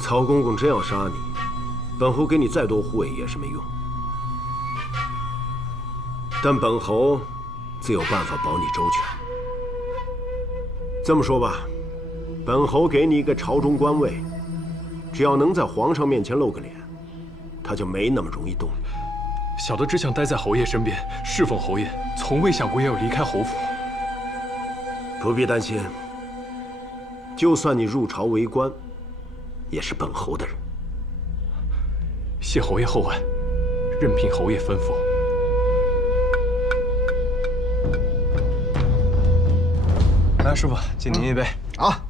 曹公公真要杀你，本侯给你再多护卫也是没用。但本侯自有办法保你周全。这么说吧，本侯给你一个朝中官位，只要能在皇上面前露个脸，他就没那么容易动你。小的只想待在侯爷身边，侍奉侯爷，从未想过要离开侯府。不必担心，就算你入朝为官，也是本侯的人。谢侯爷厚爱，任凭侯爷吩咐。来，师傅，敬您一杯。啊！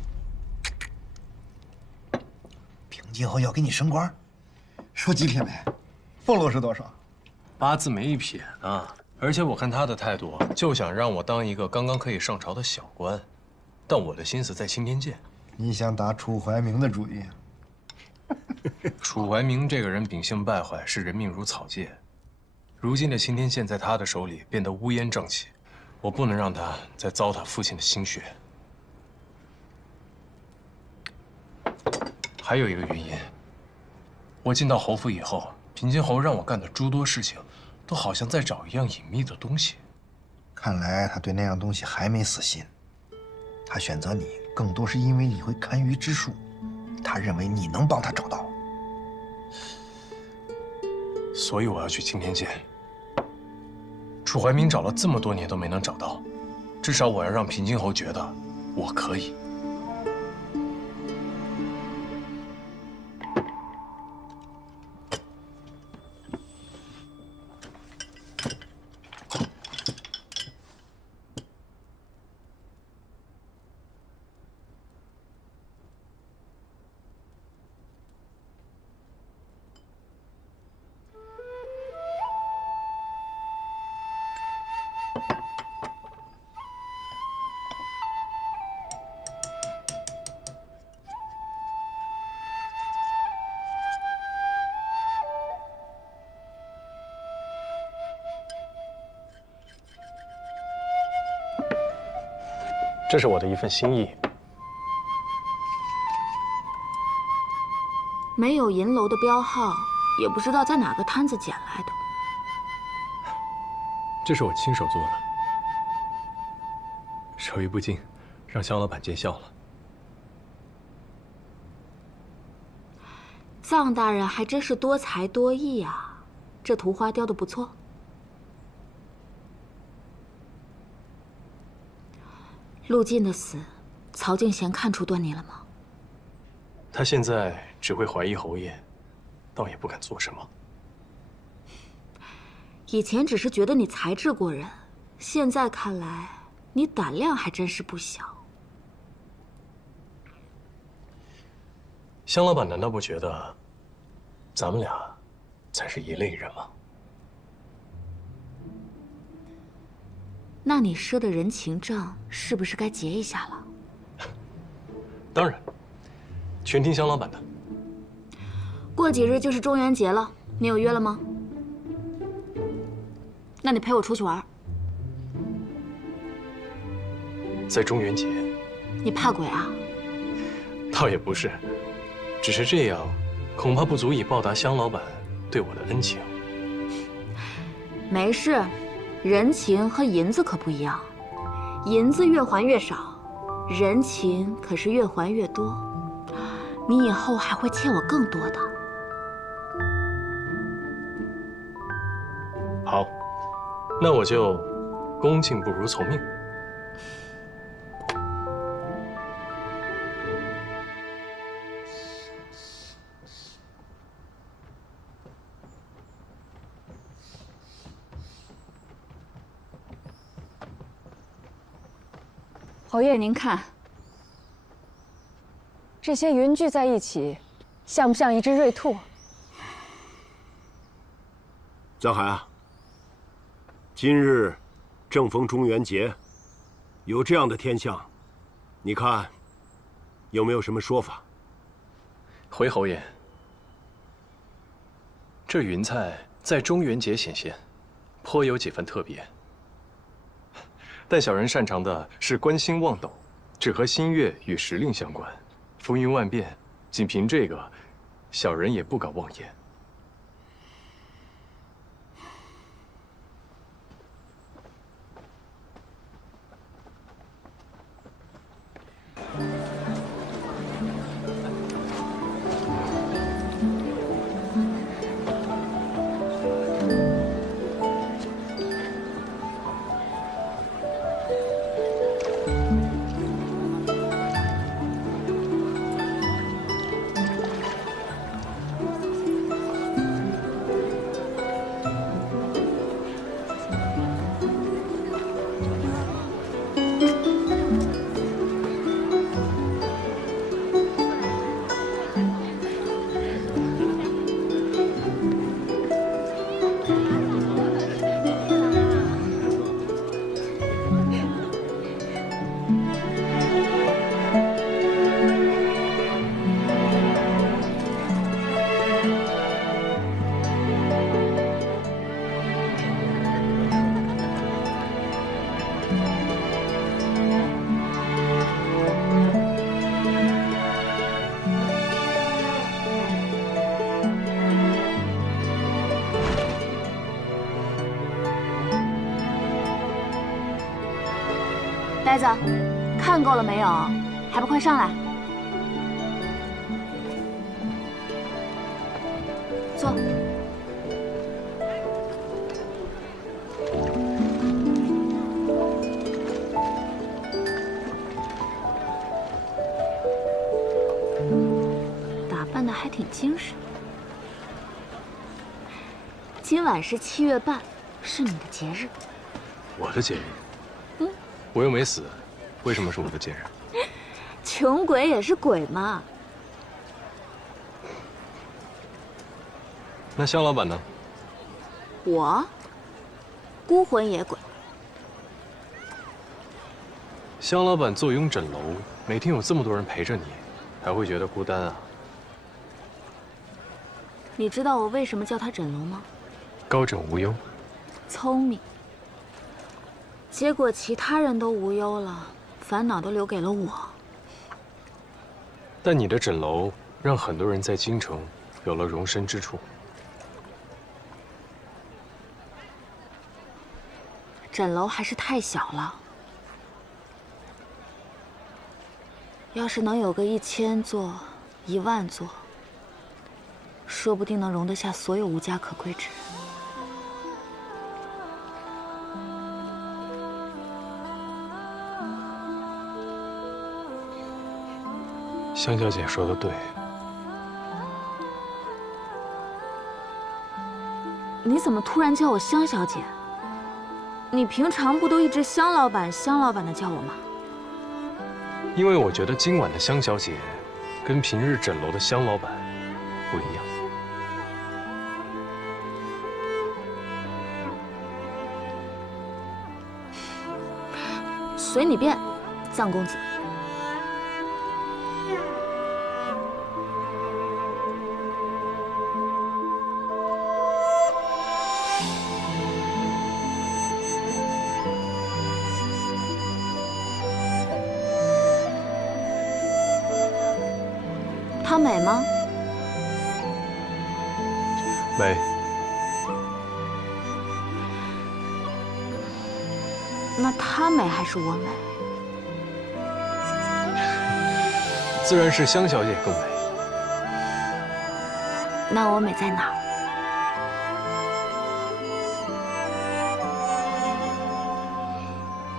平津侯要给你升官，说极品没？俸禄是多少？8字没一撇呢。而且我看他的态度，就想让我当一个刚刚可以上朝的小官，但我的心思在青天剑。你想打楚怀明的主意？楚怀明这个人秉性败坏，视人命如草芥。如今的青天剑在他的手里变得乌烟瘴气，我不能让他再糟蹋父亲的心血。还有一个原因，我进到侯府以后，平津侯让我干的诸多事情，都好像在找一样隐秘的东西。看来他对那样东西还没死心。他选择你，更多是因为你会堪舆之术，他认为你能帮他找到。所以我要去青天剑。楚怀明找了这么多年都没能找到，至少我要让平津侯觉得我可以。这是我的一份心意。没有银楼的标号，也不知道在哪个摊子捡来的。这是我亲手做的，手艺不精，让肖老板见笑了。臧大人还真是多才多艺啊，这图花雕得不错。陆晋的死，曹敬贤看出端倪了吗？他现在只会怀疑侯爷，倒也不敢做什么。以前只是觉得你才智过人，现在看来，你胆量还真是不小。香老板难道不觉得，咱们俩才是一类人吗？那你赊的人情账是不是该结一下了？当然，全听香老板的。过几日就是中元节了，你有约了吗？那你陪我出去玩。在中元节？你怕鬼啊？倒也不是，只是这样，恐怕不足以报答香老板对我的恩情。没事，人情和银子可不一样，银子越还越少，人情可是越还越多。你以后还会欠我更多的。好，那我就恭敬不如从命。侯爷，您看，这些云聚在一起，像不像一只瑞兔？藏海啊，今日正逢中元节，有这样的天象，你看有没有什么说法？回侯爷，这云彩在中元节显现，颇有几分特别。但小人擅长的是观星望斗，只和新月与时令相关，风云万变，仅凭这个，小人也不敢妄言。呆子，看够了没有？还不快上来！坐。打扮的还挺精神。今晚是7月半，是你的节日。我的节日？我又没死，为什么是我的节日？穷鬼也是鬼嘛。那香老板呢？我，孤魂野鬼。香老板坐拥枕楼，每天有这么多人陪着你，还会觉得孤单啊？你知道我为什么叫它枕楼吗？高枕无忧。聪明。结果其他人都无忧了，烦恼都留给了我。但你的枕楼让很多人在京城有了容身之处。枕楼还是太小了，要是能有个1000座、10000座，说不定能容得下所有无家可归之人。香小姐说的对。你怎怎么突然叫我香小姐？你平常不都一直香老板、香老板的叫我吗？因为我觉得今晚的香小姐，跟平日诊楼的香老板不一样。随你便，臧公子。她美吗？美。那她美还是我美？自然是香小姐更美。那我美在哪儿？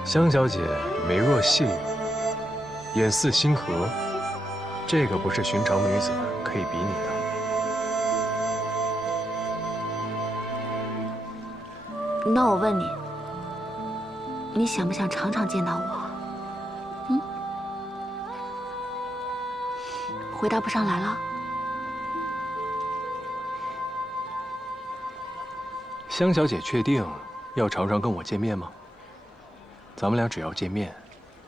香小姐眉若细雨，眼似星河，这个不是寻常女子可以比拟的。那我问你，你想不想常常见到我？嗯？回答不上来了。香小姐确定要常常跟我见面吗？咱们俩只要见面，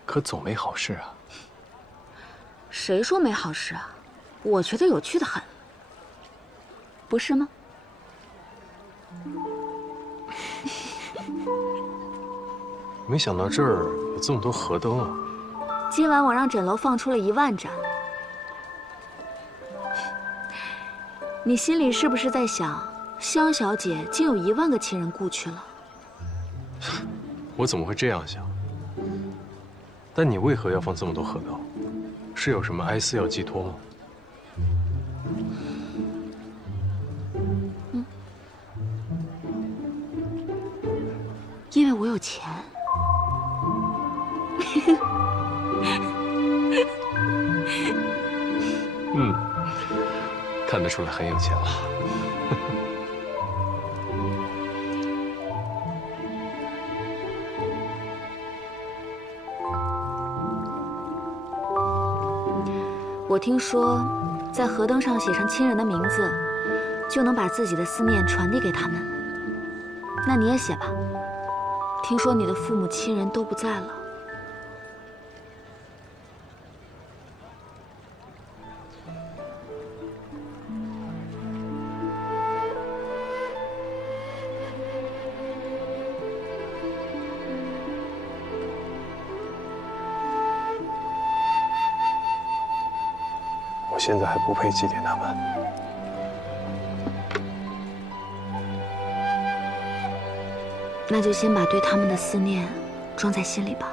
可总没好事啊。谁说没好事啊？我觉得有趣的很，不是吗？没想到这儿有这么多河灯啊！今晚我让诊楼放出了1万盏，你心里是不是在想，香小姐竟有1万个情人故去了？我怎么会这样想？但你为何要放这么多河灯？是有什么哀思要寄托吗？因为我有钱。看得出来很有钱了。我听说，在河灯上写上亲人的名字，就能把自己的思念传递给他们。那你也写吧。听说你的父母亲人都不在了。我现在还不配祭奠他们。那就先把对他们的思念装在心里吧。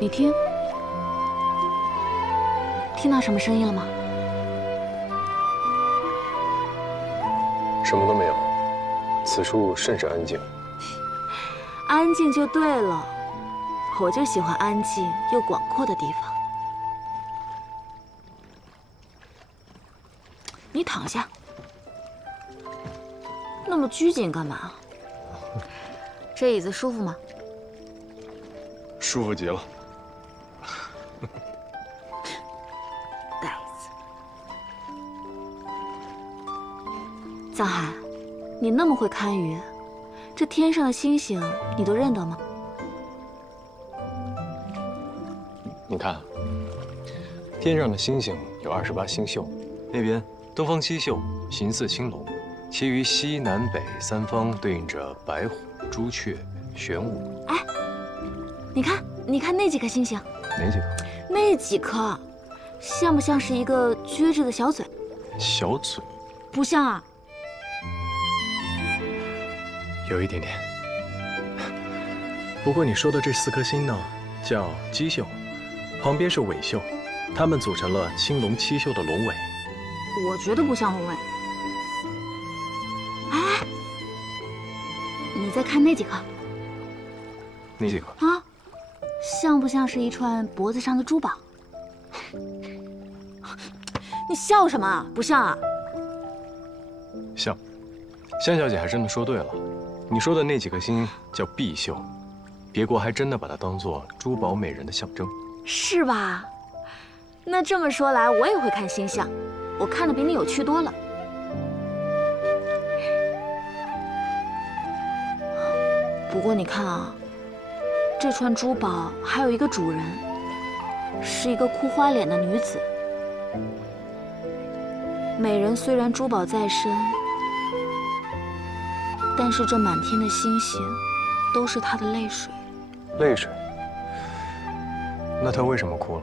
你听，听到什么声音了吗？什么都没有，此处甚是安静。安静就对了，我就喜欢安静又广阔的地方。你躺下，那么拘谨干嘛？这椅子舒服吗？舒服极了。藏海，你那么会堪舆，这天上的星星你都认得吗？你看，天上的星星有28星宿，那边东方七宿形似青龙，其余西南北三方对应着白虎、朱雀、玄武。哎，你看那几颗星星，哪几个？那几颗，像不像是一个撅着的小嘴？小嘴？不像啊。有一点点。不过你说的这4颗星呢，叫奇宿，旁边是尾宿，它们组成了青龙7宿的龙尾。我觉得不像龙尾。哎，你再看那几颗？哪几颗？啊，像不像是一串脖子上的珠宝？你笑什么？不像啊？像。香小姐还真的说对了，你说的那几颗星叫碧宿，别国还真的把它当做珠宝美人的象征，是吧？那这么说来，我也会看星象，我看的比你有趣多了。不过你看啊，这串珠宝还有一个主人，是一个哭花脸的女子。美人虽然珠宝在身，但是这满天的星星都是她的泪水。泪水？那她为什么哭了？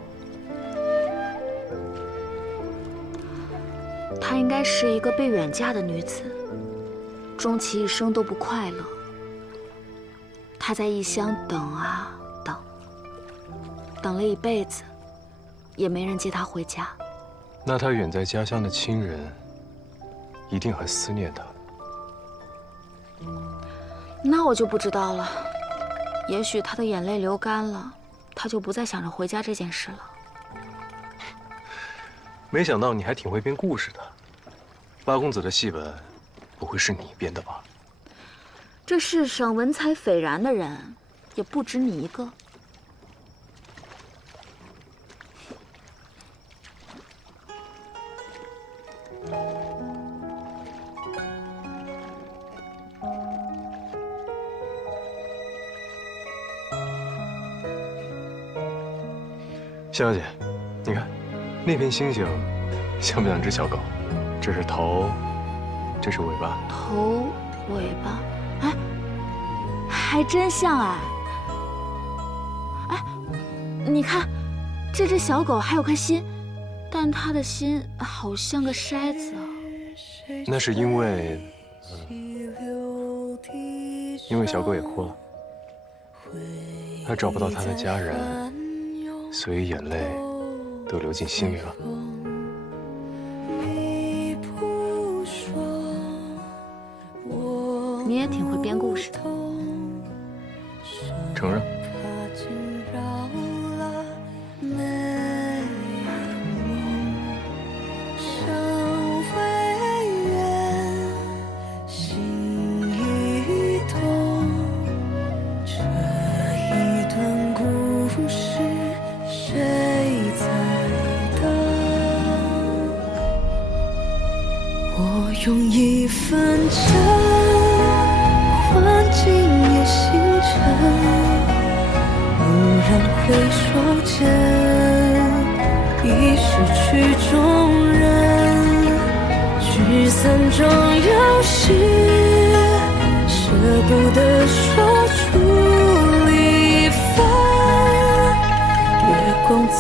她应该是一个被远嫁的女子，终其一生都不快乐。她在异乡等啊等，等了一辈子，也没人接她回家。那她远在家乡的亲人，一定很思念她。那我就不知道了，也许她的眼泪流干了，她就不再想着回家这件事了。没想到你还挺会编故事的，八公子的戏本，不会是你编的吧？这世上文采斐然的人，也不止你一个。夏小姐，你看，那片星星，像不像只小狗？这是头，这是尾巴。头、尾巴，哎，还真像哎！哎，你看，这只小狗还有颗心，但它的心好像个筛子啊。那是因为，因为小狗也哭了，它找不到它的家人。所以眼泪都流进心里了。你也挺会编故事的。承认。用一份真换今夜星辰，蓦然回首间，已失去众人。聚散终有时，舍不得说出离分。月光赐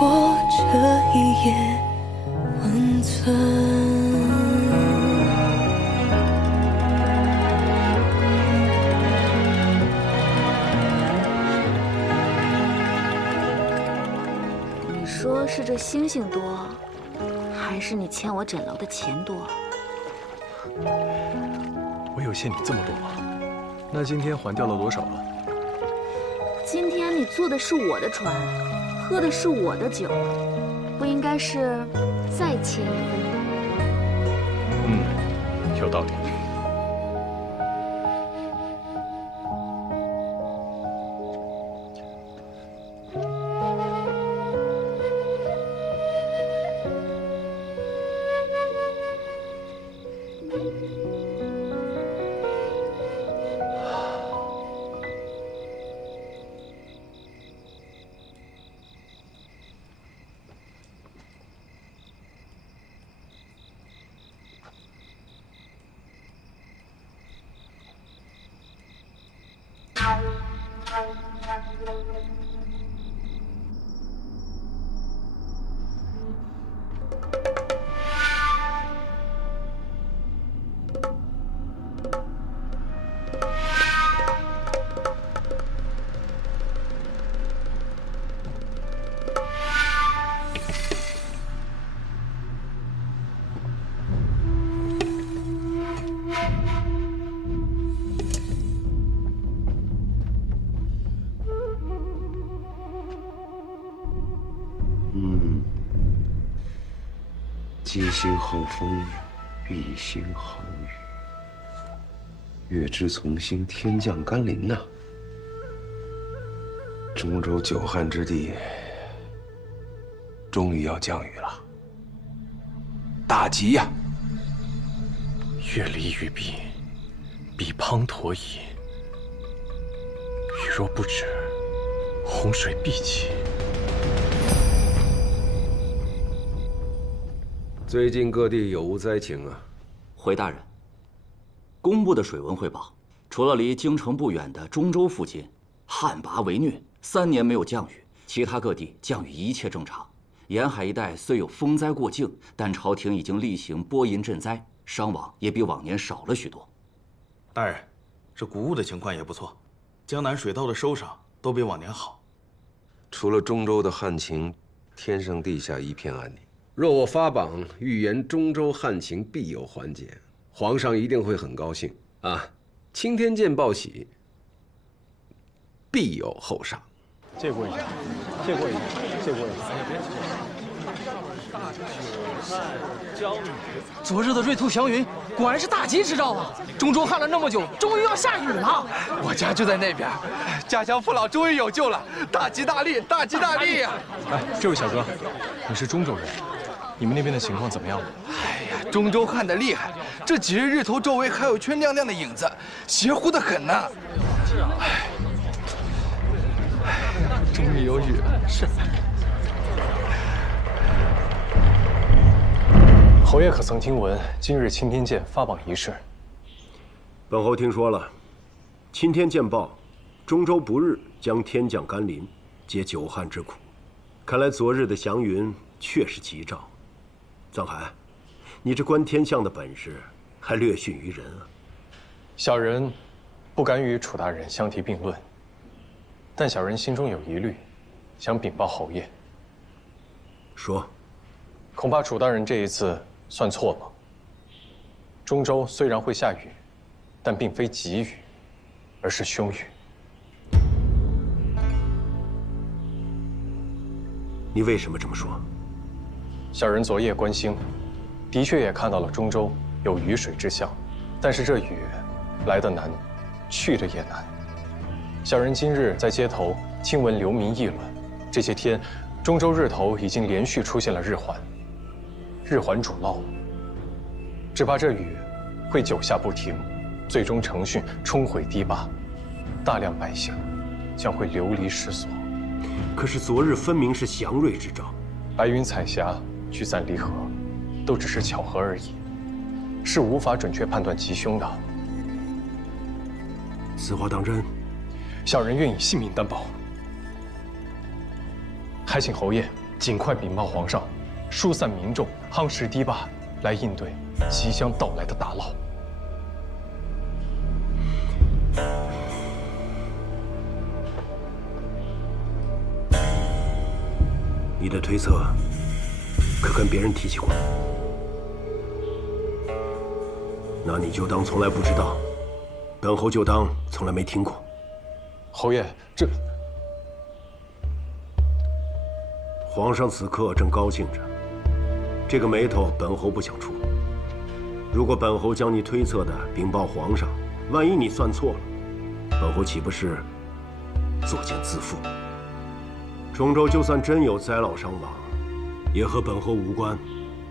我这一夜温存。说是这星星多，还是你欠我枕楼的钱多？我有欠你这么多吗？那今天还掉了多少了？今天你坐的是我的船，喝的是我的酒，不应该是再欠一分？有道理。鸡心浩风，碧心浩雨。月之从心，天降甘霖呐！中州久旱之地，终于要降雨了，大吉呀！月离雨毕，彼滂沱矣。雨若不止，洪水必起。最近各地有无灾情啊？回大人，工部的水文汇报，除了离京城不远的中州附近旱魃为虐，3年没有降雨，其他各地降雨一切正常。沿海一带虽有风灾过境，但朝廷已经例行拨银赈灾，伤亡也比往年少了许多。大人，这谷物的情况也不错，江南水稻的收赏都比往年好。除了中州的旱情，天上地下一片安宁。若我发榜预言中州旱情必有缓解，皇上一定会很高兴啊！青天见报喜，必有后赏。借过一下，借过一下，借过一下。昨日的瑞兔祥云果然是大吉之兆啊！中州旱了那么久，终于要下雨了。我家就在那边，家乡父老终于有救了，大吉大利，大吉大利呀！哎，这位小哥，你是中州人，你们那边的情况怎么样？哎呀，中州旱得厉害，这几日日头周围还有一圈亮亮的影子，邪乎的很呢。是啊，终于有雨了。是。侯爷可曾听闻今日钦天监发榜一事？本侯听说了，钦天监报，中州不日将天降甘霖，解久旱之苦。看来昨日的祥云确是吉兆。藏海，你这观天象的本事还略逊于人啊。小人不敢与楚大人相提并论，但小人心中有疑虑，想禀报侯爷。说。恐怕楚大人这一次算错了。中州虽然会下雨，但并非急雨，而是凶雨。你为什么这么说？小人昨夜观星，的确也看到了中州有雨水之象，但是这雨来得难，去得也难。小人今日在街头听闻流民议论，这些天中州日头已经连续出现了日环，日环主涝，只怕这雨会久下不停，最终成汛冲毁堤坝，大量百姓将会流离失所。可是昨日分明是祥瑞之兆，白云彩霞，聚散离合，都只是巧合而已，是无法准确判断吉凶的。此话当真？小人愿以性命担保。还请侯爷尽快禀报皇上，疏散民众，夯实堤坝，来应对即将到来的大涝。你的推测可跟别人提起过？那你就当从来不知道，本侯就当从来没听过。侯爷，这皇上此刻正高兴着，这个眉头本侯不想触。如果本侯将你推测的禀报皇上，万一你算错了，本侯岂不是作茧自缚？中州就算真有灾涝伤亡，也和本侯无关。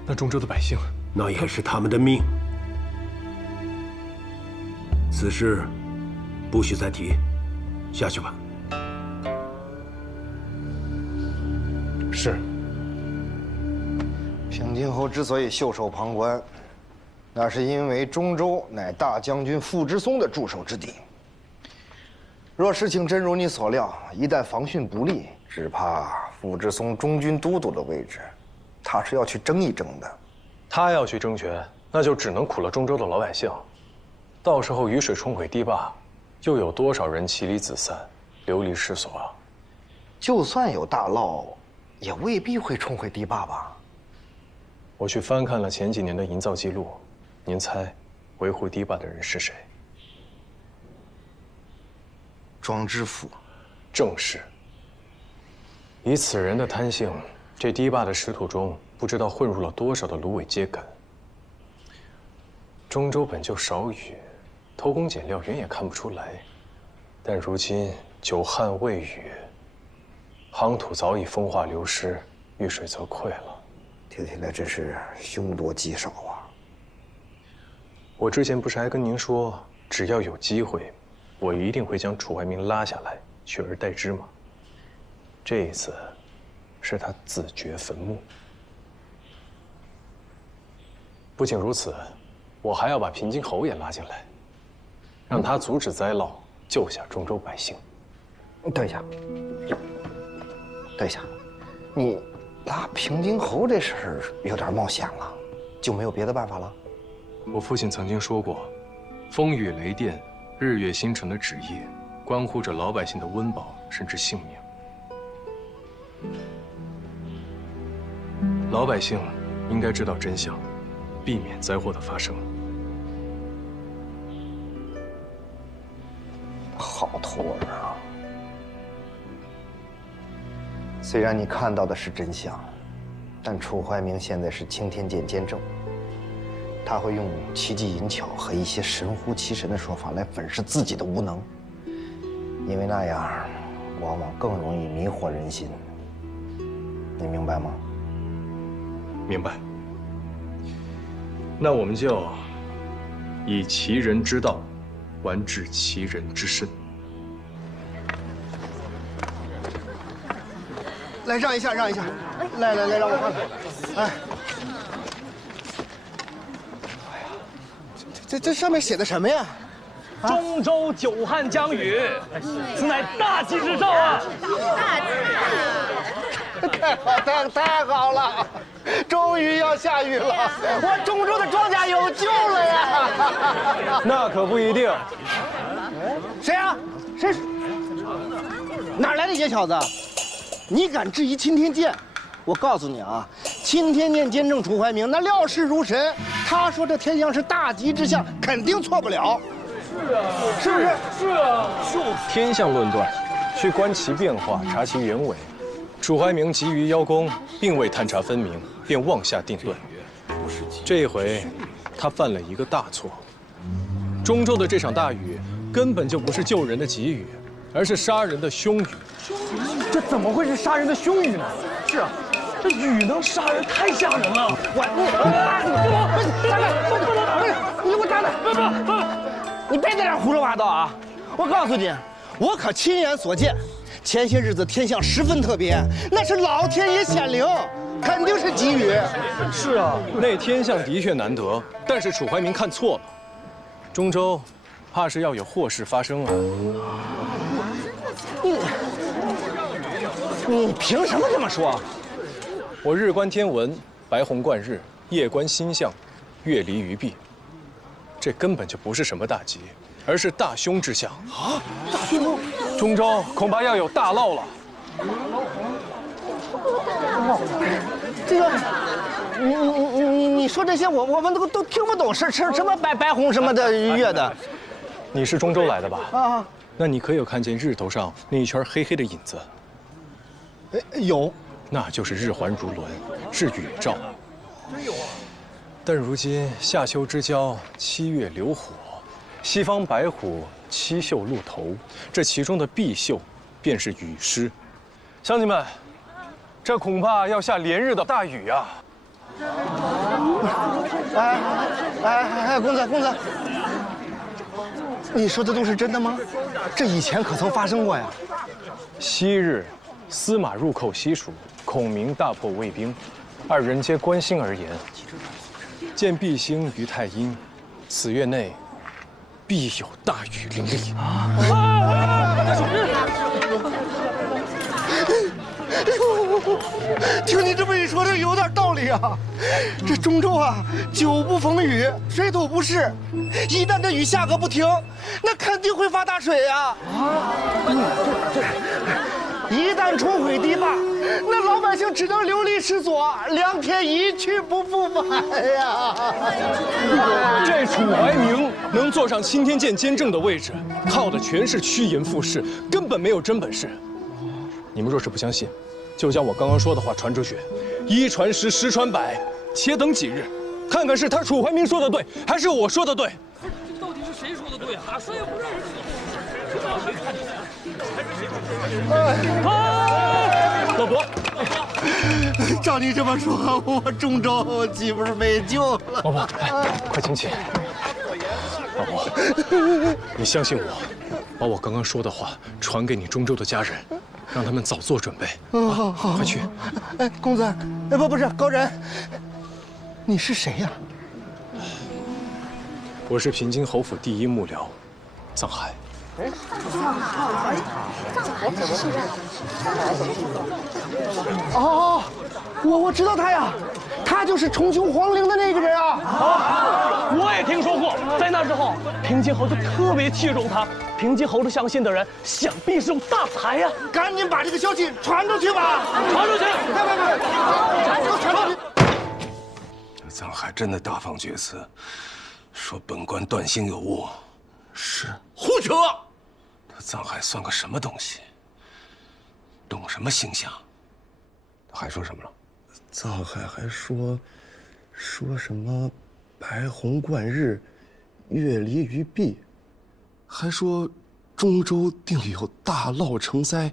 那中州的百姓，那也是他们的命。此事不许再提，下去吧。是。平津侯之所以袖手旁观，那是因为中州乃大将军傅之松的驻守之地。若事情真如你所料，一旦防汛不利，只怕傅志松中军都督的位置，他是要去争一争的。他要去争权，那就只能苦了中州的老百姓。到时候雨水冲毁堤坝，又有多少人妻离子散，流离失所啊？就算有大涝，也未必会冲毁堤坝吧？我去翻看了前几年的营造记录，您猜，维护堤坝的人是谁？庄知府。正是。以此人的贪性，这堤坝的石土中不知道混入了多少的芦苇秸秆。中州本就少雨，偷工减料远也看不出来，但如今久旱未雨，夯土早已风化流失，遇水则溃了。听起来真是凶多吉少啊！我之前不是还跟您说，只要有机会，我一定会将楚怀民拉下来，取而代之吗？这一次，是他自掘坟墓。不仅如此，我还要把平津侯也拉进来，让他阻止灾涝，救下中州百姓。等一下，等一下，你拉平津侯这事儿有点冒险了，就没有别的办法了？我父亲曾经说过，风雨雷电、日月星辰的旨意，关乎着老百姓的温饱甚至性命。老百姓应该知道真相，避免灾祸的发生。好徒儿啊！虽然你看到的是真相，但楚怀民现在是青天剑监正，他会用奇技淫巧和一些神乎其神的说法来粉饰自己的无能，因为那样往往更容易迷惑人心。你明白吗？明白。那我们就以其人之道，还治其人之身。来，让一下，让一下，来，让我看看。哎，这上面写的什么呀？中州久旱将雨，此乃大吉之兆啊！太好了，终于要下雨了，我中州的庄稼有救了呀！那可不一定。谁啊？谁？哪来的野小子？你敢质疑钦天监？我告诉你啊，钦天监监正楚怀民那料事如神，他说这天象是大吉之象，肯定错不了。是啊，是不是？是啊，天象论断，需观其变化，察其原委。楚怀民急于邀功，并未探查分明，便妄下定论。这一回，他犯了一个大错。中州的这场大雨根本就不是救人的急雨，而是杀人的凶雨。这怎么会是杀人的凶雨呢？是啊，这雨能杀人，太吓人了！你给我站着！你别在这胡说八道啊！我告诉你，我可亲眼所见，前些日子天象十分特别，那是老天爷显灵，肯定是急雨。是啊，那天象的确难得，但是楚怀民看错了，中州怕是要有祸事发生啊！你凭什么这么说？我日观天文，白虹贯日；夜观星象，月离于弊。这根本就不是什么大吉，而是大凶之象啊！大凶！中州恐怕要有大涝了。这个，你说这些，我们都听不懂，是什么白虹什么的月的。你是中州来的吧？啊。那你可有看见日头上那一圈黑黑的影子？有。那就是日环如轮，是雨兆。真有啊！但如今夏秋之交，7月流火，西方白虎七宿露头，这其中的必宿，便是雨师。乡亲们，这恐怕要下连日的大雨啊！哎，公子，你说的都是真的吗？这以前可曾发生过呀？昔日，司马入寇西蜀，孔明大破魏兵，二人皆关心而言。见毕星于太阴，此月内必有大雨淋漓。听你这么一说，这有点道理啊。这中州啊，久不逢雨，水土不适，一旦这雨下个不停，那肯定会发大水呀！一旦冲毁堤坝，那老百姓只能流离失所，良田一去不复返呀！这楚怀明能坐上钦天监监正的位置，靠的全是趋炎附势，根本没有真本事。你们若是不相信，就将我刚刚说的话传出去，一传十，十传百，且等几日，看看是他楚怀明说的对，还是我说的对。到底是谁说的对啊？谁也不认识。老伯，照你这么说，我中州岂不是没救了？老伯，快请起。老伯，你相信我，把我刚刚说的话传给你中州的家人，让他们早做准备。好，快去。哎，公子，哎，不是高人，你是谁呀？我是平津侯府第一幕僚，藏海。哦，我知道他呀，他就是重修皇陵的那个人啊！我也听说过，在那时候，平津侯就特别器重他。平津侯的相信的人，想必是有大才呀！赶紧把这个消息传出去吧！传出去！快，传出去！藏海真的大放厥词，说本官断信有误。是胡扯！他藏海算个什么东西？懂什么星象？他还说什么了？藏海还说什么白虹贯日，月离于壁，还说中州定有大涝成灾，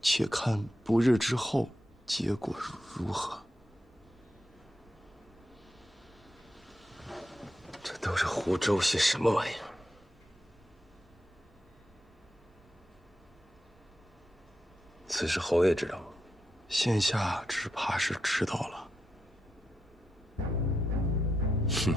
且看不日之后结果如何。这都是胡诌些什么玩意儿？此事侯爷知道吗？现下只怕是知道了。哼。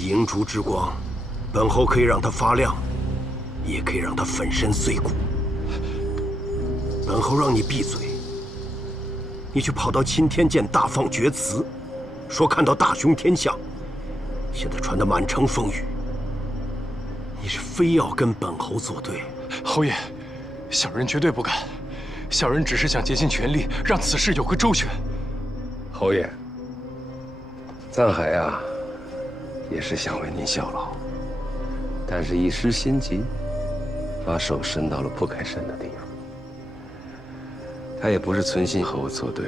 银烛之光，本侯可以让它发亮，也可以让它粉身碎骨。本侯让你闭嘴，你却跑到钦天监大放厥词，说看到大凶天象，现在传得满城风雨。你是非要跟本侯作对？侯爷，小人绝对不敢，小人只是想竭尽全力让此事有个周全。侯爷，藏海啊，也是想为您效劳，但是一时心急，把手伸到了不该伸的地方。他也不是存心和我作对，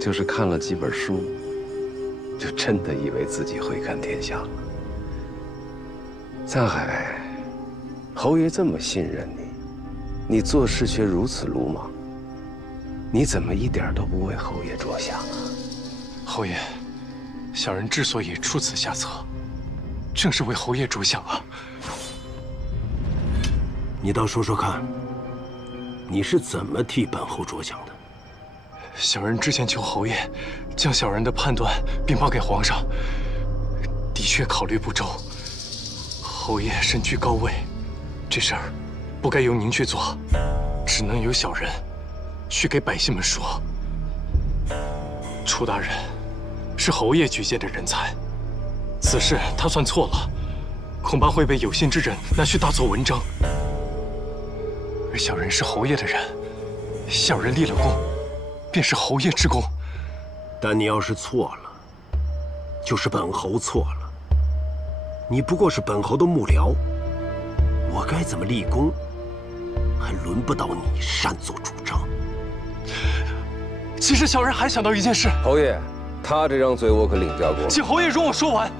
就是看了几本书，就真的以为自己会看天下了。藏海，侯爷这么信任你，你做事却如此鲁莽，你怎么一点都不为侯爷着想啊？侯爷，小人之所以出此下策，正是为侯爷着想啊。你倒说说看，你是怎么替本侯着想的？小人之前求侯爷将小人的判断禀报给皇上，的确考虑不周。侯爷身居高位，这事儿不该由您去做，只能由小人去给百姓们说。楚大人是侯爷举荐的人才，此事他算错了，恐怕会被有心之人拿去大做文章。而小人是侯爷的人，小人立了功，便是侯爷之功，但你要是错了，就是本侯错了。你不过是本侯的幕僚，我该怎么立功，还轮不到你擅作主张。其实小人还想到一件事，侯爷，他这张嘴我可领教过。请侯爷容我说完。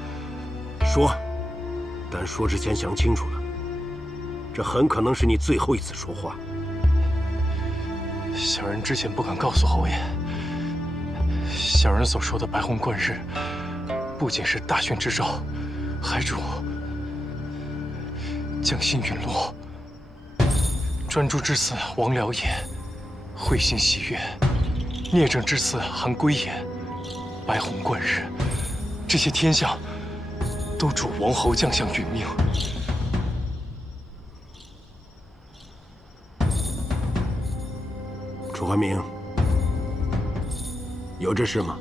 说，但说之前想清楚了，这很可能是你最后一次说话。小人之前不敢告诉侯爷，小人所说的白虹贯日，不仅是大训之兆，还主将心陨落。专诸之嗣王僚也，会心喜悦；聂政之嗣韩归也，白虹贯日。这些天象，都主王侯将相殒命。楚怀明，有这事吗？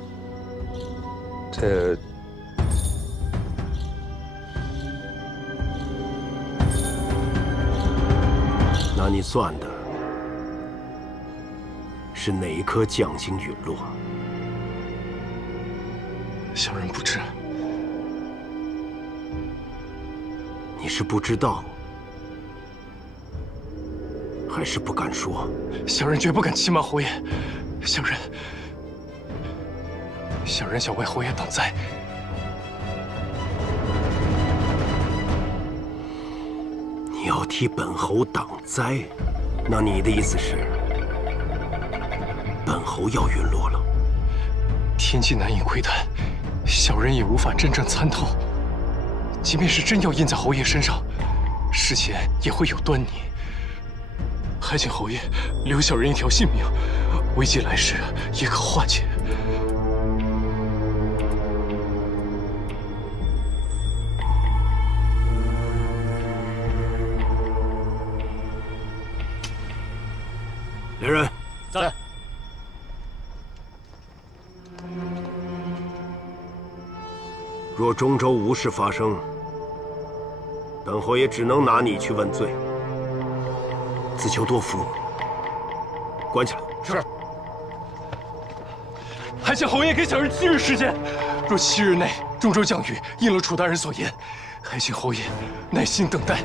这那你算的是哪一颗将星陨落？小人不知。你是不知道，还是不敢说？小人绝不敢欺瞒侯爷。小人想为侯爷挡灾。你要替本侯挡灾，那你的意思是，本侯要陨落了？天机难以窥探，小人也无法真正参透。即便是真要印在侯爷身上，事前也会有端倪。还请侯爷留小人一条性命，危急来时也可化解。来人，在。若中州无事发生，本侯也只能拿你去问罪。自求多福，关起来。是。还请侯爷给小人7日时间，若7日内中州降雨应了楚大人所言，还请侯爷耐心等待。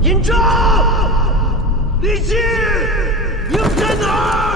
尹昭，李琦，你要在哪儿？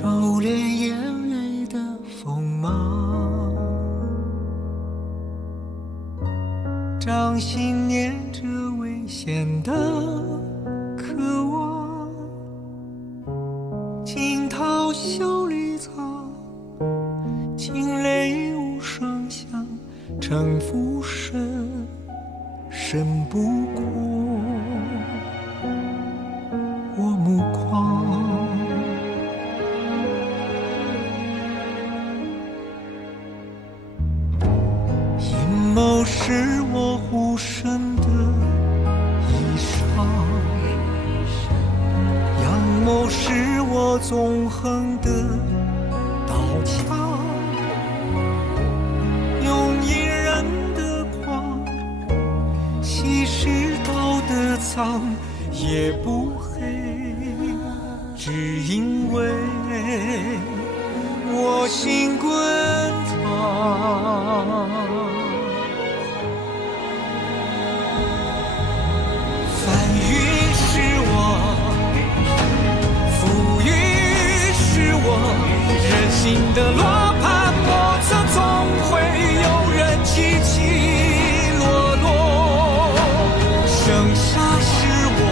收敛眼泪的锋芒，掌心念着危险的渴望，惊涛袖里藏，惊雷无声响，城府深，深不过我目眶。阴谋是我护身的衣裳，阳谋是我纵横的刀枪，用隐忍的狂，稀释道德藏，也不黑，只因为我心滚烫。翻云是我，浮云是我，人心的罗盘莫测，总会有人起起落落。生杀是我，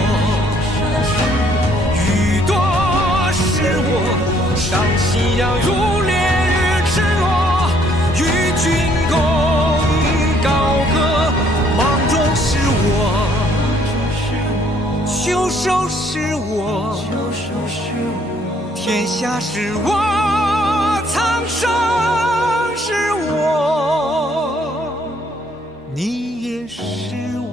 雨多是我，上夕阳如烈日赤裸，与君共高歌。芒种是我，秋收是我，天下是我，苍生是我，你也是我。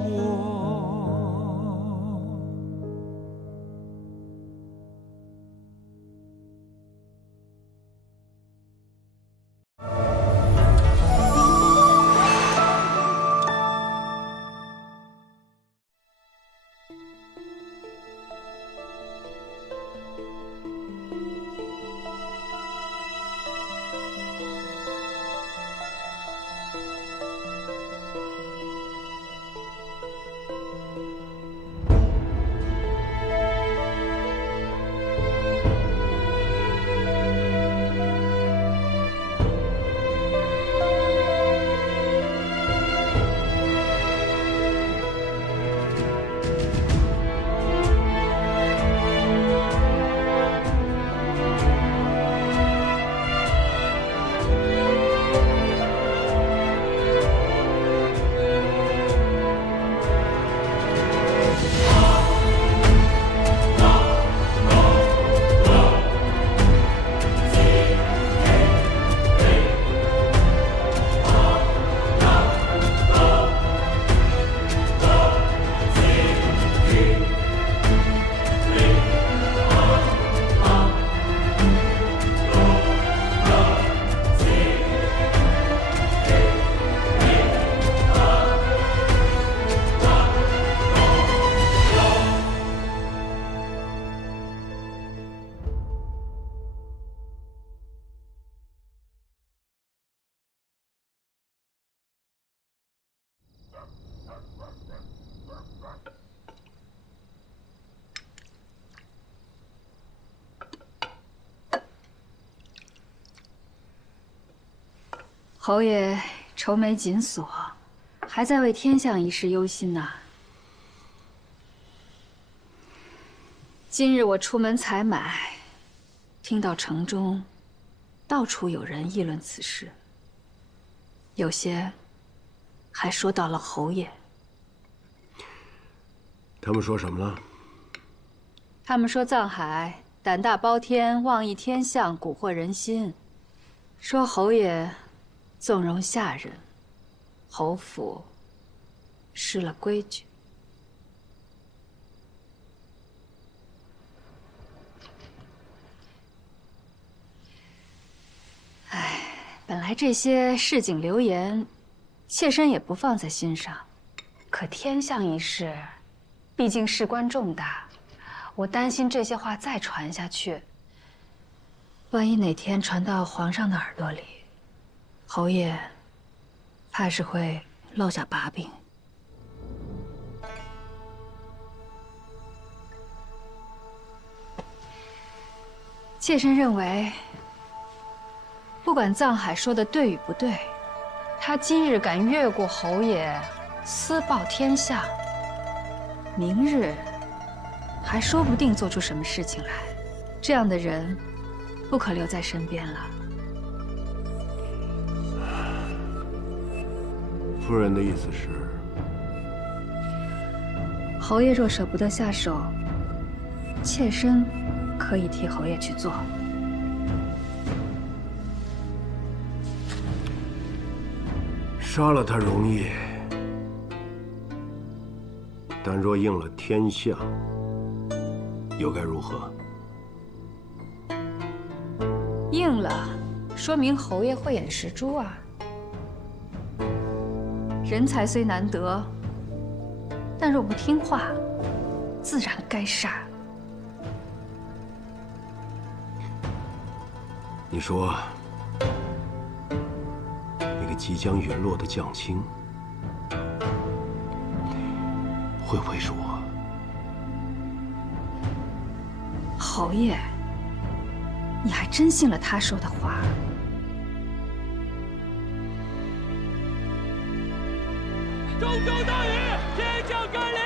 侯爷愁眉紧锁，还在为天象一事忧心呐。今日我出门采买，听到城中到处有人议论此事，有些还说到了侯爷。他们说什么了？他们说藏海胆大包天，妄议天象，蛊惑人心，说侯爷纵容下人，侯府失了规矩。唉，本来这些市井流言，妾身也不放在心上，可天象一事，毕竟事关重大，我担心这些话再传下去，万一哪天传到皇上的耳朵里，侯爷怕是会落下把柄。妾身认为，不管藏海说的对与不对，他今日敢越过侯爷，私报天下，明日还说不定做出什么事情来。这样的人，不可留在身边了。夫人的意思是，侯爷若舍不得下手，妾身可以替侯爷去做。杀了他容易，但若应了天象，又该如何？应了，说明侯爷慧眼识珠啊。人才虽难得，但若不听话，自然该杀。你说，那个即将陨落的将卿，会不会是我？侯爷，你还真信了他说的话？中州大雨，天降甘霖！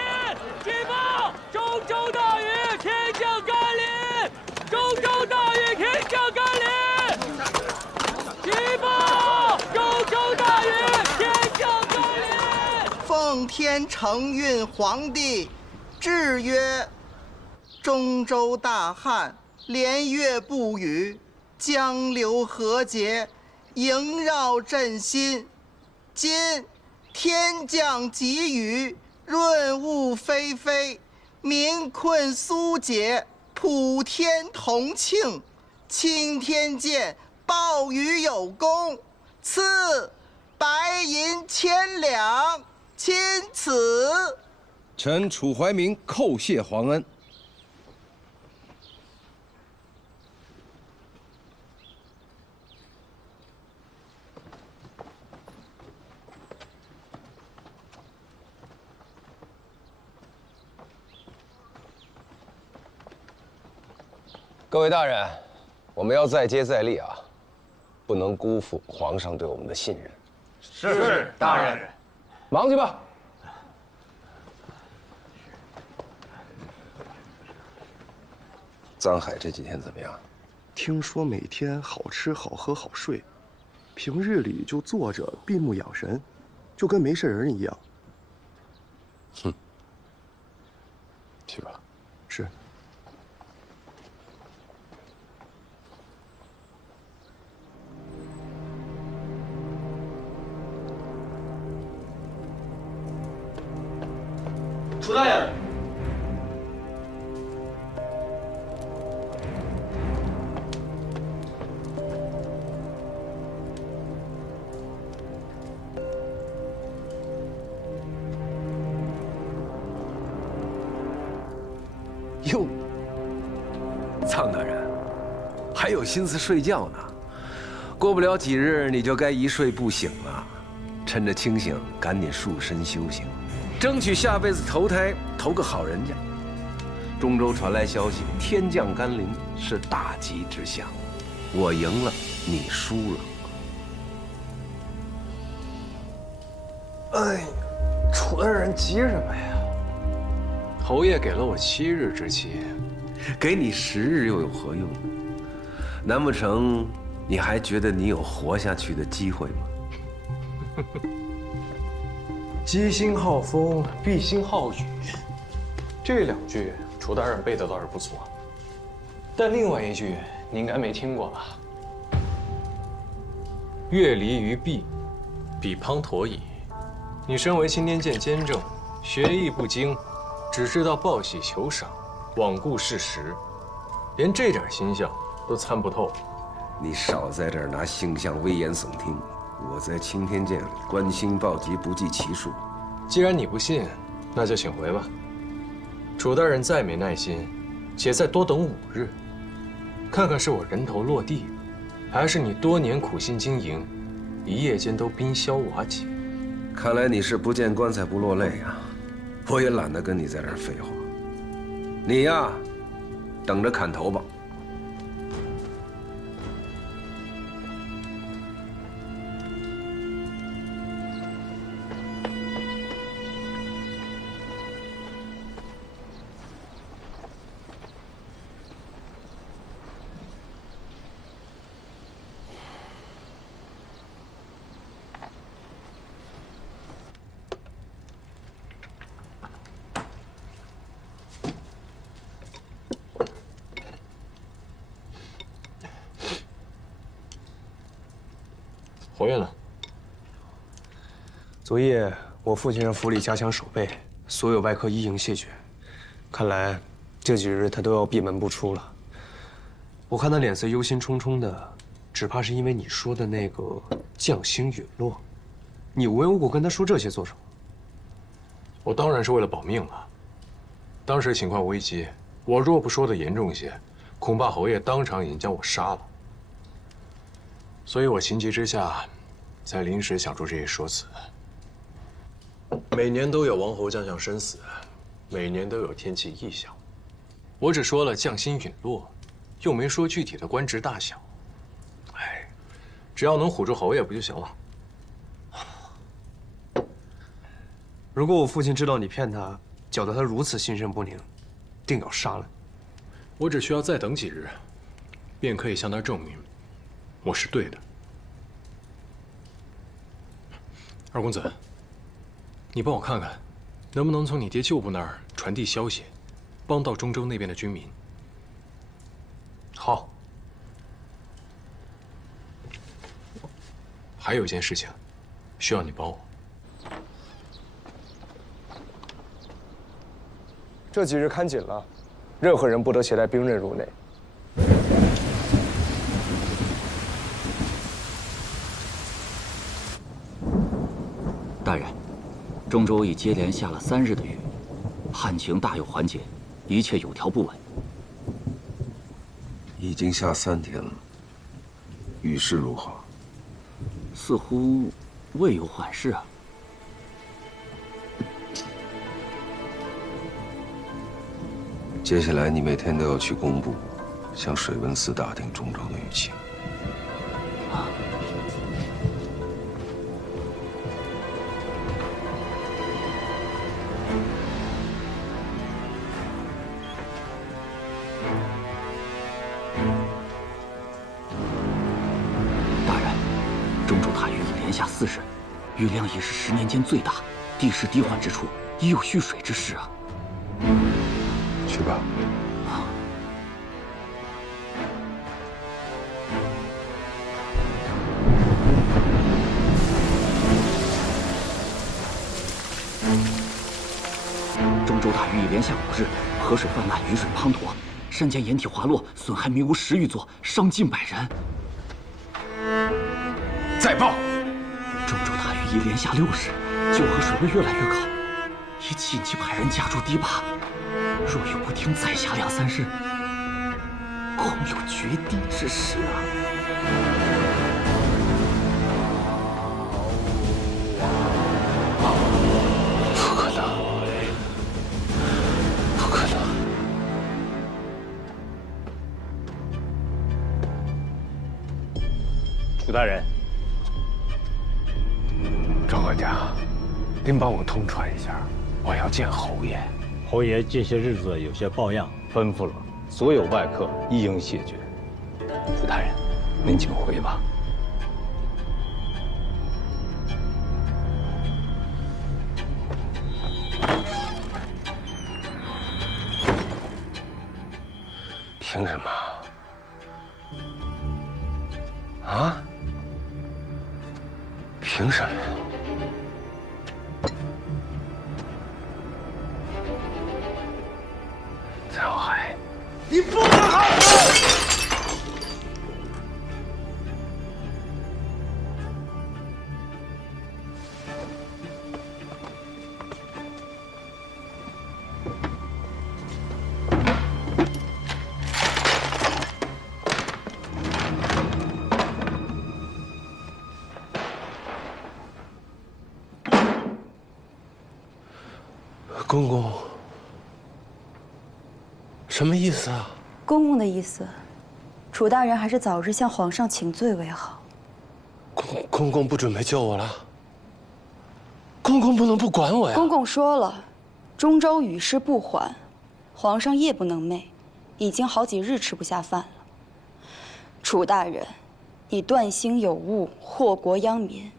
起报！中州大雨，天降甘霖！中州大雨，天降甘霖！起报！中州大雨，天降甘霖！奉天承运皇帝制曰：中州大旱，连月不雨，江流河竭，萦绕朕心。今天降急雨，润物霏霏，民困苏解，普天同庆。青天见，暴雨有功，赐白银1000两，钦此。臣楚怀明叩谢皇恩。各位大人，我们要再接再厉啊，不能辜负皇上对我们的信任。是，大人。忙去吧。藏海这几天怎么样？听说每天好吃好喝好睡，平日里就坐着闭目养神，就跟没事人一样。哼，去吧。是。楚大人，哟，藏大人，还有心思睡觉呢？过不了几日你就该一睡不醒了，趁着清醒赶紧束身修行。争取下辈子投胎投个好人家。中州传来消息，天降甘霖是大吉之象。我赢了，你输了。哎呀，楚大人急什么呀？侯爷给了我7日之期，给你10日又有何用？难不成你还觉得你有活下去的机会吗？鸡心好风，必心好雨，这2句楚大人背的倒是不错，但另外一句你应该没听过吧？月离于弊，彼滂沱矣。你身为青天剑监正，学艺不精，只知道报喜求赏，罔顾事实，连这点星象都参不透。你少在这儿拿星象危言耸听。我在青天剑里观星报吉，不计其数。既然你不信，那就请回吧。楚大人再没耐心，且再多等5日，看看是我人头落地，还是你多年苦心经营，一夜间都冰消瓦解。看来你是不见棺材不落泪啊！我也懒得跟你在这儿废话。你呀，等着砍头吧。侯爷呢？昨夜我父亲让府里加强守备，所有外客一应谢绝。看来这几日他都要闭门不出了。我看他脸色忧心忡忡的，只怕是因为你说的那个将星陨落。你无缘无故跟他说这些做什么？我当然是为了保命了。当时情况危急，我若不说的严重些，恐怕侯爷当场已经将我杀了。所以我情急之下，才临时想出这些说辞。每年都有王侯将相身死，每年都有天气异象。我只说了将星陨落，又没说具体的官职大小。哎，只要能唬住侯爷不就行了？如果我父亲知道你骗他，搅得他如此心神不宁，定要杀了你。我只需要再等几日，便可以向他证明，我是对的。二公子，你帮我看看，能不能从你爹旧部那儿传递消息，帮到中州那边的军民。好。还有一件事情，需要你帮我。这几日看紧了，任何人不得携带兵刃入内。大人，中州已接连下了3日的雨，旱情大有缓解，一切有条不紊。已经下3天了，雨势如何？似乎未有缓释啊。接下来你每天都要去工部，向水文司打听中州的雨情。大人，中州大雨已连下4日，雨量已是10年间最大，地势低缓之处已有蓄水之势啊。去吧。中州大雨已连下5日，河水泛滥，雨水滂沱，山间岩体滑落，损害民屋10余座，伤近100人。再报！中州大雨已连下6日，九河水位越来越高，已紧急派人加筑堤坝。若有不听，再下2、3日，恐有绝堤之势啊！不可能，不可能！楚大人，张管家，您帮我通传一下，我要见侯爷。侯爷近些日子有些抱恙，吩咐了所有外客一应谢绝。楚大人，您请回吧。凭什么？啊？凭什么？张海，你不能好死！公公，什么意思啊？公公的意思，楚大人还是早日向皇上请罪为好。公公不准备救我了？公公不能不管我呀！公公说了，中州雨势不缓，皇上夜不能寐，已经好几日吃不下饭了。楚大人，你断兴有误，祸国殃民，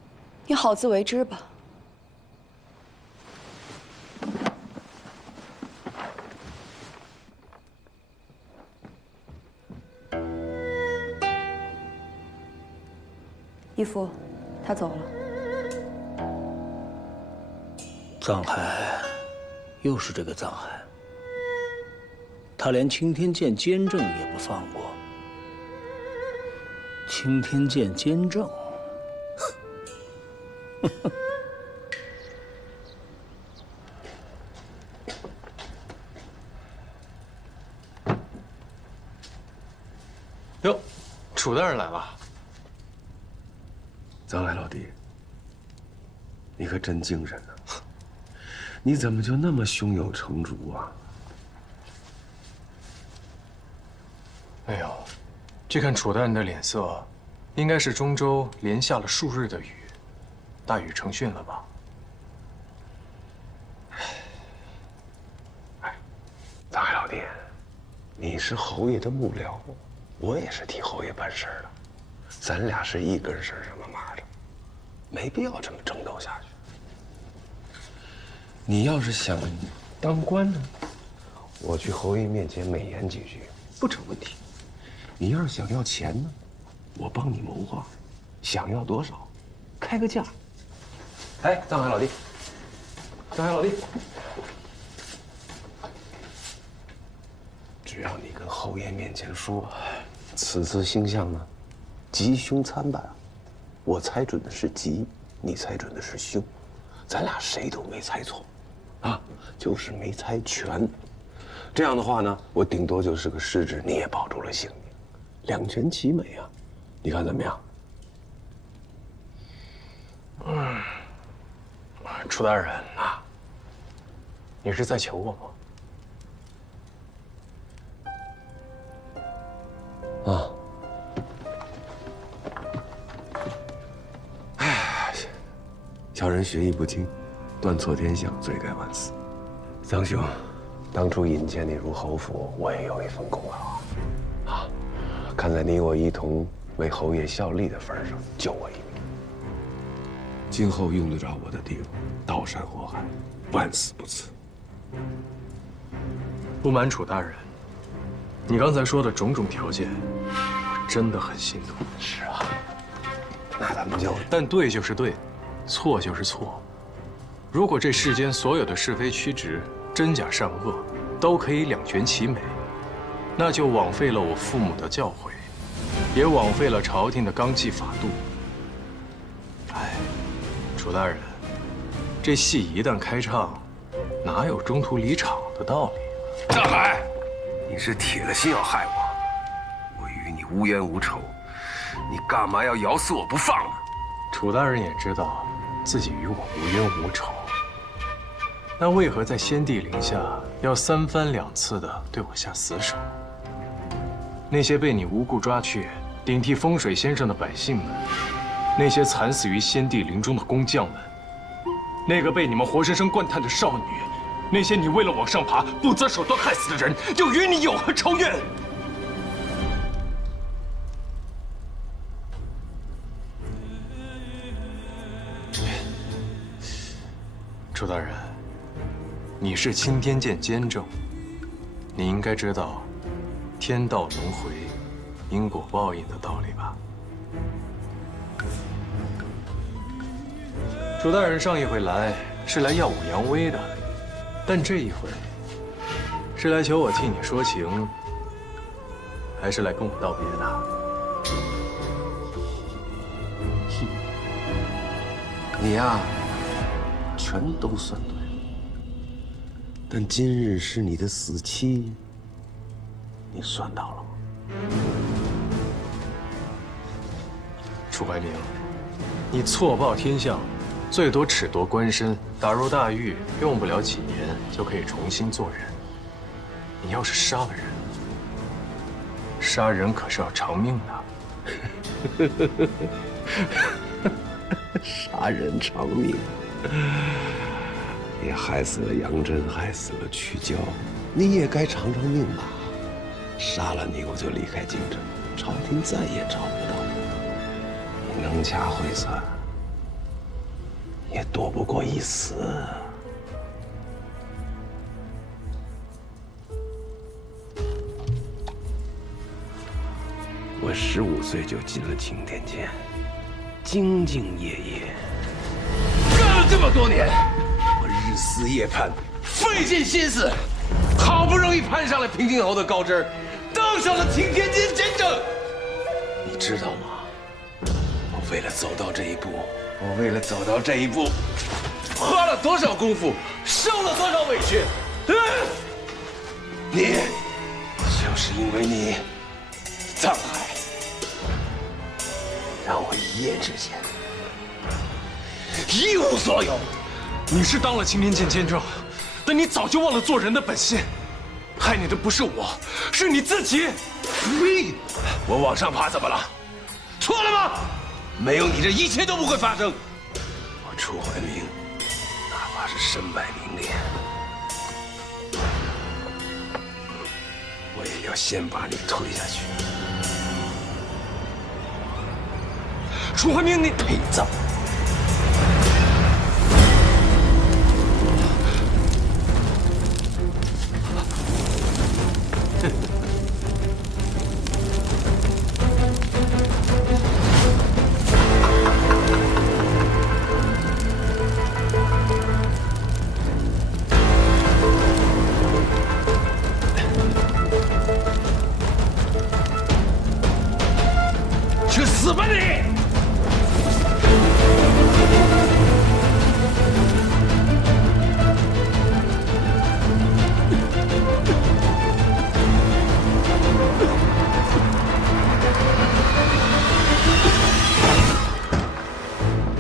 你好自为之吧。义父，他走了。藏海，又是这个藏海。他连青天剑监正也不放过。青天剑监正，哟，楚大人来了。藏海老弟，你可真精神啊！你怎么就那么胸有成竹啊？哎呦，这看楚大人的脸色，应该是中州连下了数日的雨，大雨成汛了吧？藏海老弟，你是侯爷的幕僚，我也是替侯爷办事的，咱俩是一根绳上的蚂蚱，没必要这么争斗下去。你要是想当官呢，我去侯爷面前美言几句不成问题。你要是想要钱呢，我帮你谋划，想要多少，开个价。哎，藏海老弟，藏海老弟，只要你跟侯爷面前说，此次星象呢，吉凶参半，我猜准的是吉，你猜准的是凶，咱俩谁都没猜错，啊，就是没猜全。这样的话呢，我顶多就是个失职，你也保住了性命，两全其美啊！你看怎么样？楚大人啊，你是在求我吗？啊！哎，小人学艺不精，断错天相，罪该万死。藏兄，当初引荐你入侯府，我也有一份功劳啊！看在你我一同为侯爷效力的份上，救我一命。今后用得着我的地方，刀山火海，万死不辞。不瞒楚大人，你刚才说的种种条件，我真的很心动。是啊，那咱们就……但对就是对，错就是错。如果这世间所有的是非曲直、真假善恶，都可以两全其美，那就枉费了我父母的教诲，也枉费了朝廷的纲纪法度。哎，楚大人，这戏一旦开唱，哪有中途离场的道理？藏海，你是铁了心要害我，我与你无冤无仇，你干嘛要咬死我不放呢？楚大人也知道自己与我无冤无仇，那为何在先帝陵下要三番两次的对我下死手？那些被你无故抓去顶替风水先生的百姓们，那些惨死于先帝陵中的工匠们，那个被你们活生生灌炭的少女，那些你为了往上爬不择手段害死的人，又与你有何仇怨？楚大人，你是青天剑监正，你应该知道天道轮回、因果报应的道理吧？楚大人上一回来是来耀武扬威的，但这一回是来求我替你说情，还是来跟我道别的？你呀，全都算对了，但今日是你的死期，你算到了吗？楚怀明，你错报天象，最多褫夺官身，打入大狱，用不了几年就可以重新做人。你要是杀了人，杀人可是要偿命的。杀人偿命，你害死了杨真，害死了曲娇，你也该偿偿命吧？杀了你，我就离开京城，朝廷再也找不到你。你能掐会算，也躲不过一死。我15岁就进了青天剑，兢兢业业，干了这么多年，我日思夜盼，费尽心思，好不容易攀上了平津侯的高枝，当上了擎天监监正。你知道吗？我为了走到这一步，花了多少功夫，受了多少委屈。你就是因为你藏海，让我一夜之间一无所有。你是当了擎天监监正，但你早就忘了做人的本心。害你的不是我，是你自己。呸！我往上爬怎么了？错了吗？没有你，这一切都不会发生。我楚怀明，哪怕是身败名裂，我也要先把你推下去。楚怀明，你陪葬。去死吧你！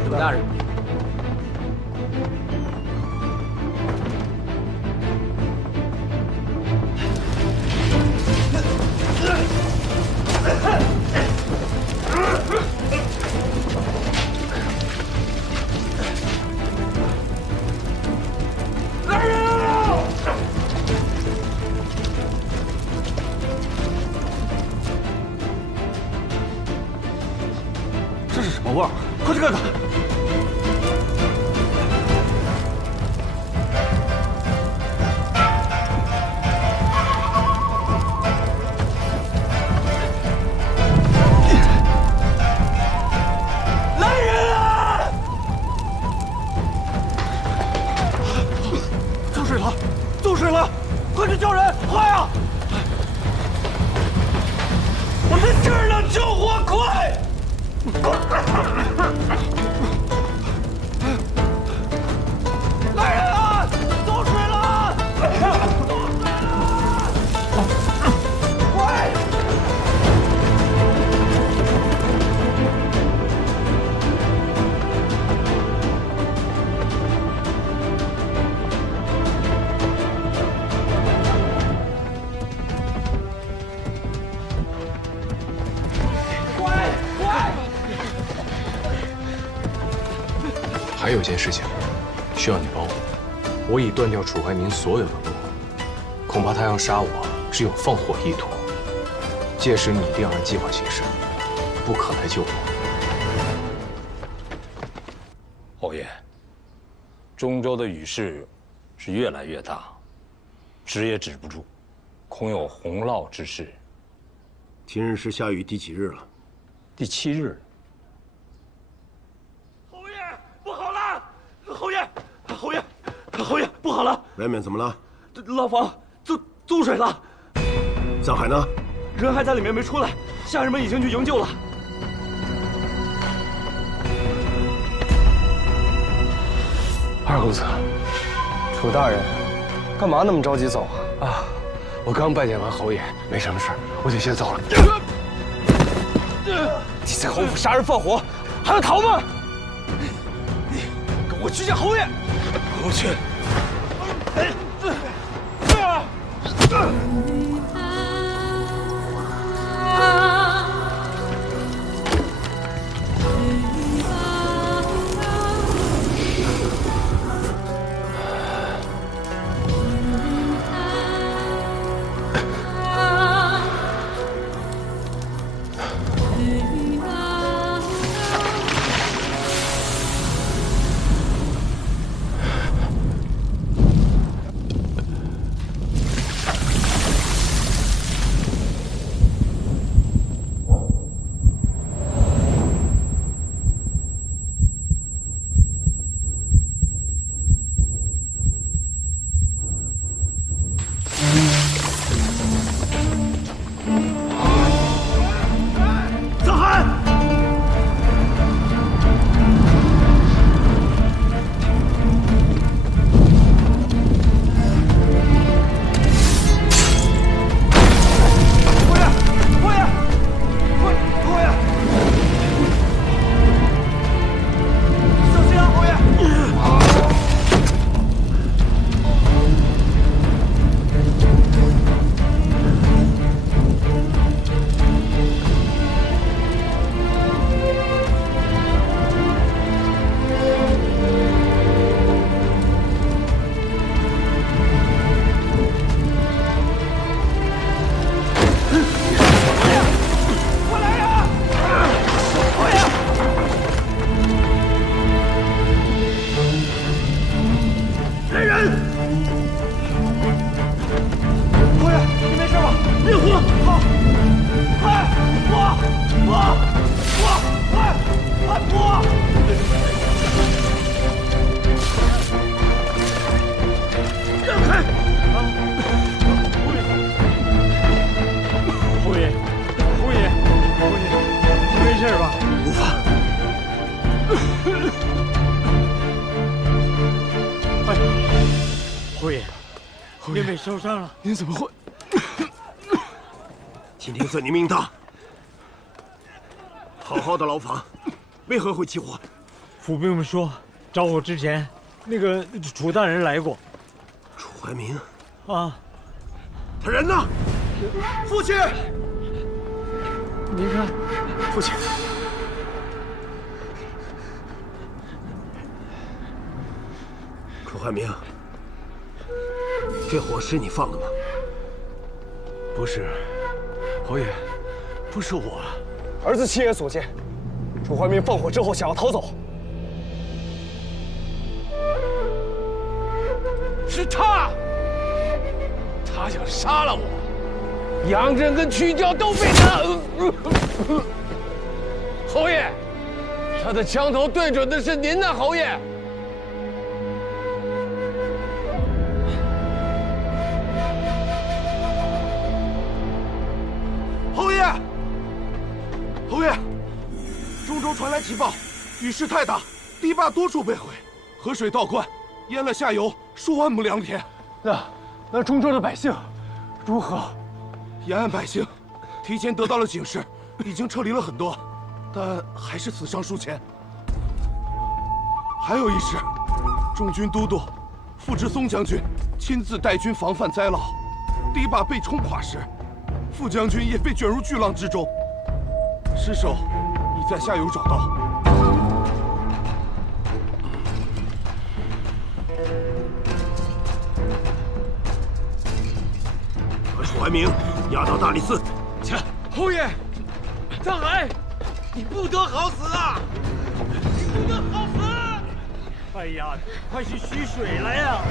楚大人，来人啊！这是什么味儿？快去看看！来人啊！走水了，走水了！快去叫人，快啊！我在这儿呢，救火，快！来人啊！走水了！快！还有件事情需要你帮我，我已断掉楚怀民所有的路，恐怕他要杀我是有放火意图。届时你一定要按计划行事，不可来救我。侯爷，中州的雨势是越来越大，止也止不住，恐有洪涝之势。今日是下雨第几日了？第7日。侯爷，不好了！外面怎么了？牢房租水了。藏海呢？人还在里面没出来，下人们已经去营救了。二公子，楚大人，干嘛那么着急走啊？啊，我刚拜见完侯爷，没什么事，我就先走了。你在侯府杀人放火，还要逃吗？你跟我去见侯爷。我去。事吧？无妨。哎，侯爷，您没受伤了？您怎么会？今天算你命大。好好的牢房，为何会起火？府兵们说，找我之前，那个楚大人来过。楚怀民啊，他人呢？父亲，您看，父亲，楚怀民，这火是你放的吗？不是，侯爷，不是我。儿子亲眼所见，楚怀民放火之后想要逃走。是他，他想杀了我，杨震跟曲教都被他。侯爷，他的枪头对准的是您呐，侯爷。侯爷，侯爷，中州传来急报，雨势太大，堤坝多处被毁，河水倒灌，淹了下游数万亩良田。那中州的百姓如何？沿岸百姓提前得到了警示，已经撤离了很多，但还是死伤数千。还有一事，中军都督傅志松将军亲自带军防范灾涝，堤坝被冲垮时，傅将军也被卷入巨浪之中，尸首已在下游找到。把楚怀民押到大理寺。且，侯爷，藏海，你不得好死啊！你不得好死！哎呀，快去取水来呀！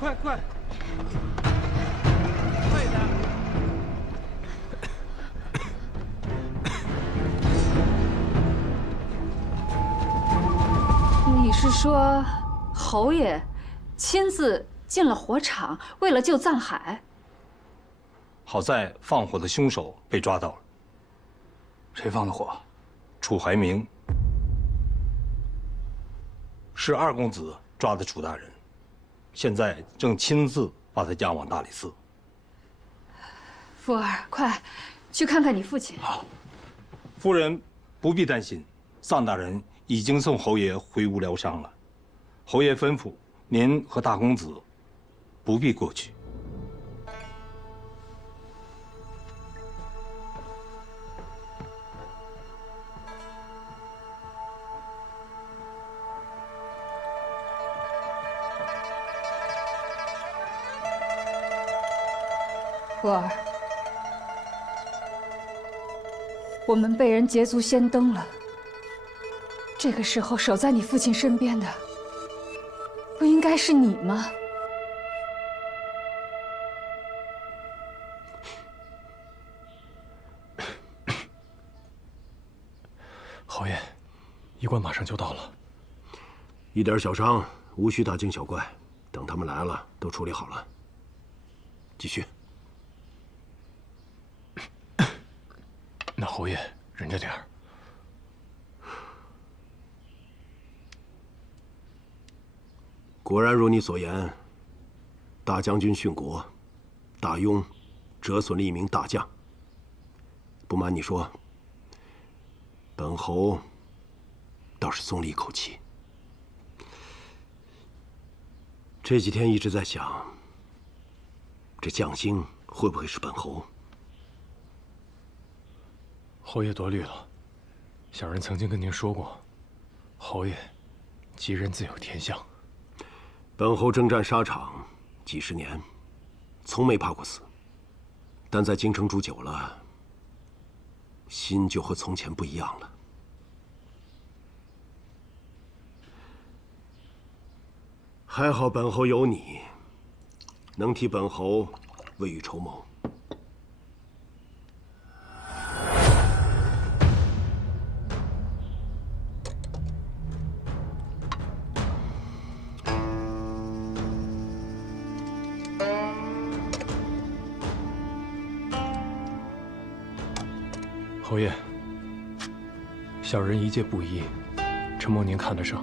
快！快点！你是说，侯爷亲自进了火场，为了救藏海？好在放火的凶手被抓到了。谁放的火？楚怀民。是二公子抓的楚大人，现在正亲自把他押往大理寺。福儿，快去看看你父亲。好，夫人不必担心，臧大人已经送侯爷回屋疗伤了。侯爷吩咐您和大公子不必过去。福儿，我们被人捷足先登了。这个时候守在你父亲身边的，不应该是你吗？侯爷，医官马上就到了。一点小伤，无需大惊小怪。等他们来了，都处理好了。继续。那侯爷忍着点儿。果然如你所言，大将军殉国，大庸折损了一名大将。不瞒你说，本侯倒是松了一口气。这几天一直在想，这将星会不会是本侯？侯爷多虑了，小人曾经跟您说过，侯爷吉人自有天相。本侯征战沙场几十年，从没怕过死，但在京城住久了，心就和从前不一样了。还好本侯有你，能替本侯未雨绸缪。侯爷，小人一介布衣，承蒙您看得上，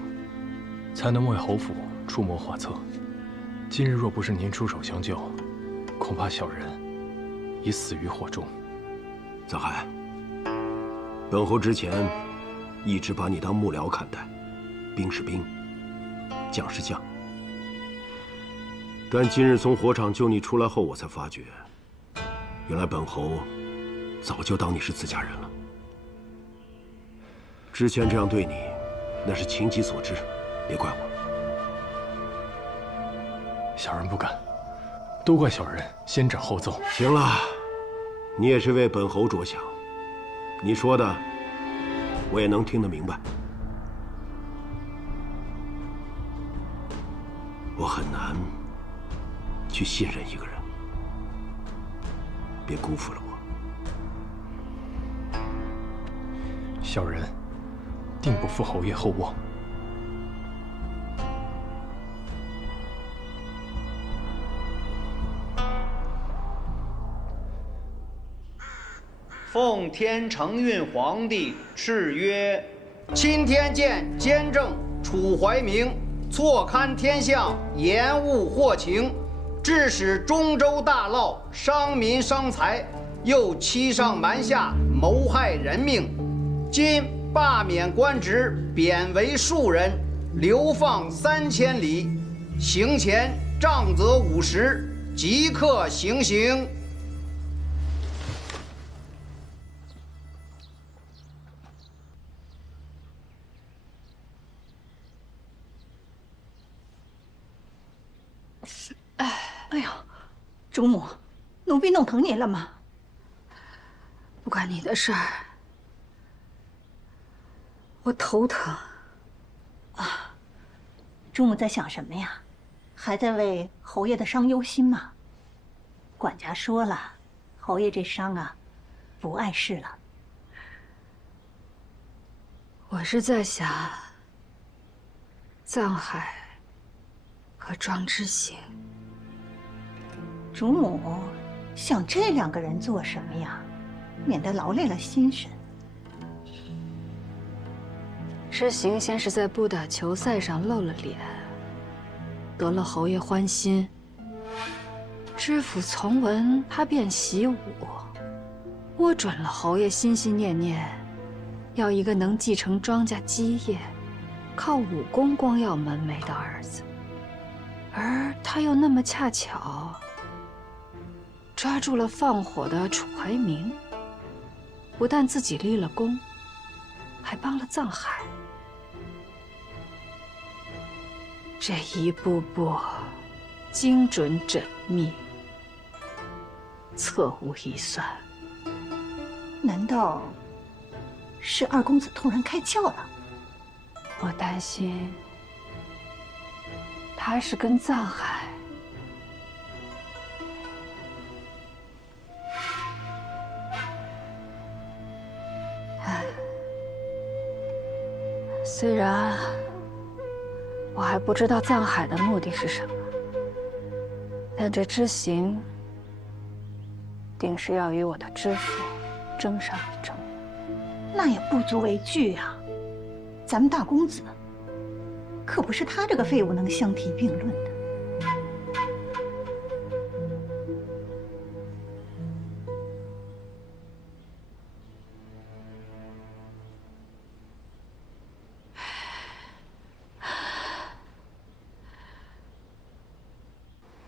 才能为侯府出谋划策。今日若不是您出手相救，恐怕小人已死于火中。藏海，本侯之前一直把你当幕僚看待，兵是兵，将是将。但今日从火场救你出来后，我才发觉，原来本侯早就当你是自家人了。之前这样对你，那是情急所致，别怪我。小人不敢，都怪小人先斩后奏。行了，你也是为本侯着想，你说的我也能听得明白。我很难去信任一个人，别辜负了我。小人定不负侯爷厚望。奉天承运皇帝敕曰：钦天监监正楚怀明错勘天象，延误祸情，致使中州大涝，伤民伤财，又欺上瞒下，谋害人命。今罢免官职，贬为庶人，流放3000里，刑前杖责50，即刻行刑。哎呦，主母，奴婢弄疼您了吗？不关你的事儿，我头疼。啊，主母在想什么呀？还在为侯爷的伤忧心吗？管家说了，侯爷这伤啊，不碍事了。我是在想，藏海和庄之行。主母想这2个人做什么呀？免得劳累了心神。之行先是在布打球赛上露了脸，得了侯爷欢心。知府从闻他便习武，摸准了侯爷心心念念，要一个能继承庄稼基业、靠武功光耀门楣的儿子，而他又那么恰巧抓住了放火的楚怀明，不但自己立了功，还帮了藏海。这一步步精准缜密，侧无一算。难道是2公子突然开窍了？我担心他是跟藏海虽然我还不知道藏海的目的是什么，但这知行定是要与我的知府争上一争。那也不足为惧啊，咱们大公子可不是他这个废物能相提并论的。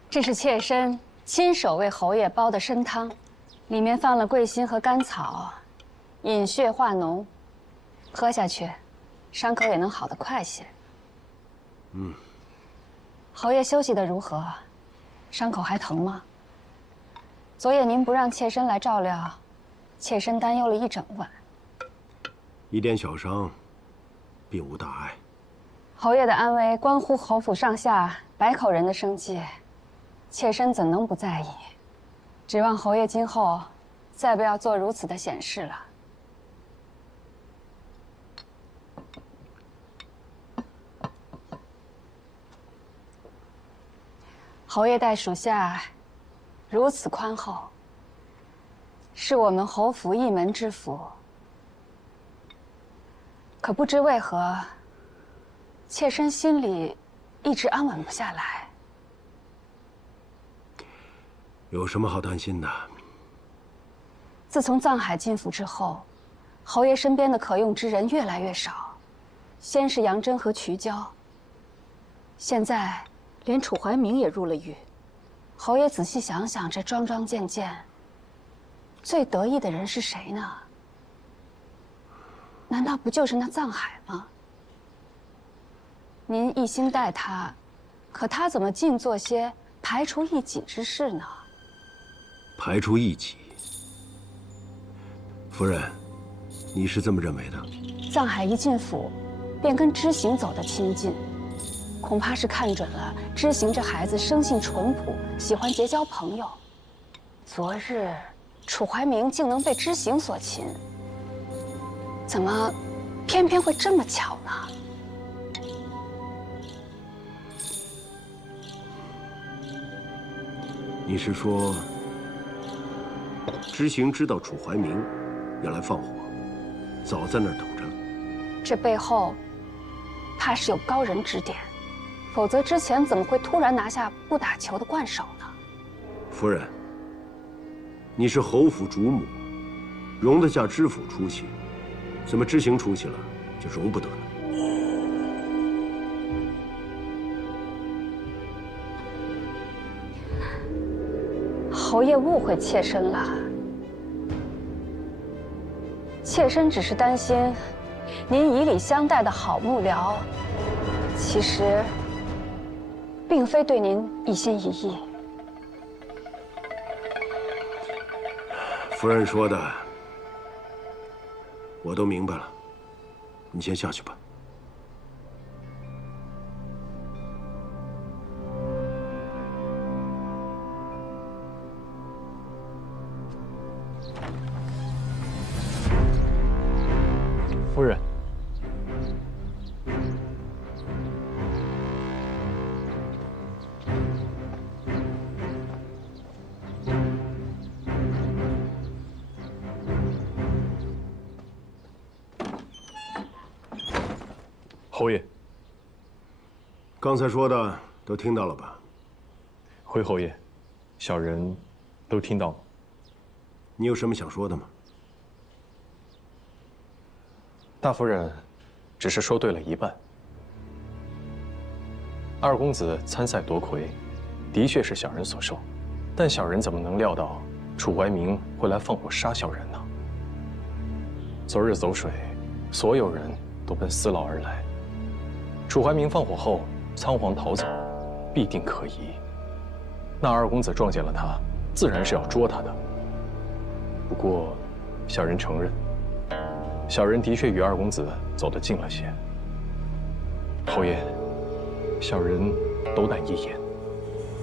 这是妾身亲手为侯爷煲的参汤，里面放了桂心和甘草，引血化脓，喝下去，伤口也能好得快些。侯爷休息得如何？伤口还疼吗？昨夜您不让妾身来照料，妾身担忧了一整晚。一点小伤，并无大碍。侯爷的安危关乎侯府上下百口人的生计。妾身怎能不在意？指望侯爷今后再不要做如此的险事了。侯爷待属下如此宽厚，是我们侯府一门之福，可不知为何，妾身心里一直安稳不下来。有什么好担心的？自从藏海进府之后，侯爷身边的可用之人越来越少。先是杨真和瞿娇，现在连楚怀明也入了狱。侯爷仔细想想，这桩桩件件，最得意的人是谁呢？难道不就是那藏海吗？您一心待他，可他怎么尽做些排除异己之事呢？排除异己，夫人，你是这么认为的？藏海一进府，便跟知行走得亲近，恐怕是看准了知行这孩子生性淳朴，喜欢结交朋友。昨日楚怀明竟能被知行所擒，怎么偏偏会这么巧呢？你是说，知行知道楚怀明要来放火，早在那儿等着了？这背后怕是有高人指点，否则之前怎么会突然拿下不打球的冠手呢？夫人，你是侯府主母，容得下知府出息，怎么知行出息了就容不得呢？侯爷误会妾身了，妾身只是担心您以礼相待的好幕僚，其实并非对您一心一意。夫人说的我都明白了，你先下去吧。夫人，侯爷，刚才说的都听到了吧？回侯爷，小人都听到了。你有什么想说的吗？大夫人只是说对了一半。二公子参赛夺魁，的确是小人所授，但小人怎么能料到楚怀明会来放火杀小人呢？昨日走水，所有人都奔司牢而来。楚怀明放火后仓皇逃走，必定可疑。那二公子撞见了他，自然是要捉他的。不过，小人承认。小人的确与二公子走得近了些。侯爷，小人斗胆一言，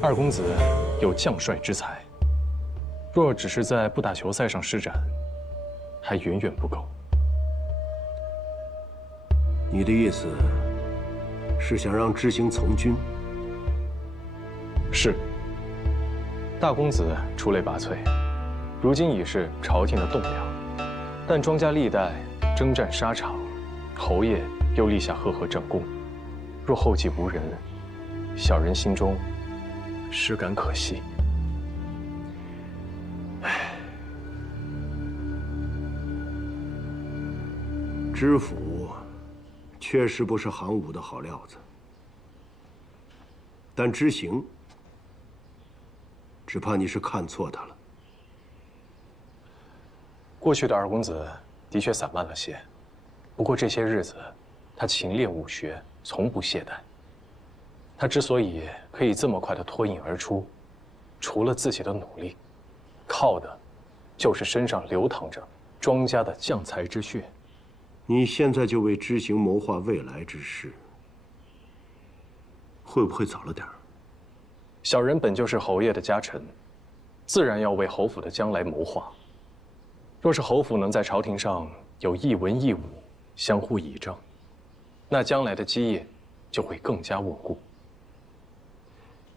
二公子有将帅之才，若只是在不打球赛上施展，还远远不够。你的意思是想让知行从军？是。大公子出类拔萃，如今已是朝廷的栋梁，但庄家历代征战沙场，侯爷又立下赫赫战功，若后继无人，小人心中实感可惜。知府确实不是行武的好料子，但知行，只怕你是看错他了。过去的二公子的确散漫了些，不过这些日子，他勤练武学，从不懈怠。他之所以可以这么快的脱颖而出，除了自己的努力，靠的，就是身上流淌着庄家的将才之血。你现在就为知行谋划未来之事，会不会早了点儿？小人本就是侯爷的家臣，自然要为侯府的将来谋划。若是侯府能在朝廷上有一文一武相互倚仗，那将来的基业就会更加稳固。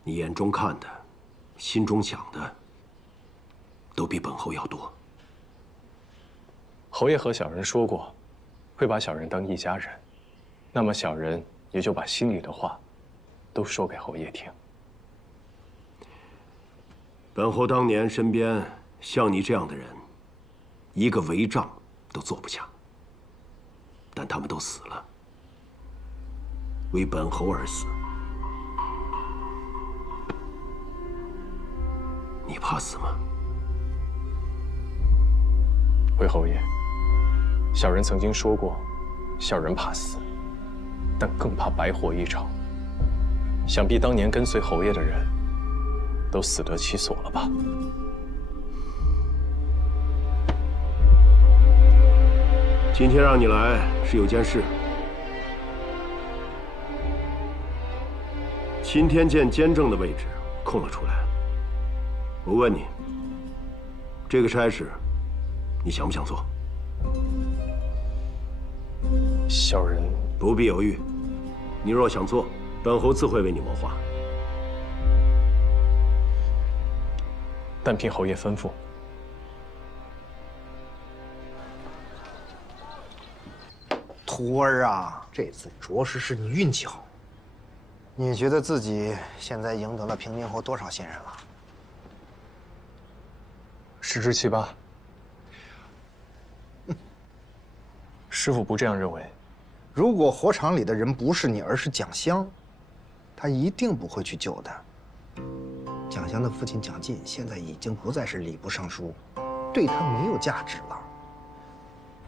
你眼中看的，心中想的，都比本侯要多。侯爷和小人说过，会把小人当一家人，那么小人也就把心里的话都说给侯爷听。本侯当年身边像你这样的人，一个违帐都坐不下，但他们都死了，为本侯而死。你怕死吗？回侯爷，小人曾经说过，小人怕死，但更怕白活一场。想必当年跟随侯爷的人，都死得其所了吧？今天让你来是有件事。钦天监监正的位置空了出来，我问你，这个差事，你想不想做？小人不必犹豫，你若想做，本侯自会为你谋划。但凭侯爷吩咐。徒儿啊，这次着实是你运气好。你觉得自己现在赢得了平津侯多少信任了？10之7八。师傅不这样认为。如果火场里的人不是你，而是蒋襄，他一定不会去救他。蒋襄的父亲蒋进现在已经不再是礼部尚书，对他没有价值了。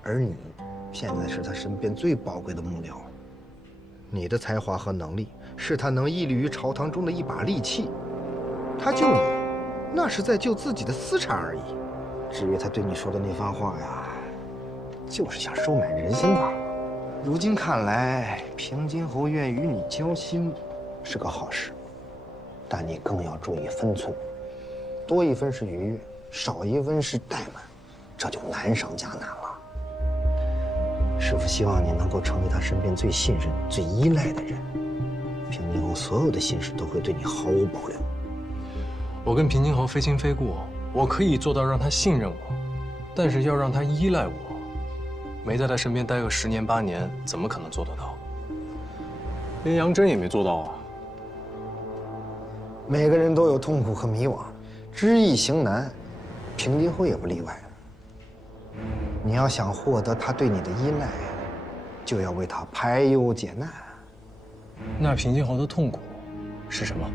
而你，现在是他身边最宝贵的幕僚。你的才华和能力是他能屹立于朝堂中的一把利器。他救你，那是在救自己的私产而已。至于他对你说的那番话呀，就是想收买人心罢了。如今看来，平津侯愿与你交心，是个好事。但你更要注意分寸，多一分是愉悦，少一分是怠慢，这就难上加难了。师父希望你能够成为他身边最信任、最依赖的人。平津侯所有的心事都会对你毫无保留。我跟平津侯非亲非故，我可以做到让他信任我，但是要让他依赖我，没在他身边待个10年8年，怎么可能做得到？连杨真也没做到啊。每个人都有痛苦和迷惘，知易行难，平津侯也不例外。你要想获得他对你的依赖，就要为他排忧解难。那平津侯的痛苦是什么？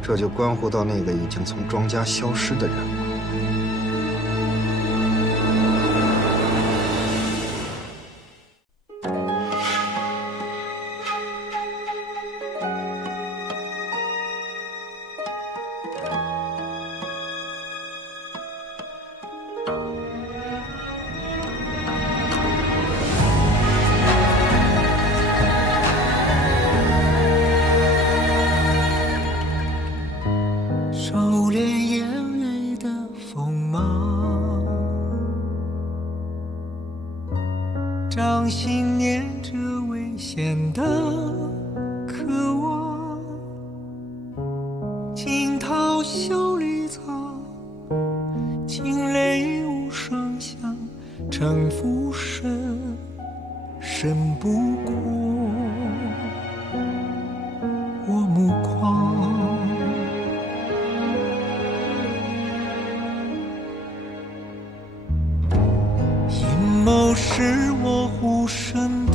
这就关乎到那个已经从庄家消失的人了。掌心念着危险的渴望，惊涛笑里藏，惊雷无声响，城府深，深不过我目眶。阴谋是我护身的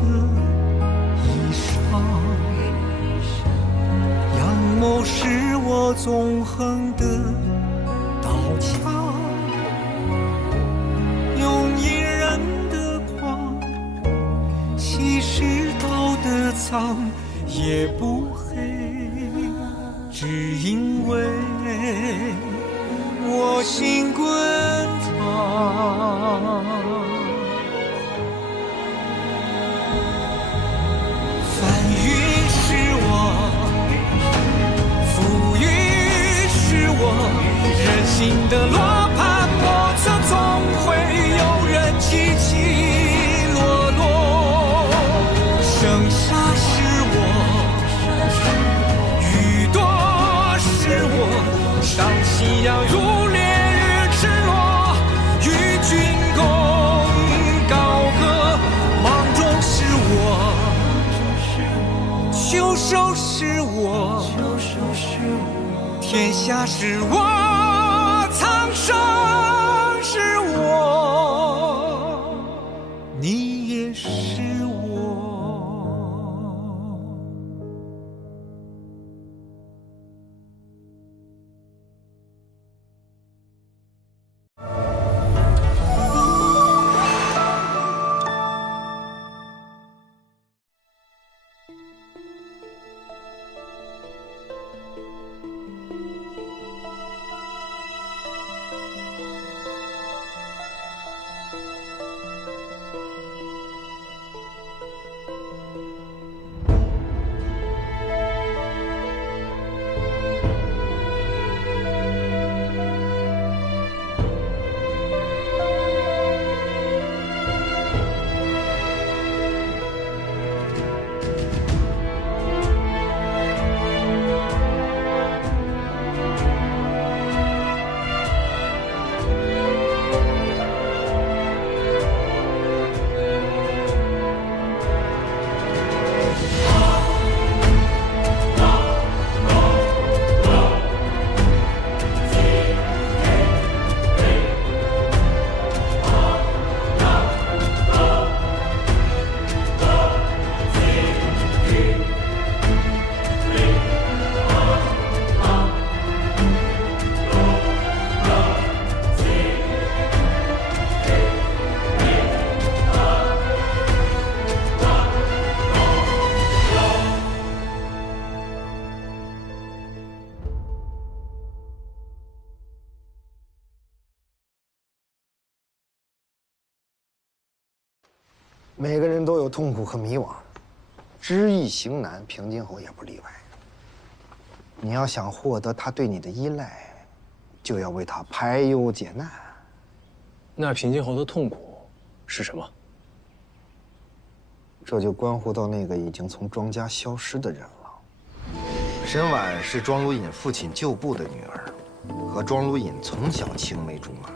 衣裳，阳谋是我纵横的刀枪，用隐忍的狂，稀释道德脏，也不黑，只因为我心滚烫。人心的罗盘莫测，总会有人起起落落。盛夏是我，雨多是我，当夕阳如烈日赤裸，与君共高天下是我，苍生是我，你也是我。每个人都有痛苦和迷惘，知易行难，平津侯也不例外。你要想获得他对你的依赖，就要为他排忧解难。那平津侯的痛苦是什么？这就关乎到那个已经从庄家消失的人了。沈婉是庄如隐父亲旧部的女儿，和庄如隐从小青梅竹马。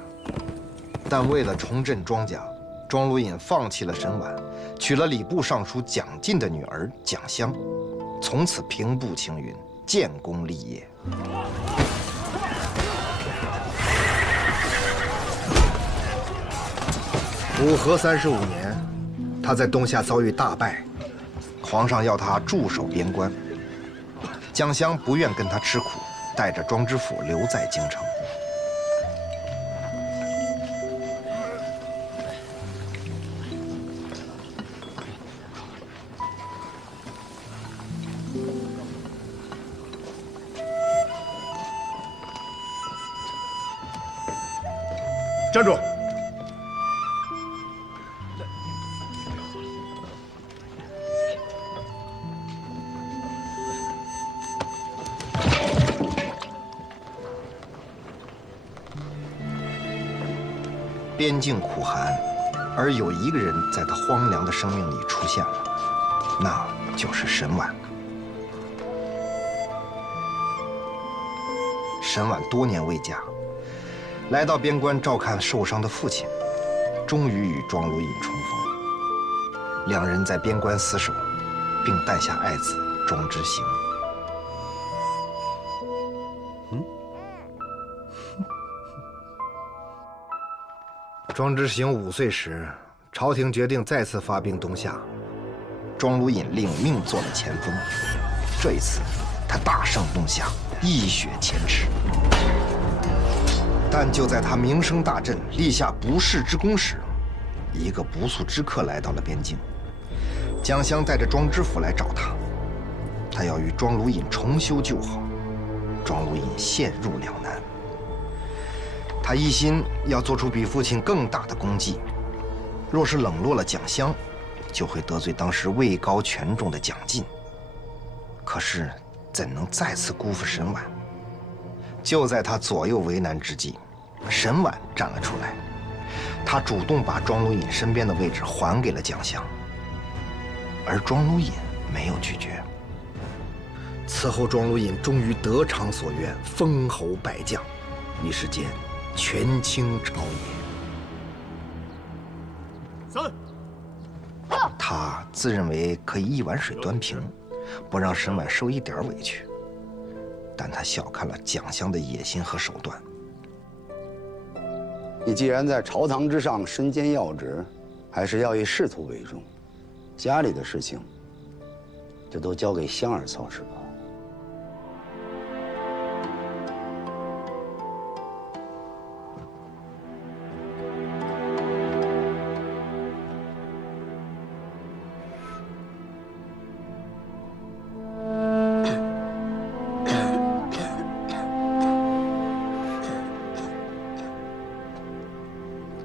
但为了重振庄家，庄如隐放弃了沈婉，娶了礼部尚书蒋进的女儿蒋襄，从此平步青云，建功立业。武和35年，他在东夏遭遇大败，皇上要他驻守边关。蒋襄不愿跟他吃苦，带着庄知府留在京城。站住！边境苦寒，而有一个人在他荒凉的生命里出现了，那就是沈婉。沈婉多年未嫁，来到边关照看受伤的父亲，终于与庄如隐重逢。两人在边关厮守，并诞下爱子庄之行。庄之行5岁时，朝廷决定再次发兵东夏，庄如隐领命做了前锋。这一次，他大胜东夏，一雪前耻。但就在他名声大振、立下不世之功时，一个不速之客来到了边境。蒋襄带着庄知府来找他，他要与庄如隐重修旧好。庄如隐陷入两难。他一心要做出比父亲更大的功绩，若是冷落了蒋襄，就会得罪当时位高权重的蒋进。可是怎能再次辜负沈婉？就在他左右为难之际，沈婉站了出来，他主动把庄如隐身边的位置还给了蒋襄，而庄如隐没有拒绝。此后，庄如隐终于得偿所愿，封侯拜将，一时间权倾朝野。他自认为可以一碗水端平，不让沈婉受一点委屈。但他小看了蒋襄的野心和手段。你既然在朝堂之上身兼要职，还是要以仕途为重。家里的事情，就都交给香儿操持吧。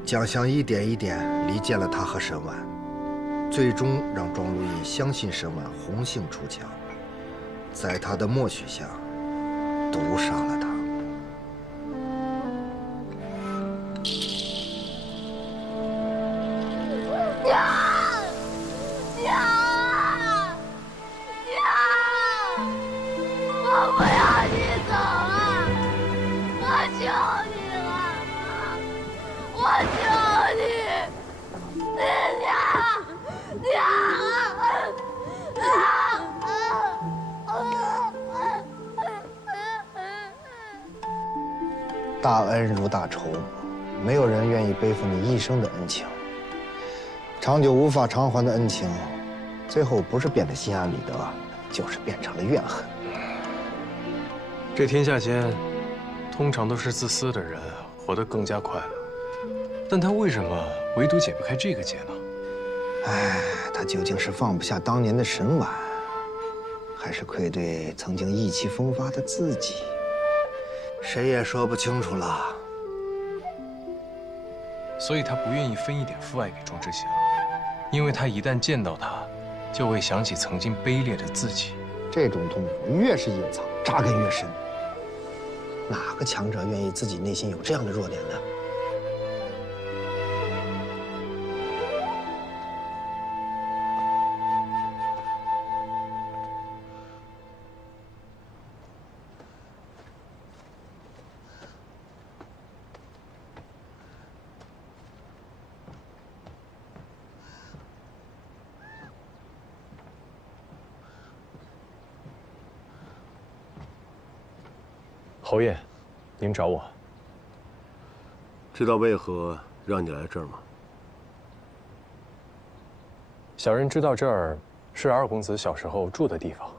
蒋襄一点一点离间了他和沈婉，最终让庄如意相信沈婉红杏出墙，在他的默许下，毒杀了他。我不要你走啊！我求你了，我求你，大恩如大仇，没有人愿意背负你一生的恩情。长久无法偿还的恩情，最后不是变得心安理得，就是变成了怨恨。这天下间，通常都是自私的人活得更加快乐，但他为什么唯独解不开这个结呢？哎，他究竟是放不下当年的沈婉，还是愧对曾经意气风发的自己？谁也说不清楚了。所以他不愿意分一点父爱给庄之祥，因为他一旦见到他，就会想起曾经卑劣的自己。这种痛苦越是隐藏，扎根越深。哪个强者愿意自己内心有这样的弱点呢？侯爷，您找我。知道为何让你来这儿吗？小人知道这儿是二公子小时候住的地方。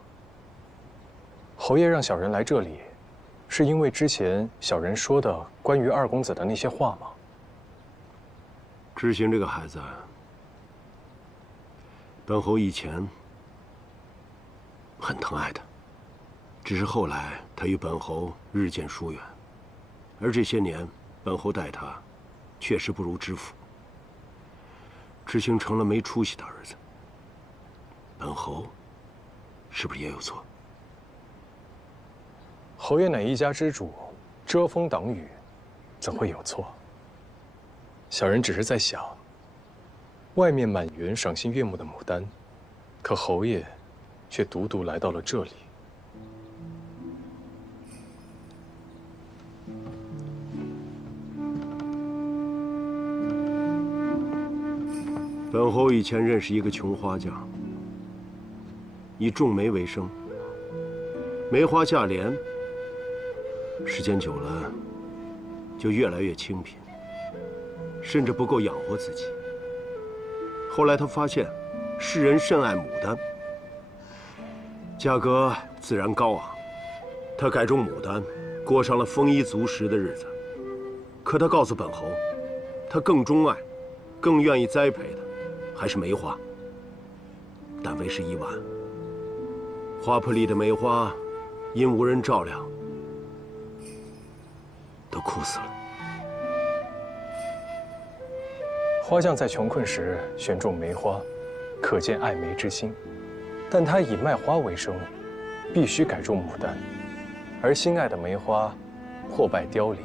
侯爷让小人来这里，是因为之前小人说的关于二公子的那些话吗？知行这个孩子，本侯以前很疼爱他。只是后来，他与本侯日渐疏远，而这些年，本侯待他，确实不如知府。知行成了没出息的儿子，本侯是不是也有错？侯爷乃一家之主，遮风挡雨，怎会有错？小人只是在想，外面满园赏心悦目的牡丹，可侯爷却独独来到了这里。本侯以前认识一个穷花匠，以种梅为生，梅花价廉，时间久了就越来越清贫，甚至不够养活自己。后来他发现世人甚爱牡丹，价格自然高昂，他改种牡丹，过上了丰衣足食的日子。可他告诉本侯，他更钟爱、更愿意栽培的还是梅花。但为时已晚，花圃里的梅花因无人照料，都枯死了。花匠在穷困时选种梅花，可见爱梅之心。但他以卖花为生，必须改种牡丹，而心爱的梅花破败凋零。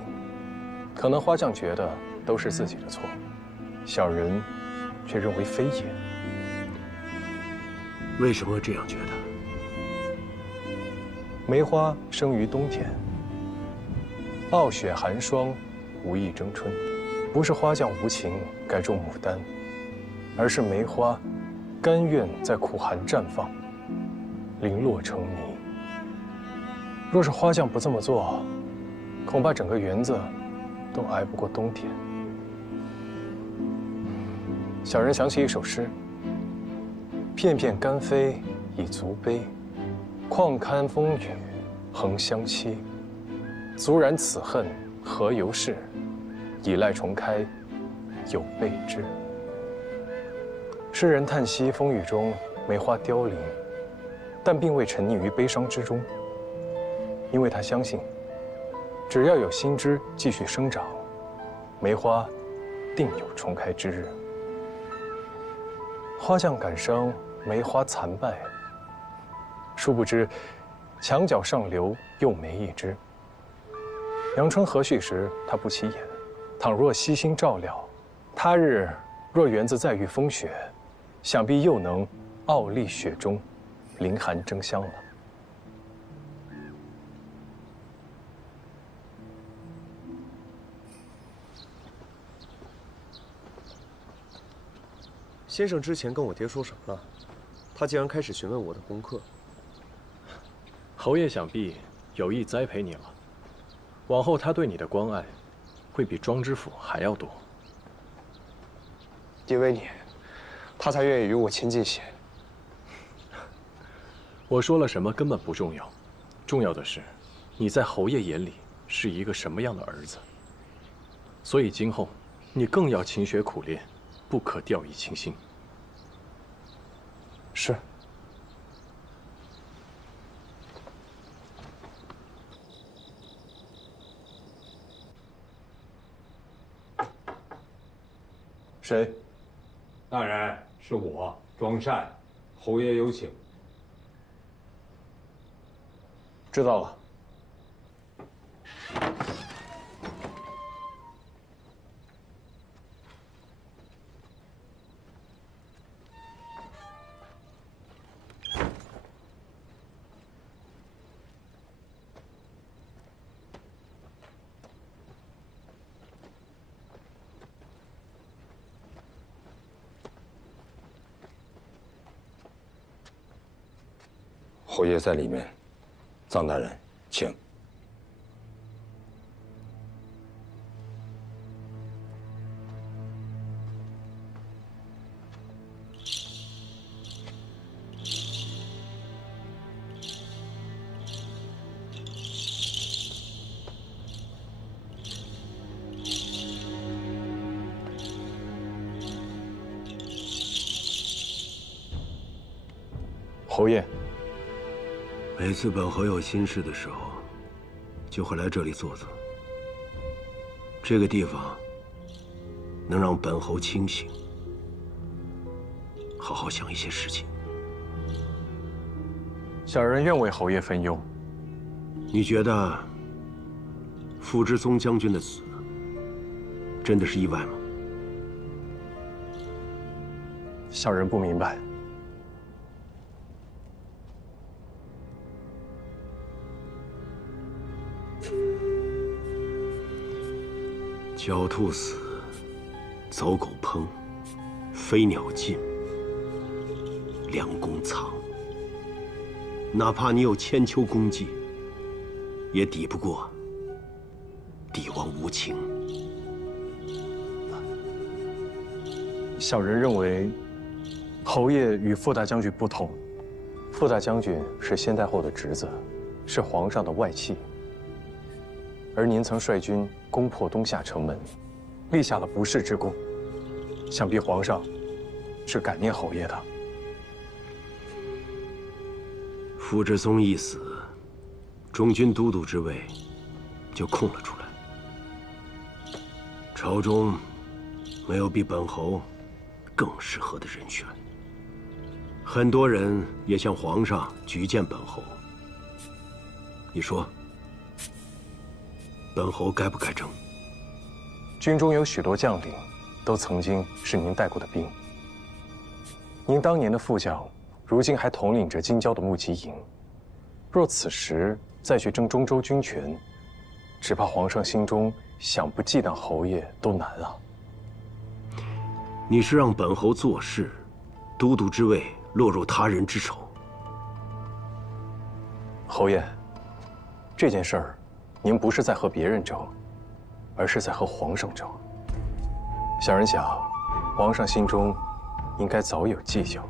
可能花匠觉得都是自己的错，小人却认为非也。为什么会这样觉得？梅花生于冬天，傲雪寒霜，无意争春。不是花匠无情改种牡丹，而是梅花甘愿在苦寒绽放，零落成泥。若是花匠不这么做，恐怕整个园子都挨不过冬天。小人想起一首诗：片片甘飞已足悲，况堪风雨恒相期。足然此恨何由是？倚赖重开有备之。诗人叹息风雨中梅花凋零，但并未沉溺于悲伤之中，因为他相信，只要有新枝继续生长，梅花定有重开之日。花匠感伤梅花残败，殊不知墙角上留又梅一枝。阳春和煦时，他不起眼；倘若悉心照料，他日若园子再遇风雪，想必又能傲立雪中，凌寒争香了。先生之前跟我爹说什么了？他竟然开始询问我的功课。侯爷想必有意栽培你了，往后他对你的关爱，会比庄知府还要多。因为你，他才愿意与我亲近些。我说了什么根本不重要，重要的是，你在侯爷眼里是一个什么样的儿子。所以今后，你更要勤学苦练，不可掉以轻心。是。谁？大人，是我庄善，侯爷有请。知道了。侯爷在里面，臧大人，请。侯爷。每次本侯有心事的时候，就会来这里坐坐。这个地方能让本侯清醒，好好想一些事情。小人愿为侯爷分忧。你觉得傅之宗将军的死真的是意外吗？小人不明白。狡兔死，走狗烹，飞鸟尽，良弓藏。哪怕你有千秋功绩，也抵不过帝王无情。小人认为，侯爷与傅大将军不同。傅大将军是先太后的侄子，是皇上的外戚。而您曾率军攻破东夏城门，立下了不世之功，想必皇上是感念侯爷的。傅之宗一死，中军都督之位就空了出来。朝中没有比本侯更适合的人选，很多人也向皇上举荐本侯。你说？本侯该不该争？军中有许多将领，都曾经是您带过的兵。您当年的副将，如今还统领着京郊的木骑营。若此时再去争中州军权，只怕皇上心中想不忌惮侯爷都难啊。你是让本侯做事，都督之位落入他人之手。侯爷，这件事儿，您不是在和别人争，而是在和皇上争。小人想，皇上心中应该早有计较。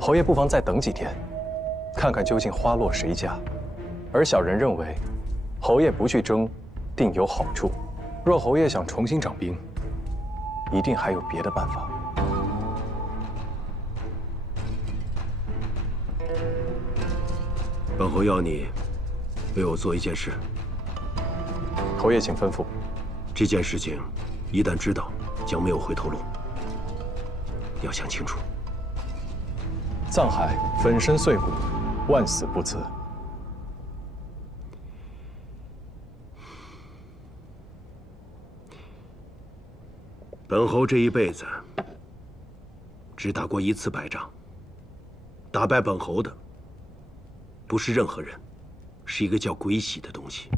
侯爷不妨再等几天，看看究竟花落谁家。而小人认为，侯爷不去争，定有好处。若侯爷想重新掌兵，一定还有别的办法。本侯要你为我做一件事。侯爷，请吩咐。这件事情一旦知道，将没有回头路。要想清楚。藏海粉身碎骨，万死不辞。本侯这一辈子只打过1次败仗，打败本侯的不是任何人，是一个叫鬼喜的东西。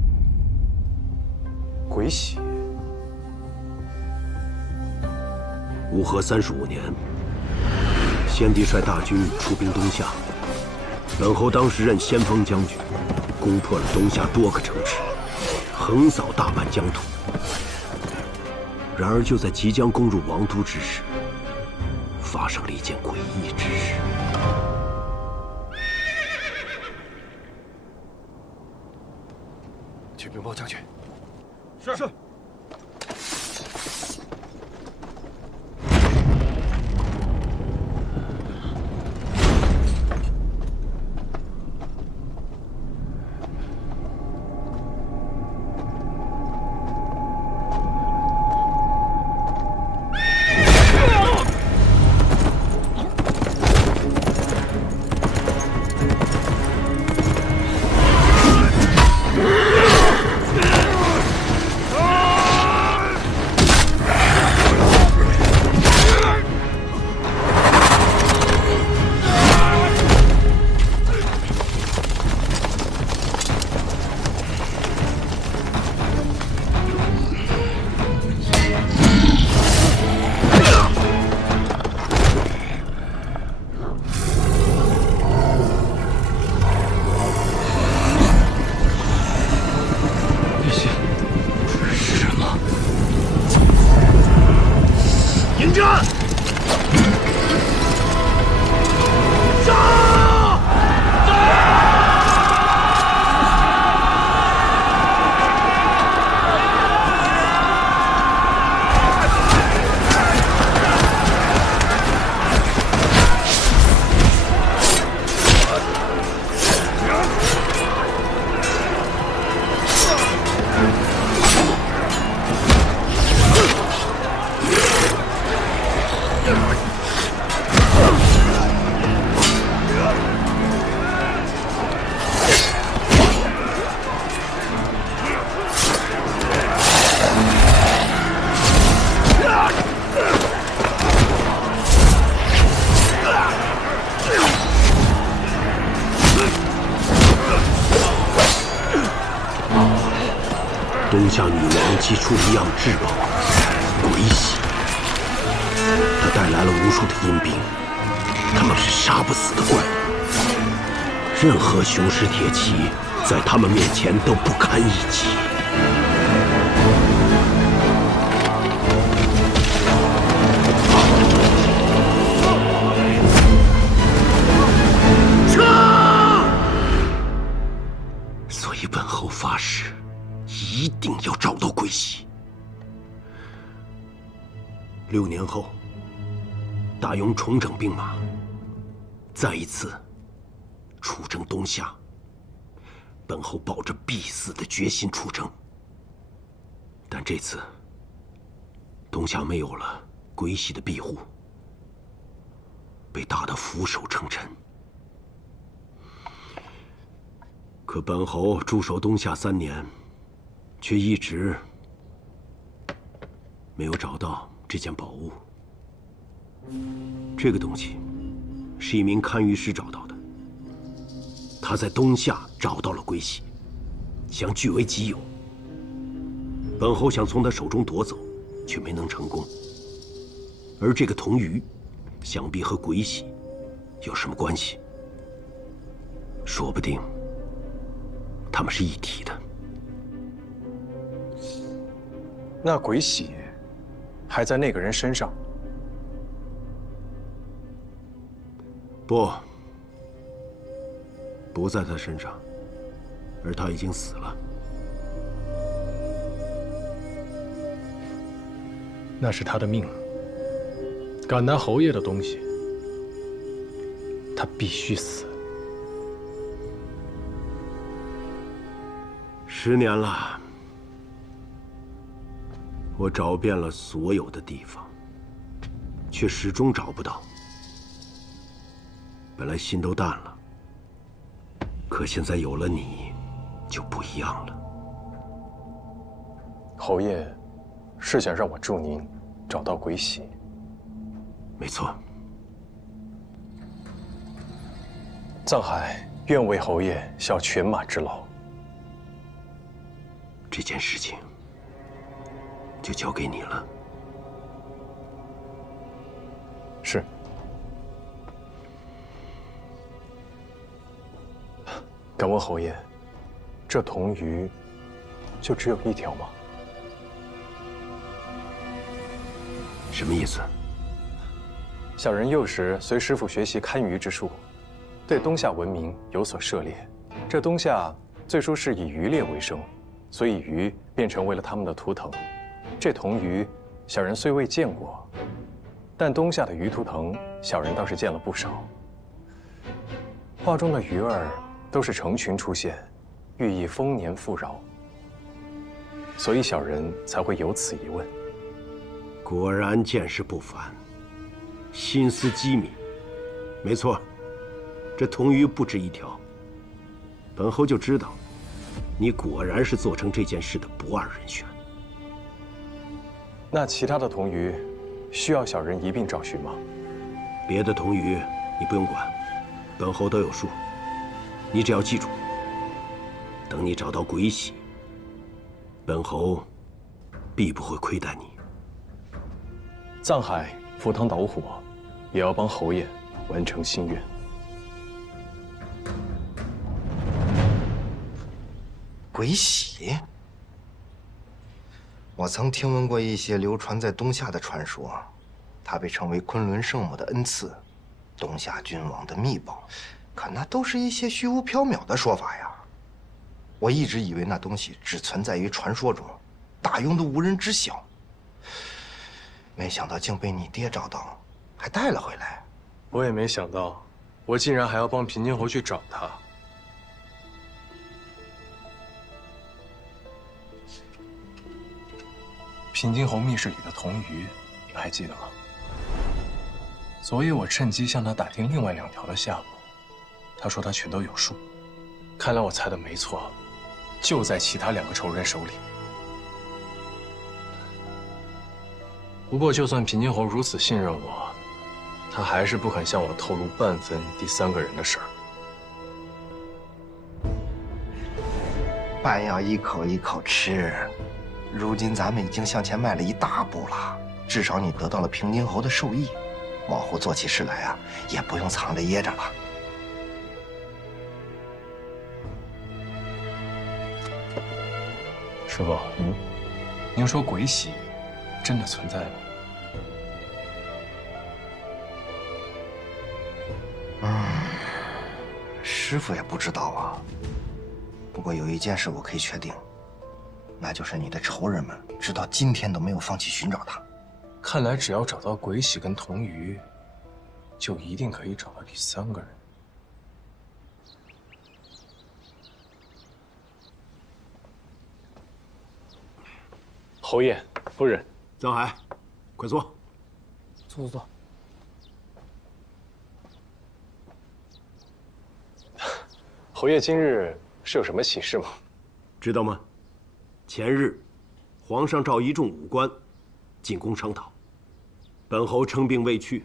鬼喜。武和35年，先帝率大军出兵东夏，本侯当时任先锋将军，攻破了东夏多个城池，横扫大半疆土。然而，就在即将攻入王都之时，发生了一件诡异之事。去禀报将军。是。东夏女王祭出一样至宝——鬼喜，它带来了无数的阴兵，他们是杀不死的怪物，任何雄狮铁骑在他们面前都不堪一击。所以本侯发誓，一定要找到鬼喜。6年后，大庸重整兵马，再一次出征东夏。本侯抱着必死的决心出征，但这次东夏没有了鬼喜的庇护，被打得俯首称臣。可本侯驻守东夏3年，却一直没有找到这件宝物。这个东西是一名堪舆师找到的，他在东夏找到了鬼喜，想据为己有。本侯想从他手中夺走，却没能成功。而这个铜鱼，想必和鬼喜有什么关系？说不定他们是一体的。那鬼玺还在那个人身上？不在他身上，而他已经死了。那是他的命。敢拿侯爷的东西，他必须死。10年了，我找遍了所有的地方，却始终找不到。本来心都淡了，可现在有了你，就不一样了。侯爷是想让我助您找到鬼玺。没错。藏海愿为侯爷效犬马之劳。这件事情就交给你了。是。敢问侯爷，这铜鱼就只有1条吗？什么意思？小人幼时随师傅学习看鱼之术，对东夏文明有所涉猎。这东夏最初是以渔猎为生，所以鱼便成为了他们的图腾。这铜鱼，小人虽未见过，但东夏的鱼图腾，小人倒是见了不少。画中的鱼儿都是成群出现，寓意丰年富饶，所以小人才会有此疑问。果然见识不凡，心思机敏。没错，这铜鱼不止1条。本侯就知道，你果然是做成这件事的不二人选。那其他的铜鱼，需要小人一并找寻吗？别的铜鱼你不用管，本侯都有数。你只要记住，等你找到鬼玺，本侯必不会亏待你。藏海赴汤蹈火，也要帮侯爷完成心愿。鬼玺，我曾听闻过一些流传在东夏的传说，它被称为昆仑圣母的恩赐，东夏君王的秘宝。可那都是一些虚无缥缈的说法呀！我一直以为那东西只存在于传说中，大用都无人知晓。没想到竟被你爹找到，还带了回来。我也没想到，我竟然还要帮平津侯去找他。平津侯密室里的铜鱼，你还记得吗？所以我趁机向他打听另外2条的下落。他说他全都有数，看来我猜的没错，就在其他2个仇人手里。不过，就算平津侯如此信任我，他还是不肯向我透露半分第3个人的事儿。饭要一口一口吃，如今咱们已经向前迈了一大步了，至少你得到了平津侯的授意，往后做起事来啊，也不用藏着掖着了。师傅，您说鬼玺真的存在吗？师傅也不知道啊。不过有一件事我可以确定，那就是你的仇人们直到今天都没有放弃寻找他。看来只要找到鬼玺跟铜鱼，就一定可以找到第3个人。侯爷、夫人，藏海，快坐。坐。侯爷今日是有什么喜事吗？知道吗？前日，皇上召一众武官进宫商讨，本侯称病未去。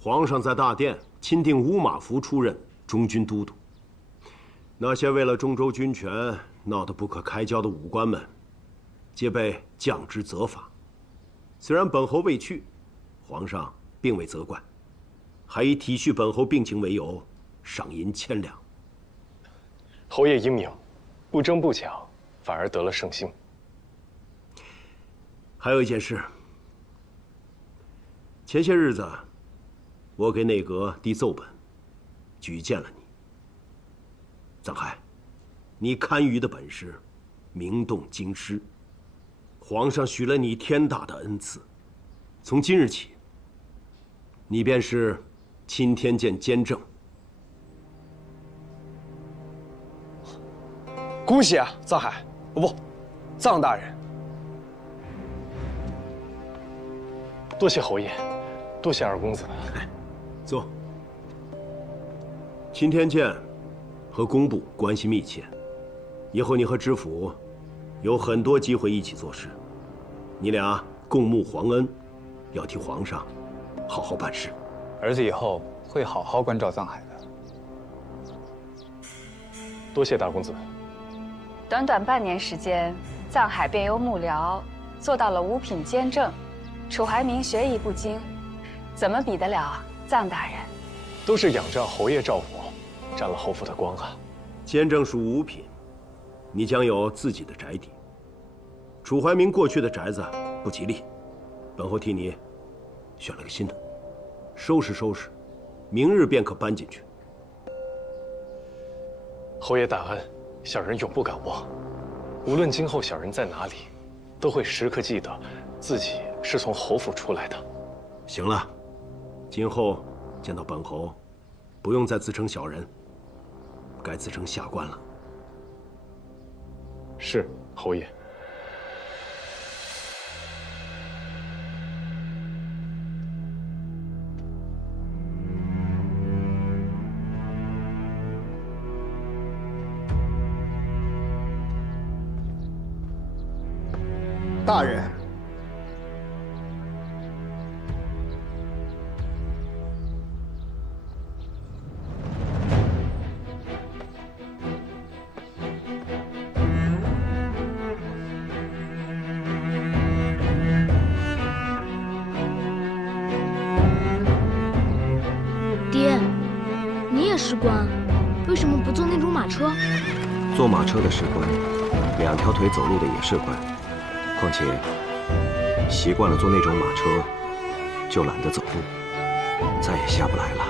皇上在大殿钦定乌马服出任中军都督。那些为了中州军权闹得不可开交的武官们，皆被降职责罚。虽然本侯未去，皇上并未责怪，还以体恤本侯病情为由，赏银1000两。侯爷英明，不争不抢，反而得了圣心。还有一件事，前些日子，我给内阁递奏本，举荐了你。藏海，你堪舆的本事，名动京师，皇上许了你天大的恩赐，从今日起，你便是钦天监监正。恭喜啊，藏海，哦不，藏大人。多谢侯爷，多谢二公子。坐。钦天监和工部关系密切，以后你和知府有很多机会一起做事，你俩共沐皇恩，要替皇上好好办事。儿子以后会好好关照藏海的。多谢大公子。短短半年时间，藏海便由幕僚做到了五品监正。楚怀民学艺不精，怎么比得了藏大人？都是仰仗侯爷照拂，沾了侯府的光啊。监正属五品，你将有自己的宅邸。楚怀民过去的宅子不吉利，本侯替你选了个新的，收拾收拾，明日便可搬进去。侯爷大恩，小人永不敢忘。无论今后小人在哪里，都会时刻记得自己是从侯府出来的。行了，今后见到本侯，不用再自称小人，该自称下官了。是，侯爷。大人，爹，你也是官，为什么不坐那种马车？坐马车的是官，两条腿走路的也是官。况且，习惯了坐那种马车，就懒得走路，再也下不来了。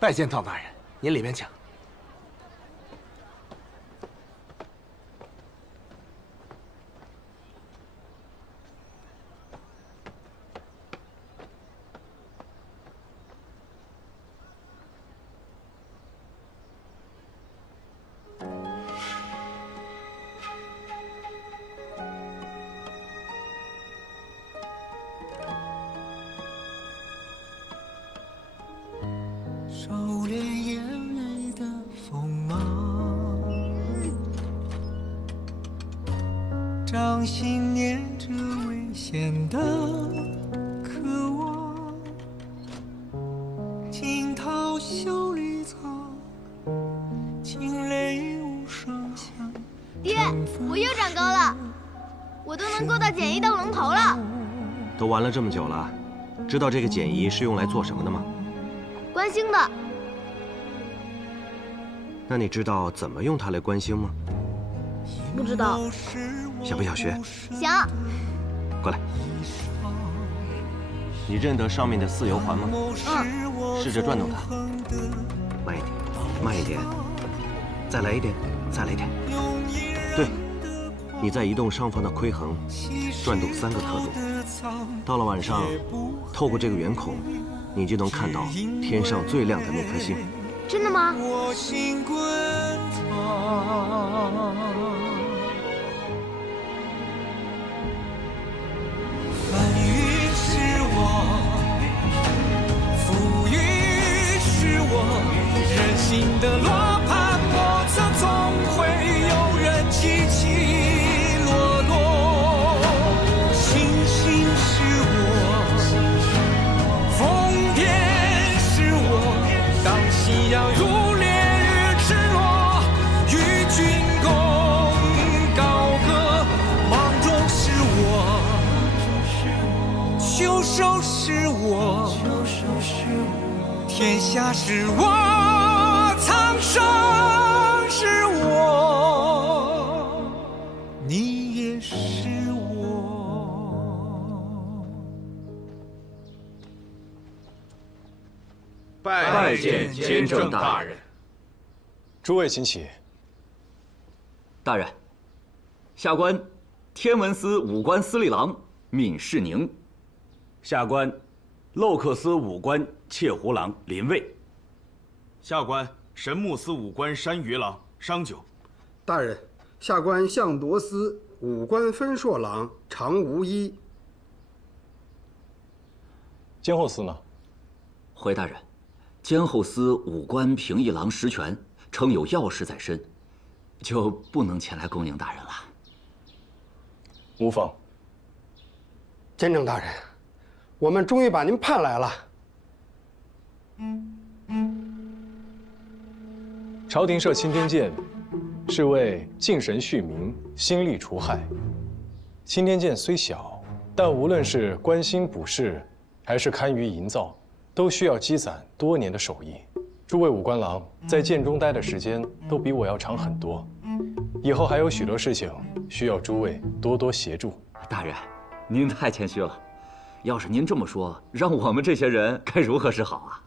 拜见藏大人，您里面请。收敛眼泪的锋芒，掌心念着危险的渴望，惊涛袖里藏，惊雷无声响。爹，我又长高了，我都能够到简易当龙头了。都玩了这么久了，知道这个简仪是用来做什么的吗？观星的。那你知道怎么用它来观星吗？不知道。想不想学？想。过来。你认得上面的4游环吗？嗯。试着转动它。慢一点，慢一点。再来一点，再来一点。对。你再移动上方的窥横，转动3个刻度。到了晚上，透过这个圆孔，你就能看到天上最亮的那颗星。真的吗？我心滚烫，翻云是我，浮云是我，人心的罗盘莫测，总会有人起起落落。星星是我，风变是我。当夕阳如烈日赤裸，与君共高歌。芒种是我，秋收是我，天下是我，苍生是我，你也是我。拜见监正大人。诸位请起。大人，下官天文司武官司隶郎闵世宁。下官洛克司武官窃胡郎林卫。下官神木司武官山鱼郎商九。大人，下官相铎司武官分硕郎常无一。监后司呢？回大人，监后司武官平议郎石泉称有要事在身，就不能前来恭迎大人了。无妨。监正大人，我们终于把您盼来了。朝廷设钦天监，是为敬神恤民、兴利除害。钦天监虽小，但无论是关心补事，还是堪舆营造，都需要积攒多年的手艺。诸位武官郎在监中待的时间都比我要长很多，以后还有许多事情需要诸位多多协助。大人，您太谦虚了。要是您这么说，让我们这些人该如何是好啊？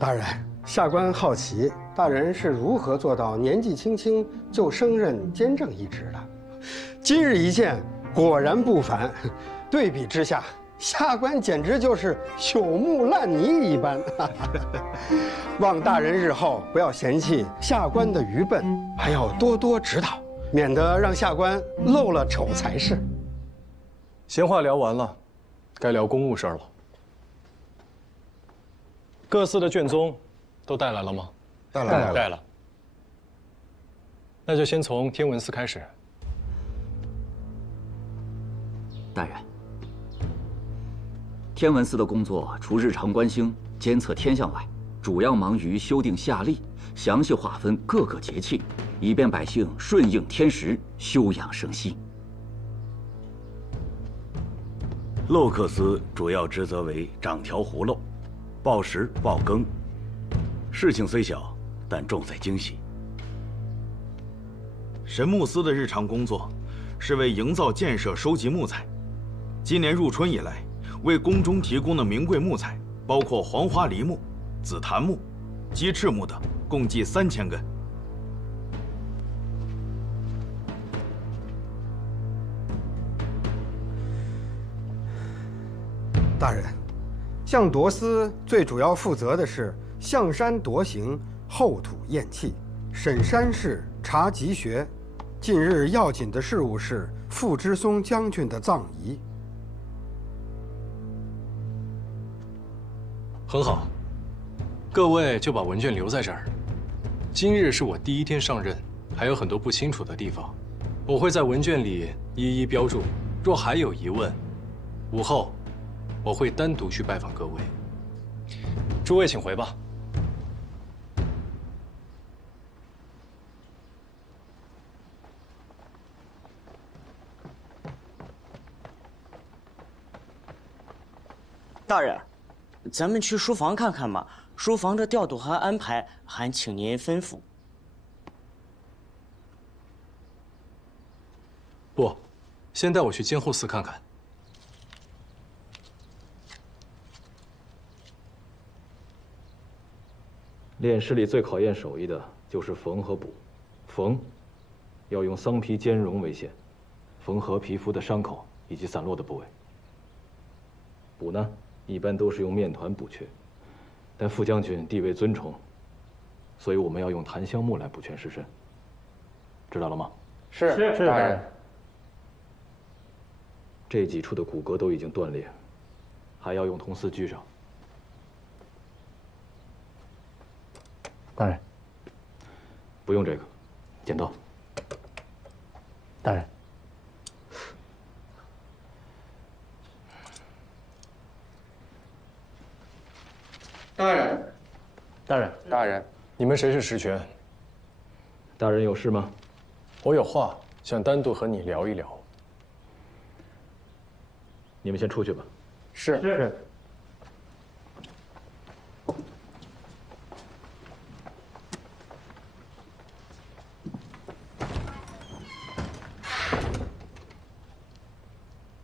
大人，下官好奇，大人是如何做到年纪轻轻就升任监正一职的？今日一见，果然不凡。对比之下，下官简直就是朽木烂泥一般。望大人日后不要嫌弃下官的愚笨，还要多多指导，免得让下官露了丑才是。闲话聊完了，该聊公务事儿了。各司的卷宗都带来了吗？带来了。带了。那就先从天文司开始。大人，天文司的工作除日常观星、监测天象外，主要忙于修订夏历，详细划分各个节气，以便百姓顺应天时，休养生息。洛克司主要职责为掌调葫芦、报时报更，事情虽小，但重在精细。神木司的日常工作是为营造建设收集木材。今年入春以来，为宫中提供的名贵木材，包括黄花梨木、紫檀木、鸡翅木等，共计3000根。大人，相铎司最主要负责的是象山夺形、后土验气、审山事、查吉学。近日要紧的事务是傅之松将军的葬仪。很好，各位就把文件留在这儿。今日是我第一天上任，还有很多不清楚的地方，我会在文卷里一一标注。若还有疑问，午后我会单独去拜访各位。诸位请回吧。大人，咱们去书房看看吧。书房的调度和安排，还请您吩咐。不，先带我去监后司看看。练诗里最考验手艺的就是缝和补。缝，要用桑皮兼绒为线，缝合皮肤的伤口以及散落的部位。补呢，一般都是用面团补缺，但副将军地位尊崇，所以我们要用檀香木来补全尸身，知道了吗？是大人。这几处的骨骼都已经断裂，还要用铜丝拘上。大人，不用这个，剪刀。大人，大人，大人，大人，你们谁是实权？大人有事吗？我有话想单独和你聊一聊。你们先出去吧。是。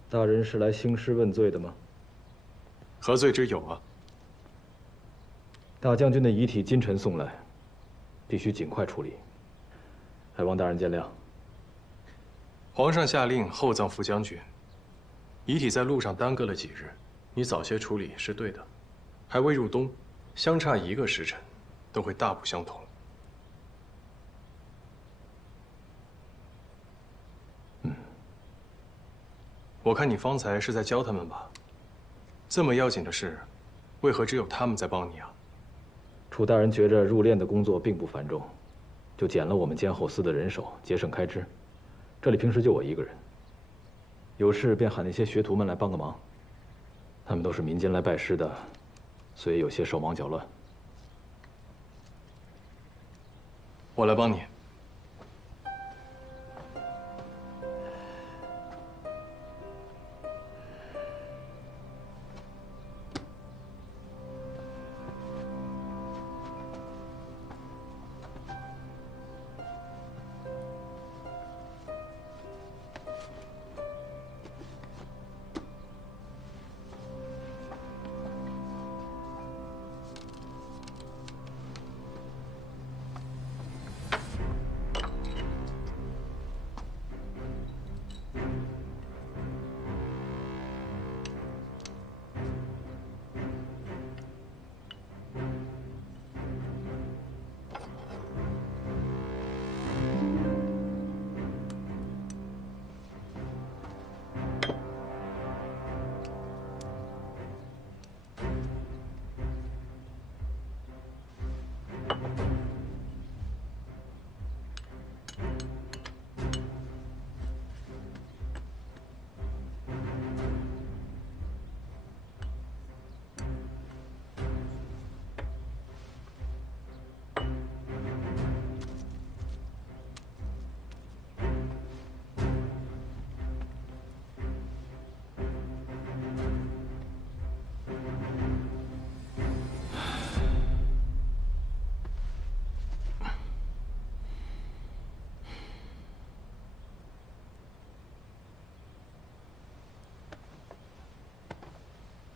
大人是来兴师问罪的吗？何罪之有啊？大将军的遗体今晨送来，必须尽快处理，还望大人见谅。皇上下令厚葬副将军，遗体在路上耽搁了几日，你早些处理是对的。还未入冬，相差1个时辰，都会大不相同。我看你方才是在教他们吧？这么要紧的事，为何只有他们在帮你啊？楚大人觉着入殓的工作并不繁重，就减了我们监后司的人手，节省开支。这里平时就我一个人，有事便喊那些学徒们来帮个忙。他们都是民间来拜师的，所以有些手忙脚乱。我来帮你。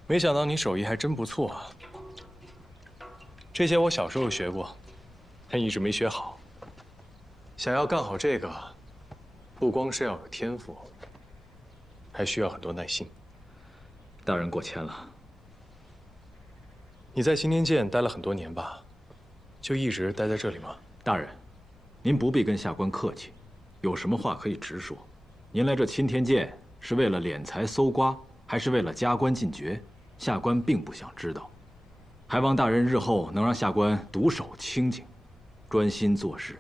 没想到你手艺还真不错啊！这些我小时候学过，但一直没学好。想要干好这个，不光是要有天赋，还需要很多耐心。大人过谦了。你在青天剑待了很多年吧？就一直待在这里吗？大人，您不必跟下官客气，有什么话可以直说。您来这青天剑是为了敛财搜刮，还是为了加官进爵？下官并不想知道，还望大人日后能让下官独守清静，专心做事。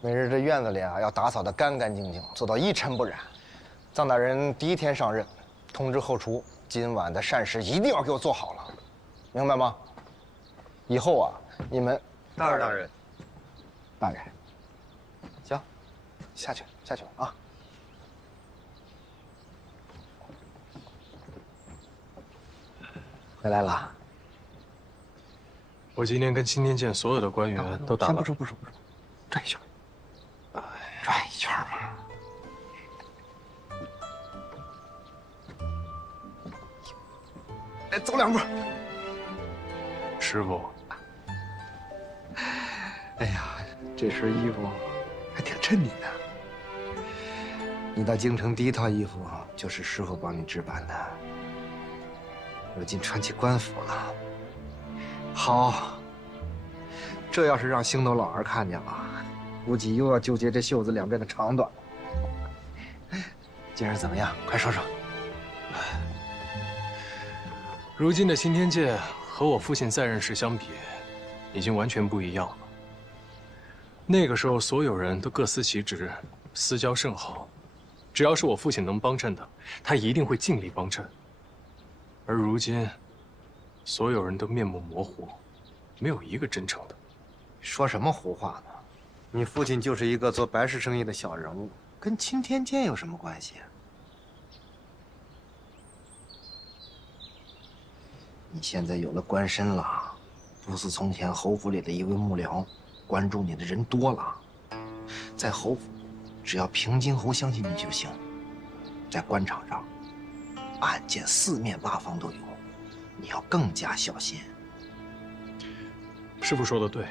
每日这院子里啊，要打扫得干干净净，做到一尘不染。臧大人第一天上任，通知后厨，今晚的膳食一定要给我做好了，明白吗？以后啊，你们大人，行，下去吧啊。回来了。我今天跟青天剑所有的官员都打了。不说，转一圈。转一圈嘛。哎，走2步。师傅。哎呀，这身衣服还挺衬你的。你到京城第一套衣服就是师傅帮你置办的。如今穿起官服了，好。这要是让星斗老儿看见了，估计又要纠结这袖子两边的长短。今儿怎么样？快说说。如今的青天剑和我父亲在任时相比，已经完全不一样了。那个时候，所有人都各司其职，私交甚好。只要是我父亲能帮衬的，他一定会尽力帮衬。而如今，所有人都面目模糊，没有一个真诚的。说什么胡话呢？你父亲就是一个做白事生意的小人物，跟青天剑有什么关系？你现在有了官身了，不似从前侯府里的一位幕僚，关注你的人多了。在侯府，只要平津侯相信你就行。在官场上，案件四面八方都有，你要更加小心。师傅说的对，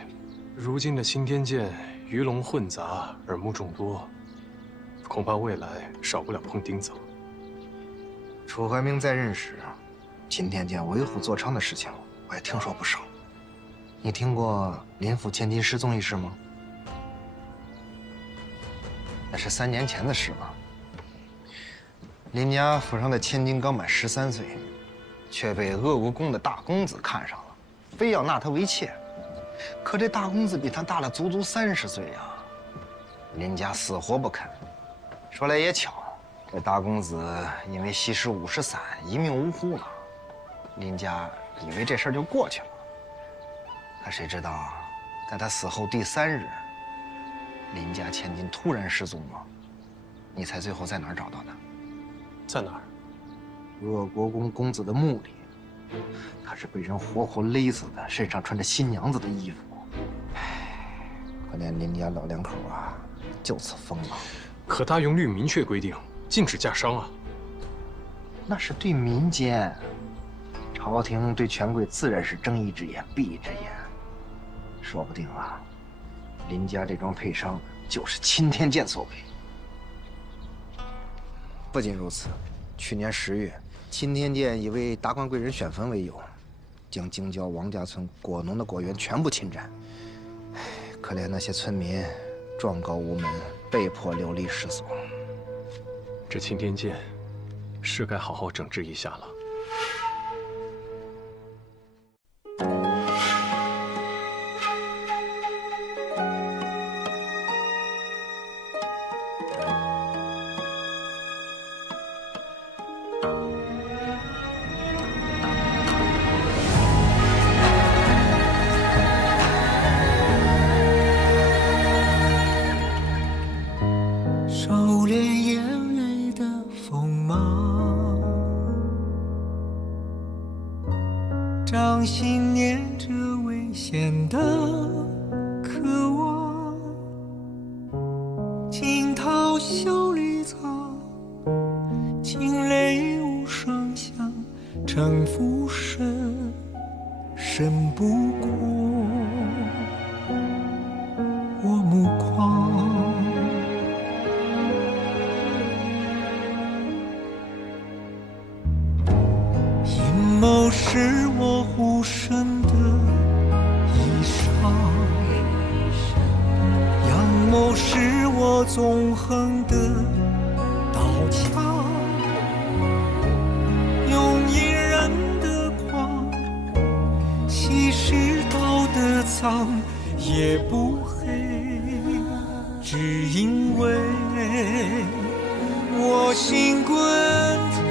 如今的青天剑鱼龙混杂，耳目众多，恐怕未来少不了碰钉子了。楚怀明在任时，青天剑为虎作伥的事情，我也听说不少。你听过林府千金失踪一事吗？那是3年前的事了。林家府上的千金刚满13岁，却被鄂国公的大公子看上了，非要纳她为妾。可这大公子比她大了足足30岁呀，林家死活不肯。说来也巧，这大公子因为吸食50散，一命呜呼了。林家以为这事儿就过去了，可谁知道，在他死后第3日，林家千金突然失踪了。你猜最后在哪儿找到的？在哪儿？鄂国公公子的墓里。他是被人活活勒死的，身上穿着新娘子的衣服。唉，可怜林家老两口啊，就此疯了。可大用律明确规定，禁止驾商啊。那是对民间。朝廷对权贵自然是睁一只眼闭一只眼，说不定啊，林家这桩配商就是青天剑所为。不仅如此，去年10月，青天剑以为达官贵人选坟为由，将京郊王家村果农的果园全部侵占。可怜那些村民状告无门，被迫流离失所。这青天剑是该好好整治一下了。掌心念着危险的渴望，惊涛笑里藏，惊雷无声响，城府深，深不过我目眶。阴谋是我护身的衣裳，阳谋是我纵横的刀枪，用隐忍的狂，稀释道德藏，也不黑，只因为我心滚烫。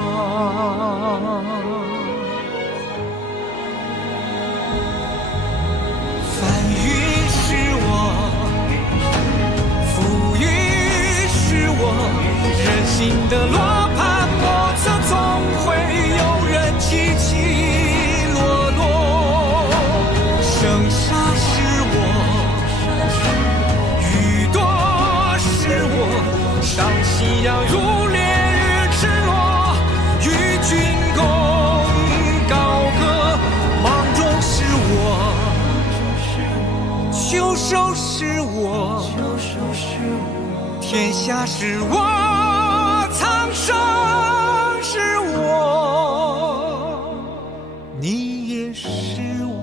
人心的罗盘莫测，总会有人起起首是我，天下是我，苍生是我，你也是我。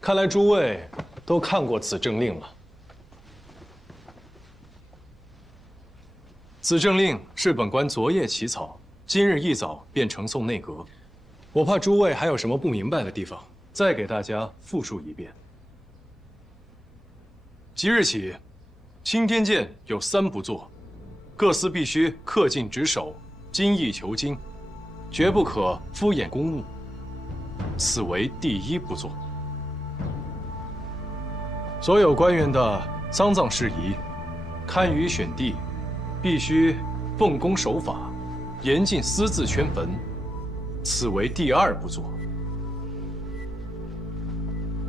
看来诸位都看过此政令了。此政令是本官昨夜起草，今日一早便呈送内阁。我怕诸位还有什么不明白的地方，再给大家复述一遍。即日起，青天剑有3不做，各司必须恪尽职守，精益求精，绝不可敷衍公务。此为第1不做。所有官员的丧葬事宜，堪舆选地，必须奉公守法，严禁私自圈坟，此为第2不做。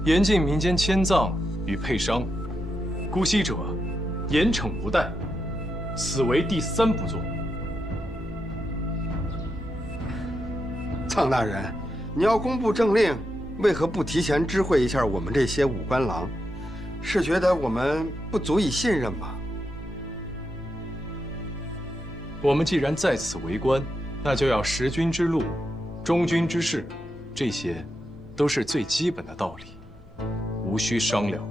严禁民间迁葬与配丧，姑息者严惩不贷，此为第3不做。臧大人，你要公布政令，为何不提前知会一下我们这些武官郎？是觉得我们不足以信任吗？我们既然在此为官，那就要识君之路，忠君之事，这些都是最基本的道理，无需商量。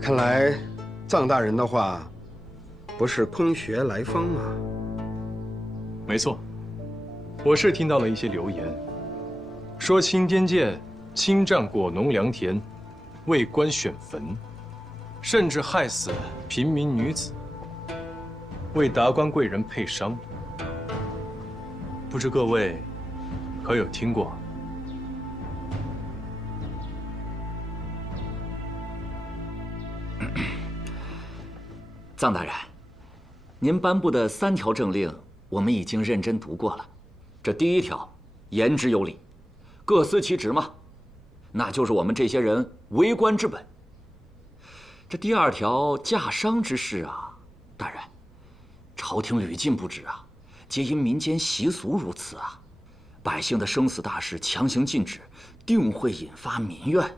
看来，臧大人的话不是空穴来风啊。没错，我是听到了一些流言，说青天剑侵占果农良田，为官选坟，甚至害死平民女子，为达官贵人配丧。不知各位可有听过？臧大人，您颁布的3条政令，我们已经认真读过了。这第1条，言之有理，各司其职嘛，那就是我们这些人为官之本。这第2条，驾商之事啊，大人，朝廷屡禁不止啊，皆因民间习俗如此啊。百姓的生死大事强行禁止，定会引发民怨，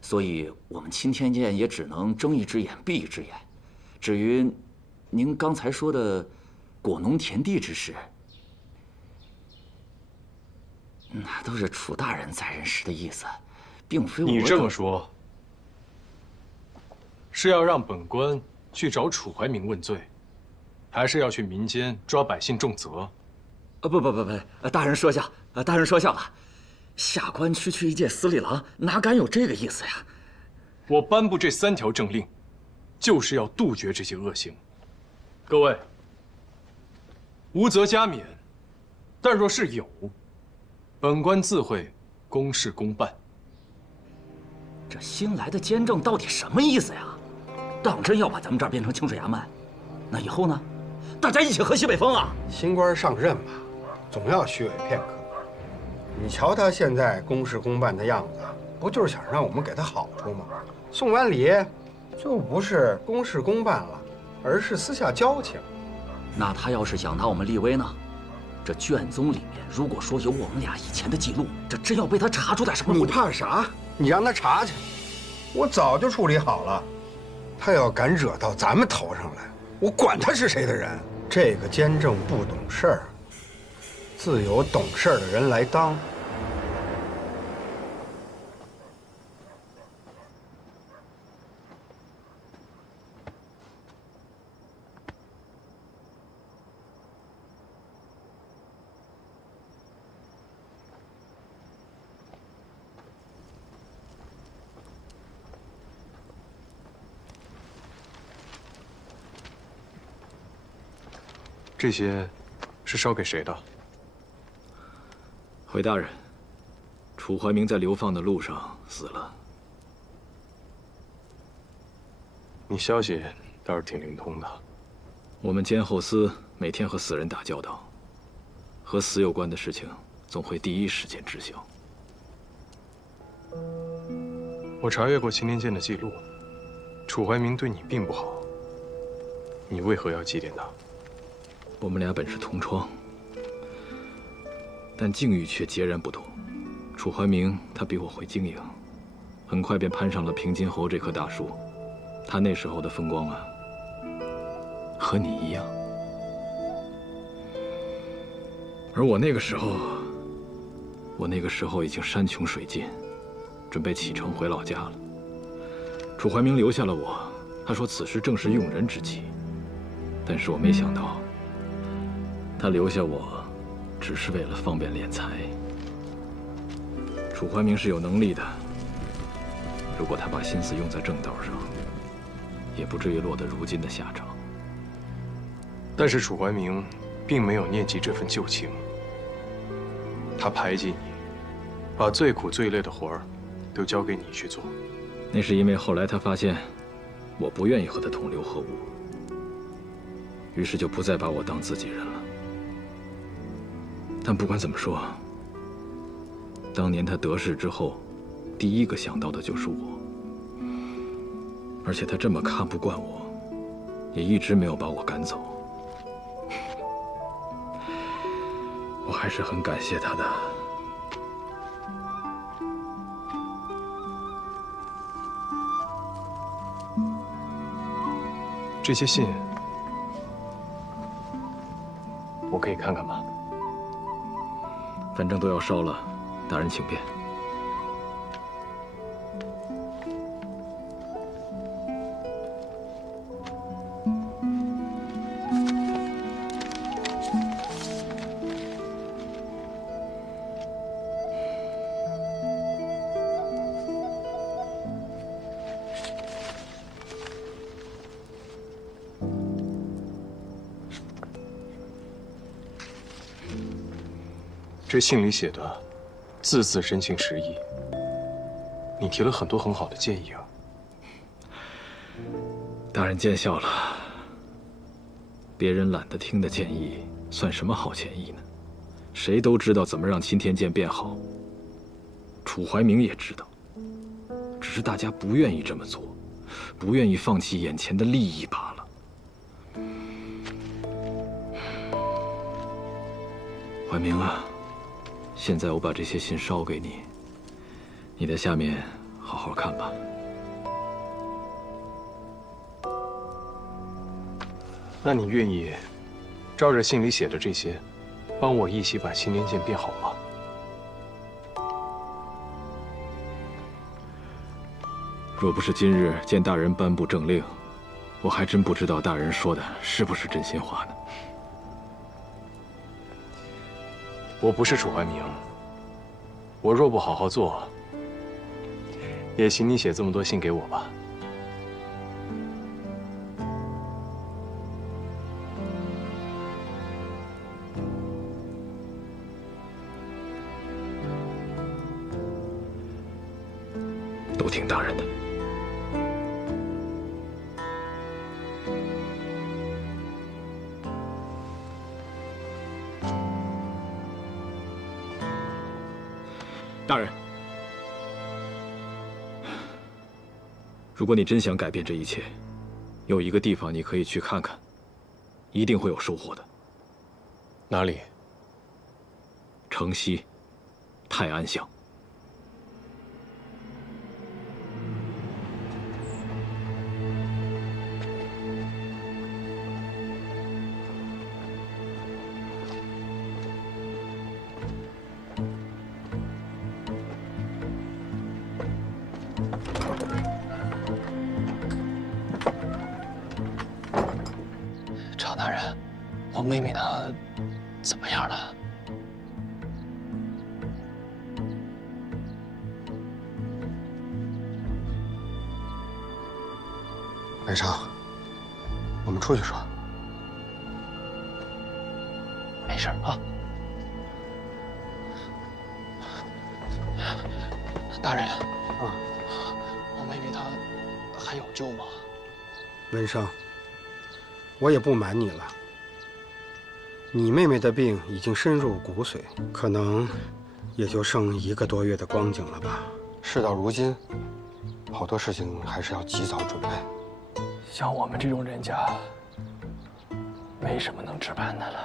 所以我们钦天监也只能睁一只眼闭一只眼。至于您刚才说的果农田地之事，那都是楚大人在任时的意思，并非我。你这么说，是要让本官去找楚怀民问罪，还是要去民间抓百姓重责？不，大人说笑，大人说笑了。下官区一介司隶郎，哪敢有这个意思呀？我颁布这3条政令，就是要杜绝这些恶行。各位，无则加勉，但若是有，本官自会公事公办。这新来的监正到底什么意思呀？当真要把咱们这儿变成清水衙门？那以后呢？大家一起喝西北风啊！新官上任嘛，总要虚伪片刻。你瞧他现在公事公办的样子，不就是想让我们给他好处吗？送完礼，就不是公事公办了，而是私下交情。那他要是想拿我们立威呢？这卷宗里面如果说有我们俩以前的记录，这真要被他查出点什么？你怕啥？你让他查去，我早就处理好了。他要敢惹到咱们头上来，我管他是谁的人。这个监正不懂事儿，自有懂事儿的人来当。这些是烧给谁的？回大人，楚怀明在流放的路上死了。你消息倒是挺灵通的。我们监后司每天和死人打交道，和死有关的事情总会第一时间知晓。我查阅过青年剑的记录，楚怀明对你并不好，你为何要祭奠他？我们俩本是同窗，但境遇却截然不同。楚怀明他比我会经营，很快便攀上了平津侯这棵大树。他那时候的风光啊，和你一样。而我那个时候已经山穷水尽，准备启程回老家了。楚怀明留下了我，他说此时正是用人之机。但是我没想到，他留下我，只是为了方便敛财。楚怀明是有能力的，如果他把心思用在正道上，也不至于落得如今的下场。但是楚怀明并没有念及这份旧情，他排挤你，把最苦最累的活儿都交给你去做。那是因为后来他发现我不愿意和他同流合污，于是就不再把我当自己人了。但不管怎么说，当年他得势之后，第一个想到的就是我。而且他这么看不惯我，也一直没有把我赶走。我还是很感谢他的。这些信，我可以看看吗？反正都要烧了，大人请便。这信里写的，字字真情实意。你提了很多很好的建议啊。大人见笑了。别人懒得听的建议，算什么好建议呢？谁都知道怎么让钦天监变好。楚怀明也知道，只是大家不愿意这么做，不愿意放弃眼前的利益罢了。怀明啊，现在我把这些信烧给你，你在下面好好看吧。那你愿意照着信里写的这些，帮我一起把钦天监变好吗？若不是今日见大人颁布政令，我还真不知道大人说的是不是真心话呢。我不是楚怀明，我若不好好做，也请你写这么多信给我吧。都听大人的。大人，如果你真想改变这一切，有一个地方你可以去看看，一定会有收获的。哪里？城西泰安乡。常大人，我妹妹她怎么样了？北上，我们出去说。没事啊。大人，我妹妹她还有救吗？文生，我也不瞒你了，你妹妹的病已经深入骨髓，可能也就剩1个多月的光景了吧。事到如今，好多事情还是要及早准备。像我们这种人家，没什么能置办的了。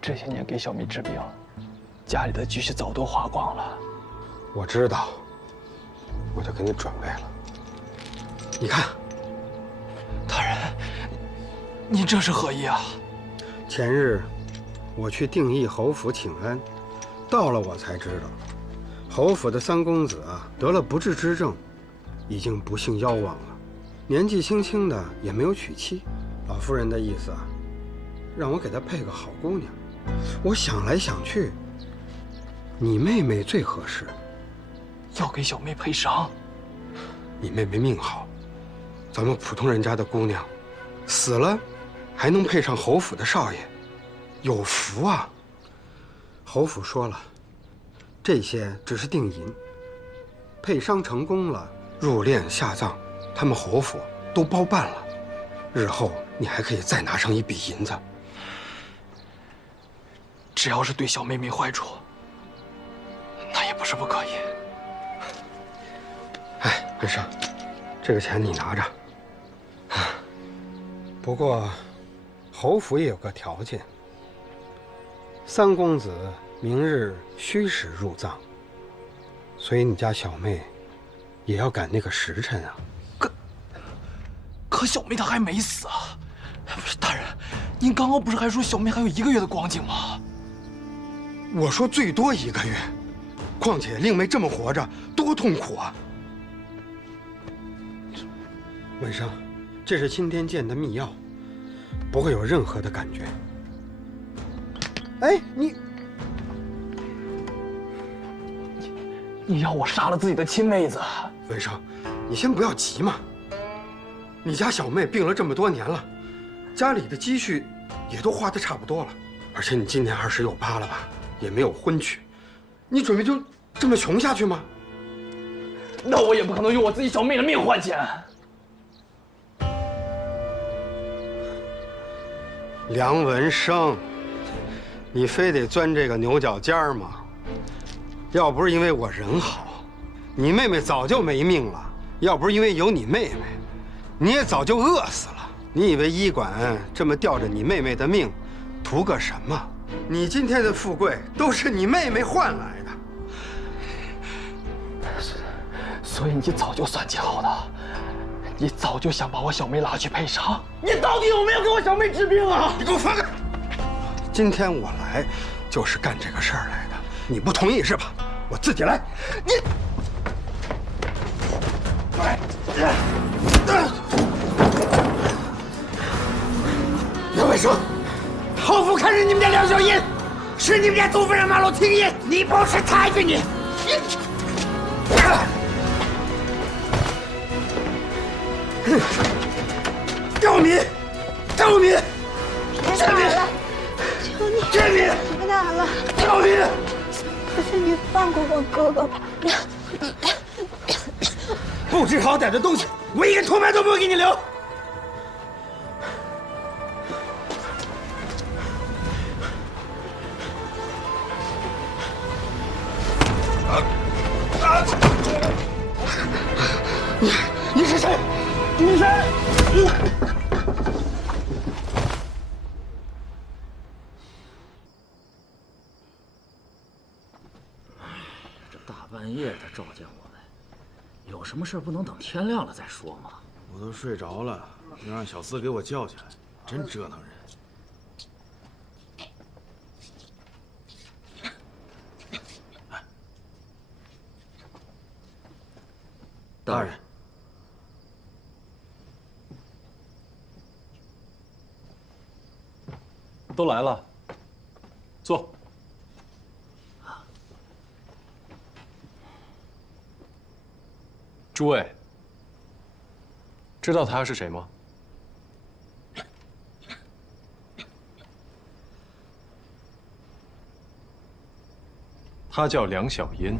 这些年给小妹治病，家里的积蓄早都花光了。我知道，我就给你准备了。你看，大人，您这是何意啊？前日我去定邑侯府请安，到了我才知道，侯府的3公子啊得了不治之症，已经不幸夭亡了。年纪轻轻的也没有娶妻，老夫人的意思啊，让我给她配个好姑娘。我想来想去，你妹妹最合适。要给小妹配伤？你妹妹命好，咱们普通人家的姑娘，死了还能配上侯府的少爷，有福啊！侯府说了，这些只是定银，配伤成功了，入殓下葬，他们侯府都包办了。日后你还可以再拿上一笔银子。只要是对小妹没坏处，那也不是不可以。哎，文生，这个钱你拿着。不过，侯府也有个条件，3公子明日虚实入葬，所以你家小妹也要赶那个时辰啊。可小妹她还没死啊！不是大人，您刚刚不是还说小妹还有1个月的光景吗？我说最多1个月，况且令妹这么活着多痛苦啊！文生，这是钦天监的秘药，不会有任何的感觉。哎，你要我杀了自己的亲妹子？文生，你先不要急嘛。你家小妹病了这么多年了，家里的积蓄也都花得差不多了，而且你今年20有8了吧，也没有婚娶，你准备就这么穷下去吗？那我也不可能用我自己小妹的命换钱。梁文生，你非得钻这个牛角尖吗？要不是因为我人好，你妹妹早就没命了；要不是因为有你妹妹，你也早就饿死了。你以为医馆这么吊着你妹妹的命，图个什么？你今天的富贵都是你妹妹换来的。所以你早就算计好了，你早就想把我小妹拉去配伤。你到底有没有给我小妹治病啊？你给我放开！今天我来就是干这个事儿来的，你不同意是吧？我自己来。你，来，刘卫生，侯府看是你们家梁小银，是你们家祖父让马路停银，你不是太君你。赵敏，赵敏，别打了，求你，赵敏，别打了，赵敏，求求你放过我哥哥吧！不知好歹的东西，我一个唾沫都不会给你留。你是谁？你是谁？这大半夜的召见我们，有什么事不能等天亮了再说吗？我都睡着了，又让小厮给我叫起来，真折腾人。大人，都来了，坐。诸位，知道他是谁吗？他叫梁小烟。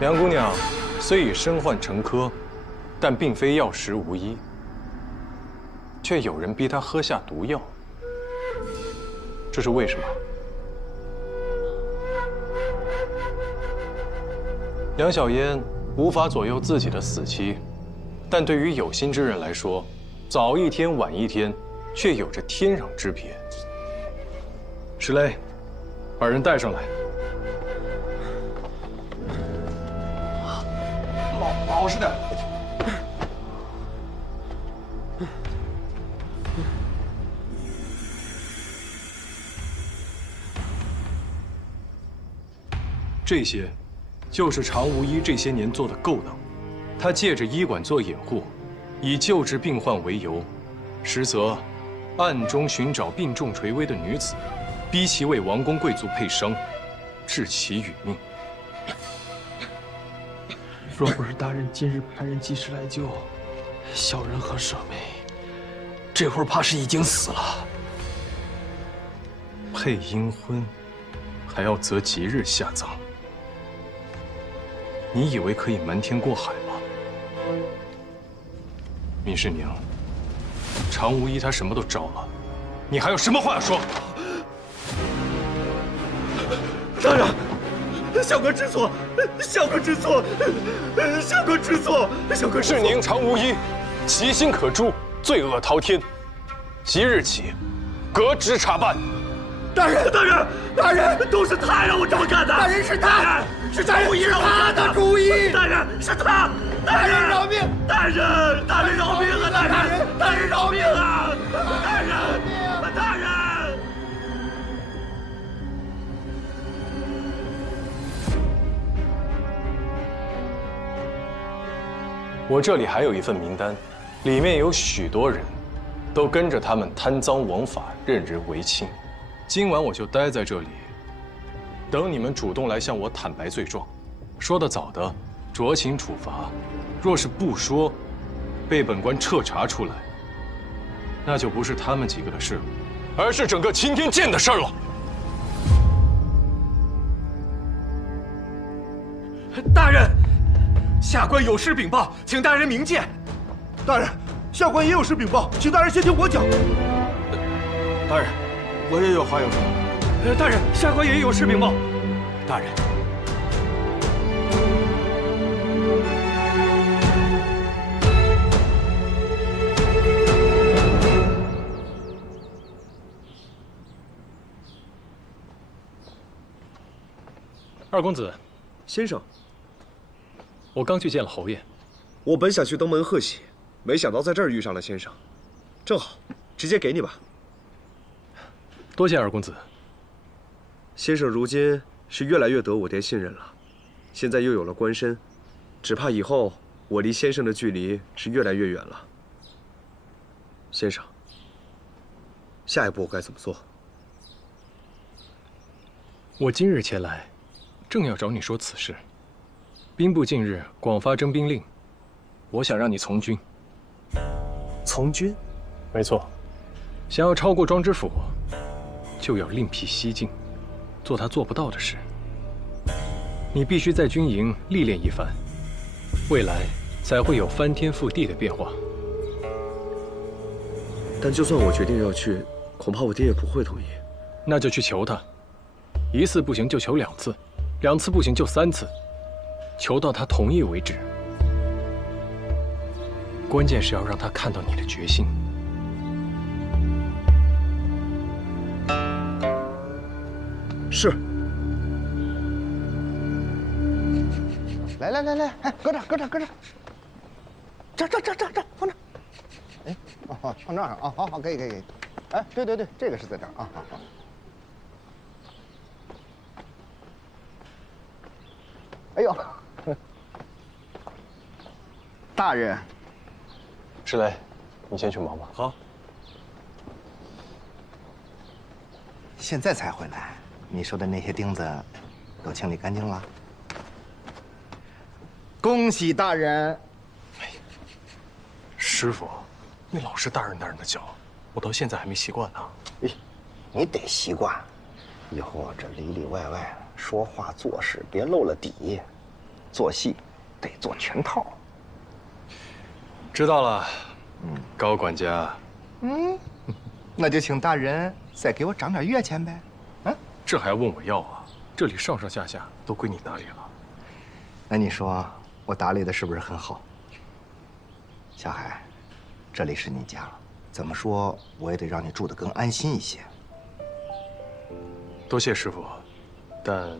梁姑娘虽已身患成科，但并非药石无医，却有人逼她喝下毒药，这是为什么？梁小烟无法左右自己的死期，但对于有心之人来说，早一天晚一天，却有着天壤之别。石雷，把人带上来。老实点。这些，就是常无医这些年做的勾当。他借着医馆做掩护，以救治病患为由，实则暗中寻找病重垂危的女子，逼其为王公贵族配伤，致其殒命。若不是大人今日派人及时来救，小人和舍妹，这会儿怕是已经死了。配阴婚，还要择吉日下葬。你以为可以瞒天过海吗？闵世宁，常无医他什么都招了，你还有什么话要说？大人，小哥知错，小哥知错，小哥知错，小哥知错。世宁常无医，其心可诛，罪恶滔天。即日起，革职查办。大人，大人，大人，都是他让我这么干的。大人是他，是常无医让我干的主意。大人是他，大人饶命！大人，大人饶命啊！大人，大人饶命啊！大人，大人。我这里还有一份名单，里面有许多人，都跟着他们贪赃枉法、任人唯亲。今晚我就待在这里，等你们主动来向我坦白罪状。说得早的，酌情处罚；若是不说，被本官彻查出来，那就不是他们几个的事了，而是整个青天剑的事了。大人，下官有失禀报，请大人明鉴。大人，下官也有失禀报，请大人先听我讲。大人，我也有话要说。大人，下官也有失禀报。大人，二公子，先生，我刚去见了侯爷。我本想去登门贺喜，没想到在这儿遇上了先生，正好，直接给你吧。多谢二公子。先生如今是越来越得我爹信任了，现在又有了官身，只怕以后我离先生的距离是越来越远了。先生，下一步我该怎么做？我今日前来，正要找你说此事。兵部近日广发征兵令，我想让你从军。从军？没错，想要超过庄知府，就要另辟蹊径，做他做不到的事。你必须在军营历练一番，未来才会有翻天覆地的变化。但就算我决定要去，恐怕我爹也不会同意。那就去求他，一次不行就求2次，2次不行就3次，求到他同意为止。关键是要让他看到你的决心。是。来，哎，搁这，这，放这。哎，哦，放这儿啊，好，可以。哎，对，这个是在这儿啊，好。哎呦，大人。石雷，你先去忙吧。好。现在才回来，你说的那些钉子都清理干净了？恭喜大人！师傅，你老是大人的叫，我到现在还没习惯呢。你得习惯，以后这里里外外说话做事别漏了底，做戏得做全套。知道了，高管家。那就请大人再给我涨点月钱呗。这还要问我要啊？这里上上下下都归你打理了。那你说我打理的是不是很好？小海，这里是你家，怎么说我也得让你住得更安心一些。多谢师傅，但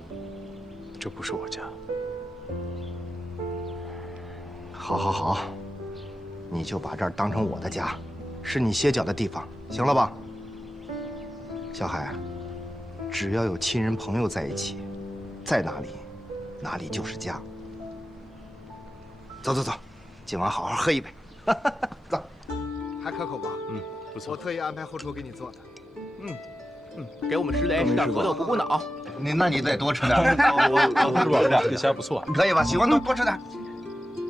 这不是我家。好，你就把这儿当成我的家，是你歇脚的地方，行了吧？小海，只要有亲人朋友在一起，在哪里就是家。走，今晚好好喝一杯。走，还可口吧？不错。我特意安排后厨给你做的。给我们石雷吃点核桃补脑。那你得多吃点。我是吧？这虾不错，可以吧？喜欢多吃点。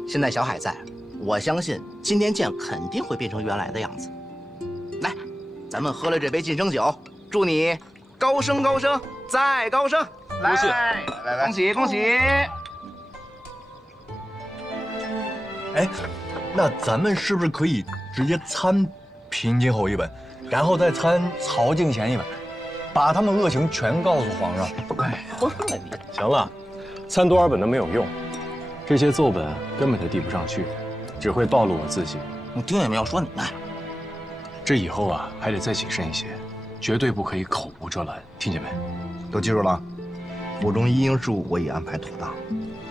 现在小海在，我相信今天剑肯定会变成原来的样子。来，咱们喝了这杯晋升酒，祝你高升再高升。多谢，来，恭喜！哎，那咱们是不是可以直接参平津侯一本，然后再参曹敬贤一本，把他们恶行全告诉皇上？哎，疯了你！行了，参多少本都没有用，这些奏本根本就递不上去，只会暴露我自己。我丁也没有说你们。这以后啊，还得再谨慎一些，绝对不可以口无遮拦，听见没？都记住了。府中一应事务我已安排妥当，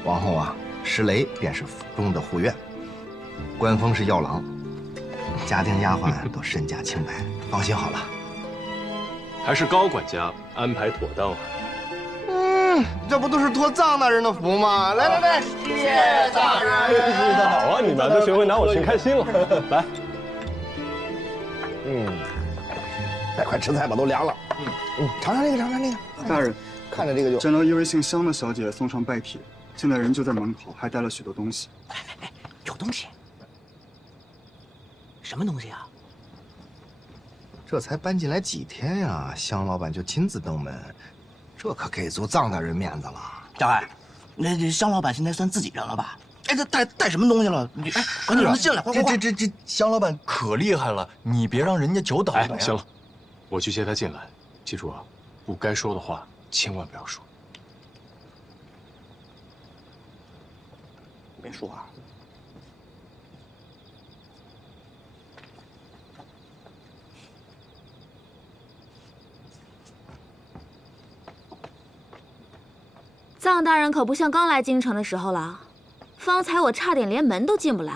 往后啊，石雷便是府中的护院，官封是药郎，家丁丫鬟都身家清白，放心好了。还是高管家安排妥当啊。这不都是托臧大人的福吗？来，谢大人。好啊，你们都学会拿我寻开心了。来，来，快吃菜吧，都凉了。尝尝这个。大人，看着这个就。见到一位姓香的小姐送上拜帖，现在人就在门口，还带了许多东西。哎，有东西？什么东西啊？这才搬进来几天呀，香老板就亲自登门，这可给足臧大人面子了。小海，那香老板现在算自己人了吧？哎，他带什么东西了？你赶紧让他进来，快！这香老板可厉害了，你别让人家久等了呀。行了，我去接他进来。记住啊，不该说的话千万不要说。别说啊。臧大人可不像刚来京城的时候了，方才我差点连门都进不来。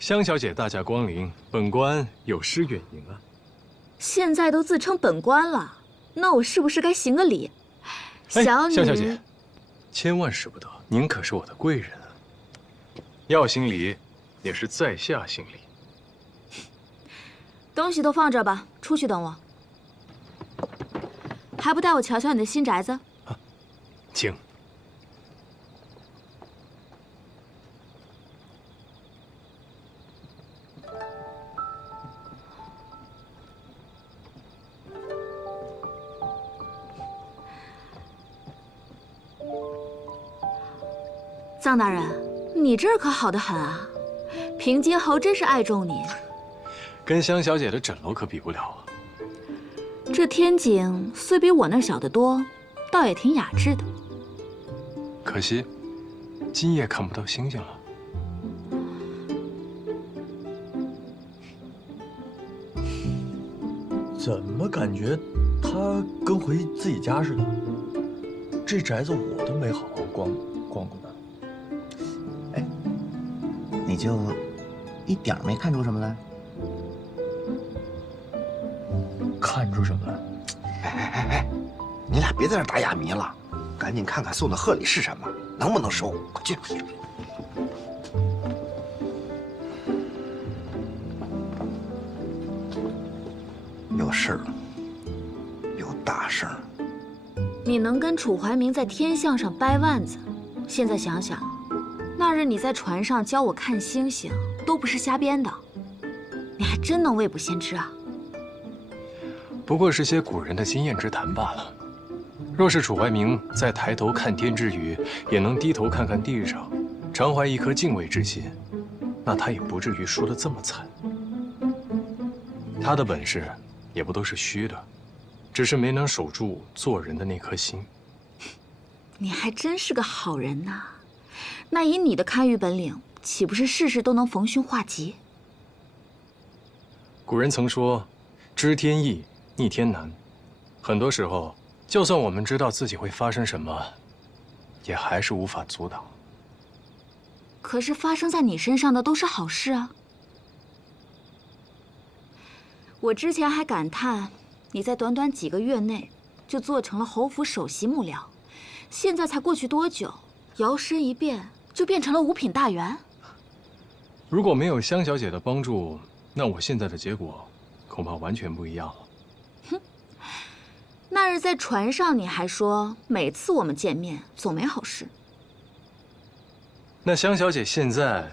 香小姐大驾光临，本官有失远迎啊。现在都自称本官了，那我是不是该行个礼？小女，香小姐，千万使不得，您可是我的贵人啊。要行礼，也是在下行礼。东西都放这吧，出去等我。还不带我瞧瞧你的新宅子？请。臧大人，你这儿可好得很啊，平津侯真是爱重你。跟香小姐的枕楼可比不了啊。这天井虽比我那儿小得多，倒也挺雅致的。可惜，今夜看不到星星了。怎么感觉他跟回自己家似的？这宅子我都没好好逛过呢。哎，你就一点没看出什么来？看出什么来？哎，你俩别在这打哑谜了，赶紧看看送的贺礼是什么，能不能收？快去！有事了，有大事儿。你能跟楚怀民在天象上掰腕子，现在想想，那日你在船上教我看星星，都不是瞎编的，你还真能未卜先知啊！不过是些古人的经验之谈罢了。若是楚怀民在抬头看天之余，也能低头看看地上，常怀一颗敬畏之心，那他也不至于输得这么惨。他的本事也不都是虚的，只是没能守住做人的那颗心。你还真是个好人呐！那以你的看舆本领，岂不是事事都能逢凶化吉？古人曾说：“知天意，逆天难。”很多时候，就算我们知道自己会发生什么，也还是无法阻挡。可是发生在你身上的都是好事啊！我之前还感叹，你在短短几个月内就做成了侯府首席幕僚，现在才过去多久，摇身一变就变成了五品大员。如果没有香小姐的帮助，那我现在的结果恐怕完全不一样了。哼，那日在船上你还说每次我们见面总没好事。那香小姐现在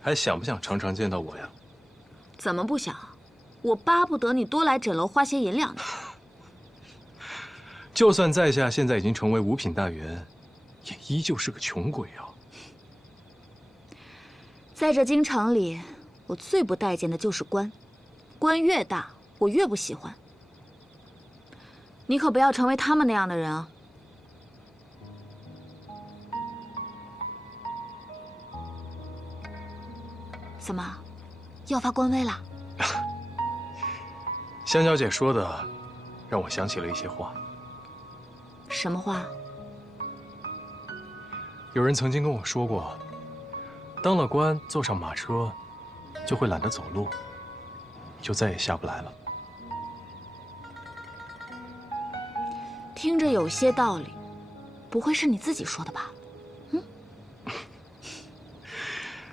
还想不想常常见到我呀？怎么不想？我巴不得你多来枕楼花些银两呢。就算在下现在已经成为五品大员，也依旧是个穷鬼啊。在这京城里，我最不待见的就是官，官越大，我越不喜欢。你可不要成为他们那样的人啊！怎么，要发官威了？香小姐说的，让我想起了一些话。什么话？有人曾经跟我说过，当了官，坐上马车，就会懒得走路，就再也下不来了。听着有些道理，不会是你自己说的吧？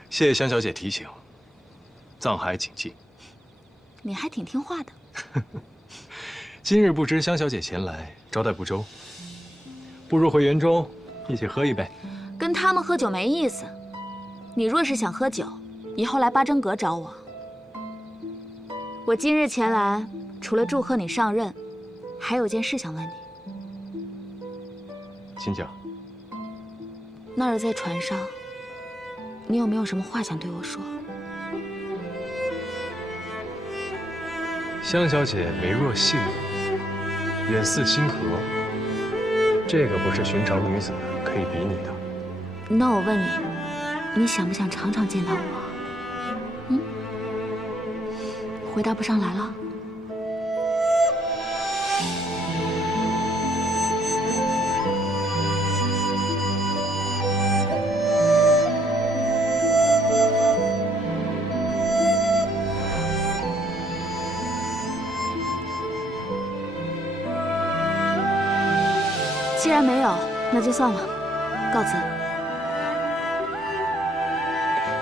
谢谢香小姐提醒，藏海谨记。你还挺听话的。今日不知香小姐前来，招待不周，不如回园中一起喝一杯。跟他们喝酒没意思。你若是想喝酒，以后来八珍阁找我。我今日前来，除了祝贺你上任，还有件事想问你。请讲。那日在船上，你有没有什么话想对我说？香小姐眉若细柳，眼似星河，这个不是寻常女子可以比拟的。那我问你，你想不想常常见到我？回答不上来了。既然没有，那就算了，告辞。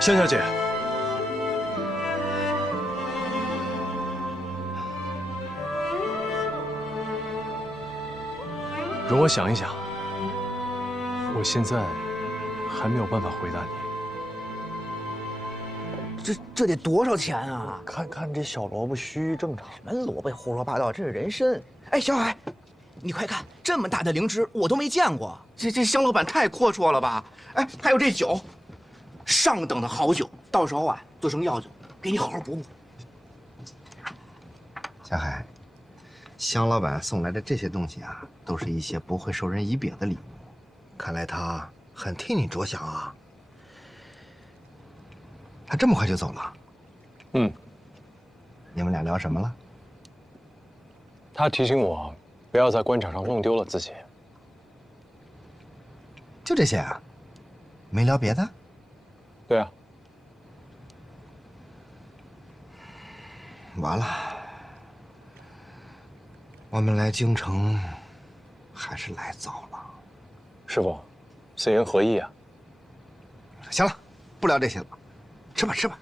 香小姐，容我想一想。我现在还没有办法回答你。这得多少钱啊？看看这小萝卜须正常，什么萝卜胡说八道，这是人参。哎，小海，你快看，这么大的灵芝我都没见过。这香老板太阔绰了吧？哎，还有这酒，上等的好酒，到时候啊做成药酒，给你好好补补。小海，香老板送来的这些东西啊，都是一些不会受人遗别的礼物。看来他很替你着想啊。他这么快就走了？嗯。你们俩聊什么了？他提醒我，不要在官场上弄丢了自己。就这些啊？没聊别的？对啊。完了，我们来京城还是来早了。师傅，此言何意啊？行了，不聊这些了，吃吧吃吧。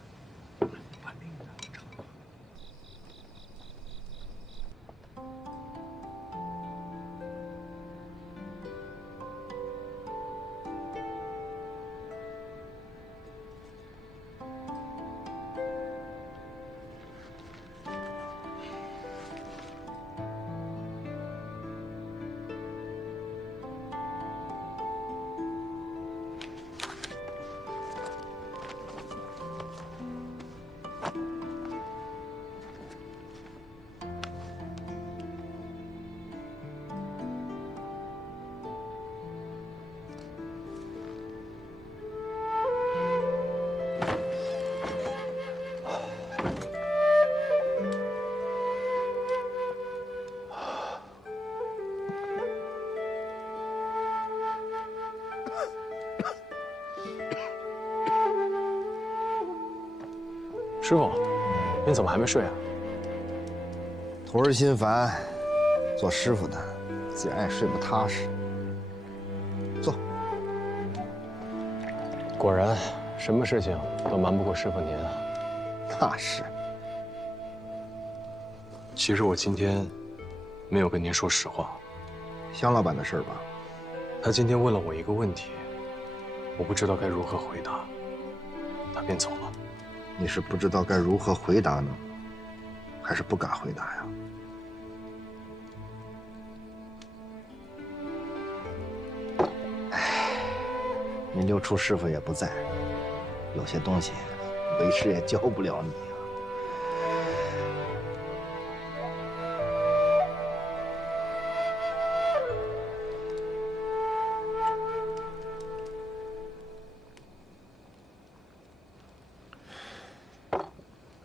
师傅，您怎么还没睡啊？徒儿心烦，做师傅的自然也睡不踏实。坐。果然，什么事情都瞒不过师傅您啊。那是。其实我今天没有跟您说实话。香老板的事儿吧？他今天问了我一个问题，我不知道该如何回答，他便走了。你是不知道该如何回答呢，还是不敢回答呀？哎，你六处师傅也不在，有些东西为师也教不了你啊。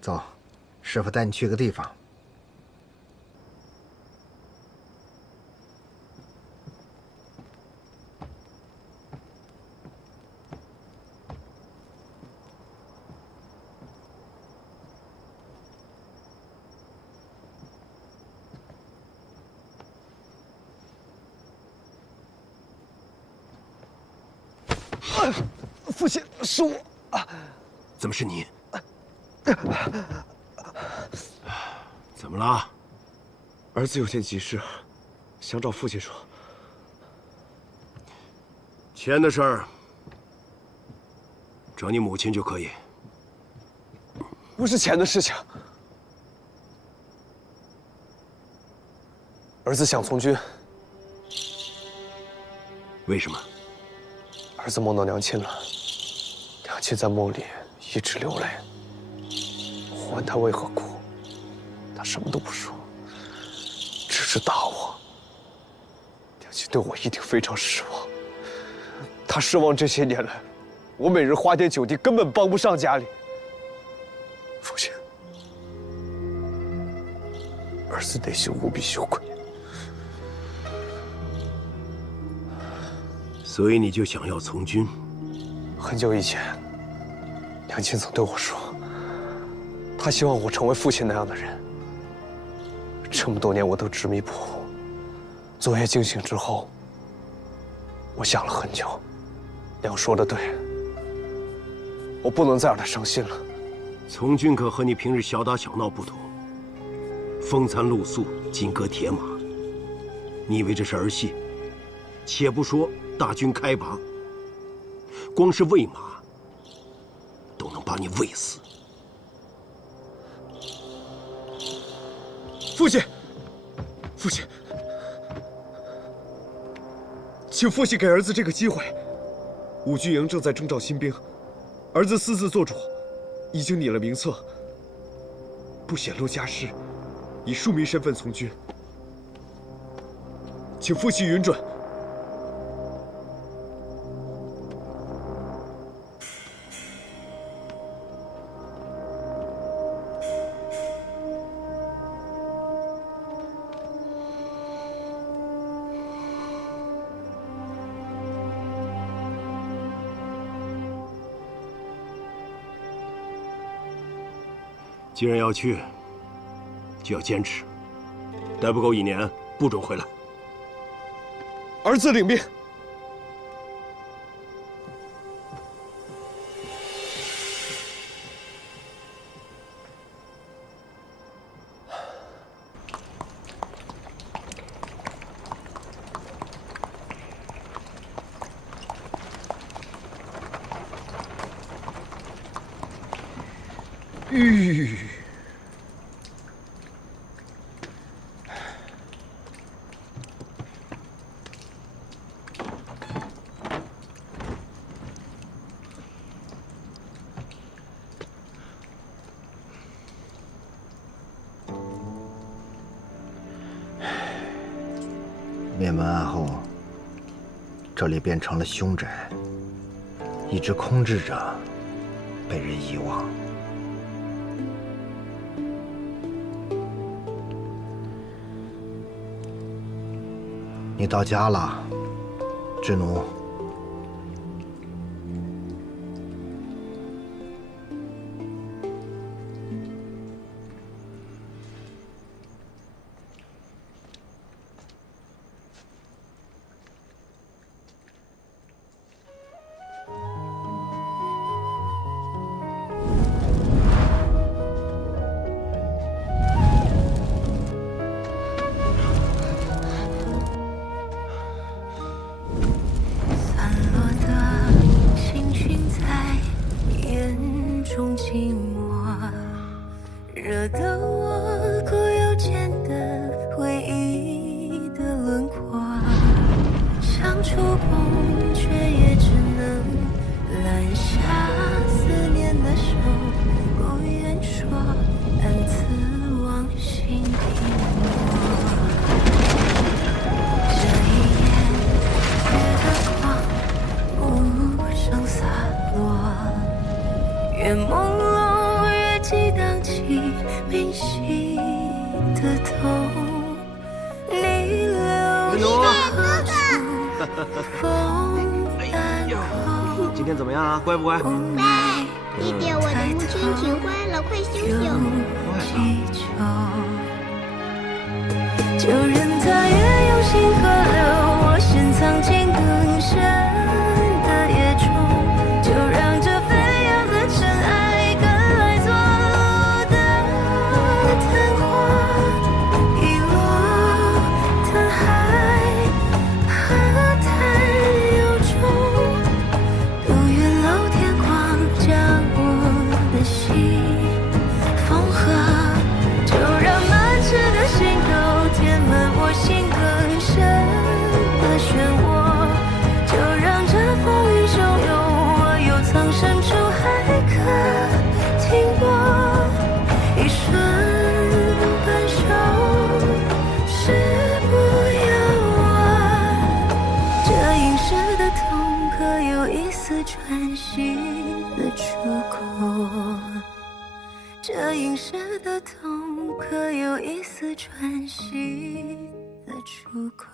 走，师傅带你去个地方。父亲，是我。怎么是你？怎么了？儿子有件急事，想找父亲说。钱的事儿，找你母亲就可以。不是钱的事情。儿子想从军。为什么？儿子梦到娘亲了，娘亲在梦里一直流泪。我问他为何哭，他什么都不说，只是打我。娘亲对我一定非常失望。她失望这些年来，我每日花天酒地，根本帮不上家里。父亲，儿子内心无比羞愧。所以你就想要从军？很久以前，娘亲曾对我说，她希望我成为父亲那样的人。这么多年，我都执迷不悟。昨夜惊醒之后，我想了很久。娘说的对，我不能再让她伤心了。从军可和你平日小打小闹不同，风餐露宿，金戈铁马。你以为这是儿戏？且不说大军开拔，光是喂马都能把你喂死。父亲，父亲，请父亲给儿子这个机会。武军营正在征召新兵，儿子私自做主，已经拟了名册，不显露家世，以庶民身份从军，请父亲允准。既然要去，就要坚持，待不够1年，不准回来。儿子领命。灭门案后，这里变成了凶宅，一直空置着，被人遗忘。你到家了，知奴。今天怎么样啊？乖不乖？乖，弟弟，我的母亲挺乖了，快醒醒。就任它越用心河流，我深藏进更深的野中，就让这飞扬的尘埃跟来做的昙花遗落谈海和谈有中，都愿老天光将我的心缝合，就让满池的星斗填满我心更深的漩涡，就让这风雨汹涌，我又藏身处还可停泊，一瞬半熟，誓不遥望。这隐世的痛，可有一丝喘息的出口？这隐世的痛，可有一丝喘息的出口？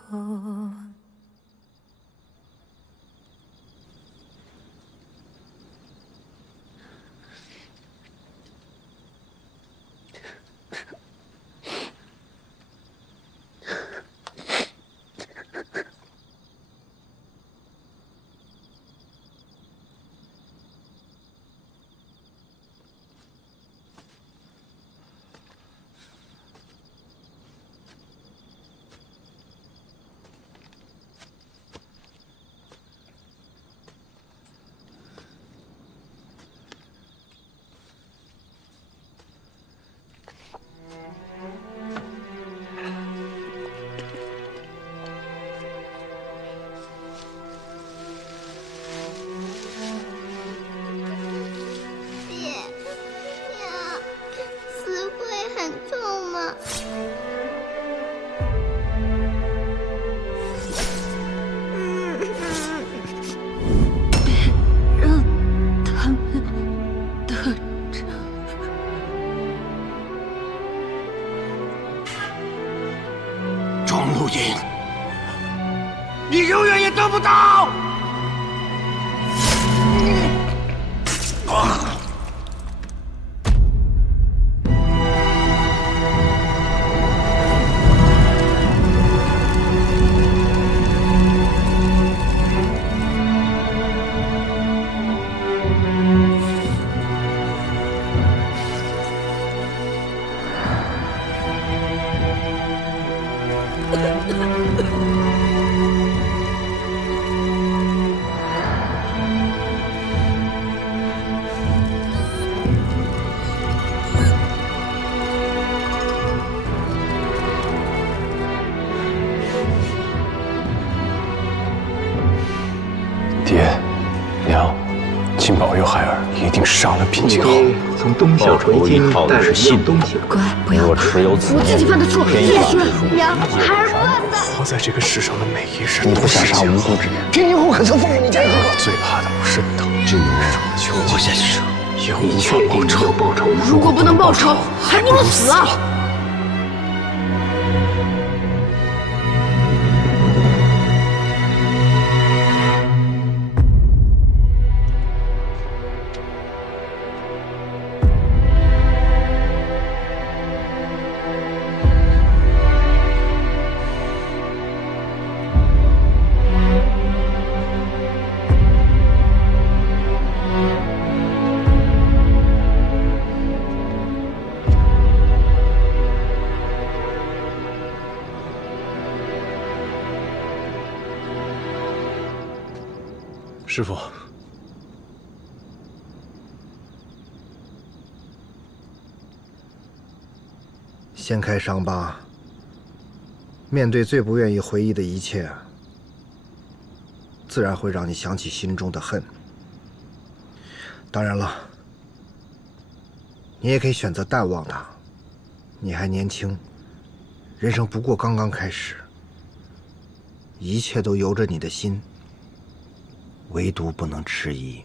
娘，请保佑孩儿一定上了品级后。从东夏回京带着一样东西。乖，不要怕，我自己犯的错，别说。娘，孩儿不死。活在这个世上的每一人，你不想杀无辜之人，天庭后可曾奉命你家哥？最怕的不是等，只能活下去，也无法报仇。如果不能报仇，还不如死啊！师父，掀开伤疤，面对最不愿意回忆的一切，自然会让你想起心中的恨。当然了，你也可以选择淡忘它。你还年轻，人生不过刚刚开始，一切都由着你的心。唯独不能迟疑。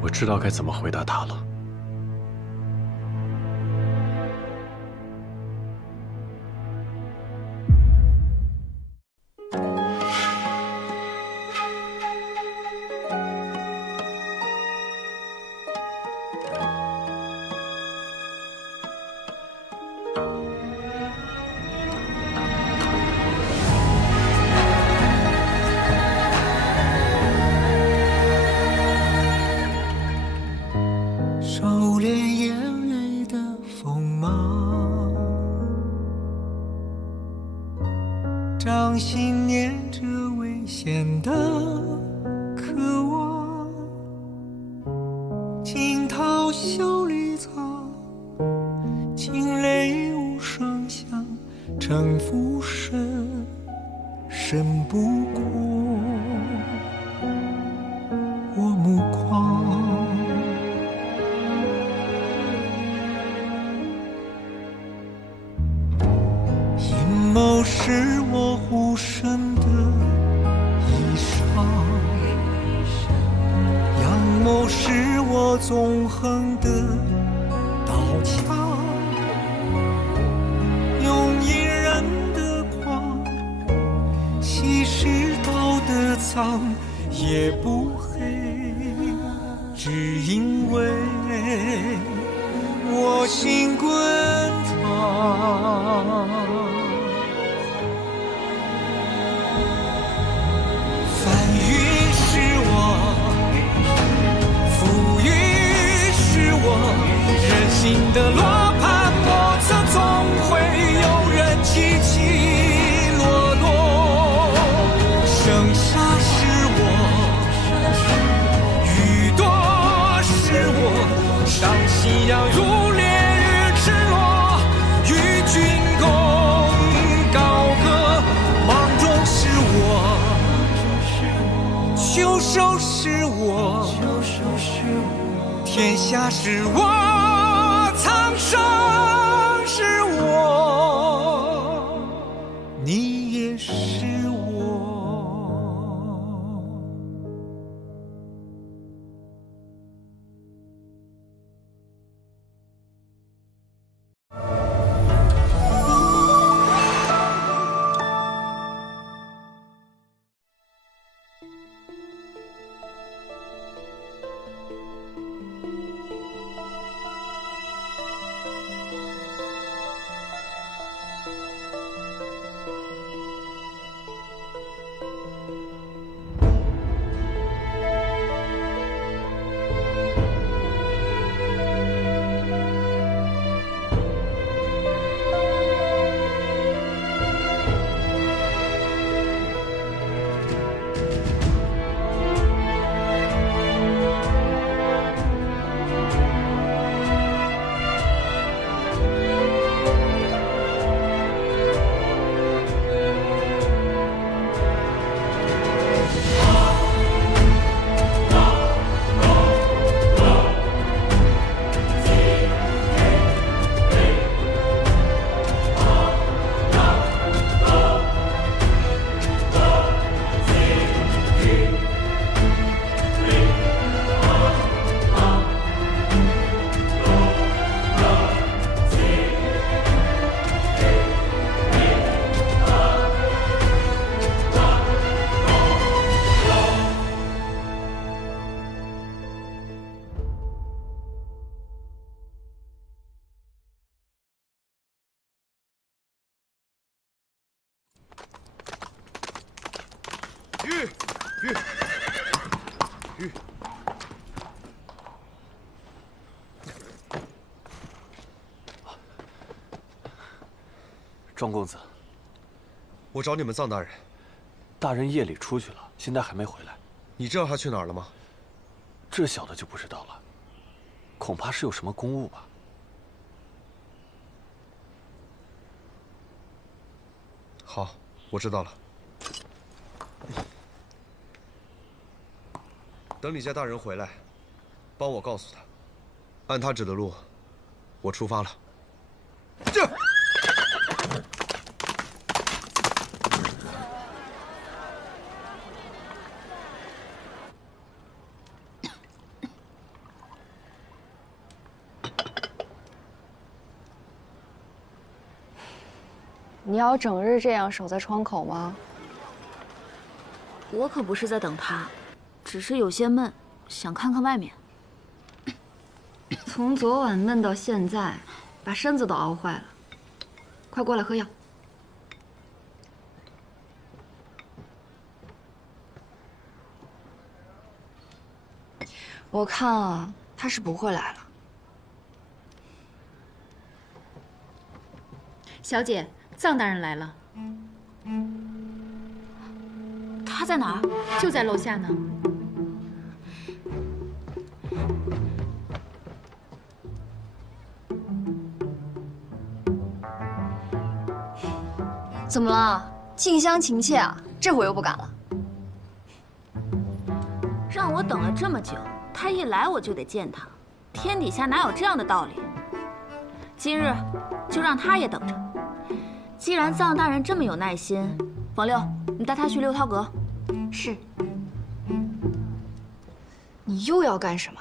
我知道该怎么回答他了。掌心念着危险的渴望，惊涛笑里藏，惊雷无声响，城府深，深不过我目眶。阴谋是我护身的衣裳，阳谋是我纵横的刀枪，用隐忍的狂，稀释道德藏，也不黑，只因为我心滚烫。人心的罗盘莫测，总会有人起起落落。生杀是我，雨多是我，当夕阳如烈日赤裸，与君共高歌。芒种是我，秋收是我，天下是我，苍生是我，你也是我。玉。庄公子，我找你们臧大人。大人夜里出去了，现在还没回来。你知道他去哪儿了吗？这小的就不知道了，恐怕是有什么公务吧。好，我知道了。等李家大人回来，帮我告诉他，按他指的路，我出发了。这。你要整日这样守在窗口吗？我可不是在等他，只是有些闷，想看看外面。从昨晚闷到现在，把身子都熬坏了。快过来喝药。我看啊，他是不会来了。小姐，臧大人来了。他在哪儿？就在楼下呢。怎么了？近乡情怯啊？这回又不敢了？让我等了这么久，他一来我就得见他，天底下哪有这样的道理？今日就让他也等着。既然臧大人这么有耐心，王六，你带他去六韬阁。是。你又要干什么？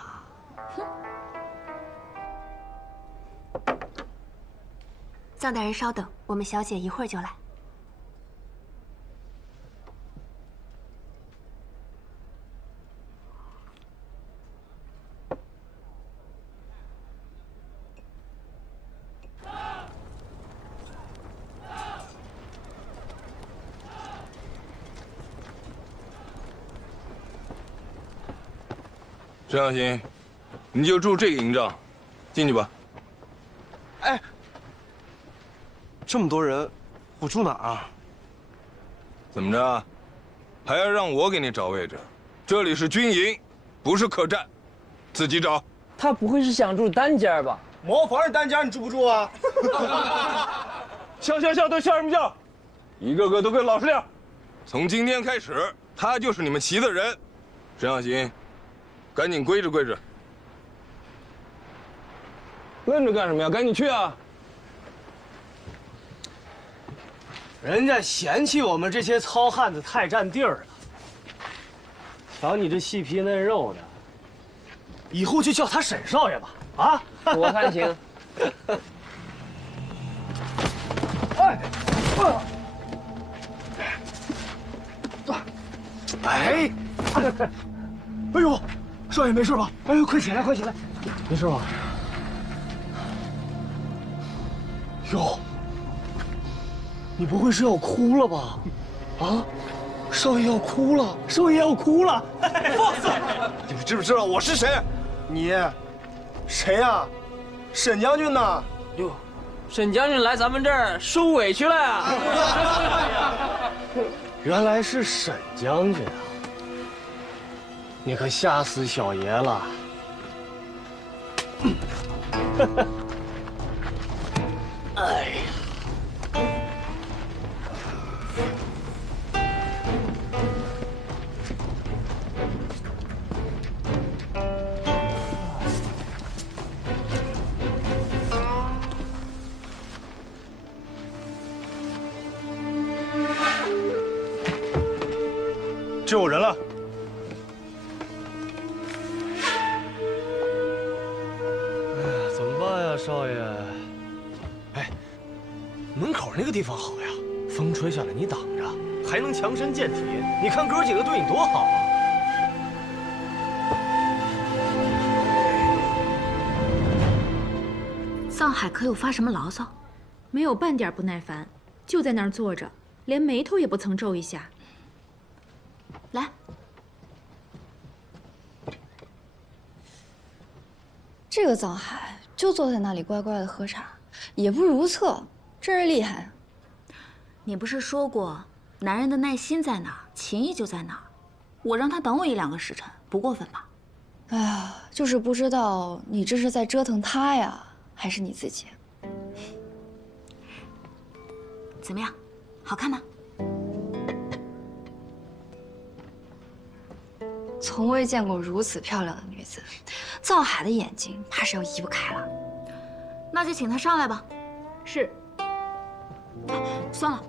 臧大人稍等，我们小姐一会儿就来。沈小新，你就住这个营帐，进去吧。哎，这么多人，我住哪儿啊？怎么着，还要让我给你找位置？这里是军营，不是客栈，自己找。他不会是想住单间吧？茅房是单间，你住不住啊？笑，都笑什么笑？一个个都给我老实点。从今天开始，他就是你们齐的人。沈小新。赶紧归置归置，愣着干什么呀？赶紧去啊！人家嫌弃我们这些糙汉子太占地儿了。瞧你这细皮嫩肉的，以后就叫他沈少爷吧。啊，我看行。哎，哎呦！少爷没事吧？哎呦，快起来，快起来！没事吧？哟，你不会是要哭了吧？啊，少爷要哭了，少爷要哭了！放肆！你们知不知道我是谁？你，谁呀？沈将军呢？哟，沈将军来咱们这儿受委屈了呀！原来是沈将军啊！你可吓死小爷了！哎呀，就有人了。少爷，哎，门口那个地方好呀，风吹下来你挡着，还能强身健体。你看哥几个对你多好啊！臧海可有发什么牢骚？没有半点不耐烦，就在那儿坐着，连眉头也不曾皱一下。来，这个藏海就坐在那里乖乖的喝茶，也不如厕，真是厉害。你不是说过，男人的耐心在哪儿，情谊就在哪儿。我让他等我1、2个时辰，不过分吧？哎呀，就是不知道你这是在折腾他呀，还是你自己？怎么样，好看吗？从未见过如此漂亮的女子，藏海的眼睛怕是要移不开了。那就请她上来吧。是。算了，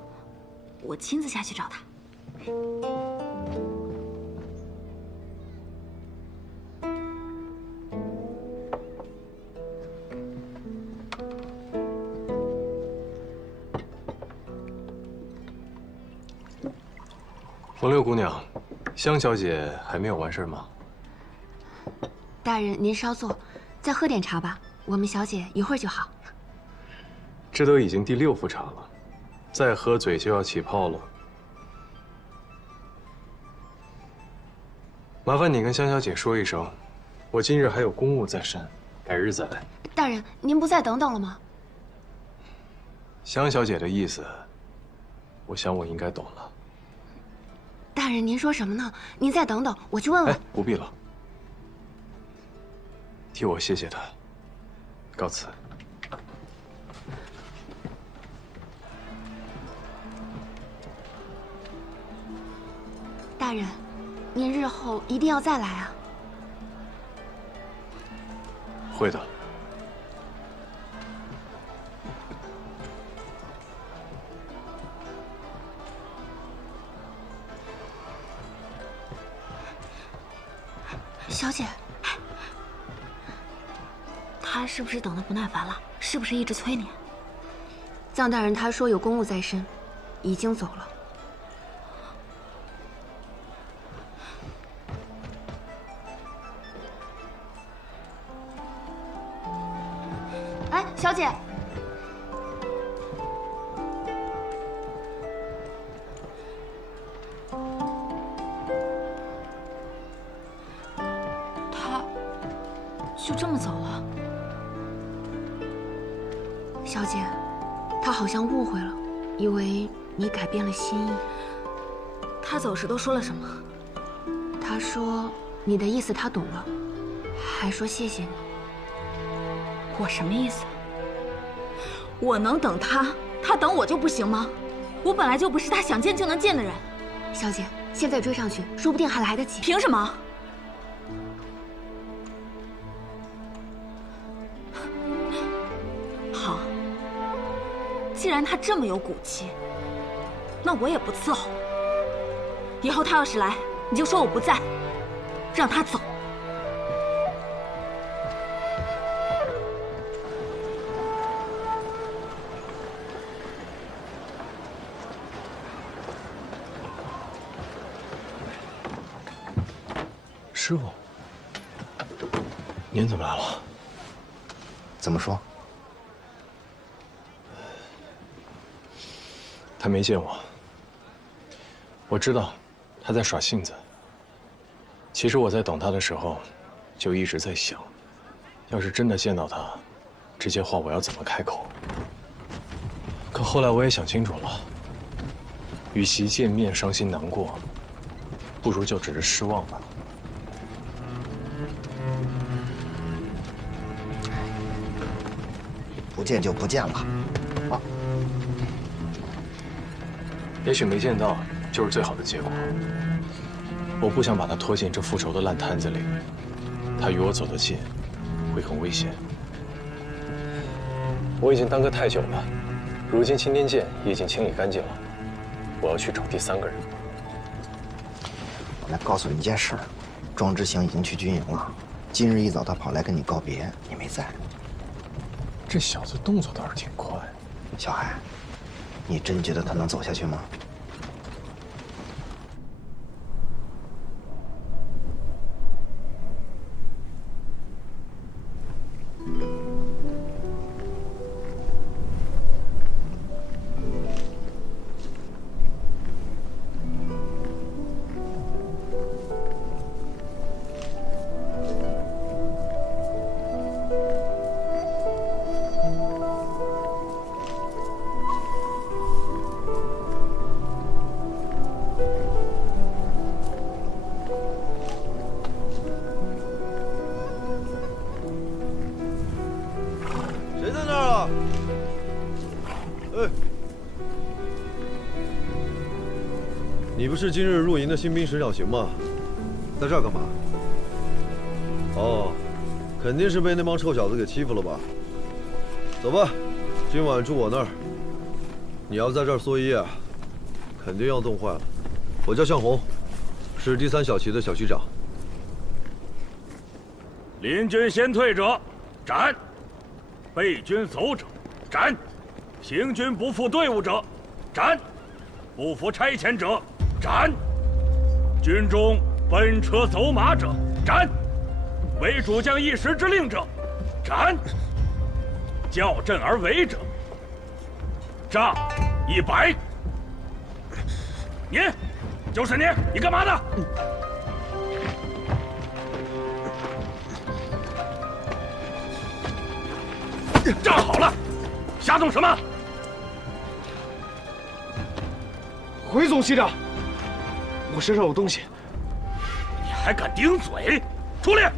我亲自下去找她。冯六姑娘，香小姐还没有完事吗？大人，您稍坐，再喝点茶吧。我们小姐一会儿就好。这都已经第6副茶了，再喝嘴就要起泡了。麻烦你跟香小姐说一声，我今日还有公务在身，改日再来。大人，您不再等等了吗？香小姐的意思，我想我应该懂了。大人，您说什么呢？您再等等，我去问问。不必了，替我谢谢她，告辞。大人，您日后一定要再来啊！会的。小姐，他是不是等得不耐烦了？是不是一直催你？藏大人他说有公务在身，已经走了。哎，小姐。就这么走了？小姐，他好像误会了，以为你改变了心意。他走时都说了什么？他说你的意思他懂了，还说谢谢你。我什么意思？我能等他，他等我就不行吗？我本来就不是他想见就能见的人。小姐，现在追上去，说不定还来得及。凭什么？好，既然他这么有骨气，那我也不伺候。以后他要是来，你就说我不在，让他走。师傅，您怎么来了？怎么说？他没见我，我知道他在耍性子。其实我在等他的时候，就一直在想，要是真的见到他，这些话我要怎么开口？可后来我也想清楚了，与其见面伤心难过，不如就只是失望吧。不见就不见了，啊。也许没见到就是最好的结果。我不想把他拖进这复仇的烂摊子里，他与我走得近，会很危险。我已经耽搁太久了，如今青天剑已经清理干净了，我要去找第3个人。我来告诉你一件事儿，庄之行已经去军营了。今日一早他跑来跟你告别，你没在。这小子动作倒是挺快。小海，你真觉得他能走下去吗？你不是今日入营的新兵沈小行吗？在这儿干嘛？哦，肯定是被那帮臭小子给欺负了吧？走吧，今晚住我那儿。你要在这儿蓑衣啊，肯定要冻坏了。我叫向红，是第3小旗的小旗长。临军先退者，斩；背军走者，斩；行军不附队伍者，斩；不服差遣者，斩；军中奔车走马者，斩；违主将一时之令者，斩；叫阵而为者，杖100。你，就是你，你干嘛呢？站好了，瞎动什么？回总旗长，我身上有东西。你还敢顶嘴？出来！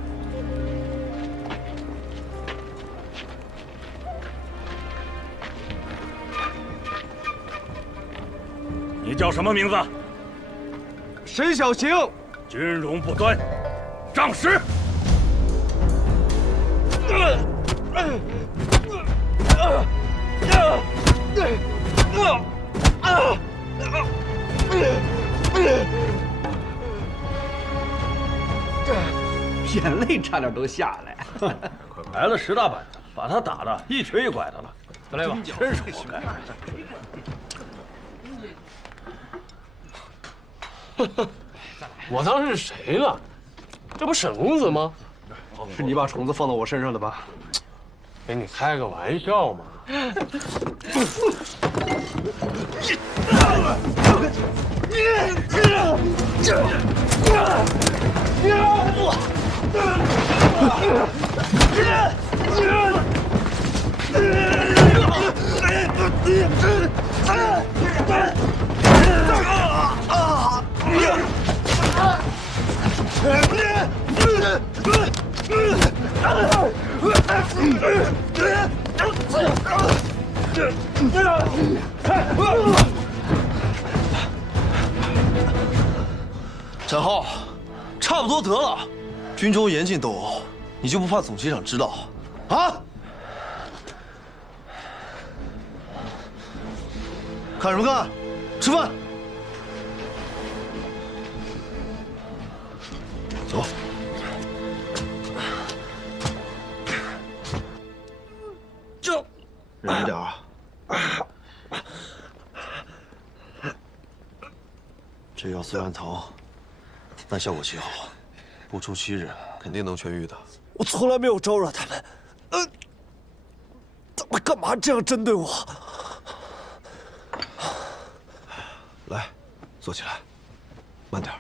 你叫什么名字？沈小行。军容不端，杖10。眼泪差点都下来。可来了10大板子，把他打的一瘸一拐的了。再来吧，真是活该。我当是谁了？这不沈公子吗？是你把虫子放到我身上的吧？给你开个玩笑嘛。展浩，差不多得了。军中严禁斗殴，你就不怕总旗长知道？啊？看什么看？吃饭。走。忍着点啊！这药虽然疼，但效果极好，不出7日肯定能痊愈的。我从来没有招惹他们，他们干嘛这样针对我？来，坐起来，慢点。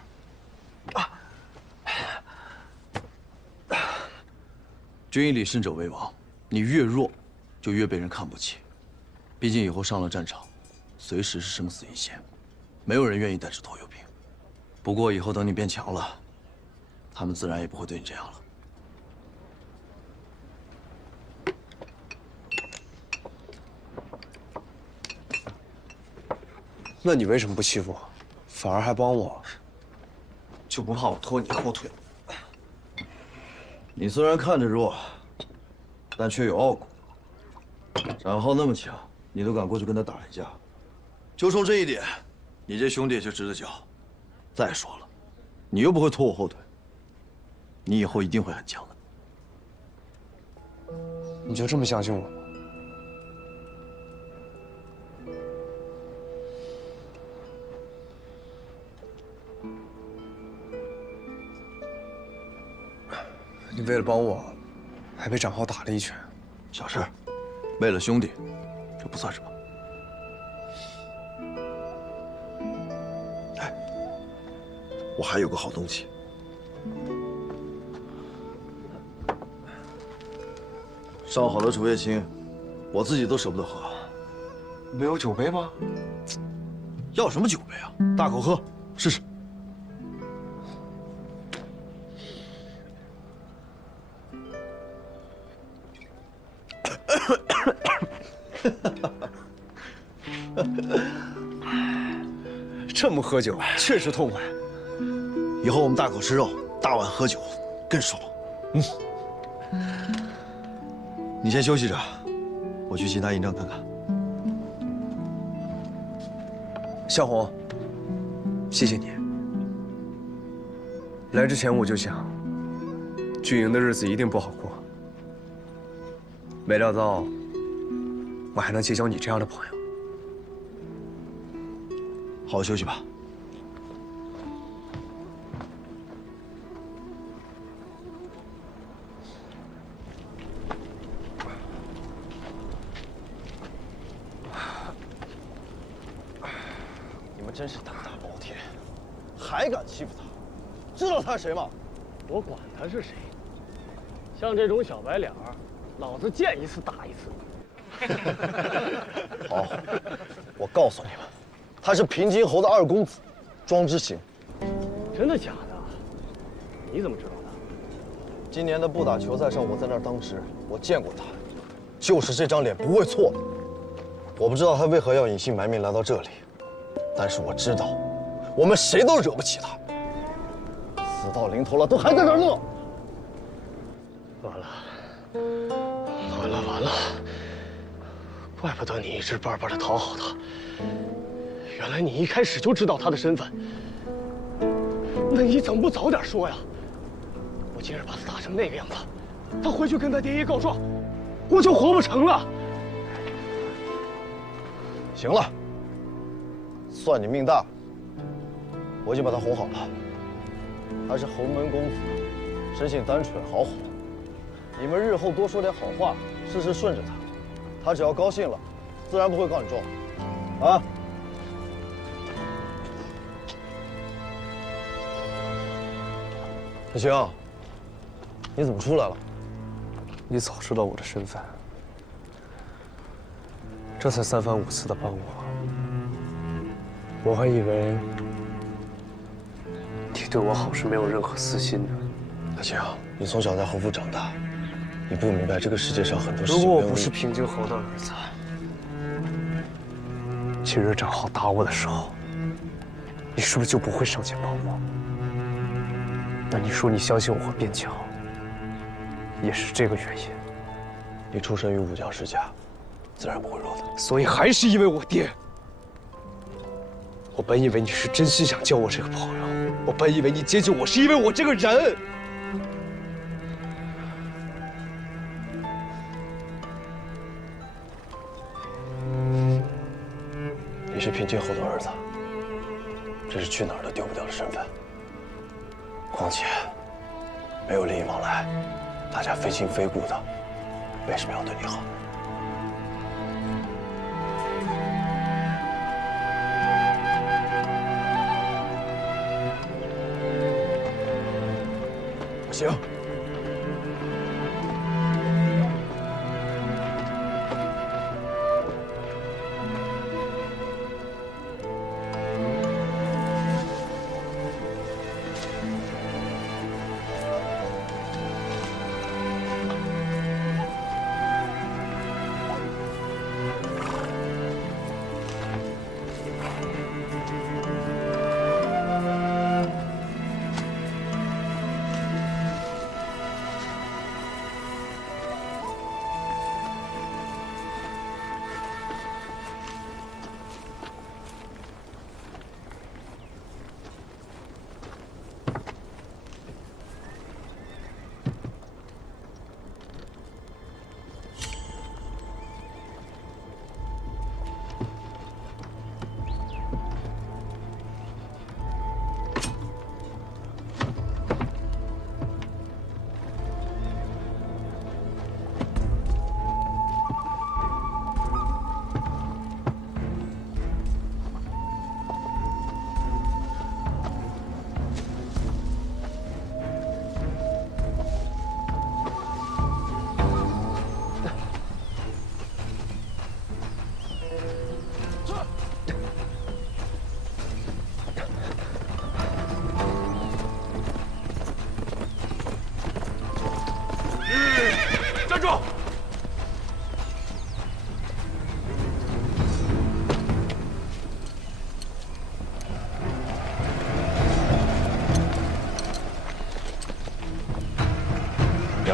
军营里胜者为王，你越弱，就越被人看不起。毕竟以后上了战场，随时是生死一线，没有人愿意带着拖油瓶。不过以后等你变强了，他们自然也不会对你这样了。那你为什么不欺负我，反而还帮我？就不怕我拖你后腿？你虽然看着弱，但却有傲骨。展浩那么强，你都敢过去跟他打一架，就冲这一点，你这兄弟就值得骄傲。再说了，你又不会拖我后腿，你以后一定会很强的。你就这么相信我吗？你为了帮我，还被展浩打了一拳。小事，为了兄弟，这不算什么。哎，我还有个好东西。上好的楚叶青，我自己都舍不得喝。没有酒杯吗？要什么酒杯啊？大口喝，试试。这么喝酒确实痛快。以后我们大口吃肉，大碗喝酒，更爽。你先休息着，我去其他营帐看看。向红，谢谢你。来之前我就想，军营的日子一定不好过，没料到我还能结交你这样的朋友。好好休息吧。你们真是胆大包天，还敢欺负他？知道他是谁吗？我管他是谁，像这种小白脸儿，老子见一次打一次。好，我告诉你们，他是平津侯的二公子，庄之行。真的假的？你怎么知道的？今年的布打球赛上，我在那儿当值，我见过他，就是这张脸不会错的。我不知道他为何要隐姓埋名来到这里，但是我知道，我们谁都惹不起他。死到临头了，都还在那儿乐。完了，完了！怪不得你一直巴巴的讨好他，原来你一开始就知道他的身份。那你怎么不早点说呀？我今日把他打成那个样子，他回去跟他爹爷告状，我就活不成了。行了，算你命大。我已经把他哄好了，他是侯门公子，生性单纯好哄。你们日后多说点好话，事事顺着他，他只要高兴了，自然不会告你状。啊！小晴，你怎么出来了？你早知道我的身份，这才三番五次的帮我，我还以为你对我好是没有任何私心的。小晴，你从小在侯府长大，你不明白这个世界上很多事情。如果我不是平津侯的儿子，今日正好打我的时候，你是不是就不会上前帮我？那你说你相信我和卞乔，也是这个原因。你出身于武将世家，自然不会弱的。所以还是因为我爹。我本以为你是真心想交我这个朋友，我本以为你接近我是因为我这个人。你是平津侯的儿子，这是去哪儿都丢不掉的身份。况且，没有利益往来，大家非亲非故的，为什么要对你好？行。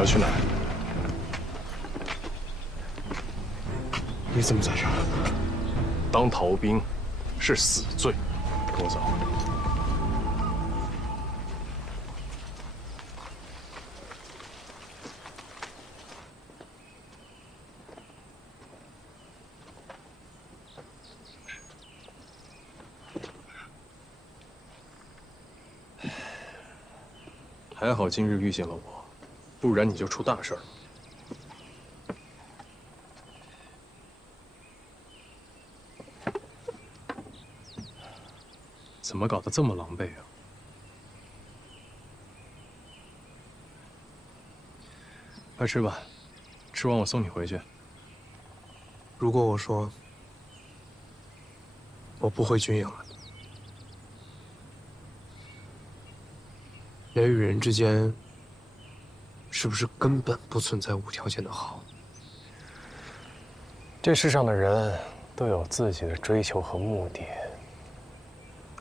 要去哪儿？你怎么在这儿？当逃兵是死罪，跟我走。还好今日遇见了我，不然你就出大事了。怎么搞得这么狼狈啊？快吃吧，吃完我送你回去。如果我说我不回军营了，人与人之间是不是根本不存在无条件的好？这世上的人都有自己的追求和目的，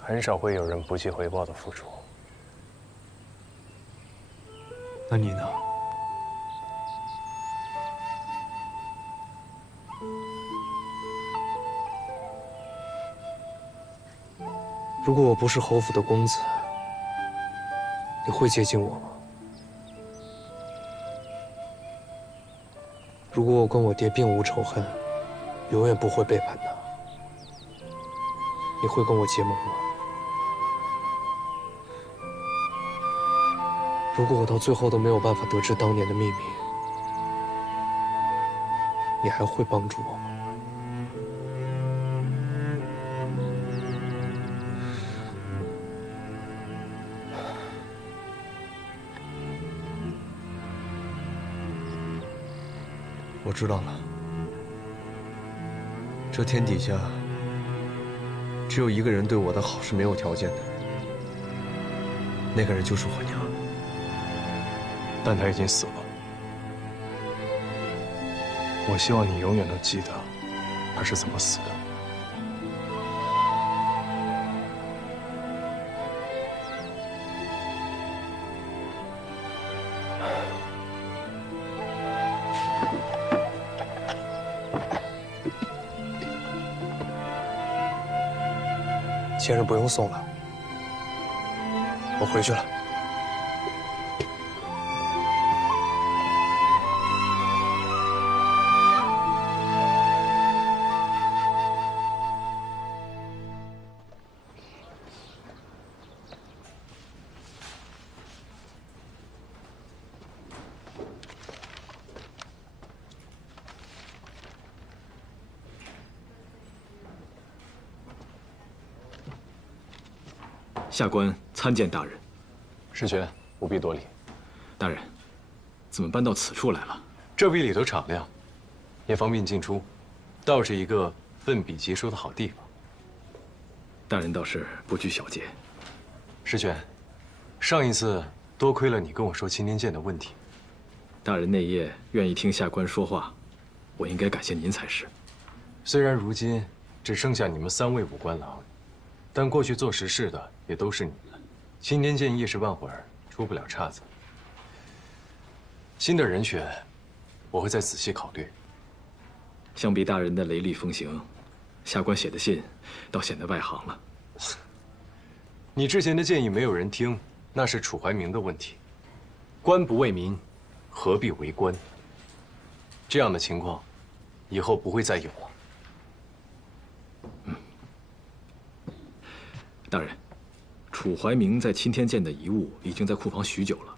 很少会有人不计回报的付出。那你呢？如果我不是侯府的公子，你会接近我吗？如果我跟我爹并无仇恨，永远不会背叛他，你会跟我结盟吗？如果我到最后都没有办法得知当年的秘密，你还会帮助我吗？我知道了，这天底下只有一个人对我的好是没有条件的，那个人就是我娘。但他已经死了。我希望你永远都记得他是怎么死的。先生不用送了，我回去了。下官参见大人。世权，不必多礼。大人，怎么搬到此处来了？这比里头敞亮，也方便进出，倒是一个奋笔疾书的好地方。大人倒是不拘小节。世权，上一次多亏了你跟我说青天剑的问题。大人内业愿意听下官说话，我应该感谢您才是。虽然如今只剩下你们3位武官郎，但过去做实事的也都是你们，青天剑一时半会儿出不了岔子。新的人选，我会再仔细考虑。相比大人的雷厉风行，下官写的信倒显得外行了。你之前的建议没有人听，那是楚怀明的问题。官不为民，何必为官？这样的情况，以后不会再有了。大人，楚怀明在青天剑的遗物已经在库房许久了，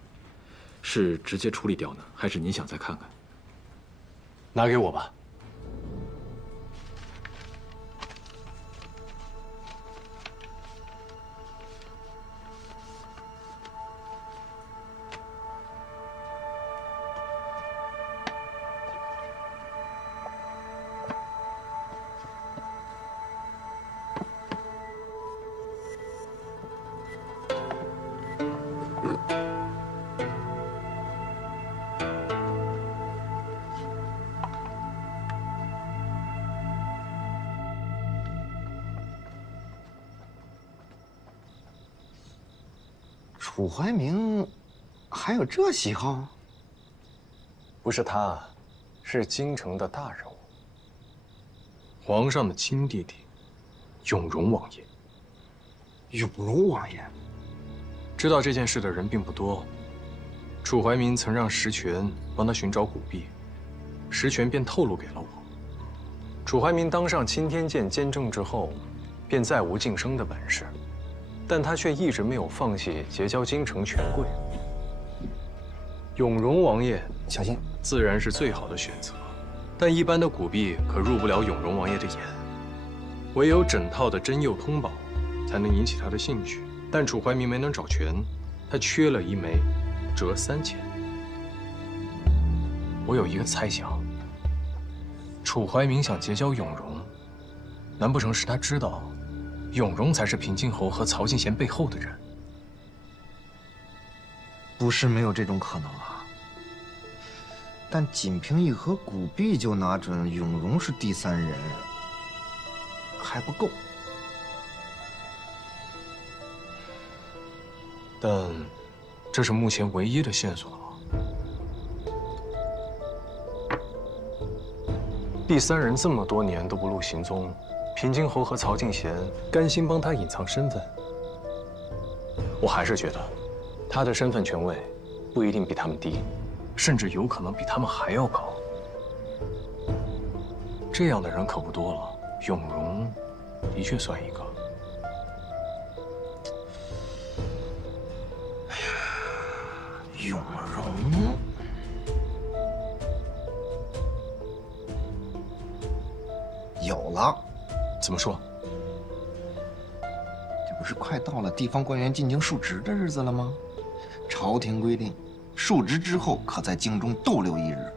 是直接处理掉呢，还是您想再看看？拿给我吧。楚怀明还有这喜好？不是他，是京城的大人物，皇上的亲弟弟，永荣王爷。永荣王爷，知道这件事的人并不多。楚怀民曾让石泉帮他寻找古币，石泉便透露给了我。楚怀民当上钦天监监正之后，便再无晋升的本事，但他却一直没有放弃结交京城权贵。永荣王爷，小心，自然是最好的选择，但一般的古币可入不了永荣王爷的眼，唯有整套的真釉通宝才能引起他的兴趣。但楚怀民没能找全，他缺了一枚，折3000。我有一个猜想，楚怀民想结交永荣，难不成是他知道永荣才是平津侯和曹进贤背后的人？不是没有这种可能啊。但仅凭一盒古币就拿准永荣是第三人，还不够。但这是目前唯一的线索了。第三人这么多年都不露行踪，平津侯和曹进贤甘心帮他隐藏身份。我还是觉得，他的身份权位不一定比他们低，甚至有可能比他们还要高。这样的人可不多了，永荣的确算一个。永荣，有了。怎么说？这不是快到了地方官员进京述职的日子了吗？朝廷规定，述职之后可在京中逗留1日。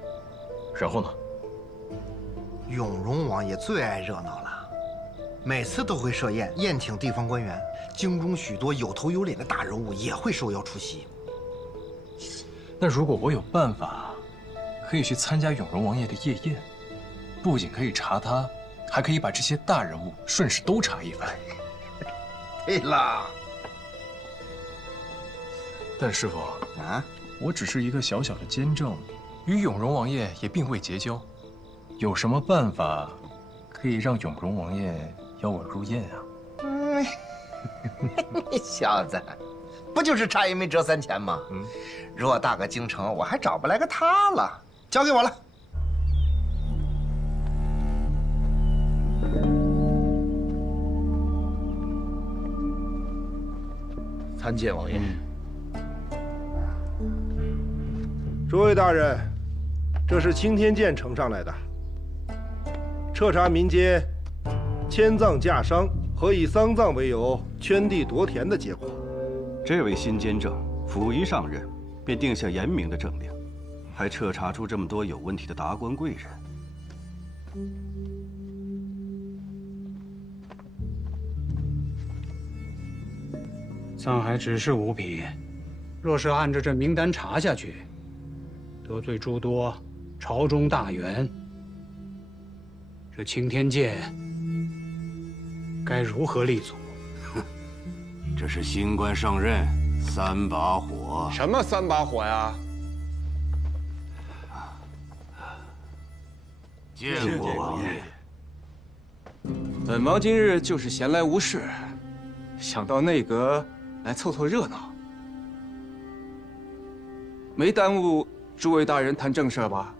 然后呢？永荣王爷最爱热闹了，每次都会设宴，宴请地方官员。京中许多有头有脸的大人物也会受邀出席。那如果我有办法，可以去参加永荣王爷的夜宴，不仅可以查他，还可以把这些大人物顺势都查一番。对了，但师傅啊，我只是一个小小的监正，与永荣王爷也并未结交，有什么办法可以让永荣王爷邀我入宴啊？你小子，不就是差一枚折3000吗？偌大个京城，我还找不来个他了。交给我了。参见王爷。诸位大人，这是钦天监呈上来的，彻查民间迁葬架商和以丧葬为由圈地夺田的结果。这位新监正甫一上任，便定下严明的政令，还彻查出这么多有问题的达官贵人。沧海只是无匹，若是按照这名单查下去，得罪诸多朝中大员，这青天监该如何立足？这是新官上任，3把火。什么3把火呀？见过王爷。本王今日就是闲来无事，想到内阁来凑凑热闹，没耽误诸位大人谈正事吧？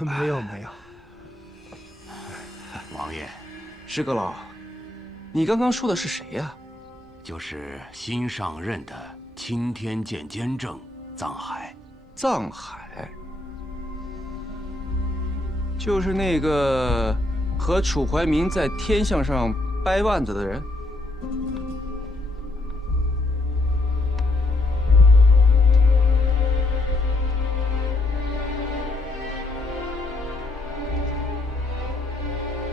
没有没有。王爷，石阁老，你刚刚说的是谁呀？就是新上任的钦天监监正藏海。藏海，就是那个和楚怀民在天象上掰腕子的人。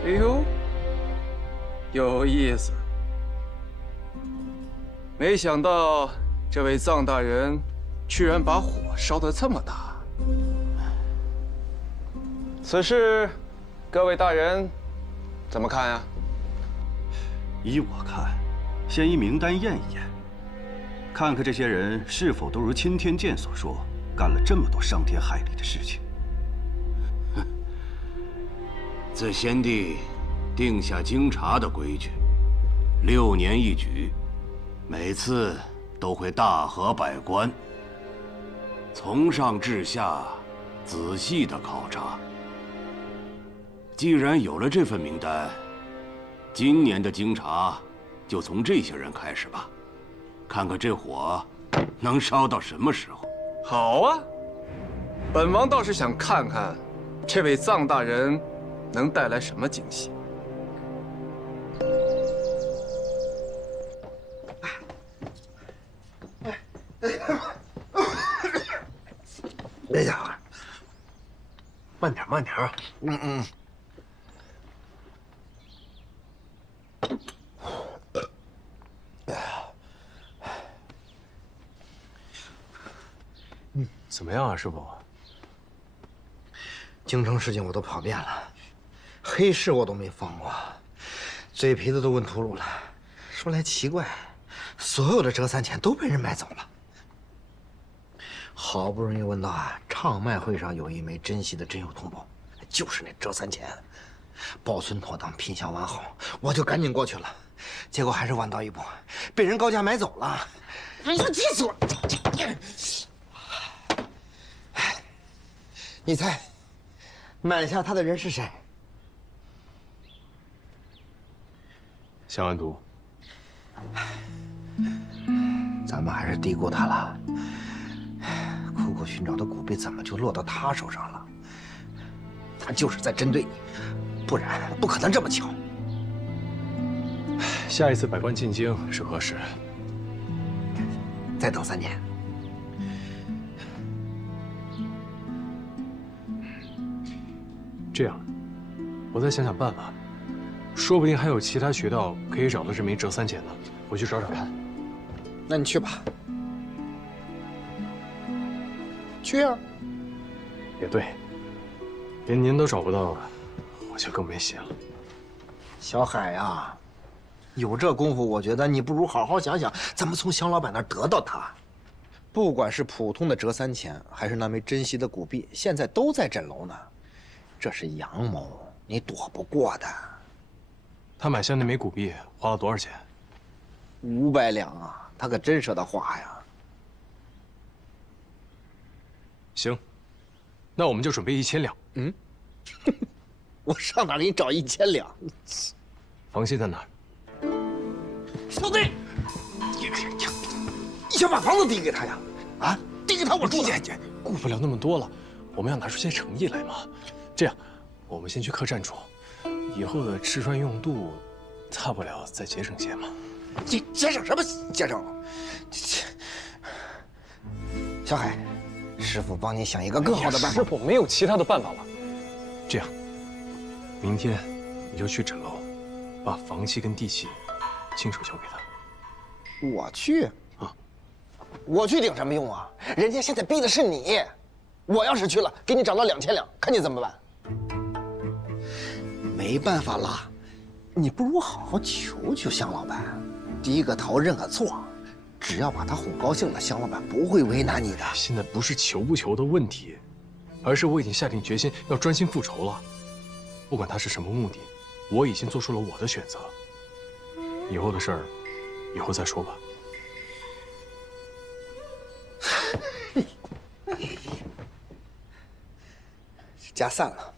哎呦，有意思！没想到这位藏大人居然把火烧得这么大。此事，各位大人怎么看呀？依我看，先依名单验一验，看看这些人是否都如钦天监所说，干了这么多伤天害理的事情。自先帝定下京察的规矩，6年一举，每次都会大核百官，从上至下仔细的考察。既然有了这份名单，今年的京察就从这些人开始吧，看看这火能烧到什么时候。好啊，本王倒是想看看，这位臧大人能带来什么惊喜。别家伙，慢点，慢点啊！怎么样啊，师傅？京城事情我都跑遍了，黑市我都没放过，嘴皮子都问秃噜了。说来奇怪，所有的折三钱都被人买走了。好不容易问到啊，唱卖会上有一枚珍稀的真有通宝，就是那折三钱，保存妥当，品相完好，我就赶紧过去了。结果还是晚到一步，被人高价买走了。哎呀，气死我了！你猜，买下他的人是谁？香安都。咱们还是低估他了。苦苦寻找的古币怎么就落到他手上了？他就是在针对你，不然不可能这么巧。下一次百官进京是何时？再等3年。这样，我再想想办法，说不定还有其他渠道可以找到这枚折三钱呢。我去找找看。那你去吧。去啊！也对，连您都找不到，我就更没戏了。小海呀，有这功夫，我觉得你不如好好想想怎么从香老板那儿得到它。不管是普通的折三钱，还是那枚珍稀的古币，现在都在镇楼呢。这是阳谋，你躲不过的。他买下那枚古币花了多少钱？500两啊，他可真舍得花呀。行，那我们就准备1000两。我上哪给你找1000两？房契在哪儿？小子，你想把房子抵给他呀？啊，抵给他我住。顾不了那么多了，我们要拿出些诚意来嘛。这样，我们先去客栈住，以后的吃穿用度，大不了再节省些嘛。你节省什么节省？小海，师傅帮你想一个更好的办法。师傅没有其他的办法了。这样，明天你就去诊楼，把房契跟地契亲手交给他。我去啊！我去顶什么用啊？人家现在逼的是你。我要是去了，给你找到2000两，看你怎么办？没办法了，你不如好好求求香老板，低个头认个错。只要把他哄高兴了，香老板不会为难你的。现在不是求不求的问题，而是我已经下定决心要专心复仇了。不管他是什么目的，我已经做出了我的选择。以后的事儿，以后再说吧。家散了，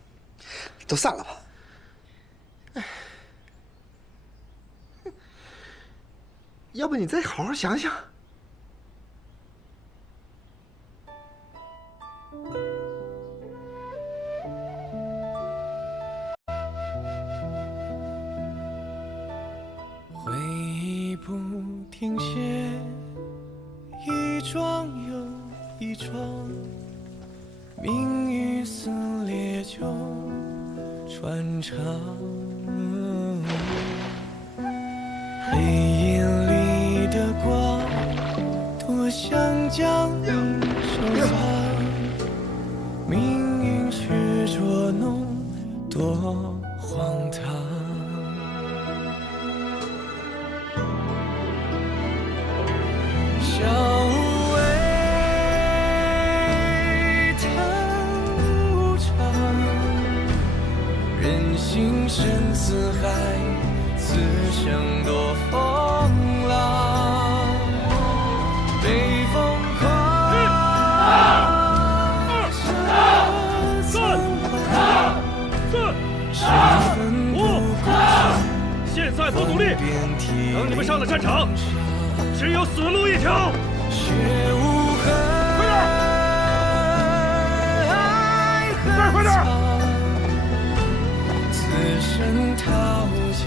都散了吧。要不你再好好想想。回忆不停歇，一桩又一桩，命运撕裂就穿肠。黑夜里的光，多想将你收藏，命运却捉弄，多荒唐。小薇叹无常，人心深似海，此生多风浪。北风狂，现在不努力，等你们上了战场，只有死路一条。血无痕，快点！此生桃叶，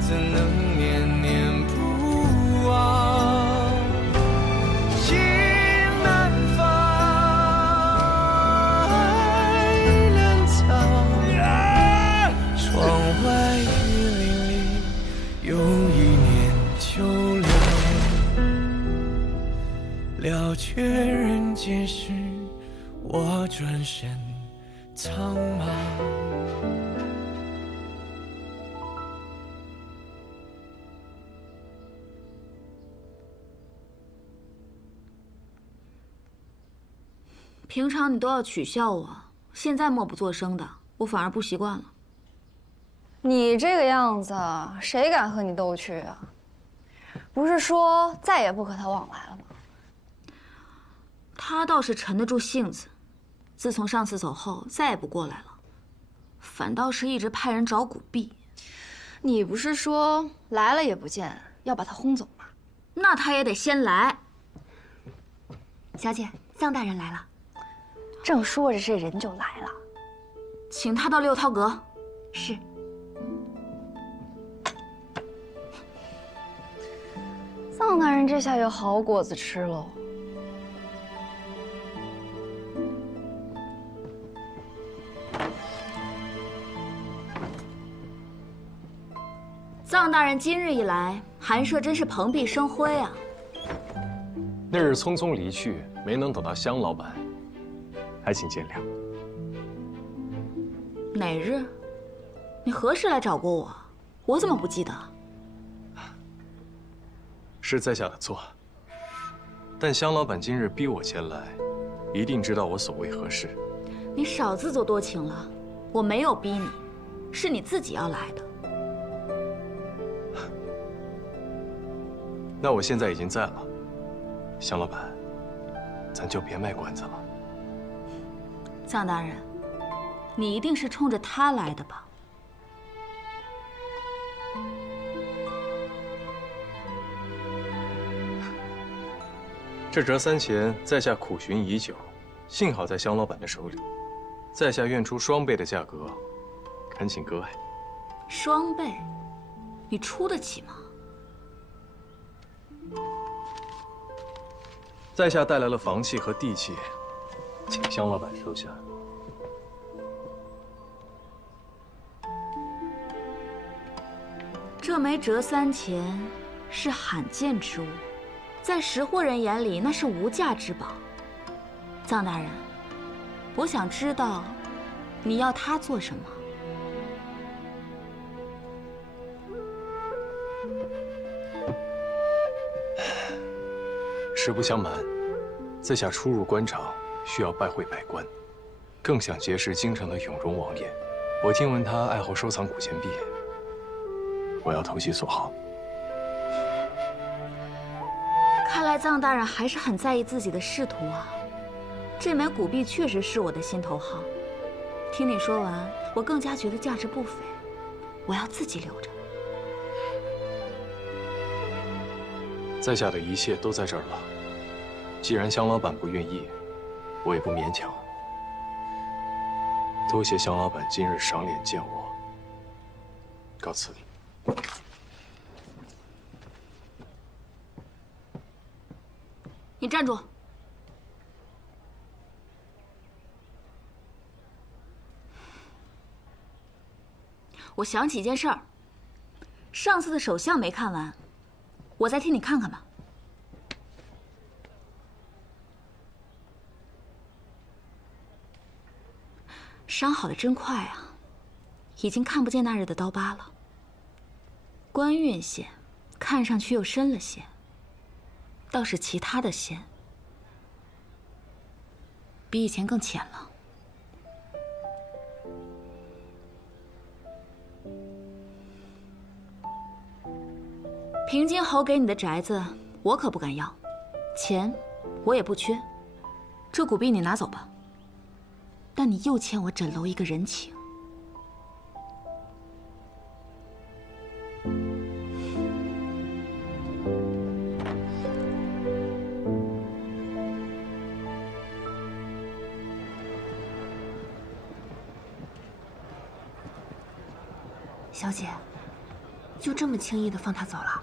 怎能念念不忘？情难放，爱难藏。窗外雨淋淋，又一年秋凉。了却人间事，我转身苍茫。平常你都要取笑我，现在默不作声的，我反而不习惯了。你这个样子，谁敢和你斗趣啊？不是说再也不和他往来了吗？他倒是沉得住性子，自从上次走后，再也不过来了，反倒是一直派人找古碧。你不是说来了也不见，要把他轰走吗？那他也得先来。小姐，臧大人来了。正说着，这人就来了，请他到六韬阁。是。臧大人这下有好果子吃喽。臧大人今日一来，寒舍真是蓬荜生辉啊。那日匆匆离去，没能等到香老板，还请见谅。哪日？你何时来找过我？我怎么不记得？是在下的错，但香老板今日逼我前来，一定知道我所为何事。你少自作多情了，我没有逼你，是你自己要来的。那我现在已经在了，香老板，咱就别卖关子了。臧大人，你一定是冲着他来的吧？这折3钱，在下苦寻已久，幸好在香老板的手里，在下愿出双倍的价格，恳请割爱。双倍，你出得起吗？在下带来了房契和地契，请香老板收下。这枚折3钱是罕见之物，在识货人眼里那是无价之宝。臧大人，我想知道，你要它做什么？实不相瞒，在下初入官场，需要拜会百官，更想结识京城的永荣王爷。我听闻他爱好收藏古钱币，我要投其所好。看来臧大人还是很在意自己的仕途啊。这枚古币确实是我的心头好。听你说完，我更加觉得价值不菲，我要自己留着。在下的一切都在这儿了。既然香老板不愿意，我也不勉强。多谢香老板今日赏脸见我，告辞。你站住！我想起一件事儿，上次的手相没看完，我再替你看看吧。伤好的真快啊，已经看不见那日的刀疤了。官运线看上去又深了些，倒是其他的线比以前更浅了。平津侯给你的宅子，我可不敢要，钱我也不缺，这古币你拿走吧。但你又欠我枕楼一个人情。小姐，就这么轻易的放他走了？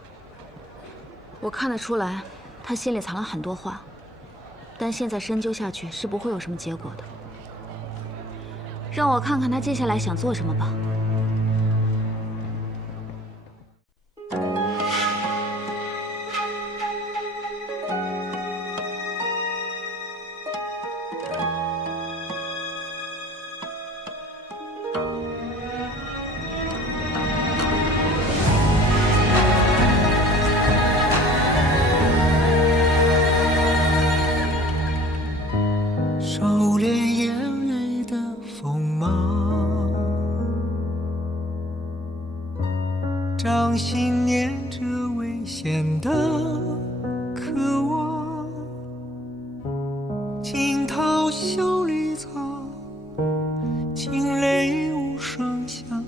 我看得出来，他心里藏了很多话，但现在深究下去是不会有什么结果的。让我看看他接下来想做什么吧。收敛眼泪的锋芒，掌心念着危险的渴望，惊涛袖里藏，惊雷无声响，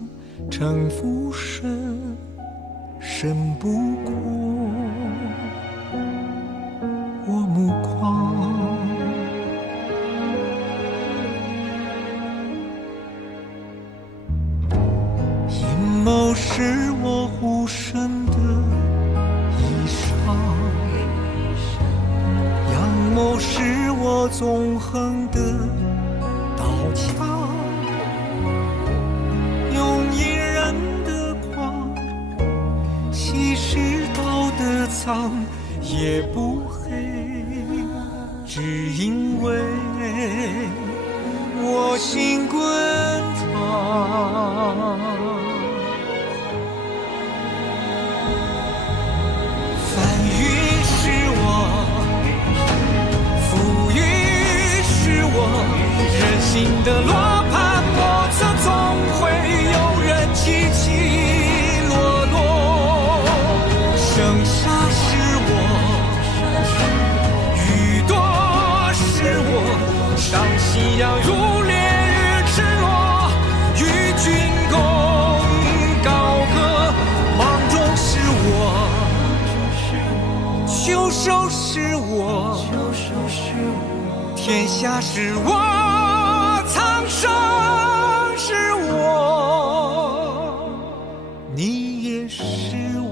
城府深，深不过我目光。谋是我护身的衣裳，阳谋是我纵横的刀枪，用隐忍的狂，稀释道德藏，也不黑，只因为我心滚烫。人心的罗盘莫测，总会有人起起落落。生杀是我，雨多是我，上夕阳如烈日赤裸，与君共高歌。芒种是我，秋收是我，天下是我，苍生是我，你也是我。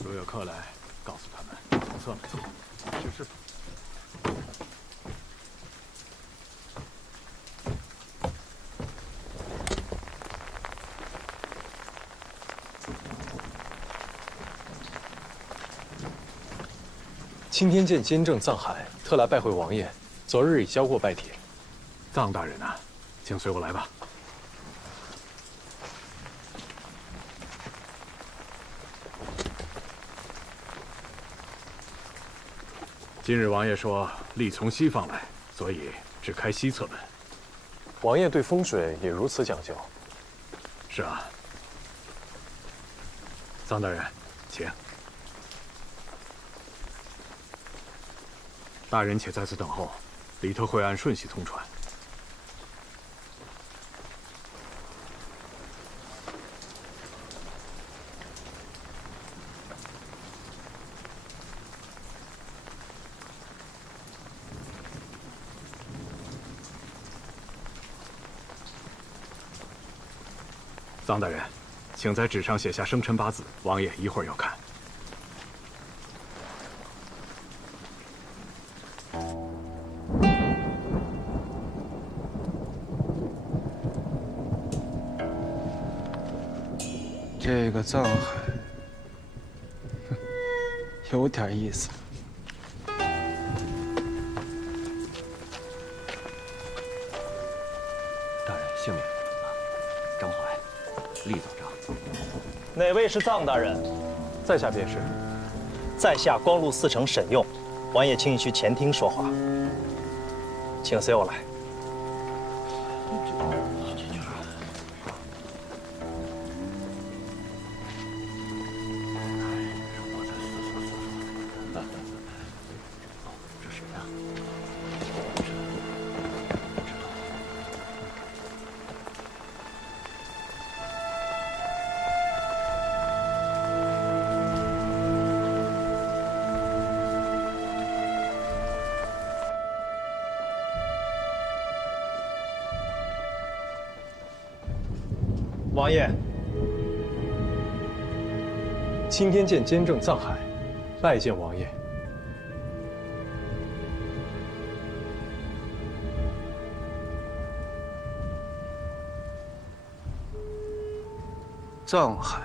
若有客来，告诉他们，算了。是。青天剑监正藏海特来拜会王爷，昨日已交过拜帖。藏大人啊，请随我来吧。今日王爷说力从西方来，所以只开西侧门。王爷对风水也如此讲究。是啊。藏大人，请。大人且在此等候，里头会按顺序通传。藏大人，请在纸上写下生辰八字，王爷一会儿要看。这个藏海有点意思。大人姓名：张怀，厉总长。哪位是藏大人？在下便是。在下光禄寺丞沈用，王爷请你去前厅说话。请随我来。王爷，青天剑监正藏海，拜见王爷。藏海，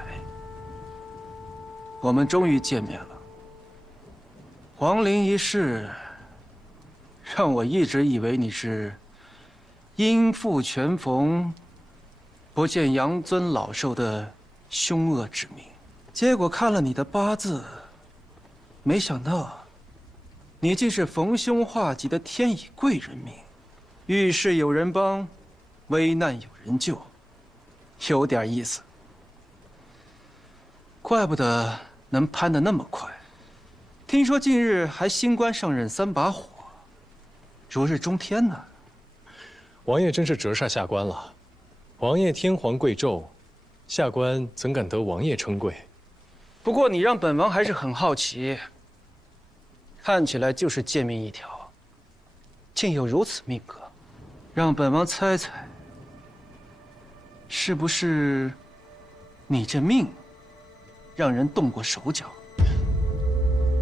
我们终于见面了。皇陵一事，让我一直以为你是因父权逢，不见阳尊老寿的凶恶之命，结果看了你的八字，没想到你竟是逢凶化吉的天乙贵人命，遇事有人帮，危难有人救，有点意思。怪不得能攀得那么快，听说近日还新官上任3把火，如日中天呢。王爷真是折煞下官了。王爷天皇贵胄，下官怎敢得王爷称贵？不过你让本王还是很好奇，看起来就是贱命一条，竟有如此命格，让本王猜猜，是不是你这命让人动过手脚？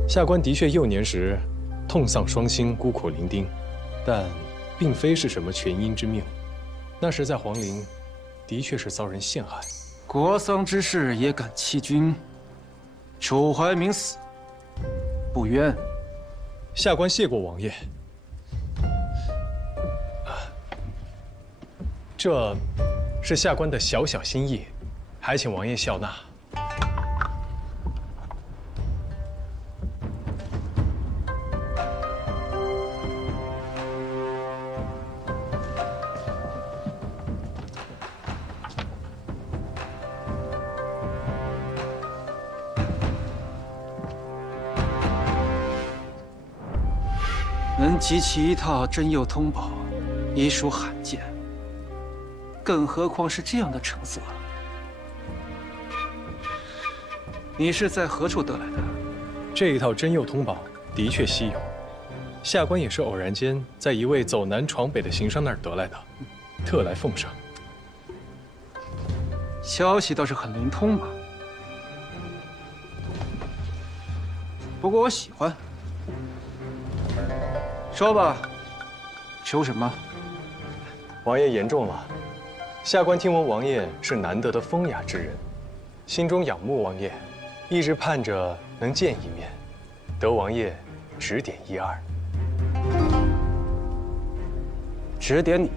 下官的确幼年时痛丧双亲，孤苦伶仃，但并非是什么全因之命。那时在皇陵，的确是遭人陷害。国丧之事也敢欺君，楚怀明死不冤。下官谢过王爷。这是下官的小小心意，还请王爷笑纳。能集齐一套真佑通宝，已属罕见，更何况是这样的成色。你是在何处得来的？这一套真佑通宝的确稀有，下官也是偶然间在一位走南闯北的行商那儿得来的，特来奉上。消息倒是很灵通嘛。不过我喜欢。说吧，求什么？王爷言重了。下官听闻王爷是难得的风雅之人，心中仰慕王爷，一直盼着能见一面，得王爷指点一二。指点你？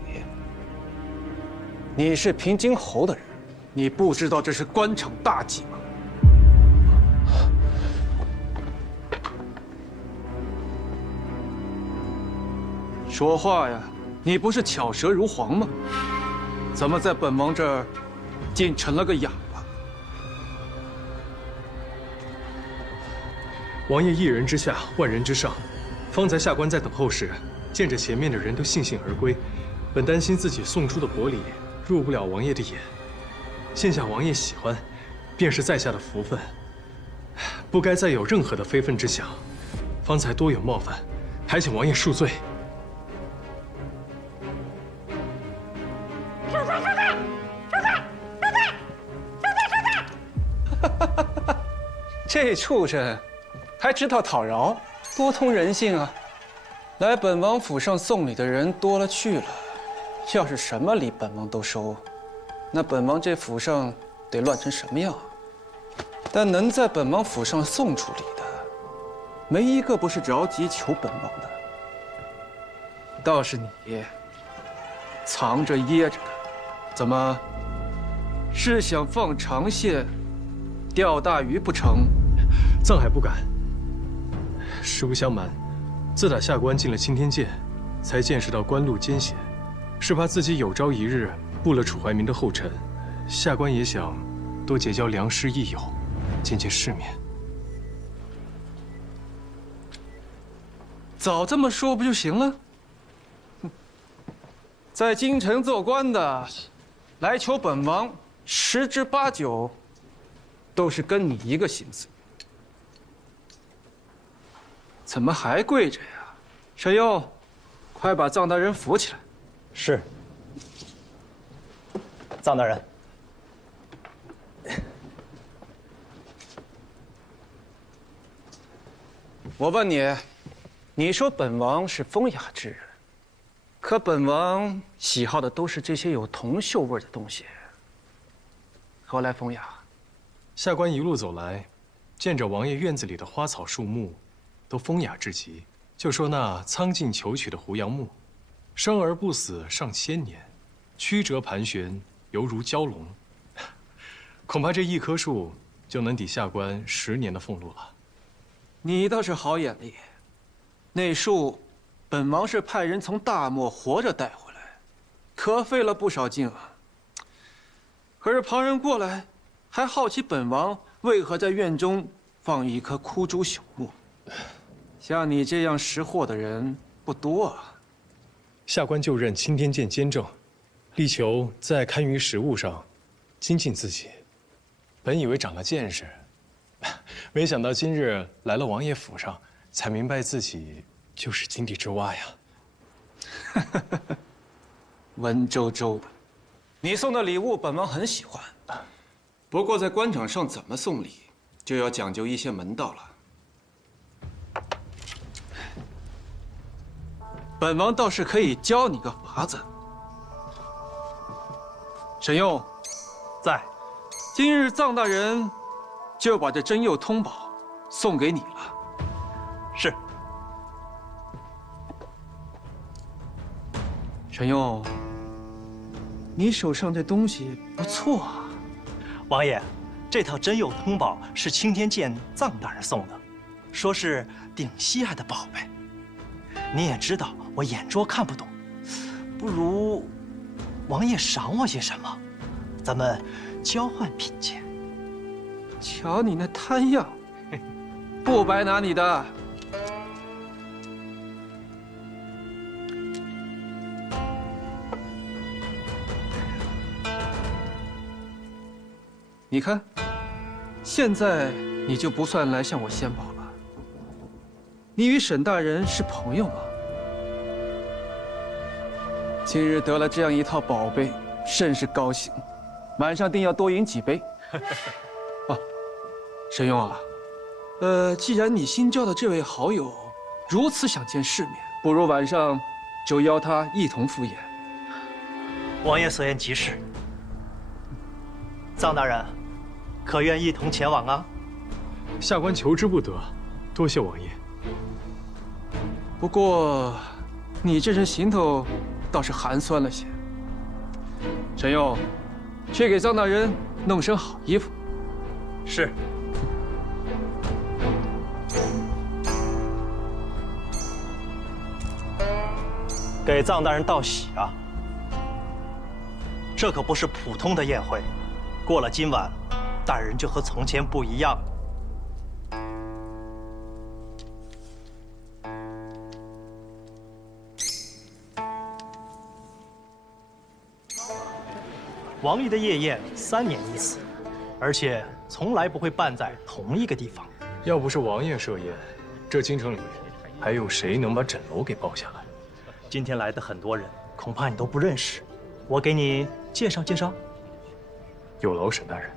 你是平津侯的人，你不知道这是官场大忌吗？说话呀！你不是巧舌如簧吗？怎么在本王这儿竟成了个哑巴？王爷一人之下，万人之上。方才下官在等候时，见着前面的人都悻悻而归，本担心自己送出的薄礼入不了王爷的眼。现下王爷喜欢，便是在下的福分，不该再有任何的非分之想。方才多有冒犯，还请王爷恕罪。这畜生还知道讨饶，多通人性啊！来本王府上送礼的人多了去了，要是什么礼本王都收，那本王这府上得乱成什么样？但能在本王府上送出礼的，没一个不是着急求本王的。倒是你，藏着掖着的，怎么是想放长线钓大鱼不成？藏海不敢。实不相瞒，自打下官进了青天剑，才见识到官路艰险，是怕自己有朝一日步了楚怀民的后尘。下官也想多结交良师益友，见见世面。早这么说不就行了？在京城做官的，来求本王，10之8九都是跟你一个心思。怎么还跪着呀？沈佑，快把藏大人扶起来。是。藏大人。我问你，你说本王是风雅之人，可本王喜好的都是这些有铜锈味的东西，何来风雅？下官一路走来，见着王爷院子里的花草树木，都风雅至极。就说那苍劲求取的胡杨木，生而不死上千年，曲折盘旋，犹如蛟龙。恐怕这一棵树就能抵下官10年的俸禄了。你倒是好眼力，那树，本王是派人从大漠活着带回来，可费了不少劲啊。可是旁人过来，还好奇本王为何在院中放一棵枯竹朽木。像你这样识货的人不多啊。下官就任青天剑监正，力求在堪舆实务上精进自己。本以为长了见识，没想到今日来了王爷府上，才明白自己就是井底之蛙呀。文绉绉的，你送的礼物本王很喜欢，不过在官场上怎么送礼，就要讲究一些门道了。本王倒是可以教你个法子。沈佑，在。今日藏大人就把这真佑通宝送给你了。是。沈佑，你手上这东西不错啊。王爷，这套真佑通宝是青天剑藏大人送的，说是顶稀罕的宝贝。你也知道我眼拙看不懂，不如王爷赏我些什么，咱们交换品鉴。瞧你那贪样，不白拿你的。你看，现在你就不算来向我献宝了。你与沈大人是朋友吗？今日得了这样一套宝贝，甚是高兴。晚上定要多饮几杯。哦，沈庸啊，既然你新交的这位好友如此想见世面，不如晚上就邀他一同赴宴。王爷所言极是。藏大人，可愿一同前往啊？下官求之不得，多谢王爷。不过，你这身行头倒是寒酸了些。陈佑，去给臧大人弄身好衣服。是。给臧大人道喜啊！这可不是普通的宴会，过了今晚，大人就和从前不一样了。王爷的夜宴3年一次，而且从来不会办在同一个地方。要不是王爷设宴，这京城里还有谁能把枕楼给包下来？今天来的很多人，恐怕你都不认识，我给你介绍介绍。有劳沈大人。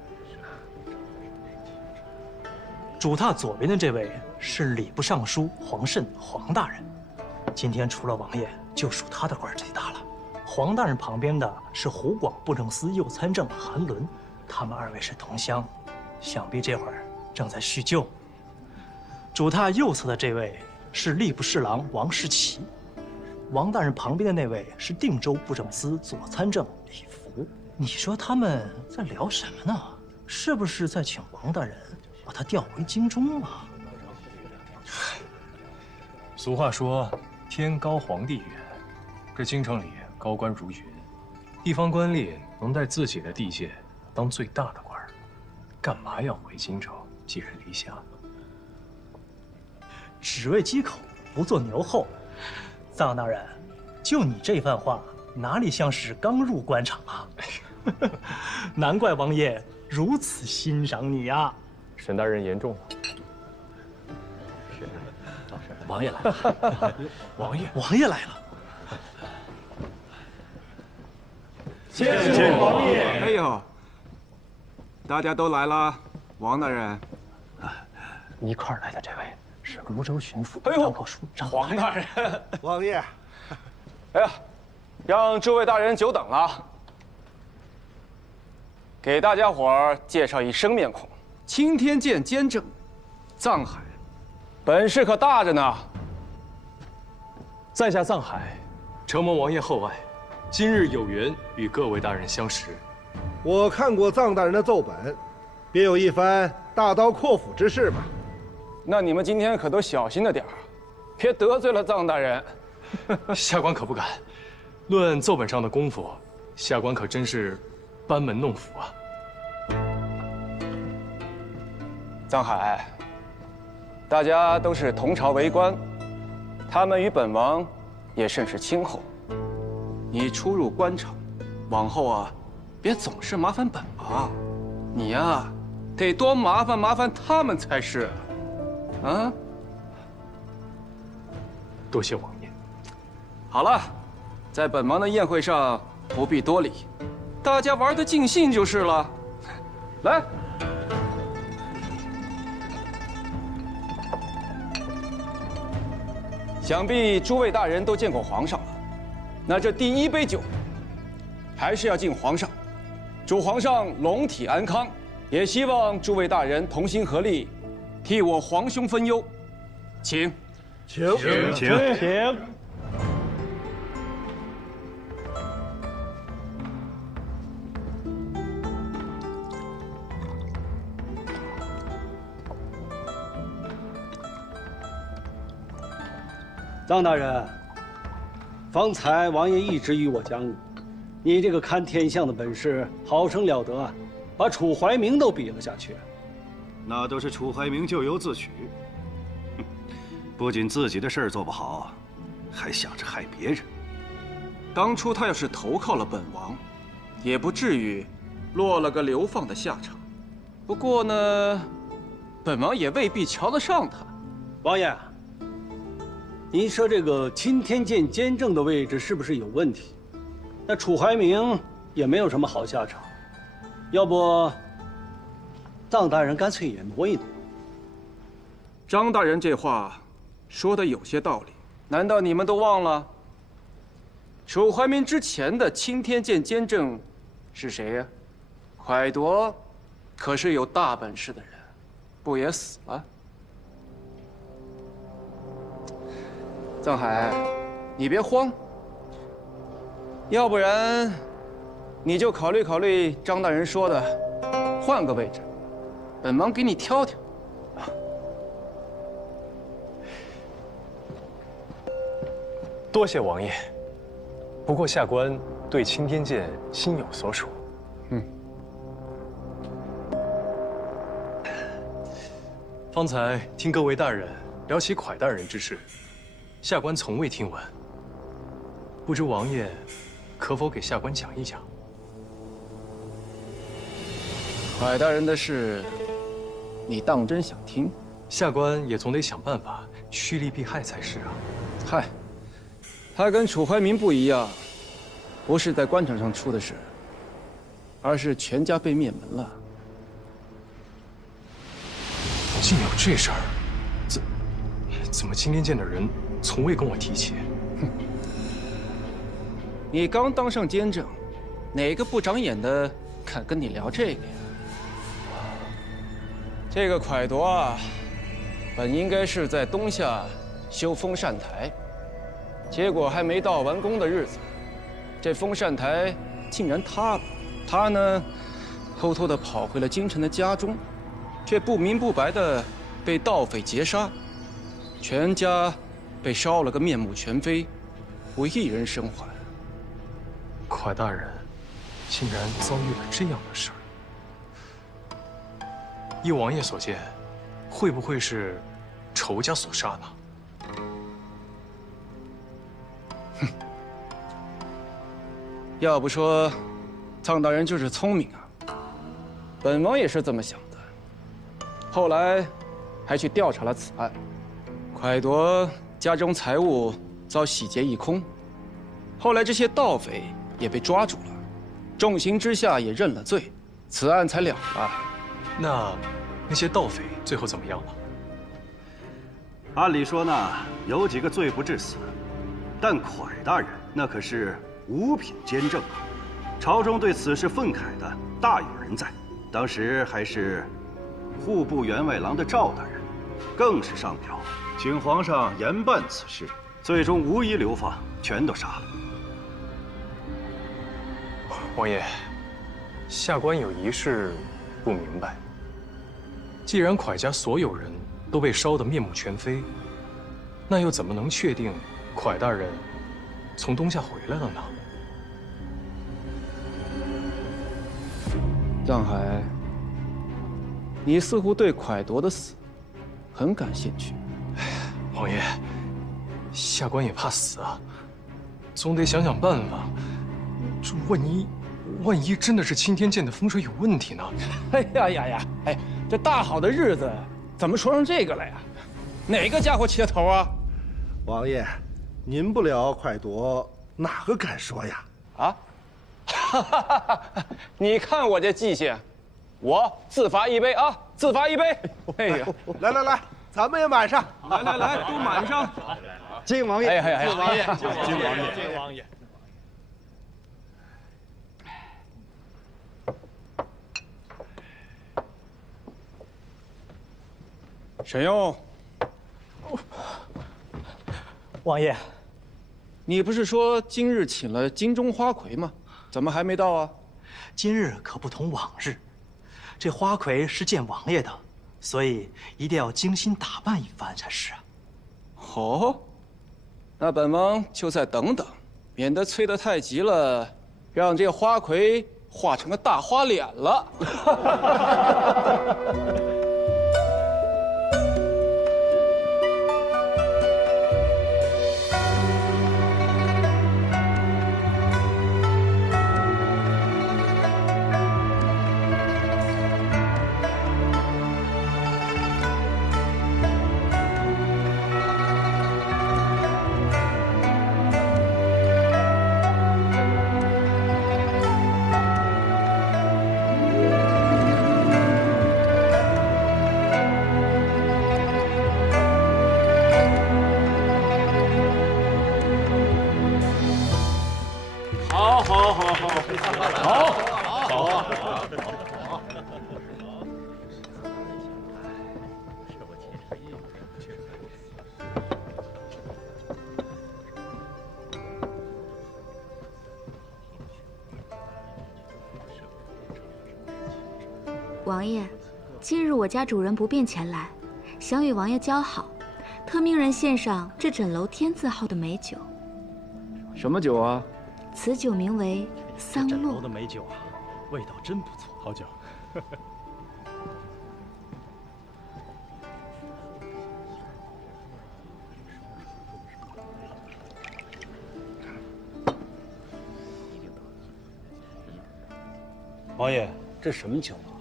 主榻左边的这位是礼部尚书黄慎黄大人，今天除了王爷，就属他的官最大了。黄大人旁边的是湖广布政司右参政韩伦，他们2位是同乡，想必这会儿正在叙旧。主榻右侧的这位是吏部侍郎王世奇。王大人旁边的那位是定州布政司左参政李福。你说他们在聊什么呢？是不是在请王大人把他调回京中啊？俗话说“天高皇帝远”，这京城里高官如云，地方官吏能在自己的地界当最大的官，干嘛要回京城寄人篱下？只为鸡口，不做牛后。臧大人，就你这番话，哪里像是刚入官场啊？难怪王爷如此欣赏你呀！沈大人言重了。王爷来了，王爷来了。谢谢王爷。哎呦，大家都来了，王大人。一块儿来的这位是泸州巡抚张口书黄大人，王爷。哎呀，让诸位大人久等了。给大家伙儿介绍一生面孔，青天剑监正，臧海，本事可大着呢。在下臧海，承蒙王爷厚爱，今日有缘与各位大人相识。我看过臧大人的奏本，别有一番大刀阔斧之势吧？那你们今天可都小心了点儿，别得罪了臧大人。下官可不敢。论奏本上的功夫，下官可真是班门弄斧啊。臧海，大家都是同朝为官，他们与本王也甚是亲厚。你初入官场，往后啊，别总是麻烦本王，你呀，得多麻烦他们才是。啊！多谢王爷。好了，在本王的宴会上不必多礼，大家玩得尽兴就是了。来。想必诸位大人都见过皇上了，那这第一杯酒，还是要敬皇上，祝皇上龙体安康，也希望诸位大人同心合力，替我皇兄分忧，请。臧大人，方才王爷一直与我讲你这个看天象的本事好生了得啊，把楚怀明都比了下去。那都是楚怀明咎由自取，不仅自己的事儿做不好，还想着害别人。当初他要是投靠了本王，也不至于落了个流放的下场。不过呢，本王也未必瞧得上他。王爷，您说这个钦天监监正的位置是不是有问题？那楚怀明也没有什么好下场，要不臧大人干脆也挪一挪。张大人这话说的有些道理，难道你们都忘了？楚怀明之前的钦天监监正是谁呀？蒯夺可是有大本事的人，不也死了？藏海，你别慌，要不然你就考虑考虑张大人说的，换个位置，本王给你挑挑。多谢王爷。不过下官对青天剑心有所属。方才听各位大人聊起蒯大人之事，下官从未听闻。不知王爷可否给下官讲一讲？蒯大人的事，你当真想听？下官也总得想办法趋利避害才是啊。嗨，他跟楚怀民不一样，不是在官场上出的事，而是全家被灭门了。竟有这事儿？怎么青天剑的人从未跟我提起？哼！你刚当上监正，哪个不长眼的敢跟你聊这个呀？这个蒯夺啊，本应该是在东夏修风扇台，结果还没到完工的日子，这风扇台竟然塌了。他呢，偷偷地跑回了京城的家中。却不明不白的被盗匪劫杀，全家被烧了个面目全非，无一人生还。蒯大人竟然遭遇了这样的事儿，依王爷所见，会不会是仇家所杀呢？哼，要不说藏大人就是聪明啊，本王也是这么想的。后来，还去调查了此案，蒯夺家中财物遭洗劫一空，后来这些盗匪也被抓住了，重刑之下也认了罪，此案才了了。那些盗匪最后怎么样了？按理说呢，有几个罪不至死，但蒯大人那可是五品监正啊，朝中对此事愤慨的大有人在，当时还是户部员外郎的赵大人，更是上表，请皇上严办此事，最终无一流放，全都杀了。王爷，下官有一事不明白。既然蒯家所有人都被烧得面目全非，那又怎么能确定蒯大人从东夏回来了呢？藏海，你似乎对蒯夺的死很感兴趣。王爷，下官也怕死啊，总得想想办法。这万一真的是青天剑的风水有问题呢？哎呀！哎，这大好的日子怎么说上这个了呀？哪个家伙起的头啊？王爷，您不聊蒯夺，哪个敢说呀？啊？你看我这记性，我自罚一杯啊！自罚一杯！哎呀，来，咱们也满上！来，都满上！敬王爷！敬王爷！敬王爷！沈用，王爷，你不是说今日请了金钟花魁吗？怎么还没到啊？今日可不同往日，这花魁是见王爷的，所以一定要精心打扮一番才是啊。哦，那本王就再等等，免得催得太急了，让这花魁画成个大花脸了。王爷，今日我家主人不便前来，想与王爷交好，特命人献上这枕楼天字号的美酒。什么酒啊？此酒名为桑这枕楼洛。的美酒啊，味道真不错。好酒。王爷，这什么酒啊？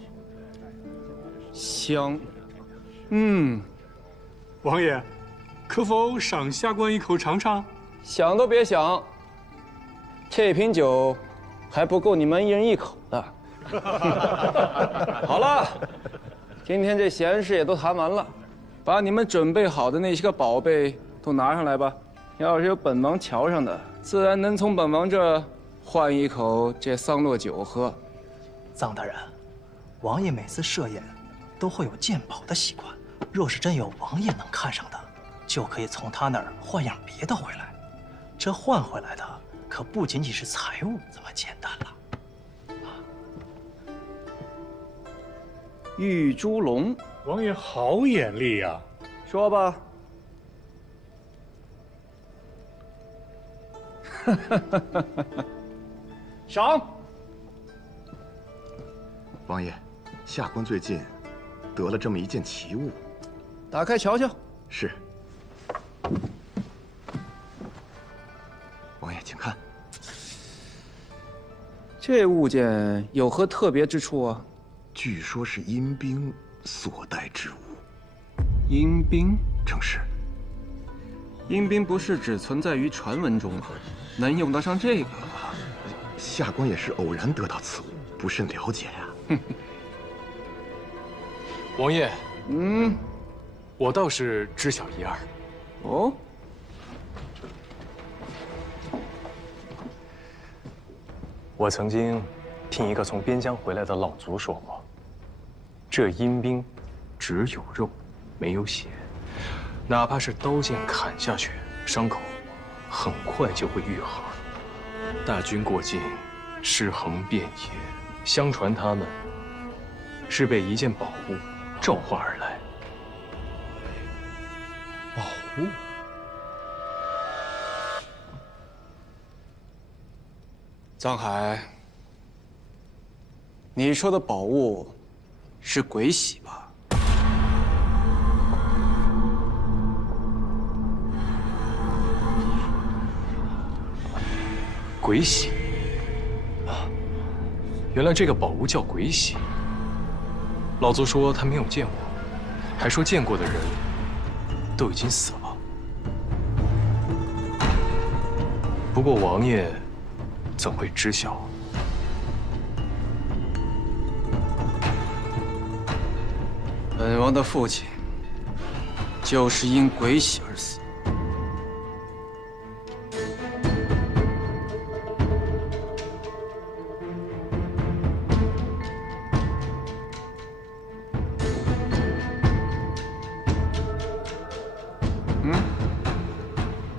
香。王爷，可否赏下官一口尝尝？想都别想，这瓶酒还不够你们一人一口的。好了，今天这闲事也都谈完了，把你们准备好的那些个宝贝都拿上来吧。要是有本王瞧上的，自然能从本王这换一口这桑洛酒喝。臧大人，王爷每次设宴都会有鉴宝的习惯，若是真有王爷能看上的，就可以从他那儿换样别的回来。这换回来的可不仅仅是财物这么简单了。玉猪龙，王爷好眼力呀！说吧。赏。王爷，下官最近得了这么一件奇物，打开瞧瞧。是。王爷，请看。这物件有何特别之处啊？据说是阴兵所带之物。阴兵？正是。阴兵不是只存在于传闻中吗？能用得上这个？下官也是偶然得到此物，不甚了解呀。王爷，我倒是知晓一二。哦，我曾经听一个从边疆回来的老族说过，这阴兵只有肉，没有血，哪怕是刀剑砍下去，伤口很快就会愈合。大军过境，尸横遍野，相传他们是被一件宝物召唤而来。宝物？臧海，你说的宝物是鬼玺吧？鬼玺啊！原来这个宝物叫鬼玺。老族说他没有见过，还说见过的人都已经死了。不过王爷怎会知晓？本王的父亲就是因鬼玺而死。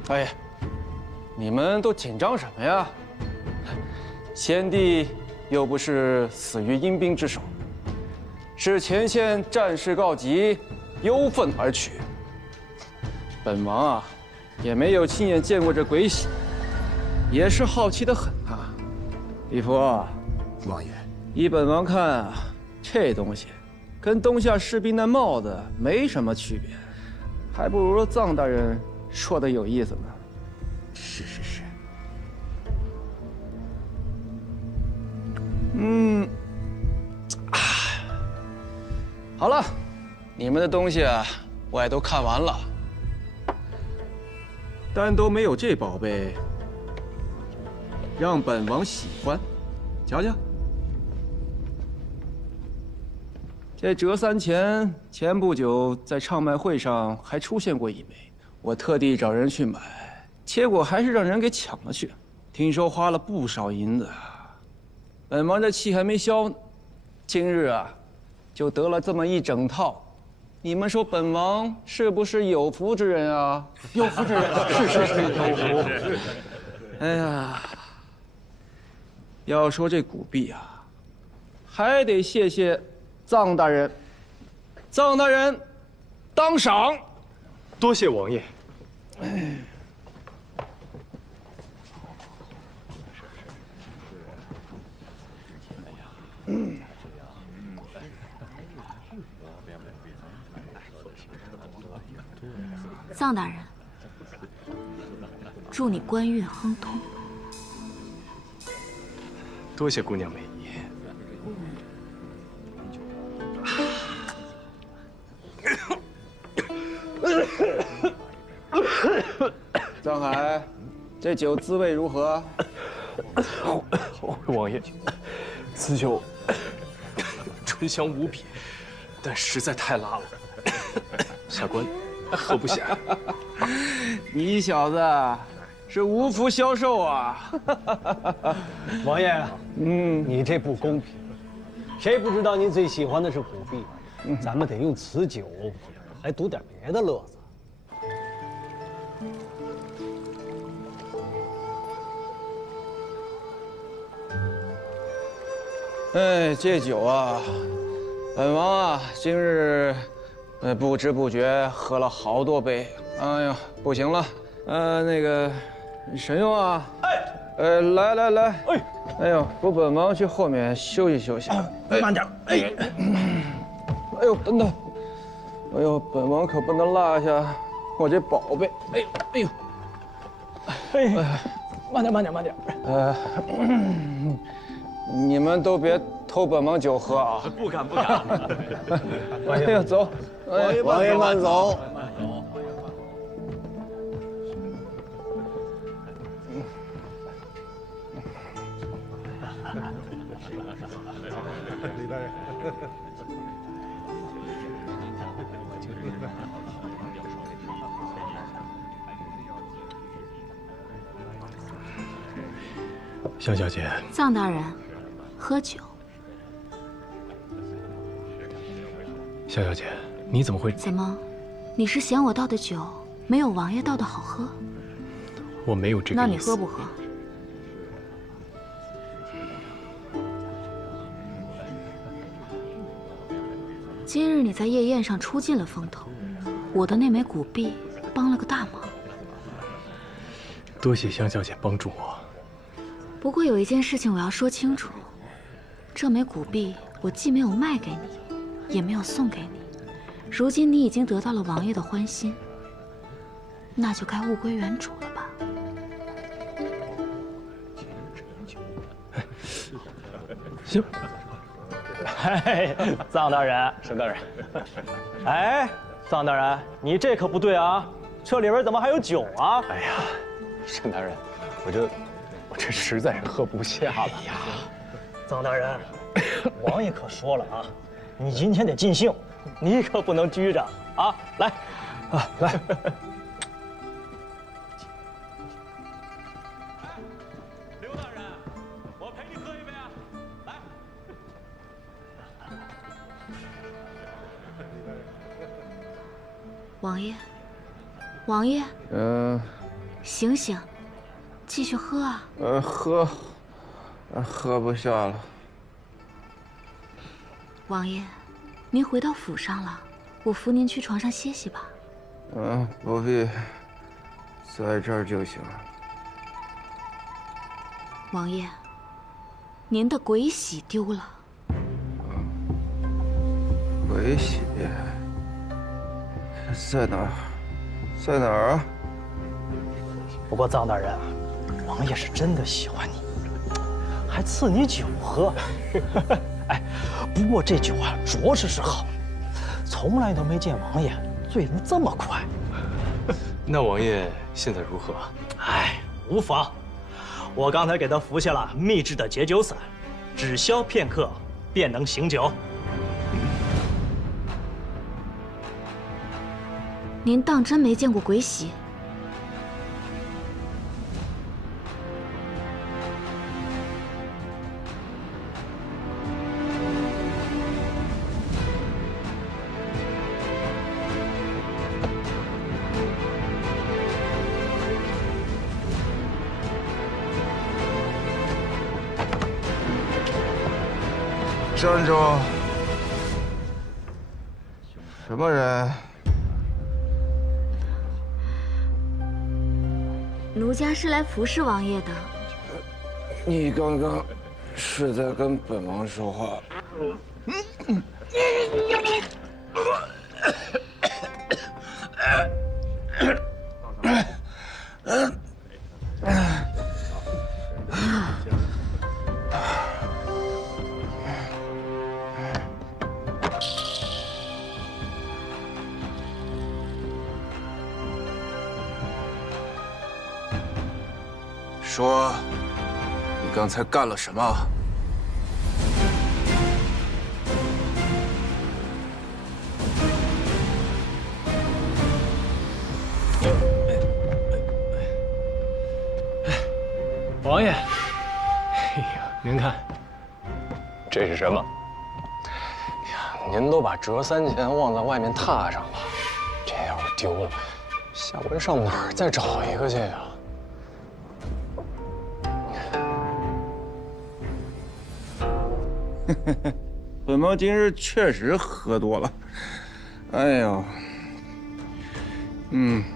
哎呀，你们都紧张什么呀？先帝又不是死于阴兵之手，是前线战事告急，忧愤而去。本王啊，也没有亲眼见过这鬼玺，也是好奇的很啊。李福，王爷，依本王看啊，这东西跟东夏士兵的帽子没什么区别，还不如臧大人说的有意思呢。是。好了，你们的东西啊，我也都看完了，但都没有这宝贝让本王喜欢。瞧瞧，这折三钱，前不久在唱卖会上还出现过一枚，我特地找人去买，结果还是让人给抢了去，听说花了不少银子。本王这气还没消呢，今日啊，就得了这么一整套，你们说本王是不是有福之人啊？有福之人，是有福。哎呀，要说这古币啊，还得谢谢臧大人，臧大人，当赏。多谢王爷。臧大人，祝你官运亨通。多谢姑娘美意。臧海，这酒滋味如何？王爷，此酒醇香无比，但实在太辣了，下官喝不下。你小子是无福消受啊！王爷，你这不公平。谁不知道您最喜欢的是虎臂？咱们得用此酒来赌点别的乐子。哎，这酒啊，本王啊，今日不知不觉喝了好多杯。哎呀，不行了，那个神勇啊，来，哎呦，扶本王去后面休息休息。慢点，哎呦，等等，哎呦，本王可不能落下我这宝贝。哎呦，慢点。你们都别偷本王酒喝啊！不敢。哎呀，走，王爷慢走。李大人。香小姐，臧大人，喝酒。香小姐，你怎么会？怎么，你是嫌我倒的酒没有王爷倒的好喝？我没有这个意思。那你喝不喝？今日你在夜宴上出尽了风头，我的那枚古币帮了个大忙。多谢香小姐帮助我。不过有一件事情我要说清楚，这枚古币我既没有卖给你，也没有送给你。如今你已经得到了王爷的欢心，那就该物归原主了吧？行。嘿，臧大人，沈大人。哎，臧大人，你这可不对啊！这里边怎么还有酒啊？哎呀，沈大人，我这实在是喝不下了。哎呀，臧大人，王爷可说了啊，你今天得尽兴，你可不能拘着啊！来，来。刘大人，我陪你喝一杯啊！来。王爷，醒醒，继续喝啊！喝不下了。王爷，您回到府上了，我扶您去床上歇息吧。不必，在这儿就行。王爷，您的鬼玺丢了。鬼玺在哪儿？在哪儿啊？不过臧大人，王爷是真的喜欢你，还赐你酒喝。哎，不过这酒啊，着实是好，从来都没见王爷醉得这么快。那王爷现在如何？哎，无妨，我刚才给他服下了秘制的解酒散，只消片刻便能醒酒。您当真没见过鬼玺？站住！什么人？奴家是来服侍王爷的。你刚刚是在跟本王说话？说，你刚才干了什么？王爷，哎呀，您看，这是什么？呀，您都把折3钱忘在外面榻上了，这要是丢了，下官上哪儿再找一个去呀？本王今日确实喝多了。哎呦，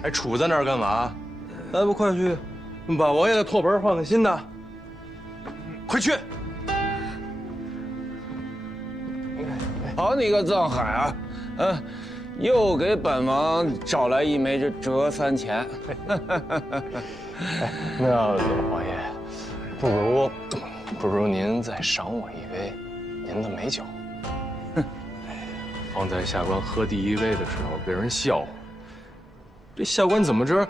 还杵在那儿干嘛？还不快去把王爷的拓盆换个新的！快去！好你个藏海啊，又给本王找来一枚这折3钱。那王爷，不如您再赏我一杯您的美酒。方才下官喝第1杯的时候被人笑话，这下官怎么着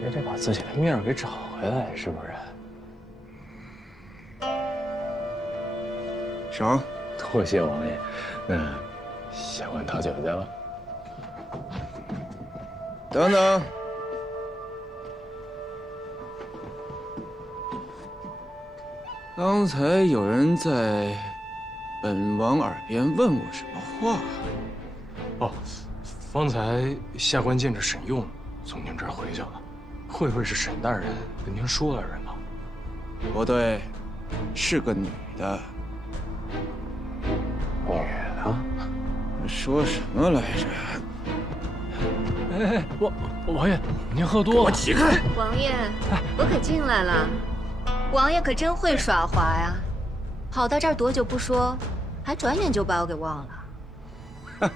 也得把自己的面儿给找回来，是不是？赏，多谢王爷。那下官讨酒去了。等等。刚才有人在本王耳边问我什么话？哦，方才下官见着沈用从您这儿回去了，会不会是沈大人跟您说了什么？不对，是个女的。女的？说什么来着？哎，王爷，您喝多了。我起开！王爷，我可进来了。王爷可真会耍滑呀，跑到这儿多久不说，还转眼就把我给忘了。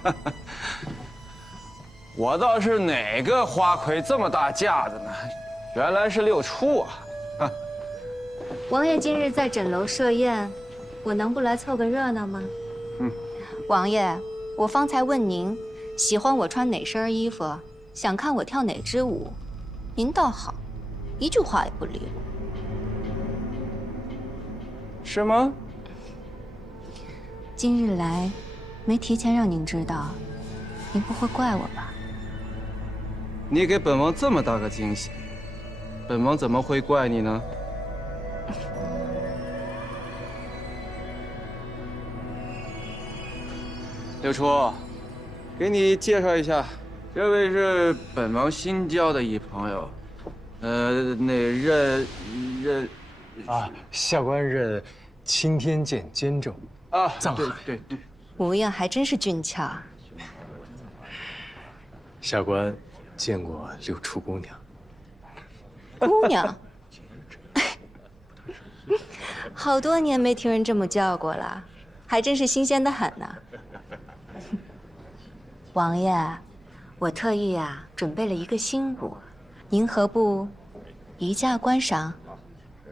我倒是哪个花魁这么大架子呢？原来是六出啊！王爷今日在枕楼设宴，我能不来凑个热闹吗？王爷，我方才问您喜欢我穿哪身衣服，想看我跳哪支舞，您倒好，一句话也不理我。是吗？今日来，没提前让您知道，您不会怪我吧？你给本王这么大个惊喜，本王怎么会怪你呢？六初，给你介绍一下，这位是本王新交的一朋友，下官认青天剑监正藏海。对。模样还真是俊俏。下官见过六出姑娘。姑娘，好多年没听人这么叫过了，还真是新鲜的很呢。王爷，我特意准备了一个新舞，您何不移驾观赏？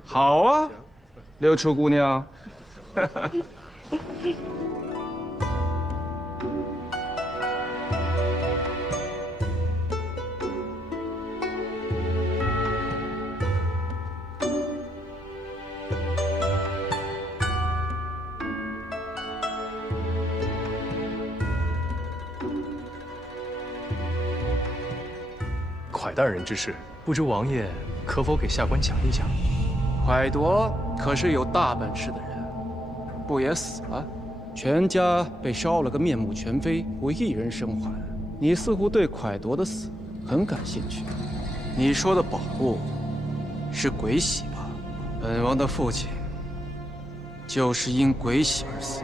好啊，六出姑娘。蒯大人之事，不知王爷可否给下官讲一讲？蒯夺可是有大本事的人，不也死了？全家被烧了个面目全非，无一人生还。你似乎对蒯夺的死很感兴趣。你说的宝物是鬼玺吧？本王的父亲就是因鬼玺而死。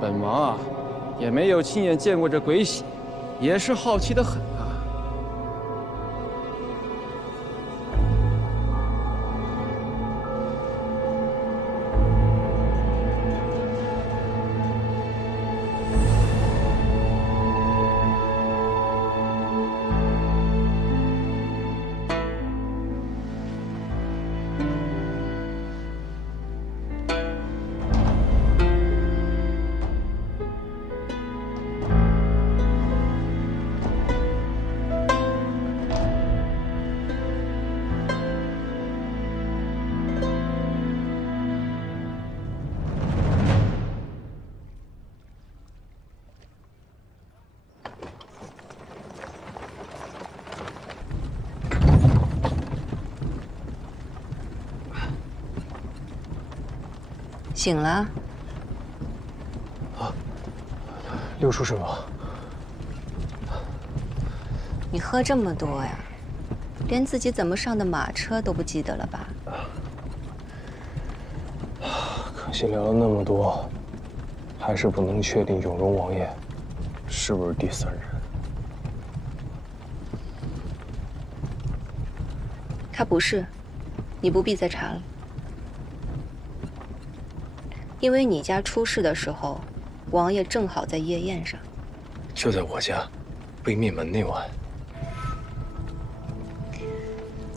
本王也没有亲眼见过这鬼玺，也是好奇的很啊。醒了？啊，六叔师傅，你喝这么多呀？连自己怎么上的马车都不记得了吧？可惜聊了那么多，还是不能确定永荣王爷是不是第三人。他不是，你不必再查了。因为你家出事的时候，王爷正好在夜宴上。就在我家被灭门那晚。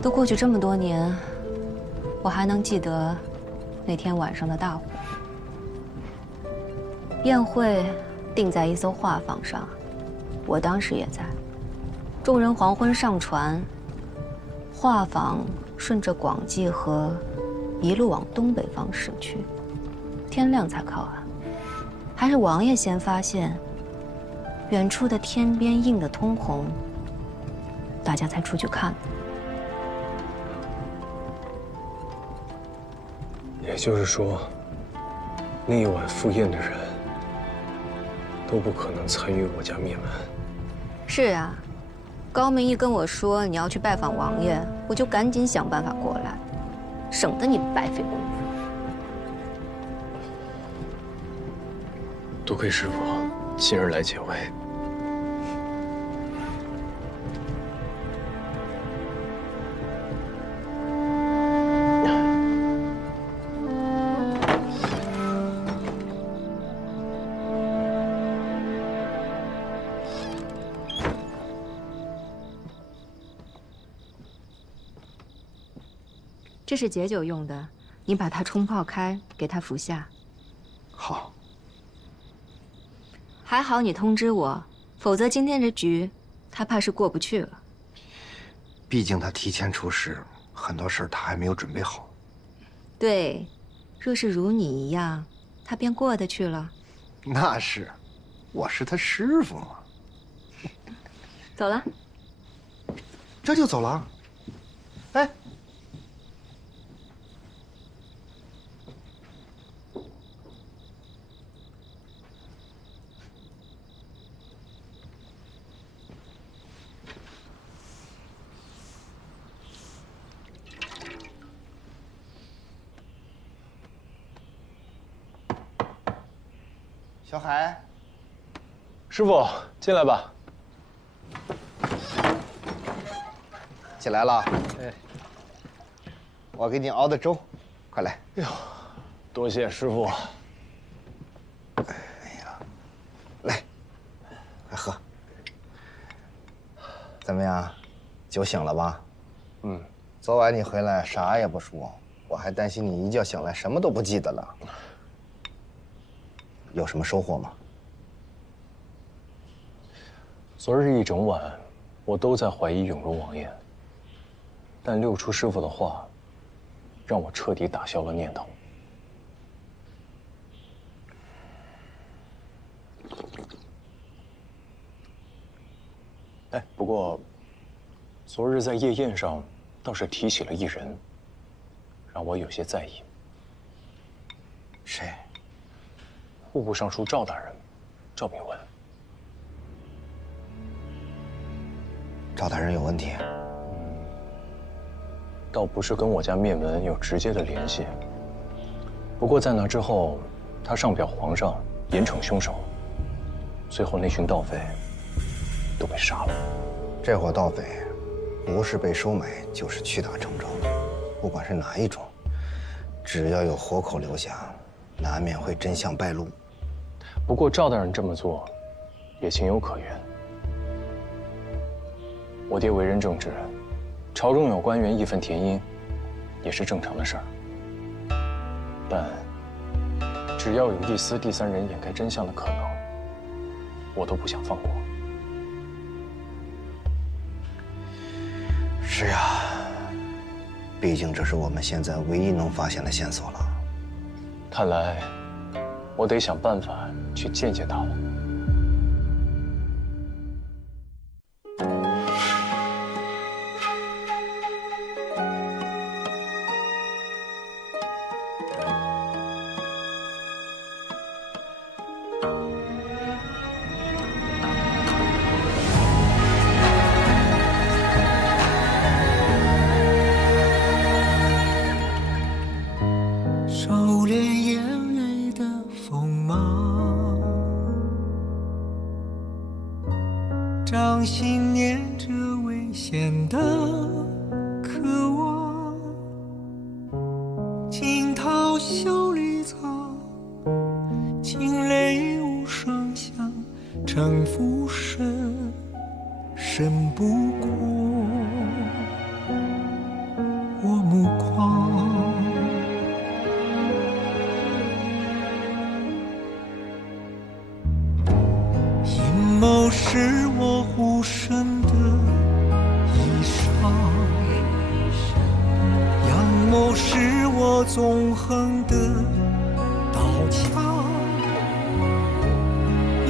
都过去这么多年，我还能记得那天晚上的大火。宴会定在一艘画舫上，我当时也在。众人黄昏上船，画舫顺着广济河一路往东北方驶去。天亮才靠岸，还是王爷先发现，远处的天边映得通红，大家才出去看的。也就是说，那一晚赴宴的人都不可能参与我家灭门。是啊，高明一跟我说你要去拜访王爷，我就赶紧想办法过来，省得你白费功夫。多亏师傅今日来解围。这是解酒用的，你把它冲泡开，给他服下。好。还好你通知我，否则今天这局，他怕是过不去了。毕竟他提前出师，很多事儿他还没有准备好。对，若是如你一样，他便过得去了。那是，我是他师傅嘛。走了。这就走了？哎。小海，师傅，进来吧。起来了。哎，我给你熬的粥，快来。哎呦，多谢师傅。哎呀，来喝。怎么样，酒醒了吧？嗯。昨晚你回来啥也不说，我还担心你一觉醒来什么都不记得了。有什么收获吗？昨日一整晚，我都在怀疑永荣王爷，但六出师傅的话，让我彻底打消了念头。哎，不过，昨日在夜宴上倒是提起了一人，让我有些在意。谁？户部尚书赵大人，赵秉文。赵大人有问题？倒不是跟我家灭门有直接的联系，不过在那之后，他上表皇上严惩凶手，最后那群盗匪都被杀了。这伙盗匪，不是被收买，就是屈打成招，不管是哪一种，只要有活口留下，难免会真相败露。不过赵大人这么做，也情有可原。我爹为人正直，朝中有官员义愤填膺，也是正常的事儿。但只要有一丝第三人掩盖真相的可能，我都不想放过。是呀，毕竟这是我们现在唯一能发现的线索了。看来，我得想办法去见见他了。收敛眼泪的锋芒，掌心念着危险的渴望，惊涛笑里藏，惊雷无声响，城府深，深不过我目光。阴谋是我护身的衣裳，阳谋是我纵横的刀枪，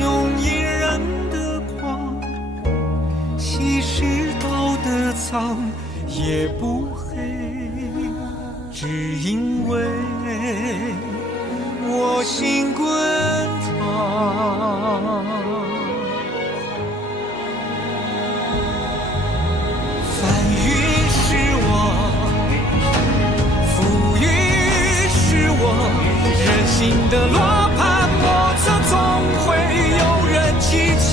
用隐忍的狂，稀释道德藏，也不黑，只因为我心滚烫。翻云是我，浮云是我，人心的罗盘莫测，总会有人起起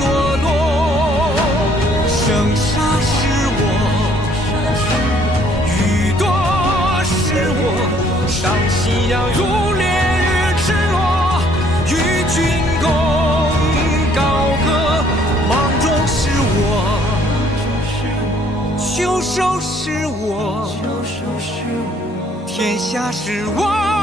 落落。生杀是我，雨多是我，当夕阳如烈日赤裸，与君共高歌，芒种是我，秋收是我，天下是我。